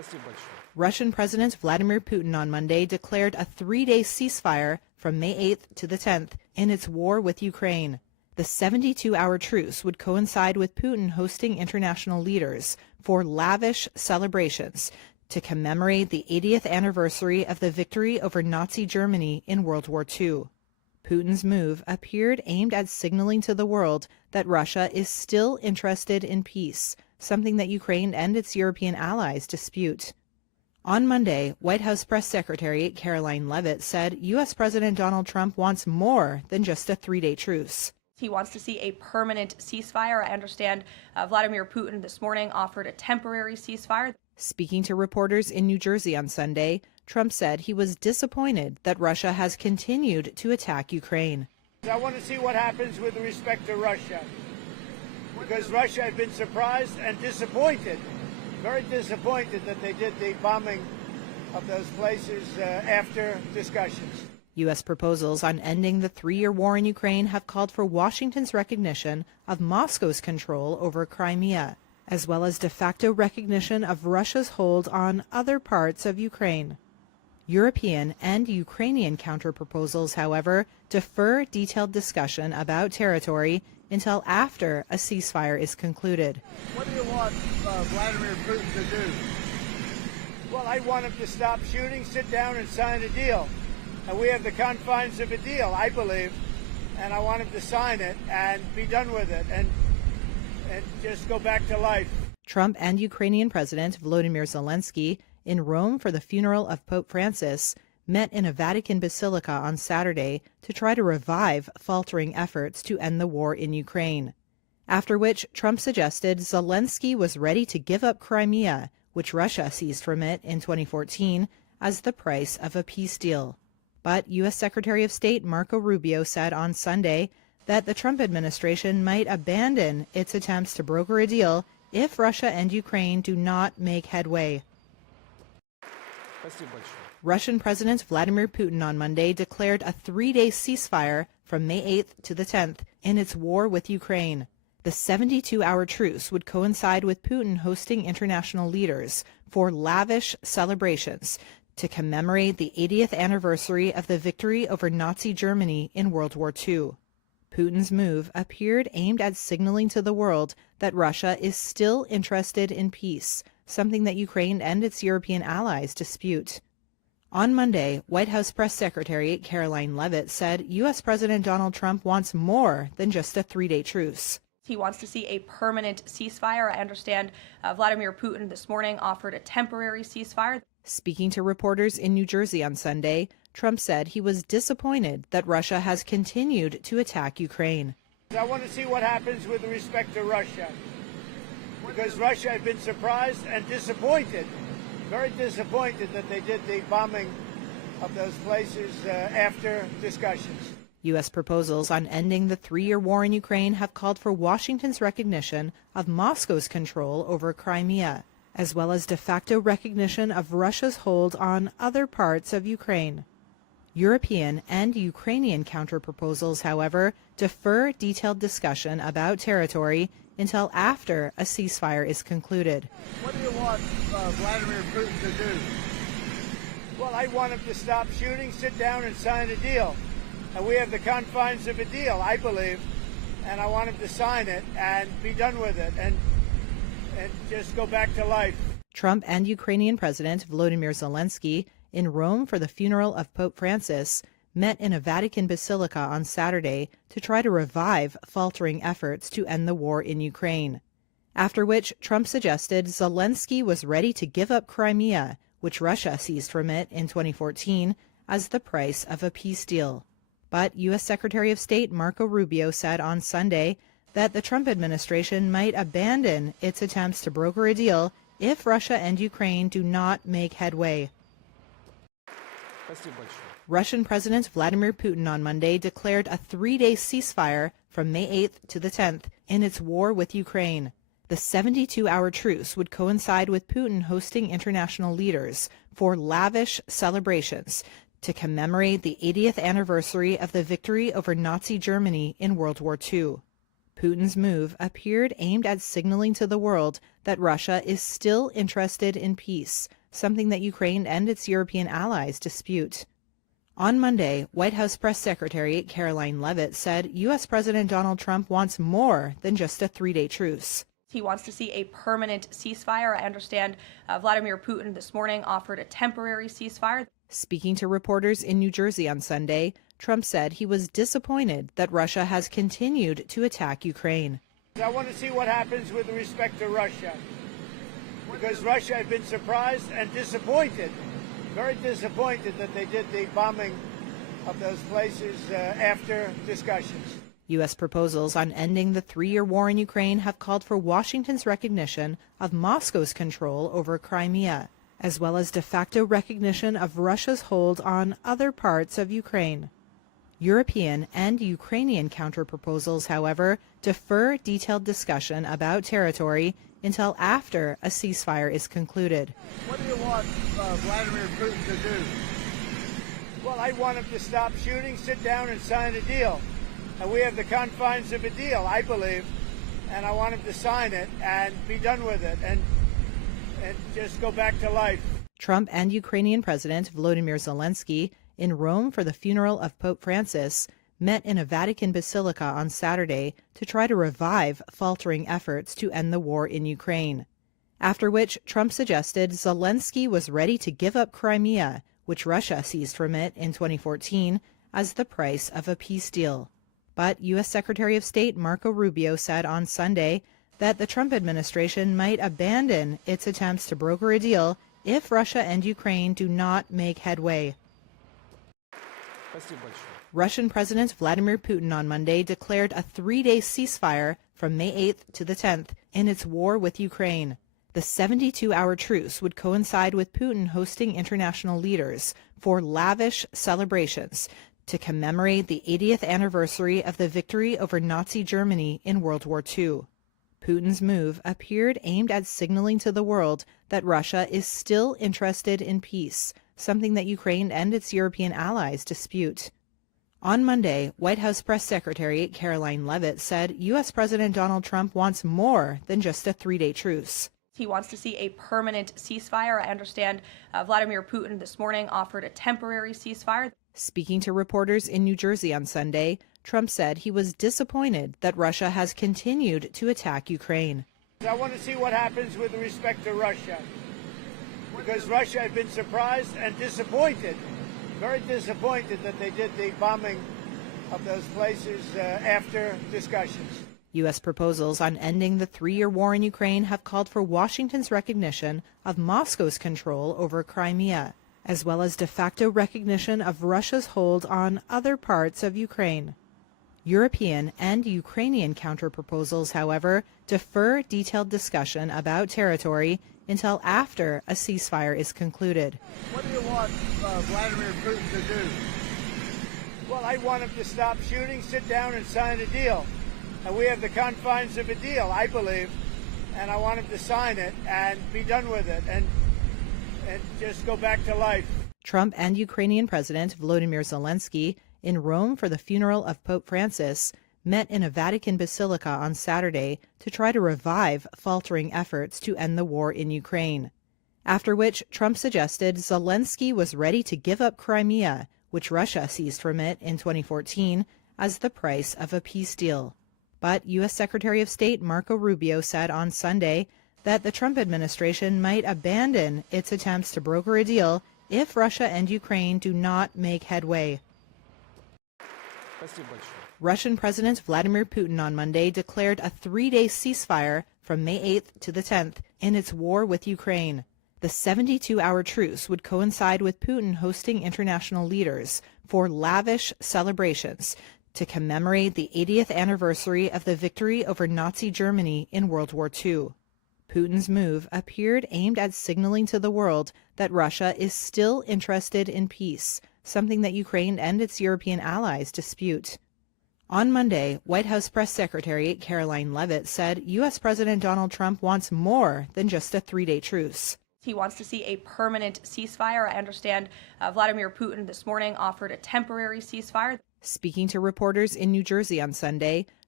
Russian President Vladimir Putin on Monday declared a 3-day ceasefire from May 8th to the 10th in its war with Ukraine. The 72-hour truce would coincide with Putin hosting international leaders for lavish celebrations to commemorate the 80th anniversary of the victory over Nazi Germany in World War II. Putin's move appeared aimed at signaling to the world that Russia is still interested in peace, something that Ukraine and its European allies dispute. On Monday, White House Press Secretary Caroline Leavitt said U.S. President Donald Trump wants more than just a 3-day truce. He wants to see a permanent ceasefire. I understand Vladimir Putin this morning offered a temporary ceasefire. Speaking to reporters in New Jersey on Sunday, Trump said he was disappointed that Russia has continued to attack Ukraine. I want to see what happens with respect to Russia, because Russia had been surprised and disappointed, very disappointed that they did the bombing of those places after discussions. U.S. proposals on ending the 3-year war in Ukraine have called for Washington's recognition of Moscow's control over Crimea, as well as de facto recognition of Russia's hold on other parts of Ukraine. European and Ukrainian counterproposals, however, defer detailed discussion about territory until after a ceasefire is concluded. What do you want Vladimir Putin to do? Well, I want him to stop shooting, sit down and sign a deal. And we have the confines of a deal, I believe, and I want him to sign it and be done with it and just go back to life. Trump and Ukrainian President Volodymyr Zelensky, in Rome for the funeral of Pope Francis, met in a Vatican basilica on Saturday to try to revive faltering efforts to end the war in Ukraine. After which, Trump suggested Zelensky was ready to give up Crimea, which Russia seized from it in 2014, as the price of a peace deal. But U.S. Secretary of State Marco Rubio said on Sunday that the Trump administration might abandon its attempts to broker a deal if Russia and Ukraine do not make headway. Russian President Vladimir Putin on Monday declared a 3-day ceasefire from May 8th to the 10th in its war with Ukraine. The 72-hour truce would coincide with Putin hosting international leaders for lavish celebrations to commemorate the 80th anniversary of the victory over Nazi Germany in World War II. Putin's move appeared aimed at signaling to the world that Russia is still interested in peace, something that Ukraine and its European allies dispute. On Monday, White House Press Secretary Caroline Leavitt said U.S. President Donald Trump wants more than just a 3-day truce. He wants to see a permanent ceasefire. I understand Vladimir Putin this morning offered a temporary ceasefire. Speaking to reporters in New Jersey on Sunday, Trump said he was disappointed that Russia has continued to attack Ukraine. I want to see what happens with respect to Russia, because Russia had been surprised and disappointed, very disappointed that they did the bombing of those places after discussions. U.S. proposals on ending the 3-year war in Ukraine have called for Washington's recognition of Moscow's control over Crimea, as well as de facto recognition of Russia's hold on other parts of Ukraine. European and Ukrainian counterproposals, however, defer detailed discussion about territory until after a ceasefire is concluded. What do you want Vladimir Putin to do? Well, I want him to stop shooting, sit down and sign a deal. And we have the confines of a deal, I believe, and I want him to sign it and be done with it and just go back to life. Trump and Ukrainian President Volodymyr Zelensky, in Rome for the funeral of Pope Francis, met in a Vatican basilica on Saturday to try to revive faltering efforts to end the war in Ukraine. After which, Trump suggested Zelensky was ready to give up Crimea, which Russia seized from it in 2014, as the price of a peace deal. But U.S. Secretary of State Marco Rubio said on Sunday that the Trump administration might abandon its attempts to broker a deal if Russia and Ukraine do not make headway. Russian President Vladimir Putin on Monday declared a 3-day ceasefire from May 8th to the 10th in its war with Ukraine. The 72-hour truce would coincide with Putin hosting international leaders for lavish celebrations to commemorate the 80th anniversary of the victory over Nazi Germany in World War II. Putin's move appeared aimed at signaling to the world that Russia is still interested in peace, something that Ukraine and its European allies dispute. On Monday, White House Press Secretary Caroline Leavitt said U.S. President Donald Trump wants more than just a three-day truce. He wants to see a permanent ceasefire. I understand Vladimir Putin this morning offered a temporary ceasefire. Speaking to reporters in New Jersey on Sunday, Trump said he was disappointed that Russia has continued to attack Ukraine. I want to see what happens with respect to Russia, because Russia had been surprised and disappointed, very disappointed that they did the bombing of those places after discussions. U.S. proposals on ending the three-year war in Ukraine have called for Washington's recognition of Moscow's control over Crimea, as well as de facto recognition of Russia's hold on other parts of Ukraine. European and Ukrainian counterproposals, however, defer detailed discussion about territory until after a ceasefire is concluded. What do you want Vladimir Putin to do? Well, I want him to stop shooting, sit down and sign a deal. And we have the confines of a deal, I believe, and I want him to sign it and be done with it and just go back to life. Trump and Ukrainian President Volodymyr Zelensky, in Rome for the funeral of Pope Francis, met in a Vatican basilica on Saturday to try to revive faltering efforts to end the war in Ukraine. After which, Trump suggested Zelensky was ready to give up Crimea, which Russia seized from it in 2014, as the price of a peace deal. But U.S. Secretary of State Marco Rubio said on Sunday that the Trump administration might abandon its attempts to broker a deal if Russia and Ukraine do not make headway. Russian President Vladimir Putin on Monday declared a three-day ceasefire from May 8th to the 10th in its war with Ukraine. The 72-hour truce would coincide with Putin hosting international leaders for lavish celebrations to commemorate the 80th anniversary of the victory over Nazi Germany in World War II. Putin's move appeared aimed at signaling to the world that Russia is still interested in peace, something that Ukraine and its European allies dispute. On Monday, White House Press Secretary Caroline Leavitt said U.S. President Donald Trump wants more than just a three-day truce. He wants to see a permanent ceasefire. I understand Vladimir Putin this morning offered a temporary ceasefire. Speaking to reporters in New Jersey on Sunday, Trump said he was disappointed that Russia has continued to attack Ukraine. I want to see what happens with respect to Russia, because Russia had been surprised and disappointed, very disappointed that they did the bombing of those places after discussions. U.S. proposals on ending the three-year war in Ukraine have called for Washington's recognition of Moscow's control over Crimea, as well as de facto recognition of Russia's hold on other parts of Ukraine. European and Ukrainian counterproposals, however, defer detailed discussion about territory until after a ceasefire is concluded. What do you want Vladimir Putin to do? Well, I want him to stop shooting, sit down and sign a deal. And we have the confines of a deal, I believe, and I want him to sign it and be done with it and just go back to life. Trump and Ukrainian President Volodymyr Zelensky, in Rome for the funeral of Pope Francis, met in a Vatican basilica on Saturday to try to revive faltering efforts to end the war in Ukraine. After which, Trump suggested Zelensky was ready to give up Crimea, which Russia seized from it in 2014, as the price of a peace deal. But U.S. Secretary of State Marco Rubio said on Sunday that the Trump administration might abandon its attempts to broker a deal if Russia and Ukraine do not make headway. Russian President Vladimir Putin on Monday declared a three-day ceasefire from May 8th to the 10th in its war with Ukraine. The 72-hour truce would coincide with Putin hosting international leaders for lavish celebrations to commemorate the 80th anniversary of the victory over Nazi Germany in World War II. Putin's move appeared aimed at signaling to the world that Russia is still interested in peace, something that Ukraine and its European allies dispute. On Monday, White House Press Secretary Caroline Leavitt said U.S. President Donald Trump wants more than just a three-day truce. He wants to see a permanent ceasefire. I understand Vladimir Putin this morning offered a temporary ceasefire. Speaking to reporters in New Jersey on Sunday,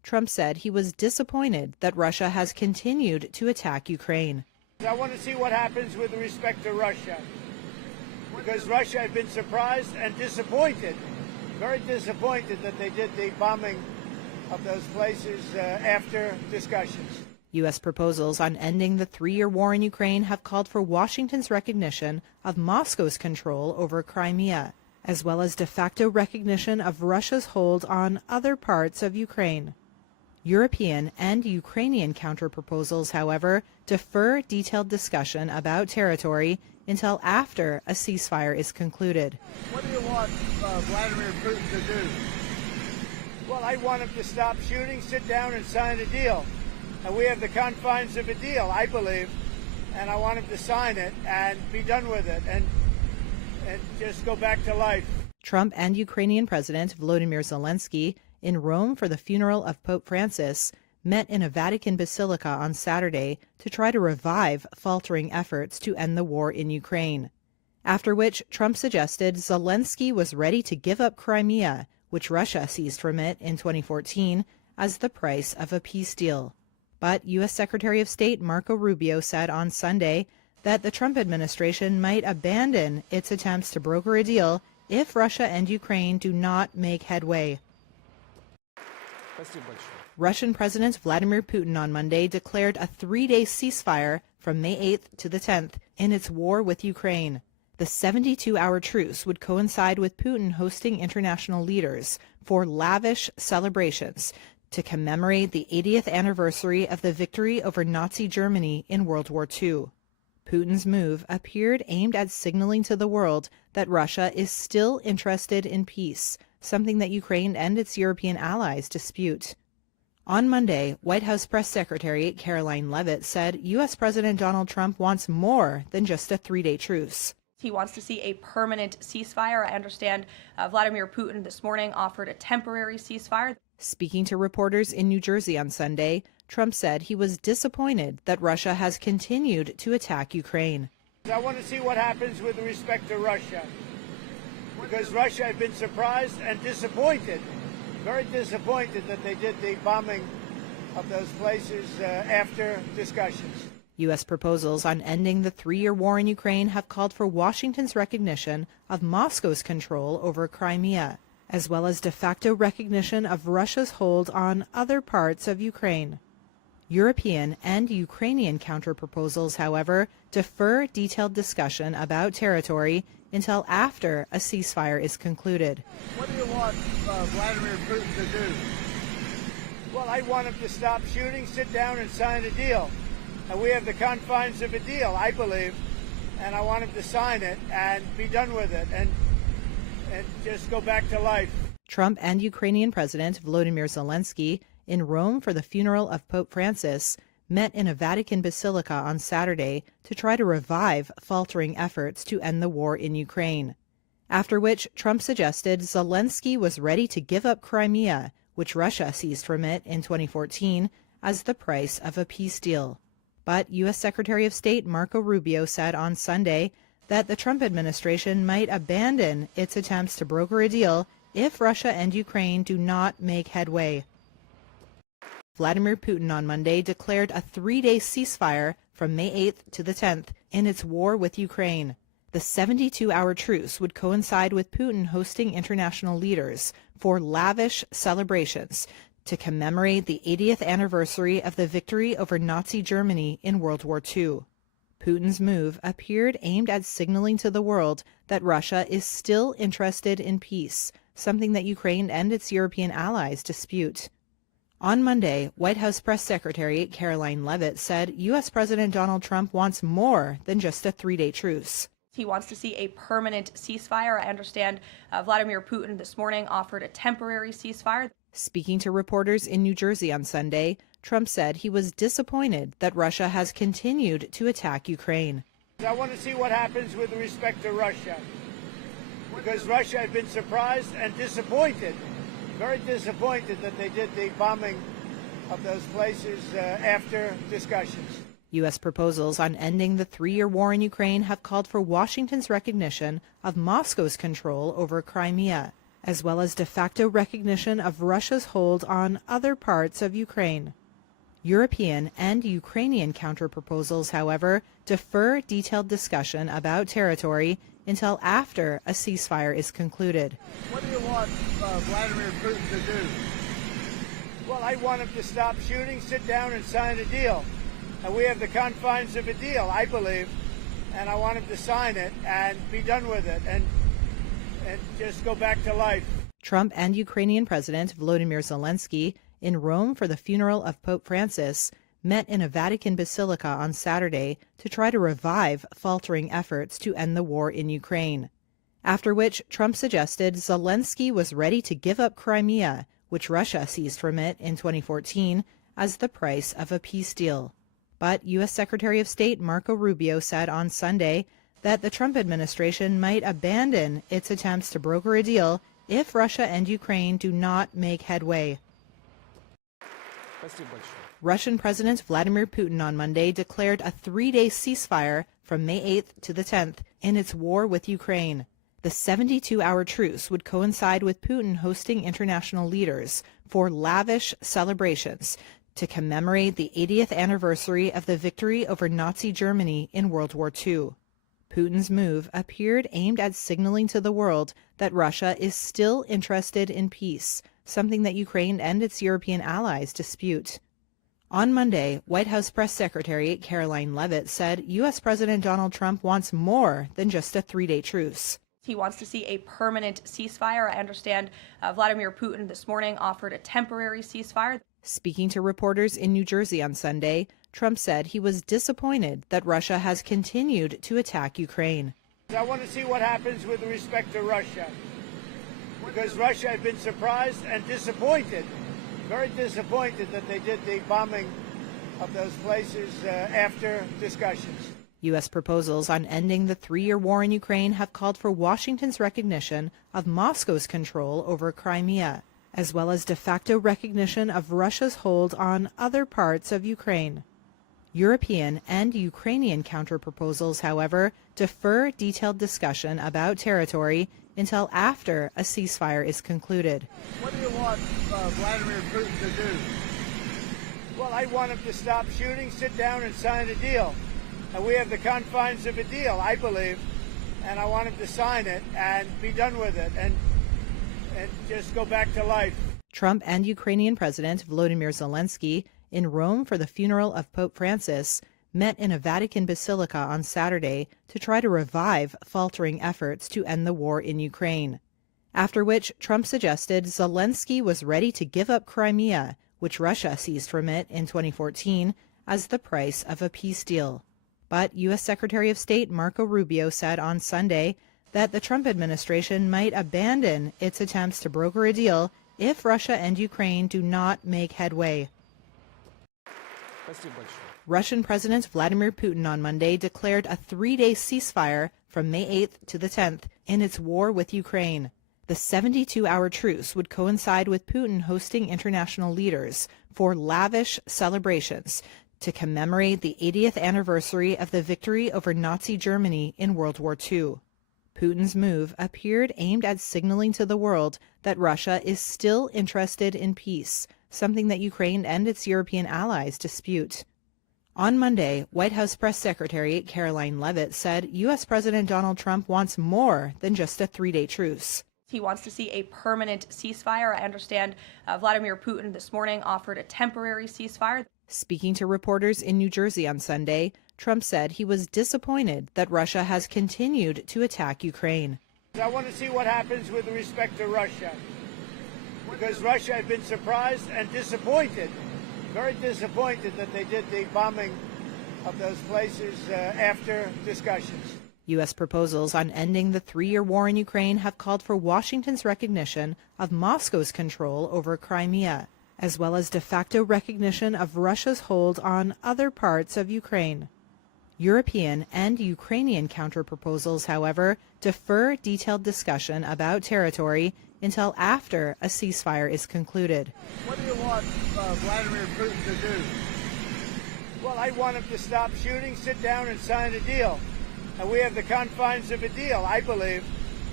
Trump said he was disappointed that Russia has continued to attack Ukraine. I want to see what happens with respect to Russia, because Russia had been surprised and disappointed, very disappointed that they did the bombing of those places after discussions. U.S. proposals on ending the 3-year war in Ukraine have called for Washington's recognition of Moscow's control over Crimea, as well as de facto recognition of Russia's hold on other parts of Ukraine. European and Ukrainian counterproposals, however, defer detailed discussion about territory until after a ceasefire is concluded. What do you want Vladimir Putin to do? Well, I want him to stop shooting, sit down and sign a deal. And we have the confines of a deal, I believe, and I want him to sign it and be done with it and just go back to life. Trump and Ukrainian President Volodymyr Zelensky, in Rome for the funeral of Pope Francis, met in a Vatican basilica on Saturday to try to revive faltering efforts to end the war in Ukraine. After which, Trump suggested Zelensky was ready to give up Crimea, which Russia seized from it in 2014, as the price of a peace deal. But U.S. Secretary of State Marco Rubio said on Sunday that the Trump administration might abandon its attempts to broker a deal if Russia and Ukraine do not make headway. Russian President Vladimir Putin on Monday declared a 3-day ceasefire from May 8th to the 10th in its war with Ukraine. The 72-hour truce would coincide with Putin hosting international leaders for lavish celebrations to commemorate the 80th anniversary of the victory over Nazi Germany in World War II. Putin's move appeared aimed at signaling to the world that Russia is still interested in peace, something that Ukraine and its European allies dispute. On Monday, White House Press Secretary Caroline Leavitt said U.S. President Donald Trump wants more than just a 3-day truce. He wants to see a permanent ceasefire. I understand Vladimir Putin this morning offered a temporary ceasefire. Speaking to reporters in New Jersey on Sunday, Trump said he was disappointed that Russia has continued to attack Ukraine. I want to see what happens with respect to Russia, because Russia had been surprised and disappointed, very disappointed that they did the bombing of those places after discussions. U.S. proposals on ending the 3-year war in Ukraine have called for Washington's recognition of Moscow's control over Crimea, as well as de facto recognition of Russia's hold on other parts of Ukraine. European and Ukrainian counterproposals, however, defer detailed discussion about territory until after a ceasefire is concluded. What do you want Vladimir Putin to do? Well, I want him to stop shooting, sit down and sign a deal. And we have the confines of a deal, I believe, and I want him to sign it and be done with it and just go back to life. Trump and Ukrainian President Volodymyr Zelensky, in Rome for the funeral of Pope Francis, met in a Vatican basilica on Saturday to try to revive faltering efforts to end the war in Ukraine. After which, Trump suggested Zelensky was ready to give up Crimea, which Russia seized from it in 2014, as the price of a peace deal. But U.S. Secretary of State Marco Rubio said on Sunday that the Trump administration might abandon its attempts to broker a deal if Russia and Ukraine do not make headway. Vladimir Putin on Monday declared a 3-day ceasefire from May 8th to the 10th in its war with Ukraine. The 72-hour truce would coincide with Putin hosting international leaders for lavish celebrations to commemorate the 80th anniversary of the victory over Nazi Germany in World War II. Putin's move appeared aimed at signaling to the world that Russia is still interested in peace, something that Ukraine and its European allies dispute. On Monday, White House Press Secretary Caroline Leavitt said U.S. President Donald Trump wants more than just a 3-day truce. He wants to see a permanent ceasefire. I understand Vladimir Putin this morning offered a temporary ceasefire. Speaking to reporters in New Jersey on Sunday, Trump said he was disappointed that Russia has continued to attack Ukraine. I want to see what happens with respect to Russia, because Russia had been surprised and disappointed, very disappointed that they did the bombing of those places after discussions. U.S. proposals on ending the 3-year war in Ukraine have called for Washington's recognition of Moscow's control over Crimea, as well as de facto recognition of Russia's hold on other parts of Ukraine. European and Ukrainian counterproposals, however, defer detailed discussion about territory until after a ceasefire is concluded. What do you want Vladimir Putin to do? Well, I want him to stop shooting, sit down and sign a deal. And we have the confines of a deal, I believe, and I want him to sign it and be done with it and just go back to life. Trump and Ukrainian President Volodymyr Zelensky, in Rome for the funeral of Pope Francis, met in a Vatican basilica on Saturday to try to revive faltering efforts to end the war in Ukraine. After which, Trump suggested Zelensky was ready to give up Crimea, which Russia seized from it in 2014, as the price of a peace deal. But U.S. Secretary of State Marco Rubio said on Sunday that the Trump administration might abandon its attempts to broker a deal if Russia and Ukraine do not make headway. Russian President Vladimir Putin on Monday declared a 3-day ceasefire from May 8th to the 10th in its war with Ukraine. The 72-hour truce would coincide with Putin hosting international leaders for lavish celebrations to commemorate the 80th anniversary of the victory over Nazi Germany in World War II. Putin's move appeared aimed at signaling to the world that Russia is still interested in peace, something that Ukraine and its European allies dispute. On Monday, White House Press Secretary Caroline Leavitt said U.S. President Donald Trump wants more than just a 3-day truce. He wants to see a permanent ceasefire. I understand Vladimir Putin this morning offered a temporary ceasefire. Speaking to reporters in New Jersey on Sunday, Trump said he was disappointed that Russia has continued to attack Ukraine. I want to see what happens with respect to Russia, because Russia had been surprised and disappointed, very disappointed that they did the bombing of those places after discussions. U.S. proposals on ending the 3-year war in Ukraine have called for Washington's recognition of Moscow's control over Crimea, as well as de facto recognition of Russia's hold on other parts of Ukraine. European and Ukrainian counterproposals, however, defer detailed discussion about territory until after a ceasefire is concluded. What do you want Vladimir Putin to do? Well, I want him to stop shooting, sit down and sign a deal. And we have the confines of a deal, I believe, and I want him to sign it and be done with it and just go back to life. Trump and Ukrainian President Volodymyr Zelensky, in Rome for the funeral of Pope Francis, met in a Vatican basilica on Saturday to try to revive faltering efforts to end the war in Ukraine. After which, Trump suggested Zelensky was ready to give up Crimea, which Russia seized from it in 2014, as the price of a peace deal. But U.S. Secretary of State Marco Rubio said on Sunday that the Trump administration might abandon its attempts to broker a deal if Russia and Ukraine do not make headway. Russian President Vladimir Putin on Monday declared a 3-day ceasefire from May 8th to the 10th in its war with Ukraine. The 72-hour truce would coincide with Putin hosting international leaders for lavish celebrations to commemorate the 80th anniversary of the victory over Nazi Germany in World War II. Putin's move appeared aimed at signaling to the world that Russia is still interested in peace, something that Ukraine and its European allies dispute. On Monday, White House Press Secretary Caroline Leavitt said U.S. President Donald Trump wants more than just a 3-day truce. He wants to see a permanent ceasefire. I understand Vladimir Putin this morning offered a temporary ceasefire. Speaking to reporters in New Jersey on Sunday, Trump said he was disappointed that Russia has continued to attack Ukraine. I want to see what happens with respect to Russia, because Russia had been surprised and disappointed, very disappointed that they did the bombing of those places after discussions. U.S. proposals on ending the 3-year war in Ukraine have called for Washington's recognition of Moscow's control over Crimea, as well as de facto recognition of Russia's hold on other parts of Ukraine. European and Ukrainian counterproposals, however, defer detailed discussion about territory until after a ceasefire is concluded. What do you want Vladimir Putin to do? Well, I want him to stop shooting, sit down and sign a deal. And we have the confines of a deal, I believe,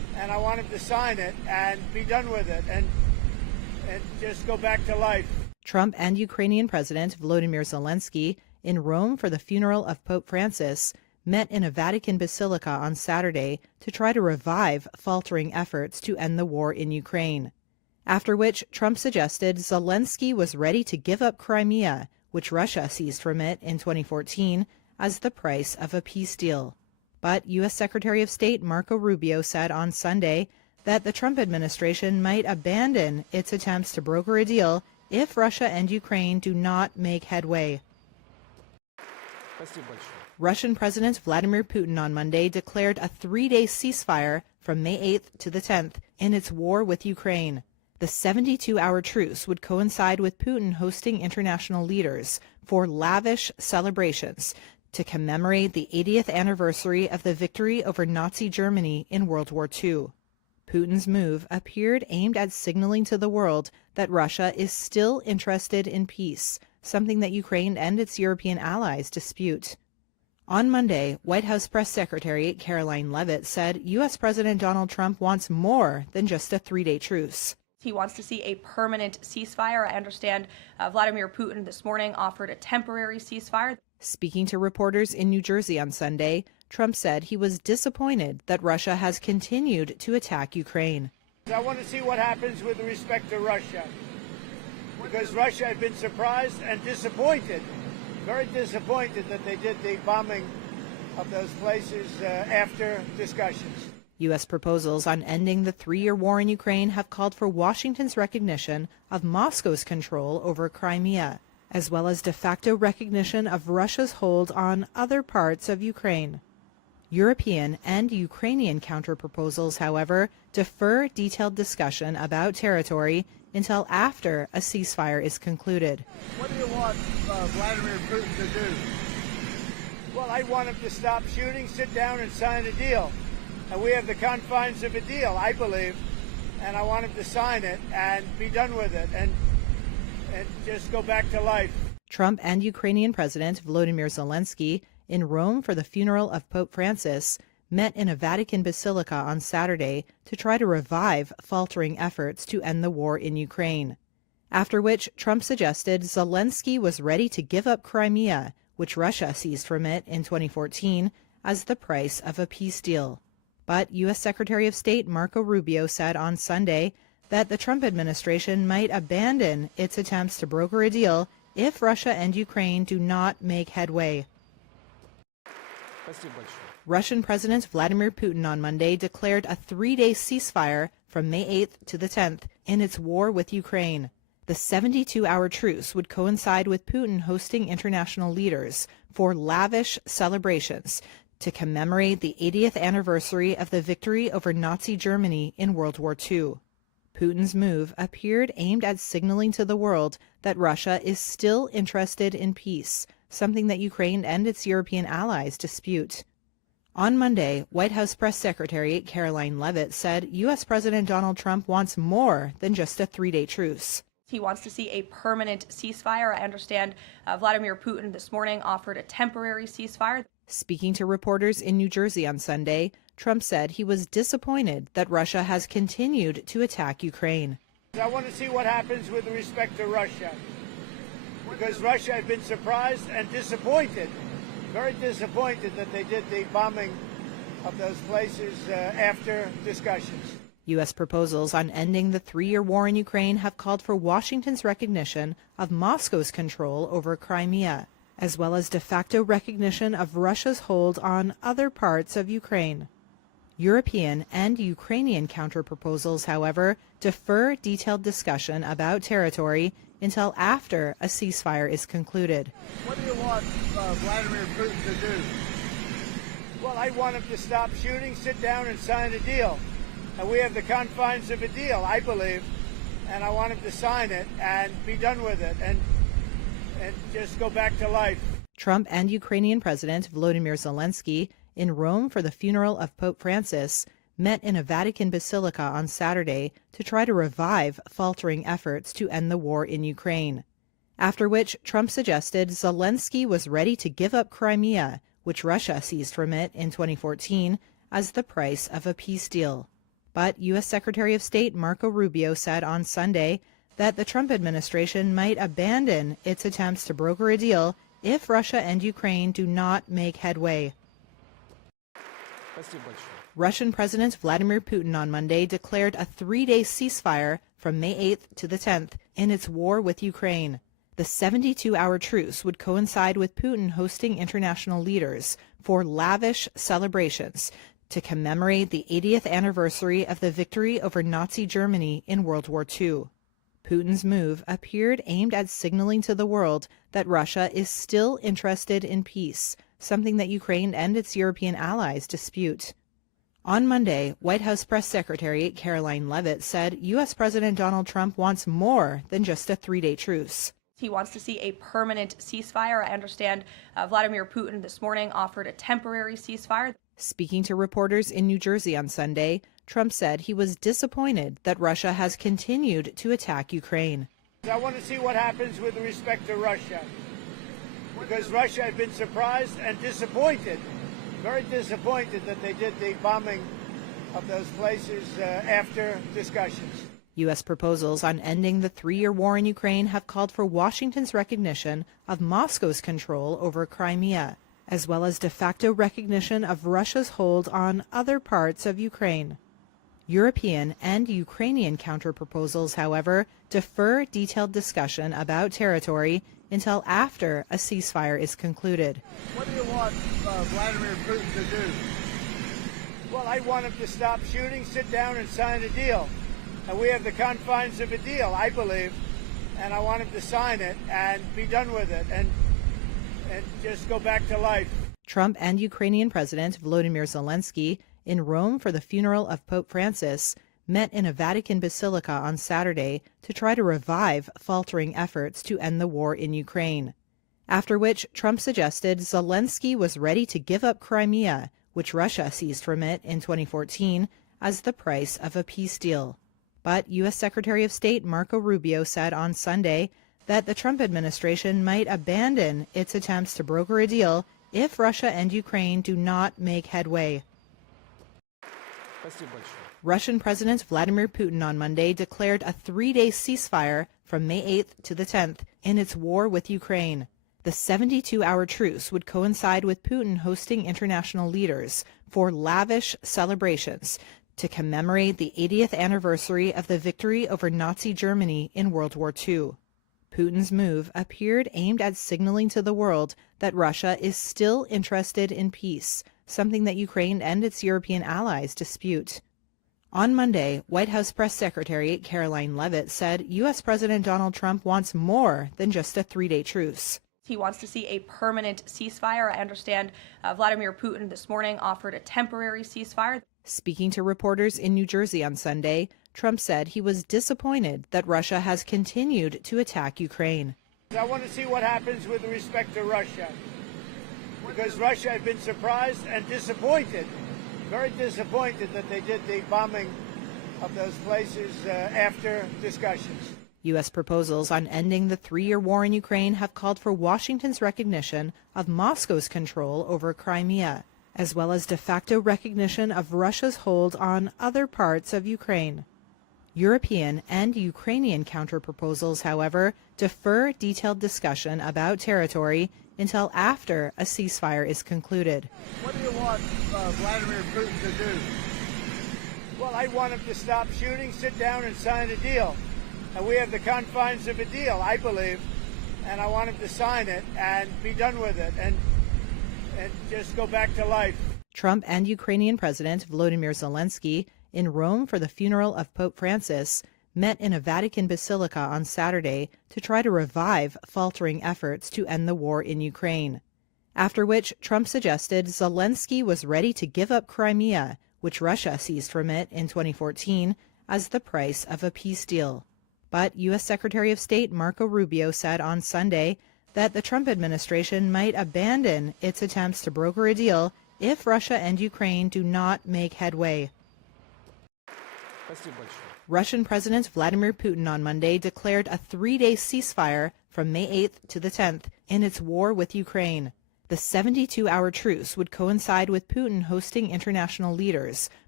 and I want him to sign it and be done with it and just go back to life. Trump and Ukrainian President Volodymyr Zelensky, in Rome for the funeral of Pope Francis, met in a Vatican basilica on Saturday to try to revive faltering efforts to end the war in Ukraine. After which, Trump suggested Zelensky was ready to give up Crimea, which Russia seized from it in 2014, as the price of a peace deal. But U.S. Secretary of State Marco Rubio said on Sunday that the Trump administration might abandon its attempts to broker a deal if Russia and Ukraine do not make headway. Russian President Vladimir Putin on Monday declared a 3-day ceasefire from May 8th to the 10th in its war with Ukraine. The 72-hour truce would coincide with Putin hosting international leaders for lavish celebrations to commemorate the 80th anniversary of the victory over Nazi Germany in World War II. Putin's move appeared aimed at signaling to the world that Russia is still interested in peace, something that Ukraine and its European allies dispute. On Monday, White House Press Secretary Caroline Leavitt said U.S. President Donald Trump wants more than just a 3-day truce. He wants to see a permanent ceasefire. I understand Vladimir Putin this morning offered a temporary ceasefire. Speaking to reporters in New Jersey on Sunday, Trump said he was disappointed that Russia has continued to attack Ukraine. I want to see what happens with respect to Russia, because Russia had been surprised and disappointed, very disappointed that they did the bombing of those places after discussions. U.S. proposals on ending the 3-year war in Ukraine have called for Washington's recognition of Moscow's control over Crimea, as well as de facto recognition of Russia's hold on other parts of Ukraine. European and Ukrainian counterproposals, however, defer detailed discussion about territory until after a ceasefire is concluded. What do you want Vladimir Putin to do? Well, I want him to stop shooting, sit down and sign a deal. And we have the confines of a deal, I believe, and I want him to sign it and be done with it and just go back to life. Trump and Ukrainian President Volodymyr Zelensky, in Rome for the funeral of Pope Francis, met in a Vatican basilica on Saturday to try to revive faltering efforts to end the war in Ukraine. After which, Trump suggested Zelensky was ready to give up Crimea, which Russia seized from it in 2014, as the price of a peace deal. But U.S. Secretary of State Marco Rubio said on Sunday that the Trump administration might abandon its attempts to broker a deal if Russia and Ukraine do not make headway. Russian President Vladimir Putin on Monday declared a 3-day ceasefire from May 8th to the 10th in its war with Ukraine. The 72-hour truce would coincide with Putin hosting international leaders for lavish celebrations to commemorate the 80th anniversary of the victory over Nazi Germany in World War II. Putin's move appeared aimed at signaling to the world that Russia is still interested in peace, something that Ukraine and its European allies dispute. On Monday, White House Press Secretary Caroline Leavitt said U.S. President Donald Trump wants more than just a 3-day truce. He wants to see a permanent ceasefire. I understand Vladimir Putin this morning offered a temporary ceasefire. Speaking to reporters in New Jersey on Sunday, Trump said he was disappointed that Russia has continued to attack Ukraine. I want to see what happens with respect to Russia, because Russia had been surprised and disappointed, very disappointed that they did the bombing of those places after discussions. U.S. proposals on ending the 3-year war in Ukraine have called for Washington's recognition of Moscow's control over Crimea, as well as de facto recognition of Russia's hold on other parts of Ukraine. European and Ukrainian counterproposals, however, defer detailed discussion about territory until after a ceasefire is concluded. What do you want Vladimir Putin to do? Well, I want him to stop shooting, sit down and sign a deal. And we have the confines of a deal, I believe, and I want him to sign it and be done with it and just go back to life. Trump and Ukrainian President Volodymyr Zelensky, in Rome for the funeral of Pope Francis, met in a Vatican basilica on Saturday to try to revive faltering efforts to end the war in Ukraine. After which, Trump suggested Zelensky was ready to give up Crimea, which Russia seized from it in 2014, as the price of a peace deal. But U.S. Secretary of State Marco Rubio said on Sunday that the Trump administration might abandon its attempts to broker a deal if Russia and Ukraine do not make headway. Russian President Vladimir Putin on Monday declared a 3-day ceasefire from May 8th to the 10th in its war with Ukraine. The 72-hour truce would coincide with Putin hosting international leaders for lavish celebrations to commemorate the 80th anniversary of the victory over Nazi Germany in World War II. Putin's move appeared aimed at signaling to the world that Russia is still interested in peace, something that Ukraine and its European allies dispute. On Monday, White House Press Secretary Caroline Leavitt said U.S. President Donald Trump wants more than just a 3-day truce. He wants to see a permanent ceasefire. I understand Vladimir Putin this morning offered a temporary ceasefire. Speaking to reporters in New Jersey on Sunday, Trump said he was disappointed that Russia has continued to attack Ukraine. I want to see what happens with respect to Russia, because Russia had been surprised and disappointed, very disappointed that they did the bombing of those places after discussions. U.S. proposals on ending the 3-year war in Ukraine have called for Washington's recognition of Moscow's control over Crimea, as well as de facto recognition of Russia's hold on other parts of Ukraine. European and Ukrainian counterproposals, however, defer detailed discussion about territory until after a ceasefire is concluded. What do you want Vladimir Putin to do? Well, I want him to stop shooting, sit down and sign a deal. And we have the confines of a deal, I believe, and I want him to sign it and be done with it and just go back to life. Trump and Ukrainian President Volodymyr Zelensky, in Rome for the funeral of Pope Francis, met in a Vatican basilica on Saturday to try to revive faltering efforts to end the war in Ukraine. After which, Trump suggested Zelensky was ready to give up Crimea, which Russia seized from it in 2014, as the price of a peace deal. But U.S. Secretary of State Marco Rubio said on Sunday that the Trump administration might abandon its attempts to broker a deal if Russia and Ukraine do not make headway. Russian President Vladimir Putin on Monday declared a 3-day ceasefire from May 8th to the 10th in its war with Ukraine. The 72-hour truce would coincide with Putin hosting international leaders for lavish celebrations to commemorate the 80th anniversary of the victory over Nazi Germany in World War II. Putin's move appeared aimed at signaling to the world that Russia is still interested in peace, something that Ukraine and its European allies dispute. On Monday, White House Press Secretary Caroline Leavitt said U.S. President Donald Trump wants more than just a 3-day truce. He wants to see a permanent ceasefire. I understand Vladimir Putin this morning offered a temporary ceasefire. Speaking to reporters in New Jersey on Sunday, Trump said he was disappointed that Russia has continued to attack Ukraine. I want to see what happens with respect to Russia, because Russia had been surprised and disappointed, very disappointed that they did the bombing of those places after discussions. U.S. proposals on ending the 3-year war in Ukraine have called for Washington's recognition of Moscow's control over Crimea, as well as de facto recognition of Russia's hold on other parts of Ukraine. European and Ukrainian counterproposals, however, defer detailed discussion about territory until after a ceasefire is concluded. What do you want Vladimir Putin to do? Well, I want him to stop shooting, sit down and sign a deal. And we have the confines of a deal, I believe, and I want him to sign it and be done with it and just go back to life. Trump and Ukrainian President Volodymyr Zelensky, in Rome for the funeral of Pope Francis, met in a Vatican basilica on Saturday to try to revive faltering efforts to end the war in Ukraine. After which, Trump suggested Zelensky was ready to give up Crimea, which Russia seized from it in 2014, as the price of a peace deal. But U.S. Secretary of State Marco Rubio said on Sunday that the Trump administration might abandon its attempts to broker a deal if Russia and Ukraine do not make headway. Russian President Vladimir Putin on Monday declared a 3-day ceasefire from May 8th to the 10th in its war with Ukraine. The 72-hour truce would coincide with Putin hosting international leaders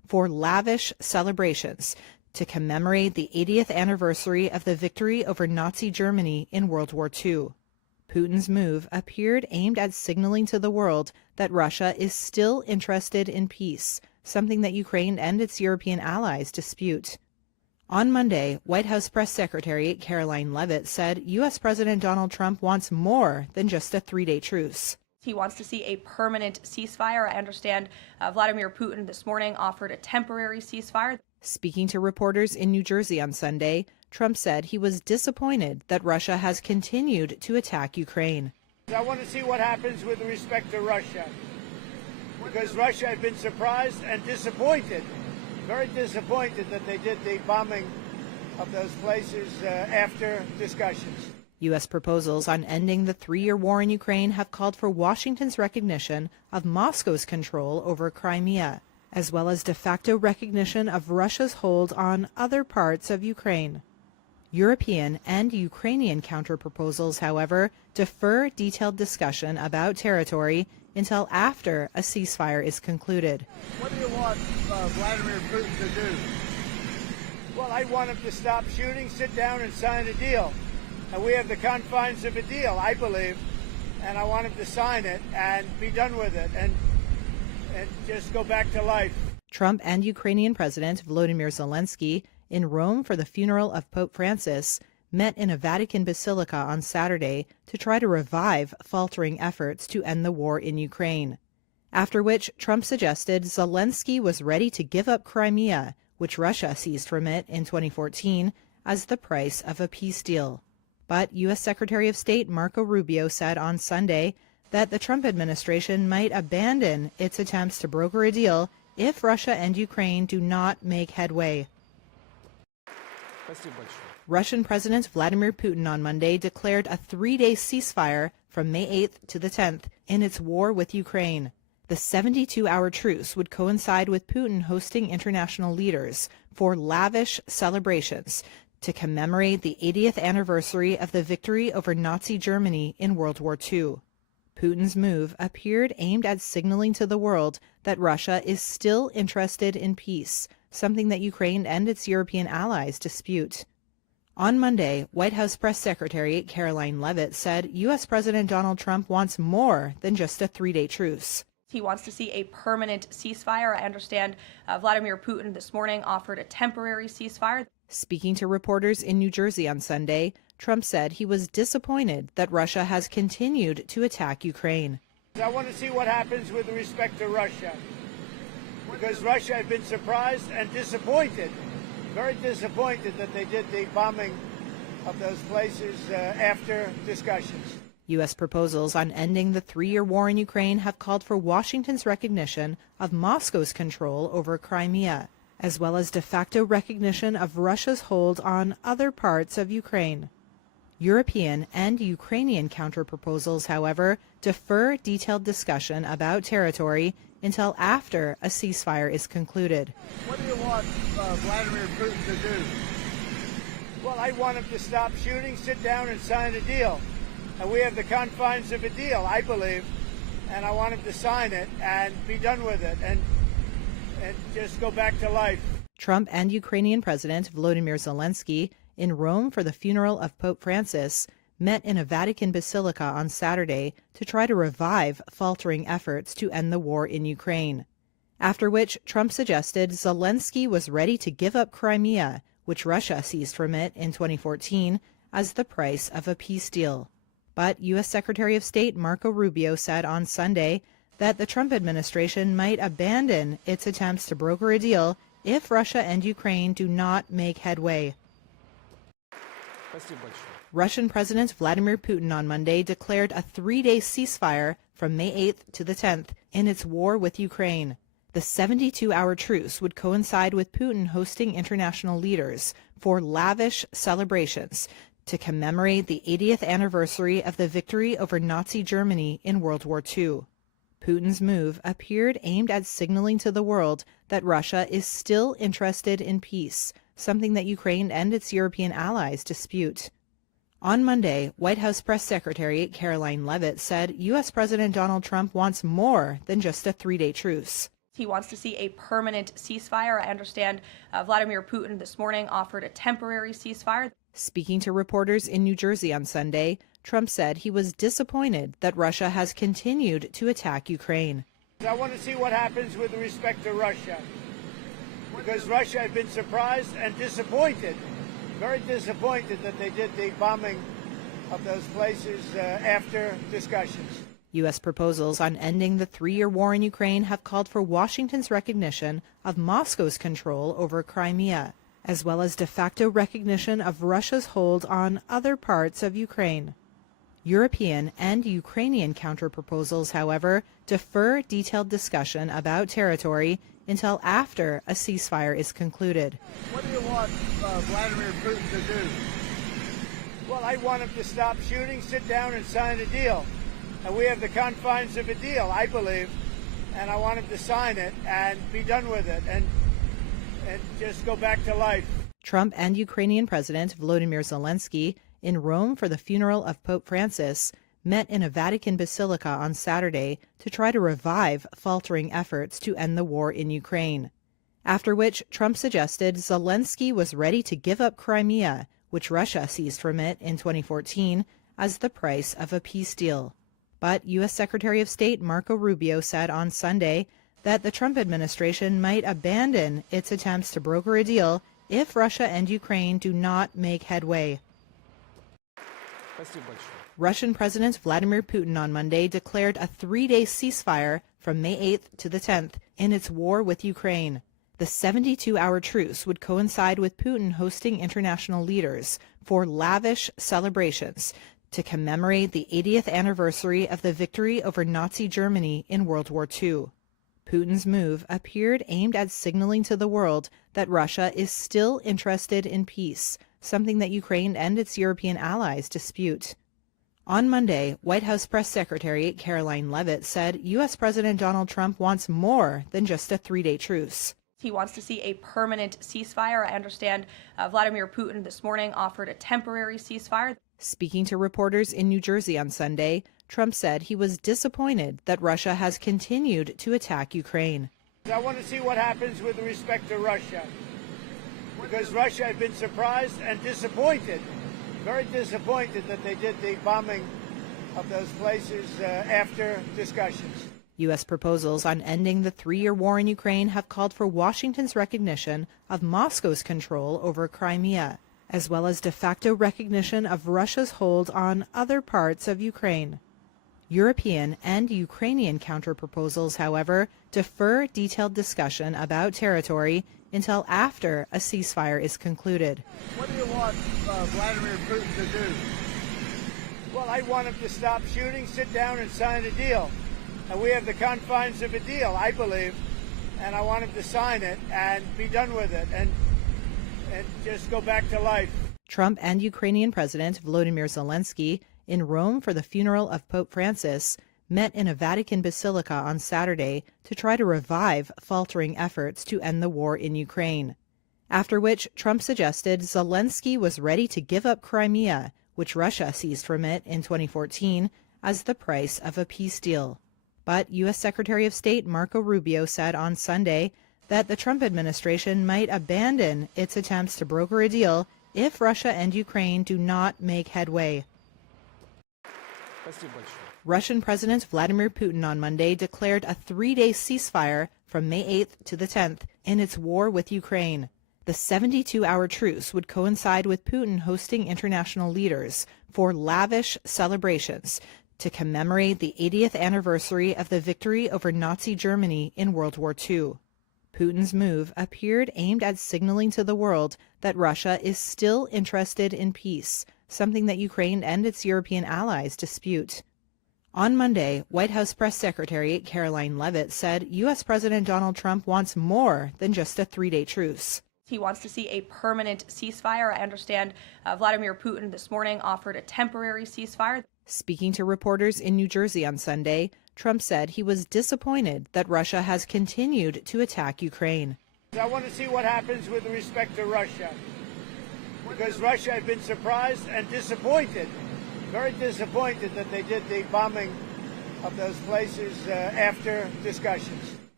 for lavish celebrations to commemorate the 80th anniversary of the victory over Nazi Germany in World War II. Putin's move appeared aimed at signaling to the world that Russia is still interested in peace, something that Ukraine and its European allies dispute. On Monday, White House Press Secretary Caroline Leavitt said U.S. President Donald Trump wants more than just a three-day truce. He wants to see a permanent ceasefire. I understand Vladimir Putin this morning offered a temporary ceasefire. Speaking to reporters in New Jersey on Sunday, Trump said he was disappointed that Russia has continued to attack Ukraine. I want to see what happens with respect to Russia, because Russia had been surprised and disappointed, very disappointed that they did the bombing of those places after discussions. U.S. proposals on ending the three-year war in Ukraine have called for Washington's recognition of Moscow's control over Crimea, as well as de facto recognition of Russia's hold on other parts of Ukraine. European and Ukrainian counterproposals, however, defer detailed discussion about territory until after a ceasefire is concluded. What do you want Vladimir Putin to do? Well, I want him to stop shooting, sit down and sign a deal. And we have the confines of a deal, I believe, and I want him to sign it and be done with it and just go back to life. Trump and Ukrainian President Volodymyr Zelensky, in Rome for the funeral of Pope Francis, met in a Vatican basilica on Saturday to try to revive faltering efforts to end the war in Ukraine. After which, Trump suggested Zelensky was ready to give up Crimea, which Russia seized from it in 2014, as the price of a peace deal. But U.S. Secretary of State Marco Rubio said on Sunday that the Trump administration might abandon its attempts to broker a deal if Russia and Ukraine do not make headway. Russian President Vladimir Putin on Monday declared a three-day ceasefire from May 8th to the 10th in its war with Ukraine. The 72-hour truce would coincide with Putin hosting international leaders for lavish celebrations to commemorate the 80th anniversary of the victory over Nazi Germany in World War II. Putin's move appeared aimed at signaling to the world that Russia is still interested in peace, something that Ukraine and its European allies dispute. On Monday, White House Press Secretary Caroline Leavitt said U.S. President Donald Trump wants more than just a three-day truce. He wants to see a permanent ceasefire. I understand Vladimir Putin this morning offered a temporary ceasefire. Speaking to reporters in New Jersey on Sunday, Trump said he was disappointed that Russia has continued to attack Ukraine. I want to see what happens with respect to Russia, because Russia had been surprised and disappointed, very disappointed that they did the bombing of those places after discussions. U.S. proposals on ending the three-year war in Ukraine have called for Washington's recognition of Moscow's control over Crimea, as well as de facto recognition of Russia's hold on other parts of Ukraine. European and Ukrainian counterproposals, however, defer detailed discussion about territory until after a ceasefire is concluded. What do you want Vladimir Putin to do? Well, I want him to stop shooting, sit down and sign a deal. And we have the confines of a deal, I believe, and I want him to sign it and be done with it and just go back to life. Trump and Ukrainian President Volodymyr Zelensky, in Rome for the funeral of Pope Francis, met in a Vatican basilica on Saturday to try to revive faltering efforts to end the war in Ukraine. After which, Trump suggested Zelensky was ready to give up Crimea, which Russia seized from it in 2014, as the price of a peace deal. But U.S. Secretary of State Marco Rubio said on Sunday that the Trump administration might abandon its attempts to broker a deal if Russia and Ukraine do not make headway. Russian President Vladimir Putin on Monday declared a three-day ceasefire from May 8th to the 10th in its war with Ukraine. The 72-hour truce would coincide with Putin hosting international leaders for lavish celebrations to commemorate the 80th anniversary of the victory over Nazi Germany in World War II. Putin's move appeared aimed at signaling to the world that Russia is still interested in peace, something that Ukraine and its European allies dispute. On Monday, White House Press Secretary Caroline Leavitt said U.S. President Donald Trump wants more than just a three-day truce. He wants to see a permanent ceasefire. I understand Vladimir Putin this morning offered a temporary ceasefire. Speaking to reporters in New Jersey on Sunday, Trump said he was disappointed that Russia has continued to attack Ukraine. I want to see what happens with respect to Russia, because Russia had been surprised and disappointed, very disappointed that they did the bombing of those places after discussions. U.S. proposals on ending the 3-year war in Ukraine have called for Washington's recognition of Moscow's control over Crimea, as well as de facto recognition of Russia's hold on other parts of Ukraine. European and Ukrainian counterproposals, however, defer detailed discussion about territory until after a ceasefire is concluded. What do you want Vladimir Putin to do? Well, I want him to stop shooting, sit down and sign a deal. And we have the confines of a deal, I believe, and I want him to sign it and be done with it and just go back to life. Trump and Ukrainian President Volodymyr Zelensky, in Rome for the funeral of Pope Francis, met in a Vatican basilica on Saturday to try to revive faltering efforts to end the war in Ukraine. After which, Trump suggested Zelensky was ready to give up Crimea, which Russia seized from it in 2014, as the price of a peace deal. But U.S. Secretary of State Marco Rubio said on Sunday that the Trump administration might abandon its attempts to broker a deal if Russia and Ukraine do not make headway. Russian President Vladimir Putin on Monday declared a 3-day ceasefire from May 8th to the 10th in its war with Ukraine. The 72-hour truce would coincide with Putin hosting international leaders for lavish celebrations to commemorate the 80th anniversary of the victory over Nazi Germany in World War II. Putin's move appeared aimed at signaling to the world that Russia is still interested in peace, something that Ukraine and its European allies dispute. On Monday, White House Press Secretary Caroline Leavitt said U.S. President Donald Trump wants more than just a 3-day truce. He wants to see a permanent ceasefire. I understand Vladimir Putin this morning offered a temporary ceasefire. Speaking to reporters in New Jersey on Sunday, Trump said he was disappointed that Russia has continued to attack Ukraine. I want to see what happens with respect to Russia, because Russia had been surprised and disappointed, very disappointed that they did the bombing of those places after discussions. U.S. proposals on ending the 3-year war in Ukraine have called for Washington's recognition of Moscow's control over Crimea, as well as de facto recognition of Russia's hold on other parts of Ukraine. European and Ukrainian counterproposals, however, defer detailed discussion about territory until after a ceasefire is concluded. What do you want Vladimir Putin to do? Well, I want him to stop shooting, sit down and sign a deal. And we have the confines of a deal, I believe, and I want him to sign it and be done with it and just go back to life. Trump and Ukrainian President Volodymyr Zelensky, in Rome for the funeral of Pope Francis, met in a Vatican basilica on Saturday to try to revive faltering efforts to end the war in Ukraine. After which, Trump suggested Zelensky was ready to give up Crimea, which Russia seized from it in 2014, as the price of a peace deal. But U.S. Secretary of State Marco Rubio said on Sunday that the Trump administration might abandon its attempts to broker a deal if Russia and Ukraine do not make headway. Russian President Vladimir Putin on Monday declared a 3-day ceasefire from May 8th to the 10th in its war with Ukraine. The 72-hour truce would coincide with Putin hosting international leaders for lavish celebrations to commemorate the 80th anniversary of the victory over Nazi Germany in World War II. Putin's move appeared aimed at signaling to the world that Russia is still interested in peace, something that Ukraine and its European allies dispute. On Monday, White House Press Secretary Caroline Leavitt said U.S. President Donald Trump wants more than just a 3-day truce. He wants to see a permanent ceasefire. I understand Vladimir Putin this morning offered a temporary ceasefire. Speaking to reporters in New Jersey on Sunday, Trump said he was disappointed that Russia has continued to attack Ukraine. I want to see what happens with respect to Russia, because Russia had been surprised and disappointed, very disappointed that they did the bombing of those places after discussions.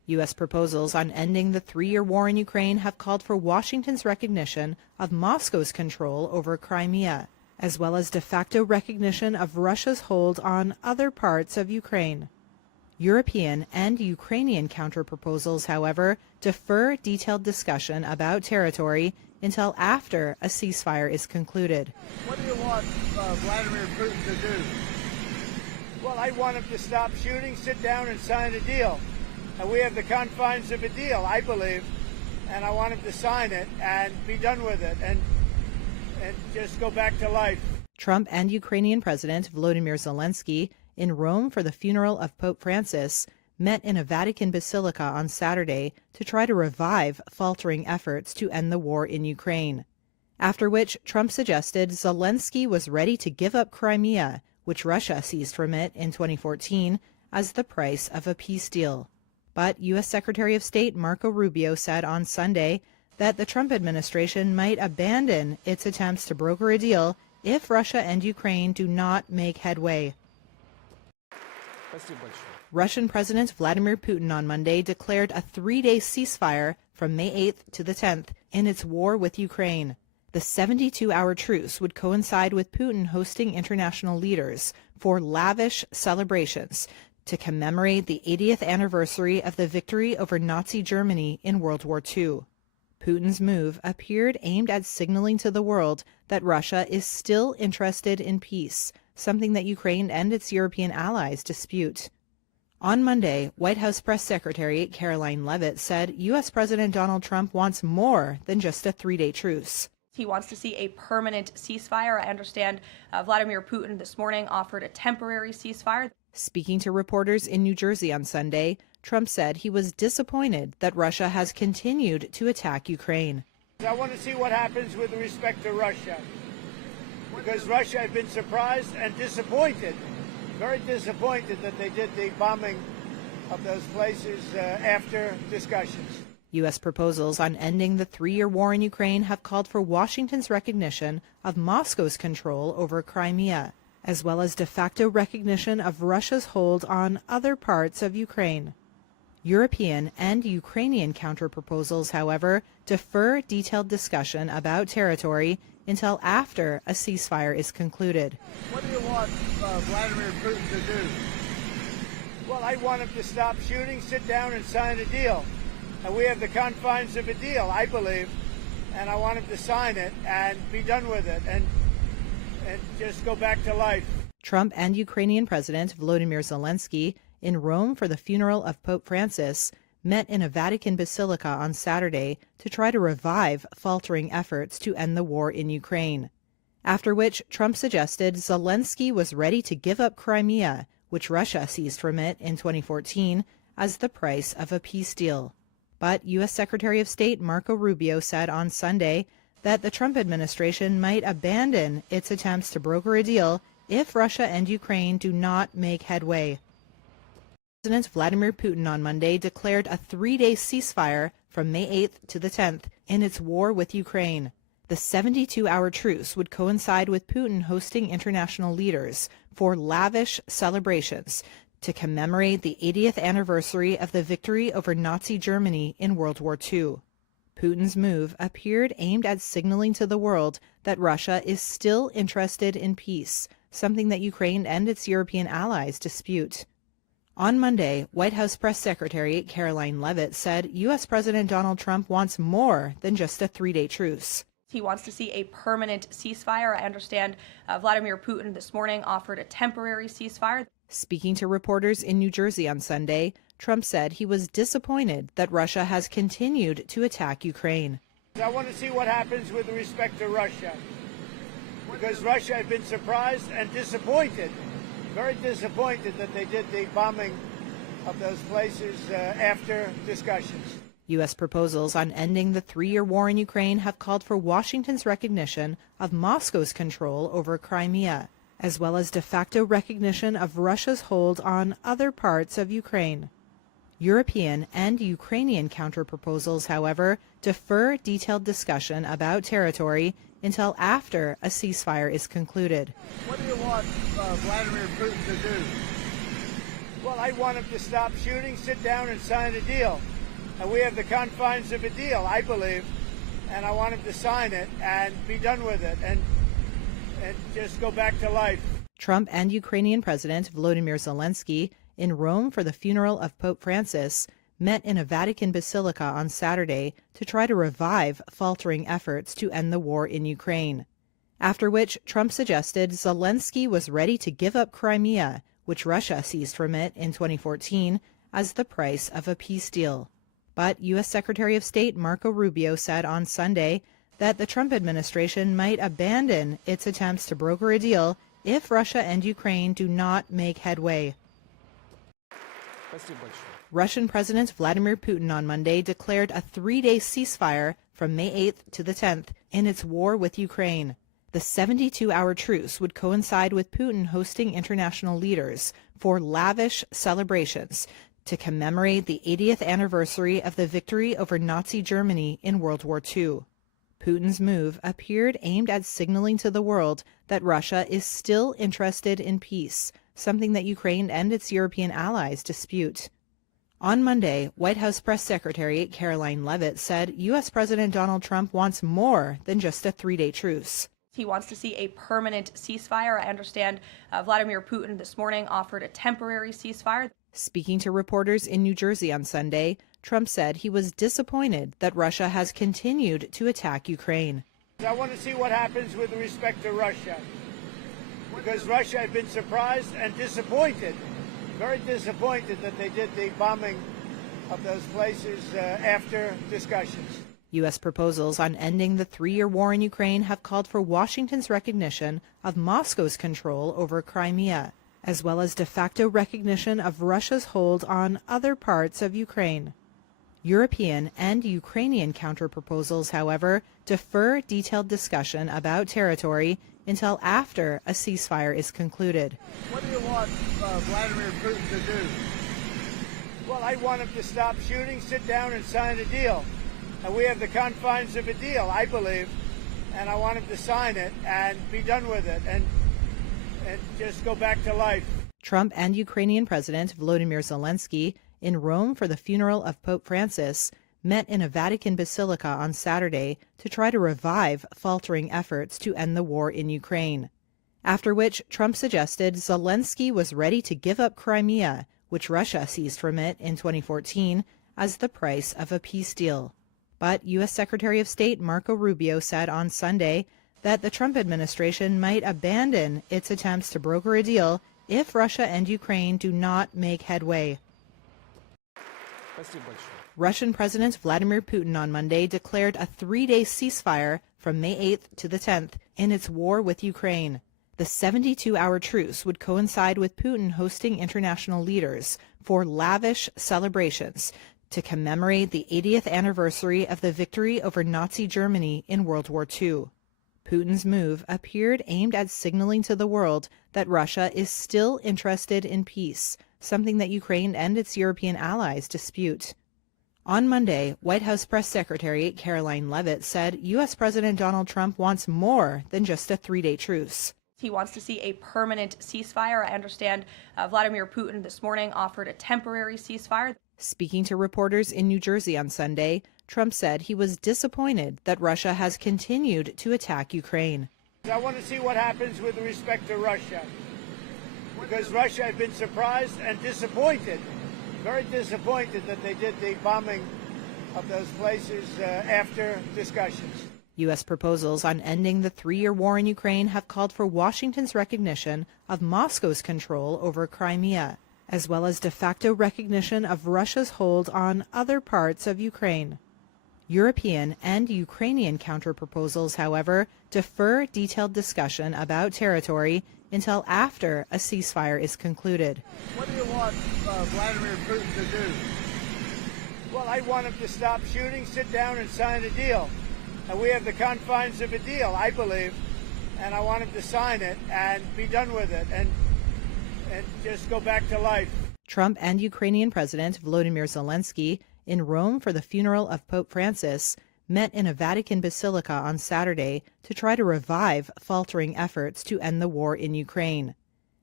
U.S. proposals on ending the 3-year war in Ukraine have called for Washington's recognition of Moscow's control over Crimea, as well as de facto recognition of Russia's hold on other parts of Ukraine. European and Ukrainian counterproposals, however, defer detailed discussion about territory until after a ceasefire is concluded. What do you want Vladimir Putin to do? Well, I want him to stop shooting, sit down and sign a deal. And we have the confines of a deal, I believe, and I want him to sign it and be done with it and just go back to life. Trump and Ukrainian President Volodymyr Zelensky, in Rome for the funeral of Pope Francis, met in a Vatican basilica on Saturday to try to revive faltering efforts to end the war in Ukraine. After which, Trump suggested Zelensky was ready to give up Crimea, which Russia seized from it in 2014, as the price of a peace deal. But U.S. Secretary of State Marco Rubio said on Sunday that the Trump administration might abandon its attempts to broker a deal if Russia and Ukraine do not make headway. Russian President Vladimir Putin on Monday declared a 3-day ceasefire from May 8th to the 10th in its war with Ukraine. The 72-hour truce would coincide with Putin hosting international leaders for lavish celebrations to commemorate the 80th anniversary of the victory over Nazi Germany in World War II. Putin's move appeared aimed at signaling to the world that Russia is still interested in peace, something that Ukraine and its European allies dispute. On Monday, White House Press Secretary Caroline Leavitt said U.S. President Donald Trump wants more than just a 3-day truce. He wants to see a permanent ceasefire. I understand Vladimir Putin this morning offered a temporary ceasefire. Speaking to reporters in New Jersey on Sunday, Trump said he was disappointed that Russia has continued to attack Ukraine. I want to see what happens with respect to Russia, because Russia had been surprised and disappointed, very disappointed that they did the bombing of those places after discussions. U.S. proposals on ending the 3-year war in Ukraine have called for Washington's recognition of Moscow's control over Crimea, as well as de facto recognition of Russia's hold on other parts of Ukraine. European and Ukrainian counterproposals, however, defer detailed discussion about territory until after a ceasefire is concluded. What do you want Vladimir Putin to do? Well, I want him to stop shooting, sit down and sign a deal. And we have the confines of a deal, I believe, and I want him to sign it and be done with it and just go back to life. Trump and Ukrainian President Volodymyr Zelensky, in Rome for the funeral of Pope Francis, met in a Vatican basilica on Saturday to try to revive faltering efforts to end the war in Ukraine. After which, Trump suggested Zelensky was ready to give up Crimea, which Russia seized from it in 2014, as the price of a peace deal. But U.S. Secretary of State Marco Rubio said on Sunday that the Trump administration might abandon its attempts to broker a deal if Russia and Ukraine do not make headway. President Vladimir Putin on Monday declared a 3-day ceasefire from May 8th to the 10th in its war with Ukraine. The 72-hour truce would coincide with Putin hosting international leaders for lavish celebrations to commemorate the 80th anniversary of the victory over Nazi Germany in World War II. Putin's move appeared aimed at signaling to the world that Russia is still interested in peace, something that Ukraine and its European allies dispute. On Monday, White House Press Secretary Caroline Leavitt said U.S. President Donald Trump wants more than just a 3-day truce. He wants to see a permanent ceasefire. I understand Vladimir Putin this morning offered a temporary ceasefire. Speaking to reporters in New Jersey on Sunday, Trump said he was disappointed that Russia has continued to attack Ukraine. I want to see what happens with respect to Russia, because Russia had been surprised and disappointed, very disappointed that they did the bombing of those places after discussions. U.S. proposals on ending the 3-year war in Ukraine have called for Washington's recognition of Moscow's control over Crimea, as well as de facto recognition of Russia's hold on other parts of Ukraine. European and Ukrainian counterproposals, however, defer detailed discussion about territory until after a ceasefire is concluded. What do you want Vladimir Putin to do? Well, I want them to stop shooting, sit down and sign a deal. And we have the confines of a deal, I believe. And I want them to sign it and be done with it and just go back to life. Trump and Ukrainian President Volodymyr Zelensky, in Rome for the funeral of Pope Francis, met in a Vatican basilica on Saturday to try to revive faltering efforts to end the war in Ukraine. After which, Trump suggested Zelensky was ready to give up Crimea, which Russia seized from it in 2014, as the price of a peace deal. But U.S. Secretary of State Marco Rubio said on Sunday that the Trump administration might abandon its attempts to broker a deal if Russia and Ukraine do not make headway. Russian President Vladimir Putin on Monday declared a 3-day ceasefire from May 8th to the 10th in its war with Ukraine. The 72-hour truce would coincide with Putin hosting international leaders for lavish celebrations to commemorate the 80th anniversary of the victory over Nazi Germany in World War II. Putin's move appeared aimed at signaling to the world that Russia is still interested in peace, something that Ukraine and its European allies dispute. On Monday, White House Press Secretary Caroline Leavitt said U.S. President Donald Trump wants more than just a 3-day truce. He wants to see a permanent ceasefire. I understand Vladimir Putin this morning offered a temporary ceasefire. Speaking to reporters in New Jersey on Sunday, Trump said he was disappointed that Russia has continued to attack Ukraine. I want to see what happens with respect to Russia, because Russia had been surprised and disappointed, very disappointed that they did the bombing of those places after discussions. U.S. proposals on ending the 3-year war in Ukraine have called for Washington's recognition of Moscow's control over Crimea, as well as de facto recognition of Russia's hold on other parts of Ukraine. European and Ukrainian counterproposals, however, defer detailed discussion about territory until after a ceasefire is concluded. What do you want Vladimir Putin to do? Well, I want him to stop shooting, sit down and sign a deal. And we have the confines of a deal, I believe, and I want him to sign it and be done with it and just go back to life. Trump and Ukrainian President Volodymyr Zelensky, in Rome for the funeral of Pope Francis, met in a Vatican basilica on Saturday to try to revive faltering efforts to end the war in Ukraine. After which, Trump suggested Zelensky was ready to give up Crimea, which Russia seized from it in 2014, as the price of a peace deal. But U.S. Secretary of State Marco Rubio said on Sunday that the Trump administration might abandon its attempts to broker a deal if Russia and Ukraine do not make headway. Russian President Vladimir Putin on Monday declared a 3-day ceasefire from May 8th to the 10th in its war with Ukraine. The 72-hour truce would coincide with Putin hosting international leaders for lavish celebrations to commemorate the 80th anniversary of the victory over Nazi Germany in World War II. Putin's move appeared aimed at signaling to the world that Russia is still interested in peace, something that Ukraine and its European allies dispute. On Monday, White House Press Secretary Caroline Leavitt said U.S. President Donald Trump wants more than just a 3-day truce. He wants to see a permanent ceasefire. I understand Vladimir Putin this morning offered a temporary ceasefire. Speaking to reporters in New Jersey on Sunday, Trump said he was disappointed that Russia has continued to attack Ukraine. I want to see what happens with respect to Russia, because Russia had been surprised and disappointed, very disappointed that they did the bombing of those places after discussions. U.S. proposals on ending the 3-year war in Ukraine have called for Washington's recognition of Moscow's control over Crimea, as well as de facto recognition of Russia's hold on other parts of Ukraine. European and Ukrainian counterproposals, however, defer detailed discussion about territory until after a ceasefire is concluded. What do you want Vladimir Putin to do? Well, I want him to stop shooting, sit down and sign a deal. And we have the confines of a deal, I believe, and I want him to sign it and be done with it and just go back to life. Trump and Ukrainian President Volodymyr Zelensky, in Rome for the funeral of Pope Francis, met in a Vatican basilica on Saturday to try to revive faltering efforts to end the war in Ukraine.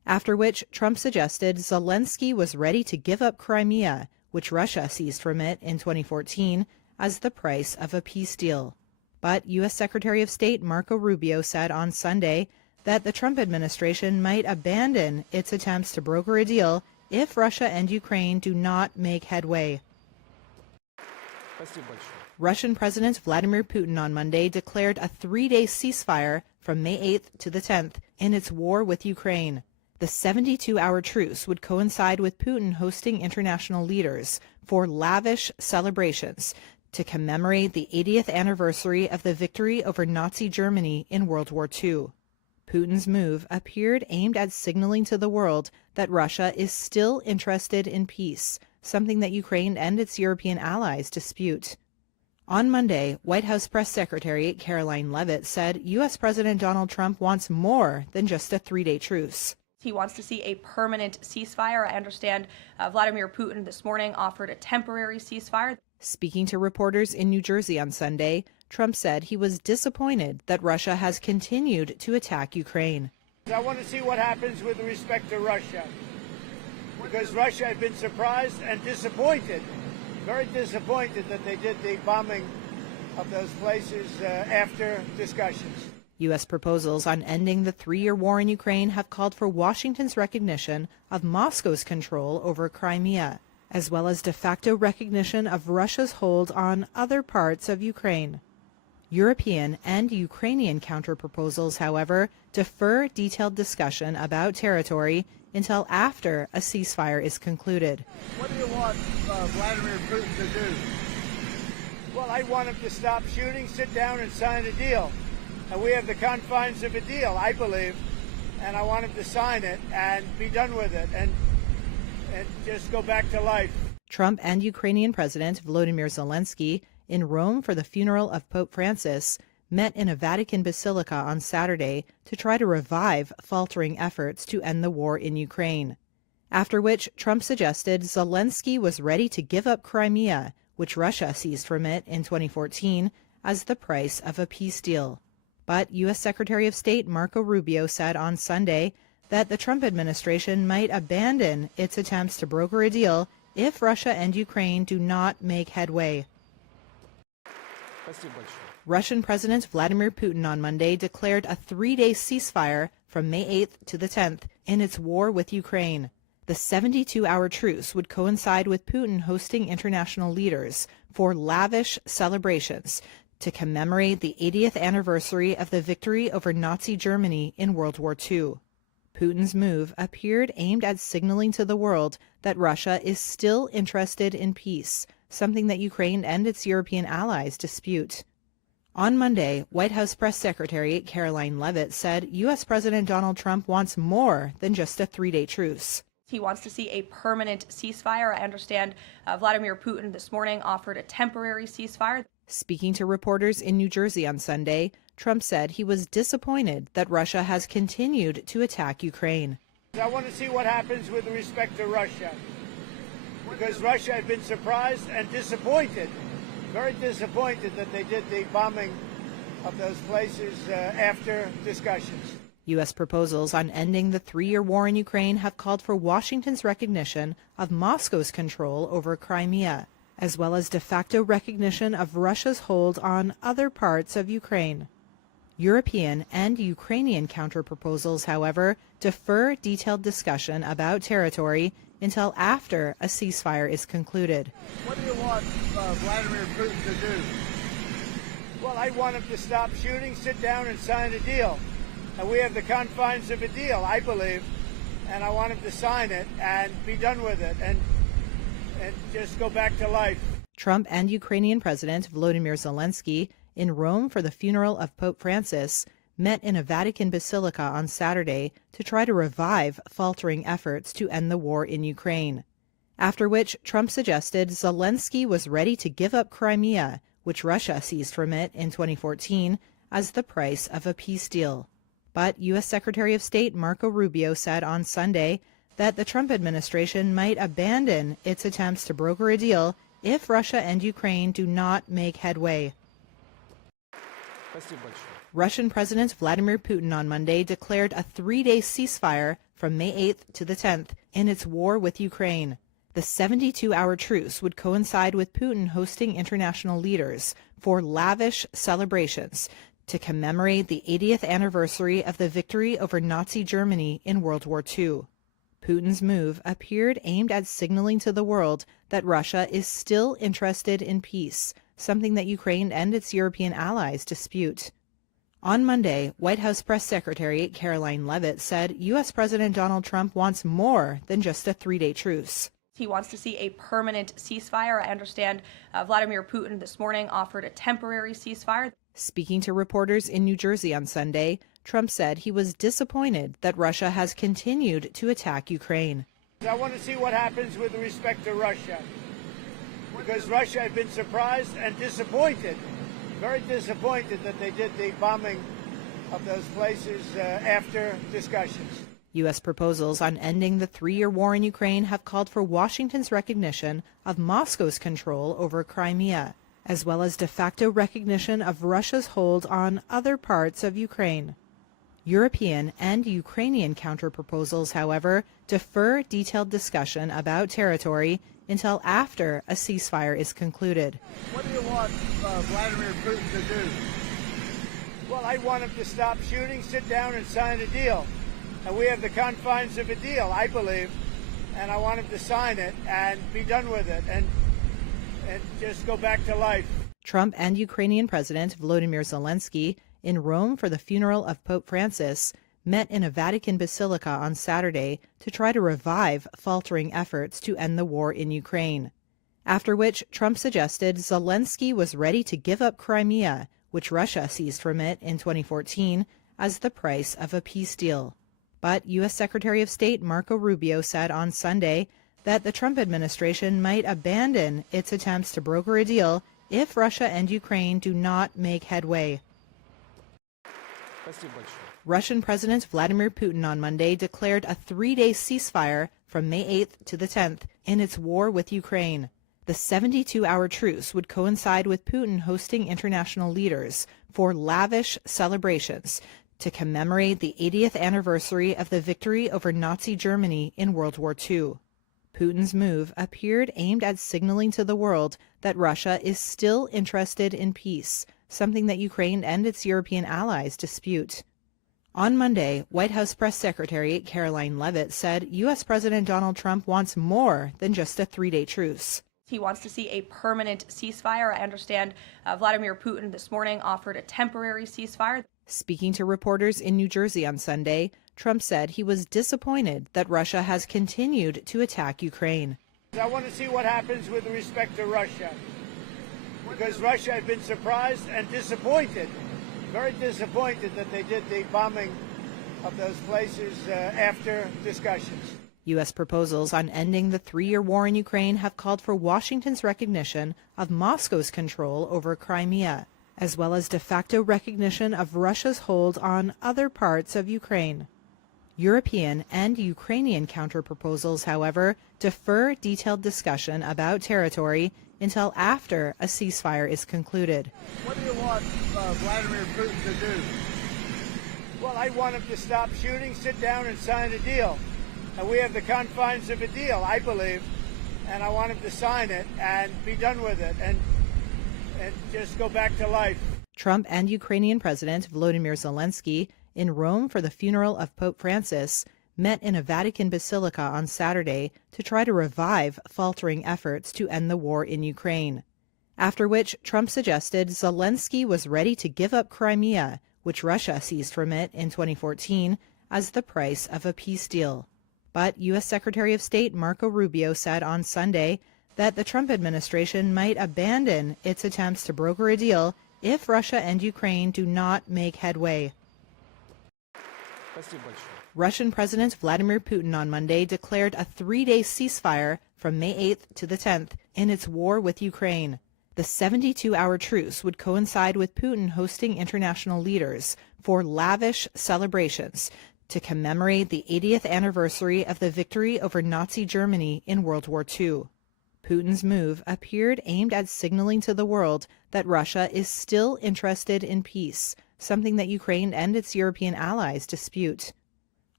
after which Trump suggested Zelensky was ready to give up Crimea, which Russia seized from it in 2014, as the price of a peace deal. But U.S. Secretary of State Marco Rubio said on Sunday that the Trump administration might abandon its attempts to broker a deal if Russia and Ukraine do not make headway. Russian President Vladimir Putin on Monday declared a 3-day ceasefire from May 8th to the 10th in its war with Ukraine. The 72-hour truce would coincide with Putin hosting international leaders for lavish celebrations to commemorate the 80th anniversary of the victory over Nazi Germany in World War II. Putin's move appeared aimed at signaling to the world that Russia is still interested in peace, something that Ukraine and its European allies dispute. On Monday, White House Press Secretary Caroline Leavitt said U.S. President Donald Trump wants more than just a 3-day truce. He wants to see a permanent ceasefire. I understand Vladimir Putin this morning offered a temporary ceasefire. Speaking to reporters in New Jersey on Sunday, Trump said he was disappointed that Russia has continued to attack Ukraine. I want to see what happens with respect to Russia, because Russia had been surprised and disappointed, very disappointed that they did the bombing of those places after discussions. U.S. proposals on ending the 3-year war in Ukraine have called for Washington's recognition of Moscow's control over Crimea, as well as de facto recognition of Russia's hold on other parts of Ukraine. European and Ukrainian counterproposals, however, defer detailed discussion about territory until after a ceasefire is concluded. What do you want Vladimir Putin to do? Well, I want him to stop shooting, sit down and sign a deal. And we have the confines of a deal, I believe, and I want him to sign it and be done with it and just go back to life. Trump and Ukrainian President Volodymyr Zelensky, in Rome for the funeral of Pope Francis, met in a Vatican basilica on Saturday to try to revive faltering efforts to end the war in Ukraine. After which Trump suggested Zelensky was ready to give up Crimea, which Russia seized from it in 2014, as the price of a peace deal. But U.S. Secretary of State Marco Rubio said on Sunday that the Trump administration might abandon its attempts to broker a deal if Russia and Ukraine do not make headway. Russian President Vladimir Putin on Monday declared a 3-day ceasefire from May 8th to the 10th in its war with Ukraine. The 72-hour truce would coincide with Putin hosting international leaders for lavish celebrations to commemorate the 80th anniversary of the victory over Nazi Germany in World War II. Putin's move appeared aimed at signaling to the world that Russia is still interested in peace, something that Ukraine and its European allies dispute. On Monday, White House Press Secretary Caroline Leavitt said U.S. President Donald Trump wants more than just a 3-day truce. He wants to see a permanent ceasefire. I understand Vladimir Putin this morning offered a temporary ceasefire. Speaking to reporters in New Jersey on Sunday, Trump said he was disappointed that Russia has continued to attack Ukraine. I want to see what happens with respect to Russia, because Russia had been surprised and disappointed, very disappointed that they did the bombing of those places after discussions. U.S. proposals on ending the 3-year war in Ukraine have called for Washington's recognition of Moscow's control over Crimea, as well as de facto recognition of Russia's hold on other parts of Ukraine. European and Ukrainian counterproposals, however, defer detailed discussion about territory until after a ceasefire is concluded. What do you want Vladimir Putin to do? Well, I want him to stop shooting, sit down and sign a deal. And we have the confines of a deal, I believe, and I want him to sign it and be done with it and just go back to life. Trump and Ukrainian President Volodymyr Zelensky, in Rome for the funeral of Pope Francis, met in a Vatican basilica on Saturday to try to revive faltering efforts to end the war in Ukraine. After which Trump suggested Zelensky was ready to give up Crimea, which Russia seized from it in 2014, as the price of a peace deal. But U.S. Secretary of State Marco Rubio said on Sunday that the Trump administration might abandon its attempts to broker a deal if Russia and Ukraine do not make headway. Russian President Vladimir Putin on Monday declared a 3-day ceasefire from May 8th to the 10th in its war with Ukraine. The 72-hour truce would coincide with Putin hosting international leaders for lavish celebrations to commemorate the 80th anniversary of the victory over Nazi Germany in World War II. Putin's move appeared aimed at signaling to the world that Russia is still interested in peace, something that Ukraine and its European allies dispute. On Monday, White House Press Secretary Caroline Leavitt said U.S. President Donald Trump wants more than just a three-day truce. He wants to see a permanent ceasefire. I understand Vladimir Putin this morning offered a temporary ceasefire. Speaking to reporters in New Jersey on Sunday, Trump said he was disappointed that Russia has continued to attack Ukraine. I want to see what happens with respect to Russia, because Russia had been surprised and disappointed, very disappointed that they did the bombing of those places after discussions. U.S. proposals on ending the three-year war in Ukraine have called for Washington's recognition of Moscow's control over Crimea, as well as de facto recognition of Russia's hold on other parts of Ukraine. European and Ukrainian counterproposals, however, defer detailed discussion about territory until after a ceasefire is concluded. What do you want Vladimir Putin to do? Well, I want him to stop shooting, sit down and sign a deal. And we have the confines of a deal, I believe, and I want him to sign it and be done with it and just go back to life. Trump and Ukrainian President Volodymyr Zelensky, in Rome for the funeral of Pope Francis, met in a Vatican basilica on Saturday to try to revive faltering efforts to end the war in Ukraine. After which, Trump suggested Zelensky was ready to give up Crimea, which Russia seized from it in 2014, as the price of a peace deal. But U.S. Secretary of State Marco Rubio said on Sunday that the Trump administration might abandon its attempts to broker a deal if Russia and Ukraine do not make headway. Russian President Vladimir Putin on Monday declared a three-day ceasefire from May 8th to the 10th in its war with Ukraine. The 72-hour truce would coincide with Putin hosting international leaders for lavish celebrations to commemorate the 80th anniversary of the victory over Nazi Germany in World War II. Putin's move appeared aimed at signaling to the world that Russia is still interested in peace, something that Ukraine and its European allies dispute. On Monday, White House Press Secretary Caroline Leavitt said U.S. President Donald Trump wants more than just a three-day truce. He wants to see a permanent ceasefire. I understand Vladimir Putin this morning offered a temporary ceasefire. Speaking to reporters in New Jersey on Sunday, Trump said he was disappointed that Russia has continued to attack Ukraine. I want to see what happens with respect to Russia, because Russia had been surprised and disappointed, very disappointed that they did the bombing of those places after discussions. U.S. proposals on ending the three-year war in Ukraine have called for Washington's recognition of Moscow's control over Crimea, as well as de facto recognition of Russia's hold on other parts of Ukraine. European and Ukrainian counterproposals, however, defer detailed discussion about territory until after a ceasefire is concluded. What do you want Vladimir Putin to do? Well, I want him to stop shooting, sit down and sign a deal. And we have the confines of a deal, I believe, and I want him to sign it and be done with it and just go back to life. Trump and Ukrainian President Volodymyr Zelensky, in Rome for the funeral of Pope Francis, met in a Vatican basilica on Saturday to try to revive faltering efforts to end the war in Ukraine. After which, Trump suggested Zelensky was ready to give up Crimea, which Russia seized from it in 2014, as the price of a peace deal. But U.S. Secretary of State Marco Rubio said on Sunday that the Trump administration might abandon its attempts to broker a deal if Russia and Ukraine do not make headway. Russian President Vladimir Putin on Monday declared a three-day ceasefire from May 8th to the 10th in its war with Ukraine. The 72-hour truce would coincide with Putin hosting international leaders for lavish celebrations to commemorate the 80th anniversary of the victory over Nazi Germany in World War II. Putin's move appeared aimed at signaling to the world that Russia is still interested in peace, something that Ukraine and its European allies dispute.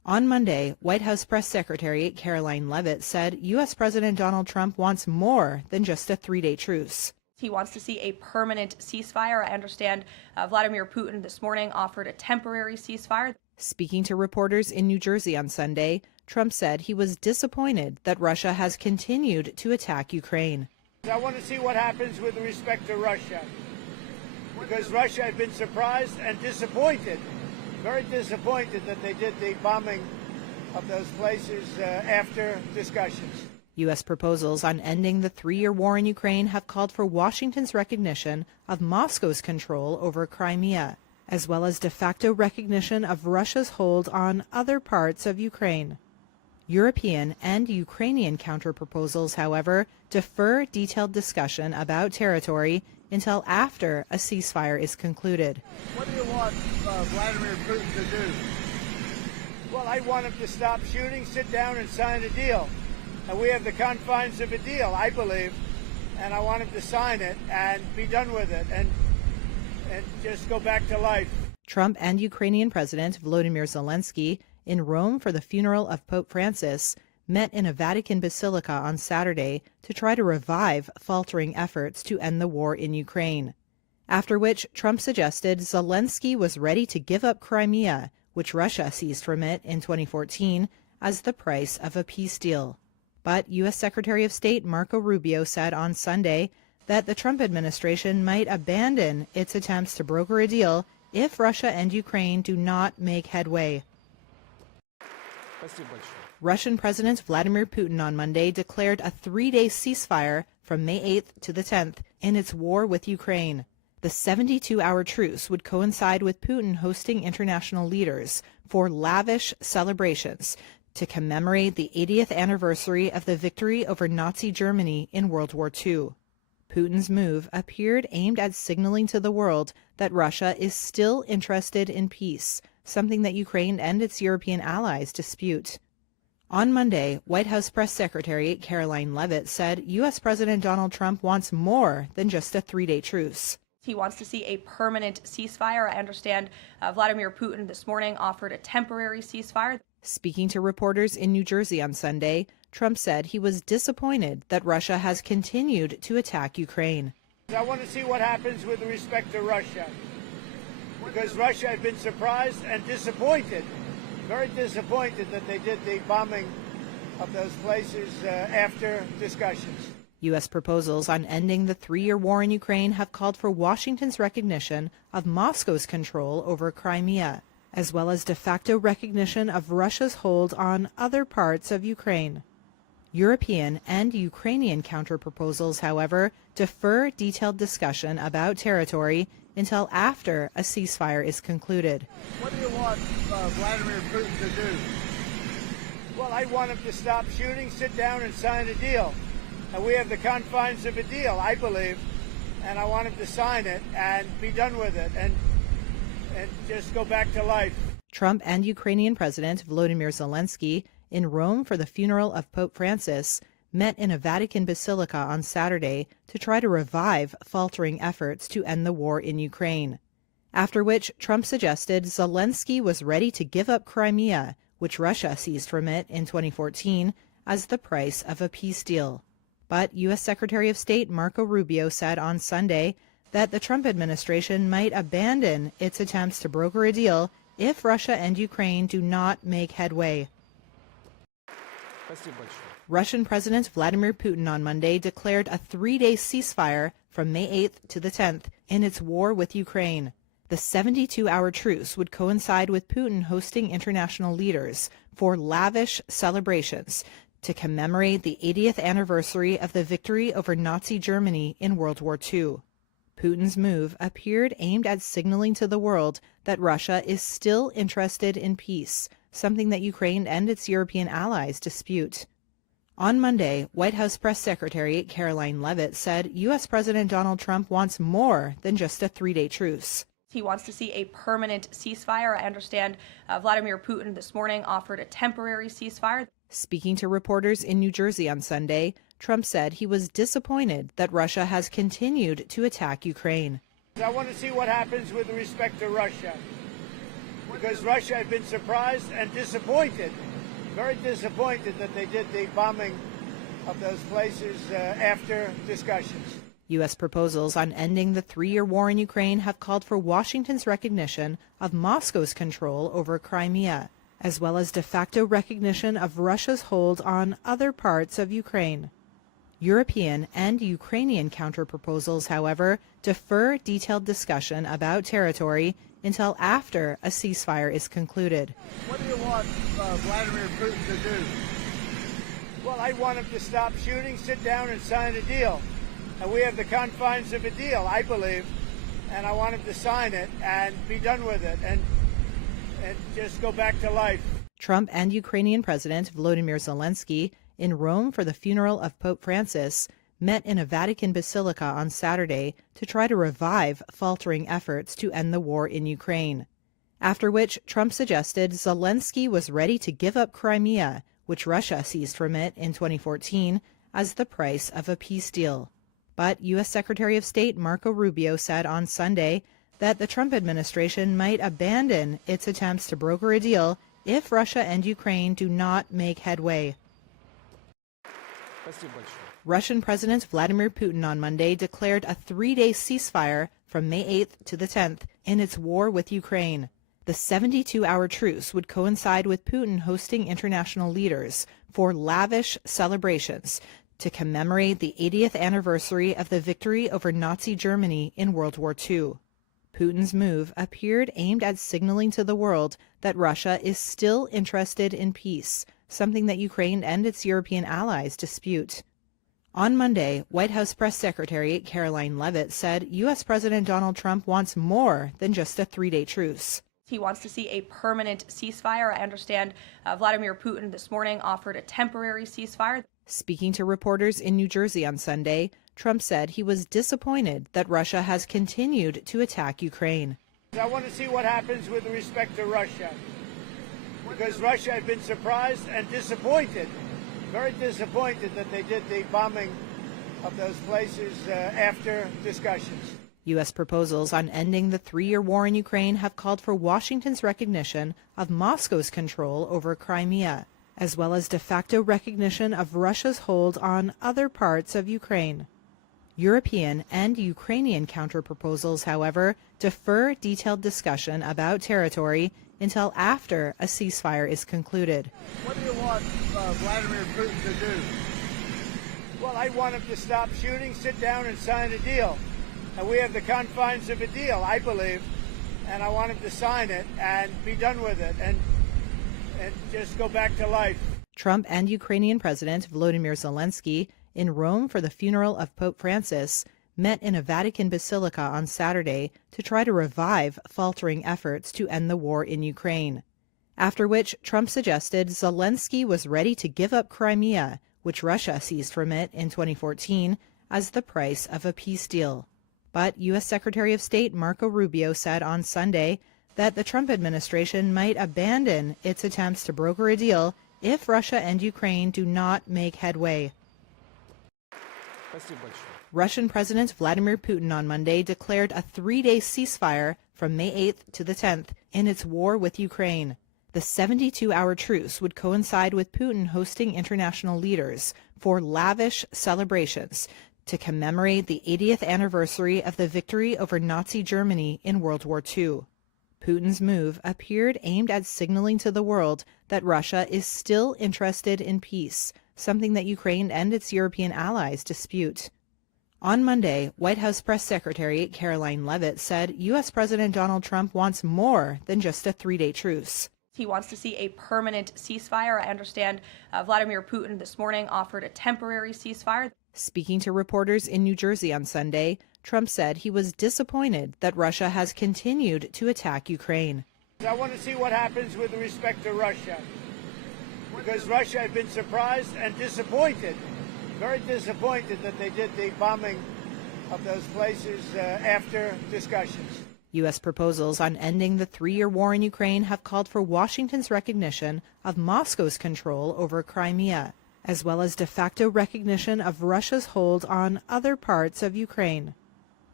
On Monday, White House Press Secretary Caroline Leavitt said U.S. President Donald Trump wants more than just a three-day truce. He wants to see a permanent ceasefire. I understand Vladimir Putin this morning offered a temporary ceasefire. Speaking to reporters in New Jersey on Sunday, Trump said he was disappointed that Russia has continued to attack Ukraine. I want to see what happens with respect to Russia, because Russia had been surprised and disappointed, very disappointed that they did the bombing of those places after discussions. U.S. proposals on ending the three-year war in Ukraine have called for Washington's recognition of Moscow's control over Crimea, as well as de facto recognition of Russia's hold on other parts of Ukraine. European and Ukrainian counterproposals, however, defer detailed discussion about territory until after a ceasefire is concluded. What do you want Vladimir Putin to do? Well, I want him to stop shooting, sit down and sign a deal. And we have the confines of a deal, I believe, and I want him to sign it and be done with it and just go back to life. Trump and Ukrainian President Volodymyr Zelensky, in Rome for the funeral of Pope Francis, met in a Vatican basilica on Saturday to try to revive faltering efforts to end the war in Ukraine. After which, Trump suggested Zelensky was ready to give up Crimea, which Russia seized from it in 2014, as the price of a peace deal. But U.S. Secretary of State Marco Rubio said on Sunday that the Trump administration might abandon its attempts to broker a deal if Russia and Ukraine do not make headway. Russian President Vladimir Putin on Monday declared a three-day ceasefire from May 8th to the 10th in its war with Ukraine. The 72-hour truce would coincide with Putin hosting international leaders for lavish celebrations to commemorate the 80th anniversary of the victory over Nazi Germany in World War II. Putin's move appeared aimed at signaling to the world that Russia is still interested in peace, something that Ukraine and its European allies dispute. On Monday, White House Press Secretary Caroline Leavitt said U.S. President Donald Trump wants more than just a three-day truce. He wants to see a permanent ceasefire. I understand Vladimir Putin this morning offered a temporary ceasefire. Speaking to reporters in New Jersey on Sunday, Trump said he was disappointed that Russia has continued to attack Ukraine. I want to see what happens with respect to Russia, because Russia had been surprised and disappointed, very disappointed that they did the bombing of those places after discussions. U.S. proposals on ending the three-year war in Ukraine have called for Washington's recognition of Moscow's control over Crimea, as well as de facto recognition of Russia's hold on other parts of Ukraine. European and Ukrainian counterproposals, however, defer detailed discussion about territory until after a ceasefire is concluded. What do you want Vladimir Putin to do? Well, I want him to stop shooting, sit down and sign a deal. And we have the confines of a deal, I believe, and I want him to sign it and be done with it and just go back to life. Trump and Ukrainian President Volodymyr Zelensky, in Rome for the funeral of Pope Francis, met in a Vatican basilica on Saturday to try to revive faltering efforts to end the war in Ukraine. After which, Trump suggested Zelensky was ready to give up Crimea, which Russia seized from it in 2014, as the price of a peace deal. But U.S. Secretary of State Marco Rubio said on Sunday that the Trump administration might abandon its attempts to broker a deal if Russia and Ukraine do not make headway. Russian President Vladimir Putin on Monday declared a three-day ceasefire from May 8th to the 10th in its war with Ukraine. The 72-hour truce would coincide with Putin hosting international leaders for lavish celebrations to commemorate the 80th anniversary of the victory over Nazi Germany in World War II. Putin's move appeared aimed at signaling to the world that Russia is still interested in peace, something that Ukraine and its European allies dispute. On Monday, White House Press Secretary Caroline Leavitt said U.S. President Donald Trump wants more than just a three-day truce. He wants to see a permanent ceasefire. I understand Vladimir Putin this morning offered a temporary ceasefire. Speaking to reporters in New Jersey on Sunday, Trump said he was disappointed that Russia has continued to attack Ukraine. I want to see what happens with respect to Russia, Because Russia had been surprised and disappointed, very disappointed that they did the bombing of those places after discussions. U.S. proposals on ending the 3-year war in Ukraine have called for Washington's recognition of Moscow's control over Crimea, as well as de facto recognition of Russia's hold on other parts of Ukraine. European and Ukrainian counterproposals, however, defer detailed discussion about territory until after a ceasefire is concluded. What do you want Vladimir Putin to do? Well, I want him to stop shooting, sit down and sign a deal. And we have the confines of a deal, I believe, and I want him to sign it and be done with it and just go back to life. Trump and Ukrainian President Volodymyr Zelensky, in Rome for the funeral of Pope Francis, met in a Vatican basilica on Saturday to try to revive faltering efforts to end the war in Ukraine. After which, Trump suggested Zelensky was ready to give up Crimea, which Russia seized from it in 2014, as the price of a peace deal. But U.S. Secretary of State Marco Rubio said on Sunday that the Trump administration might abandon its attempts to broker a deal if Russia and Ukraine do not make headway. Russian President Vladimir Putin on Monday declared a 3-day ceasefire from May 8th to the 10th in its war with Ukraine. The 72-hour truce would coincide with Putin hosting international leaders for lavish celebrations to commemorate the 80th anniversary of the victory over Nazi Germany in World War II. Putin's move appeared aimed at signaling to the world that Russia is still interested in peace, something that Ukraine and its European allies dispute. On Monday, White House Press Secretary Caroline Leavitt said U.S. President Donald Trump wants more than just a 3-day truce. He wants to see a permanent ceasefire. I understand Vladimir Putin this morning offered a temporary ceasefire. Speaking to reporters in New Jersey on Sunday, Trump said he was disappointed that Russia has continued to attack Ukraine. I want to see what happens with respect to Russia, because Russia had been surprised and disappointed, very disappointed that they did the bombing of those places after discussions. U.S. proposals on ending the 3-year war in Ukraine have called for Washington's recognition of Moscow's control over Crimea, as well as de facto recognition of Russia's hold on other parts of Ukraine. European and Ukrainian counterproposals, however, defer detailed discussion about territory until after a ceasefire is concluded. What do you want Vladimir Putin to do? Well, I want him to stop shooting, sit down and sign a deal. And we have the confines of a deal, I believe, and I want him to sign it and be done with it and just go back to life. Trump and Ukrainian President Volodymyr Zelensky, in Rome for the funeral of Pope Francis, met in a Vatican basilica on Saturday to try to revive faltering efforts to end the war in Ukraine. After which, Trump suggested Zelensky was ready to give up Crimea, which Russia seized from it in 2014, as the price of a peace deal. But U.S. Secretary of State Marco Rubio said on Sunday that the Trump administration might abandon its attempts to broker a deal if Russia and Ukraine do not make headway. Russian President Vladimir Putin on Monday declared a 3-day ceasefire from May 8th to the 10th in its war with Ukraine. The 72-hour truce would coincide with Putin hosting international leaders for lavish celebrations to commemorate the 80th anniversary of the victory over Nazi Germany in World War II. Putin's move appeared aimed at signaling to the world that Russia is still interested in peace, something that Ukraine and its European allies dispute. On Monday, White House Press Secretary Caroline Leavitt said U.S. President Donald Trump wants more than just a 3-day truce. He wants to see a permanent ceasefire. I understand Vladimir Putin this morning offered a temporary ceasefire. Speaking to reporters in New Jersey on Sunday, Trump said he was disappointed that Russia has continued to attack Ukraine. I want to see what happens with respect to Russia, because Russia had been surprised and disappointed, very disappointed that they did the bombing of those places after discussions. U.S. proposals on ending the 3-year war in Ukraine have called for Washington's recognition of Moscow's control over Crimea, as well as de facto recognition of Russia's hold on other parts of Ukraine.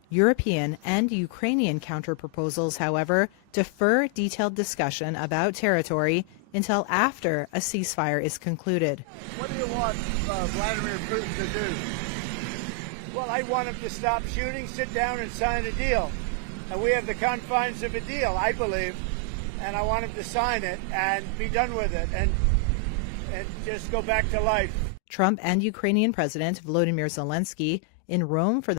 European and Ukrainian counterproposals, however, defer detailed discussion about territory until after a ceasefire is concluded. What do you want Vladimir Putin to do? Well, I want him to stop shooting, sit down and sign a deal. And we have the confines of a deal, I believe, and I want him to sign it and be done with it and just go back to life. Trump and Ukrainian President Volodymyr Zelensky in Rome for the